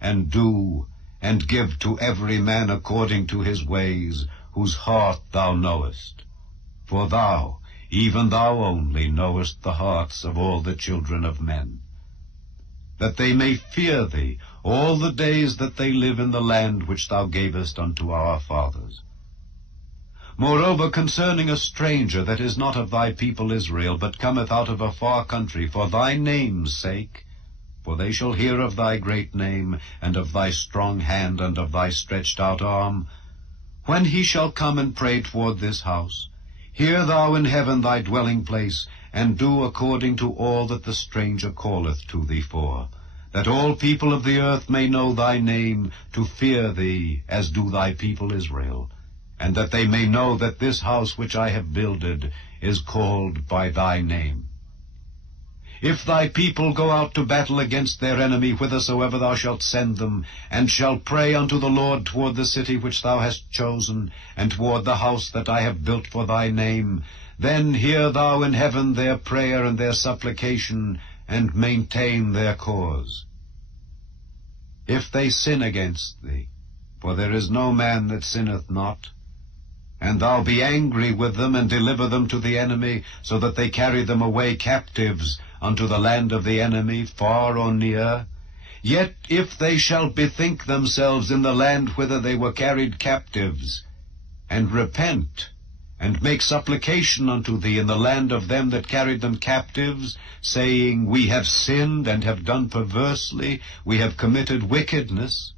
and do, and give to every man according to his ways, whose heart thou knowest. For thou, even thou only, knowest the hearts of all the children of men. that they may fear thee all the days that they live in the land which thou gavest unto our fathers. Moreover, concerning a stranger that is not of thy people Israel, but cometh out of a far country, for thy name's sake, for they shall hear of thy great name, and of thy strong hand, and of thy stretched out arm, when he shall come and pray toward this house, hear thou in heaven thy dwelling place, and do according to all that the stranger calleth to thee for, that all people of the earth may know thy name, to fear thee, as do thy people Israel, and that they may know that this house which I have builded is called by thy name. If thy people go out to battle against their enemy whithersoever thou shalt send them, and shall pray unto the Lord toward the city which thou hast chosen, and toward the house that I have built for thy name, then hear thou in heaven their prayer and their supplication, and maintain their cause. If they sin against thee, for there is no man that sinneth not, and thou be angry with them, and deliver them to the enemy, so that they carry them away captives unto the land of the enemy, far or near, yet if they shall bethink themselves in the land whither they were carried captives, and repent, and make supplication unto thee in the land of them that carried them captives, saying, We have sinned, and have done perversely, we have committed wickedness,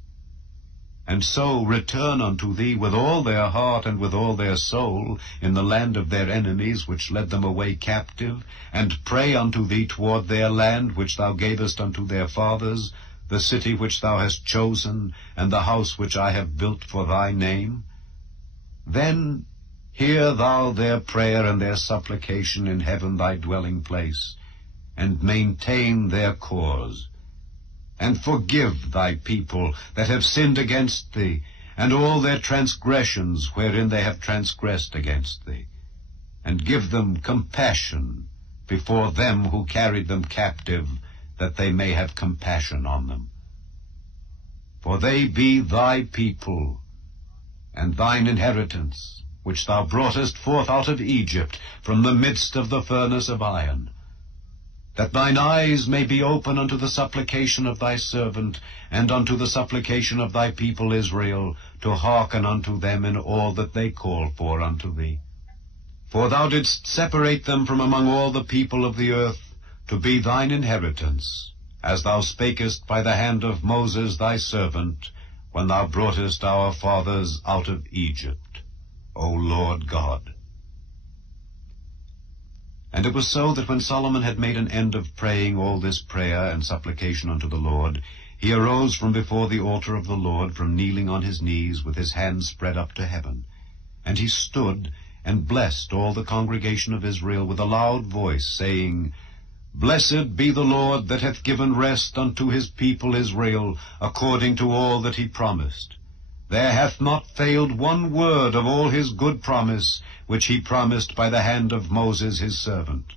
and so return unto thee with all their heart and with all their soul in the land of their enemies which led them away captive, and pray unto thee toward their land which thou gavest unto their fathers, the city which thou hast chosen, and the house which I have built for thy name, then hear thou their prayer and their supplication in heaven thy dwelling place, and maintain their cause, and forgive thy people that have sinned against thee, and all their transgressions wherein they have transgressed against thee, and give them compassion before them who carried them captive, that they may have compassion on them. For they be thy people, and thine inheritance, which thou broughtest forth out of Egypt, from the midst of the furnace of iron, that thine eyes may be open unto the supplication of thy servant, and unto the supplication of thy people Israel, to hearken unto them in all that they call for unto thee. For thou didst separate them from among all the people of the earth, to be thine inheritance, as thou spakest by the hand of Moses thy servant, when thou broughtest our fathers out of Egypt, O Lord God. And it was so that when Solomon had made an end of praying all this prayer and supplication unto the Lord, he arose from before the altar of the Lord, from kneeling on his knees with his hands spread up to heaven. And he stood and blessed all the congregation of Israel with a loud voice, saying, Blessed be the Lord that hath given rest unto his people Israel, according to all that he promised. There hath not failed one word of all his good promise, which he promised by the hand of Moses his servant.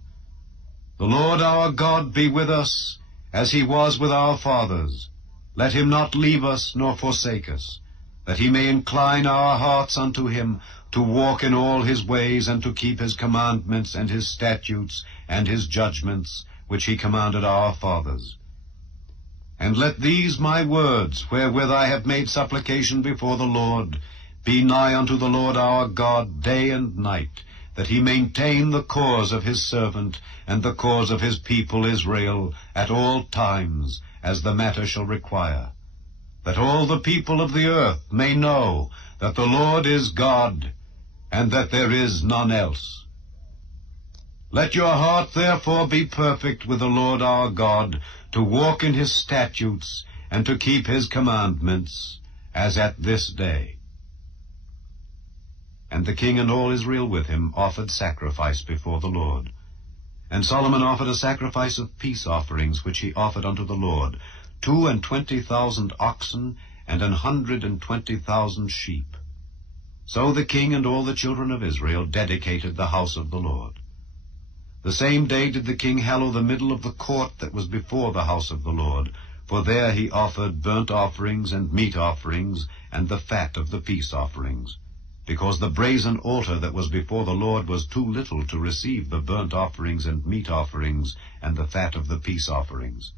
The Lord our God be with us, as he was with our fathers. Let him not leave us nor forsake us, that he may incline our hearts unto him, to walk in all his ways, and to keep his commandments and his statutes and his judgments, which he commanded our fathers. And let these my words, wherewith I have made supplication before the Lord, be nigh unto the Lord our God day and night, that he maintain the cause of his servant, and the cause of his people Israel, at all times, as the matter shall require, that all the people of the earth may know that the Lord is God, and that there is none else. Let your heart therefore be perfect with the Lord our God, to walk in his statutes, and to keep his commandments, as at this day. And the king and all Israel with him offered sacrifice before the Lord. And Solomon offered a sacrifice of peace offerings, which he offered unto the Lord, 22,000 oxen, and 120,000 sheep. So the king and all the children of Israel dedicated the house of the Lord. The same day did the king hallow the middle of the court that was before the house of the Lord, for there he offered burnt offerings and meat offerings, and the fat of the peace offerings, because the brazen altar that was before the Lord was too little to receive the burnt offerings and meat offerings, and the fat of the peace offerings.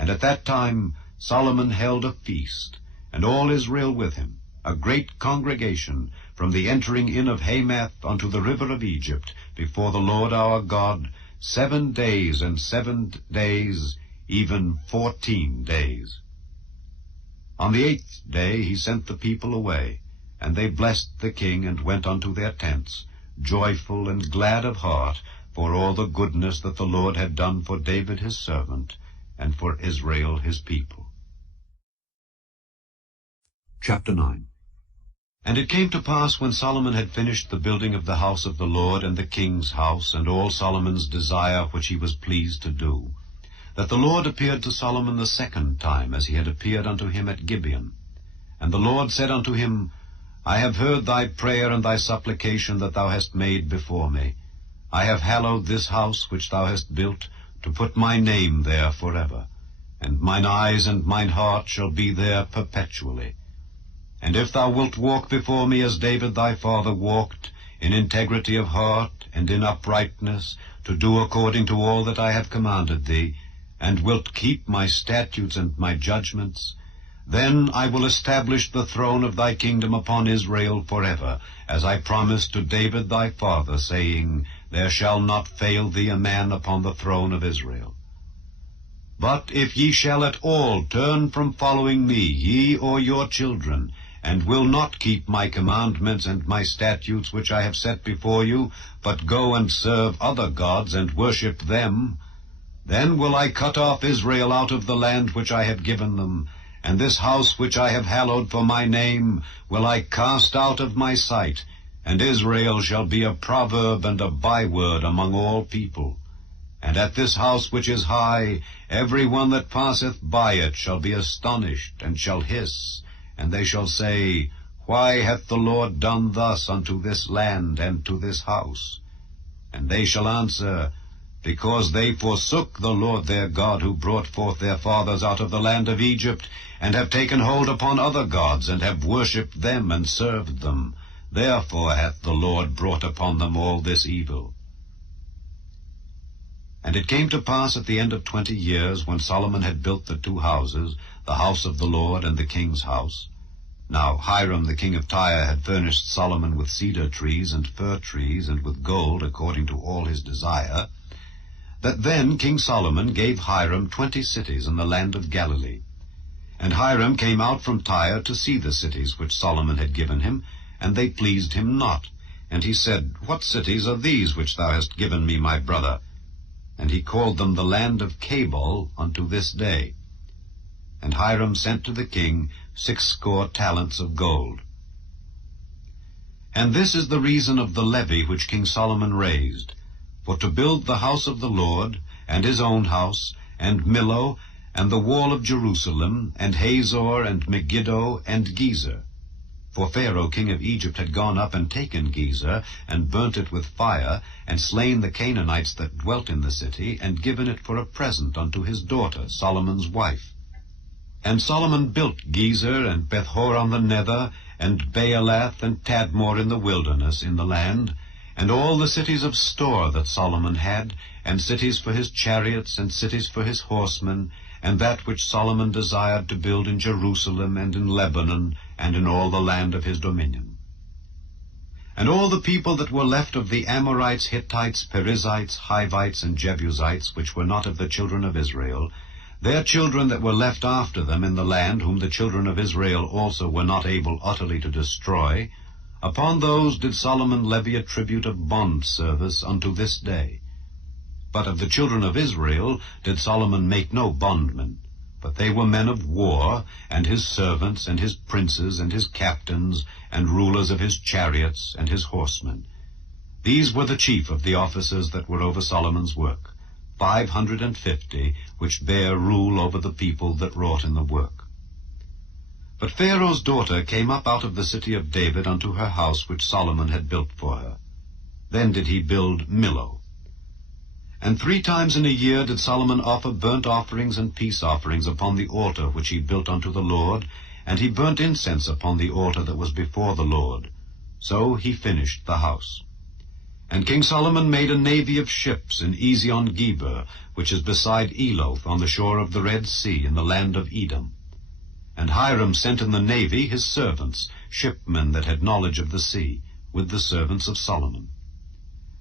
And at that time Solomon held a feast, and all Israel with him, a great congregation, from the entering in of Hamath unto the river of Egypt, before the Lord our God, 7 days and 7 days, even 14 days. On the 8th day he sent the people away, and they blessed the king, and went unto their tents, joyful and glad of heart, for all the goodness that the Lord had done for David his servant, and for Israel his people. Chapter 9. And it came to pass, when Solomon had finished the building of the house of the Lord, and the king's house, and all Solomon's desire which he was pleased to do, that the Lord appeared to Solomon the 2nd time, as he had appeared unto him at Gibeon. And the Lord said unto him, I have heard thy prayer and thy supplication that thou hast made before me. I have hallowed this house which thou hast built, to put my name there forever, and mine eyes and mine heart shall be there perpetually. And if thou wilt walk before me as David thy father walked, in integrity of heart and in uprightness, to do according to all that I have commanded thee, and wilt keep my statutes and my judgments, then I will establish the throne of thy kingdom upon Israel forever, as I promised to David thy father, saying, There shall not fail thee a man upon the throne of Israel. But if ye shall at all turn from following me, ye or your children, and will not keep my commandments and my statutes which I have set before you, but go and serve other gods and worship them, then will I cut off Israel out of the land which I have given them, and this house which I have hallowed for my name will I cast out of my sight, and Israel shall be a proverb and a byword among all people. And at this house which is high, every one that passeth by it shall be astonished, and shall hiss, and they shall say, Why hath the Lord done thus unto this land and to this house? And they shall answer, Because they forsook the Lord their God, who brought forth their fathers out of the land of Egypt, and have taken hold upon other gods, and have worshipped them and served them. Therefore hath the Lord brought upon them all this evil. And it came to pass at the end of 20 years, when Solomon had built the 2 houses, the house of the Lord and the king's house. Now Hiram the king of Tyre had furnished Solomon with cedar trees and fir trees, and with gold, according to all his desire, that then King Solomon gave Hiram 20 cities in the land of Galilee. And Hiram came out from Tyre to see the cities which Solomon had given him, and they pleased him not. And he said, What cities are these which thou hast given me, my brother? And he called them the land of Cabul unto this day. And Hiram sent to the king 60 talents of gold. And this is the reason of the levy which King Solomon raised, for to build the house of the Lord, and his own house, and Millo, and the wall of Jerusalem, and Hazor, and Megiddo, and Gezer. For Pharaoh king of Egypt had gone up and taken Gezer, and burnt it with fire, and slain the Canaanites that dwelt in the city, and given it for a present unto his daughter, Solomon's wife. And Solomon built Gezer, and Bethhoron the nether, and Baalath, and Tadmor in the wilderness in the land, and all the cities of store that Solomon had, and cities for his chariots, and cities for his horsemen, and that which Solomon desired to build in Jerusalem, and in Lebanon, and in all the land of his dominion. And all the people that were left of the Amorites, Hittites, Perizzites, Hivites, and Jebusites, which were not of the children of Israel, their children that were left after them in the land, whom the children of Israel also were not able utterly to destroy, upon those did Solomon levy a tribute of bond service unto this day. But of the children of Israel did Solomon make no bondmen, but they were men of war, and his servants, and his princes, and his captains, and rulers of his chariots, and his horsemen. These were the chief of the officers that were over Solomon's work, 550, which bare rule over the people that wrought in the work. But Pharaoh's daughter came up out of the city of David unto her house which Solomon had built for her. Then did he build Millo. And 3 times in a year did Solomon offer burnt offerings and peace offerings upon the altar which he built unto the Lord, and he burnt incense upon the altar that was before the Lord. So he finished the house. And King Solomon made a navy of ships in Ezion-Geber, which is beside Eloth, on the shore of the Red Sea, in the land of Edom. And Hiram sent in the navy his servants, shipmen that had knowledge of the sea, with the servants of Solomon.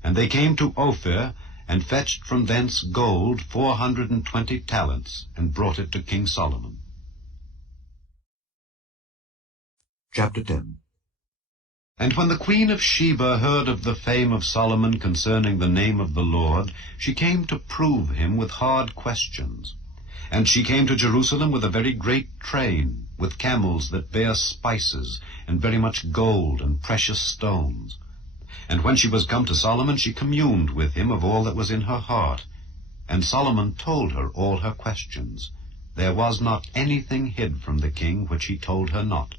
And they came to Ophir, and fetched from thence gold 420 talents, and brought it to King Solomon. Chapter 10. And when the queen of Sheba heard of the fame of Solomon concerning the name of the Lord, she came to prove him with hard questions. And she came to Jerusalem with a very great train, with camels that bear spices, and very much gold and precious stones. And when she was come to Solomon, she communed with him of all that was in her heart. And Solomon told her all her questions. There was not anything hid from the king which he told her not.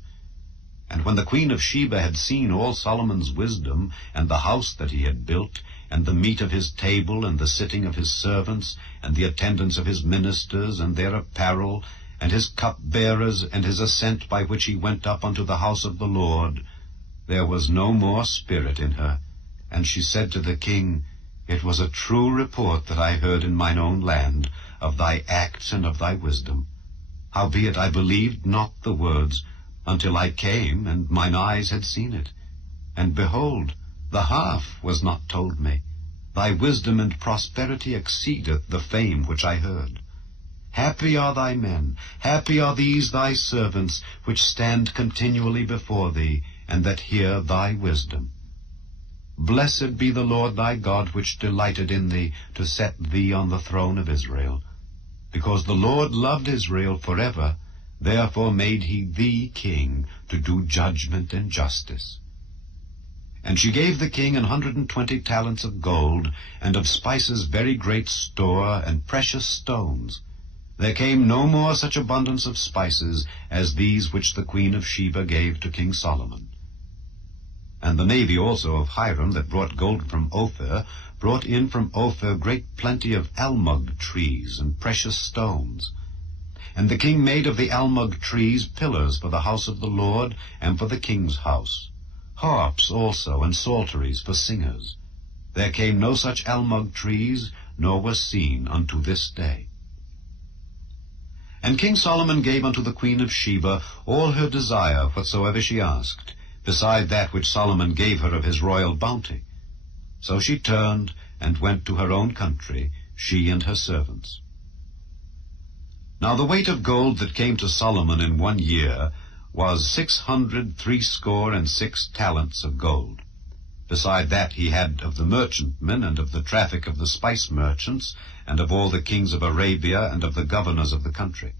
And when the queen of Sheba had seen all Solomon's wisdom, and the house that he had built, and the meat of his table, and the sitting of his servants, and the attendance of his ministers, and their apparel, and his cupbearers, and his ascent by which he went up unto the house of the Lord, there was no more spirit in her. And she said to the king, It was a true report that I heard in mine own land, of thy acts and of thy wisdom. Howbeit I believed not the words, until I came, and mine eyes had seen it. And behold, the half was not told me. Thy wisdom and prosperity exceedeth the fame which I heard. Happy are thy men, happy are these thy servants, which stand continually before thee, and that hear thy wisdom. Blessed be the Lord thy God, which delighted in thee, to set thee on the throne of Israel. Because the Lord loved Israel forever, therefore made he thee king, to do judgment and justice. And she gave the king 120 talents of gold, and of spices very great store, and precious stones. There came no more such abundance of spices as these which the queen of Sheba gave to King Solomon. And the navy also of Hiram, that brought gold from Ophir, brought in from Ophir great plenty of almug trees and precious stones. And the king made of the almug trees pillars for the house of the Lord, and for the king's house, harps also, and psalteries for singers. There came no such almug trees, nor was seen unto this day. And King Solomon gave unto the queen of Sheba all her desire whatsoever she asked, beside that which Solomon gave her of his royal bounty. So she turned and went to her own country, she and her servants. Now the weight of gold that came to Solomon in 1 year was 666 talents of gold. Beside that he had of the merchantmen, and of the traffic of the spice merchants, and of all the kings of Arabia, and of the governors of the country.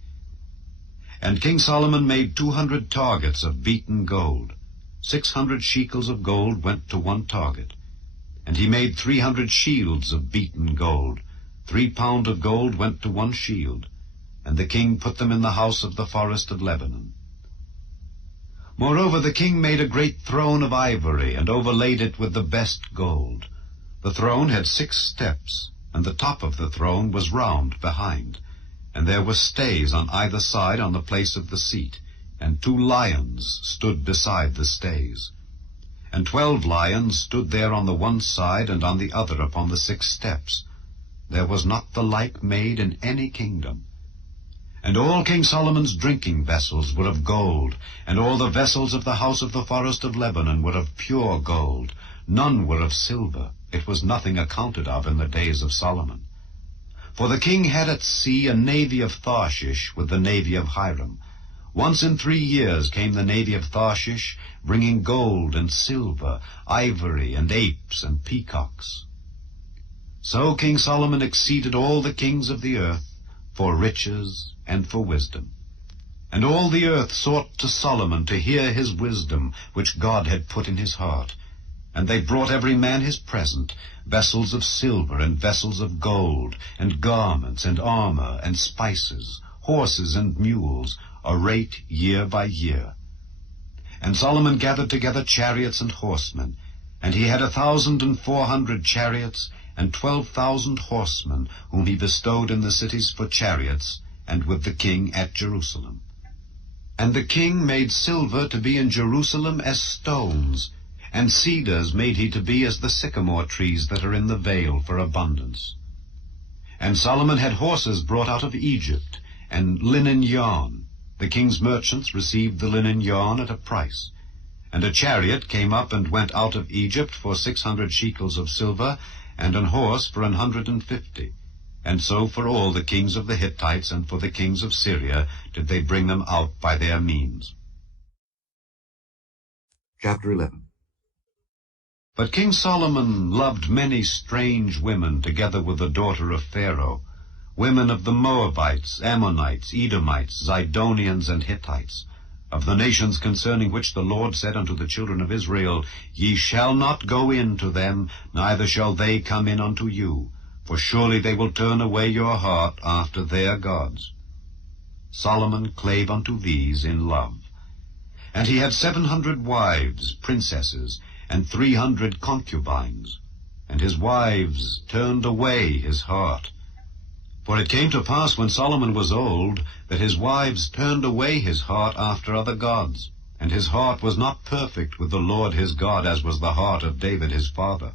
And King Solomon made 200 targets of beaten gold. 600 shekels of gold went to one target. And he made 300 shields of beaten gold. 3 pound of gold went to one shield. And the king put them in the house of the forest of Lebanon. Moreover, the king made a great throne of ivory, and overlaid it with the best gold. The throne had 6 steps, and the top of the throne was round behind. And there were stays on either side on the place of the seat, and 2 lions stood beside the stays. And 12 lions stood there on the one side, and on the other upon the 6 steps. There was not the like made in any kingdom. And all King Solomon's drinking vessels were of gold, and all the vessels of the house of the forest of Lebanon were of pure gold. None were of silver. It was nothing accounted of in the days of Solomon. For the king had at sea a navy of Tharshish with the navy of Hiram. Once in 3 years came the navy of Tharshish, bringing gold and silver, ivory and apes and peacocks. So King Solomon exceeded all the kings of the earth, for riches and for wisdom. And all the earth sought to Solomon to hear his wisdom, which God had put in his heart. And they brought every man his present, vessels of silver and vessels of gold, and garments and armor and spices, horses and mules, a rate year by year. And Solomon gathered together chariots and horsemen, and he had 1,400 chariots, and 12,000 horsemen, whom he bestowed in the cities for chariots, and with the king at Jerusalem. And the king made silver to be in Jerusalem as stones, and cedars made he to be as the sycamore trees that are in the vale for abundance. And Solomon had horses brought out of Egypt, and linen yarn. The king's merchants received the linen yarn at a price. And a chariot came up and went out of Egypt for 600 shekels of silver, and an horse for 150. And so for all the kings of the Hittites and for the kings of Syria did they bring them out by their means. Chapter 11. But King Solomon loved many strange women together with the daughter of Pharaoh, women of the Moabites, Ammonites, Edomites, Zidonians, and Hittites, of the nations concerning which the Lord said unto the children of Israel, Ye shall not go in to them, neither shall they come in unto you, for surely they will turn away your heart after their gods. Solomon clave unto these in love. And he had 700 wives, princesses, and 300 concubines. And his wives turned away his heart. For it came to pass when Solomon was old, that his wives turned away his heart after other gods, and his heart was not perfect with the Lord his God, as was the heart of David his father.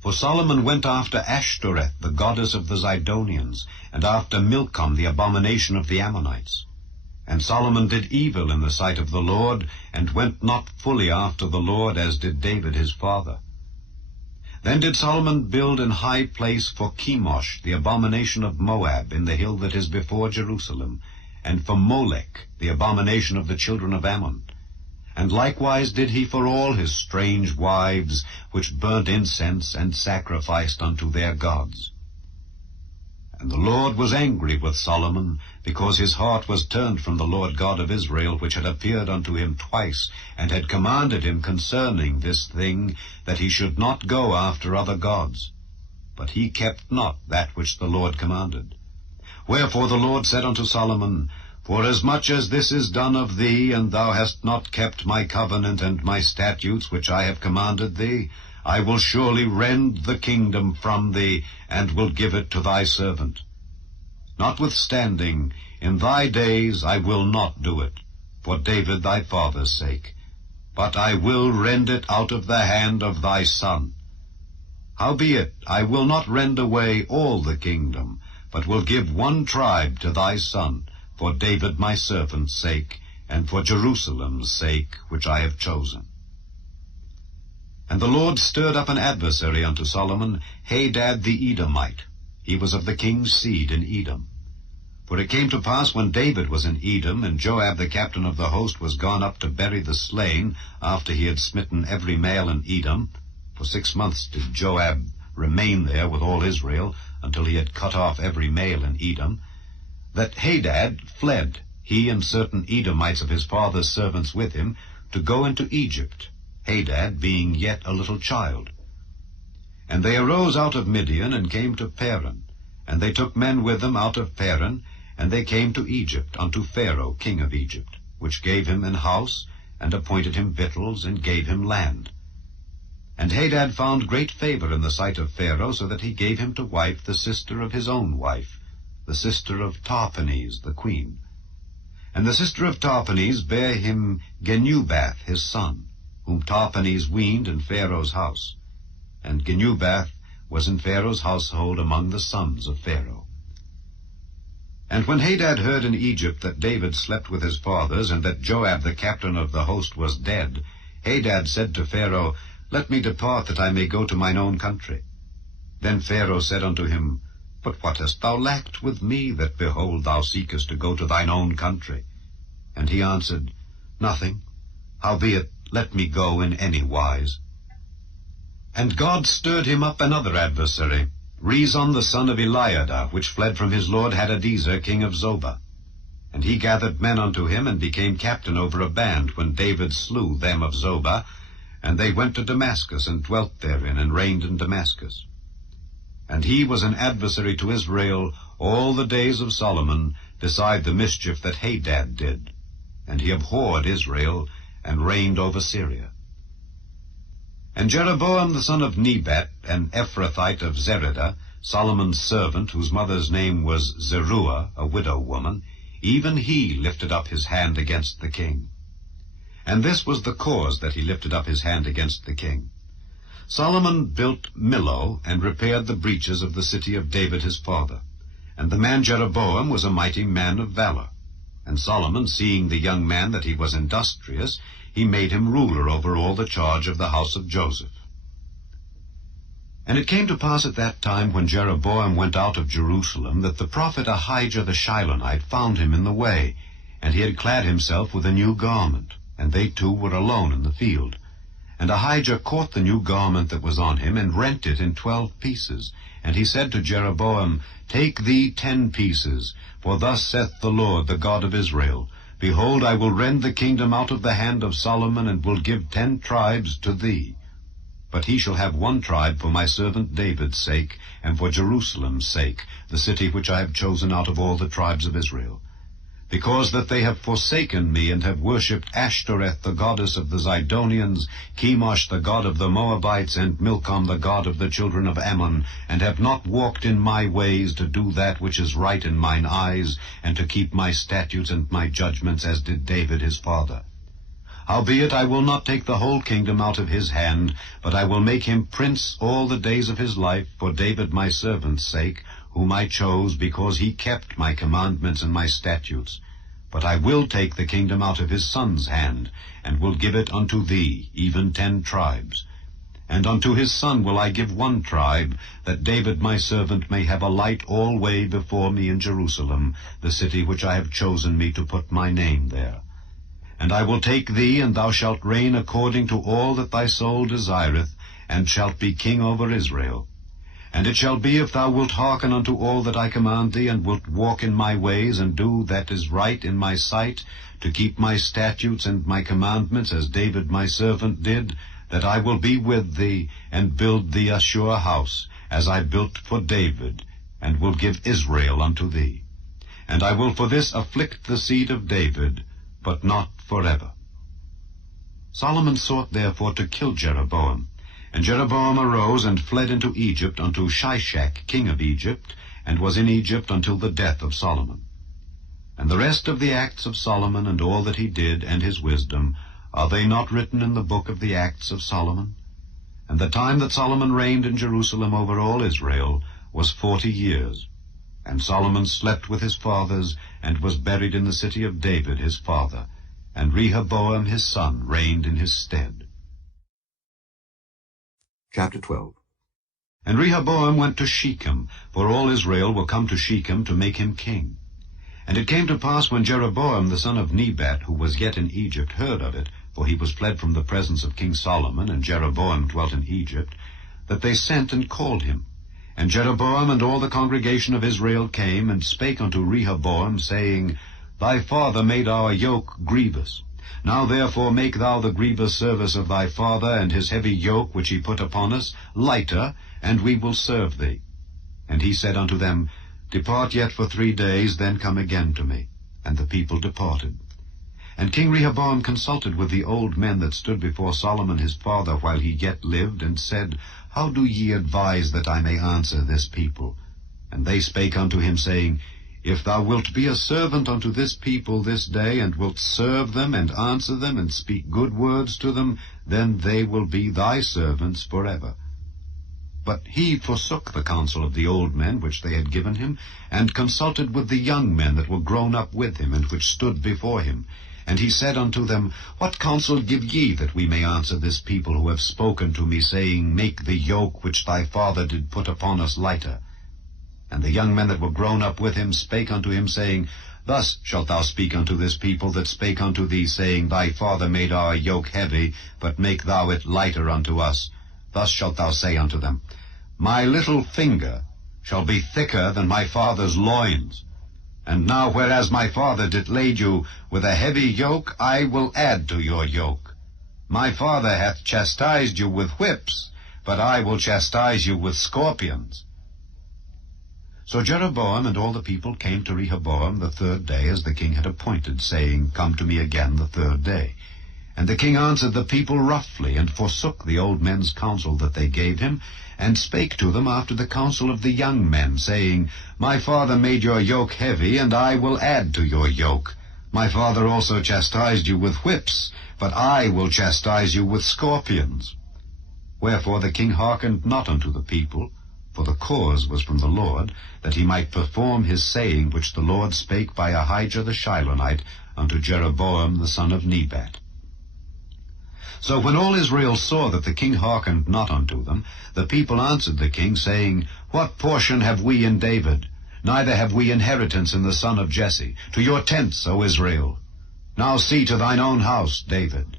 For Solomon went after Ashtoreth, the goddess of the Zidonians, and after Milcom, the abomination of the Ammonites. And Solomon did evil in the sight of the Lord, and went not fully after the Lord, as did David his father. Then did Solomon build an high place for Chemosh, the abomination of Moab, in the hill that is before Jerusalem, and for Molech, the abomination of the children of Ammon. And likewise did he for all his strange wives, which burnt incense and sacrificed unto their gods. And the Lord was angry with Solomon, because his heart was turned from the Lord God of Israel, which had appeared unto him twice, and had commanded him concerning this thing, that he should not go after other gods. But he kept not that which the Lord commanded. Wherefore the Lord said unto Solomon, Forasmuch as this is done of thee, and thou hast not kept my covenant and my statutes which I have commanded thee, I will surely rend the kingdom from thee, and will give it to thy servant. Notwithstanding, in thy days I will not do it, for David thy father's sake, but I will rend it out of the hand of thy son. Howbeit, I will not rend away all the kingdom, but will give one tribe to thy son, for David my servant's sake, and for Jerusalem's sake, which I have chosen. And the Lord stirred up an adversary unto Solomon, Hadad the Edomite. He was of the king's seed in Edom. For it came to pass, when David was in Edom, and Joab the captain of the host was gone up to bury the slain, after he had smitten every male in Edom, for 6 months did Joab remain there with all Israel, until he had cut off every male in Edom, that Hadad fled, he and certain Edomites of his father's servants with him, to go into Egypt, Hadad being yet a little child. And they arose out of Midian, and came to Paran. And they took men with them out of Paran, and they came to Egypt, unto Pharaoh king of Egypt, which gave him an house, and appointed him victuals, and gave him land. And Hadad found great favor in the sight of Pharaoh, so that he gave him to wife the sister of his own wife, the sister of Tahpenes the queen. And the sister of Tahpenes bare him Genubath his son, whom Tahpenes weaned in Pharaoh's house. And Genubath was in Pharaoh's household among the sons of Pharaoh. And when Hadad heard in Egypt that David slept with his fathers, and that Joab the captain of the host was dead, Hadad said to Pharaoh, Let me depart, that I may go to mine own country. Then Pharaoh said unto him, But what hast thou lacked with me, that, behold, thou seekest to go to thine own country? And he answered, Nothing. Howbeit, let me go in any wise. And God stirred him up another adversary, Rezon the son of Eliada, which fled from his lord Hadadezer king of Zobah. And he gathered men unto him, and became captain over a band, when David slew them of Zobah. And they went to Damascus, and dwelt therein, and reigned in Damascus. And he was an adversary to Israel all the days of Solomon, beside the mischief that Hadad did. And he abhorred Israel, and reigned over Syria. And Jeroboam the son of Nebat, an Ephrathite of Zereda, Solomon's servant, whose mother's name was Zeruah, a widow woman, even he lifted up his hand against the king. And this was the cause that he lifted up his hand against the king. Solomon built Millo, and repaired the breaches of the city of David his father. And the man Jeroboam was a mighty man of valor. And Solomon, seeing the young man that he was industrious, he made him ruler over all the charge of the house of Joseph. And it came to pass at that time, when Jeroboam went out of Jerusalem, that the prophet Ahijah the Shilonite found him in the way, and he had clad himself with a new garment, and they two were alone in the field. And Ahijah caught the new garment that was on him, and rent it in 12 pieces. And he said to Jeroboam, Take thee 10 pieces, for thus saith the Lord, the God of Israel, Behold, I will rend the kingdom out of the hand of Solomon, and will give 10 tribes to thee. But he shall have 1 tribe for my servant David's sake, and for Jerusalem's sake, the city which I have chosen out of all the tribes of Israel. Because that they have forsaken me, and have worshipped Ashtoreth the goddess of the Zidonians, Chemosh the god of the Moabites, and Milcom the god of the children of Ammon, and have not walked in my ways to do that which is right in mine eyes, and to keep my statutes and my judgments, as did David his father. Howbeit I will not take the whole kingdom out of his hand, but I will make him prince all the days of his life, for David my servant's sake, whom I chose, because he kept my commandments and my statutes. But I will take the kingdom out of his son's hand, and will give it unto thee, even 10 tribes. And unto his son will I give 1 tribe, that David my servant may have a light alway before me in Jerusalem, the city which I have chosen me to put my name there. And I will take thee, and thou shalt reign according to all that thy soul desireth, and shalt be king over Israel. And it shall be, if thou wilt hearken unto all that I command thee, and wilt walk in my ways, and do that is right in my sight, to keep my statutes and my commandments, as David my servant did, that I will be with thee, and build thee a sure house, as I built for David, and will give Israel unto thee. And I will for this afflict the seed of David, but not forever. Solomon sought therefore to kill Jeroboam. And Jeroboam arose and fled into Egypt unto Shishak king of Egypt, and was in Egypt until the death of Solomon. And the rest of the acts of Solomon, and all that he did, and his wisdom, are they not written in the book of the acts of Solomon? And the time that Solomon reigned in Jerusalem over all Israel was 40 years. And Solomon slept with his fathers, and was buried in the city of David his father. And Rehoboam his son reigned in his stead. Chapter 12. And Rehoboam went to Shechem, for all Israel were come to Shechem to make him king. And it came to pass, when Jeroboam the son of Nebat, who was yet in Egypt, heard of it, for he was fled from the presence of King Solomon, and Jeroboam dwelt in Egypt, that they sent and called him. And Jeroboam and all the congregation of Israel came, and spake unto Rehoboam, saying, Thy father made our yoke grievous. Now therefore make thou the grievous service of thy father, and his heavy yoke which he put upon us, lighter, and we will serve thee. And he said unto them, Depart yet for 3 days, then come again to me. And the people departed. And King Rehoboam consulted with the old men that stood before Solomon his father while he yet lived, and said, How do ye advise that I may answer this people? And they spake unto him, saying, If thou wilt be a servant unto this people this day, and wilt serve them, and answer them, and speak good words to them, then they will be thy servants forever. But he forsook the counsel of the old men which they had given him, and consulted with the young men that were grown up with him, and which stood before him. And he said unto them, What counsel give ye, that we may answer this people who have spoken to me, saying, Make the yoke which thy father did put upon us lighter? And the young men that were grown up with him spake unto him, saying, Thus shalt thou speak unto this people that spake unto thee, saying, Thy father made our yoke heavy, but make thou it lighter unto us. Thus shalt thou say unto them, My little finger shall be thicker than my father's loins. And now, whereas my father did lade you with a heavy yoke, I will add to your yoke. My father hath chastised you with whips, but I will chastise you with scorpions. So Jeroboam and all the people came to Rehoboam the 3rd day, as the king had appointed, saying, Come to me again the 3rd day. And the king answered the people roughly, and forsook the old men's counsel that they gave him, and spake to them after the counsel of the young men, saying, My father made your yoke heavy, and I will add to your yoke. My father also chastised you with whips, but I will chastise you with scorpions. Wherefore the king hearkened not unto the people, for the cause was from the Lord, that he might perform his saying which the Lord spake by Ahijah the Shilonite unto Jeroboam the son of Nebat. So when all Israel saw that the king hearkened not unto them, the people answered the king, saying, What portion have we in David? Neither have we inheritance in the son of Jesse. To your tents, O Israel. Now see to thine own house, David.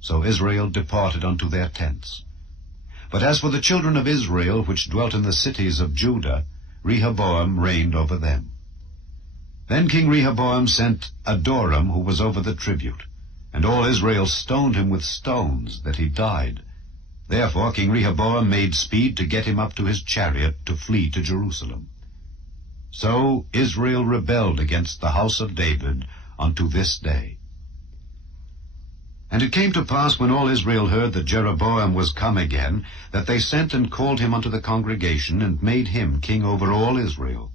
So Israel departed unto their tents. But as for the children of Israel which dwelt in the cities of Judah, Rehoboam reigned over them. Then King Rehoboam sent Adoram, who was over the tribute, and all Israel stoned him with stones, that he died. Therefore King Rehoboam made speed to get him up to his chariot to flee to Jerusalem. So Israel rebelled against the house of David unto this day. And it came to pass, when all Israel heard that Jeroboam was come again, that they sent and called him unto the congregation, and made him king over all Israel.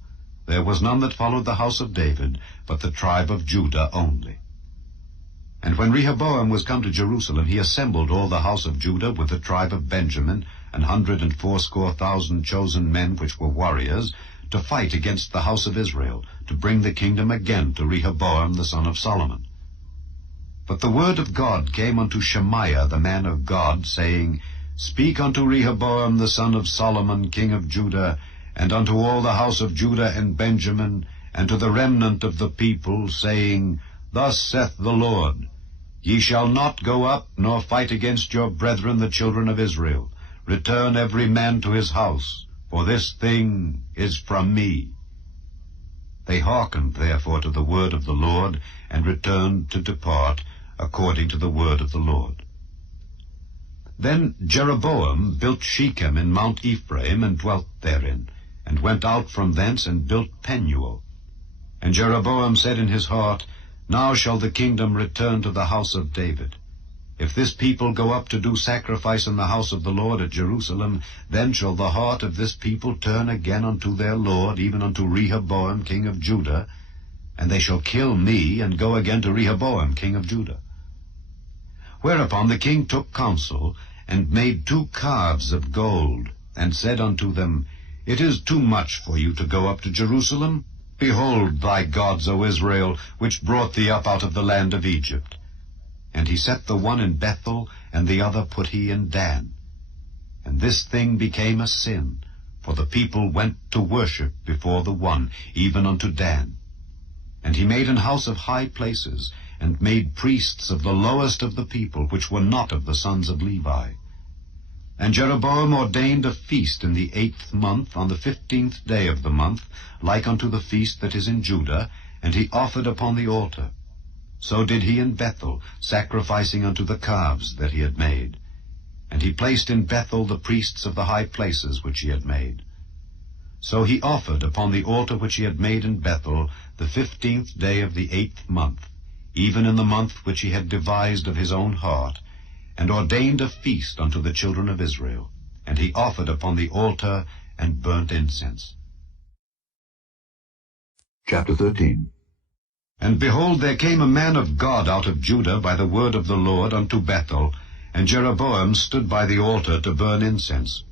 There was none that followed the house of David, but the tribe of Judah only. And when Rehoboam was come to Jerusalem, he assembled all the house of Judah with the tribe of Benjamin, 180,000 chosen men which were warriors, to fight against the house of Israel, to bring the kingdom again to Rehoboam the son of Solomon. But the word of God came unto Shemaiah the man of God, saying, Speak unto Rehoboam the son of Solomon king of Judah, and unto all the house of Judah and Benjamin, and to the remnant of the people, saying, Thus saith the Lord, Ye shall not go up, nor fight against your brethren the children of Israel. Return every man to his house, for this thing is from me. They hearkened therefore to the word of the Lord, and returned to depart according to the word of the Lord. Then Jeroboam built Shechem in Mount Ephraim, and dwelt therein, and went out from thence, and built Penuel. And Jeroboam said in his heart, Now shall the kingdom return to the house of David. If this people go up to do sacrifice in the house of the Lord at Jerusalem, then shall the heart of this people turn again unto their Lord, even unto Rehoboam king of Judah, and they shall kill me, and go again to Rehoboam king of Judah. Whereupon the king took counsel, and made 2 calves of gold, and said unto them, It is too much for you to go up to Jerusalem. Behold thy gods, O Israel, which brought thee up out of the land of Egypt. And he set the one in Bethel, and the other put he in Dan. And this thing became a sin, for the people went to worship before the one, even unto Dan. And he made an house of high places, and made priests of the lowest of the people, which were not of the sons of Levi. And Jeroboam ordained a feast in the 8th month, on the 15th day of the month, like unto the feast that is in Judah, and he offered upon the altar. So did he in Bethel, sacrificing unto the calves that he had made. And he placed in Bethel the priests of the high places which he had made. So he offered upon the altar which he had made in Bethel the 15th day of the 8th month, even in the month which he had devised of his own heart, and ordained a feast unto the children of Israel. And he offered upon the altar, and burnt incense. Chapter 13. And behold, there came a man of God out of Judah by the word of the Lord unto Bethel, and Jeroboam stood by the altar to burn incense.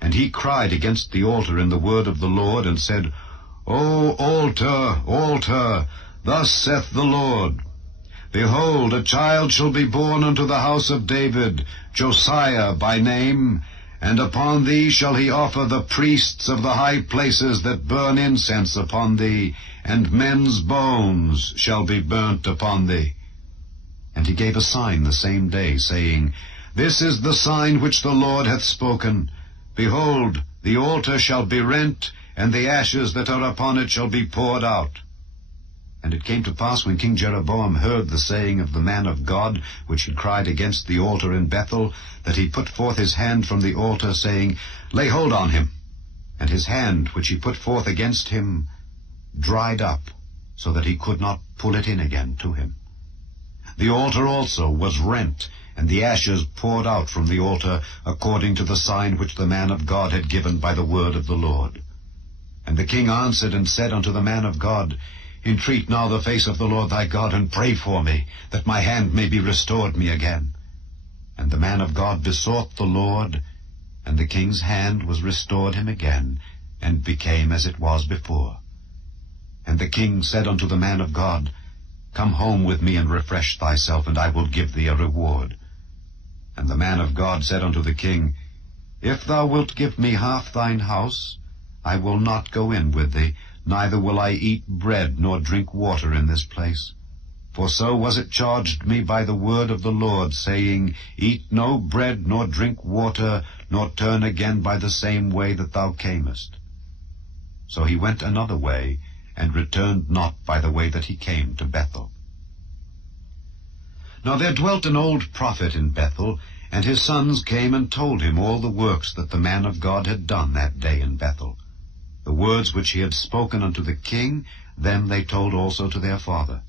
And he cried against the altar in the word of the Lord, and said, O altar, altar, thus saith the Lord, Behold, a child shall be born unto the house of David, Josiah by name, and upon thee shall he offer the priests of the high places that burn incense upon thee, and men's bones shall be burnt upon thee. And he gave a sign the same day, saying, This is the sign which the Lord hath spoken. Behold, the altar shall be rent, and the ashes that are upon it shall be poured out. And it came to pass, when King Jeroboam heard the saying of the man of God, which he cried against the altar in Bethel, that he put forth his hand from the altar, saying, Lay hold on him. And his hand, which he put forth against him, dried up, so that he could not pull it in again to him. The altar also was rent, and the ashes poured out from the altar, according to the sign which the man of God had given by the word of the Lord. And the king answered and said unto the man of God, Entreat now the face of the Lord thy God, and pray for me, that my hand may be restored me again. And the man of God besought the Lord, and the king's hand was restored him again, and became as it was before. And the king said unto the man of God, Come home with me, and refresh thyself, and I will give thee a reward. And the man of God said unto the king, If thou wilt give me half thine house, I will not go in with thee, neither will I eat bread nor drink water in this place. For so was it charged me by the word of the Lord, saying, Eat no bread nor drink water, nor turn again by the same way that thou camest. So he went another way, and returned not by the way that he came to Bethel. Now there dwelt an old prophet in Bethel, and his sons came and told him all the works that the man of God had done that day in Bethel. The words which he had spoken unto the king, them they told also to their father.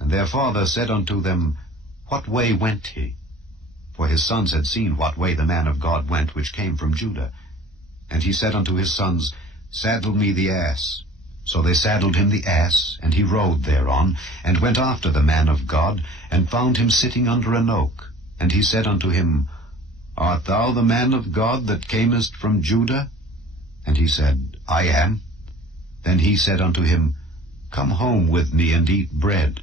And their father said unto them, What way went he? For his sons had seen what way the man of God went, which came from Judah. And he said unto his sons, Saddle me the ass. So they saddled him the ass, and he rode thereon, and went after the man of God, and found him sitting under an oak. And he said unto him, Art thou the man of God that camest from Judah? And he said, I am. Then he said unto him, Come home with me, and eat bread.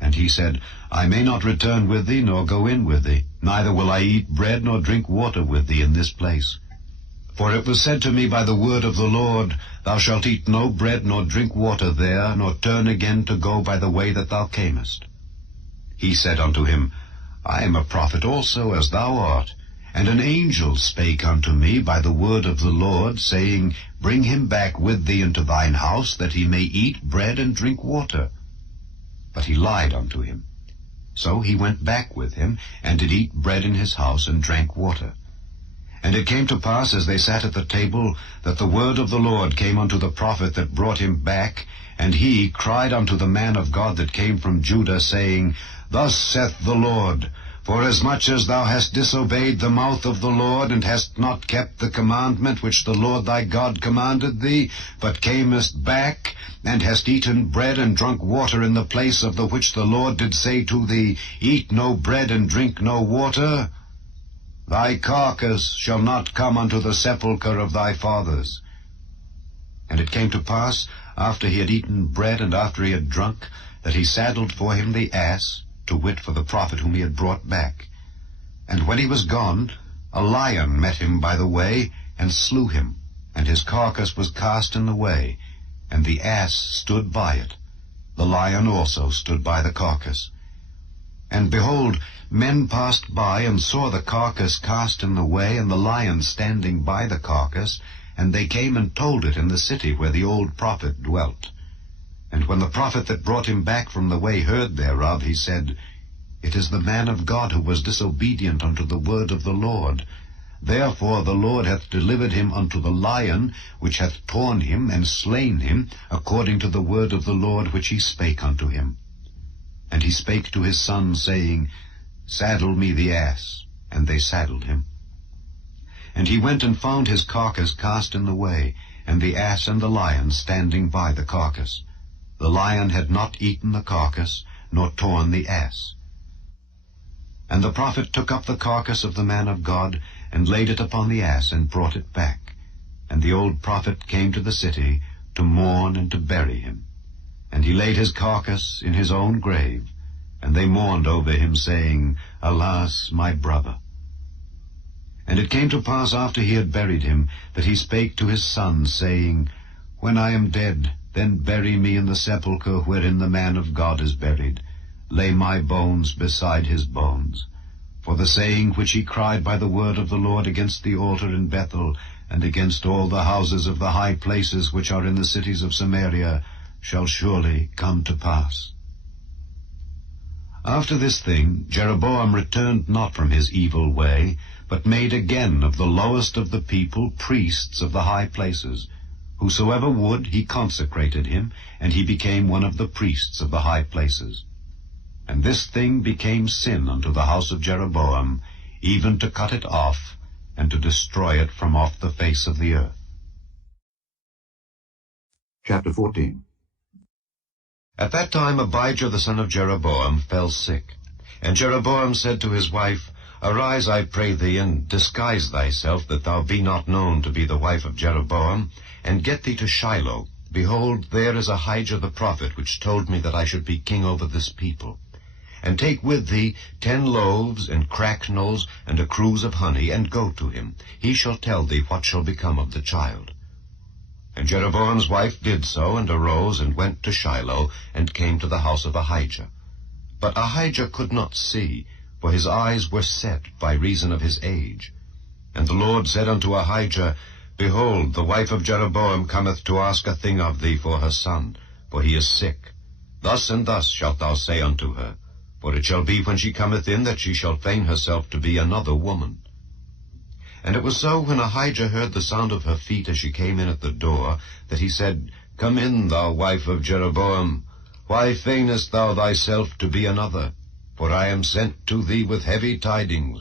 And he said, I may not return with thee, nor go in with thee, neither will I eat bread nor drink water with thee in this place. For it was said to me by the word of the Lord, Thou shalt eat no bread nor drink water there, nor turn again to go by the way that thou camest. He said unto him, I am a prophet also, as thou art. And an angel spake unto me by the word of the Lord, saying, Bring him back with thee into thine house, that he may eat bread and drink water. But he lied unto him. So he went back with him, and did eat bread in his house, and drank water. And it came to pass, as they sat at the table, that the word of the Lord came unto the prophet that brought him back, and he cried unto the man of God that came from Judah, saying, Thus saith the Lord, Forasmuch as thou hast disobeyed the mouth of the Lord, and hast not kept the commandment which the Lord thy God commanded thee, but camest back, and hast eaten bread and drunk water in the place of the which the Lord did say to thee, Eat no bread and drink no water, thy carcass shall not come unto the sepulchre of thy fathers. And it came to pass, after he had eaten bread, and after he had drunk, that he saddled for him the ass, to wit, for the prophet whom he had brought back. And when he was gone, a lion met him by the way, and slew him, and his carcass was cast in the way, and the ass stood by it. The lion also stood by the carcass. And behold, men passed by, and saw the carcass cast in the way, and the lion standing by the carcass, and they came and told it in the city where the old prophet dwelt. And when the prophet that brought him back from the way heard thereof, he said, It is the man of God who was disobedient unto the word of the Lord. Therefore the Lord hath delivered him unto the lion, which hath torn him and slain him, according to the word of the Lord which he spake unto him. And he spake to his son, saying, Saddle me the ass. And they saddled him. And he went and found his carcass cast in the way, and the ass and the lion standing by the carcass. The lion had not eaten the carcass, nor torn the ass. And the prophet took up the carcass of the man of God, and laid it upon the ass, and brought it back. And the old prophet came to the city, to mourn and to bury him. And he laid his carcass in his own grave, and they mourned over him, saying, Alas, my brother. And it came to pass, after he had buried him, that he spake to his sons, saying, When I am dead, then bury me in the sepulchre wherein the man of God is buried. Lay my bones beside his bones. For the saying which he cried by the word of the Lord against the altar in Bethel, and against all the houses of the high places which are in the cities of Samaria, shall surely come to pass. After this thing Jeroboam returned not from his evil way, but made again of the lowest of the people priests of the high places. Whosoever would, he consecrated him, and he became one of the priests of the high places. And this thing became sin unto the house of Jeroboam, even to cut it off, and to destroy it from off the face of the earth. Chapter 14. At that time Abijah the son of Jeroboam fell sick. And Jeroboam said to his wife, Arise, I pray thee, and disguise thyself, that thou be not known to be the wife of Jeroboam, and get thee to Shiloh. Behold, there is Ahijah the prophet, which told me that I should be king over this people. And take with thee 10 loaves, and cracknels, and a cruse of honey, and go to him. He shall tell thee what shall become of the child. And Jeroboam's wife did so, and arose, and went to Shiloh, and came to the house of Ahijah. But Ahijah could not see, for his eyes were set by reason of his age. And the Lord said unto Ahijah, Behold, the wife of Jeroboam cometh to ask a thing of thee for her son, for he is sick. Thus and thus shalt thou say unto her, for it shall be when she cometh in that she shall feign herself to be another woman. And it was so, when Ahijah heard the sound of her feet as she came in at the door, that he said, Come in, thou wife of Jeroboam. Why feignest thou thyself to be another? For I am sent to thee with heavy tidings.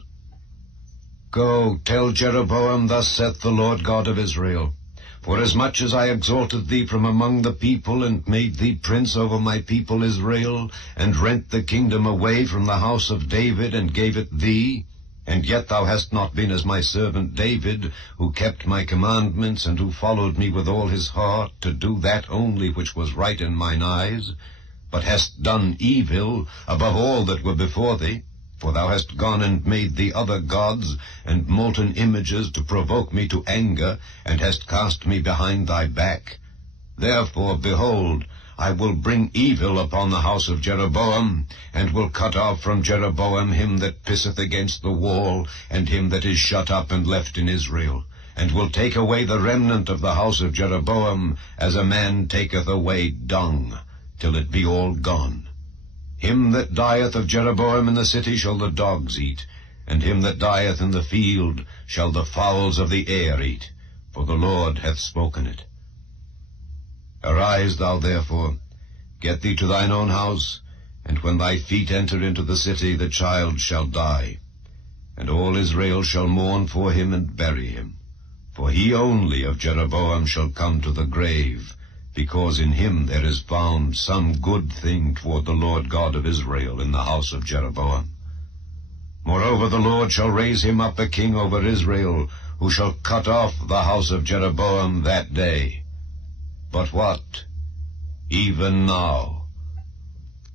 Go, tell Jeroboam, Thus saith the Lord God of Israel, Forasmuch as I exalted thee from among the people, and made thee prince over my people Israel, and rent the kingdom away from the house of David, and gave it thee, and yet thou hast not been as my servant David, who kept my commandments, and who followed me with all his heart, to do that only which was right in mine eyes, but hast done evil above all that were before thee. For thou hast gone and made thee other gods, and molten images to provoke me to anger, and hast cast me behind thy back. Therefore, behold, I will bring evil upon the house of Jeroboam, and will cut off from Jeroboam him that pisseth against the wall, and him that is shut up and left in Israel, and will take away the remnant of the house of Jeroboam, as a man taketh away dung, till it be all gone. Him that dieth of Jeroboam in the city shall the dogs eat, and him that dieth in the field shall the fowls of the air eat, for the Lord hath spoken it. Arise thou therefore, get thee to thine own house, and when thy feet enter into the city, the child shall die, and all Israel shall mourn for him and bury him. For he only of Jeroboam shall come to the grave, because in him there is found some good thing toward the Lord God of Israel in the house of Jeroboam. Moreover, the Lord shall raise him up a king over Israel, who shall cut off the house of Jeroboam that day. But what? Even now.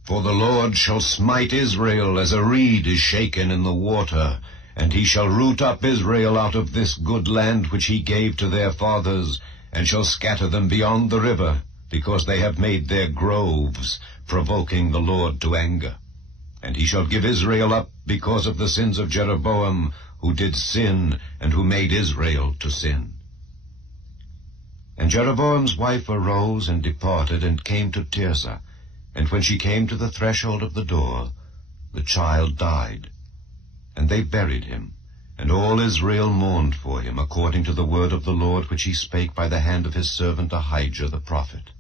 For the Lord shall smite Israel as a reed is shaken in the water, and he shall root up Israel out of this good land which he gave to their fathers, and shall scatter them beyond the river, because they have made their groves, provoking the Lord to anger. And he shall give Israel up because of the sins of Jeroboam, who did sin, and who made Israel to sin. And Jeroboam's wife arose and departed, and came to Tirzah. And when she came to the threshold of the door, the child died. And they buried him. And all Israel mourned for him, according to the word of the Lord which he spake by the hand of his servant Ahijah the prophet.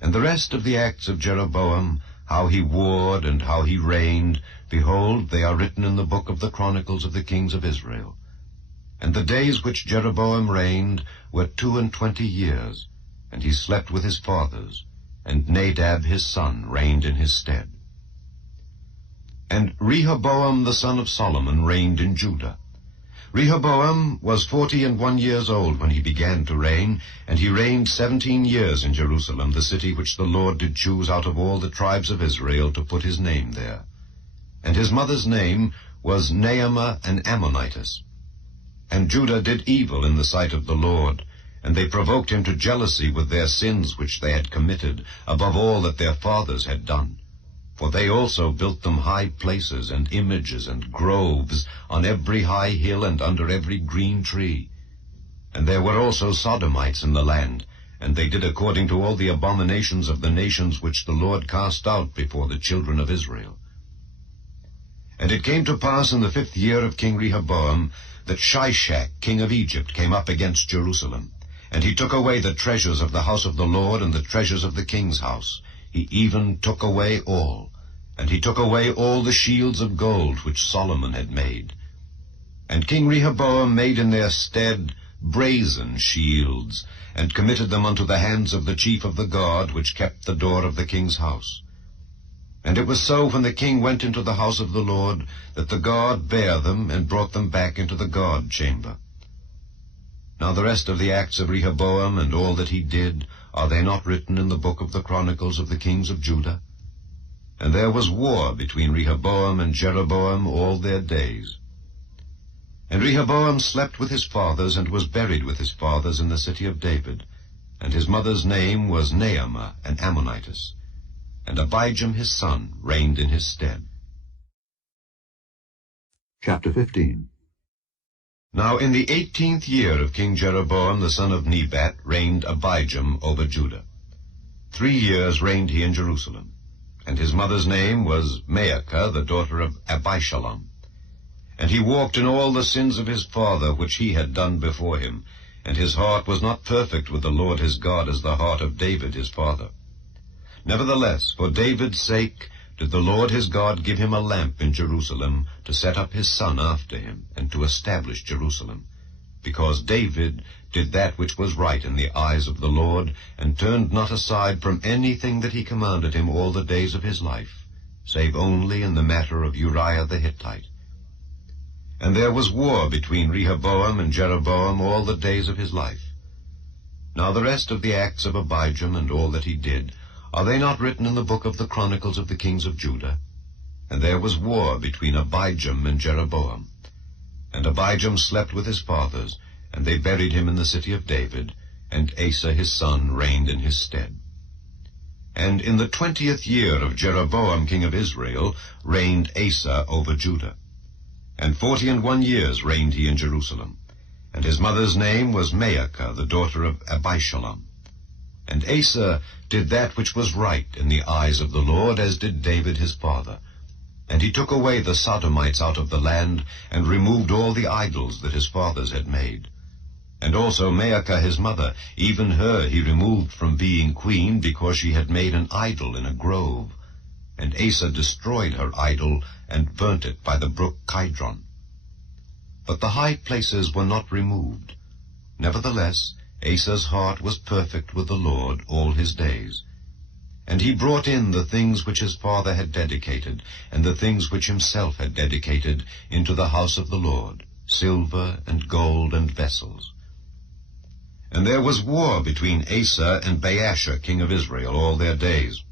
And the rest of the acts of Jeroboam, how he warred and how he reigned, behold, they are written in the book of the Chronicles of the kings of Israel. And the days which Jeroboam reigned were 22 years, and he slept with his fathers, and Nadab his son reigned in his stead. And Rehoboam the son of Solomon reigned in Judah. Rehoboam was 41 years old when he began to reign, and he reigned 17 years in Jerusalem, the city which the Lord did choose out of all the tribes of Israel to put his name there. And his mother's name was Naamah an Ammonitess. And Judah did evil in the sight of the Lord, and they provoked him to jealousy with their sins which they had committed, above all that their fathers had done. For they also built them high places and images and groves on every high hill and under every green tree. And there were also Sodomites in the land, and they did according to all the abominations of the nations which the Lord cast out before the children of Israel. And it came to pass in the 5th year of King Rehoboam that Shishak king of Egypt came up against Jerusalem, and he took away the treasures of the house of the Lord and the treasures of the king's house. He even took away all. And he took away all the shields of gold which Solomon had made. And King Rehoboam made in their stead brazen shields, and committed them unto the hands of the chief of the guard, which kept the door of the king's house. And it was so, when the king went into the house of the Lord, that the guard bare them, and brought them back into the guard chamber. Now the rest of the acts of Rehoboam, and all that he did, are they not written in the book of the Chronicles of the kings of Judah? And there was war between Rehoboam and Jeroboam all their days. And Rehoboam slept with his fathers, and was buried with his fathers in the city of David. And his mother's name was Naamah, an Ammonitess. And Abijam his son reigned in his stead. Chapter 15. Now in the 18th year of King Jeroboam the son of Nebat reigned Abijam over Judah. 3 years reigned he in Jerusalem. And his mother's name was Maacah, the daughter of Abishalom. And he walked in all the sins of his father, which he had done before him. And his heart was not perfect with the Lord his God, as the heart of David his father. Nevertheless, for David's sake did the Lord his God give him a lamp in Jerusalem, to set up his son after him, and to establish Jerusalem. Because David did that which was right in the eyes of the Lord, and turned not aside from anything that he commanded him all the days of his life, save only in the matter of Uriah the Hittite. And there was war between Rehoboam and Jeroboam all the days of his life. Now the rest of the acts of Abijam, and all that he did, are they not written in the book of the Chronicles of the kings of Judah? And there was war between Abijam and Jeroboam. And Abijam slept with his fathers, and they buried him in the city of David, and Asa his son reigned in his stead. And in the 20th year of Jeroboam king of Israel reigned Asa over Judah. And 41 years reigned he in Jerusalem. And his mother's name was Maacah, the daughter of Abishalom. And Asa did that which was right in the eyes of the Lord, as did David his father. And he took away the Sodomites out of the land, and removed all the idols that his fathers had made. And also Maacah his mother, even her he removed from being queen, because she had made an idol in a grove. And Asa destroyed her idol, and burnt it by the brook Kidron. But the high places were not removed. Nevertheless, Asa's heart was perfect with the Lord all his days. And he brought in the things which his father had dedicated, and the things which himself had dedicated, into the house of the Lord, silver and gold and vessels. And there was war between Asa and Baasha king of Israel all their days.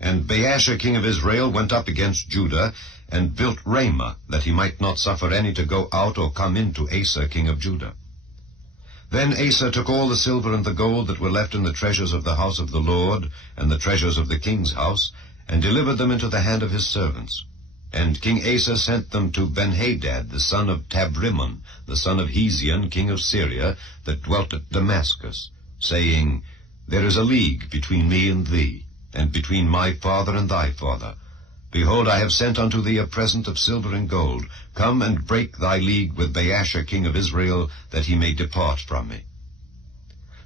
And Baasha king of Israel went up against Judah, and built Ramah, that he might not suffer any to go out or come in to Asa king of Judah. Then Asa took all the silver and the gold that were left in the treasures of the house of the Lord, and the treasures of the king's house, and delivered them into the hand of his servants. And King Asa sent them to Benhadad, the son of Tabrimmon, the son of Hezion, king of Syria, that dwelt at Damascus, saying, There is a league between me and thee, and between my father and thy father. Behold, I have sent unto thee a present of silver and gold. Come and break thy league with Baasha king of Israel, that he may depart from me.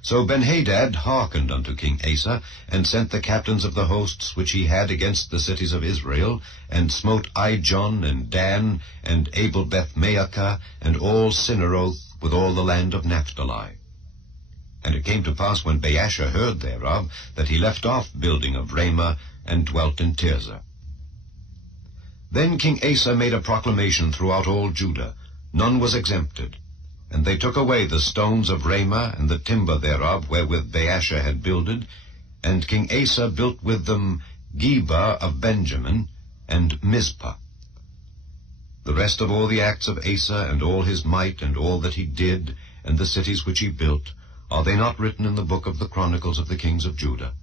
So Benhadad hearkened unto King Asa, and sent the captains of the hosts which he had against the cities of Israel, and smote Ijon, and Dan, and Abel-Beth-Maacah, and all Cinneroth, with all the land of Naphtali. And it came to pass, when Baasha heard thereof, that he left off building of Ramah, and dwelt in Tirzah. Then King Asa made a proclamation throughout all Judah. None was exempted. And they took away the stones of Ramah, and the timber thereof, wherewith Baasha had builded. And King Asa built with them Geba of Benjamin, and Mizpah. The rest of all the acts of Asa, and all his might, and all that he did, and the cities which he built, are they not written in the book of the Chronicles of the kings of Judah?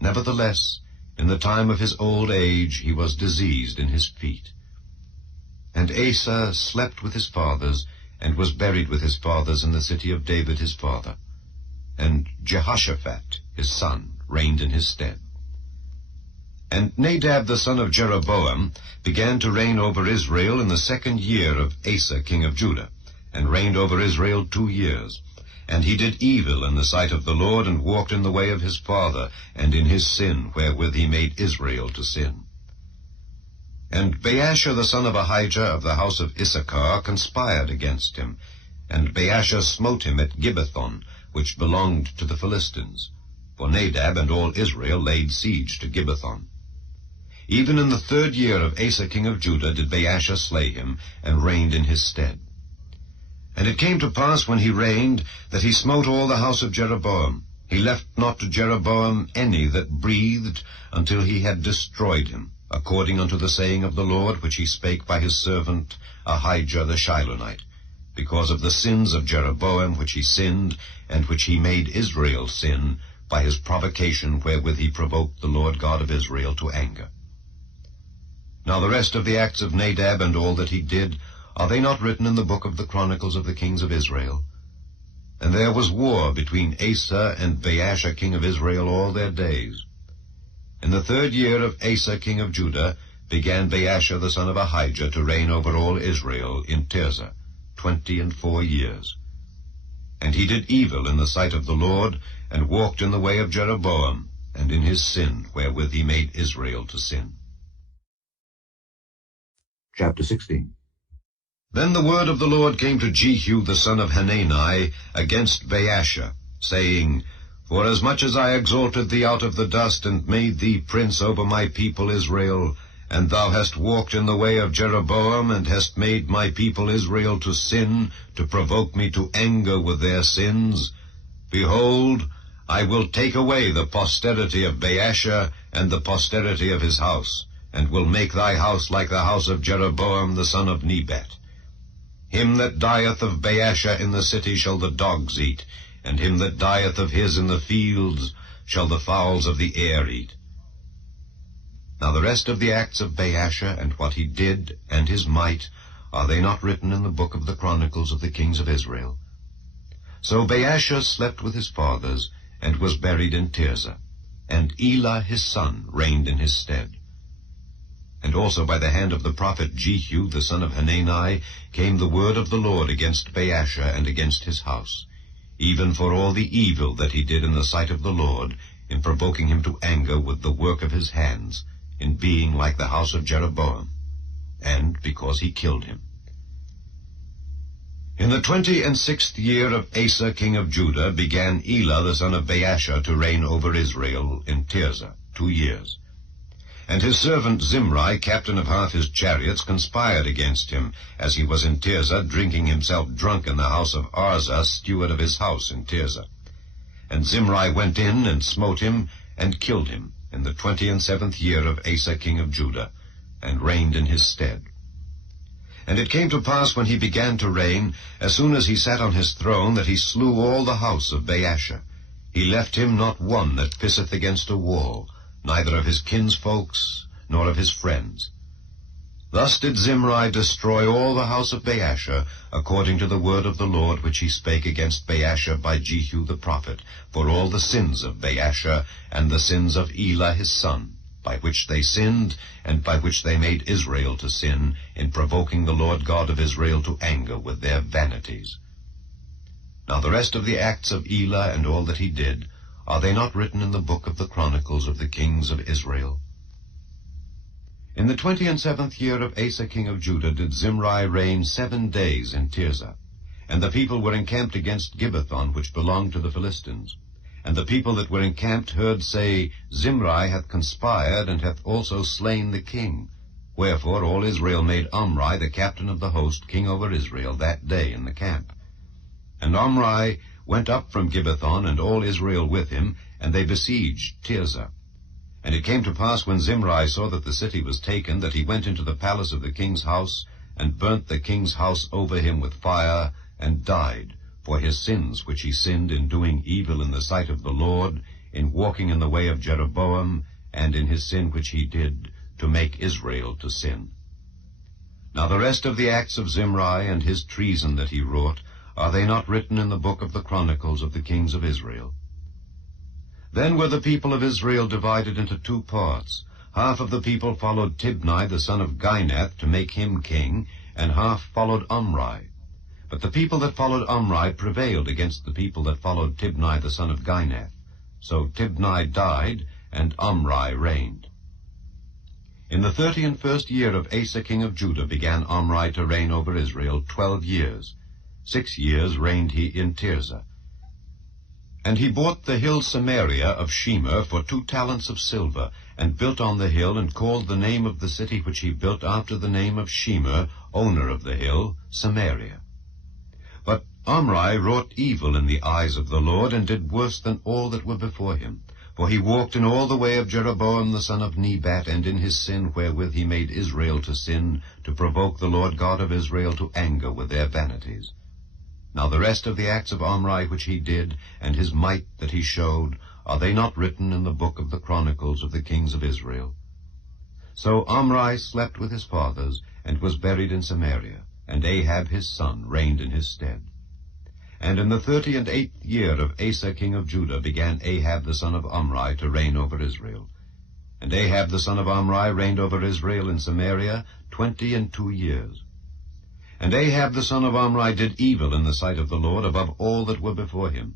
Nevertheless, in the time of his old age he was diseased in his feet. And Asa slept with his fathers, and was buried with his fathers in the city of David his father. And Jehoshaphat his son reigned in his stead. And Nadab the son of Jeroboam began to reign over Israel in the 2nd year of Asa king of Judah, and reigned over Israel 2 years. And he did evil in the sight of the Lord, and walked in the way of his father, and in his sin, wherewith he made Israel to sin. And Baasha the son of Ahijah of the house of Issachar conspired against him. and Baasha smote him at Gibbethon, which belonged to the Philistines. For Nadab and all Israel laid siege to Gibbethon. Even in the 3rd year of Asa king of Judah did Baasha slay him, and reigned in his stead. And it came to pass when he reigned, that he smote all the house of Jeroboam. He left not to Jeroboam any that breathed, until he had destroyed him, according unto the saying of the Lord, which he spake by his servant Ahijah the Shilonite, because of the sins of Jeroboam which he sinned, and which he made Israel sin, by his provocation wherewith he provoked the Lord God of Israel to anger. Now the rest of the acts of Nadab and all that he did, are they not written in the book of the Chronicles of the kings of Israel? And there was war between Asa and Baasha king of Israel all their days. In the 3rd year of Asa king of Judah began Baasha the son of Ahijah to reign over all Israel in Tirzah, 24 years. And he did evil in the sight of the Lord, and walked in the way of Jeroboam, and in his sin wherewith he made Israel to sin. Chapter 16. Then the word of the Lord came to Jehu the son of Hanani against Baasha, saying, Forasmuch as I exalted thee out of the dust, and made thee prince over my people Israel, and thou hast walked in the way of Jeroboam, and hast made my people Israel to sin, to provoke me to anger with their sins, behold, I will take away the posterity of Baasha, and the posterity of his house, and will make thy house like the house of Jeroboam the son of Nebat. Him that dieth of Baasha in the city shall the dogs eat, and him that dieth of his in the fields shall the fowls of the air eat. Now the rest of the acts of Baasha, and what he did, and his might, are they not written in the book of the Chronicles of the kings of Israel? So Baasha slept with his fathers, and was buried in Tirzah, and Elah his son reigned in his stead. And also by the hand of the prophet Jehu the son of Hanani came the word of the Lord against Baasha and against his house, even for all the evil that he did in the sight of the Lord, in provoking him to anger with the work of his hands, in being like the house of Jeroboam, and because he killed him. In the 26th year of Asa king of Judah began Elah the son of Baasha to reign over Israel in Tirzah 2 years. And his servant Zimri, captain of half his chariots, conspired against him, as he was in Tirzah, drinking himself drunk in the house of Arza, steward of his house in Tirzah. And Zimri went in and smote him, and killed him, in the 27th year of Asa king of Judah, and reigned in his stead. And it came to pass when he began to reign, as soon as he sat on his throne, that he slew all the house of Baasha. He left him not one that pisseth against a wall, neither of his kinsfolks, nor of his friends. Thus did Zimri destroy all the house of Baasha, according to the word of the Lord which he spake against Baasha by Jehu the prophet, for all the sins of Baasha, and the sins of Elah his son, by which they sinned, and by which they made Israel to sin, in provoking the Lord God of Israel to anger with their vanities. Now the rest of the acts of Elah and all that he did, are they not written in the book of the Chronicles of the kings of Israel? In the 27th year of Asa king of Judah did Zimri reign 7 days in Tirzah. And the people were encamped against Gibbethon, which belonged to the Philistines. And the people that were encamped heard say, Zimri hath conspired, and hath also slain the king. Wherefore all Israel made Omri the captain of the host king over Israel that day in the camp. And Omri went up from Gibbethon, and all Israel with him, and they besieged Tirzah. And it came to pass, when Zimri saw that the city was taken, that he went into the palace of the king's house, and burnt the king's house over him with fire, and died, for his sins which he sinned in doing evil in the sight of the Lord, in walking in the way of Jeroboam, and in his sin which he did, to make Israel to sin. Now the rest of the acts of Zimri, and his treason that he wrought, are they not written in the book of the Chronicles of the kings of Israel? Then were the people of Israel divided into 2 parts. Half of the people followed Tibni the son of Ginath to make him king, and half followed Omri. But the people that followed Omri prevailed against the people that followed Tibni the son of Ginath. So Tibni died, and Omri reigned. In the 31st year of Asa king of Judah began Omri to reign over Israel 12 years. 6 years reigned he in Tirzah. And he bought the hill Samaria of Shemer for 2 talents of silver, and built on the hill, and called the name of the city which he built after the name of Shemer, owner of the hill, Samaria. But Omri wrought evil in the eyes of the Lord, and did worse than all that were before him. For he walked in all the way of Jeroboam the son of Nebat, and in his sin wherewith he made Israel to sin, to provoke the Lord God of Israel to anger with their vanities. Now the rest of the acts of Omri which he did, and his might that he showed, are they not written in the book of the Chronicles of the kings of Israel? So Omri slept with his fathers, and was buried in Samaria, and Ahab his son reigned in his stead. And in the 38th year of Asa king of Judah began Ahab the son of Omri to reign over Israel. And Ahab the son of Omri reigned over Israel in Samaria 22 years. And Ahab the son of Omri did evil in the sight of the Lord above all that were before him.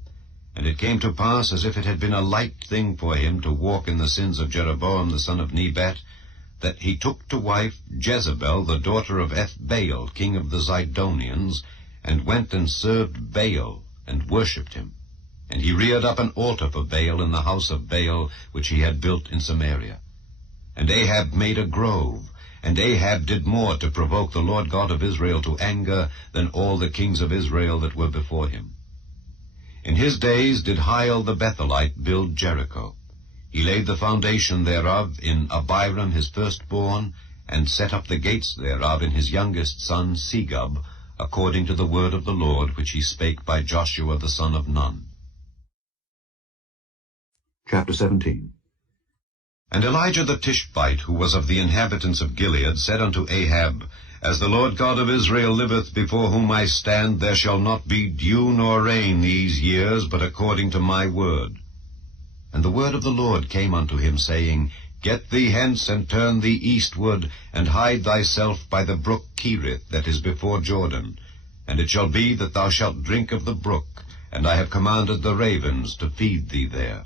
And it came to pass, as if it had been a light thing for him to walk in the sins of Jeroboam the son of Nebat, that he took to wife Jezebel the daughter of Ethbaal king of the Zidonians, and went and served Baal, and worshipped him. And he reared up an altar for Baal in the house of Baal, which he had built in Samaria. And Ahab made a grove, and Ahab did more to provoke the Lord God of Israel to anger than all the kings of Israel that were before him. In his days did Hiel the Bethelite build Jericho. He laid the foundation thereof in Abiram his firstborn, and set up the gates thereof in his youngest son Segub, according to the word of the Lord which he spake by Joshua the son of Nun. Chapter 17. And Elijah the Tishbite, who was of the inhabitants of Gilead, said unto Ahab, As the Lord God of Israel liveth, before whom I stand, there shall not be dew nor rain these years, but according to my word. And the word of the Lord came unto him, saying, Get thee hence, and turn thee eastward, and hide thyself by the brook Cherith, that is before Jordan. And it shall be that thou shalt drink of the brook, and I have commanded the ravens to feed thee there.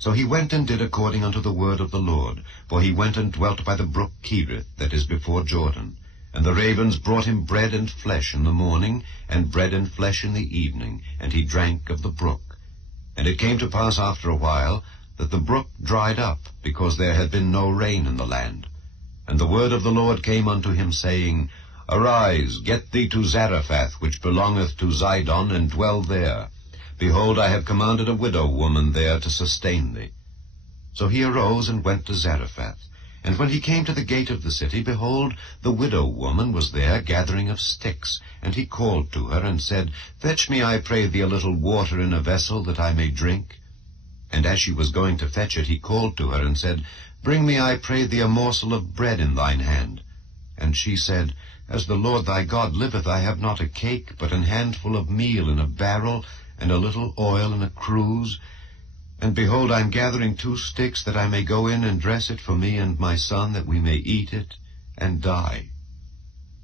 So he went and did according unto the word of the Lord, for he went and dwelt by the brook Cherith, that is before Jordan. And the ravens brought him bread and flesh in the morning, and bread and flesh in the evening, and he drank of the brook. And it came to pass after a while, that the brook dried up, because there had been no rain in the land. And the word of the Lord came unto him, saying, Arise, get thee to Zarephath, which belongeth to Zidon, and dwell there. Behold, I have commanded a widow woman there to sustain thee. So he arose and went to Zarephath. And when he came to the gate of the city, behold, the widow woman was there gathering of sticks. And he called to her, and said, Fetch me, I pray thee, a little water in a vessel, that I may drink. And as she was going to fetch it, he called to her, and said, Bring me, I pray thee, a morsel of bread in thine hand. And she said, As the Lord thy God liveth, I have not a cake, but an handful of meal in a barrel, and a little oil in a cruse. And behold, I am gathering 2 sticks, that I may go in and dress it for me and my son, that we may eat it and die.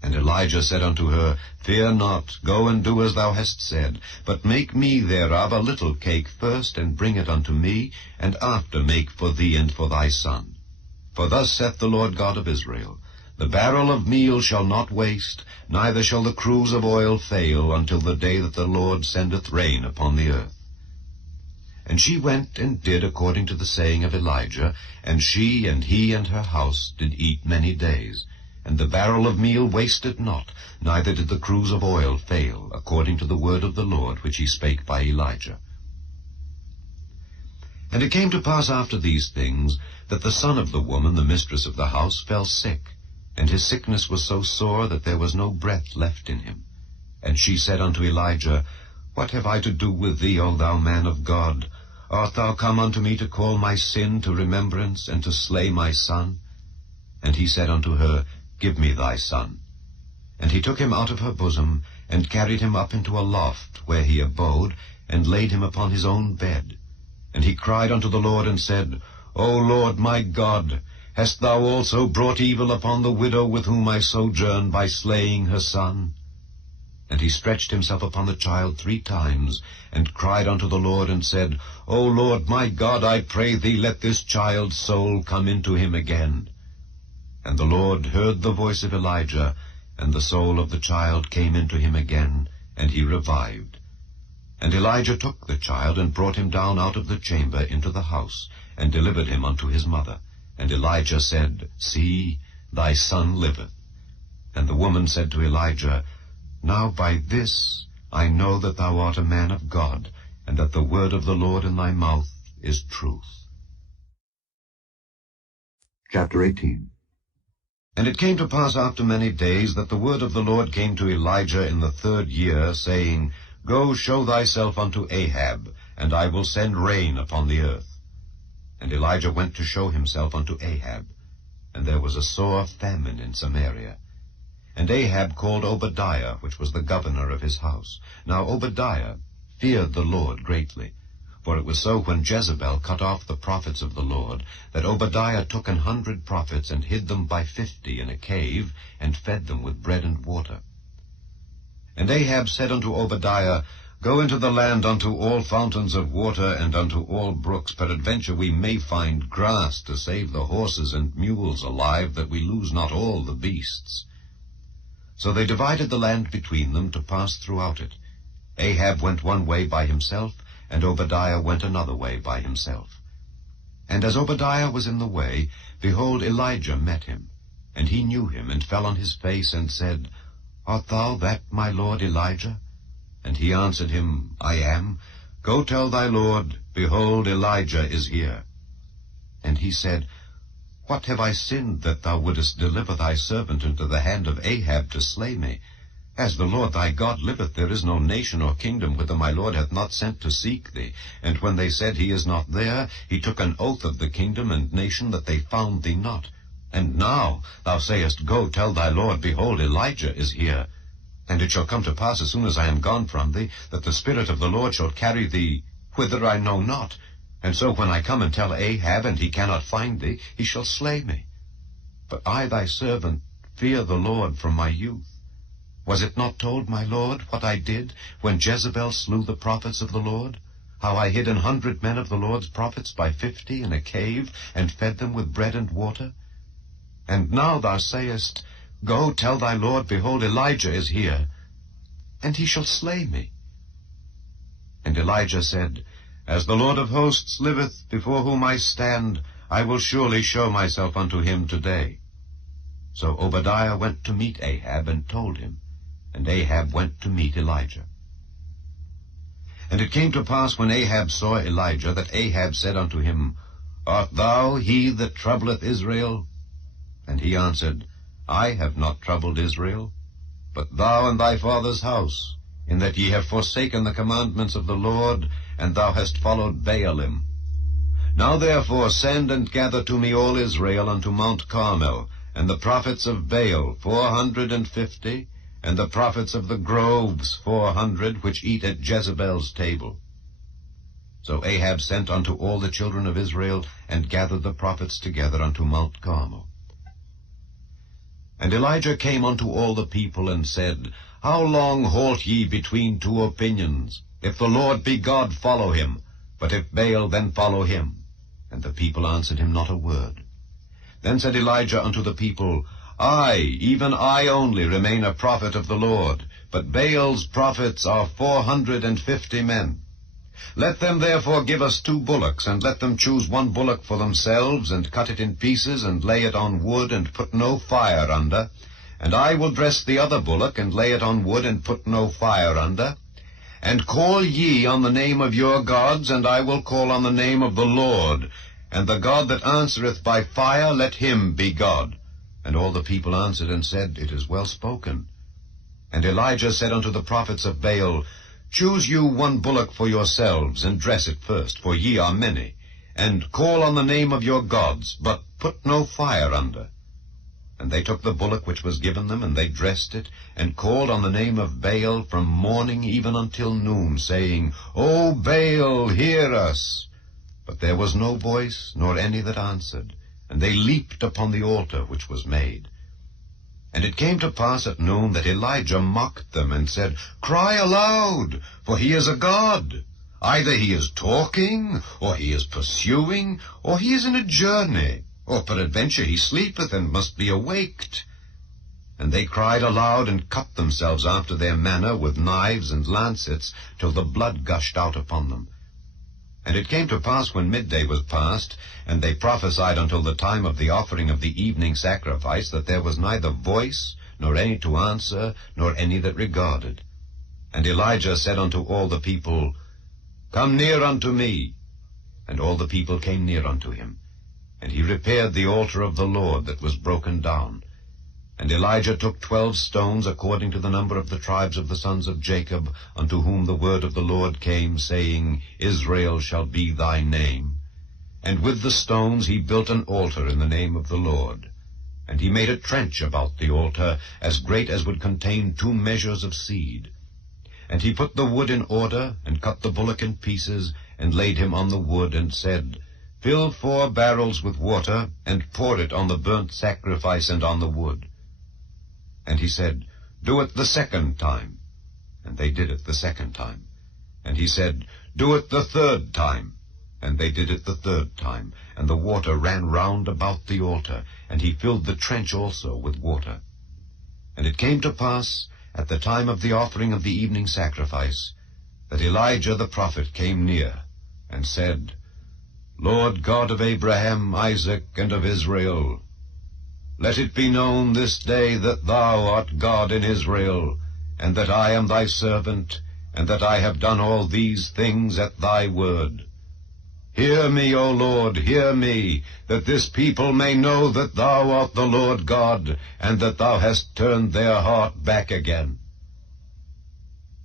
And Elijah said unto her, Fear not, go and do as thou hast said, but make me thereof a little cake first, and bring it unto me, and after make for thee and for thy son. For thus saith the Lord God of Israel, The barrel of meal shall not waste, neither shall the cruse of oil fail, until the day that the Lord sendeth rain upon the earth. And she went and did according to the saying of Elijah, and she and he and her house did eat many days. And the barrel of meal wasted not, neither did the cruse of oil fail, according to the word of the Lord which he spake by Elijah. And it came to pass after these things, that the son of the woman, the mistress of the house, fell sick, and his sickness was so sore that there was no breath left in him. And she said unto Elijah, What have I to do with thee, O thou man of God? Art thou come unto me to call my sin to remembrance, and to slay my son? And he said unto her, Give me thy son. And he took him out of her bosom, and carried him up into a loft, where he abode, and laid him upon his own bed. And he cried unto the Lord, and said, O Lord my God, hast thou also brought evil upon the widow with whom I sojourn, by slaying her son? And he stretched himself upon the child 3 times, and cried unto the Lord, and said, O Lord my God, I pray thee, let this child's soul come into him again. And the Lord heard the voice of Elijah, and the soul of the child came into him again, and he revived. And Elijah took the child, and brought him down out of the chamber into the house, and delivered him unto his mother. And Elijah said, See, thy son liveth. And the woman said to Elijah, Now by this I know that thou art a man of God, and that the word of the Lord in thy mouth is truth. Chapter 18. And it came to pass after many days that the word of the Lord came to Elijah in the 3rd year, saying, Go, show thyself unto Ahab, and I will send rain upon the earth. And Elijah went to show himself unto Ahab, and there was a sore famine in Samaria. And Ahab called Obadiah, which was the governor of his house. Now Obadiah feared the Lord greatly, for it was so when Jezebel cut off the prophets of the Lord, that Obadiah took 100 prophets, and hid them by 50 in a cave, and fed them with bread and water. And Ahab said unto Obadiah, Go into the land unto all fountains of water, and unto all brooks, peradventure we may find grass to save the horses and mules alive, that we lose not all the beasts. So they divided the land between them to pass throughout it. Ahab went one way by himself, and Obadiah went another way by himself. And as Obadiah was in the way, behold, Elijah met him. And he knew him, and fell on his face, and said, Art thou that my lord Elijah? And he answered him, I am. Go tell thy lord, Behold, Elijah is here. And he said, What have I sinned, that thou wouldest deliver thy servant into the hand of Ahab to slay me? As the Lord thy God liveth, there is no nation or kingdom whither my Lord hath not sent to seek thee. And when they said, He is not there, he took an oath of the kingdom and nation that they found thee not. And now thou sayest, Go, tell thy Lord, Behold, Elijah is here. And it shall come to pass, as soon as I am gone from thee, that the Spirit of the Lord shall carry thee whither I know not. And so when I come and tell Ahab, and he cannot find thee, he shall slay me. But I thy servant fear the Lord from my youth. Was it not told, my Lord, what I did when Jezebel slew the prophets of the Lord? How I hid 100 men of the Lord's prophets by 50 in a cave, and fed them with bread and water? And now thou sayest, Go, tell thy Lord, Behold, Elijah is here, and he shall slay me. And Elijah said, As the Lord of hosts liveth, before whom I stand, I will surely show myself unto him today. So Obadiah went to meet Ahab, and told him. And Ahab went to meet Elijah. And it came to pass, when Ahab saw Elijah, that Ahab said unto him, Art thou he that troubleth Israel? And he answered, I have not troubled Israel, but thou and thy father's house, in that ye have forsaken the commandments of the Lord, and thou hast followed Baalim. Now therefore send and gather to me all Israel unto Mount Carmel, and the prophets of Baal 450, and the prophets of the groves 400, which eat at Jezebel's table. So Ahab sent unto all the children of Israel, and gathered the prophets together unto Mount Carmel. And Elijah came unto all the people, and said, How long halt ye between 2 opinions? If the Lord be God, follow him, but if Baal, then follow him. And the people answered him not a word. Then said Elijah unto the people, I, even I only, remain a prophet of the Lord, but Baal's prophets are 450 men. Let them therefore give us 2 bullocks, and let them choose 1 bullock for themselves, and cut it in pieces, and lay it on wood, and put no fire under. And I will dress the other bullock, and lay it on wood, and put no fire under. And call ye on the name of your gods, and I will call on the name of the Lord. And the God that answereth by fire, let him be God. And all the people answered and said, It is well spoken. And Elijah said unto the prophets of Baal, Choose you 1 bullock for yourselves, and dress it first, for ye are many. And call on the name of your gods, but put no fire under. And they took the bullock which was given them, and they dressed it, and called on the name of Baal from morning even until noon, saying, O Baal, hear us. But there was no voice, nor any that answered. And they leaped upon the altar which was made. And it came to pass at noon that Elijah mocked them, and said, Cry aloud, for he is a god. Either he is talking, or he is pursuing, or he is in a journey, or peradventure he sleepeth and must be awaked. And they cried aloud, and cut themselves after their manner with knives and lancets, till the blood gushed out upon them. And it came to pass, when midday was past, and they prophesied until the time of the offering of the evening sacrifice, that there was neither voice, nor any to answer, nor any that regarded. And Elijah said unto all the people, Come near unto me. And all the people came near unto him. And he repaired the altar of the Lord that was broken down. And Elijah took 12 stones, according to the number of the tribes of the sons of Jacob, unto whom the word of the Lord came, saying, Israel shall be thy name. And with the stones he built an altar in the name of the Lord. And he made a trench about the altar, as great as would contain 2 measures of seed. And he put the wood in order, and cut the bullock in pieces, and laid him on the wood, and said, Fill 4 barrels with water, and pour it on the burnt sacrifice and on the wood. And he said, Do it the 2nd time. And they did it the 2nd time. And he said, Do it the 3rd time. And they did it the 3rd time. And the water ran round about the altar, and he filled the trench also with water. And it came to pass, at the time of the offering of the evening sacrifice, that Elijah the prophet came near, and said, Lord God of Abraham, Isaac, and of Israel, let it be known this day that thou art God in Israel, and that I am thy servant, and that I have done all these things at thy word. Hear me, O Lord, hear me, that this people may know that thou art the Lord God, and that thou hast turned their heart back again.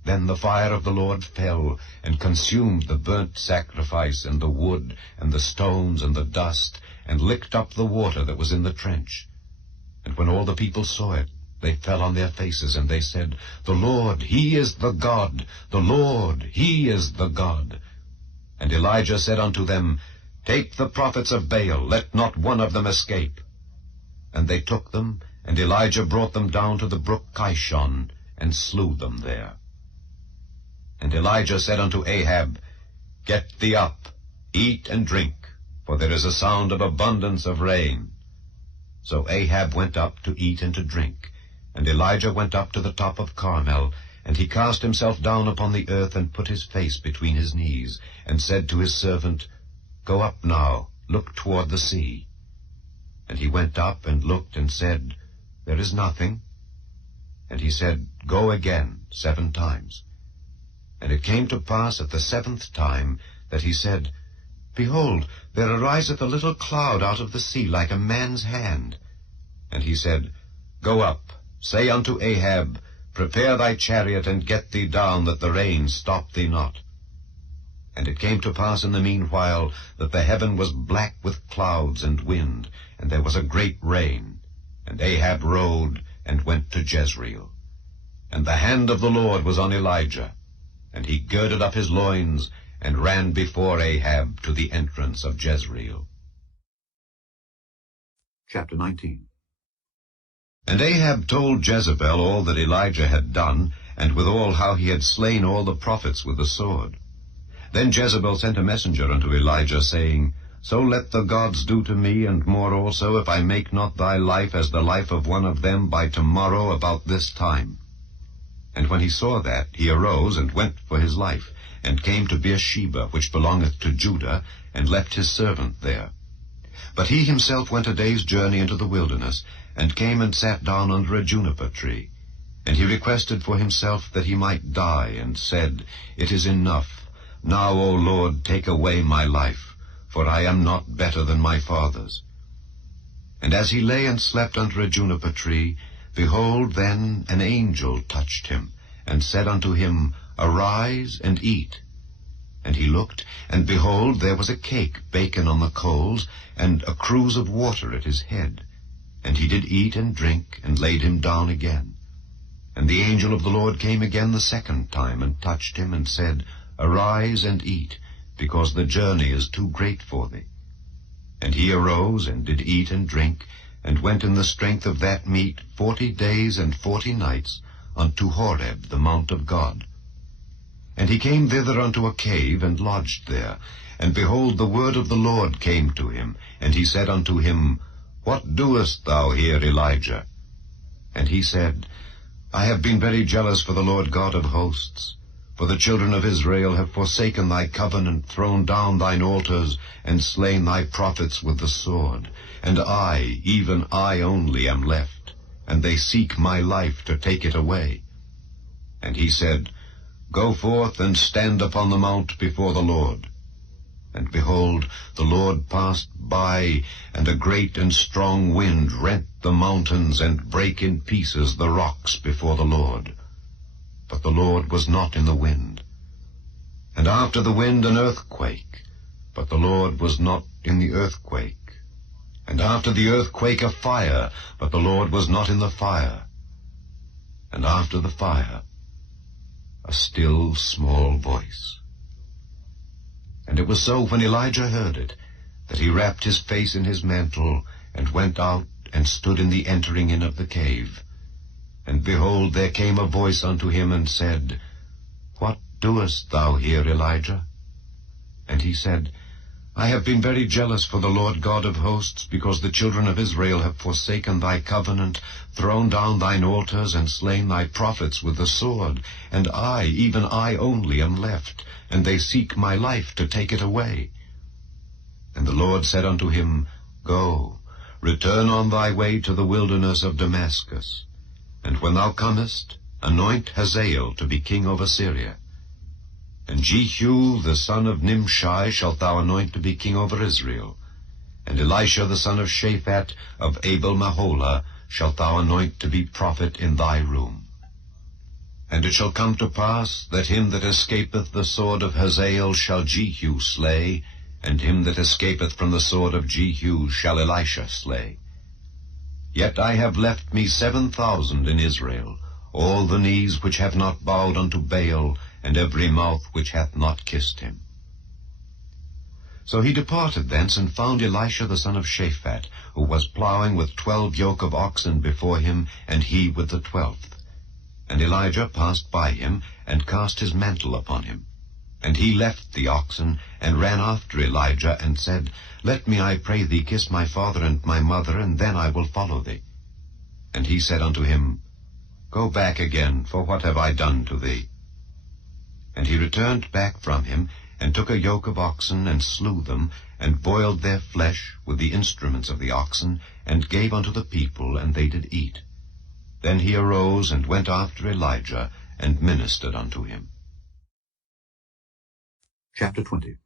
Then the fire of the Lord fell, and consumed the burnt sacrifice, and the wood, and the stones, and the dust, and licked up the water that was in the trench. And when all the people saw it, they fell on their faces, and they said, The Lord, he is the God, the Lord, he is the God. And Elijah said unto them, Take the prophets of Baal, let not one of them escape. And they took them, and Elijah brought them down to the brook Kishon, and slew them there. And Elijah said unto Ahab, Get thee up, eat and drink, for there is a sound of abundance of rain. So Ahab went up to eat and to drink, and Elijah went up to the top of Carmel, and he cast himself down upon the earth, and put his face between his knees, and said to his servant, Go up now, look toward the sea. And he went up and looked, and said, There is nothing. And he said, Go again 7 times. And it came to pass at the 7th time that he said, Behold, there ariseth a little cloud out of the sea like a man's hand. And he said, Go up, say unto Ahab, Prepare thy chariot, and get thee down, that the rain stop thee not. And it came to pass in the meanwhile that the heaven was black with clouds and wind, and there was a great rain. And Ahab rode, and went to Jezreel. And the hand of the Lord was on Elijah, and he girded up his loins, and ran before Ahab to the entrance of Jezreel. Chapter 19. And Ahab told Jezebel all that Elijah had done, and withal how he had slain all the prophets with the sword. Then Jezebel sent a messenger unto Elijah, saying, So let the gods do to me, and more also, if I make not thy life as the life of one of them by tomorrow about this time. And when he saw that, he arose and went for his life, and came to Beersheba, which belongeth to Judah, and left his servant there. But he himself went a day's journey into the wilderness, and came and sat down under a juniper tree. And he requested for himself that he might die, and said, It is enough. Now, O Lord, take away my life, for I am not better than my fathers. And as he lay and slept under a juniper tree, behold, then an angel touched him, and said unto him, Arise and eat. And he looked, and behold, there was a cake baken on the coals, and a cruse of water at his head. And he did eat and drink, and laid him down again. And the angel of the Lord came again the 2nd time, and touched him, and said, Arise and eat, because the journey is too great for thee. And he arose, and did eat and drink, and went in the strength of that meat 40 days and 40 nights unto Horeb, the mount of God. And he came thither unto a cave, and lodged there. And behold, the word of the Lord came to him, and he said unto him, What doest thou here, Elijah? And he said, I have been very jealous for the Lord God of hosts. For the children of Israel have forsaken thy covenant, thrown down thine altars, and slain thy prophets with the sword. And I, even I only, am left, and they seek my life to take it away. And he said, Go forth and stand upon the mount before the Lord. And behold, the Lord passed by, and a great and strong wind rent the mountains and brake in pieces the rocks before the Lord. But the Lord was not in the wind. And after the wind an earthquake, but the Lord was not in the earthquake. And after the earthquake a fire, but the Lord was not in the fire. And after the fire a still small voice. And it was so when Elijah heard it, that he wrapped his face in his mantle, and went out, and stood in the entering in of the cave. And behold, there came a voice unto him, and said, What doest thou here, Elijah? And he said, I have been very jealous for the Lord God of hosts, because the children of Israel have forsaken thy covenant, thrown down thine altars, and slain thy prophets with the sword. And I, even I only, am left, and they seek my life to take it away. And the Lord said unto him, Go, return on thy way to the wilderness of Damascus. And when thou comest, anoint Hazael to be king over Syria. And Jehu the son of Nimshi shalt thou anoint to be king over Israel. And Elisha the son of Shaphat of Abel-Maholah shalt thou anoint to be prophet in thy room. And it shall come to pass that him that escapeth the sword of Hazael shall Jehu slay, and him that escapeth from the sword of Jehu shall Elisha slay. Yet I have left me 7,000 in Israel, all the knees which have not bowed unto Baal, and every mouth which hath not kissed him. So he departed thence, and found Elisha the son of Shaphat, who was plowing with 12 yoke of oxen before him, and he with the 12th. And Elijah passed by him, and cast his mantle upon him. And he left the oxen, and ran after Elijah, and said, Let me, I pray thee, kiss my father and my mother, and then I will follow thee. And he said unto him, Go back again, for what have I done to thee? And he returned back from him, and took a yoke of oxen, and slew them, and boiled their flesh with the instruments of the oxen, and gave unto the people, and they did eat. Then he arose, and went after Elijah, and ministered unto him. Chapter 20.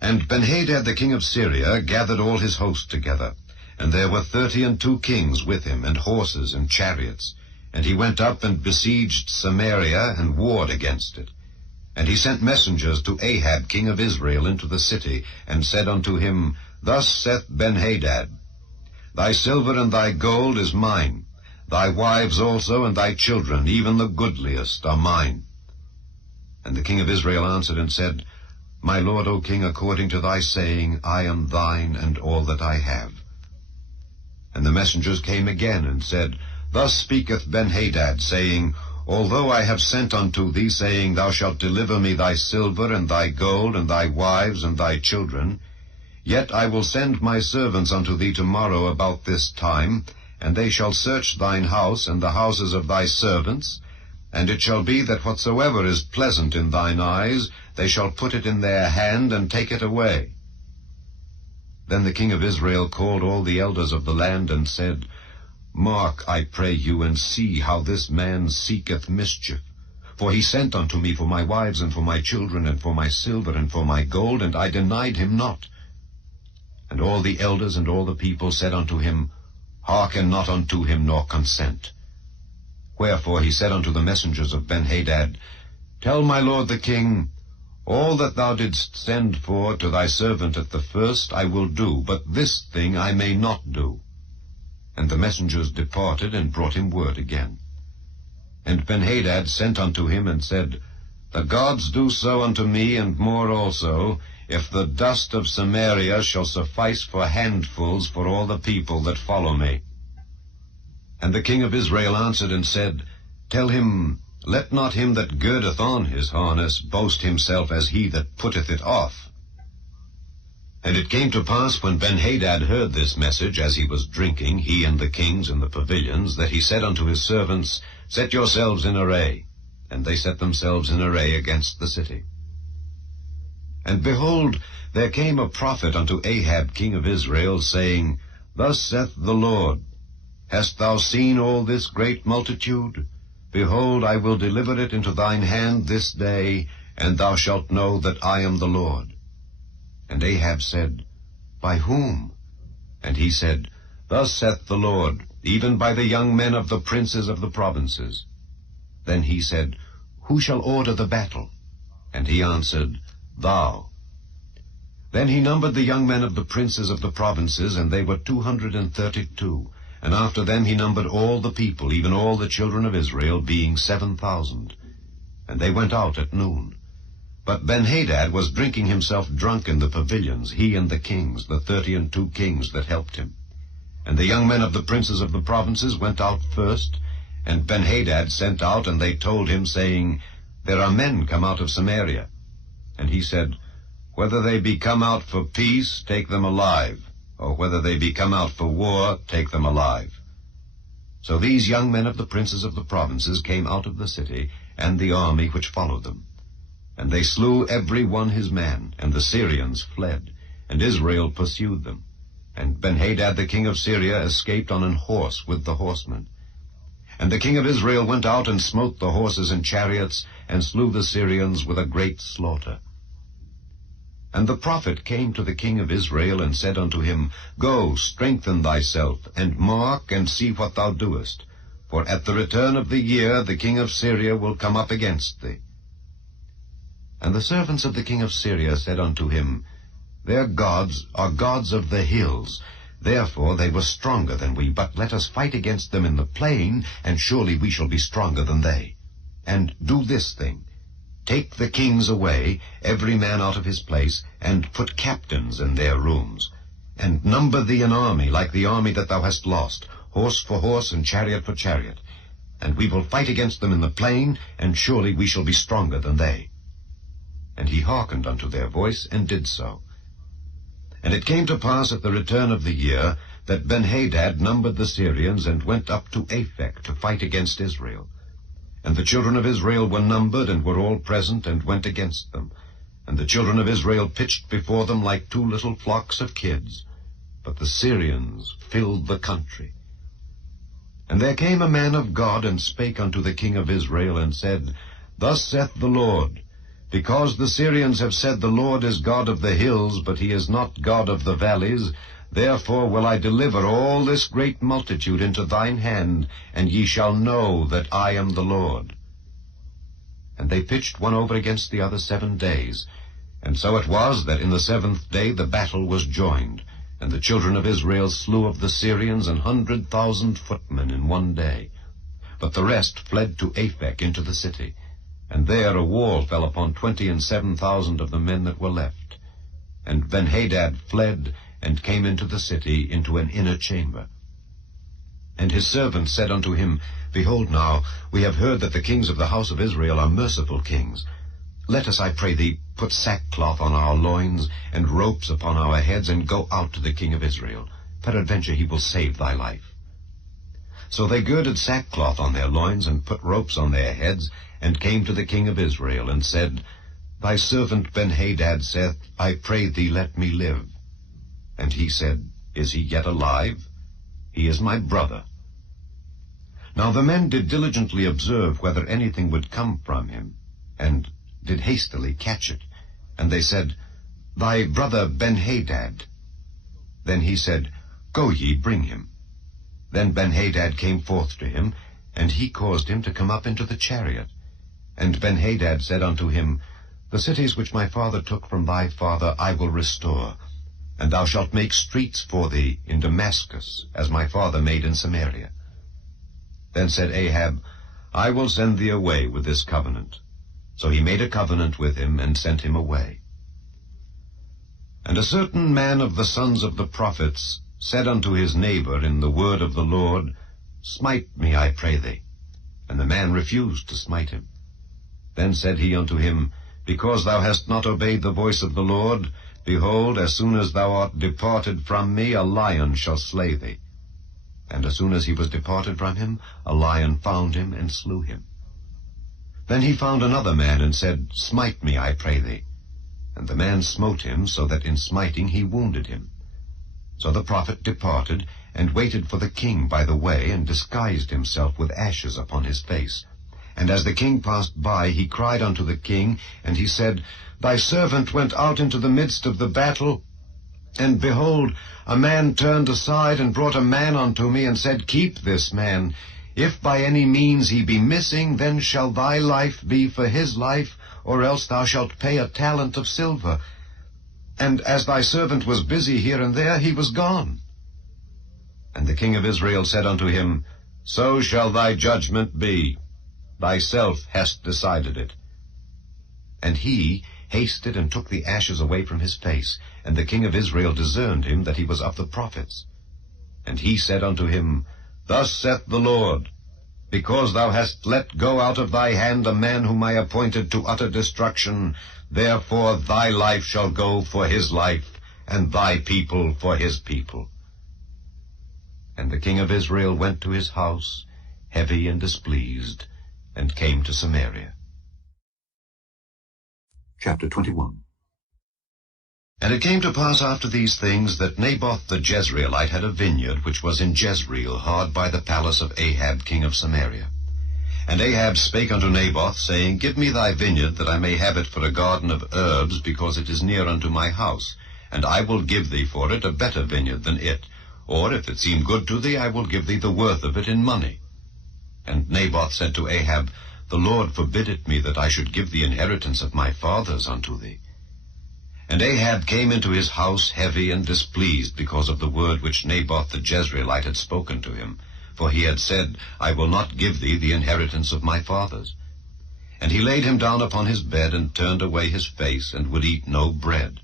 And Benhadad the king of Syria gathered all his host together, and there were 32 kings with him, and horses and chariots. And he went up and besieged Samaria, and warred against it. And he sent messengers to Ahab king of Israel into the city, and said unto him, Thus saith Benhadad, Thy silver and thy gold is mine, thy wives also and thy children, even the goodliest, are mine. And the king of Israel answered and said, My lord, O king, according to thy saying, I am thine, and all that I have. And the messengers came again, and said, Thus speaketh Benhadad, saying, Although I have sent unto thee, saying, Thou shalt deliver me thy silver, and thy gold, and thy wives, and thy children, yet I will send my servants unto thee tomorrow about this time, and they shall search thine house, and the houses of thy servants, and it shall be that whatsoever is pleasant in thine eyes, they shall put it in their hand, and take it away. Then the king of Israel called all the elders of the land, and said, Mark, I pray you, and see how this man seeketh mischief. For he sent unto me for my wives, and for my children, and for my silver, and for my gold, and I denied him not. And all the elders and all the people said unto him, Hearken not unto him, nor consent. Wherefore he said unto the messengers of Benhadad, Tell my lord the king, all that thou didst send for to thy servant at the first I will do, but this thing I may not do. And the messengers departed, and brought him word again. And Benhadad sent unto him, and said, The gods do so unto me, and more also, if the dust of Samaria shall suffice for handfuls for all the people that follow me. And the king of Israel answered and said, Tell him, Let not him that girdeth on his harness boast himself as he that putteth it off. And it came to pass, when Benhadad heard this message, as he was drinking, he and the kings in the pavilions, that he said unto his servants, Set yourselves in array. And they set themselves in array against the city. And behold, there came a prophet unto Ahab king of Israel, saying, Thus saith the Lord, Hast thou seen all this great multitude? Behold, I will deliver it into thine hand this day, and thou shalt know that I am the Lord. And Ahab said, By whom? And he said, Thus saith the Lord, even by the young men of the princes of the provinces. Then he said, Who shall order the battle? And he answered, Thou. Then he numbered the young men of the princes of the provinces, and they were 232. And after them he numbered all the people, even all the children of Israel, being 7,000. And they went out at noon. But Benhadad was drinking himself drunk in the pavilions, he and the kings, the 32 kings that helped him. And the young men of the princes of the provinces went out first, and Benhadad sent out, and they told him, saying, There are men come out of Samaria. And he said, Whether they be come out for peace, take them alive, or whether they be come out for war, take them alive. So these young men of the princes of the provinces came out of the city, and the army which followed them. And they slew every one his man, and the Syrians fled, and Israel pursued them. And Benhadad the king of Syria escaped on an horse with the horsemen. And the king of Israel went out and smote the horses and chariots, and slew the Syrians with a great slaughter. And the prophet came to the king of Israel, and said unto him, Go, strengthen thyself, and mark, and see what thou doest. For at the return of the year the king of Syria will come up against thee. And the servants of the king of Syria said unto him, Their gods are gods of the hills, therefore they were stronger than we. But let us fight against them in the plain, and surely we shall be stronger than they. And do this thing, take the kings away, every man out of his place, and put captains in their rooms. And number thee an army like the army that thou hast lost, horse for horse, and chariot for chariot. And we will fight against them in the plain, and surely we shall be stronger than they. And he hearkened unto their voice, and did so. And it came to pass at the return of the year, that Benhadad numbered the Syrians, and went up to Aphek to fight against Israel. And the children of Israel were numbered, and were all present, and went against them. And the children of Israel pitched before them like 2 little flocks of kids. But the Syrians filled the country. And there came a man of God, and spake unto the king of Israel, and said, Thus saith the Lord, Because the Syrians have said, The Lord is God of the hills, but he is not God of the valleys, therefore will I deliver all this great multitude into thine hand, and ye shall know that I am the Lord. And they pitched one over against the other 7 days. And so it was that in the 7th day the battle was joined, and the children of Israel slew of the Syrians 100,000 footmen in 1 day. But the rest fled to Aphek into the city. And there a wall fell upon 27,000 of the men that were left. And Benhadad fled, and came into the city, into an inner chamber. And his servants said unto him, Behold now, we have heard that the kings of the house of Israel are merciful kings. Let us, I pray thee, put sackcloth on our loins, and ropes upon our heads, and go out to the king of Israel. Peradventure he will save thy life. So they girded sackcloth on their loins, and put ropes on their heads, and came to the king of Israel, and said, Thy servant Benhadad saith, I pray thee, let me live. And he said, Is he yet alive? He is my brother. Now the men did diligently observe whether anything would come from him, and did hastily catch it. And they said, Thy brother Benhadad. Then he said, Go ye, bring him. Then Benhadad came forth to him, and he caused him to come up into the chariot. And Benhadad said unto him, The cities which my father took from thy father I will restore, and thou shalt make streets for thee in Damascus, as my father made in Samaria. Then said Ahab, I will send thee away with this covenant. So he made a covenant with him, and sent him away. And a certain man of the sons of the prophets said unto his neighbor in the word of the Lord, Smite me, I pray thee. And the man refused to smite him. Then said he unto him, Because thou hast not obeyed the voice of the Lord, Behold, as soon as thou art departed from me, a lion shall slay thee. And as soon as he was departed from him, a lion found him and slew him. Then he found another man and said, Smite me, I pray thee. And the man smote him, so that in smiting he wounded him. So the prophet departed, and waited for the king by the way, and disguised himself with ashes upon his face. And as the king passed by, he cried unto the king, and he said, Thy servant went out into the midst of the battle, and behold, a man turned aside and brought a man unto me, and said, Keep this man. If by any means he be missing, then shall thy life be for his life, or else thou shalt pay a talent of silver. And as thy servant was busy here and there, he was gone. And the king of Israel said unto him, So shall thy judgment be. Thyself hast decided it. And he hasted and took the ashes away from his face, and the king of Israel discerned him that he was of the prophets. And he said unto him, Thus saith the Lord, Because thou hast let go out of thy hand a man whom I appointed to utter destruction, therefore thy life shall go for his life, and thy people for his people. And the king of Israel went to his house, heavy and displeased, and came to Samaria. Chapter 21. And it came to pass after these things that Naboth the Jezreelite had a vineyard which was in Jezreel, hard by the palace of Ahab king of Samaria. And Ahab spake unto Naboth, saying, Give me thy vineyard, that I may have it for a garden of herbs, because it is near unto my house, and I will give thee for it a better vineyard than it. Or, if it seem good to thee, I will give thee the worth of it in money. And Naboth said to Ahab, The Lord forbid it me that I should give the inheritance of my fathers unto thee. And Ahab came into his house heavy and displeased because of the word which Naboth the Jezreelite had spoken to him. For he had said, I will not give thee the inheritance of my fathers. And he laid him down upon his bed, and turned away his face, and would eat no bread.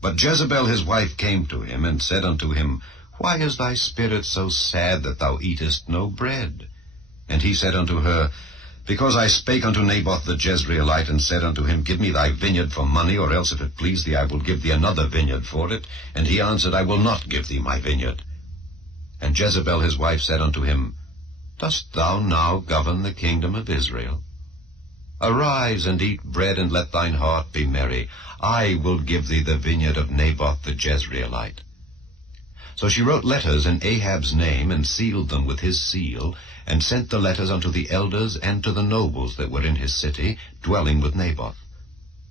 But Jezebel his wife came to him, and said unto him, Why is thy spirit so sad that thou eatest no bread? And he said unto her, Because I spake unto Naboth the Jezreelite, and said unto him, Give me thy vineyard for money, or else if it please thee I will give thee another vineyard for it. And he answered, I will not give thee my vineyard. And Jezebel his wife said unto him, Dost thou now govern the kingdom of Israel? Arise and eat bread, and let thine heart be merry. I will give thee the vineyard of Naboth the Jezreelite. So she wrote letters in Ahab's name, and sealed them with his seal, and sent the letters unto the elders and to the nobles that were in his city, dwelling with Naboth.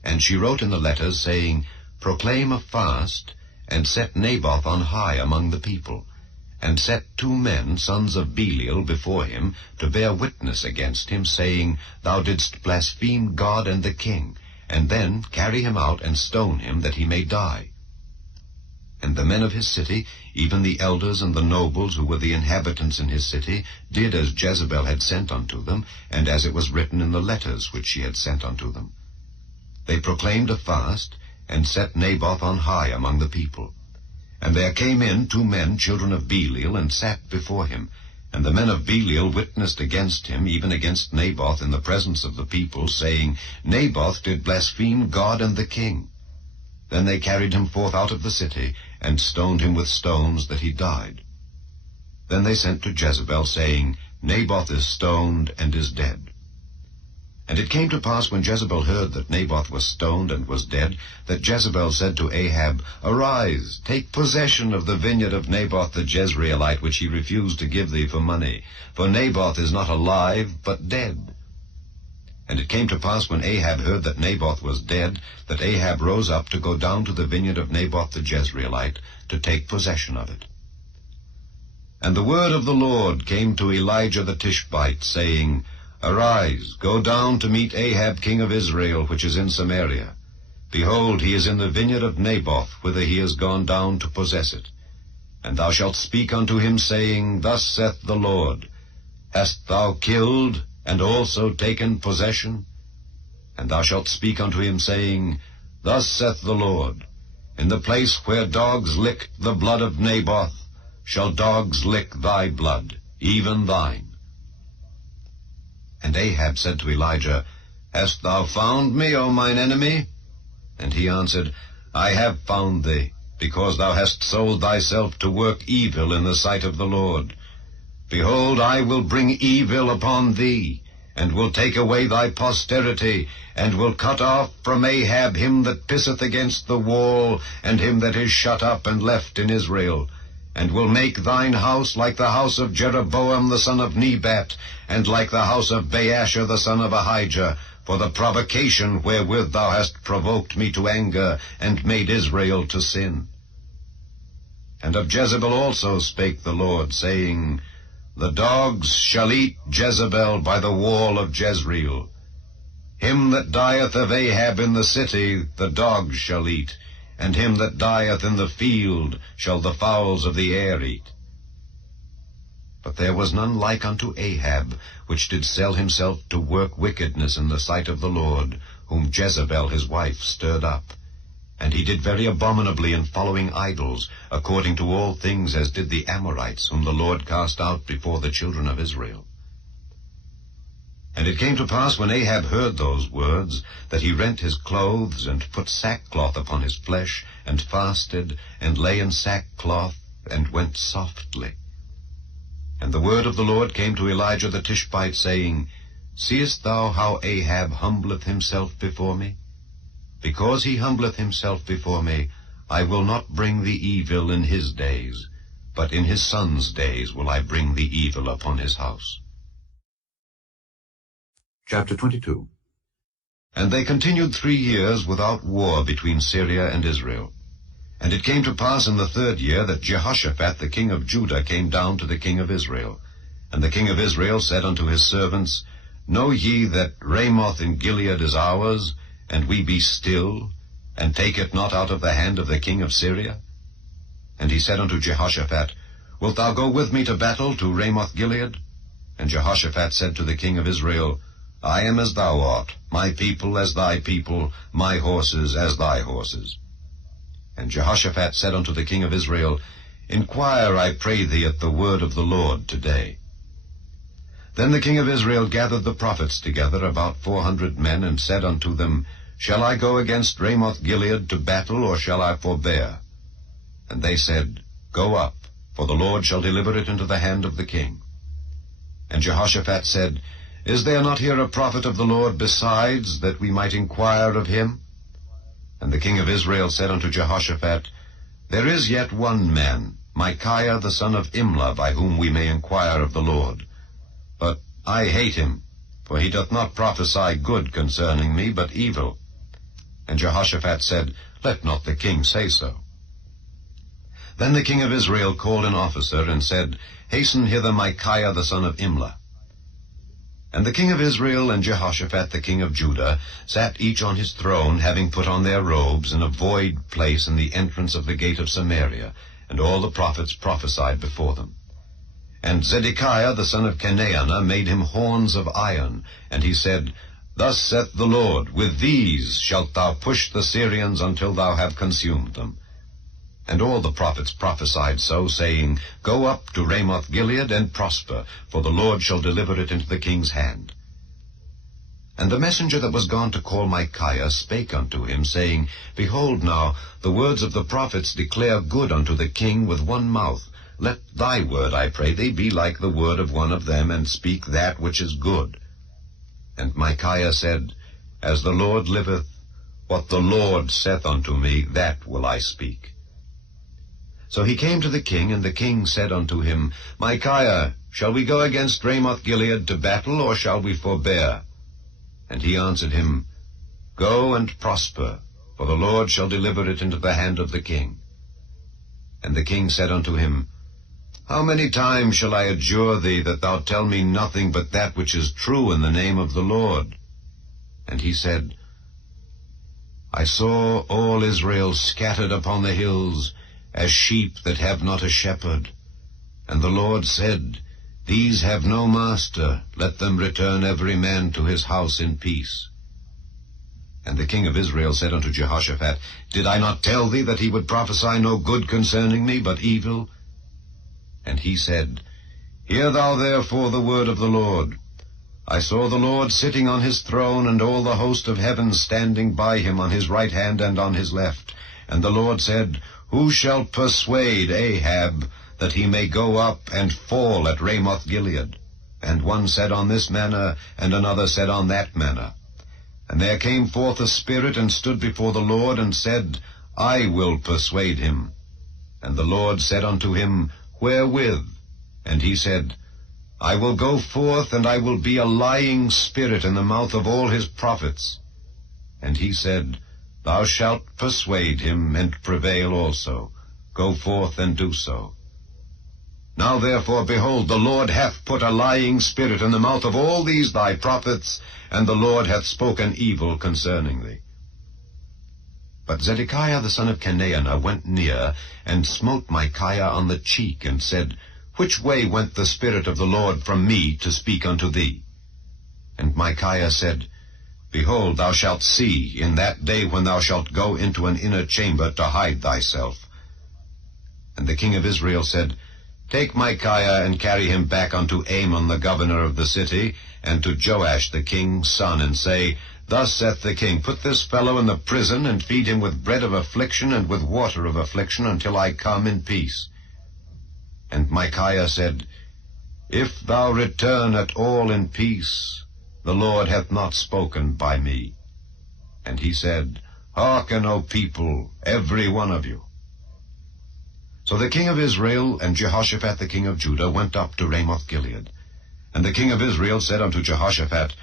And she wrote in the letters, saying, Proclaim a fast, and set Naboth on high among the people, and set 2 men, sons of Belial, before him, to bear witness against him, saying, Thou didst blaspheme God and the king, and then carry him out and stone him, that he may die. And the men of his city, even the elders and the nobles who were the inhabitants in his city, did as Jezebel had sent unto them, and as it was written in the letters which she had sent unto them. They proclaimed a fast, and set Naboth on high among the people. And there came in 2 men, children of Belial, and sat before him. And the men of Belial witnessed against him, even against Naboth, in the presence of the people, saying, Naboth did blaspheme God and the king. Then they carried him forth out of the city, and stoned him with stones, that he died. Then they sent to Jezebel, saying, Naboth is stoned and is dead. And it came to pass, when Jezebel heard that Naboth was stoned and was dead, that Jezebel said to Ahab, Arise, take possession of the vineyard of Naboth the Jezreelite, which he refused to give thee for money. For Naboth is not alive, but dead. And it came to pass, when Ahab heard that Naboth was dead, that Ahab rose up to go down to the vineyard of Naboth the Jezreelite, to take possession of it. And the word of the Lord came to Elijah the Tishbite, saying, Arise, go down to meet Ahab king of Israel, which is in Samaria. Behold, he is in the vineyard of Naboth, whither he is gone down to possess it. And thou shalt speak unto him, saying, Thus saith the Lord, Hast thou killed, and also taken possession? And thou shalt speak unto him, saying, Thus saith the Lord, In the place where dogs licked the blood of Naboth, shall dogs lick thy blood, even thine. And Ahab said to Elijah, Hast thou found me, O mine enemy? And he answered, I have found thee, because thou hast sold thyself to work evil in the sight of the Lord. Behold, I will bring evil upon thee, and will take away thy posterity, and will cut off from Ahab him that pisseth against the wall, and him that is shut up and left in Israel, and will make thine house like the house of Jeroboam the son of Nebat, and like the house of Baasha the son of Ahijah, for the provocation wherewith thou hast provoked me to anger, and made Israel to sin. And of Jezebel also spake the Lord, saying, The dogs shall eat Jezebel by the wall of Jezreel. Him that dieth of Ahab in the city the dogs shall eat, and him that dieth in the field shall the fowls of the air eat. But there was none like unto Ahab, which did sell himself to work wickedness in the sight of the Lord, whom Jezebel his wife stirred up. And he did very abominably in following idols, according to all things as did the Amorites, whom the Lord cast out before the children of Israel. And it came to pass, when Ahab heard those words, that he rent his clothes, and put sackcloth upon his flesh, and fasted, and lay in sackcloth, and went softly. And the word of the Lord came to Elijah the Tishbite, saying, Seest thou how Ahab humbleth himself before me? Because he humbleth himself before me, I will not bring the evil in his days, but in his son's days will I bring the evil upon his house. Chapter 22. And they continued 3 years without war between Syria and Israel. And it came to pass in the 3rd year that Jehoshaphat the king of Judah came down to the king of Israel. And the king of Israel said unto his servants, Know ye that Ramoth in Gilead is ours, and we be still, and take it not out of the hand of the king of Syria? And he said unto Jehoshaphat, Wilt thou go with me to battle to Ramoth Gilead? And Jehoshaphat said to the king of Israel, I am as thou art, my people as thy people, my horses as thy horses. And Jehoshaphat said unto the king of Israel, Inquire, I pray thee, at the word of the Lord today. Then the king of Israel gathered the prophets together, about 400 men, and said unto them, Shall I go against Ramoth Gilead to battle, or shall I forbear? And they said, Go up, for the Lord shall deliver it into the hand of the king. And Jehoshaphat said, Is there not here a prophet of the Lord besides, that we might inquire of him? And the king of Israel said unto Jehoshaphat, There is yet one man, Micaiah the son of Imlah, by whom we may inquire of the Lord. But I hate him, for he doth not prophesy good concerning me, but evil. And Jehoshaphat said, Let not the king say so. Then the king of Israel called an officer, and said, Hasten hither Micaiah the son of Imlah. And the king of Israel and Jehoshaphat the king of Judah sat each on his throne, having put on their robes, in a void place in the entrance of the gate of Samaria, and all the prophets prophesied before them. And Zedekiah the son of Chenaanah made him horns of iron, and he said, Thus saith the Lord, With these shalt thou push the Syrians until thou have consumed them. And all the prophets prophesied so, saying, Go up to Ramoth Gilead, and prosper, for the Lord shall deliver it into the king's hand. And the messenger that was gone to call Micaiah spake unto him, saying, Behold now, the words of the prophets declare good unto the king with one mouth. Let thy word, I pray thee, be like the word of one of them, and speak that which is good. And Micaiah said, As the Lord liveth, what the Lord saith unto me, that will I speak. So he came to the king, and the king said unto him, Micaiah, shall we go against Ramoth Gilead to battle, or shall we forbear? And he answered him, Go and prosper, for the Lord shall deliver it into the hand of the king. And the king said unto him, How many times shall I adjure thee that thou tell me nothing but that which is true in the name of the Lord? And he said, I saw all Israel scattered upon the hills, as sheep that have not a shepherd. And the Lord said, These have no master, let them return every man to his house in peace. And the king of Israel said unto Jehoshaphat, Did I not tell thee that he would prophesy no good concerning me, but evil? And he said, Hear thou therefore the word of the Lord. I saw the Lord sitting on his throne, and all the host of heaven standing by him on his right hand and on his left. And the Lord said, Who shall persuade Ahab that he may go up and fall at Ramoth-Gilead? And one said on this manner, and another said on that manner. And there came forth a spirit, and stood before the Lord, and said, I will persuade him. And the Lord said unto him, Wherewith? And he said, I will go forth, and I will be a lying spirit in the mouth of all his prophets. And he said, Thou shalt persuade him, and prevail also. Go forth and do so. Now therefore, behold, the Lord hath put a lying spirit in the mouth of all these thy prophets, and the Lord hath spoken evil concerning thee. But Zedekiah the son of Chenaanah went near, and smote Micaiah on the cheek, and said, Which way went the Spirit of the Lord from me to speak unto thee? And Micaiah said, Behold, thou shalt see in that day when thou shalt go into an inner chamber to hide thyself. And the king of Israel said, Take Micaiah, and carry him back unto Amon the governor of the city, and to Joash the king's son, and say, Thus saith the king, Put this fellow in the prison, and feed him with bread of affliction and with water of affliction, until I come in peace. And Micaiah said, If thou return at all in peace, the Lord hath not spoken by me. And he said, Hearken, O people, every one of you. So the king of Israel and Jehoshaphat the king of Judah went up to Ramoth-Gilead. And the king of Israel said unto Jehoshaphat,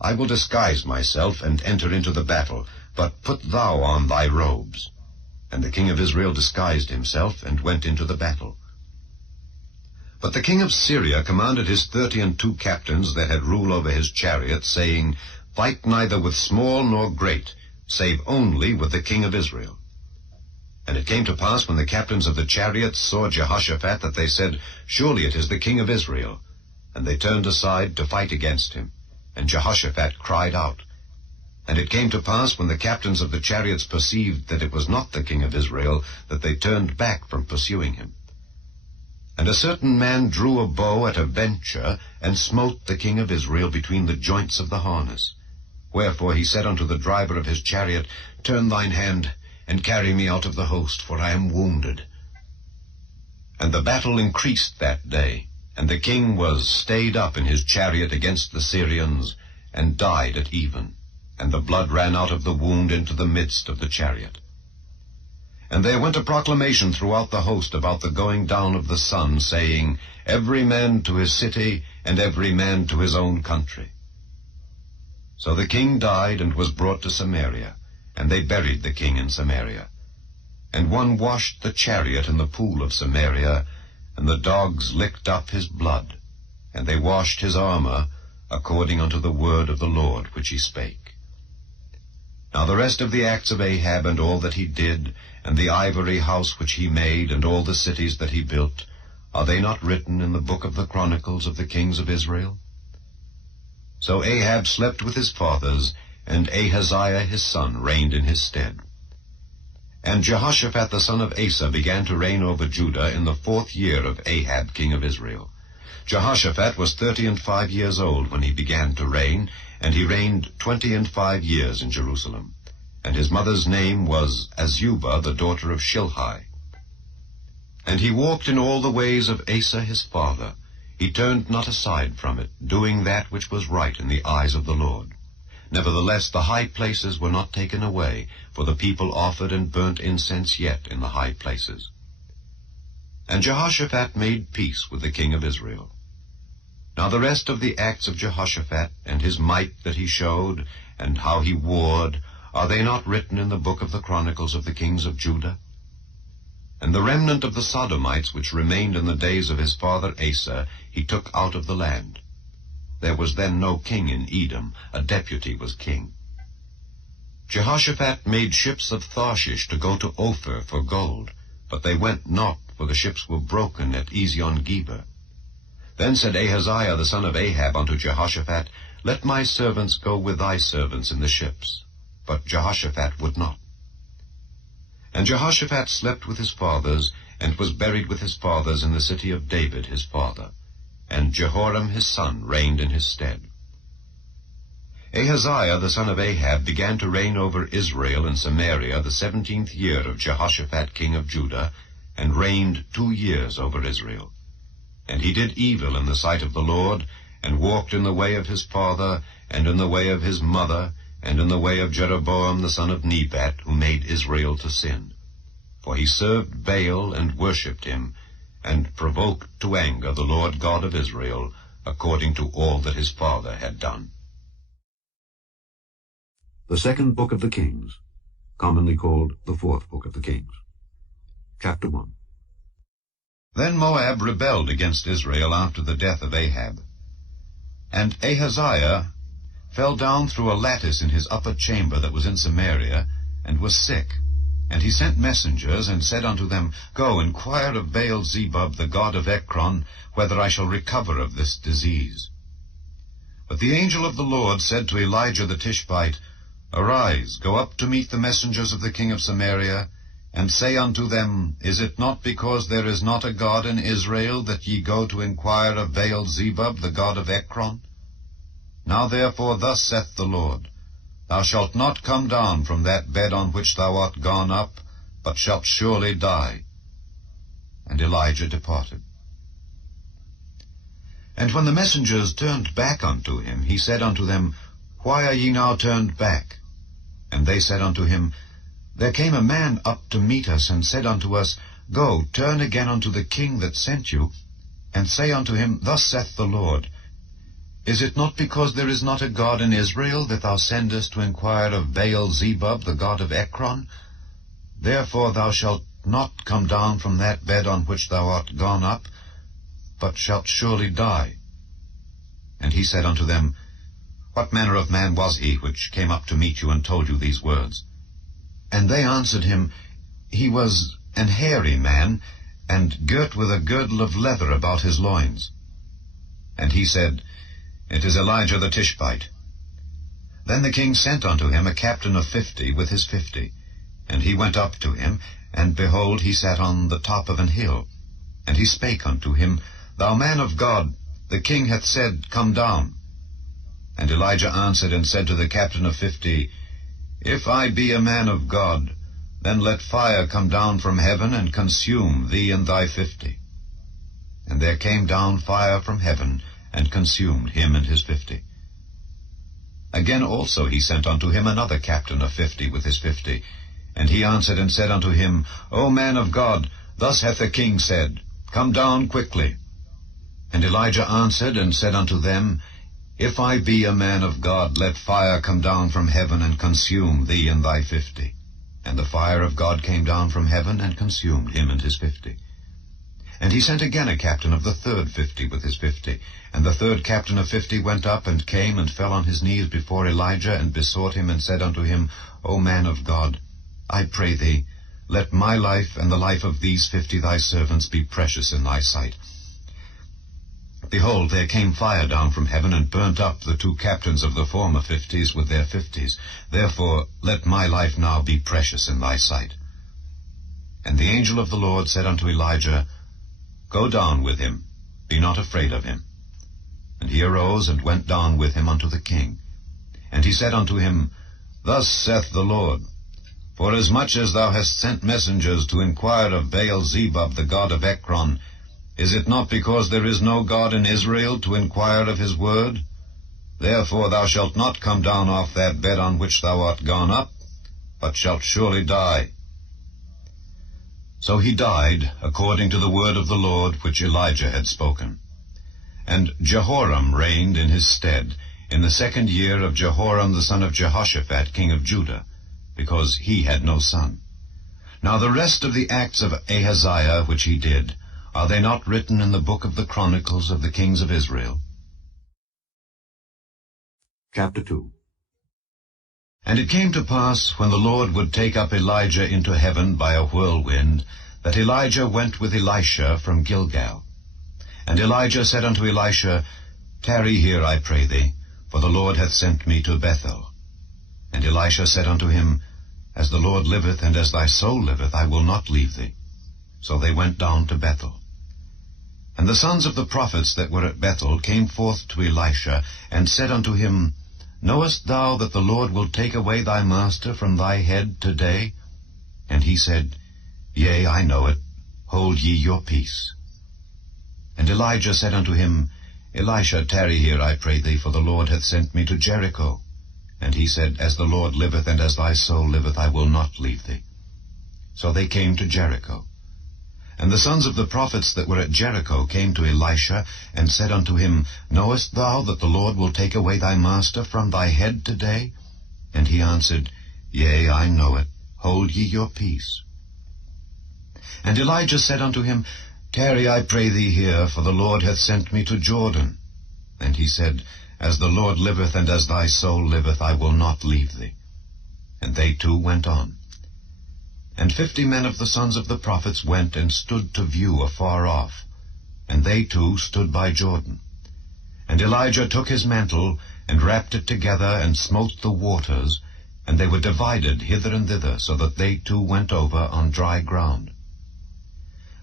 I will disguise myself and enter into the battle, but put thou on thy robes. And the king of Israel disguised himself, and went into the battle. But the king of Syria commanded his 32 captains that had rule over his chariots, saying, Fight neither with small nor great, save only with the king of Israel. And it came to pass, when the captains of the chariots saw Jehoshaphat, that they said, Surely it is the king of Israel. And they turned aside to fight against him. And Jehoshaphat cried out. And it came to pass, when the captains of the chariots perceived that it was not the king of Israel, that they turned back from pursuing him. And a certain man drew a bow at a venture, and smote the king of Israel between the joints of the harness. Wherefore he said unto the driver of his chariot, Turn thine hand, and carry me out of the host, for I am wounded. And the battle increased that day, and the king was stayed up in his chariot against the Syrians, and died at even, and the blood ran out of the wound into the midst of the chariot. And there went a proclamation throughout the host about the going down of the sun, saying, Every man to his city, and every man to his own country. So the king died, and was brought to Samaria, and they buried the king in Samaria. And one washed the chariot in the pool of Samaria, and the dogs licked up his blood, and they washed his armor, according unto the word of the Lord which he spake. Now the rest of the acts of Ahab, and all that he did, and the ivory house which he made, and all the cities that he built, are they not written in the book of the Chronicles of the kings of Israel? So Ahab slept with his fathers, and Ahaziah his son reigned in his stead. And Jehoshaphat the son of Asa began to reign over Judah in the 4th year of Ahab king of Israel. Jehoshaphat was 35 years old when he began to reign, and he reigned 25 years in Jerusalem. And his mother's name was Azubah, the daughter of Shilhi. And he walked in all the ways of Asa his father. He turned not aside from it, doing that which was right in the eyes of the Lord. Nevertheless, the high places were not taken away, for the people offered and burnt incense yet in the high places. And Jehoshaphat made peace with the king of Israel. Now the rest of the acts of Jehoshaphat, and his might that he showed, and how he warred, are they not written in the book of the Chronicles of the kings of Judah? And the remnant of the Sodomites which remained in the days of his father Asa, he took out of the land. There was then no king in Edom, a deputy was king. Jehoshaphat made ships of Tarshish to go to Ophir for gold, but they went not, for the ships were broken at Ezion-Geber. Then said Ahaziah the son of Ahab unto Jehoshaphat, Let my servants go with thy servants in the ships. But Jehoshaphat would not. And Jehoshaphat slept with his fathers, and was buried with his fathers in the city of David his father. And Jehoram his son reigned in his stead. Ahaziah the son of Ahab began to reign over Israel and Samaria the 17th year of Jehoshaphat king of Judah, and reigned 2 years over Israel. And he did evil in the sight of the Lord, and walked in the way of his father, and in the way of his mother, and in the way of Jeroboam the son of Nebat, who made Israel to sin. For he served Baal and worshipped him, and provoked to anger the Lord God of Israel, according to all that his father had done. The second book of the Kings, commonly called the fourth book of the Kings. Chapter 1. Then Moab rebelled against Israel after the death of Ahab. And Ahaziah fell down through a lattice in his upper chamber that was in Samaria, and was sick. And he sent messengers, and said unto them, Go, inquire of Baal-zebub, the god of Ekron, whether I shall recover of this disease. But the angel of the Lord said to Elijah the Tishbite, Arise, go up to meet the messengers of the king of Samaria, and say unto them, Is it not because there is not a God in Israel that ye go to inquire of Baal-zebub, the god of Ekron? Now therefore thus saith the Lord, Thou shalt not come down from that bed on which thou art gone up, but shalt surely die. And Elijah departed. And when the messengers turned back unto him, he said unto them, Why are ye now turned back? And they said unto him, There came a man up to meet us, and said unto us, Go, turn again unto the king that sent you, and say unto him, Thus saith the Lord, Is it not because there is not a God in Israel that thou sendest to inquire of Baal-zebub, the god of Ekron? Therefore thou shalt not come down from that bed on which thou art gone up, but shalt surely die. And he said unto them, What manner of man was he which came up to meet you and told you these words? And they answered him, He was an hairy man, and girt with a girdle of leather about his loins. And he said, It is Elijah the Tishbite. Then the king sent unto him a captain of 50 with his 50. And he went up to him, and behold, he sat on the top of an hill. And he spake unto him, Thou man of God, the king hath said, Come down. And Elijah answered and said to the captain of 50, If I be a man of God, then let fire come down from heaven and consume thee and thy 50. And there came down fire from heaven, and consumed him and his 50. Again also he sent unto him another captain of 50 with his 50. And he answered and said unto him, O man of God, thus hath the king said, Come down quickly. And Elijah answered and said unto them, If I be a man of God, let fire come down from heaven and consume thee and thy 50. And the fire of God came down from heaven and consumed him and his 50. And he sent again a captain of the third 50 with his 50. And the third captain of 50 went up and came and fell on his knees before Elijah, and besought him, and said unto him, O man of God, I pray thee, let my life and the life of these 50 thy servants be precious in thy sight. Behold, there came fire down from heaven, and burnt up the two captains of the former 50s with their 50s. Therefore let my life now be precious in thy sight. And the angel of the Lord said unto Elijah, Go down with him, be not afraid of him. And he arose and went down with him unto the king. And he said unto him, Thus saith the Lord, Forasmuch as thou hast sent messengers to inquire of Baal-zebub, the god of Ekron, is it not because there is no God in Israel to inquire of his word? Therefore thou shalt not come down off that bed on which thou art gone up, but shalt surely die. So he died, according to the word of the Lord which Elijah had spoken. And Jehoram reigned in his stead, in the 2nd year of Jehoram the son of Jehoshaphat, king of Judah, because he had no son. Now the rest of the acts of Ahaziah which he did, are they not written in the book of the Chronicles of the kings of Israel? Chapter 2. And it came to pass, when the Lord would take up Elijah into heaven by a whirlwind, that Elijah went with Elisha from Gilgal. And Elijah said unto Elisha, Tarry here, I pray thee, for the Lord hath sent me to Bethel. And Elisha said unto him, As the Lord liveth, and as thy soul liveth, I will not leave thee. So they went down to Bethel. And the sons of the prophets that were at Bethel came forth to Elisha, and said unto him, Knowest thou that the Lord will take away thy master from thy head today? And he said, Yea, I know it. Hold ye your peace. And Elijah said unto him, Elisha, tarry here, I pray thee, for the Lord hath sent me to Jericho. And he said, As the Lord liveth, and as thy soul liveth, I will not leave thee. So they came to Jericho. And the sons of the prophets that were at Jericho came to Elisha, and said unto him, Knowest thou that the Lord will take away thy master from thy head today? And he answered, Yea, I know it. Hold ye your peace. And Elijah said unto him, Tarry, I pray thee here, for the Lord hath sent me to Jordan. And he said, As the Lord liveth, and as thy soul liveth, I will not leave thee. And they two went on. And 50 men of the sons of the prophets went and stood to view afar off. And they two stood by Jordan. And Elijah took his mantle, and wrapped it together, and smote the waters, and they were divided hither and thither, so that they two went over on dry ground.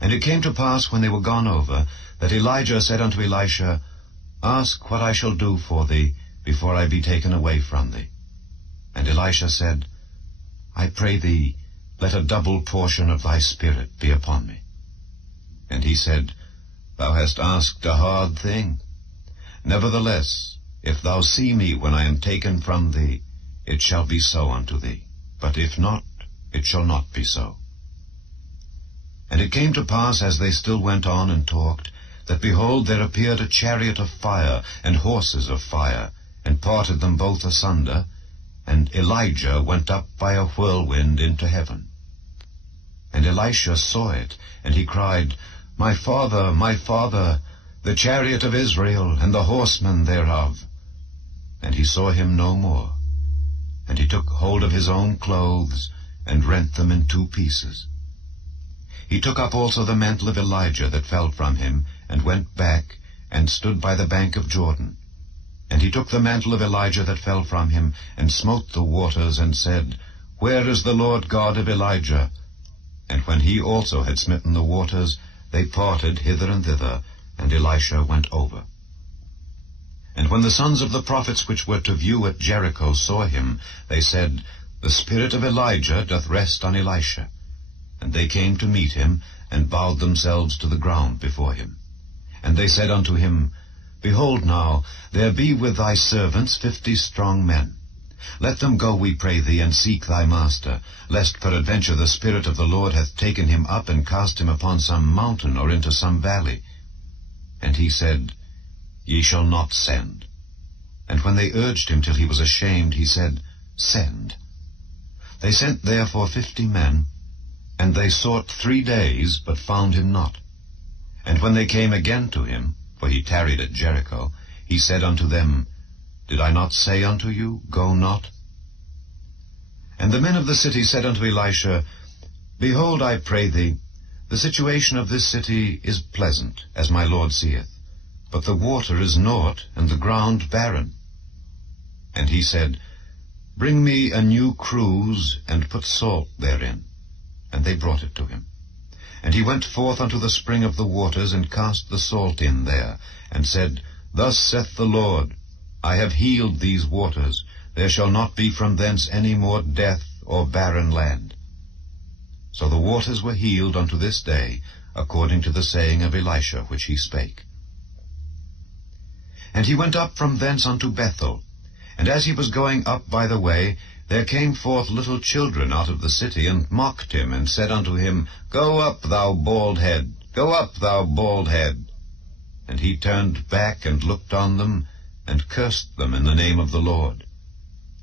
And it came to pass, when they were gone over, that Elijah said unto Elisha, Ask what I shall do for thee, before I be taken away from thee. And Elisha said, I pray thee, let a double portion of thy spirit be upon me. And he said, Thou hast asked a hard thing. Nevertheless, if thou see me when I am taken from thee, it shall be so unto thee. But if not, it shall not be so. And it came to pass, as they still went on and talked, that, behold, there appeared a chariot of fire, and horses of fire, and parted them both asunder, and Elijah went up by a whirlwind into heaven. And Elisha saw it, and he cried, My father, the chariot of Israel, and the horsemen thereof. And he saw him no more. And he took hold of his own clothes, and rent them in 2 pieces. He took up also the mantle of Elijah that fell from him, and went back, and stood by the bank of Jordan. And he took the mantle of Elijah that fell from him, and smote the waters, and said, Where is the Lord God of Elijah? And when he also had smitten the waters, they parted hither and thither, and Elisha went over. And when the sons of the prophets which were to view at Jericho saw him, they said, The spirit of Elijah doth rest on Elisha. And they came to meet him, and bowed themselves to the ground before him. And they said unto him, Behold now, there be with thy servants 50 strong men. Let them go, we pray thee, and seek thy master, lest peradventure the Spirit of the Lord hath taken him up, and cast him upon some mountain, or into some valley. And he said, Ye shall not send. And when they urged him till he was ashamed, he said, Send. They sent therefore 50 men, and they sought 3 days, but found him not. And when they came again to him, for he tarried at Jericho, he said unto them, Did I not say unto you, Go not? And the men of the city said unto Elisha, Behold, I pray thee, the situation of this city is pleasant, as my Lord seeth, but the water is naught, and the ground barren. And he said, Bring me a new cruse, and put salt therein. And they brought it to him. And he went forth unto the spring of the waters, and cast the salt in there, and said, Thus saith the Lord, I have healed these waters. There shall not be from thence any more death or barren land. So the waters were healed unto this day, according to the saying of Elisha which he spake. And he went up from thence unto Bethel. And as he was going up by the way, there came forth little children out of the city, and mocked him, and said unto him, Go up, thou bald head, go up, thou bald head. And he turned back, and looked on them, and cursed them in the name of the Lord.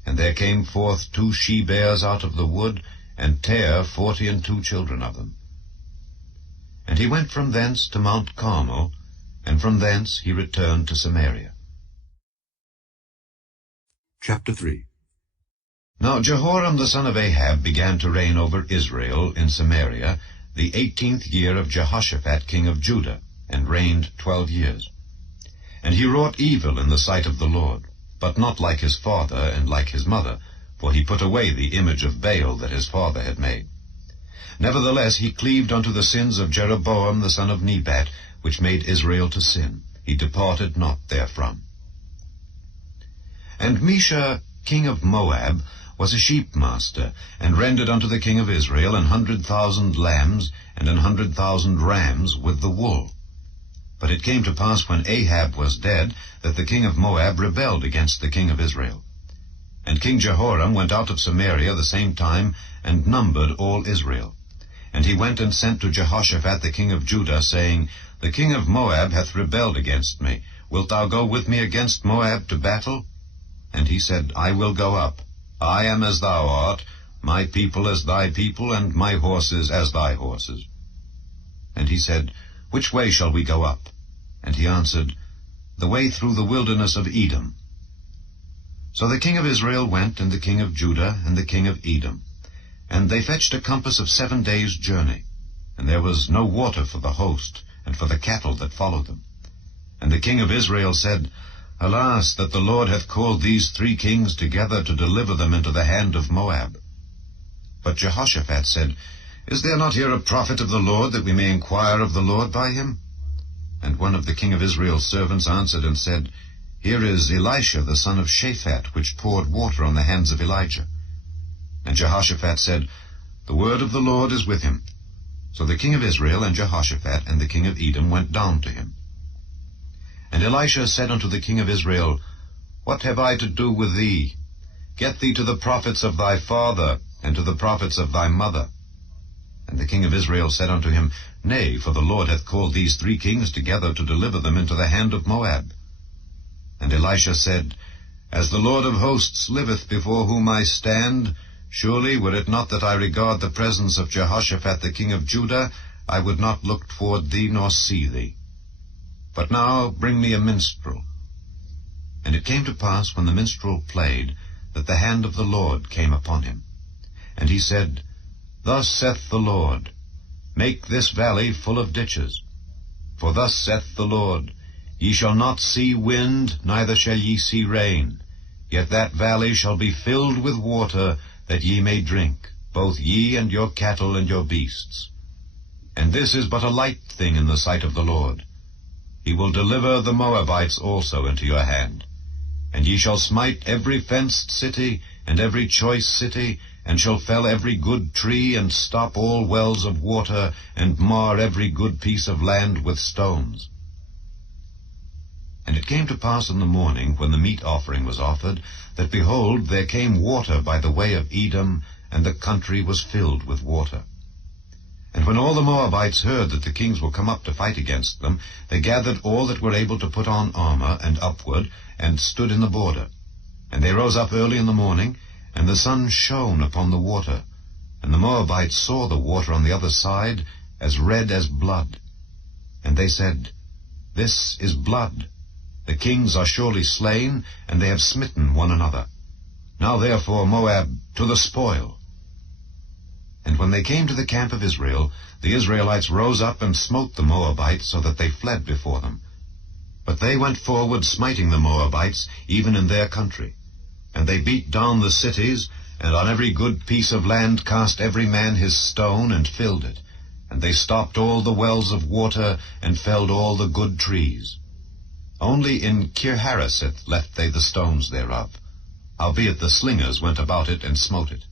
And there came forth 2 she-bears out of the wood, and tare 42 children of them. And he went from thence to Mount Carmel, and from thence he returned to Samaria. Chapter 3. Now Jehoram the son of Ahab began to reign over Israel in Samaria the 18th year of Jehoshaphat king of Judah, and reigned 12 years. And he wrought evil in the sight of the Lord, but not like his father and like his mother, for he put away the image of Baal that his father had made. Nevertheless he cleaved unto the sins of Jeroboam the son of Nebat, which made Israel to sin. He departed not therefrom. And Mesha, king of Moab, was a sheepmaster, and rendered unto the king of Israel 100,000 lambs and 100,000 rams with the wool. But it came to pass when Ahab was dead, that the king of Moab rebelled against the king of Israel. And King Jehoram went out of Samaria the same time, and numbered all Israel. And he went and sent to Jehoshaphat the king of Judah, saying, The king of Moab hath rebelled against me. Wilt thou go with me against Moab to battle? And he said, I will go up. I am as thou art, my people as thy people, and my horses as thy horses. And he said, Which way shall we go up? And he answered, The way through the wilderness of Edom. So the king of Israel went, and the king of Judah, and the king of Edom. And they fetched a compass of 7 days' journey. And there was no water for the host, and for the cattle that followed them. And the king of Israel said, Alas, that the Lord hath called these 3 kings together to deliver them into the hand of Moab. But Jehoshaphat said, Is there not here a prophet of the Lord, that we may inquire of the Lord by him? And one of the king of Israel's servants answered and said, Here is Elisha the son of Shaphat, which poured water on the hands of Elijah. And Jehoshaphat said, The word of the Lord is with him. So the king of Israel and Jehoshaphat and the king of Edom went down to him. And Elisha said unto the king of Israel, What have I to do with thee? Get thee to the prophets of thy father, and to the prophets of thy mother. And the king of Israel said unto him, Nay, for the Lord hath called these 3 kings together to deliver them into the hand of Moab. And Elisha said, As the Lord of hosts liveth, before whom I stand, surely were it not that I regard the presence of Jehoshaphat the king of Judah, I would not look toward thee nor see thee. But now bring me a minstrel. And it came to pass, when the minstrel played, that the hand of the Lord came upon him. And he said, Thus saith the Lord, Make this valley full of ditches. For thus saith the Lord, Ye shall not see wind, neither shall ye see rain. Yet that valley shall be filled with water, that ye may drink, both ye and your cattle and your beasts. And this is but a light thing in the sight of the Lord. He will deliver the Moabites also into your hand. And ye shall smite every fenced city, and every choice city, and shall fell every good tree, and stop all wells of water, and mar every good piece of land with stones. And it came to pass in the morning, when the meat offering was offered, that, behold, there came water by the way of Edom, and the country was filled with water. And when all the Moabites heard that the kings were come up to fight against them, they gathered all that were able to put on armor, and upward, and stood in the border. And they rose up early in the morning, and the sun shone upon the water. And the Moabites saw the water on the other side, as red as blood. And they said, This is blood. The kings are surely slain, and they have smitten one another. Now therefore, Moab, to the spoil. And when they came to the camp of Israel, the Israelites rose up and smote the Moabites, so that they fled before them. But they went forward, smiting the Moabites, even in their country. And they beat down the cities, and on every good piece of land cast every man his stone, and filled it. And they stopped all the wells of water, and felled all the good trees. Only in Kirharaseth left they the stones thereof. Howbeit the slingers went about it, and smote it.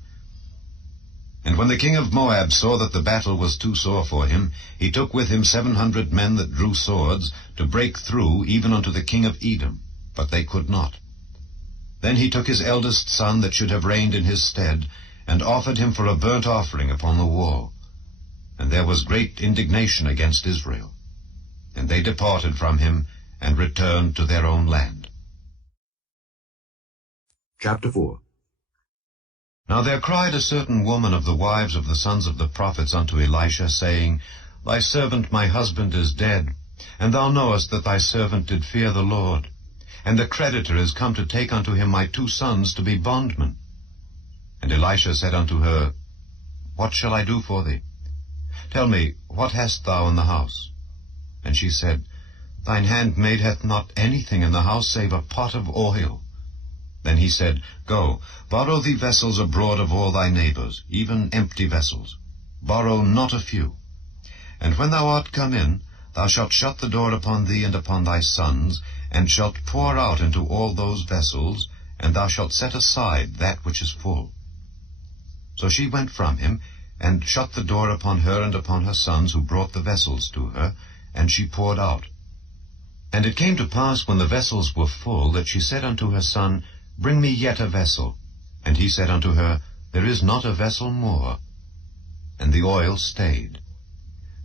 And when the king of Moab saw that the battle was too sore for him, he took with him 700 men that drew swords, to break through even unto the king of Edom, but they could not. Then he took his eldest son that should have reigned in his stead, and offered him for a burnt offering upon the wall. And there was great indignation against Israel. And they departed from him, and returned to their own land. Chapter 4. Now there cried a certain woman of the wives of the sons of the prophets unto Elisha, saying, Thy servant my husband is dead, and thou knowest that thy servant did fear the Lord. And the creditor is come to take unto him my 2 sons to be bondmen. And Elisha said unto her, What shall I do for thee? Tell me, what hast thou in the house? And she said, Thine handmaid hath not anything in the house save a pot of oil. Then he said, Go, borrow thee vessels abroad of all thy neighbors, even empty vessels. Borrow not a few. And when thou art come in, thou shalt shut the door upon thee and upon thy sons, and shalt pour out into all those vessels, and thou shalt set aside that which is full. So she went from him, and shut the door upon her and upon her sons, who brought the vessels to her, and she poured out. And it came to pass, when the vessels were full, that she said unto her son, Bring me yet a vessel. And he said unto her, There is not a vessel more. And the oil stayed.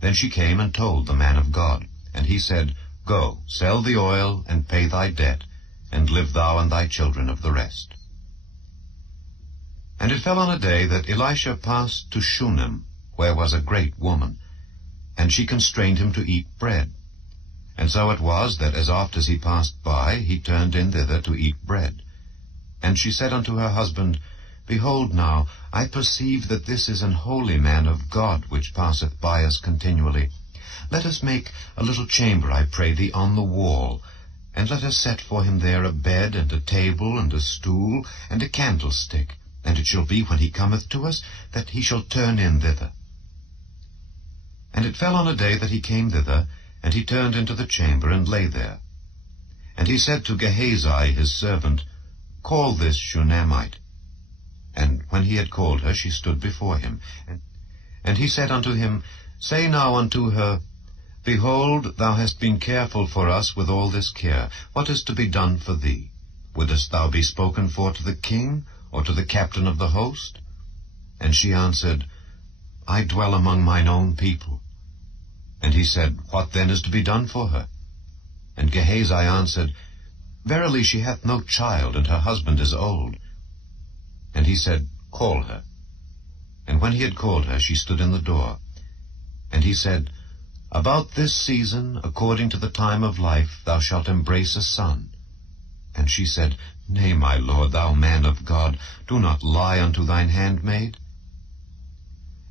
Then she came and told the man of God. And he said, Go, sell the oil, and pay thy debt, and live thou and thy children of the rest. And it fell on a day that Elisha passed to Shunem, where was a great woman, and she constrained him to eat bread. And so it was, that as oft as he passed by, he turned in thither to eat bread. And she said unto her husband, Behold now, I perceive that this is an holy man of God, which passeth by us continually. Let us make a little chamber, I pray thee, on the wall, and let us set for him there a bed, and a table, and a stool, and a candlestick. And it shall be, when he cometh to us, that he shall turn in thither. And it fell on a day that he came thither, and he turned into the chamber, and lay there. And he said to Gehazi his servant, Call this Shunammite. And when he had called her, she stood before him. And he said unto him, Say now unto her, Behold, thou hast been careful for us with all this care. What is to be done for thee? Wouldest thou be spoken for to the king, or to the captain of the host? And she answered, I dwell among mine own people. And he said, What then is to be done for her? And Gehazi answered, Verily she hath no child, and her husband is old. And he said, Call her. And when he had called her, she stood in the door. And he said, About this season, according to the time of life, thou shalt embrace a son. And she said, Nay, my lord, thou man of God, do not lie unto thine handmaid.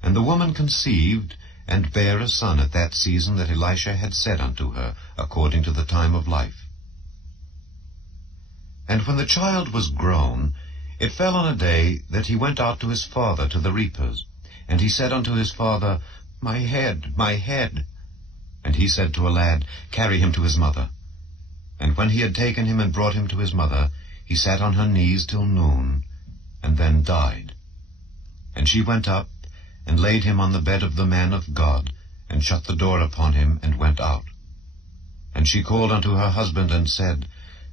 And the woman conceived, and bare a son at that season that Elisha had said unto her, according to the time of life. And when the child was grown, it fell on a day that he went out to his father to the reapers. And he said unto his father, My head, my head. And he said to a lad, Carry him to his mother. And when he had taken him and brought him to his mother, he sat on her knees till noon, and then died. And she went up, and laid him on the bed of the man of God, and shut the door upon him, and went out. And she called unto her husband, and said,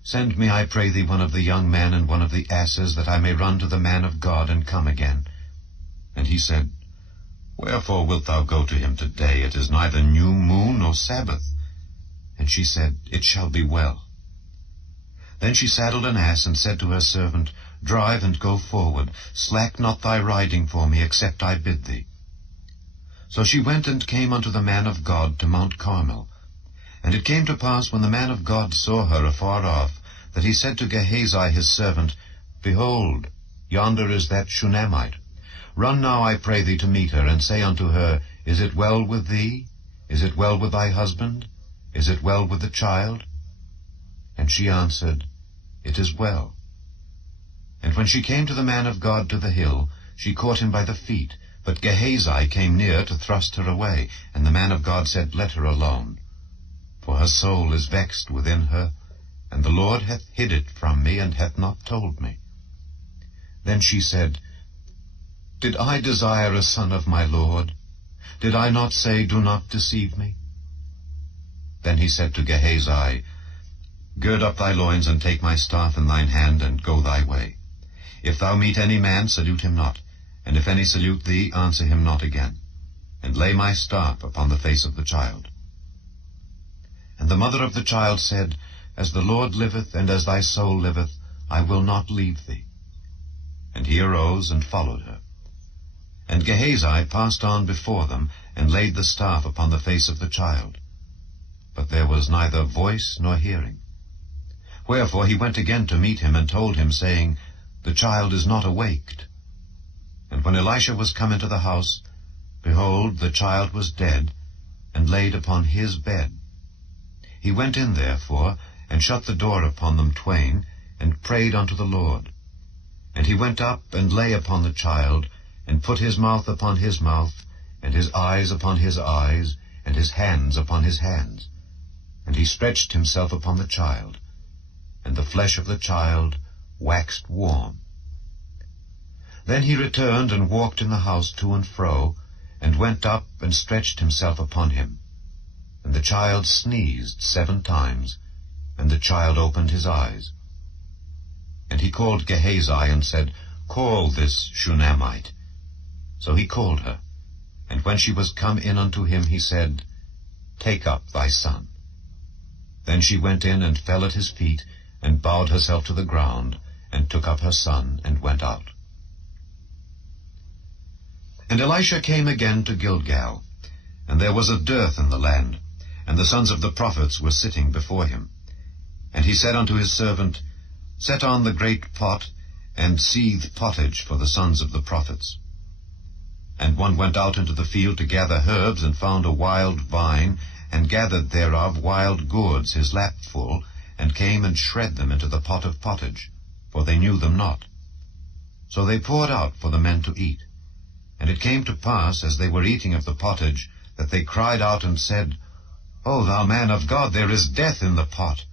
Send me, I pray thee, one of the young men and one of the asses, that I may run to the man of God, and come again. And he said, Wherefore wilt thou go to him today? It is neither new moon nor Sabbath. And she said, It shall be well. Then she saddled an ass, and said to her servant, Drive and go forward. Slack not thy riding for me, except I bid thee. So she went and came unto the man of God to Mount Carmel. And it came to pass, when the man of God saw her afar off, that he said to Gehazi his servant, Behold, yonder is that Shunammite. Run now, I pray thee, to meet her, and say unto her, Is it well with thee? Is it well with thy husband? Is it well with the child? And she answered, It is well. And when she came to the man of God to the hill, she caught him by the feet. But Gehazi came near to thrust her away. And the man of God said, Let her alone. For her soul is vexed within her, and the Lord hath hid it from me, and hath not told me. Then she said, Did I desire a son of my Lord? Did I not say, Do not deceive me? Then he said to Gehazi, Gird up thy loins, and take my staff in thine hand, and go thy way. If thou meet any man, salute him not, and if any salute thee, answer him not again. And lay my staff upon the face of the child. And the mother of the child said, As the Lord liveth, and as thy soul liveth, I will not leave thee. And he arose and followed her. And Gehazi passed on before them, and laid the staff upon the face of the child. But there was neither voice nor hearing. Wherefore he went again to meet him, and told him, saying, The child is not awaked. And when Elisha was come into the house, behold, the child was dead, and laid upon his bed. He went in therefore, and shut the door upon them twain, and prayed unto the Lord. And he went up, and lay upon the child, and put his mouth upon his mouth, and his eyes upon his eyes, and his hands upon his hands. And he stretched himself upon the child, and the flesh of the child waxed warm. Then he returned and walked in the house to and fro, and went up and stretched himself upon him. And the child sneezed 7 times, and the child opened his eyes. And he called Gehazi and said, Call this Shunammite. So he called her, and when she was come in unto him, he said, Take up thy son. Then she went in and fell at his feet, and bowed herself to the ground, and took up her son, and went out. And Elisha came again to Gilgal, and there was a dearth in the land, and the sons of the prophets were sitting before him. And he said unto his servant, Set on the great pot, and seethe pottage for the sons of the prophets. And one went out into the field to gather herbs, and found a wild vine, and gathered thereof wild gourds his lap full, and came and shred them into the pot of pottage, for they knew them not. So they poured out for the men to eat. And it came to pass, as they were eating of the pottage, that they cried out and said, O thou man of God, there is death in the pot.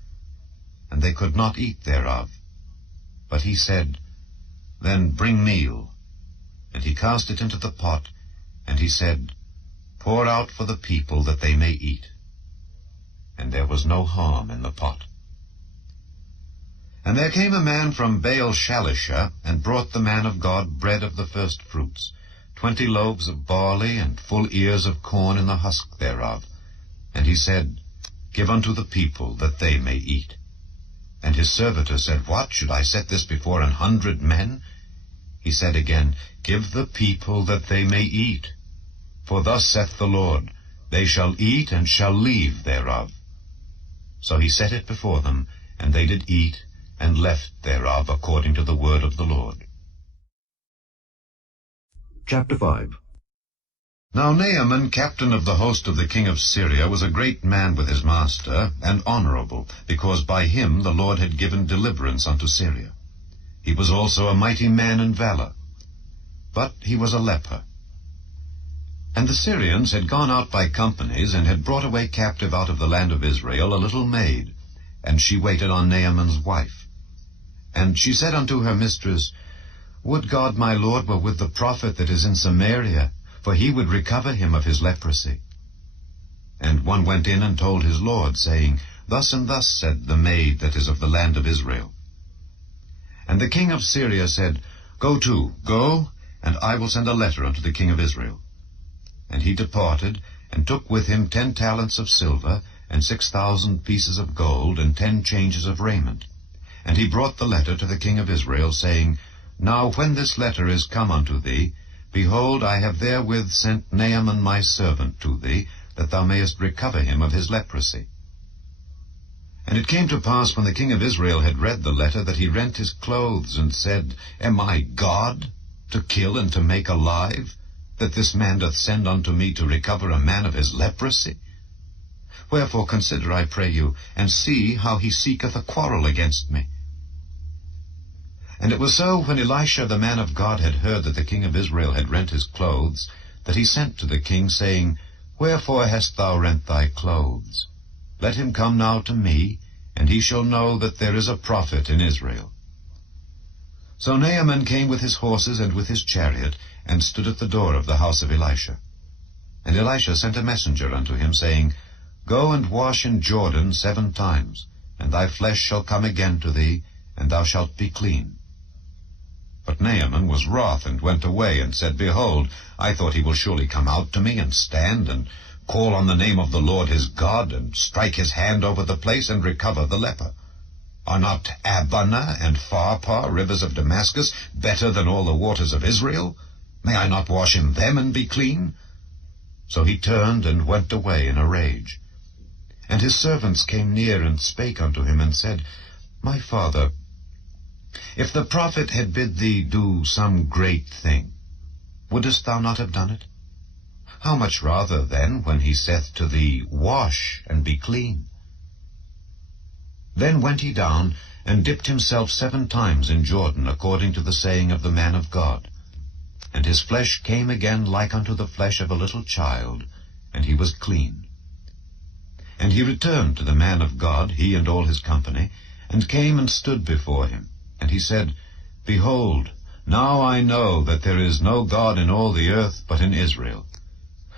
And they could not eat thereof. But he said, Then bring meal. And he cast it into the pot, and he said, Pour out for the people that they may eat. And there was no harm in the pot. And there came a man from Baal-Shalisha, and brought the man of God bread of the first fruits, 20 loaves of barley, and full ears of corn in the husk thereof. And he said, Give unto the people, that they may eat. And his servitor said, What, should I set this before 100 men? He said again, Give the people, that they may eat. For thus saith the Lord, They shall eat, and shall leave thereof. So he set it before them, and they did eat, and left thereof according to the word of the Lord. Chapter 5. Now Naaman, captain of the host of the king of Syria, was a great man with his master, and honorable, because by him the Lord had given deliverance unto Syria. He was also a mighty man in valor. But he was a leper. And the Syrians had gone out by companies, and had brought away captive out of the land of Israel a little maid, and she waited on Naaman's wife. And she said unto her mistress, Would God my Lord were with the prophet that is in Samaria, for he would recover him of his leprosy. And one went in and told his lord, saying, Thus and thus said the maid that is of the land of Israel. And the king of Syria said, Go, and I will send a letter unto the king of Israel. And he departed, and took with him 10 talents of silver, and 6,000 pieces of gold, and 10 changes of raiment. And he brought the letter to the king of Israel, saying, Now when this letter is come unto thee, behold, I have therewith sent Naaman my servant to thee, that thou mayest recover him of his leprosy. And it came to pass, when the king of Israel had read the letter, that he rent his clothes, and said, Am I God, to kill and to make alive, that this man doth send unto me to recover a man of his leprosy? Wherefore consider, I pray you, and see how he seeketh a quarrel against me. And it was so, when Elisha the man of God had heard that the king of Israel had rent his clothes, that he sent to the king, saying, Wherefore hast thou rent thy clothes? Let him come now to me, and he shall know that there is a prophet in Israel. So Naaman came with his horses and with his chariot, and stood at the door of the house of Elisha. And Elisha sent a messenger unto him, saying, Go and wash in Jordan 7 times, and thy flesh shall come again to thee, and thou shalt be clean. But Naaman was wroth, and went away, and said, Behold, I thought he will surely come out to me, and stand, and call on the name of the Lord his God, and strike his hand over the place, and recover the leper. Are not Abana and Pharpar, rivers of Damascus, better than all the waters of Israel? May I not wash in them, and be clean? So he turned, and went away in a rage. And his servants came near, and spake unto him, and said, My father, if the prophet had bid thee do some great thing, wouldest thou not have done it? How much rather, then, when he saith to thee, Wash, and be clean? Then went he down, and dipped himself 7 times in Jordan, according to the saying of the man of God. And his flesh came again like unto the flesh of a little child, and he was clean. And he returned to the man of God, he and all his company, and came and stood before him. And he said, Behold, now I know that there is no God in all the earth but in Israel.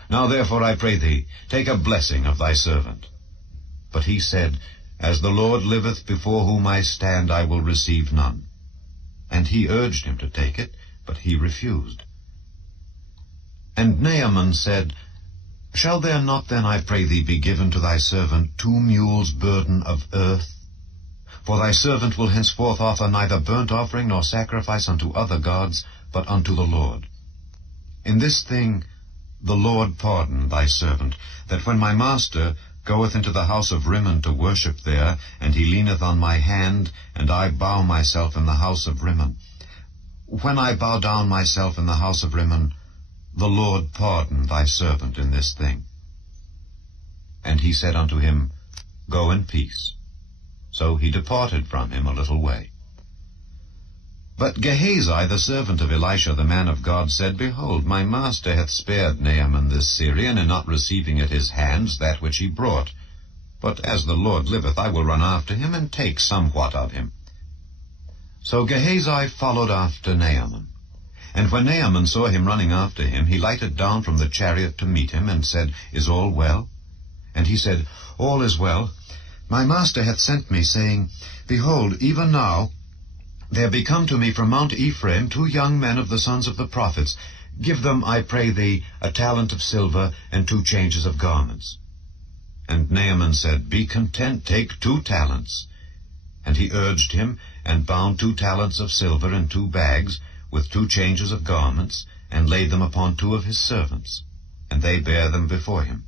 Now therefore I pray thee, take a blessing of thy servant. But he said, As the Lord liveth before whom I stand, I will receive none. And he urged him to take it, but he refused. And Naaman said, Shall there not then, I pray thee, be given to thy servant 2 mules' burden of earth? For thy servant will henceforth offer neither burnt offering nor sacrifice unto other gods, but unto the Lord. In this thing the Lord pardon thy servant, that when my master goeth into the house of Rimmon to worship there, and he leaneth on my hand, and I bow myself in the house of Rimmon. When I bow down myself in the house of Rimmon, the Lord pardon thy servant in this thing. And he said unto him, Go in peace. So he departed from him a little way. But Gehazi, the servant of Elisha, the man of God, said, Behold, my master hath spared Naaman this Syrian, in not receiving at his hands that which he brought. But as the Lord liveth, I will run after him, and take somewhat of him. So Gehazi followed after Naaman. And when Naaman saw him running after him, he lighted down from the chariot to meet him, and said, Is all well? And he said, All is well. My master hath sent me, saying, Behold, even now there be come to me from Mount Ephraim 2 young men of the sons of the prophets. Give them, I pray thee, a talent of silver, and 2 changes of garments. And Naaman said, Be content, take 2 talents. And he urged him, and bound 2 talents of silver in 2 bags, with 2 changes of garments, and laid them upon 2 of his servants. And they bare them before him.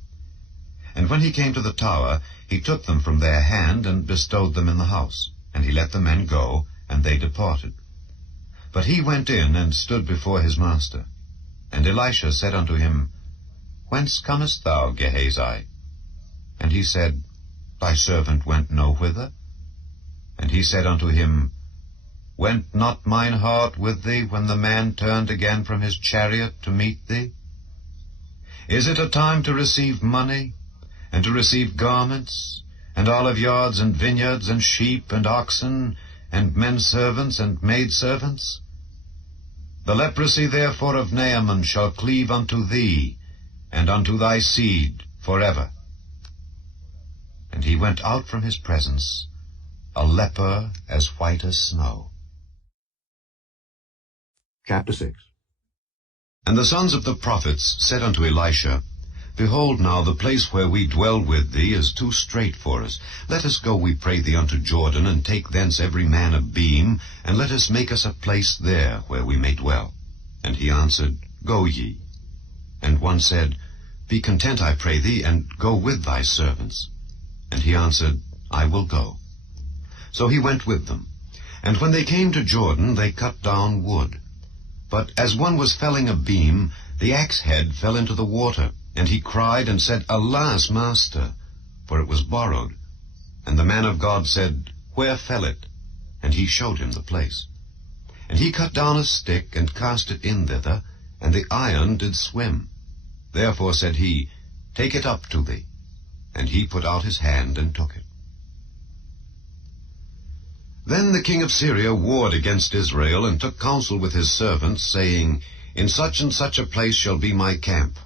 And when he came to the tower, he took them from their hand, and bestowed them in the house. And he let the men go, and they departed. But he went in, and stood before his master. And Elisha said unto him, Whence comest thou, Gehazi? And he said, Thy servant went no whither. And he said unto him, Went not mine heart with thee, when the man turned again from his chariot to meet thee? Is it a time to receive money, and to receive garments, and oliveyards, and vineyards, and sheep, and oxen, and men servants, and maid servants? The leprosy therefore of Naaman shall cleave unto thee, and unto thy seed forever. And he went out from his presence, a leper as white as snow. Chapter 6. And the sons of the prophets said unto Elisha, Behold now, the place where we dwell with thee is too strait for us. Let us go, we pray thee, unto Jordan, and take thence every man a beam, and let us make us a place there where we may dwell. And he answered, Go ye. And one said, Be content, I pray thee, and go with thy servants. And he answered, I will go. So he went with them. And when they came to Jordan, they cut down wood. But as one was felling a beam, the axe head fell into the water, and he cried and said, Alas, master, for it was borrowed. And the man of God said, Where fell it? And he showed him the place. And he cut down a stick, and cast it in thither, and the iron did swim. Therefore said he, Take it up to thee. And he put out his hand, and took it. Then the king of Syria warred against Israel, and took counsel with his servants, saying, In such and such a place shall be my camp.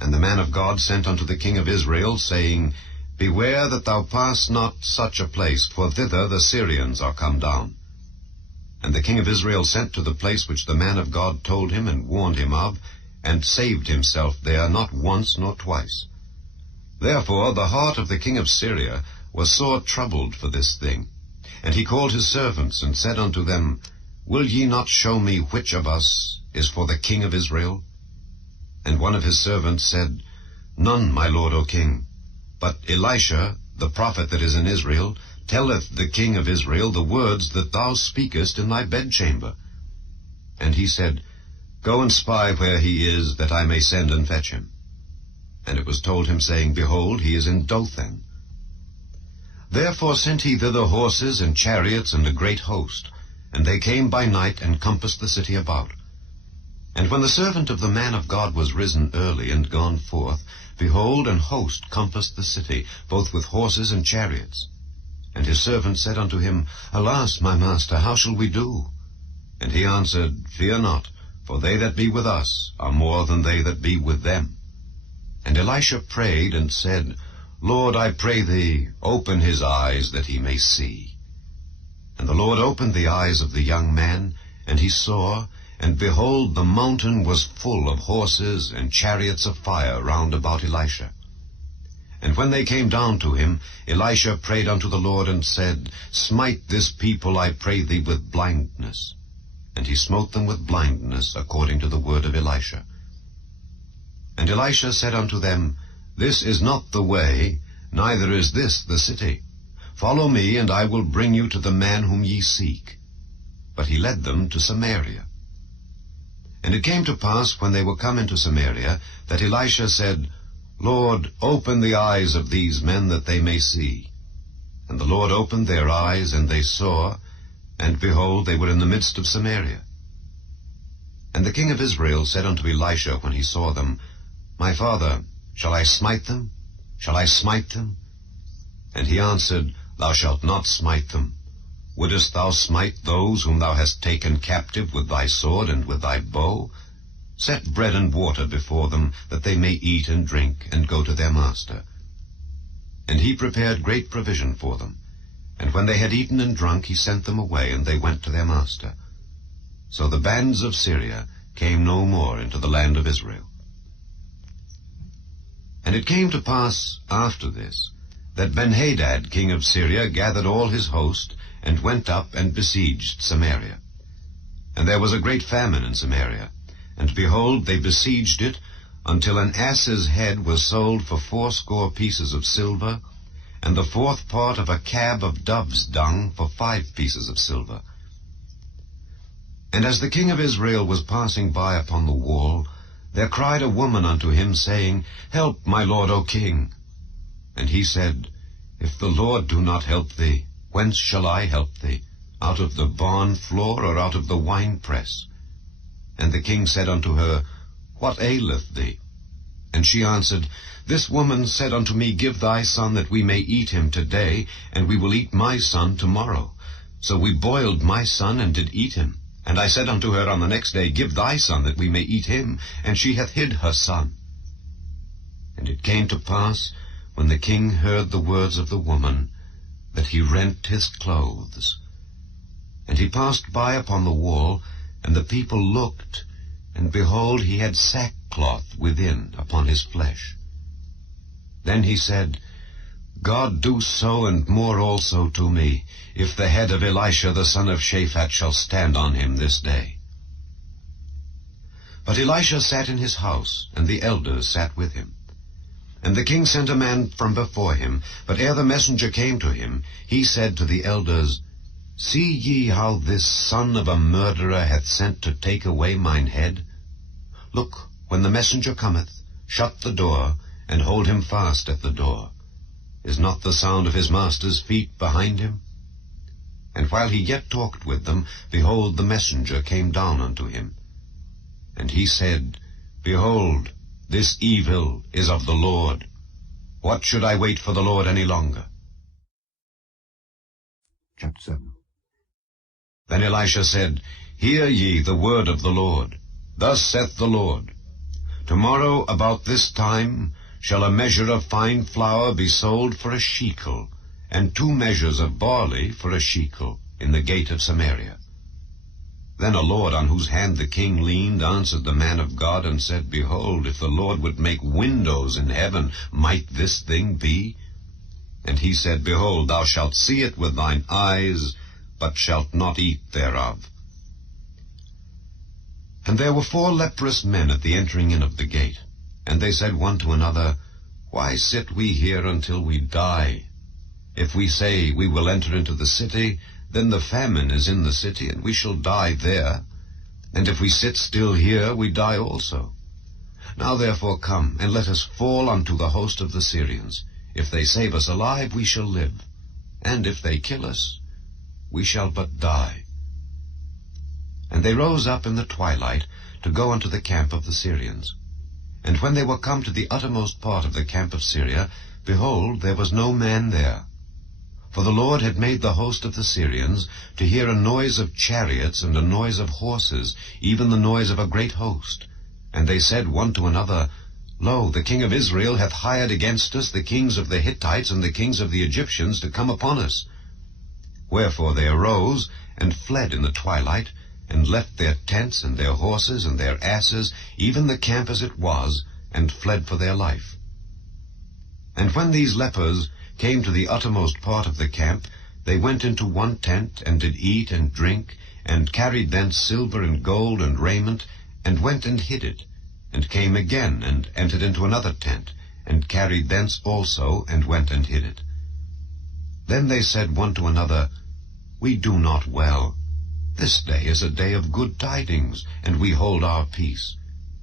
And the man of God sent unto the king of Israel, saying, Beware that thou pass not such a place, for thither the Syrians are come down. And the king of Israel sent to the place which the man of God told him and warned him of, and saved himself there not once nor twice. Therefore the heart of the king of Syria was sore troubled for this thing. And he called his servants, and said unto them, Will ye not show me which of us is for the king of Israel? And one of his servants said, None, my lord, O king. But Elisha, the prophet that is in Israel, telleth the king of Israel the words that thou speakest in thy bedchamber. And he said, Go and spy where he is, that I may send and fetch him. And it was told him, saying, Behold, he is in Dothan. Therefore sent he thither horses and chariots and a great host, and they came by night and compassed the city about. And when the servant of the man of God was risen early and gone forth, behold, an host compassed the city, both with horses and chariots. And his servant said unto him, Alas, my master, how shall we do? And he answered, Fear not, for they that be with us are more than they that be with them. And Elisha prayed and said, Lord, I pray thee, open his eyes that he may see. And the Lord opened the eyes of the young man, and he saw, and behold, the mountain was full of horses and chariots of fire round about Elisha. And when they came down to him, Elisha prayed unto the Lord, and said, Smite this people, I pray thee, with blindness. And he smote them with blindness, according to the word of Elisha. And Elisha said unto them, This is not the way, neither is this the city. Follow me, and I will bring you to the man whom ye seek. But he led them to Samaria. And it came to pass, when they were come into Samaria, that Elisha said, Lord, open the eyes of these men, that they may see. And the Lord opened their eyes, and they saw, and behold, they were in the midst of Samaria. And the king of Israel said unto Elisha, when he saw them, My father, shall I smite them? Shall I smite them? And he answered, Thou shalt not smite them. Wouldest thou smite those whom thou hast taken captive with thy sword and with thy bow? Set bread and water before them, that they may eat and drink, and go to their master. And he prepared great provision for them. And when they had eaten and drunk, he sent them away, and they went to their master. So the bands of Syria came no more into the land of Israel. And it came to pass after this, that Benhadad king of Syria gathered all his host, and went up and besieged Samaria. And there was a great famine in Samaria. And behold, they besieged it, until an ass's head was sold for 80 pieces of silver, and the 4th part of a cab of dove's dung for 5 pieces of silver. And as the king of Israel was passing by upon the wall, there cried a woman unto him, saying, Help, my lord, O king. And he said, If the Lord do not help thee, whence shall I help thee? Out of the barn floor, or out of the winepress? And the king said unto her, What aileth thee? And she answered, This woman said unto me, Give thy son, that we may eat him today, and we will eat my son tomorrow. So we boiled my son, and did eat him. And I said unto her on the next day, Give thy son, that we may eat him. And she hath hid her son. And it came to pass, when the king heard the words of the woman, that he rent his clothes. And he passed by upon the wall, and the people looked, and behold, he had sackcloth within upon his flesh. Then he said, God do so and more also to me, if the head of Elisha the son of Shaphat shall stand on him this day. But Elisha sat in his house, and the elders sat with him. And the king sent a man from before him, but ere the messenger came to him, he said to the elders, See ye how this son of a murderer hath sent to take away mine head? Look, when the messenger cometh, shut the door, and hold him fast at the door. Is not the sound of his master's feet behind him? And while he yet talked with them, behold, the messenger came down unto him. And he said, Behold, this evil is of the Lord. What should I wait for the Lord any longer? Chapter 7. Then Elisha said, Hear ye the word of the Lord. Thus saith the Lord, Tomorrow about this time shall a measure of fine flour be sold for a shekel, and 2 measures of barley for a shekel, in the gate of Samaria. Then a lord on whose hand the king leaned answered the man of God, and said, Behold, if the Lord would make windows in heaven, might this thing be? And he said, Behold, thou shalt see it with thine eyes, but shalt not eat thereof. And there were 4 leprous men at the entering in of the gate. And they said one to another, Why sit we here until we die? If we say, We will enter into the city, then the famine is in the city, and we shall die there. And if we sit still here, we die also. Now therefore come, and let us fall unto the host of the Syrians. If they save us alive, we shall live. And if they kill us, we shall but die. And they rose up in the twilight to go unto the camp of the Syrians. And when they were come to the uttermost part of the camp of Syria, behold, there was no man there. For the Lord had made the host of the Syrians to hear a noise of chariots and a noise of horses, even the noise of a great host. And they said one to another, Lo, the king of Israel hath hired against us the kings of the Hittites and the kings of the Egyptians to come upon us. Wherefore they arose and fled in the twilight, and left their tents and their horses and their asses, even the camp as it was, and fled for their life. And when these lepers came to the uttermost part of the camp, they went into one tent, and did eat and drink, and carried thence silver and gold and raiment, and went and hid it, and came again, and entered into another tent, and carried thence also, and went and hid it. Then they said one to another, We do not well. This day is a day of good tidings, and we hold our peace.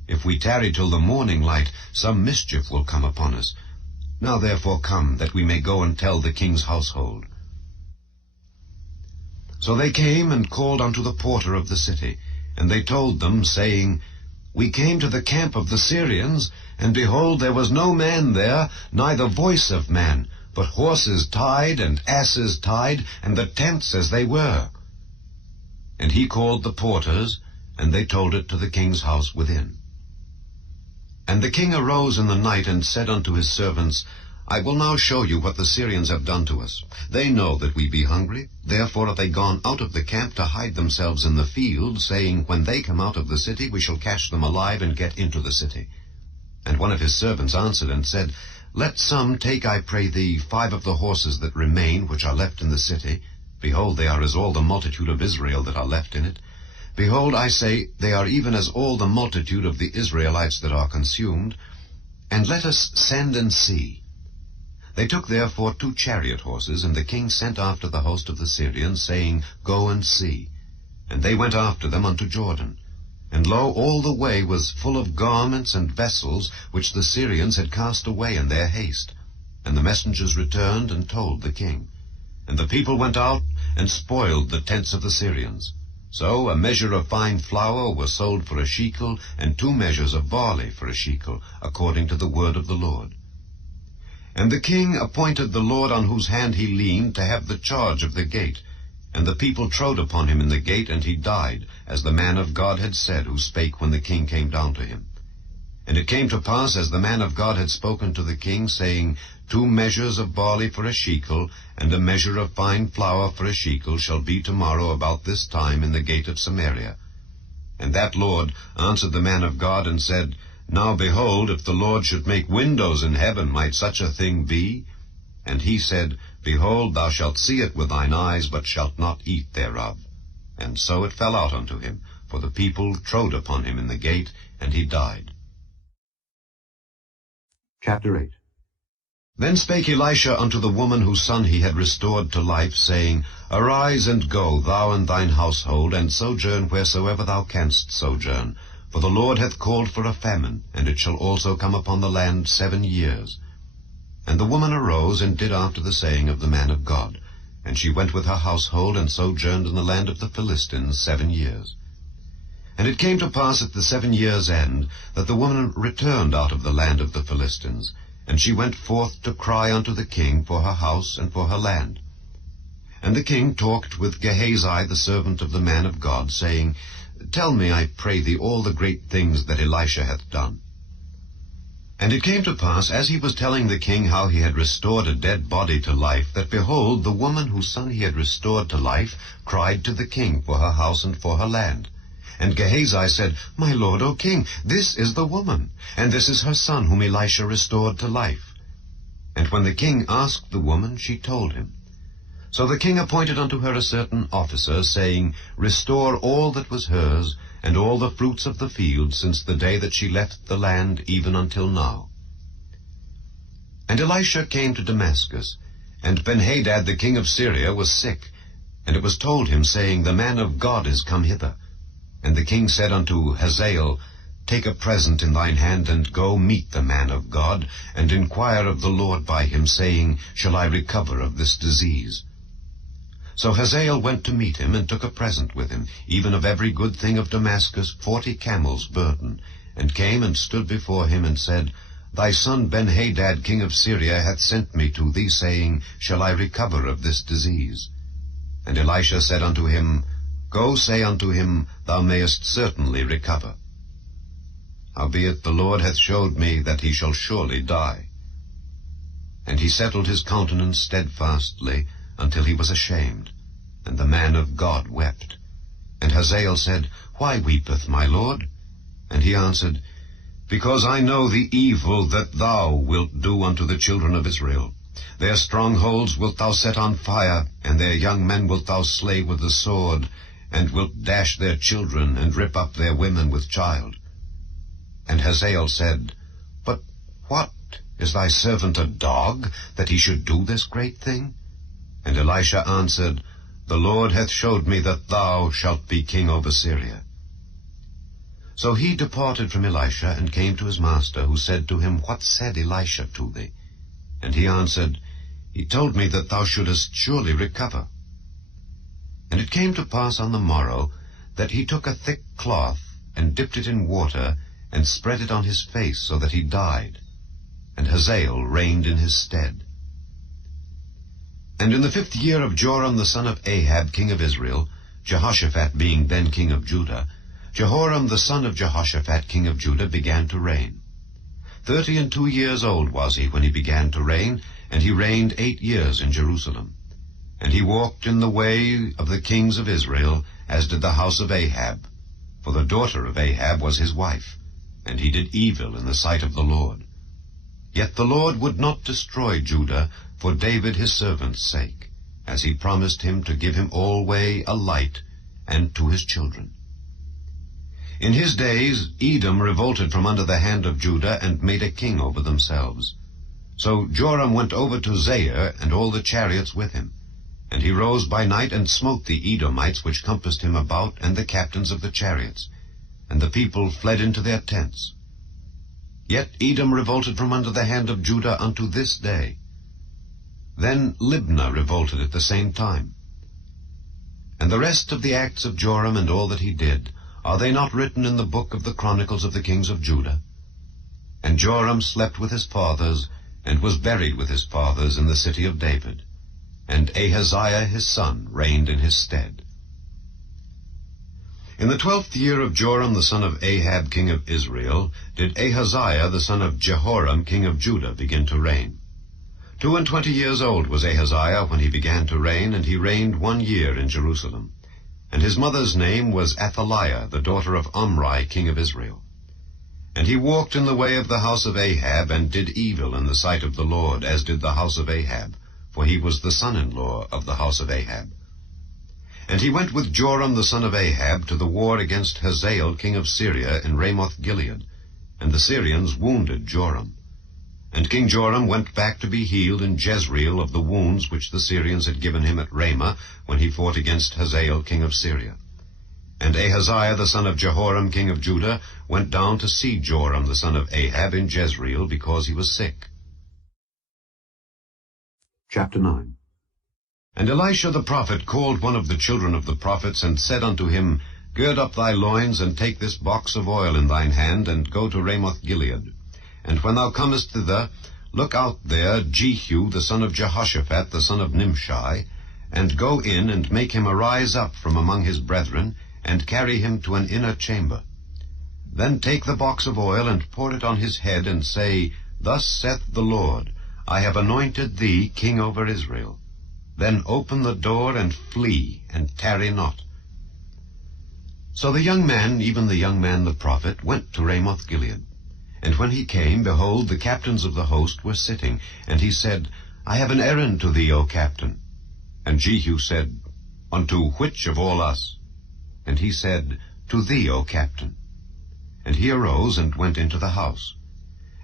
If we tarry till the morning light, some mischief will come upon us. Now therefore come, that we may go and tell the king's household. So they came and called unto the porter of the city, and they told them, saying, We came to the camp of the Syrians, and behold, there was no man there, neither voice of man, but horses tied and asses tied, and the tents as they were. And he called the porters, and they told it to the king's house within. And the king arose in the night, and said unto his servants, I will now show you what the Syrians have done to us. They know that we be hungry, therefore are they gone out of the camp to hide themselves in the field, saying, When they come out of the city, we shall catch them alive, and get into the city. And one of his servants answered and said, Let some take, I pray thee, 5 of the horses that remain, which are left in the city. Behold, they are as all the multitude of Israel that are left in it. Behold, I say, they are even as all the multitude of the Israelites that are consumed. And let us send and see. They took therefore 2 chariot horses, and the king sent after the host of the Syrians, saying, Go and see. And they went after them unto Jordan. And lo, all the way was full of garments and vessels, which the Syrians had cast away in their haste. And the messengers returned and told the king. And the people went out and spoiled the tents of the Syrians. So a measure of fine flour was sold for a shekel, and 2 measures of barley for a shekel, according to the word of the Lord. And the king appointed the Lord on whose hand he leaned to have the charge of the gate. And the people trode upon him in the gate, and he died, as the man of God had said, who spake when the king came down to him. And it came to pass, as the man of God had spoken to the king, saying, 2 measures of barley for a shekel, and a measure of fine flour for a shekel, shall be tomorrow about this time in the gate of Samaria. And that Lord answered the man of God, and said, Now behold, if the Lord should make windows in heaven, might such a thing be? And he said, Behold, thou shalt see it with thine eyes, but shalt not eat thereof. And so it fell out unto him, for the people trode upon him in the gate, and he died. Chapter 8. Then spake Elisha unto the woman whose son he had restored to life, saying, Arise and go, thou and thine household, and sojourn wheresoever thou canst sojourn. For the Lord hath called for a famine, and it shall also come upon the land 7 years. And the woman arose, and did after the saying of the man of God. And she went with her household, and sojourned in the land of the Philistines 7 years. And it came to pass at the 7 years' end, that the woman returned out of the land of the Philistines. And she went forth to cry unto the king for her house and for her land. And the king talked with Gehazi the servant of the man of God, saying, Tell me, I pray thee, all the great things that Elisha hath done. And it came to pass, as he was telling the king how he had restored a dead body to life, that, behold, the woman whose son he had restored to life cried to the king for her house and for her land. And Gehazi said, My lord, O king, this is the woman, and this is her son whom Elisha restored to life. And when the king asked the woman, she told him. So the king appointed unto her a certain officer, saying, Restore all that was hers, and all the fruits of the field, since the day that she left the land, even until now. And Elisha came to Damascus, and Benhadad the king of Syria was sick. And it was told him, saying, The man of God is come hither. And the king said unto Hazael, Take a present in thine hand, and go meet the man of God, and inquire of the Lord by him, saying, Shall I recover of this disease? So Hazael went to meet him, and took a present with him, even of every good thing of Damascus 40 camels' burden, and came and stood before him, and said, Thy son Ben-Hadad, king of Syria, hath sent me to thee, saying, Shall I recover of this disease? And Elisha said unto him, Go, say unto him, Thou mayest certainly recover. Howbeit the Lord hath showed me that he shall surely die. And he settled his countenance steadfastly, until he was ashamed. And the man of God wept. And Hazael said, Why weepeth my lord? And he answered, Because I know the evil that thou wilt do unto the children of Israel. Their strongholds wilt thou set on fire, and their young men wilt thou slay with the sword, and wilt dash their children, and rip up their women with child. And Hazael said, But what? Is thy servant a dog, that he should do this great thing? And Elisha answered, The Lord hath showed me that thou shalt be king over Syria. So he departed from Elisha, and came to his master, who said to him, What said Elisha to thee? And he answered, He told me that thou shouldest surely recover. And it came to pass on the morrow, that he took a thick cloth, and dipped it in water, and spread it on his face, so that he died. And Hazael reigned in his stead. And in the 5th year of Joram the son of Ahab, king of Israel, Jehoshaphat being then king of Judah, Jehoram the son of Jehoshaphat, king of Judah, began to reign. 32 years old was he when he began to reign, and he reigned 8 years in Jerusalem. And he walked in the way of the kings of Israel, as did the house of Ahab. For the daughter of Ahab was his wife, and he did evil in the sight of the Lord. Yet the Lord would not destroy Judah for David his servant's sake, as he promised him to give him alway a light, and to his children. In his days Edom revolted from under the hand of Judah, and made a king over themselves. So Joram went over to Zair, and all the chariots with him. And he rose by night, and smote the Edomites which compassed him about, and the captains of the chariots. And the people fled into their tents. Yet Edom revolted from under the hand of Judah unto this day. Then Libnah revolted at the same time. And the rest of the acts of Joram, and all that he did, are they not written in the book of the Chronicles of the kings of Judah? And Joram slept with his fathers, and was buried with his fathers in the city of David. And Ahaziah his son reigned in his stead. In the 12th year of Joram the son of Ahab king of Israel did Ahaziah the son of Jehoram king of Judah begin to reign. 22 years old was Ahaziah when he began to reign, and he reigned 1 year in Jerusalem. And his mother's name was Athaliah, the daughter of Omri king of Israel. And he walked in the way of the house of Ahab, and did evil in the sight of the Lord, as did the house of Ahab, for he was the son-in-law of the house of Ahab. And he went with Joram the son of Ahab to the war against Hazael king of Syria in Ramoth-Gilead, and the Syrians wounded Joram. And King Joram went back to be healed in Jezreel of the wounds which the Syrians had given him at Ramah, when he fought against Hazael king of Syria. And Ahaziah the son of Jehoram king of Judah went down to see Joram the son of Ahab in Jezreel, because he was sick. Chapter 9. And Elisha the prophet called one of the children of the prophets, and said unto him, Gird up thy loins, and take this box of oil in thine hand, and go to Ramoth-Gilead. And when thou comest thither, look out there Jehu the son of Jehoshaphat the son of Nimshi, and go in, and make him arise up from among his brethren, and carry him to an inner chamber. Then take the box of oil, and pour it on his head, and say, Thus saith the Lord, I have anointed thee king over Israel. Then open the door, and flee, and tarry not. So the young man, even the young man the prophet, went to Ramoth-Gilead. And when he came, behold, the captains of the host were sitting. And he said, I have an errand to thee, O captain. And Jehu said, Unto which of all us? And he said, To thee, O captain. And he arose, and went into the house.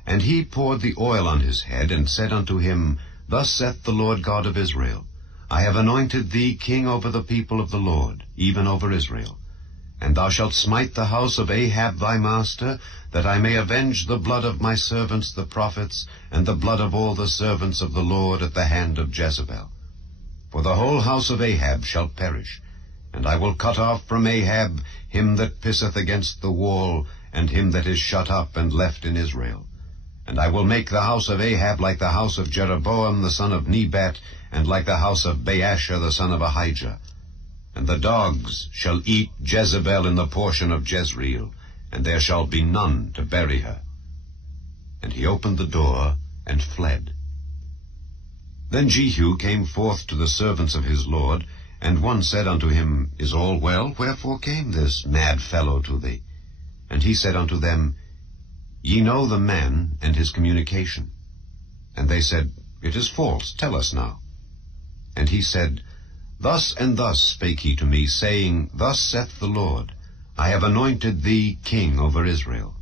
And he poured the oil on his head, and said unto him, Thus saith the Lord God of Israel, I have anointed thee king over the people of the Lord, even over Israel. And thou shalt smite the house of Ahab thy master, that I may avenge the blood of my servants the prophets, and the blood of all the servants of the Lord at the hand of Jezebel. For the whole house of Ahab shall perish, and I will cut off from Ahab him that pisseth against the wall, and him that is shut up and left in Israel. And I will make the house of Ahab like the house of Jeroboam the son of Nebat, and like the house of Baasha the son of Ahijah. And the dogs shall eat Jezebel in the portion of Jezreel, and there shall be none to bury her. And he opened the door and fled. Then Jehu came forth to the servants of his lord, and one said unto him, Is all well? Wherefore came this mad fellow to thee? And he said unto them, Ye know the man and his communication. And they said, It is false, tell us now. And he said, Thus and thus spake he to me, saying, Thus saith the Lord, I have anointed thee king over Israel.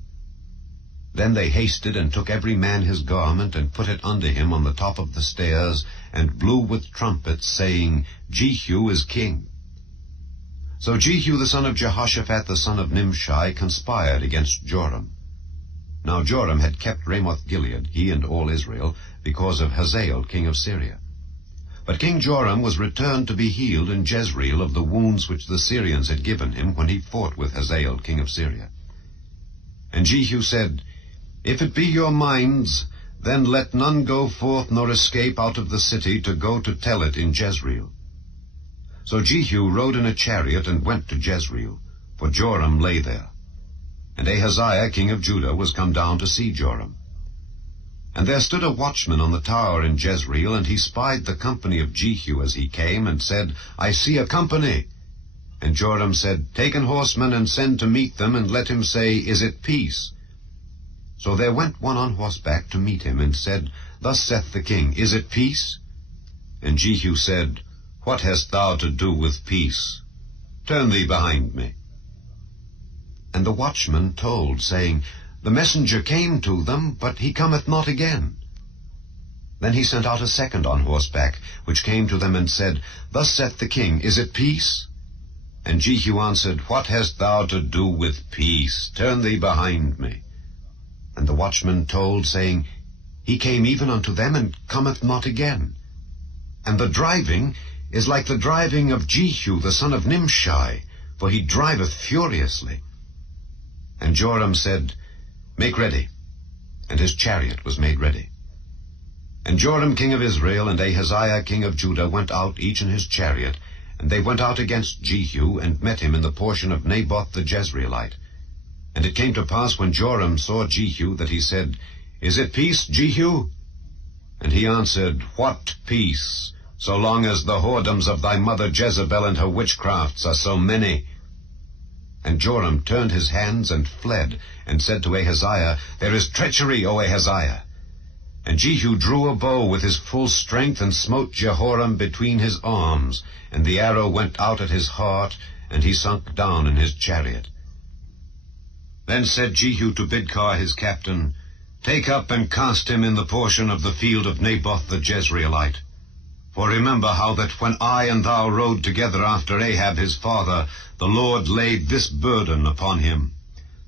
Then they hasted and took every man his garment, and put it unto him on the top of the stairs, and blew with trumpets, saying, Jehu is king. So Jehu the son of Jehoshaphat the son of Nimshi conspired against Joram. Now Joram had kept Ramoth-Gilead, he and all Israel, because of Hazael king of Syria. But King Joram was returned to be healed in Jezreel of the wounds which the Syrians had given him when he fought with Hazael king of Syria. And Jehu said, If it be your minds, then let none go forth nor escape out of the city to go to tell it in Jezreel. So Jehu rode in a chariot and went to Jezreel, for Joram lay there. And Ahaziah king of Judah was come down to see Joram. And there stood a watchman on the tower in Jezreel, and he spied the company of Jehu as he came, and said, I see a company. And Joram said, Take an horseman, and send to meet them, and let him say, Is it peace? So there went one on horseback to meet him, and said, Thus saith the king, Is it peace? And Jehu said, What hast thou to do with peace? Turn thee behind me. And the watchman told, saying, The messenger came to them, but he cometh not again. Then he sent out a second on horseback, which came to them and said, Thus saith the king, Is it peace? And Jehu answered, What hast thou to do with peace? Turn thee behind me. And the watchman told, saying, He came even unto them, and cometh not again. And the driving is like the driving of Jehu the son of Nimshi, for he driveth furiously. And Joram said, Make ready. And his chariot was made ready. And Joram king of Israel and Ahaziah king of Judah went out each in his chariot, and they went out against Jehu, and met him in the portion of Naboth the Jezreelite. And it came to pass, when Joram saw Jehu, that he said, Is it peace, Jehu? And he answered, What peace, so long as the whoredoms of thy mother Jezebel and her witchcrafts are so many? And Joram turned his hands and fled, and said to Ahaziah, There is treachery, O Ahaziah. And Jehu drew a bow with his full strength, and smote Jehoram between his arms, and the arrow went out at his heart, and he sunk down in his chariot. Then said Jehu to Bidkar his captain, Take up and cast him in the portion of the field of Naboth the Jezreelite. For remember how that when I and thou rode together after Ahab his father, the Lord laid this burden upon him.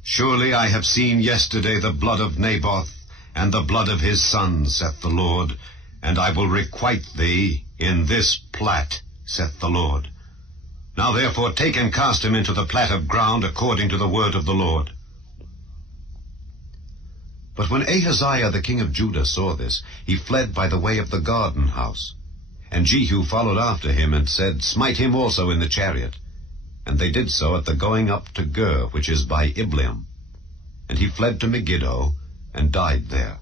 Surely I have seen yesterday the blood of Naboth, and the blood of his sons, saith the Lord, and I will requite thee in this plat, saith the Lord. Now therefore take and cast him into the plat of ground according to the word of the Lord. But when Ahaziah the king of Judah saw this, he fled by the way of the garden house. And Jehu followed after him, and said, Smite him also in the chariot. And they did so at the going up to Gur, which is by Ibleam. And he fled to Megiddo, and died there.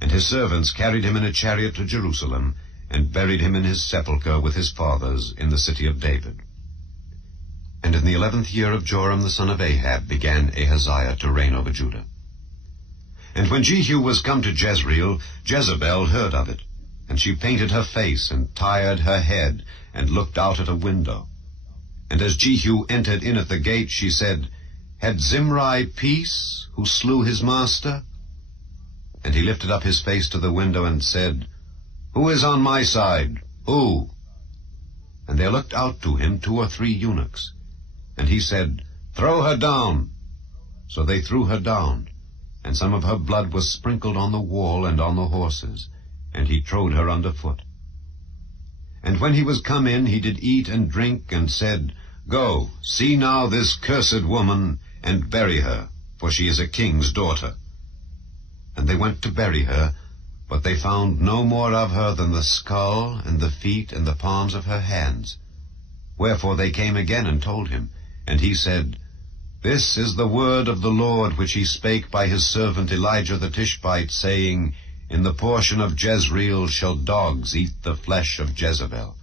And his servants carried him in a chariot to Jerusalem, and buried him in his sepulchre with his fathers in the city of David. And in the 11th year of Joram the son of Ahab began Ahaziah to reign over Judah. And when Jehu was come to Jezreel, Jezebel heard of it. And she painted her face, and tired her head, and looked out at a window. And as Jehu entered in at the gate, she said, Had Zimri peace, who slew his master? And he lifted up his face to the window, and said, Who is on my side? Who? And there looked out to him 2 or 3 eunuchs. And he said, Throw her down. So they threw her down, and some of her blood was sprinkled on the wall and on the horses, and he trode her under foot. And when he was come in, he did eat and drink, and said, Go, see now this cursed woman, and bury her, for she is a king's daughter. And they went to bury her, but they found no more of her than the skull, and the feet, and the palms of her hands. Wherefore they came again and told him. And he said, This is the word of the Lord, which he spake by his servant Elijah the Tishbite, saying, In the portion of Jezreel shall dogs eat the flesh of Jezebel.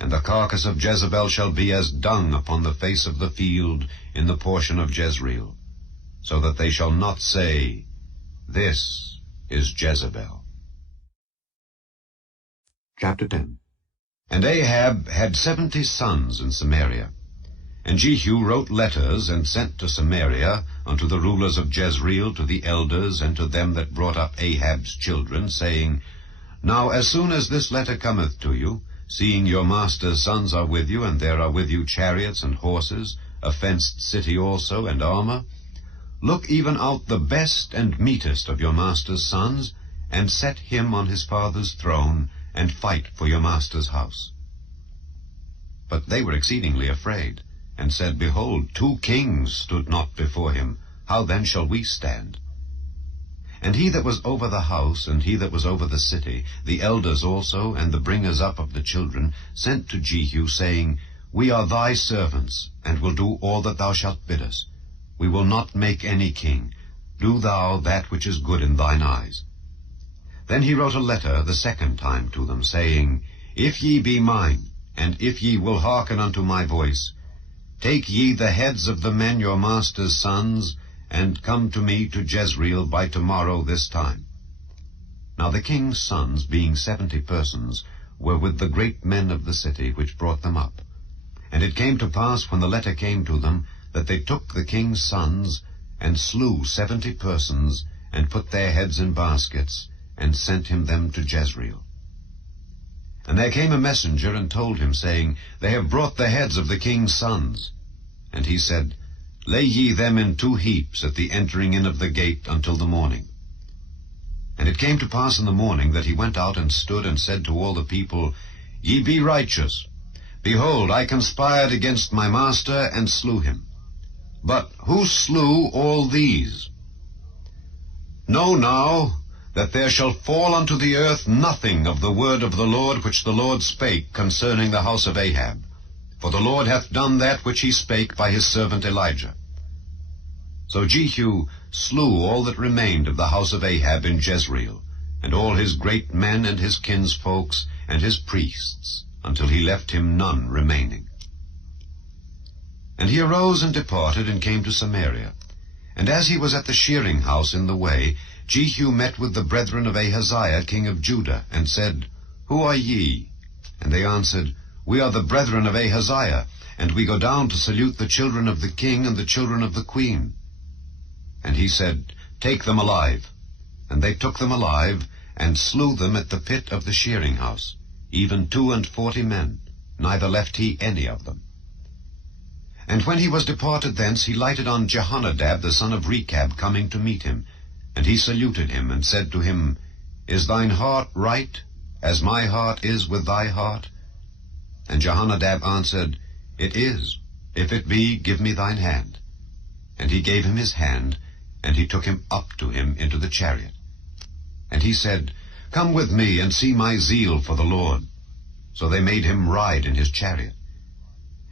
And the carcass of Jezebel shall be as dung upon the face of the field in the portion of Jezreel, so that they shall not say, This is Jezebel. Chapter 10. And Ahab had 70 sons in Samaria. And Jehu wrote letters, and sent to Samaria unto the rulers of Jezreel, to the elders, and to them that brought up Ahab's children, saying, Now as soon as this letter cometh to you, seeing your master's sons are with you, and there are with you chariots and horses, a fenced city also, and armor, look even out the best and meetest of your master's sons, and set him on his father's throne, and fight for your master's house. But they were exceedingly afraid, and said, Behold, 2 kings stood not before him. How then shall we stand? And he that was over the house, and he that was over the city, the elders also, and the bringers up of the children, sent to Jehu, saying, We are thy servants, and will do all that thou shalt bid us. We will not make any king. Do thou that which is good in thine eyes. Then he wrote a letter the second time to them, saying, If ye be mine, and if ye will hearken unto my voice, take ye the heads of the men your master's sons, and come to me to Jezreel by tomorrow this time. Now the king's sons, being 70 persons, were with the great men of the city, which brought them up. And it came to pass, when the letter came to them, that they took the king's sons, and slew 70 persons, and put their heads in baskets, and sent him them to Jezreel. And there came a messenger, and told him, saying, They have brought the heads of the king's sons. And he said, Lay ye them in 2 heaps at the entering in of the gate until the morning. And it came to pass in the morning, that he went out and stood, and said to all the people, Ye be righteous. Behold, I conspired against my master, and slew him. But who slew all these? Know now that there shall fall unto the earth nothing of the word of the Lord which the Lord spake concerning the house of Ahab. For the Lord hath done that which he spake by his servant Elijah. So Jehu slew all that remained of the house of Ahab in Jezreel, and all his great men and his kinsfolks and his priests, until he left him none remaining. And he arose and departed, and came to Samaria. And as he was at the shearing house in the way, Jehu met with the brethren of Ahaziah king of Judah, and said, Who are ye? And they answered, We are the brethren of Ahaziah, and we go down to salute the children of the king and the children of the queen. And he said, Take them alive. And they took them alive, and slew them at the pit of the shearing house, even 42 men, neither left he any of them. And when he was departed thence, he lighted on Jehonadab the son of Rechab, coming to meet him. And he saluted him, and said to him, Is thine heart right, as my heart is with thy heart? And Jehonadab answered, It is. If it be, give me thine hand. And he gave him his hand, and he took him up to him into the chariot. And he said, Come with me, and see my zeal for the Lord. So they made him ride in his chariot.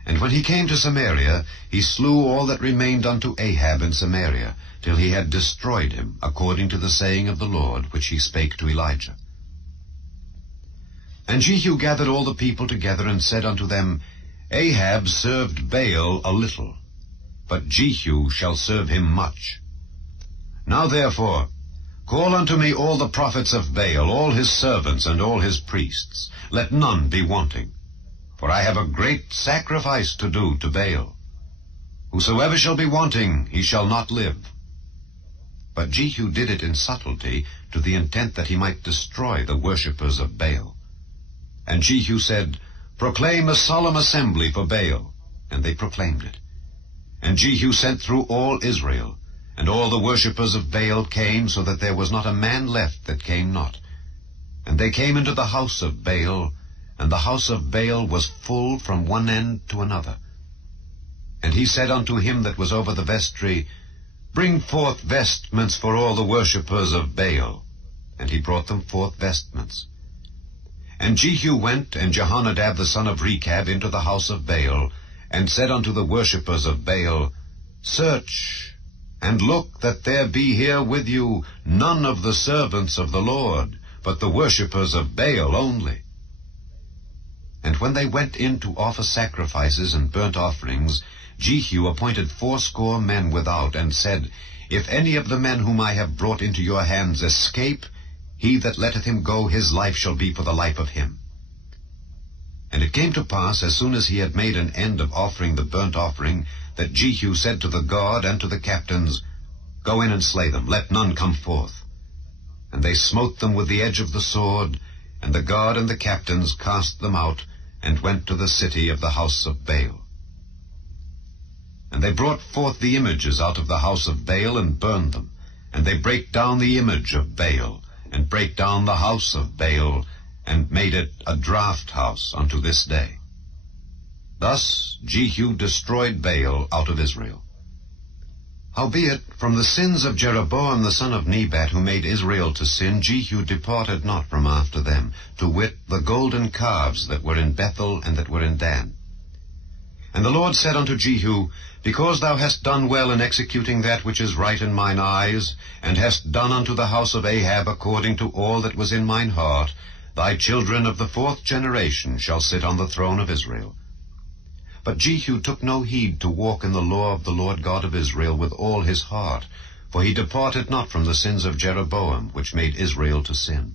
And when he came to Samaria, he slew all that remained unto Ahab in Samaria, till he had destroyed him, according to the saying of the Lord, which he spake to Elijah. And Jehu gathered all the people together, and said unto them, Ahab served Baal a little, but Jehu shall serve him much. Now therefore, call unto me all the prophets of Baal, all his servants, and all his priests. Let none be wanting. For I have a great sacrifice to do to Baal. Whosoever shall be wanting, he shall not live. But Jehu did it in subtlety, to the intent that he might destroy the worshippers of Baal. And Jehu said, Proclaim a solemn assembly for Baal. And they proclaimed it. And Jehu sent through all Israel, and all the worshippers of Baal came, so that there was not a man left that came not. And they came into the house of Baal, and the house of Baal was full from one end to another. And he said unto him that was over the vestry, Bring forth vestments for all the worshippers of Baal. And he brought them forth vestments. And Jehu went, and Jehonadab the son of Rechab, into the house of Baal, and said unto the worshippers of Baal, Search, and look that there be here with you none of the servants of the Lord, but the worshippers of Baal only. And when they went in to offer sacrifices and burnt offerings, Jehu appointed 80 men without, and said, If any of the men whom I have brought into your hands escape, he that letteth him go, his life shall be for the life of him. And it came to pass, as soon as he had made an end of offering the burnt offering, that Jehu said to the guard and to the captains, Go in and slay them, let none come forth. And they smote them with the edge of the sword, and the guard and the captains cast them out, and went to the city of the house of Baal. And they brought forth the images out of the house of Baal, and burned them. And they brake down the image of Baal, and brake down the house of Baal, and made it a draught house unto this day. Thus Jehu destroyed Baal out of Israel. Howbeit, from the sins of Jeroboam the son of Nebat, who made Israel to sin, Jehu departed not from after them, to wit, the golden calves that were in Bethel and that were in Dan. And the Lord said unto Jehu, Because thou hast done well in executing that which is right in mine eyes, and hast done unto the house of Ahab according to all that was in mine heart, thy children of the 4th generation shall sit on the throne of Israel. But Jehu took no heed to walk in the law of the Lord God of Israel with all his heart, for he departed not from the sins of Jeroboam, which made Israel to sin.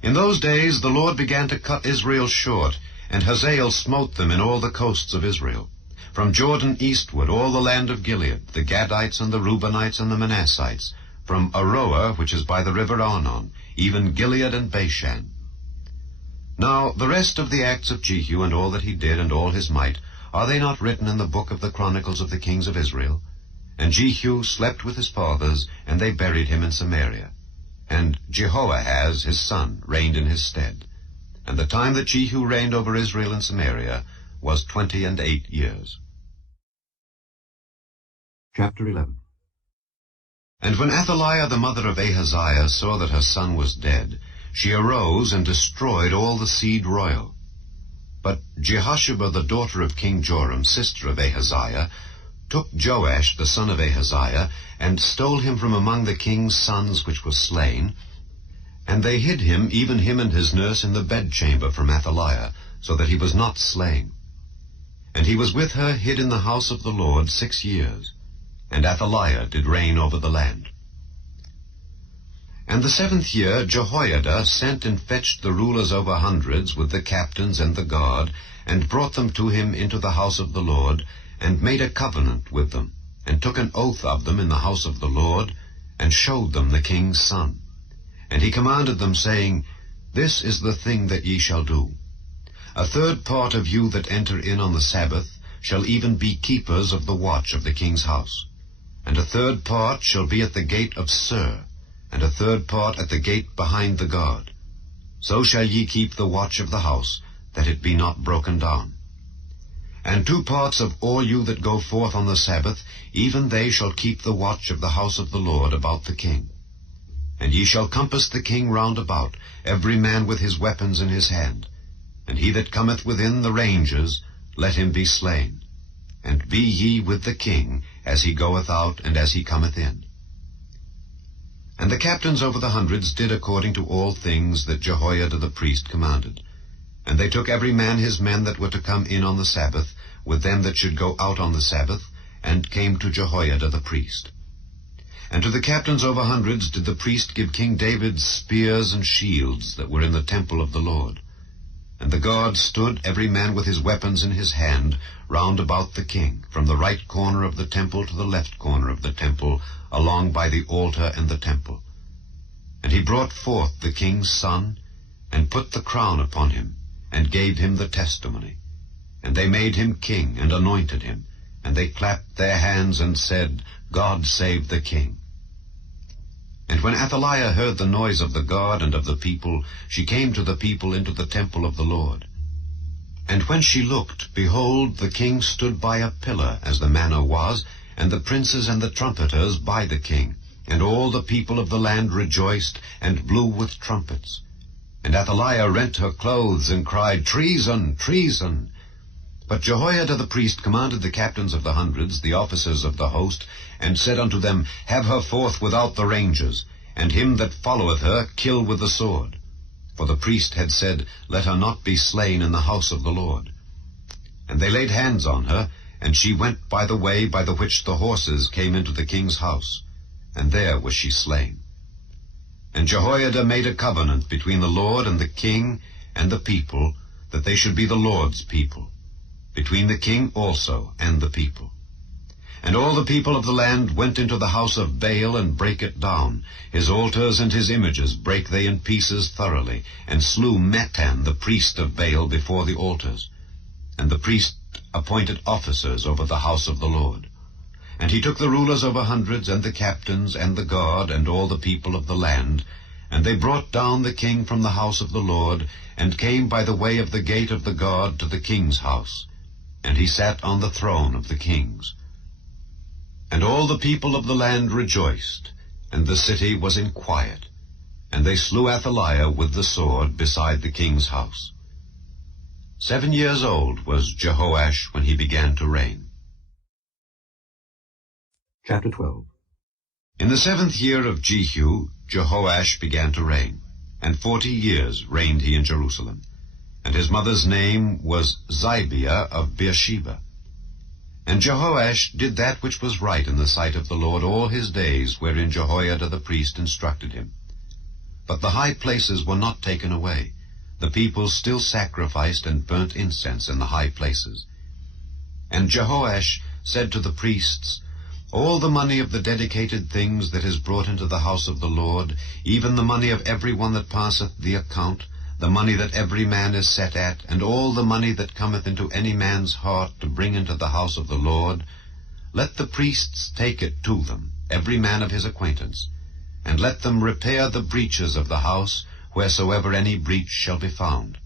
In those days the Lord began to cut Israel short, and Hazael smote them in all the coasts of Israel, from Jordan eastward, all the land of Gilead, the Gadites and the Reubenites and the Manassites, from Aroer, which is by the river Arnon, even Gilead and Bashan. Now the rest of the acts of Jehu, and all that he did, and all his might, are they not written in the book of the Chronicles of the kings of Israel? And Jehu slept with his fathers, and they buried him in Samaria. And Jehoahaz his son reigned in his stead. And the time that Jehu reigned over Israel in Samaria was 28 years. Chapter 11. And when Athaliah the mother of Ahaziah saw that her son was dead, she arose and destroyed all the seed royal. But Jehosheba the daughter of King Joram, sister of Ahaziah, took Joash the son of Ahaziah, and stole him from among the king's sons which were slain. And they hid him, even him and his nurse, in the bedchamber from Athaliah, so that he was not slain. And he was with her hid in the house of the Lord 6 years. And Athaliah did reign over the land. And the 7th year Jehoiada sent and fetched the rulers over hundreds with the captains and the guard, and brought them to him into the house of the Lord, and made a covenant with them, and took an oath of them in the house of the Lord, and showed them the king's son. And he commanded them, saying, This is the thing that ye shall do. 1/3 part of you that enter in on the Sabbath shall even be keepers of the watch of the king's house. And 1/3 part shall be at the gate of Sur, and 1/3 part at the gate behind the guard. So shall ye keep the watch of the house, that it be not broken down. And 2 parts of all you that go forth on the Sabbath, even they shall keep the watch of the house of the Lord about the king. And ye shall compass the king round about, every man with his weapons in his hand. And he that cometh within the ranges, let him be slain. And be ye with the king, as he goeth out, and as he cometh in. And the captains over the hundreds did according to all things that Jehoiada the priest commanded. And they took every man his men that were to come in on the Sabbath, with them that should go out on the Sabbath, and came to Jehoiada the priest. And to the captains over hundreds did the priest give King David spears and shields that were in the temple of the Lord. And the guard stood, every man with his weapons in his hand, round about the king, from the right corner of the temple to the left corner of the temple, along by the altar and the temple. And he brought forth the king's son, and put the crown upon him, and gave him the testimony. And they made him king, and anointed him, and they clapped their hands, and said, God save the king. And when Athaliah heard the noise of the guard and of the people, she came to the people into the temple of the Lord. And when she looked, behold, the king stood by a pillar, as the manner was, and the princes and the trumpeters by the king, and all the people of the land rejoiced, and blew with trumpets. And Athaliah rent her clothes, and cried, Treason, treason! But Jehoiada the priest commanded the captains of the hundreds, the officers of the host, and said unto them, Have her forth without the ranges, and him that followeth her kill with the sword. For the priest had said, Let her not be slain in the house of the Lord. And they laid hands on her, and she went by the way by the which the horses came into the king's house, and there was she slain. And Jehoiada made a covenant between the Lord and the king and the people, that they should be the Lord's people, between the king also and the people. And all the people of the land went into the house of Baal, and brake it down. His altars and his images brake they in pieces thoroughly, and slew Mattan the priest of Baal before the altars. And the priest appointed officers over the house of the Lord. And he took the rulers over hundreds, and the captains, and the guard, and all the people of the land, and they brought down the king from the house of the Lord, and came by the way of the gate of the guard to the king's house. And he sat on the throne of the kings. And all the people of the land rejoiced, and the city was in quiet, and they slew Athaliah with the sword beside the king's house. 7 years old was Jehoash when he began to reign. Chapter 12. In the 7th year of Jehu, Jehoash began to reign, and 40 years reigned he in Jerusalem. And his mother's name was Zibiah of Beersheba. And Jehoash did that which was right in the sight of the Lord all his days, wherein Jehoiada the priest instructed him. But the high places were not taken away. The people still sacrificed and burnt incense in the high places. And Jehoash said to the priests, All the money of the dedicated things that is brought into the house of the Lord, even the money of every one that passeth the account, the money that every man is set at, and all the money that cometh into any man's heart to bring into the house of the Lord, let the priests take it to them, every man of his acquaintance, and let them repair the breaches of the house, wheresoever any breach shall be found.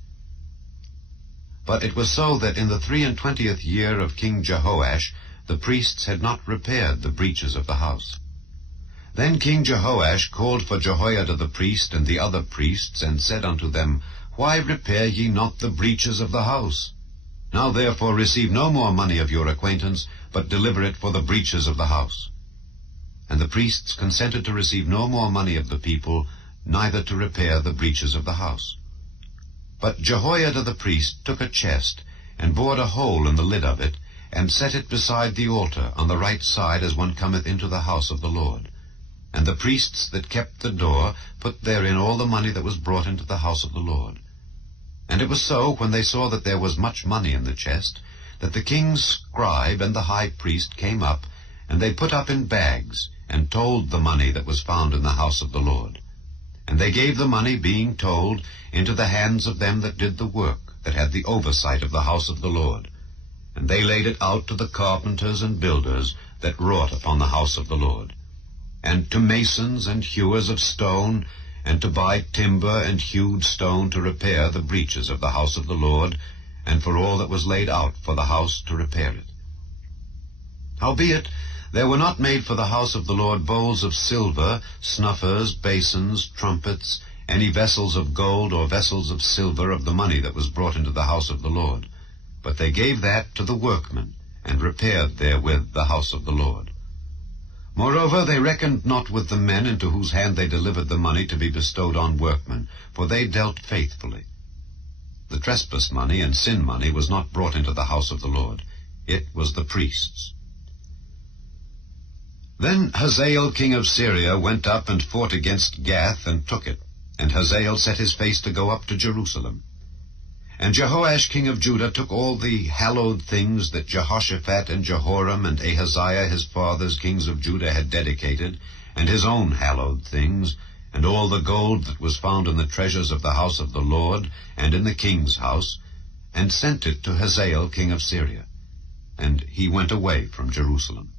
But it was so that in the 23 year of King Jehoash, the priests had not repaired the breaches of the house. Then King Jehoash called for Jehoiada the priest and the other priests, and said unto them, Why repair ye not the breaches of the house? Now therefore receive no more money of your acquaintance, but deliver it for the breaches of the house. And the priests consented to receive no more money of the people, neither to repair the breaches of the house. But Jehoiada the priest took a chest, and bored a hole in the lid of it, and set it beside the altar on the right side as one cometh into the house of the Lord. And the priests that kept the door put therein all the money that was brought into the house of the Lord. And it was so, when they saw that there was much money in the chest, that the king's scribe and the high priest came up, and they put up in bags, and told the money that was found in the house of the Lord. And they gave the money, being told, into the hands of them that did the work, that had the oversight of the house of the Lord. And they laid it out to the carpenters and builders that wrought upon the house of the Lord, and to masons and hewers of stone, and to buy timber and hewed stone to repair the breaches of the house of the Lord, and for all that was laid out for the house to repair it. Howbeit, there were not made for the house of the Lord bowls of silver, snuffers, basins, trumpets, any vessels of gold or vessels of silver of the money that was brought into the house of the Lord. But they gave that to the workmen, and repaired therewith the house of the Lord. Moreover, they reckoned not with the men into whose hand they delivered the money to be bestowed on workmen, for they dealt faithfully. The trespass money and sin money was not brought into the house of the Lord. It was the priests. Then Hazael king of Syria went up and fought against Gath, and took it. And Hazael set his face to go up to Jerusalem. And Jehoash king of Judah took all the hallowed things that Jehoshaphat and Jehoram and Ahaziah his fathers, kings of Judah, had dedicated, and his own hallowed things, and all the gold that was found in the treasures of the house of the Lord, and in the king's house, and sent it to Hazael king of Syria. And he went away from Jerusalem.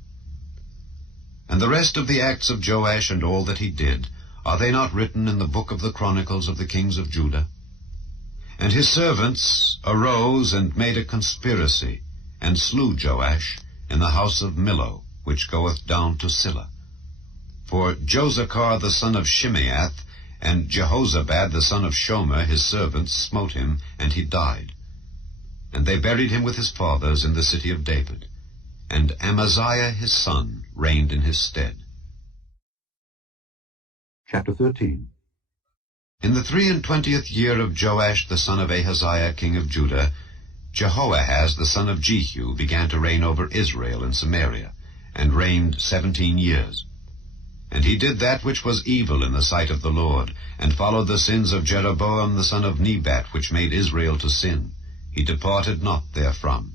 And the rest of the acts of Joash and all that he did, are they not written in the book of the Chronicles of the kings of Judah? And his servants arose and made a conspiracy, and slew Joash in the house of Millo, which goeth down to Silla. For Josachar the son of Shimeath, and Jehozabad the son of Shomer his servant, smote him, and he died. And they buried him with his fathers in the city of David. And Amaziah his son reigned in his stead. Chapter 13. In the 23 year of Joash the son of Ahaziah king of Judah, Jehoahaz the son of Jehu began to reign over Israel and Samaria, and reigned 17 years. And he did that which was evil in the sight of the Lord, and followed the sins of Jeroboam the son of Nebat, which made Israel to sin. He departed not therefrom.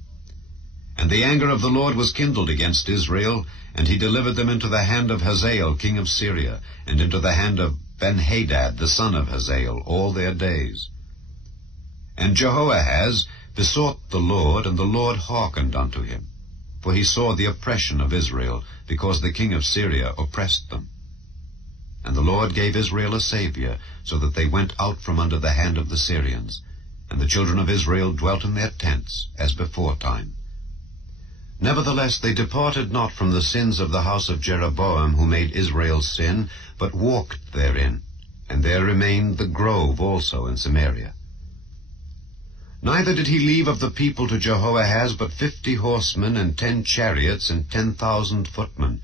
And the anger of the Lord was kindled against Israel, and he delivered them into the hand of Hazael king of Syria, and into the hand of Benhadad the son of Hazael all their days. And Jehoahaz besought the Lord, and the Lord hearkened unto him. For he saw the oppression of Israel, because the king of Syria oppressed them. And the Lord gave Israel a Saviour, so that they went out from under the hand of the Syrians. And the children of Israel dwelt in their tents, as beforetime. Nevertheless they departed not from the sins of the house of Jeroboam, who made Israel sin, but walked therein. And there remained the grove also in Samaria. Neither did he leave of the people to Jehoahaz but 50 horsemen, and 10 chariots, and 10,000 footmen.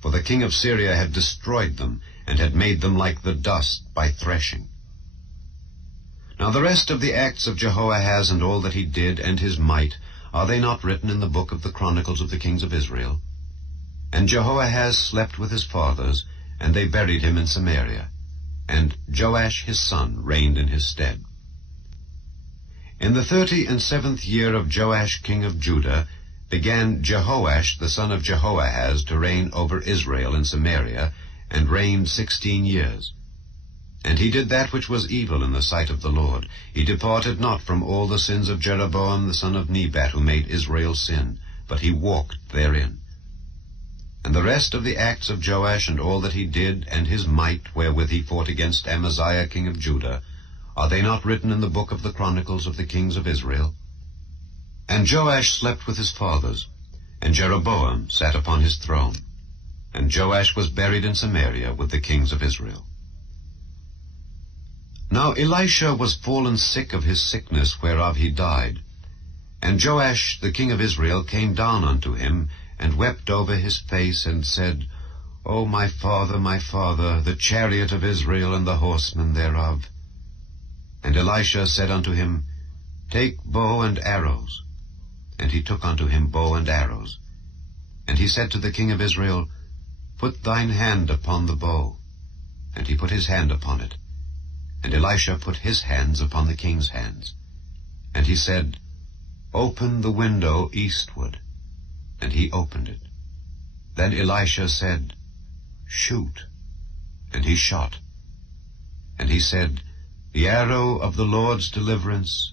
For the king of Syria had destroyed them, and had made them like the dust by threshing. Now the rest of the acts of Jehoahaz, and all that he did, and his might, are they not written in the book of the Chronicles of the kings of Israel? And Jehoahaz slept with his fathers, and they buried him in Samaria. And Joash his son reigned in his stead. In the 37th year of Joash king of Judah began Jehoash the son of Jehoahaz to reign over Israel in Samaria, and reigned 16 years. And he did that which was evil in the sight of the Lord. He departed not from all the sins of Jeroboam the son of Nebat, who made Israel sin, but he walked therein. And the rest of the acts of Joash, and all that he did, and his might wherewith he fought against Amaziah king of Judah, are they not written in the book of the Chronicles of the kings of Israel? And Joash slept with his fathers, and Jeroboam sat upon his throne. And Joash was buried in Samaria with the kings of Israel. Now Elisha was fallen sick of his sickness, whereof he died. And Joash the king of Israel came down unto him, and wept over his face, and said, O my father, the chariot of Israel, and the horsemen thereof. And Elisha said unto him, Take bow and arrows. And he took unto him bow and arrows. And he said to the king of Israel, Put thine hand upon the bow. And he put his hand upon it. And Elisha put his hands upon the king's hands. And he said, Open the window eastward. And he opened it. Then Elisha said, Shoot. And he shot. And he said, The arrow of the Lord's deliverance,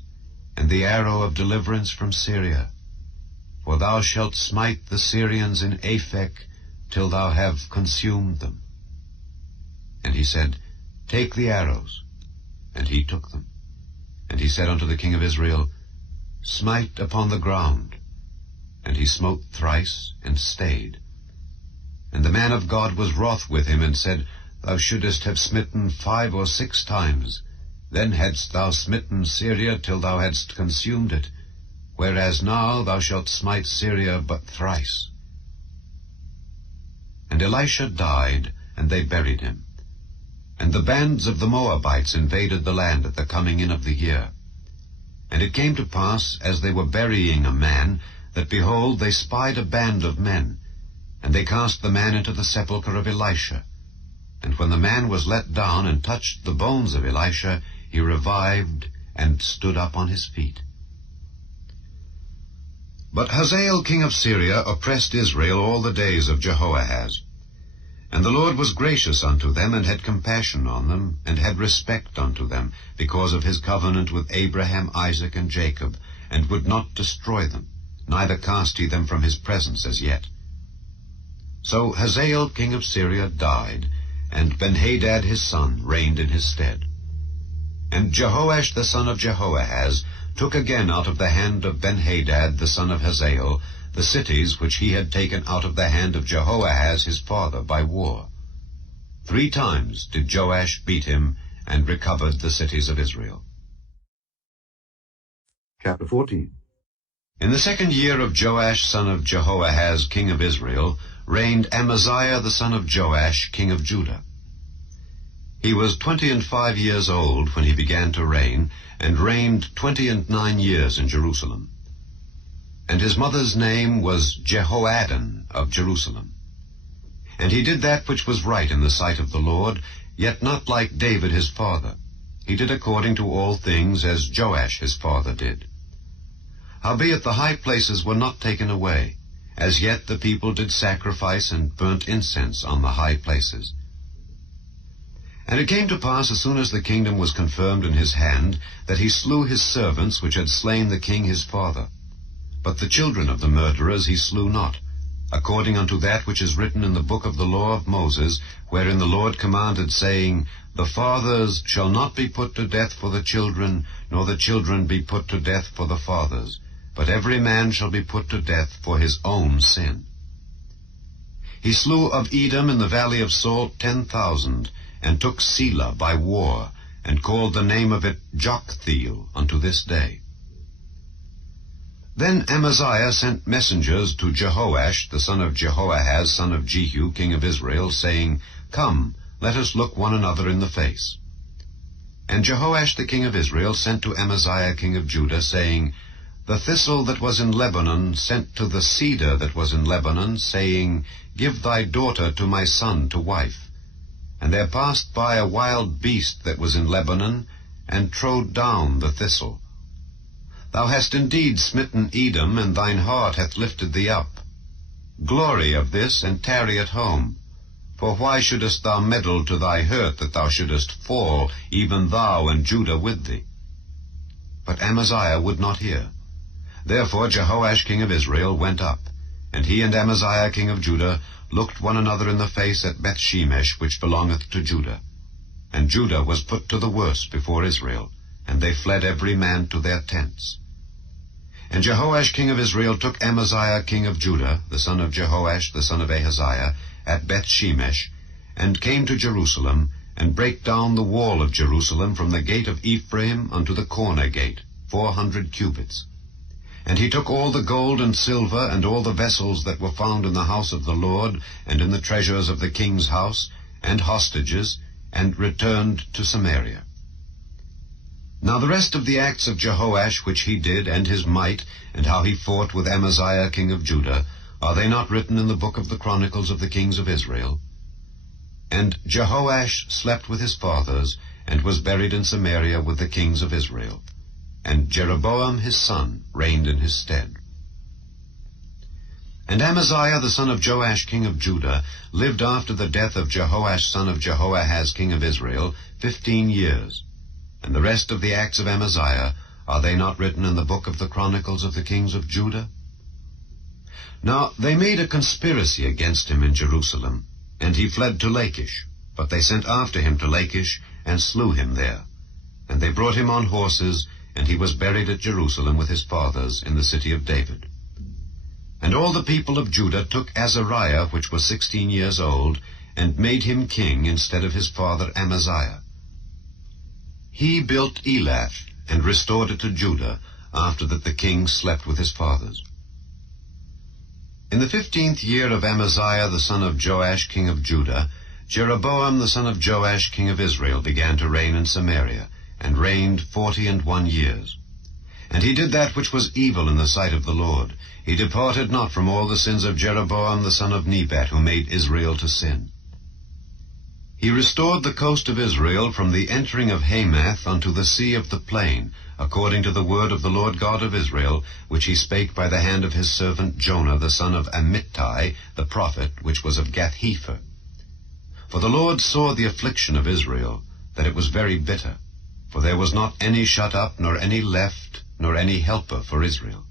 and the arrow of deliverance from Syria. For thou shalt smite the Syrians in Aphek, till thou have consumed them. And he said, Take the arrows. And he took them. And he said unto the king of Israel, Smite upon the ground. And he smote thrice, and stayed. And the man of God was wroth with him, and said, Thou shouldest have smitten 5 or 6 times. Then hadst thou smitten Syria till thou hadst consumed it, whereas now thou shalt smite Syria but thrice. And Elisha died, and they buried him. And the bands of the Moabites invaded the land at the coming in of the year. And it came to pass, as they were burying a man, that, behold, they spied a band of men, and they cast the man into the sepulchre of Elisha. And when the man was let down and touched the bones of Elisha, he revived and stood up on his feet. But Hazael king of Syria oppressed Israel all the days of Jehoahaz. And the Lord was gracious unto them, and had compassion on them, and had respect unto them, because of his covenant with Abraham, Isaac, and Jacob, and would not destroy them, neither cast he them from his presence as yet. So Hazael king of Syria died, and Benhadad his son reigned in his stead. And Jehoash the son of Jehoahaz took again out of the hand of Benhadad the son of Hazael the cities which he had taken out of the hand of Jehoahaz his father by war. 3 times did Joash beat him, and recovered the cities of Israel. Chapter 14. In the 2nd year of Joash son of Jehoahaz king of Israel, reigned Amaziah the son of Joash king of Judah. He was 25 years old when he began to reign, and reigned 29 years in Jerusalem. And his mother's name was Jehoaddan of Jerusalem. And he did that which was right in the sight of the Lord, yet not like David his father. He did according to all things as Joash his father did. Howbeit the high places were not taken away. As yet the people did sacrifice and burnt incense on the high places. And it came to pass, as soon as the kingdom was confirmed in his hand, that he slew his servants which had slain the king his father. But the children of the murderers he slew not, according unto that which is written in the book of the law of Moses, wherein the Lord commanded, saying, The fathers shall not be put to death for the children, nor the children be put to death for the fathers, but every man shall be put to death for his own sin. He slew of Edom in the valley of Salt 10,000, and took Selah by war, and called the name of it Joktheel unto this day. Then Amaziah sent messengers to Jehoash, the son of Jehoahaz, son of Jehu, king of Israel, saying, Come, let us look one another in the face. And Jehoash the king of Israel sent to Amaziah king of Judah, saying, The thistle that was in Lebanon sent to the cedar that was in Lebanon, saying, Give thy daughter to my son to wife. And there passed by a wild beast that was in Lebanon, and trode down the thistle. Thou hast indeed smitten Edom, and thine heart hath lifted thee up. Glory of this, and tarry at home. For why shouldest thou meddle to thy hurt, that thou shouldest fall, even thou and Judah with thee? But Amaziah would not hear. Therefore Jehoash king of Israel went up, and he and Amaziah king of Judah looked one another in the face at Bethshemesh, which belongeth to Judah. And Judah was put to the worse before Israel, and they fled every man to their tents. And Jehoash king of Israel took Amaziah king of Judah, the son of Jehoash, the son of Ahaziah, at Bethshemesh, and came to Jerusalem, and brake down the wall of Jerusalem from the gate of Ephraim unto the corner gate, 400 cubits. And he took all the gold and silver, and all the vessels that were found in the house of the Lord, and in the treasures of the king's house, and hostages, and returned to Samaria. Now the rest of the acts of Jehoash which he did, and his might, and how he fought with Amaziah king of Judah, are they not written in the book of the Chronicles of the kings of Israel? And Jehoash slept with his fathers, and was buried in Samaria with the kings of Israel. And Jeroboam his son reigned in his stead. And Amaziah the son of Joash king of Judah lived after the death of Jehoash son of Jehoahaz king of Israel 15 years. And the rest of the acts of Amaziah, are they not written in the book of the Chronicles of the kings of Judah? Now they made a conspiracy against him in Jerusalem, and he fled to Lachish. But they sent after him to Lachish, and slew him there. And they brought him on horses, and he was buried at Jerusalem with his fathers in the city of David. And all the people of Judah took Azariah, which was 16 years old, and made him king instead of his father Amaziah. He built Elath, and restored it to Judah, after that the king slept with his fathers. In the 15th year of Amaziah the son of Joash king of Judah, Jeroboam the son of Joash king of Israel began to reign in Samaria, and reigned 41 years. And he did that which was evil in the sight of the Lord. He departed not from all the sins of Jeroboam the son of Nebat, who made Israel to sin. He restored the coast of Israel from the entering of Hamath unto the sea of the plain, according to the word of the Lord God of Israel, which he spake by the hand of his servant Jonah the son of Amittai, the prophet, which was of Gath-hepher. For the Lord saw the affliction of Israel, that it was very bitter. For there was not any shut up, nor any left, nor any helper for Israel.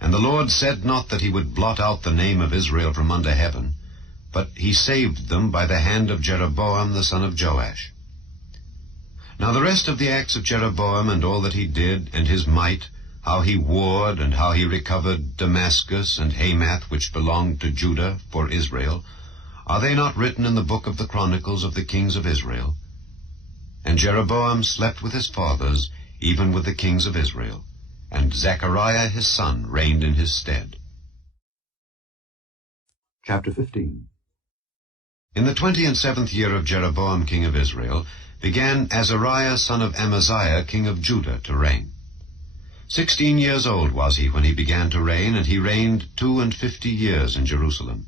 And the Lord said not that he would blot out the name of Israel from under heaven, but he saved them by the hand of Jeroboam the son of Joash. Now the rest of the acts of Jeroboam, and all that he did, and his might, how he warred, and how he recovered Damascus and Hamath, which belonged to Judah, for Israel, are they not written in the book of the Chronicles of the kings of Israel? And Jeroboam slept with his fathers, even with the kings of Israel, and Zechariah his son reigned in his stead. Chapter 15. In the 27th year of Jeroboam king of Israel began Azariah son of Amaziah king of Judah to reign. 16 years old was he when he began to reign, and he reigned 52 years in Jerusalem.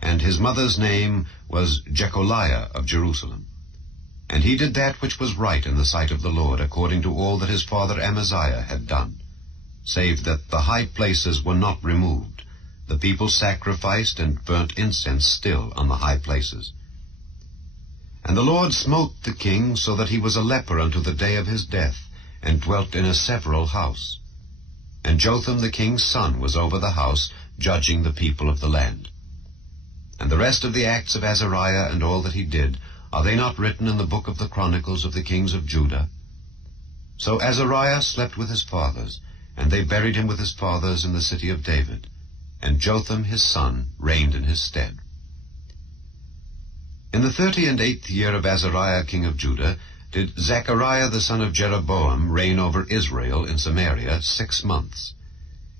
And his mother's name was Jecholiah of Jerusalem. And he did that which was right in the sight of the Lord, according to all that his father Amaziah had done, save that the high places were not removed. The people sacrificed and burnt incense still on the high places. And the Lord smote the king so that he was a leper unto the day of his death, and dwelt in a several house. And Jotham the king's son was over the house, judging the people of the land. And the rest of the acts of Azariah and all that he did, are they not written in the book of the Chronicles of the kings of Judah? So Azariah slept with his fathers, and they buried him with his fathers in the city of David. And Jotham his son reigned in his stead. In the 38th year of Azariah king of Judah did Zechariah the son of Jeroboam reign over Israel in Samaria 6 months.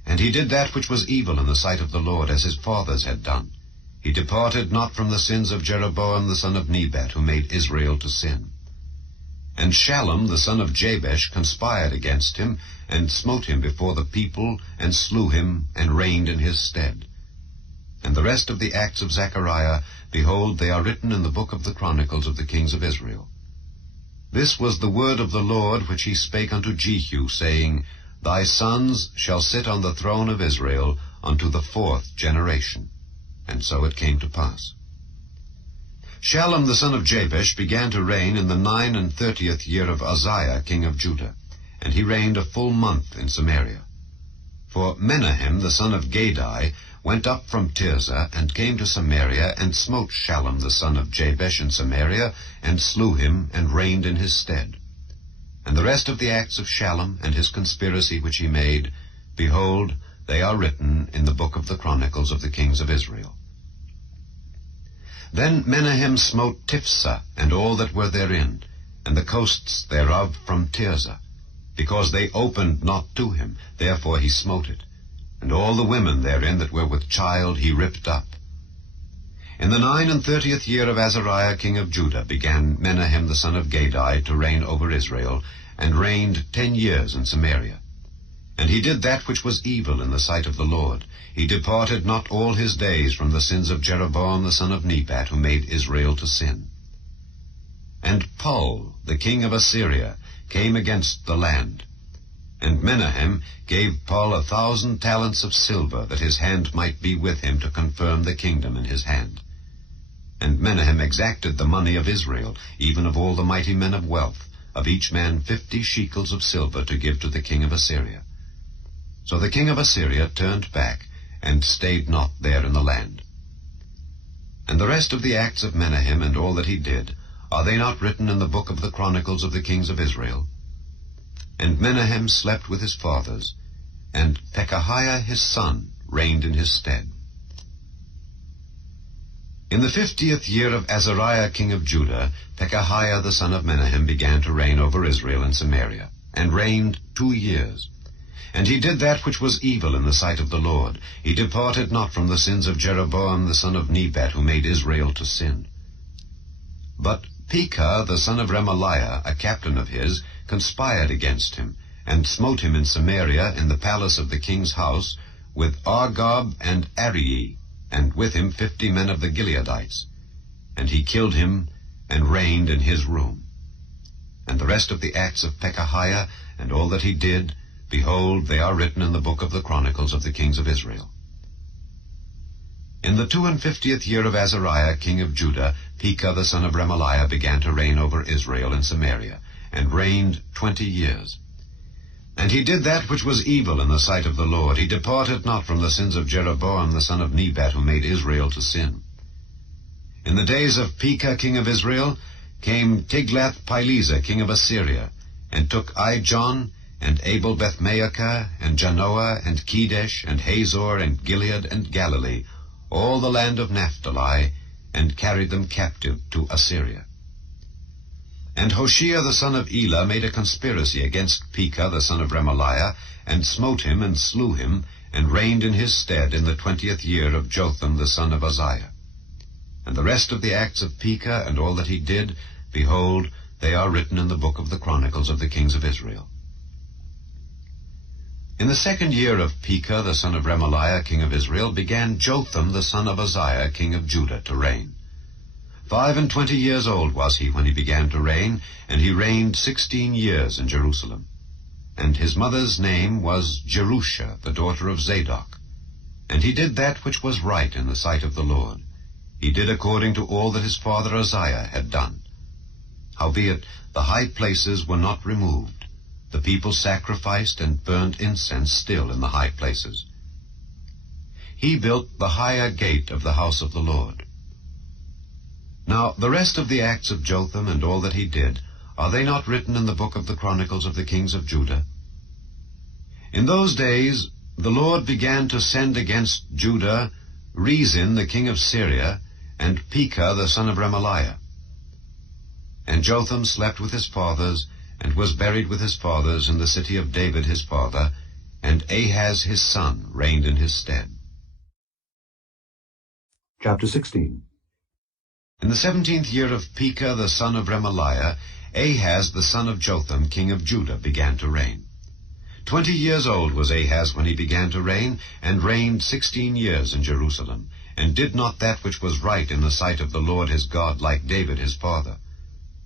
And he did that which was evil in the sight of the Lord, as his fathers had done. He departed not from the sins of Jeroboam the son of Nebat, who made Israel to sin. And Shallum the son of Jabesh conspired against him, and smote him before the people, and slew him, and reigned in his stead. And the rest of the acts of Zechariah, behold, they are written in the book of the Chronicles of the kings of Israel. This was the word of the Lord which he spake unto Jehu, saying, Thy sons shall sit on the throne of Israel unto the 4th generation. And so it came to pass. Shallum the son of Jabesh began to reign in the 39th year of Uzziah king of Judah, and he reigned a full month in Samaria. For Menahem the son of Gadai went up from Tirzah, and came to Samaria, and smote Shallum the son of Jabesh in Samaria, and slew him, and reigned in his stead. And the rest of the acts of Shallum, and his conspiracy which he made, behold, they are written in the book of the Chronicles of the kings of Israel. Then Menahem smote Tiphsah, and all that were therein, and the coasts thereof from Tirzah, because they opened not to him, therefore he smote it. And all the women therein that were with child he ripped up. In the 39th year of Azariah king of Judah began Menahem the son of Gadai to reign over Israel, and reigned 10 years in Samaria. And he did that which was evil in the sight of the Lord. He departed not all his days from the sins of Jeroboam the son of Nebat, who made Israel to sin. And Pul, the king of Assyria, came against the land. And Menahem gave Pul 1,000 talents of silver, that his hand might be with him to confirm the kingdom in his hand. And Menahem exacted the money of Israel, even of all the mighty men of wealth, of each man 50 shekels of silver to give to the king of Assyria. So the king of Assyria turned back, and stayed not there in the land. And the rest of the acts of Menahem and all that he did, are they not written in the book of the Chronicles of the kings of Israel? And Menahem slept with his fathers, and Pekahiah his son reigned in his stead. In the 50th year of Azariah king of Judah, Pekahiah the son of Menahem began to reign over Israel in Samaria, and reigned 2 years. And he did that which was evil in the sight of the Lord. He departed not from the sins of Jeroboam the son of Nebat, who made Israel to sin. But Pekah the son of Remaliah, a captain of his, conspired against him, and smote him in Samaria in the palace of the king's house, with Argob and Arii, and with him 50 men of the Gileadites. And he killed him, and reigned in his room. And the rest of the acts of Pekahiah, and all that he did, behold, they are written in the book of the Chronicles of the kings of Israel. In the 52nd year of Azariah king of Judah, Pekah the son of Remaliah began to reign over Israel in Samaria, and reigned 20 years. And he did that which was evil in the sight of the Lord. He departed not from the sins of Jeroboam the son of Nebat, who made Israel to sin. In the days of Pekah king of Israel came Tiglath-Pileser king of Assyria, and took Ijon, and Abel-Beth-maachah, and Janoah, and Kedesh, and Hazor, and Gilead, and Galilee, all the land of Naphtali, and carried them captive to Assyria. And Hoshea the son of Elah made a conspiracy against Pekah the son of Remaliah, and smote him, and slew him, and reigned in his stead in the 20th year of Jotham the son of Uzziah. And the rest of the acts of Pekah, and all that he did, behold, they are written in the book of the Chronicles of the kings of Israel. In the 2nd year of Pekah the son of Remaliah king of Israel began Jotham the son of Uzziah king of Judah to reign. 25 years old was he when he began to reign, and he reigned 16 years in Jerusalem. And his mother's name was Jerusha, the daughter of Zadok. And he did that which was right in the sight of the Lord. He did according to all that his father Uzziah had done. Howbeit the high places were not removed. The people sacrificed and burned incense still in the high places. He built the higher gate of the house of the Lord. Now the rest of the acts of Jotham and all that he did, are they not written in the book of the Chronicles of the kings of Judah? In those days the Lord began to send against Judah Rezin the king of Syria, and Pekah the son of Remaliah. And Jotham slept with his fathers, and was buried with his fathers in the city of David his father, and Ahaz his son reigned in his stead. Chapter 16. In the 17th year of Pekah the son of Remaliah, Ahaz the son of Jotham king of Judah began to reign. 20 years old was Ahaz when he began to reign, and reigned 16 years in Jerusalem, and did not that which was right in the sight of the Lord his God like David his father.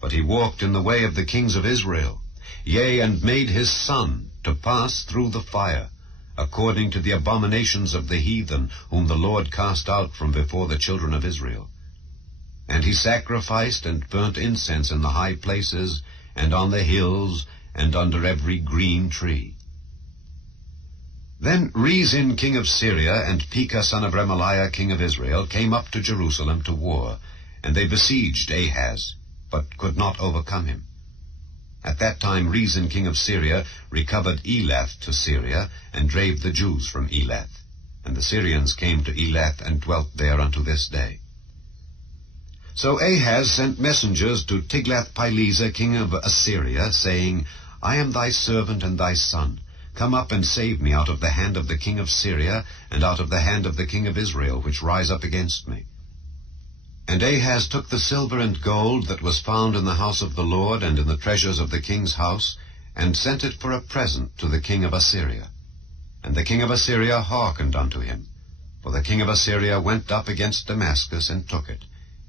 But he walked in the way of the kings of Israel, yea, and made his son to pass through the fire, according to the abominations of the heathen, whom the Lord cast out from before the children of Israel. And he sacrificed and burnt incense in the high places, and on the hills, and under every green tree. Then Rezin king of Syria, and Pekah son of Remaliah king of Israel, came up to Jerusalem to war, and they besieged Ahaz, but could not overcome him. At that time Rezin king of Syria recovered Elath to Syria, and drave the Jews from Elath. And the Syrians came to Elath, and dwelt there unto this day. So Ahaz sent messengers to Tiglath-Pileser king of Assyria, saying, I am thy servant and thy son. Come up and save me out of the hand of the king of Syria, and out of the hand of the king of Israel, which rise up against me. And Ahaz took the silver and gold that was found in the house of the Lord, and in the treasures of the king's house, and sent it for a present to the king of Assyria. And the king of Assyria hearkened unto him. For the king of Assyria went up against Damascus, and took it,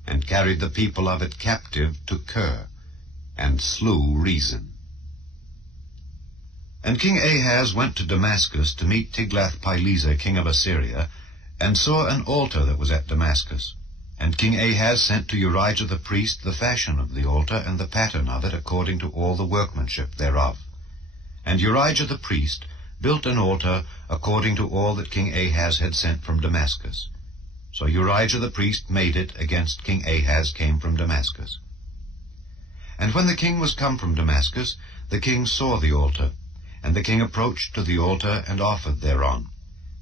and carried the people of it captive to Kir, and slew Rezin. And King Ahaz went to Damascus to meet Tiglath-Pileser king of Assyria, and saw an altar that was at Damascus. And King Ahaz sent to Urijah the priest the fashion of the altar, and the pattern of it, according to all the workmanship thereof. And Urijah the priest built an altar according to all that King Ahaz had sent from Damascus. So Urijah the priest made it against King Ahaz came from Damascus. And when the king was come from Damascus, the king saw the altar, and the king approached to the altar, and offered thereon.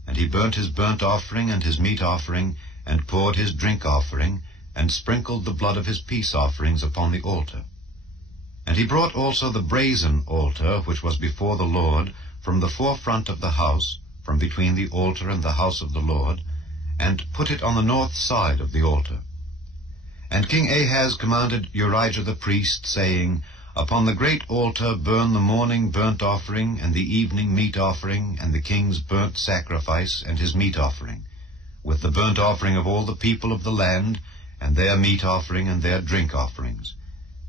And he burnt his burnt offering and his meat offering, and poured his drink offering, and sprinkled the blood of his peace offerings upon the altar. And he brought also the brazen altar, which was before the Lord, from the forefront of the house, from between the altar and the house of the Lord, and put it on the north side of the altar. And King Ahaz commanded Urijah the priest, saying, Upon the great altar burn the morning burnt offering, and the evening meat offering, and the king's burnt sacrifice, and his meat offering, with the burnt offering of all the people of the land, and their meat offering, and their drink offerings.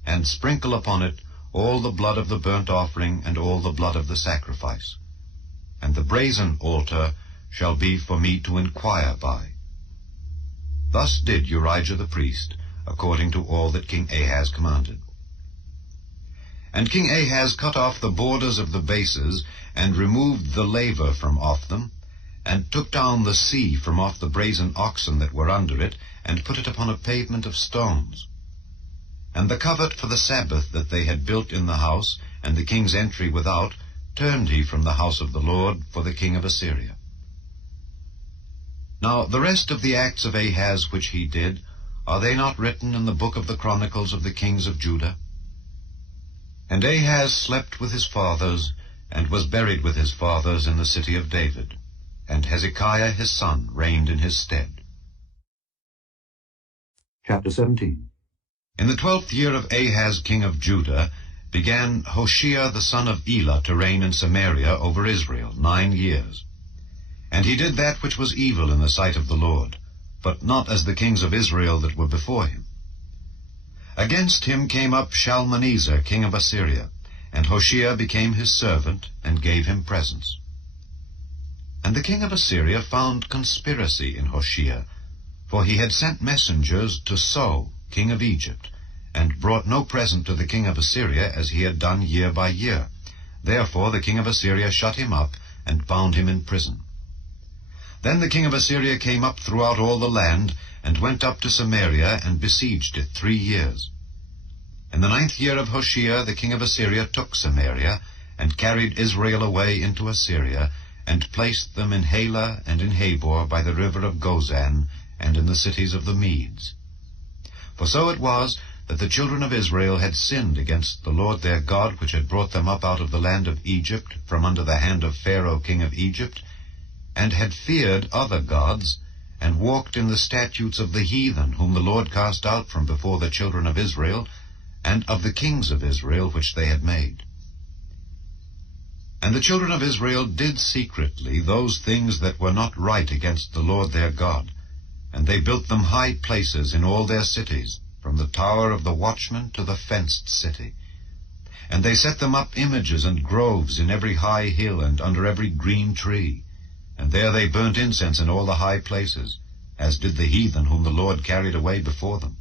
And sprinkle upon it all the blood of the burnt offering, and all the blood of the sacrifice. And the brazen altar shall be for me to inquire by. Thus did Urijah the priest, according to all that King Ahaz commanded. And King Ahaz cut off the borders of the bases, and removed the laver from off them, and took down the sea from off the brazen oxen that were under it, and put it upon a pavement of stones. And the covert for the Sabbath that they had built in the house, and the king's entry without, turned he from the house of the Lord for the king of Assyria. Now the rest of the acts of Ahaz which he did, are they not written in the book of the Chronicles of the kings of Judah? And Ahaz slept with his fathers, and was buried with his fathers in the city of David, and Hezekiah his son reigned in his stead. Chapter 17. In the 12th year of Ahaz king of Judah began Hoshea the son of Elah to reign in Samaria over Israel 9 years. And he did that which was evil in the sight of the Lord, but not as the kings of Israel that were before him. Against him came up Shalmaneser king of Assyria, and Hoshea became his servant, and gave him presents. And the king of Assyria found conspiracy in Hoshea, for he had sent messengers to So, king of Egypt, and brought no present to the king of Assyria as he had done year by year. Therefore the king of Assyria shut him up, and bound him in prison. Then the king of Assyria came up throughout all the land, and went up to Samaria, and besieged it 3 years. In the 9th year of Hoshea the king of Assyria took Samaria, and carried Israel away into Assyria, and placed them in Halah and in Habor by the river of Gozan, and in the cities of the Medes. For so it was that the children of Israel had sinned against the Lord their God, which had brought them up out of the land of Egypt, from under the hand of Pharaoh king of Egypt, and had feared other gods, and walked in the statutes of the heathen, whom the Lord cast out from before the children of Israel, and of the kings of Israel which they had made. And the children of Israel did secretly those things that were not right against the Lord their God, and they built them high places in all their cities, from the tower of the watchman to the fenced city. And they set them up images and groves in every high hill and under every green tree. And there they burnt incense in all the high places, as did the heathen whom the Lord carried away before them,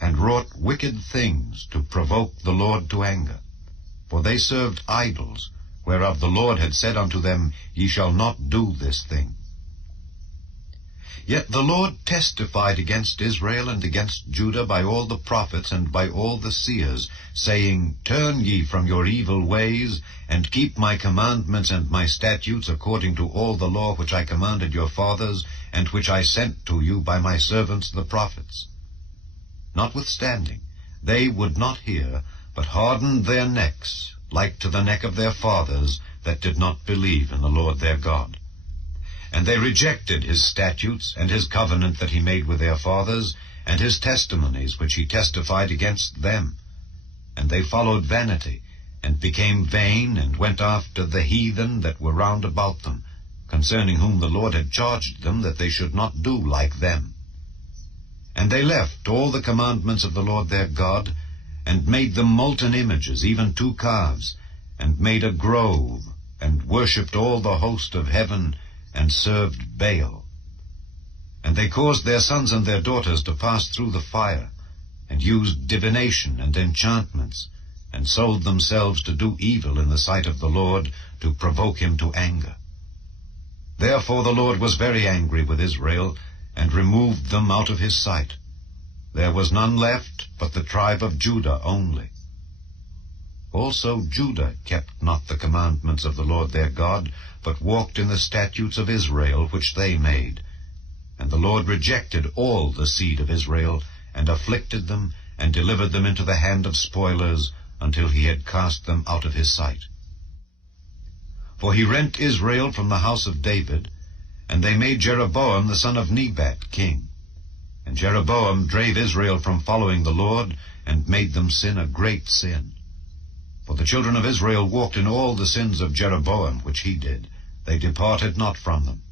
and wrought wicked things to provoke the Lord to anger. For they served idols, whereof the Lord had said unto them, Ye shall not do this thing. Yet the Lord testified against Israel and against Judah by all the prophets and by all the seers, saying, Turn ye from your evil ways, and keep my commandments and my statutes according to all the law which I commanded your fathers, and which I sent to you by my servants the prophets. Notwithstanding, they would not hear, but hardened their necks, like to the neck of their fathers, that did not believe in the Lord their God. And they rejected his statutes, and his covenant that he made with their fathers, and his testimonies which he testified against them. And they followed vanity, and became vain, and went after the heathen that were round about them, concerning whom the Lord had charged them that they should not do like them. And they left all the commandments of the Lord their God, and made them molten images, even 2 calves, and made a grove, and worshipped all the host of heaven, and served Baal. And they caused their sons and their daughters to pass through the fire, and used divination and enchantments, and sold themselves to do evil in the sight of the Lord, to provoke him to anger. Therefore the Lord was very angry with Israel, and removed them out of his sight. There was none left but the tribe of Judah only. Also Judah kept not the commandments of the Lord their God, but walked in the statutes of Israel which they made. And the Lord rejected all the seed of Israel, and afflicted them, and delivered them into the hand of spoilers, until he had cast them out of his sight. For he rent Israel from the house of David, and they made Jeroboam the son of Nebat king. And Jeroboam drave Israel from following the Lord, and made them sin a great sin. For the children of Israel walked in all the sins of Jeroboam which he did. They departed not from them,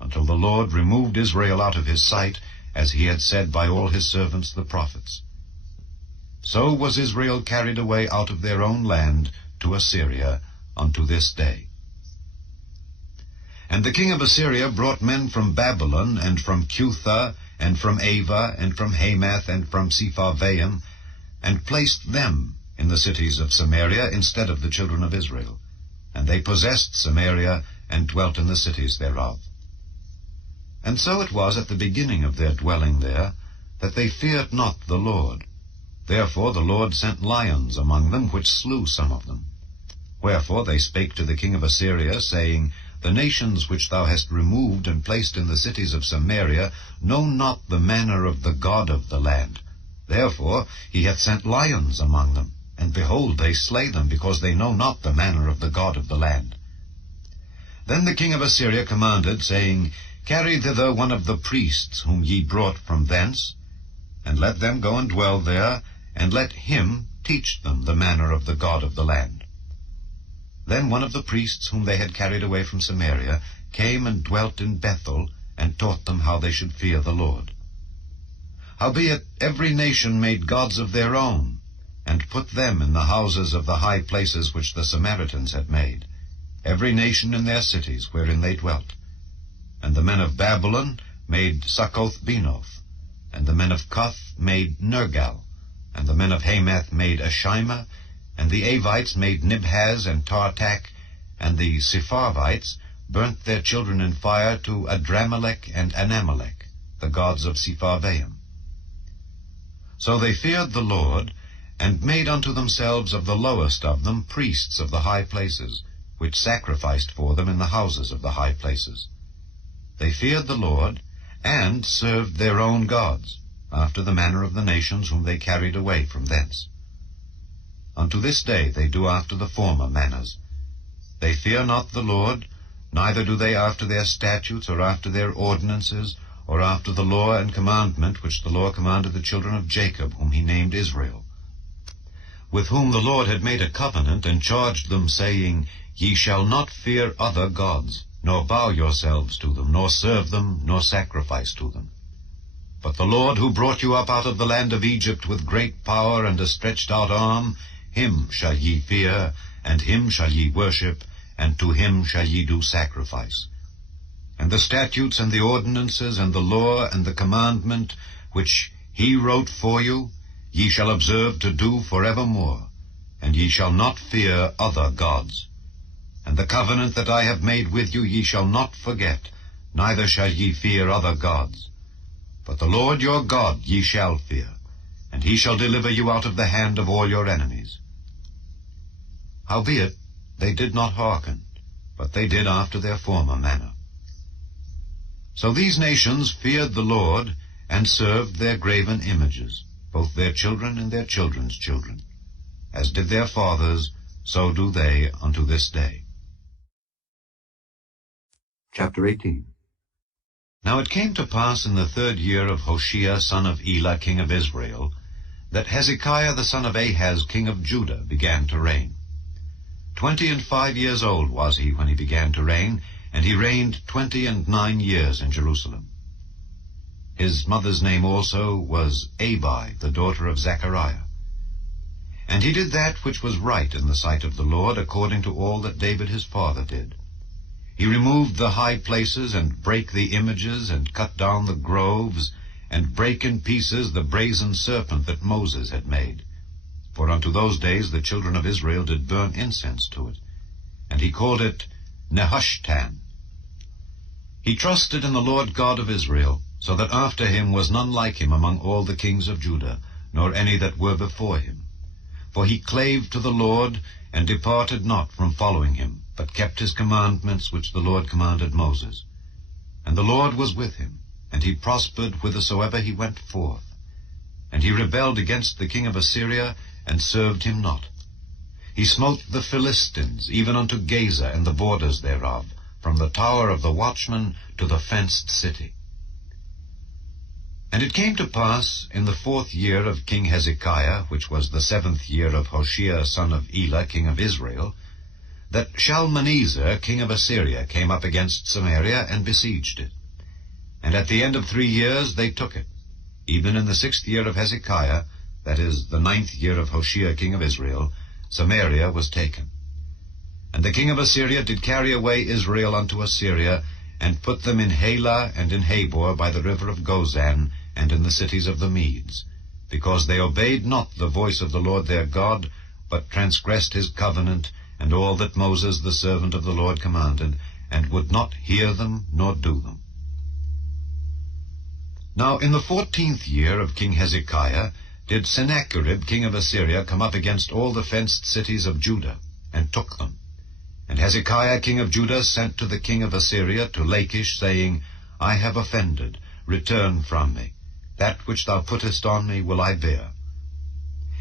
until the Lord removed Israel out of his sight, as he had said by all his servants the prophets. So was Israel carried away out of their own land to Assyria unto this day. And the king of Assyria brought men from Babylon, and from Cutha, and from Ava, and from Hamath, and from Sepharvaim, and placed them in the cities of Samaria instead of the children of Israel. And they possessed Samaria, and dwelt in the cities thereof. And so it was at the beginning of their dwelling there, that they feared not the Lord. Therefore the Lord sent lions among them, which slew some of them. Wherefore they spake to the king of Assyria, saying, The nations which thou hast removed and placed in the cities of Samaria know not the manner of the God of the land. Therefore he hath sent lions among them, and behold, they slay them, because they know not the manner of the God of the land. Then the king of Assyria commanded, saying, Carry thither one of the priests whom ye brought from thence, and let them go and dwell there, and let him teach them the manner of the God of the land. Then one of the priests whom they had carried away from Samaria came and dwelt in Bethel, and taught them how they should fear the Lord. Howbeit every nation made gods of their own, and put them in the houses of the high places which the Samaritans had made, every nation in their cities wherein they dwelt. And the men of Babylon made Succoth-Benoth, and the men of Cuth made Nergal, and the men of Hamath made Ashima, and the Avites made Nibhaz and Tartak, and the Sepharvites burnt their children in fire to Adramelech and Anamelech, the gods of Sepharvaim. So they feared the Lord, and made unto themselves of the lowest of them priests of the high places, which sacrificed for them in the houses of the high places. They feared the Lord, and served their own gods, after the manner of the nations whom they carried away from thence. Unto this day they do after the former manners. They fear not the Lord, neither do they after their statutes, or after their ordinances, or after the law and commandment which the Lord commanded the children of Jacob, whom he named Israel, with whom the Lord had made a covenant, and charged them, saying, Ye shall not fear other gods, nor bow yourselves to them, nor serve them, nor sacrifice to them. But the Lord, who brought you up out of the land of Egypt with great power and a stretched out arm, him shall ye fear, and him shall ye worship, and to him shall ye do sacrifice. And the statutes and the ordinances and the law and the commandment which he wrote for you, ye shall observe to do forevermore, and ye shall not fear other gods. And the covenant that I have made with you ye shall not forget, neither shall ye fear other gods. But the Lord your God ye shall fear, and he shall deliver you out of the hand of all your enemies. Howbeit they did not hearken, but they did after their former manner. So these nations feared the Lord, and served their graven images, both their children and their children's children. As did their fathers, so do they unto this day. Chapter 18. Now it came to pass in the 3rd year of Hoshea son of Elah king of Israel, that Hezekiah the son of Ahaz king of Judah began to reign. 25 years old was he when he began to reign, and he reigned 29 years in Jerusalem. His mother's name also was Abi, the daughter of Zechariah. And he did that which was right in the sight of the Lord, according to all that David his father did. He removed the high places, and brake the images, and cut down the groves, and brake in pieces the brazen serpent that Moses had made. For unto those days the children of Israel did burn incense to it. And he called it Nehushtan. He trusted in the Lord God of Israel, so that after him was none like him among all the kings of Judah, nor any that were before him. For he clave to the Lord, and departed not from following him, but kept his commandments which the Lord commanded Moses. And the Lord was with him, and he prospered whithersoever he went forth. And he rebelled against the king of Assyria, and served him not. He smote the Philistines, even unto Gaza and the borders thereof, from the tower of the watchman to the fenced city. And it came to pass in the 4th year of King Hezekiah, which was the 7th year of Hoshea son of Elah king of Israel, that Shalmaneser king of Assyria came up against Samaria, and besieged it. And at the end of 3 years they took it. Even in the 6th year of Hezekiah, that is, the 9th year of Hoshea king of Israel, Samaria was taken. And the king of Assyria did carry away Israel unto Assyria, and put them in Halah and in Habor by the river of Gozan, and in the cities of the Medes, because they obeyed not the voice of the Lord their God, but transgressed his covenant, and all that Moses the servant of the Lord commanded, and would not hear them nor do them. Now in the 14th year of King Hezekiah did Sennacherib king of Assyria come up against all the fenced cities of Judah, and took them. And Hezekiah king of Judah sent to the king of Assyria to Lachish, saying, I have offended, return from me. That which thou puttest on me will I bear.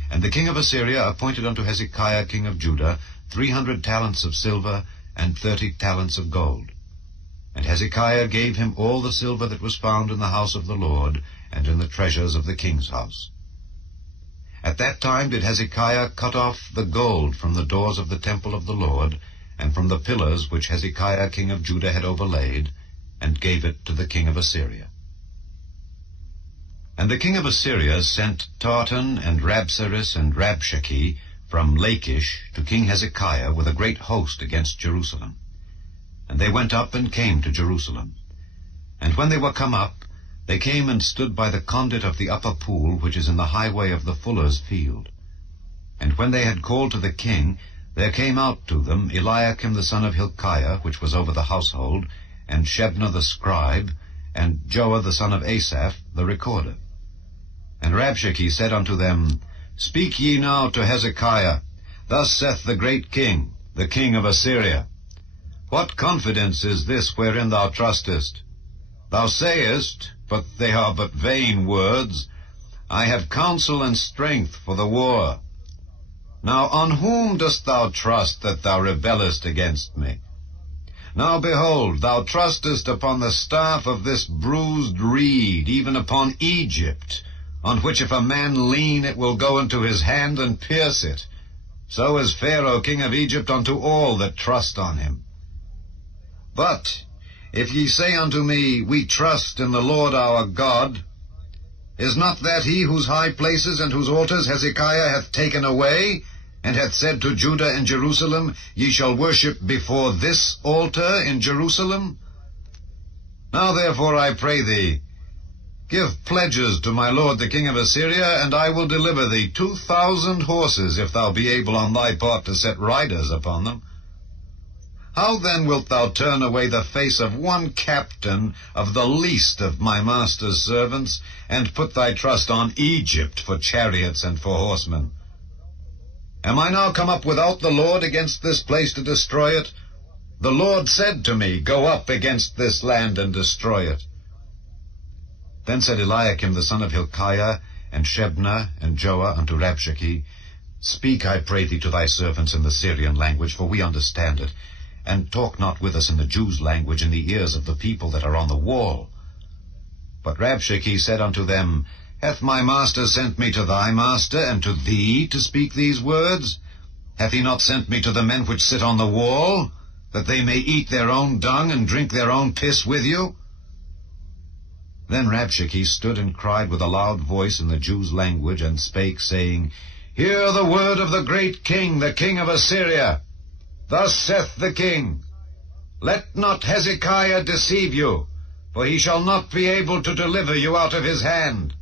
And the king of Assyria appointed unto Hezekiah king of Judah 300 talents of silver and 30 talents of gold. And Hezekiah gave him all the silver that was found in the house of the Lord, and in the treasures of the king's house. At that time did Hezekiah cut off the gold from the doors of the temple of the Lord, and from the pillars which Hezekiah king of Judah had overlaid, and gave it to the king of Assyria. And the king of Assyria sent Tartan and Rabsaris and Rabshakeh from Lachish to King Hezekiah with a great host against Jerusalem. And they went up and came to Jerusalem. And when they were come up, they came and stood by the conduit of the upper pool, which is in the highway of the fuller's field. And when they had called to the king, there came out to them Eliakim the son of Hilkiah, which was over the household, and Shebna the scribe, and Joah the son of Asaph the recorder. And Rabshakeh said unto them, Speak ye now to Hezekiah, Thus saith the great king, the king of Assyria, What confidence is this wherein thou trustest? Thou sayest, but they are but vain words, I have counsel and strength for the war. Now on whom dost thou trust that thou rebellest against me? Now behold, thou trustest upon the staff of this bruised reed, even upon Egypt, on which if a man lean, it will go into his hand and pierce it. So is Pharaoh king of Egypt unto all that trust on him. But if ye say unto me, We trust in the Lord our God, is not that he whose high places and whose altars Hezekiah hath taken away, and hath said to Judah and Jerusalem, Ye shall worship before this altar in Jerusalem? Now therefore I pray thee, give pledges to my lord the king of Assyria, and I will deliver thee 2,000 horses, if thou be able on thy part to set riders upon them. How then wilt thou turn away the face of one captain of the least of my master's servants, and put thy trust on Egypt for chariots and for horsemen? Am I now come up without the Lord against this place to destroy it? The Lord said to me, Go up against this land and destroy it. Then said Eliakim the son of Hilkiah, and Shebna, and Joah unto Rabshakeh, Speak, I pray thee, to thy servants in the Syrian language, for we understand it, and talk not with us in the Jews' language in the ears of the people that are on the wall. But Rabshakeh said unto them, Hath my master sent me to thy master, and to thee to speak these words? Hath he not sent me to the men which sit on the wall, that they may eat their own dung and drink their own piss with you? Then Rabshakeh stood and cried with a loud voice in the Jews' language, and spake, saying, Hear the word of the great king, the king of Assyria. Thus saith the king, Let not Hezekiah deceive you, for he shall not be able to deliver you out of his hand.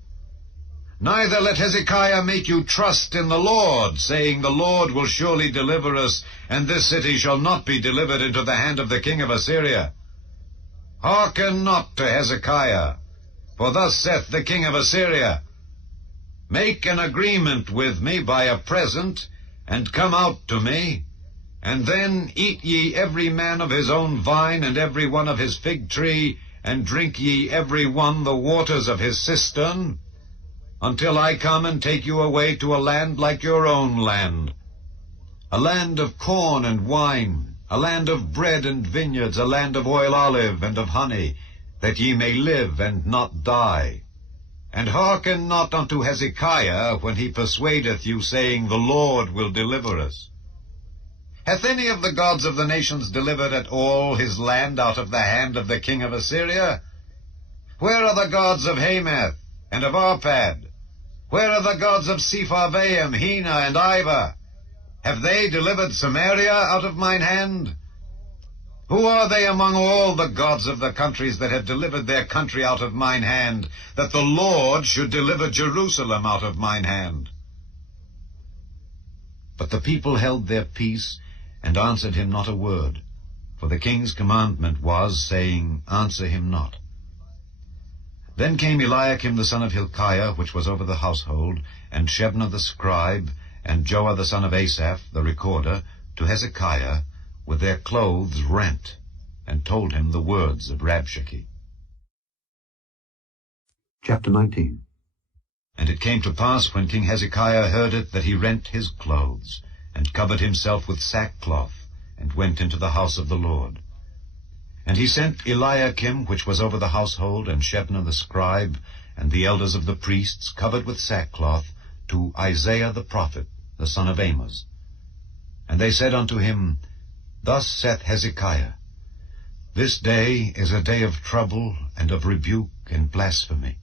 Neither let Hezekiah make you trust in the Lord, saying, The Lord will surely deliver us, and this city shall not be delivered into the hand of the king of Assyria. Hearken not to Hezekiah, for thus saith the king of Assyria, Make an agreement with me by a present, and come out to me, and then eat ye every man of his own vine, and every one of his fig tree, and drink ye every one the waters of his cistern, until I come and take you away to a land like your own land, a land of corn and wine, a land of bread and vineyards, a land of oil olive and of honey, that ye may live and not die. And hearken not unto Hezekiah when he persuadeth you, saying, The Lord will deliver us. Hath any of the gods of the nations delivered at all his land out of the hand of the king of Assyria? Where are the gods of Hamath and of Arpad? Where are the gods of Sepharvaim, Hena, and Ivah? Have they delivered Samaria out of mine hand? Who are they among all the gods of the countries that have delivered their country out of mine hand, that the Lord should deliver Jerusalem out of mine hand? But the people held their peace, and answered him not a word, for the king's commandment was, saying, Answer him not. Then came Eliakim the son of Hilkiah, which was over the household, and Shebna the scribe, and Joah the son of Asaph, the recorder, to Hezekiah with their clothes rent, and told him the words of Rabshakeh. Chapter 19. And it came to pass, when King Hezekiah heard it, that he rent his clothes, and covered himself with sackcloth, and went into the house of the Lord. And he sent Eliakim, which was over the household, and Shebna the scribe, and the elders of the priests, covered with sackcloth, to Isaiah the prophet, the son of Amoz. And they said unto him, Thus saith Hezekiah, This day is a day of trouble, and of rebuke and blasphemy.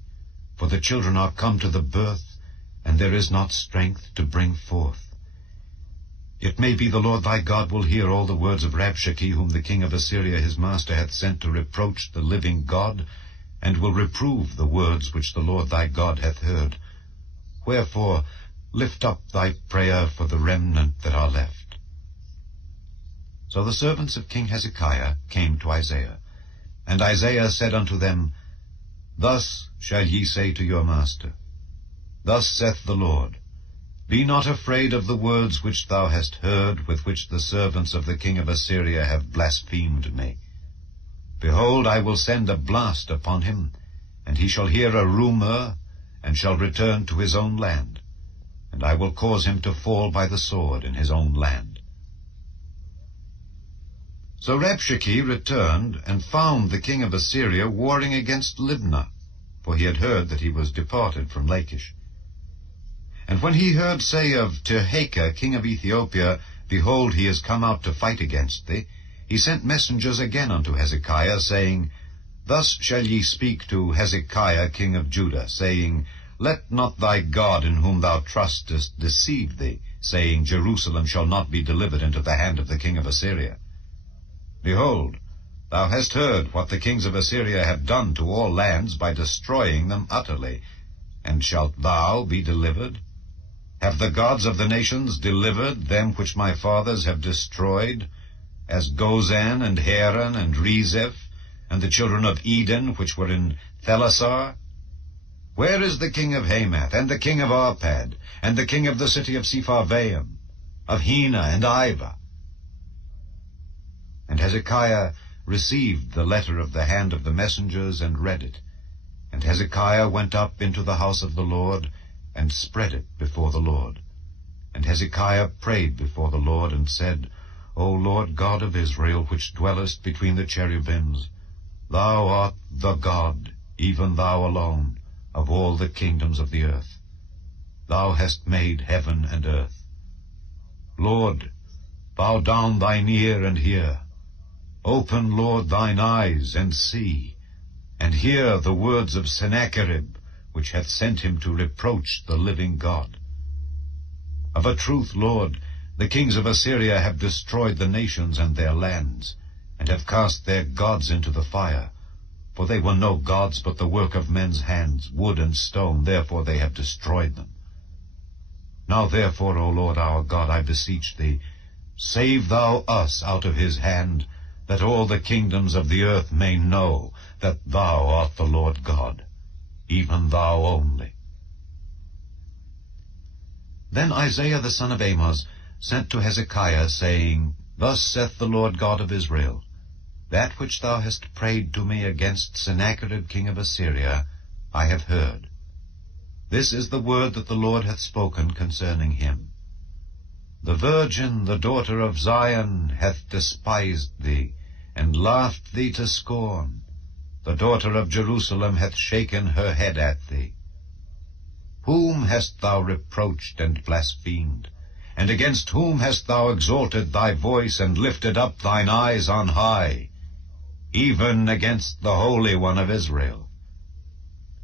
For the children are come to the birth, and there is not strength to bring forth. It may be the Lord thy God will hear all the words of Rabshakeh, whom the king of Assyria his master hath sent to reproach the living God, and will reprove the words which the Lord thy God hath heard. Wherefore lift up thy prayer for the remnant that are left. So the servants of King Hezekiah came to Isaiah, and Isaiah said unto them, Thus shall ye say to your master, Thus saith the Lord, Be not afraid of the words which thou hast heard, with which the servants of the king of Assyria have blasphemed me. Behold, I will send a blast upon him, and he shall hear a rumor, and shall return to his own land, and I will cause him to fall by the sword in his own land. So Rabshakeh returned, and found the king of Assyria warring against Libnah, for he had heard that he was departed from Lachish. And when he heard say of Tirhakah, king of Ethiopia, Behold, he is come out to fight against thee, he sent messengers again unto Hezekiah, saying, Thus shall ye speak to Hezekiah, king of Judah, saying, Let not thy God, in whom thou trustest, deceive thee, saying, Jerusalem shall not be delivered into the hand of the king of Assyria. Behold, thou hast heard what the kings of Assyria have done to all lands by destroying them utterly. And shalt thou be delivered? Have the gods of the nations delivered them which my fathers have destroyed, as Gozan and Haran and Rezeph, and the children of Eden which were in Thelasar? Where is the king of Hamath, and the king of Arpad, and the king of the city of Sepharvaim, of Hena and Ivah? And Hezekiah received the letter of the hand of the messengers, and read it. And Hezekiah went up into the house of the Lord, and spread it before the Lord. And Hezekiah prayed before the Lord, and said, O Lord God of Israel, which dwellest between the cherubims, thou art the God, even thou alone, of all the kingdoms of the earth. Thou hast made heaven and earth. Lord, bow down thine ear and hear. Open, Lord, thine eyes, and see, and hear the words of Sennacherib, which hath sent him to reproach the living God. Of a truth, Lord, the kings of Assyria have destroyed the nations and their lands, and have cast their gods into the fire. For they were no gods, but the work of men's hands, wood and stone, therefore they have destroyed them. Now therefore, O Lord our God, I beseech thee, save thou us out of his hand, that all the kingdoms of the earth may know that thou art the Lord God, even thou only. Then Isaiah the son of Amoz sent to Hezekiah, saying, Thus saith the Lord God of Israel, That which thou hast prayed to me against Sennacherib king of Assyria, I have heard. This is the word that the Lord hath spoken concerning him. The virgin, the daughter of Zion, hath despised thee, and laughed thee to scorn. The daughter of Jerusalem hath shaken her head at thee. Whom hast thou reproached and blasphemed? And against whom hast thou exalted thy voice, and lifted up thine eyes on high? Even against the Holy One of Israel.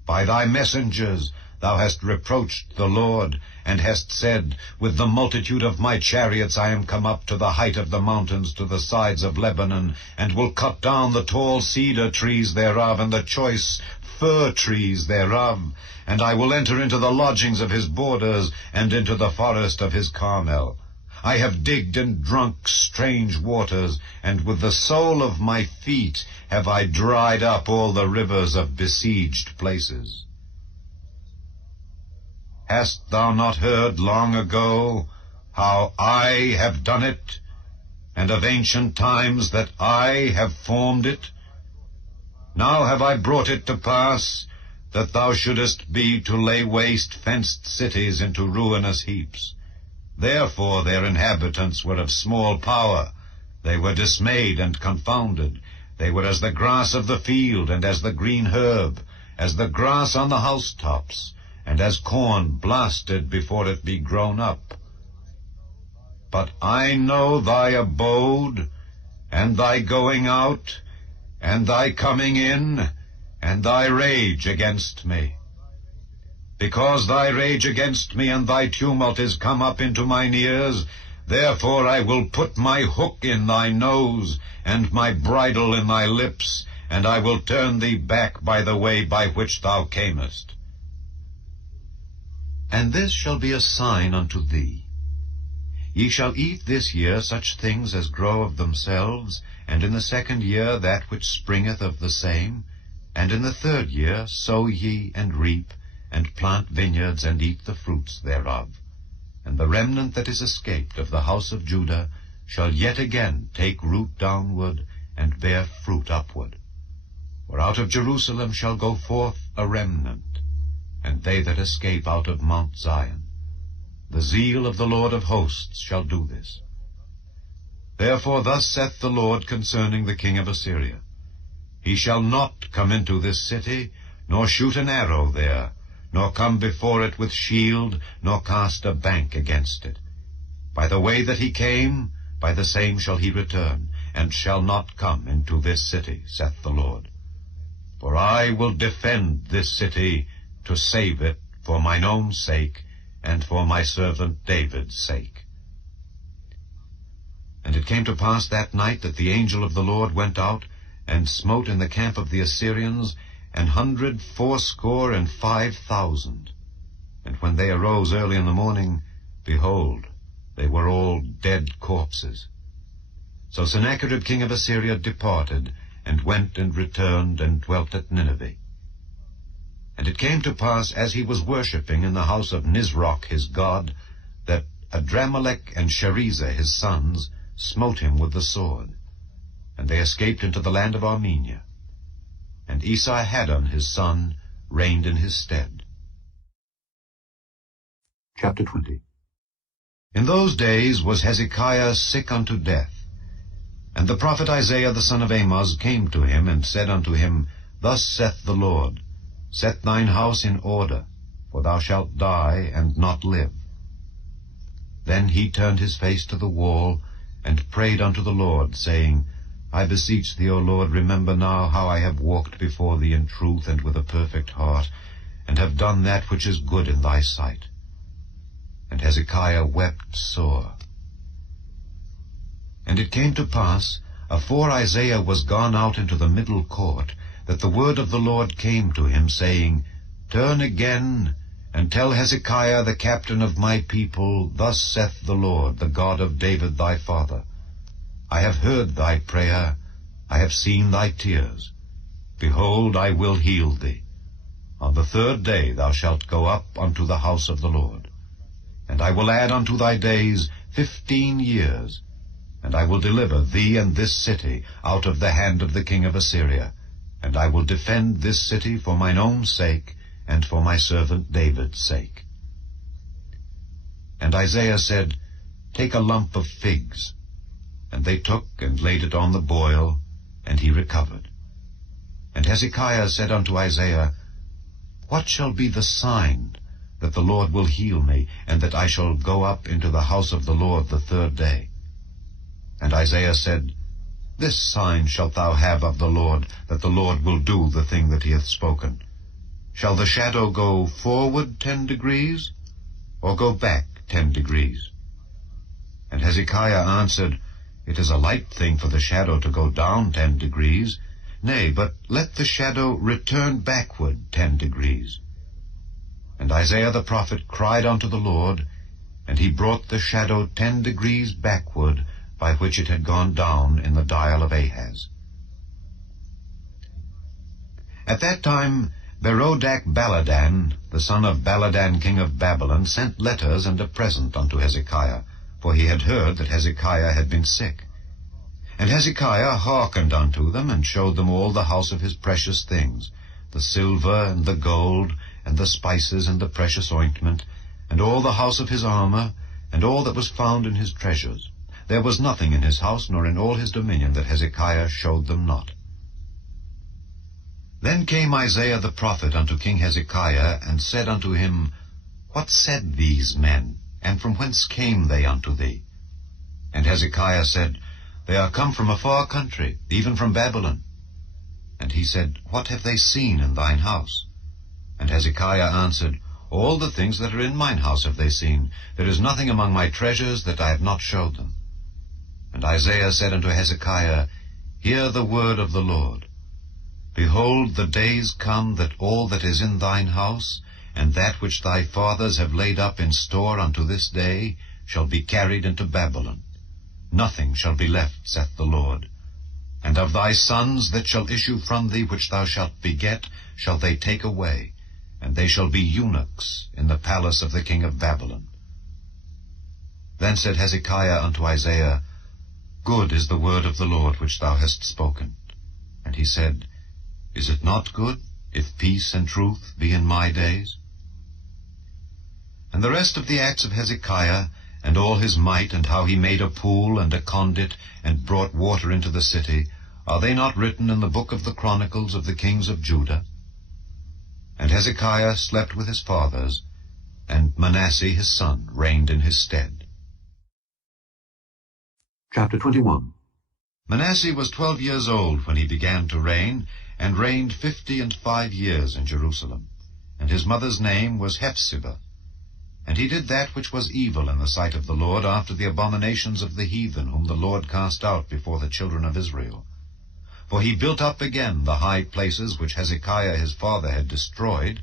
By thy messengers thou hast reproached the Lord, and hast said, With the multitude of my chariots I am come up to the height of the mountains, to the sides of Lebanon, and will cut down the tall cedar trees thereof, and the choice fir trees thereof, and I will enter into the lodgings of his borders, and into the forest of his Carmel. I have digged and drunk strange waters, and with the sole of my feet have I dried up all the rivers of besieged places. Hast thou not heard long ago how I have done it, and of ancient times that I have formed it? Now have I brought it to pass, that thou shouldest be to lay waste fenced cities into ruinous heaps. Therefore their inhabitants were of small power. They were dismayed and confounded. They were as the grass of the field, and as the green herb, as the grass on the housetops, and as corn blasted before it be grown up. But I know thy abode, and thy going out, and thy coming in, and thy rage against me. Because thy rage against me and thy tumult is come up into mine ears, therefore I will put my hook in thy nose, and my bridle in thy lips, and I will turn thee back by the way by which thou camest. And this shall be a sign unto thee. Ye shall eat this year such things as grow of themselves, and in the 2nd year that which springeth of the same, and in the 3rd year sow ye, and reap, and plant vineyards, and eat the fruits thereof. And the remnant that is escaped of the house of Judah shall yet again take root downward, and bear fruit upward. For out of Jerusalem shall go forth a remnant, and they that escape out of Mount Zion. The zeal of the Lord of hosts shall do this. Therefore thus saith the Lord concerning the king of Assyria, He shall not come into this city, nor shoot an arrow there, nor come before it with shield, nor cast a bank against it. By the way that he came, by the same shall he return, and shall not come into this city, saith the Lord. For I will defend this city, to save it for mine own sake, and for my servant David's sake. And it came to pass that night that the angel of the Lord went out, and smote in the camp of the Assyrians 185,000. And when they arose early in the morning, behold, they were all dead corpses. So Sennacherib king of Assyria departed, and went and returned, and dwelt at Nineveh. And it came to pass, as he was worshipping in the house of Nisroch his god, that Adramelech and Sharezer his sons smote him with the sword, and they escaped into the land of Armenia. And Esarhaddon his son reigned in his stead. Chapter 20. In those days was Hezekiah sick unto death. And the prophet Isaiah the son of Amoz came to him, and said unto him, Thus saith the Lord, Set thine house in order, for thou shalt die, and not live. Then he turned his face to the wall, and prayed unto the Lord, saying, I beseech thee, O Lord, remember now how I have walked before thee in truth and with a perfect heart, and have done that which is good in thy sight. And Hezekiah wept sore. And it came to pass, afore Isaiah was gone out into the middle court, that the word of the Lord came to him, saying, Turn again, and tell Hezekiah the captain of my people, Thus saith the Lord, the God of David thy father, I have heard thy prayer, I have seen thy tears. Behold, I will heal thee. On the 3rd day thou shalt go up unto the house of the Lord. And I will add unto thy days 15 years, and I will deliver thee and this city out of the hand of the king of Assyria, and I will defend this city for mine own sake, and for my servant David's sake. And Isaiah said, Take a lump of figs. And they took and laid it on the boil, and he recovered. And Hezekiah said unto Isaiah, What shall be the sign that the Lord will heal me, and that I shall go up into the house of the Lord the 3rd day? And Isaiah said, This sign shalt thou have of the Lord, that the Lord will do the thing that he hath spoken. Shall the shadow go forward 10 degrees, or go back 10 degrees? And Hezekiah answered, It is a light thing for the shadow to go down 10 degrees. Nay, but let the shadow return backward 10 degrees. And Isaiah the prophet cried unto the Lord, and he brought the shadow 10 degrees backward, by which it had gone down in the dial of Ahaz. At that time Berodach Baladan, the son of Baladan king of Babylon, sent letters and a present unto Hezekiah, for he had heard that Hezekiah had been sick. And Hezekiah hearkened unto them, and showed them all the house of his precious things, the silver and the gold, and the spices and the precious ointment, and all the house of his armor, and all that was found in his treasures. There was nothing in his house, nor in all his dominion, that Hezekiah showed them not. Then came Isaiah the prophet unto King Hezekiah, and said unto him, What said these men, and from whence came they unto thee? And Hezekiah said, They are come from a far country, even from Babylon. And he said, What have they seen in thine house? And Hezekiah answered, All the things that are in mine house have they seen. There is nothing among my treasures that I have not showed them. And Isaiah said unto Hezekiah, Hear the word of the Lord. Behold, the days come that all that is in thine house, and that which thy fathers have laid up in store unto this day, shall be carried into Babylon. Nothing shall be left, saith the Lord. And of thy sons that shall issue from thee, which thou shalt beget, shall they take away, and they shall be eunuchs in the palace of the king of Babylon. Then said Hezekiah unto Isaiah, Good is the word of the Lord which thou hast spoken. And he said, Is it not good, if peace and truth be in my days? And the rest of the acts of Hezekiah, and all his might, and how he made a pool and a conduit, and brought water into the city, are they not written in the book of the Chronicles of the kings of Judah? And Hezekiah slept with his fathers, and Manasseh his son reigned in his stead. Chapter 21. Manasseh was 12 years old when he began to reign, and reigned 55 years in Jerusalem. And his mother's name was Hephzibah. And he did that which was evil in the sight of the Lord, after the abominations of the heathen, whom the Lord cast out before the children of Israel. For he built up again the high places which Hezekiah his father had destroyed,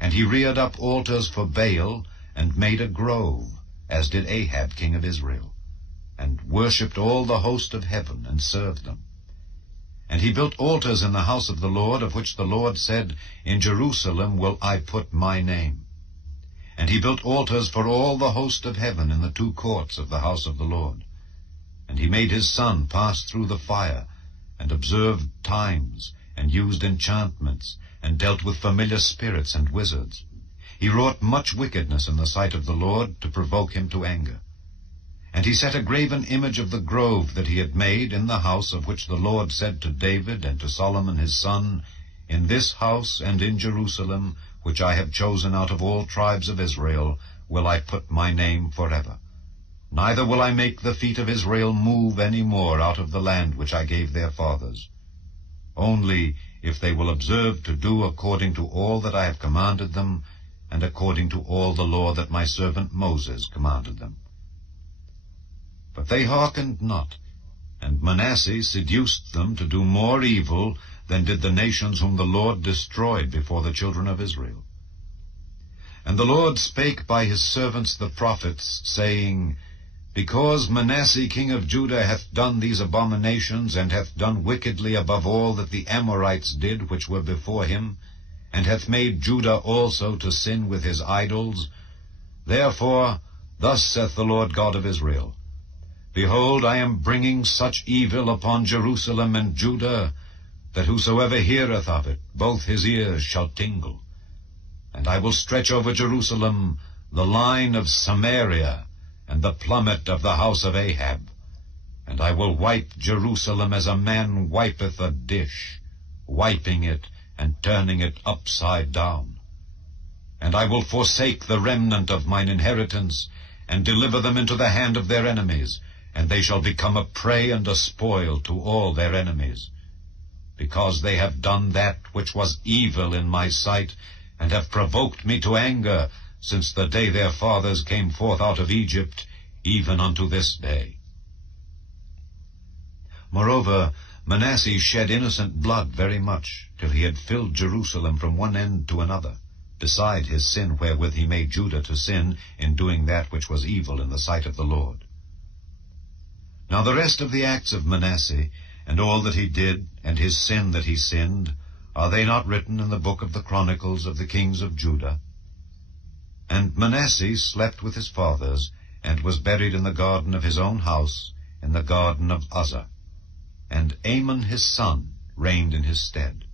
and he reared up altars for Baal, and made a grove, as did Ahab king of Israel, and worshipped all the host of heaven, and served them. And he built altars in the house of the Lord, of which the Lord said, In Jerusalem will I put my name. And he built altars for all the host of heaven in the 2 courts of the house of the Lord. And he made his son pass through the fire, and observed times, and used enchantments, and dealt with familiar spirits and wizards. He wrought much wickedness in the sight of the Lord, to provoke him to anger. And he set a graven image of the grove that he had made in the house, of which the Lord said to David and to Solomon his son, In this house and in Jerusalem, which I have chosen out of all tribes of Israel, will I put my name forever. Neither will I make the feet of Israel move any more out of the land which I gave their fathers. Only if they will observe to do according to all that I have commanded them, and according to all the law that my servant Moses commanded them. But they hearkened not, and Manasseh seduced them to do more evil than did the nations whom the Lord destroyed before the children of Israel. And the Lord spake by his servants the prophets, saying, Because Manasseh king of Judah hath done these abominations, and hath done wickedly above all that the Amorites did which were before him, and hath made Judah also to sin with his idols, therefore thus saith the Lord God of Israel, Behold, I am bringing such evil upon Jerusalem and Judah, that whosoever heareth of it, both his ears shall tingle. And I will stretch over Jerusalem the line of Samaria, and the plummet of the house of Ahab. And I will wipe Jerusalem as a man wipeth a dish, wiping it and turning it upside down. And I will forsake the remnant of mine inheritance, and deliver them into the hand of their enemies, and they shall become a prey and a spoil to all their enemies. Because they have done that which was evil in my sight, and have provoked me to anger, since the day their fathers came forth out of Egypt, even unto this day. Moreover, Manasseh shed innocent blood very much, till he had filled Jerusalem from one end to another, beside his sin wherewith he made Judah to sin, in doing that which was evil in the sight of the Lord. Now the rest of the acts of Manasseh, and all that he did, and his sin that he sinned, are they not written in the book of the Chronicles of the kings of Judah? And Manasseh slept with his fathers, and was buried in the garden of his own house, in the garden of Uzzah. and Amon his son reigned in his stead.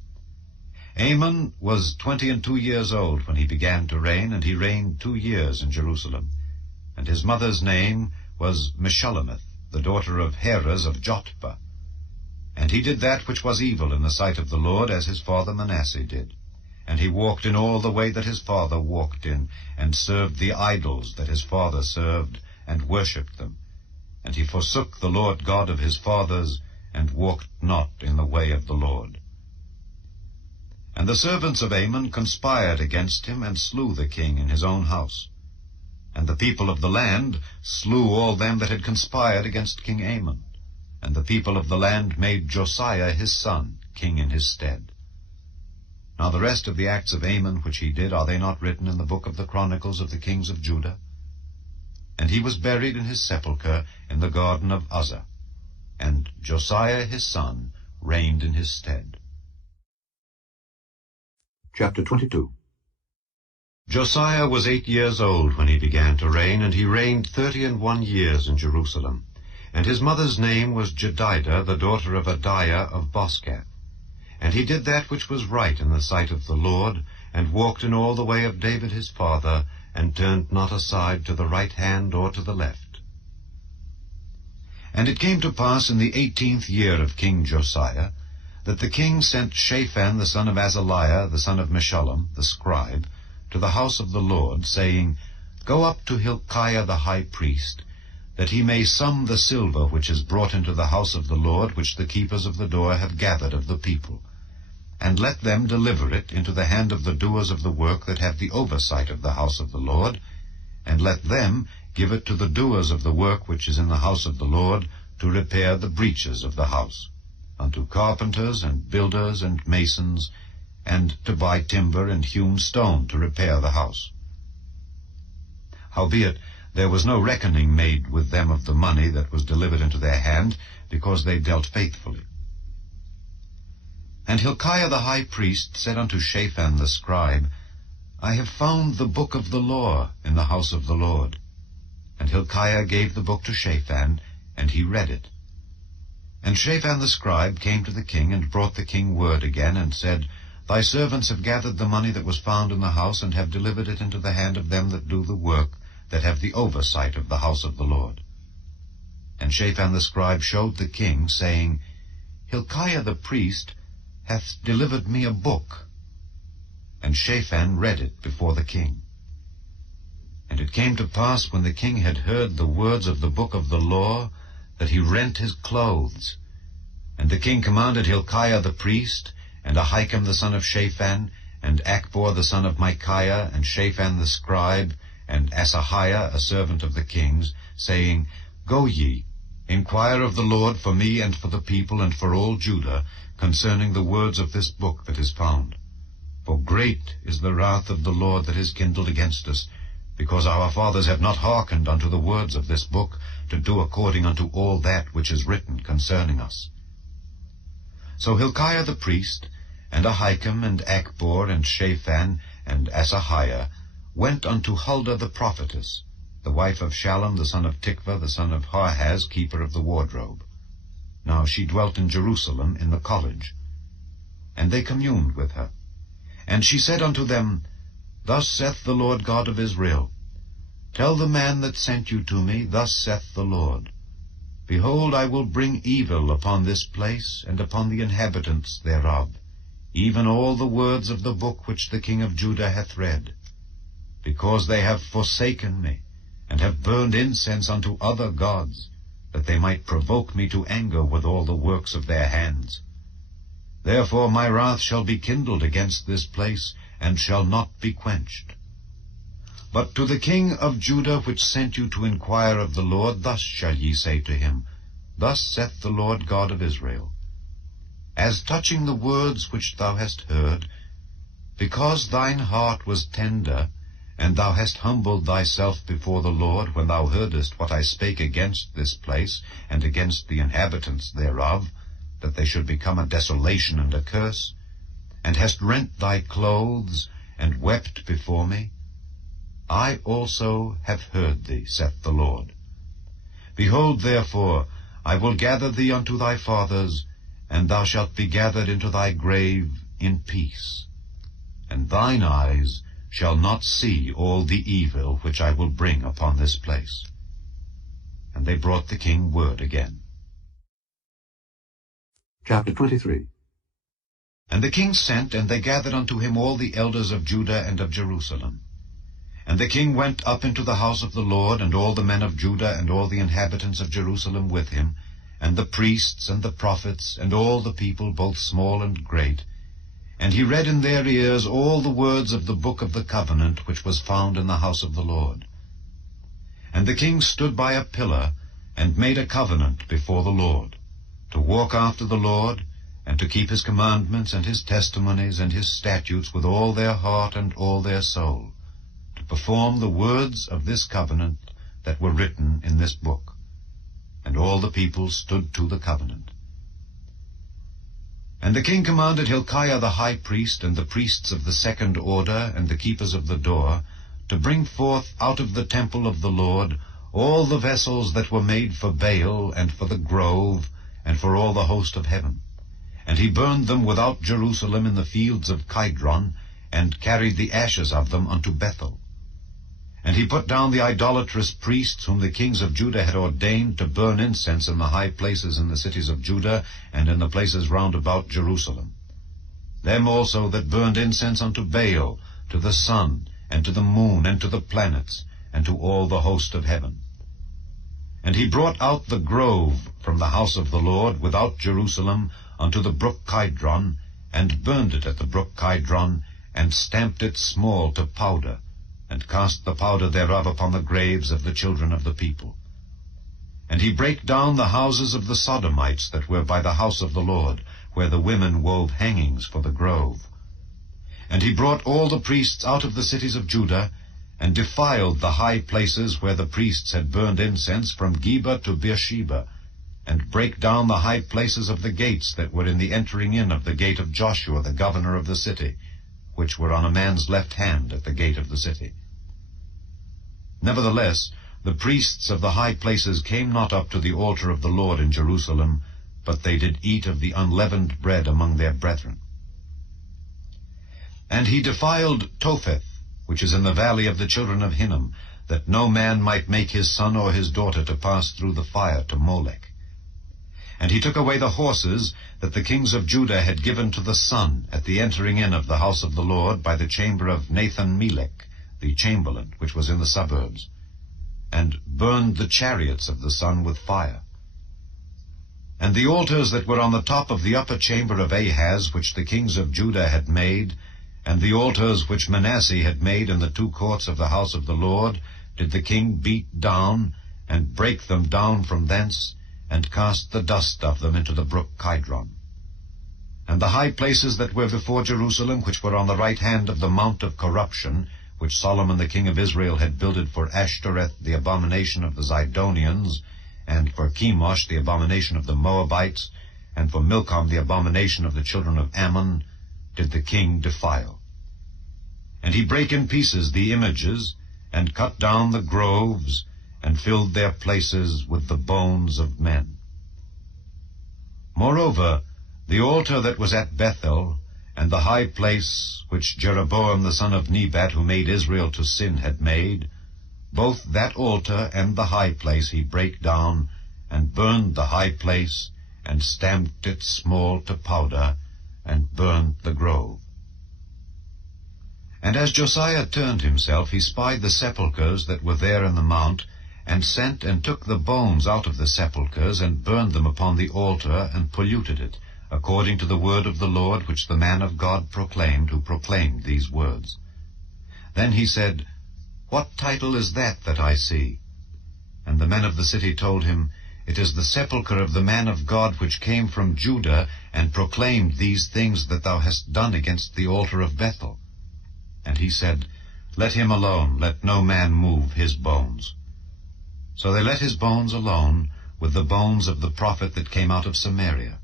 Amon was 22 years old when he began to reign, and he reigned 2 years in Jerusalem. And his mother's name was Meshullemeth, the daughter of Heres of Jotbah. And he did that which was evil in the sight of the Lord, as his father Manasseh did. And he walked in all the way that his father walked in, and served the idols that his father served, and worshipped them. And he forsook the Lord God of his fathers, and walked not in the way of the Lord. And the servants of Amon conspired against him, and slew the king in his own house. And the people of the land slew all them that had conspired against King Amon. And the people of the land made Josiah his son king in his stead. Now the rest of the acts of Amon which he did, are they not written in the book of the Chronicles of the kings of Judah? And he was buried in his sepulchre in the garden of Uzzah. And Josiah his son reigned in his stead. Chapter 22. Josiah was 8 years old when he began to reign, and he reigned 31 years in Jerusalem. And his mother's name was Jedidah, the daughter of Adiah of Boscath. And he did that which was right in the sight of the Lord, and walked in all the way of David his father, and turned not aside to the right hand or to the left. And it came to pass in the 18th year of King Josiah, that the king sent Shaphan the son of Azaliah, the son of Meshullam, the scribe, to the house of the Lord, saying, Go up to Hilkiah the high priest, that he may sum the silver which is brought into the house of the Lord, which the keepers of the door have gathered of the people. And let them deliver it into the hand of the doers of the work that have the oversight of the house of the Lord, and let them give it to the doers of the work which is in the house of the Lord, to repair the breaches of the house, unto carpenters and builders and masons, and to buy timber and hewn stone to repair the house. Howbeit there was no reckoning made with them of the money that was delivered into their hand, because they dealt faithfully. And Hilkiah the high priest said unto Shaphan the scribe, I have found the book of the law in the house of the Lord. And Hilkiah gave the book to Shaphan, and he read it. And Shaphan the scribe came to the king, and brought the king word again, and said, Thy servants have gathered the money that was found in the house, and have delivered it into the hand of them that do the work, that have the oversight of the house of the Lord. And Shaphan the scribe showed the king, saying, Hilkiah the priest hath delivered me a book. And Shaphan read it before the king. And it came to pass, when the king had heard the words of the book of the law, that he rent his clothes. And the king commanded Hilkiah the priest, and Ahikam the son of Shaphan, and Achbor the son of Micaiah, and Shaphan the scribe, and Asahiah a servant of the king's, saying, Go ye, inquire of the Lord for me and for the people and for all Judah, concerning the words of this book that is found. For great is the wrath of the Lord that is kindled against us, because our fathers have not hearkened unto the words of this book, to do according unto all that which is written concerning us. So Hilkiah the priest, and Ahikam, and Achbor, and Shaphan, and Asahiah, went unto Huldah the prophetess, the wife of Shallum the son of Tikvah, the son of Harhaz, keeper of the wardrobe. Now she dwelt in Jerusalem in the college. And they communed with her. And she said unto them, Thus saith the Lord God of Israel, Tell the man that sent you to me, Thus saith the Lord, Behold, I will bring evil upon this place, and upon the inhabitants thereof, even all the words of the book which the king of Judah hath read, because they have forsaken me, and have burned incense unto other gods, that they might provoke me to anger with all the works of their hands. Therefore my wrath shall be kindled against this place, and shall not be quenched. But to the king of Judah, which sent you to inquire of the Lord, thus shall ye say to him, Thus saith the Lord God of Israel, As touching the words which thou hast heard, because thine heart was tender, and thou hast humbled thyself before the Lord, when thou heardest what I spake against this place, and against the inhabitants thereof, that they should become a desolation and a curse, and hast rent thy clothes, and wept before me, I also have heard thee, saith the Lord. Behold, therefore, I will gather thee unto thy fathers, and thou shalt be gathered into thy grave in peace. And thine eyes shall not see all the evil which I will bring upon this place. And they brought the king word again. Chapter 23. And the king sent, and they gathered unto him all the elders of Judah and of Jerusalem. And the king went up into the house of the Lord, and all the men of Judah and all the inhabitants of Jerusalem with him, and the priests and the prophets, and all the people, both small and great. And he read in their ears all the words of the book of the covenant which was found in the house of the Lord. And the king stood by a pillar, and made a covenant before the Lord, to walk after the Lord, and to keep his commandments and his testimonies and his statutes with all their heart and all their soul, to perform the words of this covenant that were written in this book. And all the people stood to the covenant. And the king commanded Hilkiah the high priest, and the priests of the second order, and the keepers of the door, to bring forth out of the temple of the Lord all the vessels that were made for Baal, and for the grove, and for all the host of heaven. And he burned them without Jerusalem in the fields of Kidron, and carried the ashes of them unto Bethel. And he put down the idolatrous priests whom the kings of Judah had ordained to burn incense in the high places in the cities of Judah, and in the places round about Jerusalem. Them also that burned incense unto Baal, to the sun, and to the moon, and to the planets, and to all the host of heaven. And he brought out the grove from the house of the Lord without Jerusalem unto the brook Kidron, and burned it at the brook Kidron, and stamped it small to powder, and cast the powder thereof upon the graves of the children of the people. And he brake down the houses of the Sodomites that were by the house of the Lord, where the women wove hangings for the grove. And he brought all the priests out of the cities of Judah, and defiled the high places where the priests had burned incense from Geba to Beersheba, and brake down the high places of the gates that were in the entering in of the gate of Joshua the governor of the city, which were on a man's left hand at the gate of the city. Nevertheless, the priests of the high places came not up to the altar of the Lord in Jerusalem, but they did eat of the unleavened bread among their brethren. And he defiled Topheth, which is in the valley of the children of Hinnom, that no man might make his son or his daughter to pass through the fire to Molech. And he took away the horses that the kings of Judah had given to the sun at the entering in of the house of the Lord by the chamber of Nathan-Melech, the chamberlain, which was in the suburbs, and burned the chariots of the sun with fire. And the altars that were on the top of the upper chamber of Ahaz, which the kings of Judah had made, and the altars which Manasseh had made in the two courts of the house of the Lord, did the king beat down, and break them down from thence, and cast the dust of them into the brook Kidron. And the high places that were before Jerusalem, which were on the right hand of the mount of corruption, which Solomon the king of Israel had builded for Ashtoreth the abomination of the Zidonians, and for Chemosh the abomination of the Moabites, and for Milcom the abomination of the children of Ammon, did the king defile. And he brake in pieces the images, and cut down the groves, and filled their places with the bones of men. Moreover, the altar that was at Bethel, and the high place which Jeroboam the son of Nebat, who made Israel to sin, had made, both that altar and the high place he brake down, and burned the high place, and stamped it small to powder, and burned the grove. And as Josiah turned himself, he spied the sepulchres that were there in the mount, and sent and took the bones out of the sepulchres, and burned them upon the altar, and polluted it, according to the word of the Lord which the man of God proclaimed, who proclaimed these words. Then he said, What title is that I see? And the men of the city told him, It is the sepulchre of the man of God which came from Judah, and proclaimed these things that thou hast done against the altar of Bethel. And he said, Let him alone, let no man move his bones. So they let his bones alone, with the bones of the prophet that came out of Samaria.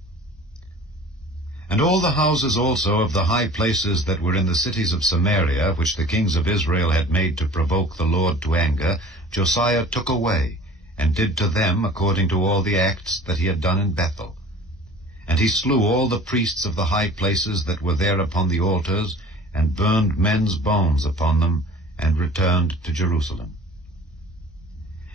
And all the houses also of the high places that were in the cities of Samaria, which the kings of Israel had made to provoke the Lord to anger, Josiah took away, and did to them according to all the acts that he had done in Bethel. And he slew all the priests of the high places that were there upon the altars, and burned men's bones upon them, and returned to Jerusalem.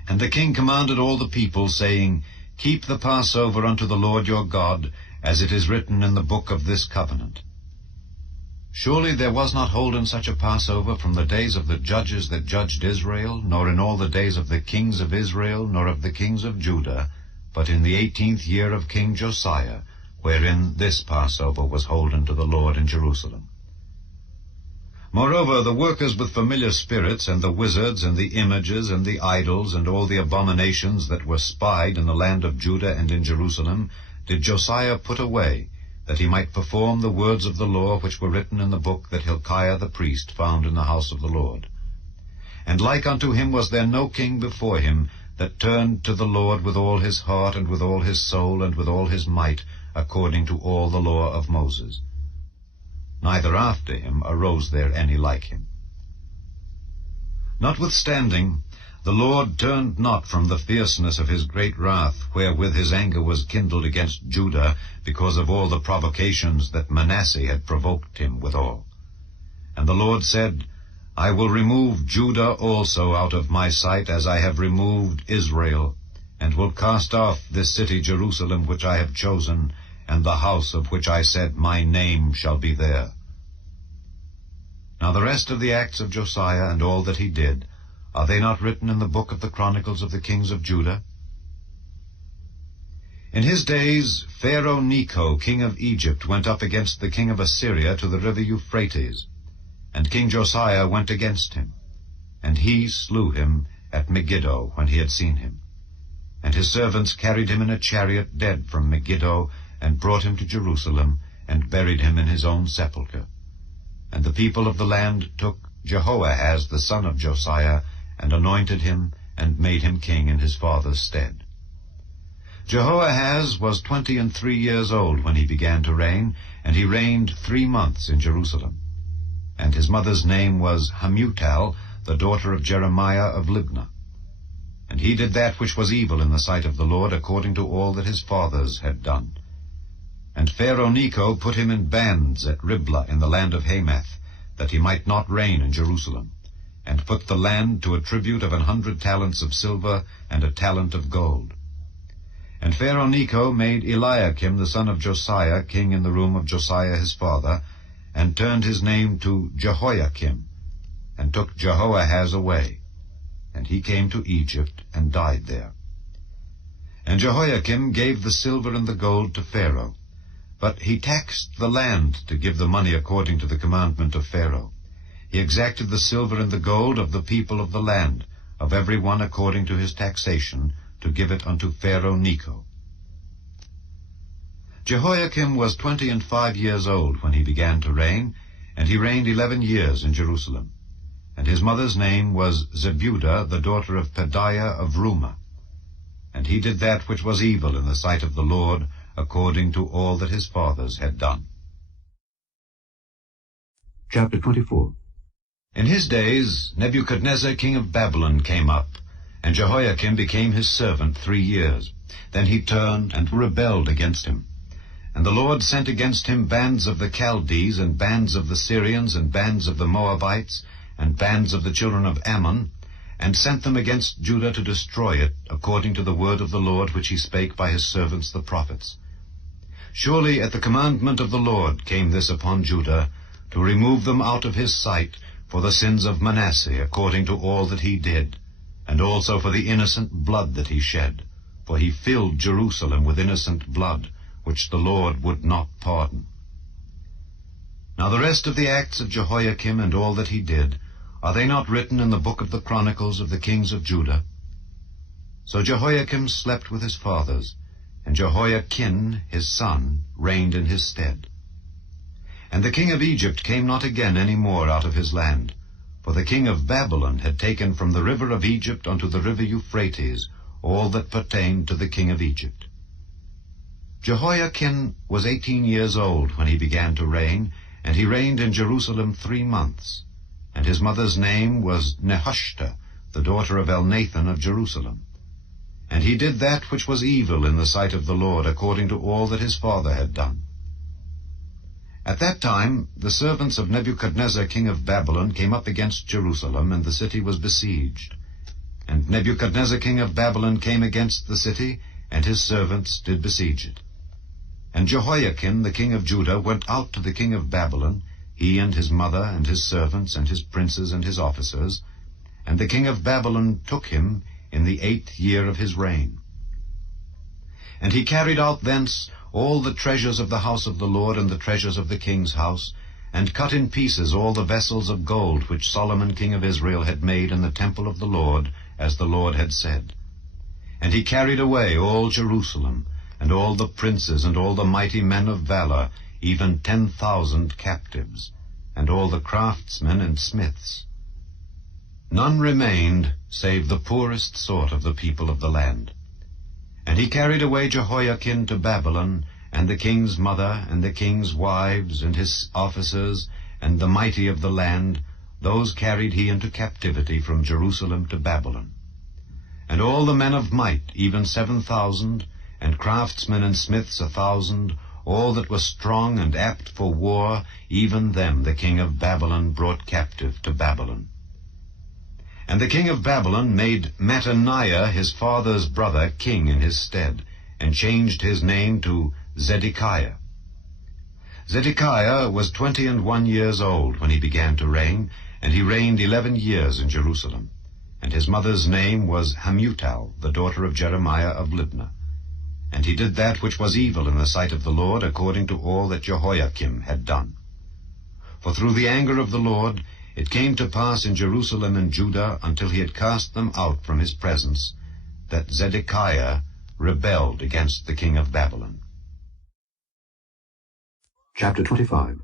And the king commanded all the people, saying, Keep the Passover unto the Lord your God, as it is written in the book of this covenant. Surely there was not holden such a Passover from the days of the judges that judged Israel, nor in all the days of the kings of Israel, nor of the kings of Judah, but in the 18th year of King Josiah, wherein this Passover was holden to the Lord in Jerusalem. Moreover, the workers with familiar spirits, and the wizards, and the images, and the idols, and all the abominations that were spied in the land of Judah and in Jerusalem, did Josiah put away, that he might perform the words of the law which were written in the book that Hilkiah the priest found in the house of the Lord. And like unto him was there no king before him, that turned to the Lord with all his heart, and with all his soul, and with all his might, according to all the law of Moses. Neither after him arose there any like him. Notwithstanding, the Lord turned not from the fierceness of his great wrath, wherewith his anger was kindled against Judah, because of all the provocations that Manasseh had provoked him withal. And the Lord said, I will remove Judah also out of my sight, as I have removed Israel, and will cast off this city Jerusalem which I have chosen, and the house of which I said, My name shall be there. Now the rest of the acts of Josiah, and all that he did, are they not written in the book of the Chronicles of the kings of Judah? In his days Pharaoh Necho, king of Egypt, went up against the king of Assyria to the river Euphrates, and King Josiah went against him, and he slew him at Megiddo when he had seen him. And his servants carried him in a chariot dead from Megiddo, and brought him to Jerusalem, and buried him in his own sepulchre. And the people of the land took Jehoahaz the son of Josiah, and anointed him, and made him king in his father's stead. Jehoahaz was 23 years old when he began to reign, and he reigned 3 months in Jerusalem. And his mother's name was Hamutal, the daughter of Jeremiah of Libnah. And he did that which was evil in the sight of the Lord, according to all that his fathers had done. And Pharaoh Necho put him in bands at Riblah in the land of Hamath, that he might not reign in Jerusalem, and put the land to a tribute of 100 talents of silver, and a talent of gold. And Pharaoh Necho made Eliakim the son of Josiah king in the room of Josiah his father, and turned his name to Jehoiakim, and took Jehoahaz away. And he came to Egypt, and died there. And Jehoiakim gave the silver and the gold to Pharaoh, but he taxed the land to give the money according to the commandment of Pharaoh. He exacted the silver and the gold of the people of the land, of every one according to his taxation, to give it unto Pharaoh Necho. Jehoiakim was 25 years old when he began to reign, and he reigned 11 years in Jerusalem. And his mother's name was Zebudah, the daughter of Pedaiah of Rumah. And he did that which was evil in the sight of the Lord, according to all that his fathers had done. Chapter 24. In his days Nebuchadnezzar king of Babylon came up, and Jehoiakim became his servant 3 years. Then he turned and rebelled against him. And the Lord sent against him bands of the Chaldees, and bands of the Syrians, and bands of the Moabites, and bands of the children of Ammon, and sent them against Judah to destroy it, according to the word of the Lord which he spake by his servants the prophets. Surely at the commandment of the Lord came this upon Judah, to remove them out of his sight, for the sins of Manasseh, according to all that he did, and also for the innocent blood that he shed. For he filled Jerusalem with innocent blood, which the Lord would not pardon. Now the rest of the acts of Jehoiakim and all that he did, are they not written in the book of the Chronicles of the kings of Judah? So Jehoiakim slept with his fathers, and Jehoiachin his son reigned in his stead. And the king of Egypt came not again any more out of his land, for the king of Babylon had taken from the river of Egypt unto the river Euphrates all that pertained to the king of Egypt. Jehoiachin was 18 years old when he began to reign, and he reigned in Jerusalem 3 months. And his mother's name was Nehushta, the daughter of Elnathan of Jerusalem. And he did that which was evil in the sight of the Lord, according to all that his father had done. At that time the servants of Nebuchadnezzar king of Babylon came up against Jerusalem, and the city was besieged. And Nebuchadnezzar king of Babylon came against the city, and his servants did besiege it. And Jehoiakim the king of Judah went out to the king of Babylon, he and his mother and his servants and his princes and his officers, and the king of Babylon took him in the 8th year of his reign. And he carried out thence all the treasures of the house of the Lord and the treasures of the king's house, and cut in pieces all the vessels of gold which Solomon king of Israel had made in the temple of the Lord, as the Lord had said. And he carried away all Jerusalem, and all the princes and all the mighty men of valor, even 10,000 captives, and all the craftsmen and smiths. None remained save the poorest sort of the people of the land. And he carried away Jehoiakim to Babylon, and the king's mother, and the king's wives, and his officers, and the mighty of the land, those carried he into captivity from Jerusalem to Babylon. And all the men of might, even 7,000, and craftsmen and smiths 1,000, all that were strong and apt for war, even them the king of Babylon brought captive to Babylon. And the king of Babylon made Mattaniah his father's brother king in his stead, and changed his name to Zedekiah. Zedekiah was 21 years old when he began to reign, and he reigned 11 years in Jerusalem. And his mother's name was Hamutal, the daughter of Jeremiah of Libnah. And he did that which was evil in the sight of the Lord, according to all that Jehoiakim had done. For through the anger of the Lord it came to pass in Jerusalem and Judah, until he had cast them out from his presence, that Zedekiah rebelled against the king of Babylon. Chapter 25.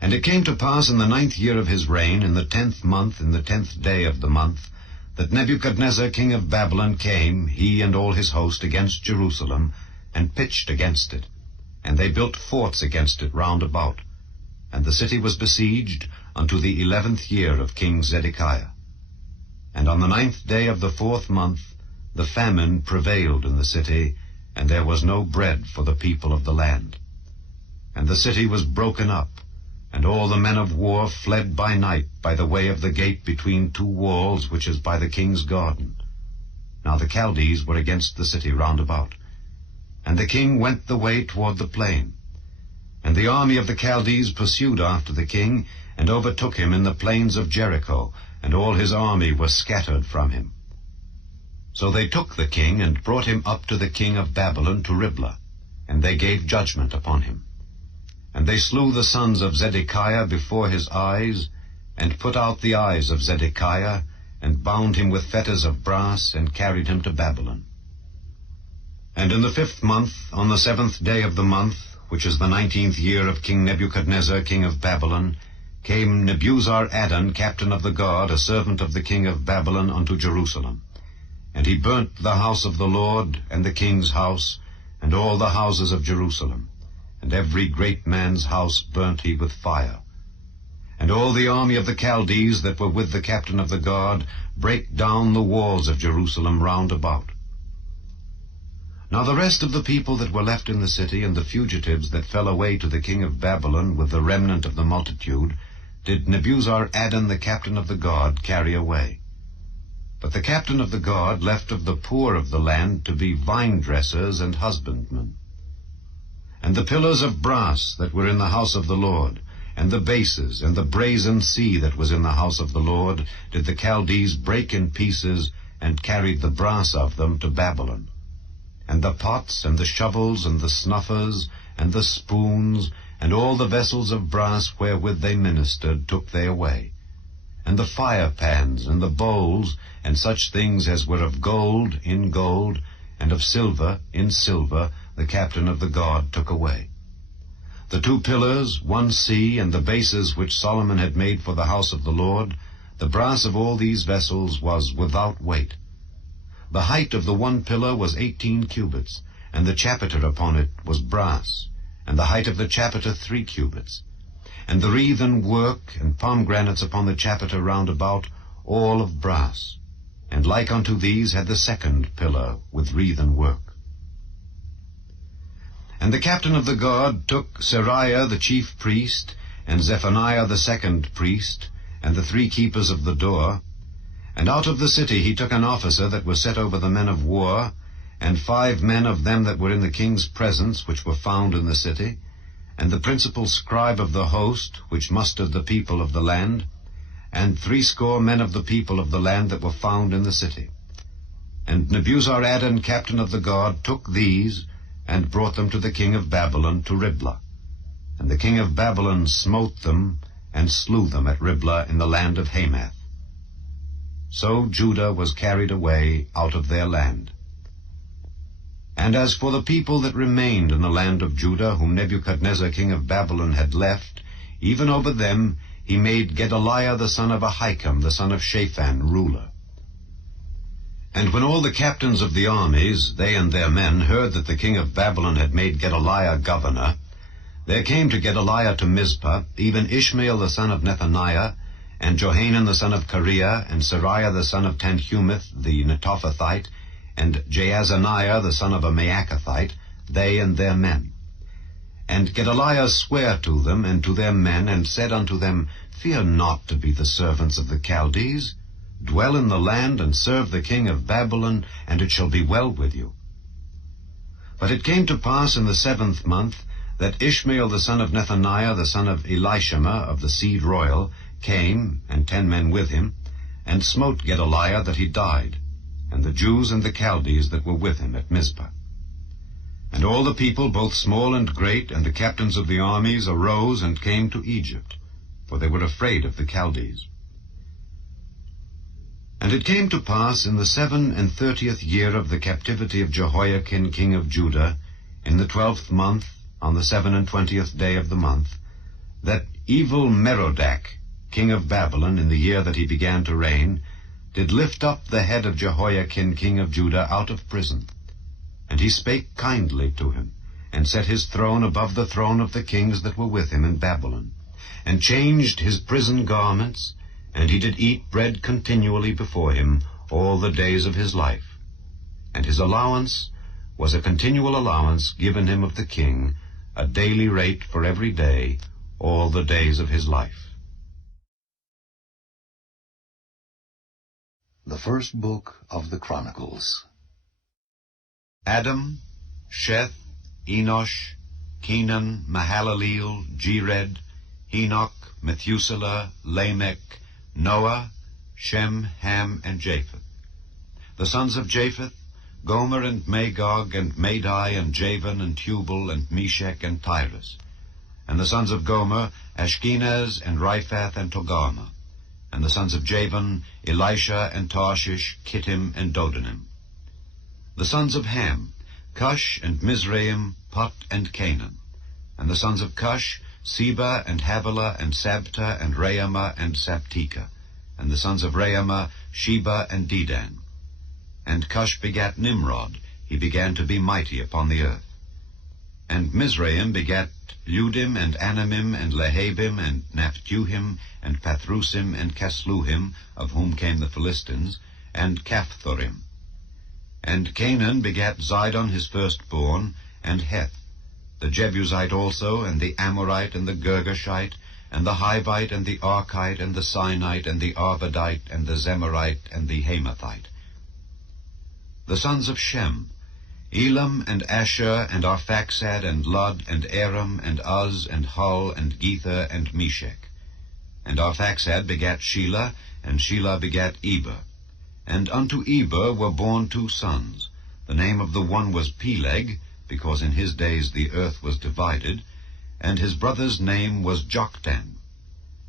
And it came to pass in the 9th year of his reign, in the 10th month, in the 10th day of the month, that Nebuchadnezzar king of Babylon came, he and all his host, against Jerusalem, and pitched against it. And they built forts against it round about. And the city was besieged unto the 11th year of King Zedekiah. And on the 9th day of the 4th month the famine prevailed in the city, and there was no bread for the people of the land. And the city was broken up, and all the men of war fled by night by the way of the gate between 2 walls, which is by the king's garden. Now the Chaldees were against the city round about. And the king went the way toward the plain. And the army of the Chaldees pursued after the king, and overtook him in the plains of Jericho, and all his army was scattered from him. So they took the king, and brought him up to the king of Babylon to Riblah, and they gave judgment upon him. And they slew the sons of Zedekiah before his eyes, and put out the eyes of Zedekiah, and bound him with fetters of brass, and carried him to Babylon. And in the 5th month, on the 7th day of the month, which is the 19th year of King Nebuchadnezzar king of Babylon, came Nebuzaradan, captain of the guard, a servant of the king of Babylon, unto Jerusalem. And he burnt the house of the Lord, and the king's house, and all the houses of Jerusalem. And every great man's house burnt he with fire. And all the army of the Chaldees that were with the captain of the guard brake down the walls of Jerusalem round about. Now the rest of the people that were left in the city, and the fugitives that fell away to the king of Babylon with the remnant of the multitude, did Nebuzaradan the captain of the guard carry away. But the captain of the guard left of the poor of the land to be vine-dressers and husbandmen. And the pillars of brass that were in the house of the Lord, and the bases, and the brazen sea that was in the house of the Lord, did the Chaldees break in pieces, and carried the brass of them to Babylon. And the pots, and the shovels, and the snuffers, and the spoons, and all the vessels of brass wherewith they ministered, took they away. And the fire pans, and the bowls, and such things as were of gold, in gold, and of silver, in silver, the captain of the guard took away. The 2 pillars, 1 sea, and the bases which Solomon had made for the house of the Lord, the brass of all these vessels was without weight. The height of the 1 pillar was 18 cubits, and the chapiter upon it was brass, and the height of the chapiter 3 cubits. And the wreathen work and pomegranates upon the chapiter round about, all of brass. and like unto these had the second pillar with wreathen work. And the captain of the guard took Seraiah the chief priest, and Zephaniah the second priest, and the 3 keepers of the door, and out of the city he took an officer that was set over the men of war, and 5 men of them that were in the king's presence, which were found in the city, and the principal scribe of the host, which mustered the people of the land, and 60 men of the people of the land that were found in the city. And Nebuzaradan, captain of the guard, took these, and brought them to the king of Babylon to Riblah. And the king of Babylon smote them, and slew them at Riblah in the land of Hamath. So Judah was carried away out of their land. And as for the people that remained in the land of Judah, whom Nebuchadnezzar king of Babylon had left, even over them he made Gedaliah the son of Ahikam, the son of Shaphan, ruler. And when all the captains of the armies, they and their men, heard that the king of Babylon had made Gedaliah governor, there came to Gedaliah to Mizpah, even Ishmael the son of Nethaniah, and Johanan the son of Kareah, and Seraiah the son of Tanhumeth the Netophathite, and Jaazaniah the son of a Maacathite, they and their men. And Gedaliah sware to them and to their men, and said unto them, Fear not to be the servants of the Chaldees. Dwell in the land, and serve the king of Babylon, and it shall be well with you. But it came to pass in the 7th month, that Ishmael the son of Nethaniah, the son of Elishama, of the seed royal, came, and 10 men with him, and smote Gedaliah that he died, and the Jews and the Chaldees that were with him at Mizpah. And all the people, both small and great, and the captains of the armies, arose and came to Egypt, for they were afraid of the Chaldees. And it came to pass in the 37th year of the captivity of Jehoiakim king of Judah, in the 12th month, on the 27th day of the month, that evil Merodach, king of Babylon, in the year that he began to reign, did lift up the head of Jehoiakim king of Judah out of prison. And he spake kindly to him, and set his throne above the throne of the kings that were with him in Babylon, and changed his prison garments, and he did eat bread continually before him all the days of his life. And his allowance was a continual allowance given him of the king, a daily rate for every day, all the days of his life. The first book of the Chronicles. Adam, Sheth, Enosh, Kenan, Mahalaleel, Jered, Enoch, Methuselah, Lamech, Noah, Shem, Ham, and Japheth. The sons of Japheth, Gomer and Magog and Madai and Javan and Tubal and Meshech and Tyrus. And the sons of Gomer, Ashkenaz and Riphath and Togarmah. And the sons of Javan, Elisha and Tarshish, Kittim and Dodanim. The sons of Ham, Cush and Mizraim, Put and Canaan. And the sons of Cush, Seba and Havilah and Sabta and Raamah and Sabteka. And the sons of Raamah, Sheba and Dedan. And Cush begat Nimrod, he began to be mighty upon the earth. And Mizraim begat Ludim and Anamim and Lehabim and Naphtuhim and Pathrusim and Casluhim, of whom came the Philistines, and Caphthorim. And Canaan begat Zidon his firstborn, and Heth, the Jebusite also, and the Amorite, and the Girgashite, and the Hivite, and the Archite, and the Sinite, and the Arvadite, and the Zemarite, and the Hamathite. The sons of Shem, Elam, and Asher, and Arphaxad, and Lud, and Aram, and Uz, and Hul, and Gether, and Meshech. And Arphaxad begat Shelah, and Shelah begat Eber. And unto Eber were born 2 sons. The name of the one was Peleg, because in his days the earth was divided, and his brother's name was Joktan.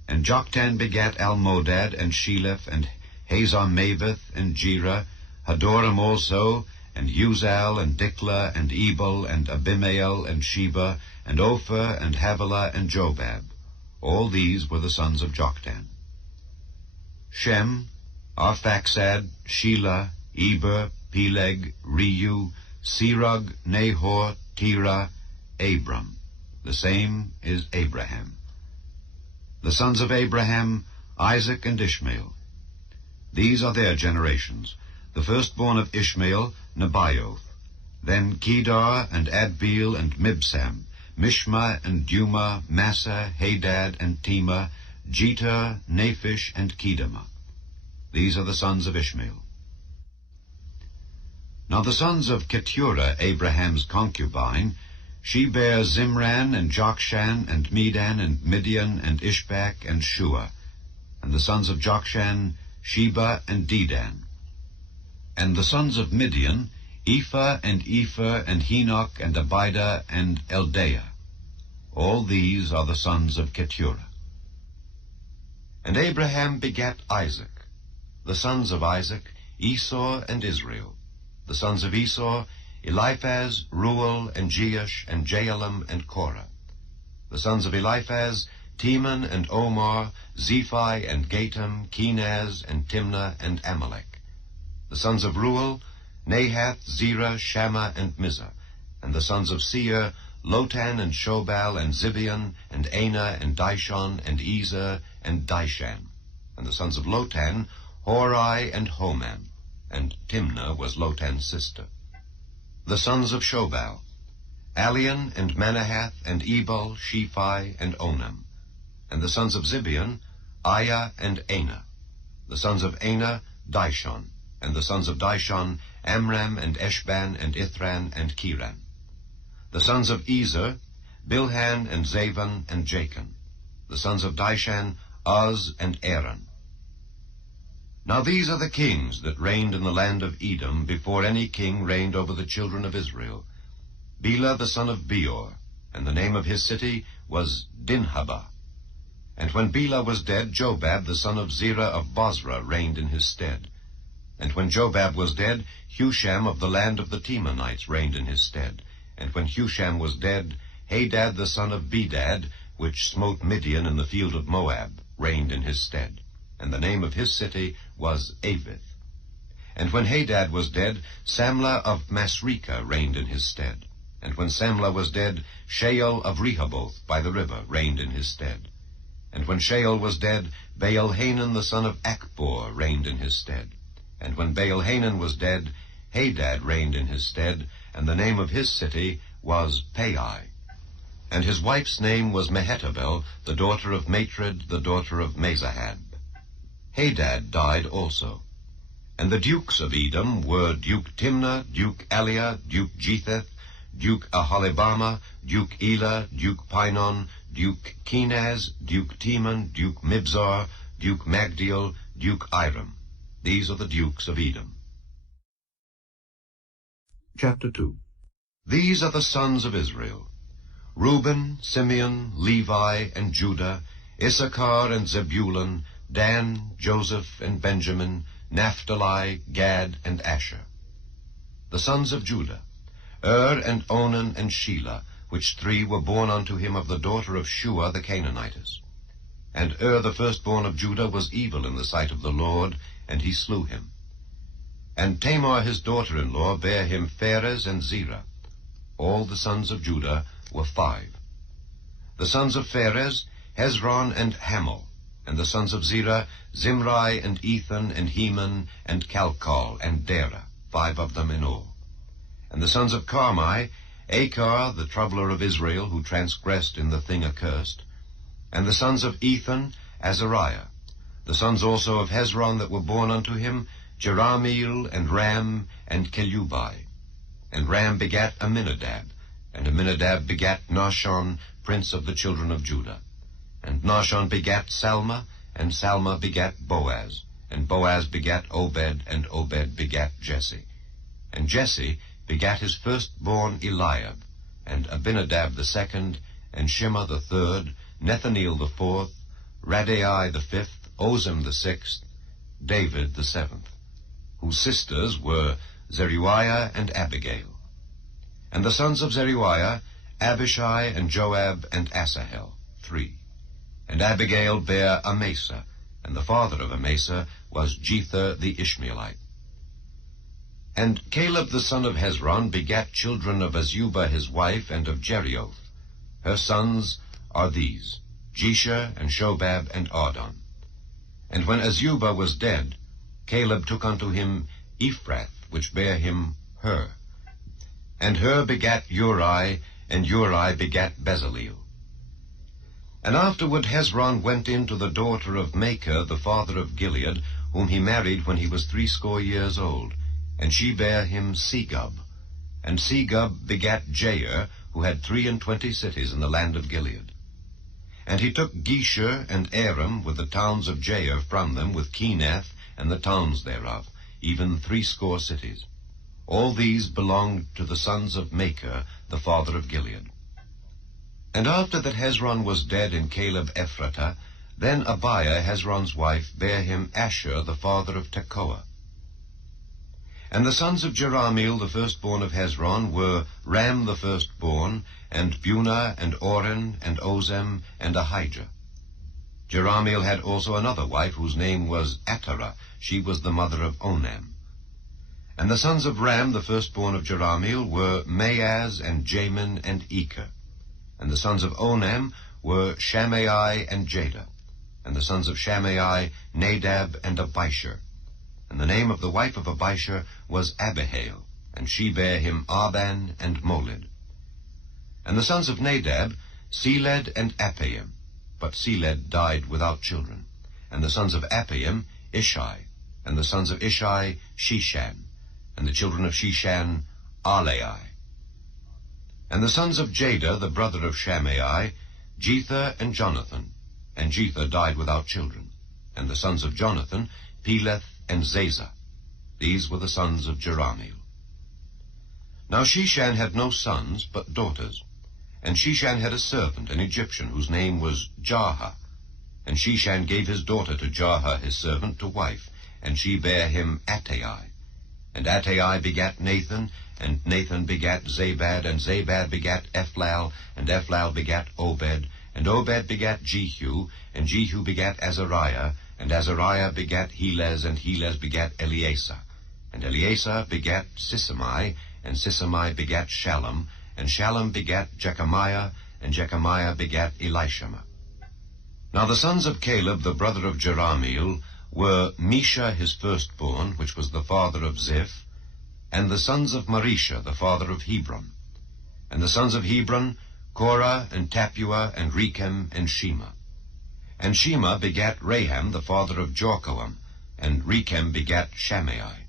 And Joktan begat Almodad, and Sheleph, and Hazarmaveth, and Jerah, Hadoram also, and Uzal, and Diklah, and Ebal, and Abimael, and Sheba, and Ophir, and Havilah, and Jobab. All these were the sons of Joktan. Shem, Arphaxad, Shelah, Eber, Peleg, Reu, Serug, Nahor, Terah, Abram. The same is Abraham. The sons of Abraham, Isaac and Ishmael. These are their generations. The firstborn of Ishmael, Nebaioth. Then Kedar and Adbeel and Mibsam, Mishma and Duma, Massa, Hadad and Tema, Jeter, Naphish and Kedema. These are the sons of Ishmael. Now the sons of Keturah, Abraham's concubine, she bare Zimran and Jokshan and Medan and Midian and Ishbak and Shua. And the sons of Jokshan, Sheba and Dedan. And the sons of Midian, Ephah and Epher and Henoch and Abida and Eldaah. All these are the sons of Keturah. And Abraham begat Isaac. The sons of Isaac, Esau and Israel. The sons of Esau, Eliphaz, Reuel, and Jeush, and Jaalam, and Korah. The sons of Eliphaz, Teman, and Omar, Zephi, and Gatam, Kenaz, and Timnah, and Amalek. The sons of Reuel, Nahath, Zerah, Shammah, and Mizah. And the sons of Seir, Lotan, and Shobal, and Zibeon, and Anah, and Dishon, and Ezer, and Dishan. And the sons of Lotan, Hori, and Homam. And Timnah was Lotan's sister. The sons of Shobal, Alian, and Manahath, and Ebal, Shephi, and Onam. And the sons of Zibeon, Aiah, and Anah. The sons of Anah, Dishon. And the sons of Dishon, Amram, and Eshban, and Ithran, and Kiran. The sons of Ezer, Bilhan, and Zavan, and Jachin. The sons of Dishan, Uz, and Aaron. Now these are the kings that reigned in the land of Edom before any king reigned over the children of Israel. Bela the son of Beor, and the name of his city was Dinhabah. And when Bela was dead, Jobab the son of Zerah of Bozrah reigned in his stead. And when Jobab was dead, Husham of the land of the Temanites reigned in his stead. And when Husham was dead, Hadad the son of Bedad, which smote Midian in the field of Moab, reigned in his stead. And the name of his city was Avith. And when Hadad was dead, Samlah of Masrekah reigned in his stead. And when Samlah was dead, Shael of Rehoboth by the river reigned in his stead. And when Shael was dead, Baal-Hanan the son of Achbor reigned in his stead. And when Baal-Hanan was dead, Hadad reigned in his stead, and the name of his city was Pai. And his wife's name was Mehetabel, the daughter of Matred, the daughter of Mezahab. Hadad died also. And the dukes of Edom were Duke Timnah, Duke Aliah, Duke Jetheth, Duke Aholibamah, Duke Elah, Duke Pinon, Duke Kenaz, Duke Teman, Duke Mibzar, Duke Magdiel, Duke Iram. These are the dukes of Edom. Chapter 2. These are the sons of Israel: Reuben, Simeon, Levi, and Judah, Issachar and Zebulun, Dan, Joseph, and Benjamin, Naphtali, Gad, and Asher. The sons of Judah: and Onan, and Shelah, which three were born unto him of the daughter of Shua the Canaanitess. And the firstborn of Judah was evil in the sight of the Lord, and he slew him. And Tamar his daughter-in-law bare him Pharez and Zerah. All the sons of Judah were 5. The sons of Pharez, Hezron and Hamel. And the sons of Zerah, Zimri and Ethan and Heman and Calcol and Dara, 5 of them in all. And the sons of Carmi, Achar, the troubler of Israel, who transgressed in the thing accursed. And the sons of Ethan, Azariah. The sons also of Hezron that were born unto him, Jerahmeel and Ram and Kelubai. And Ram begat Aminadab, and Aminadab begat Nahshon, prince of the children of Judah. And Nahshon begat Salma, and Salma begat Boaz, and Boaz begat Obed, and Obed begat Jesse. And Jesse begat his firstborn Eliab, and Abinadab the second, and Shema the third, Nethaneel the fourth, Radai the fifth, Ozem the sixth, David the seventh, whose sisters were Zeruiah and Abigail. And the sons of Zeruiah, Abishai and Joab and Asahel, 3. And Abigail bare Amasa, and the father of Amasa was Jether the Ishmaelite. And Caleb the son of Hezron begat children of Azubah his wife, and of Jerioth. Her sons are these, Jesher and Shobab and Ardon. And when Azubah was dead, Caleb took unto him Ephrath, which bare him Hur. And Hur begat Uri, and Uri begat Bezaleel. And afterward Hezron went in to the daughter of Machir, the father of Gilead, whom he married when he was 80 years old, and she bare him Segub. And Segub begat Jair, who had 23 cities in the land of Gilead. And he took Geshur and Aram with the towns of Jair from them, with Kenath and the towns thereof, even 80 cities. All these belonged to the sons of Machir, the father of Gilead. And after that Hezron was dead in Caleb Ephratah, then Abiah, Hezron's wife, bare him Ashur, the father of Tekoa. And the sons of Jerahmeel, the firstborn of Hezron, were Ram the firstborn, and Bunah, and Oren, and Ozem, and Ahijah. Jerahmeel had also another wife, whose name was Attarah. She was the mother of Onam. And the sons of Ram, the firstborn of Jerahmeel, were Maaz, and Jamin, and Eker. And the sons of Onam were Shammai and Jada. And the sons of Shammai, Nadab and Abishur. And the name of the wife of Abishur was Abihail, and she bare him Arban and Molid. And the sons of Nadab, Seled and Appaim, but Seled died without children. And the sons of Appaim, Ishai, and the sons of Ishai, Sheshan, and the children of Sheshan, Arlai. And the sons of Jada, the brother of Shammai, Jether and Jonathan, and Jether died without children. And the sons of Jonathan, Peleth and Zazah. These were the sons of Jerahmeel. Now Sheshan had no sons, but daughters. And Sheshan had a servant, an Egyptian, whose name was Jarha. And Sheshan gave his daughter to Jarha his servant to wife, and she bare him Attai. And Attai begat Nathan, and Nathan begat Zabad, and Zabad begat Ephlal, and Ephlal begat Obed, and Obed begat Jehu, and Jehu begat Azariah, and Azariah begat Helez, and Helez begat Eleasah. And Eleasah begat Sisamai, and Sisamai begat Shallum, and Shallum begat Jechamiah, and Jechamiah begat Elishama. Now the sons of Caleb, the brother of Jerahmeel, were Mesha his firstborn, which was the father of Ziph, and the sons of Marisha, the father of Hebron. And the sons of Hebron, Korah, and Tapua, and Rechem, and Shema. And Shema begat Raham, the father of Jorkoam, and Rechem begat Shammai.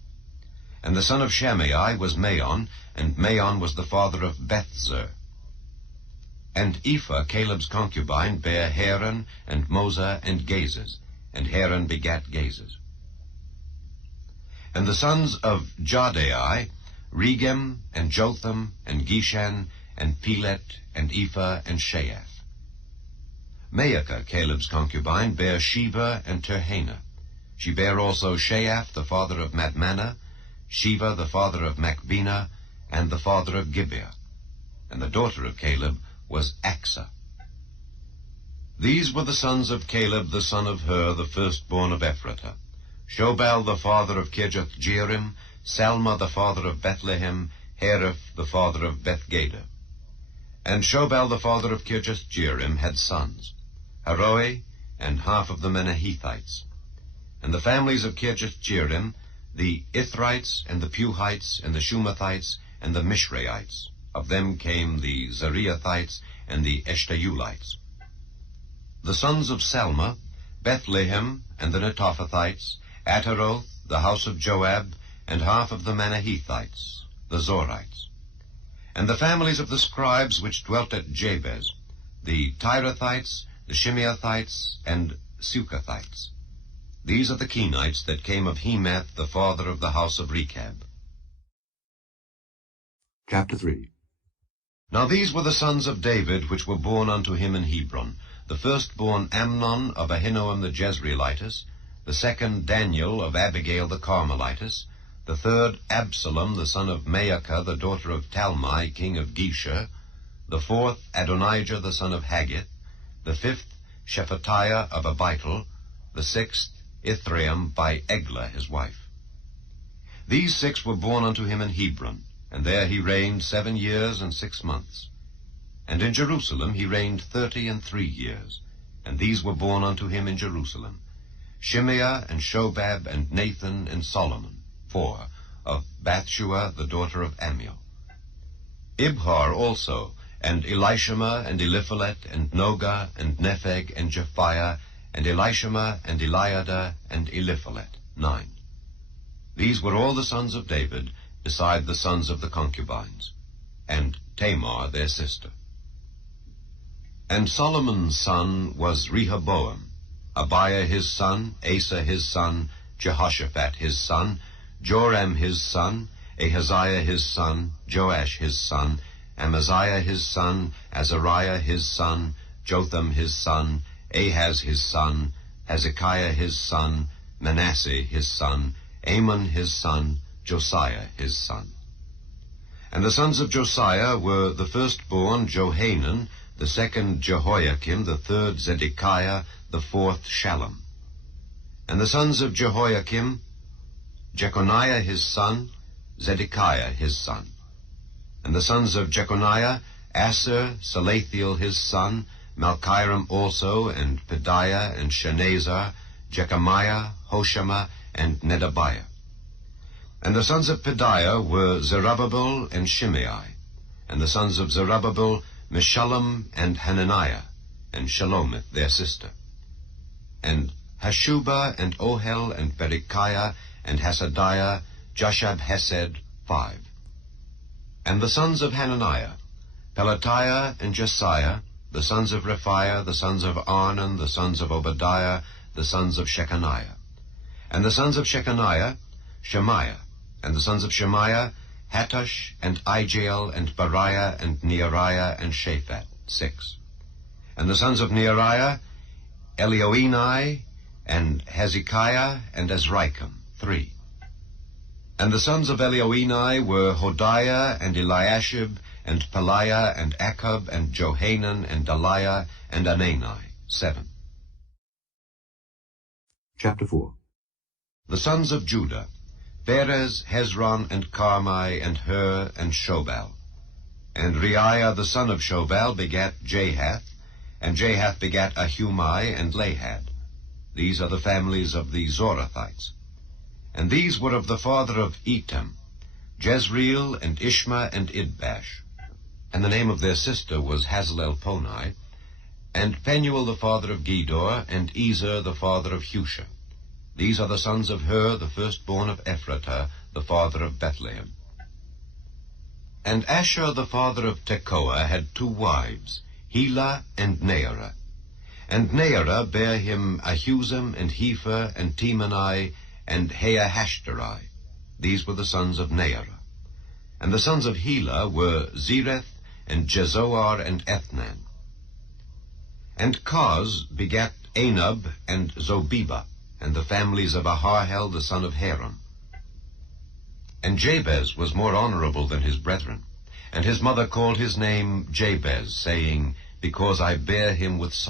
And the son of Shammai was Maon, and Maon was the father of Bethzer. And Ephah, Caleb's concubine, bare Haran, and Mosa, and Gazez, and Haran begat Gazez. And the sons of Jardai, Regem, and Jotham, and Geshan, and Pelet, and Ephah, and Sheath. Maacah, Caleb's concubine, bare Sheba and Terhana. She bare also Sheath, the father of Madmanah, Sheva, the father of Machbenah, and the father of Gibeah. And the daughter of Caleb was Achsah. These were the sons of Caleb, the son of Hur, the firstborn of Ephratah. Shobal, the father of Kirjath-jearim, Salma, the father of Bethlehem, Hareph, the father of Bethgader. And Shobal, the father of Kirjath-jearim, had sons, Haroe, and half of the Menahithites. And the families of Kirjath-jearim, the Ithrites, and the Puhites, and the Shumathites, and the Mishraites. Of them came the Zariathites, and the Eshtaulites. The sons of Salma, Bethlehem, and the Netophathites, Ataroth, the house of Joab, and half of the Manahithites, the Zorites. And the families of the scribes which dwelt at Jabez, the Tirathites, the Shimeathites, and Sukathites. These are the Kenites that came of Hemath, the father of the house of Rechab. Chapter 3. Now these were the sons of David which were born unto him in Hebron. The firstborn Amnon of Ahinoam the Jezreelitess, the second Daniel of Abigail the Carmelitess, the third Absalom the son of Maacah the daughter of Talmai king of Geshur, the fourth Adonijah the son of Haggith, the fifth Shephatiah of Abital, the sixth Ithream by Eglah his wife. These 6 were born unto him in Hebron, and there he reigned 7 years and 6 months. And in Jerusalem he reigned 33 years, and these were born unto him in Jerusalem, Shimeah and Shobab and Nathan and Solomon, 4, of Bathshua the daughter of Ammiel. Ibhar also, and Elishama and Eliphalet and Nogah and Nepheg and Japhiah and Elishama and Eliada and Eliphalet, 9. These were all the sons of David, beside the sons of the concubines, and Tamar their sister. And Solomon's son was Rehoboam, Abiah his son, Asa his son, Jehoshaphat his son, Joram his son, Ahaziah his son, Joash his son, Amaziah his son, Azariah his son, Jotham his son, Ahaz his son, Hezekiah his son, Manasseh his son, Amon his son, Josiah his son. And the sons of Josiah were the firstborn Johanan, the second Jehoiakim, the third Zedekiah, the fourth Shallum. And the sons of Jehoiakim, Jeconiah his son, Zedekiah his son. And the sons of Jeconiah, Asser, Salathiel his son, Malchiram also, and Pedaiah, and Shenazar, Jechamiah, Hoshama, and Nedabiah. And the sons of Pedaiah were Zerubbabel and Shimei. And the sons of Zerubbabel, Meshullam and Hananiah, and Shalomith their sister. And Hashubah and Ohel and Berechiah and Hasadiah, Joshab-Hesed, 5. And the sons of Hananiah, Pelatiah and Jesiah, the sons of Rephiah, the sons of Arnan, the sons of Obadiah, the sons of Shechaniah. And the sons of Shechaniah, Shemaiah. And the sons of Shemaiah, Hattush and Ijael and Bariah and Neariah and Shaphat, 6. And the sons of Neariah, Elioenai and Hezekiah and Azrikam, 3. And the sons of Elioenai were Hodiah and Eliashib and Peliah and Achab and Johanan and Daliah and Anani, 7. Chapter 4. The sons of Judah, Perez, Hezron, and Carmi, and Hur, and Shobal. And Reiah the son of Shobal begat Jahath, and Jahath begat Ahumai and Lahad. These are the families of the Zorathites. And these were of the father of Etam, Jezreel, and Ishma, and Idbash. And the name of their sister was Hazelelponi, and Penuel the father of Gedor, and Ezer the father of Husha. These are the sons of Hur, the firstborn of Ephratah, the father of Bethlehem. And Asher the father of Tekoa had 2 wives, Helah and Naarah. And Naarah bare him Ahuzam, and Hepher, and Temani, and Haahashtari. These were the sons of Naarah. And the sons of Helah were Zereth, and Jezoar, and Ethnan. And Koz begat Anub and Zobeba, and the families of Aharhel the son of Haram. And Jabez was more honorable than his brethren, and his mother called his name Jabez, saying, Because I bare him with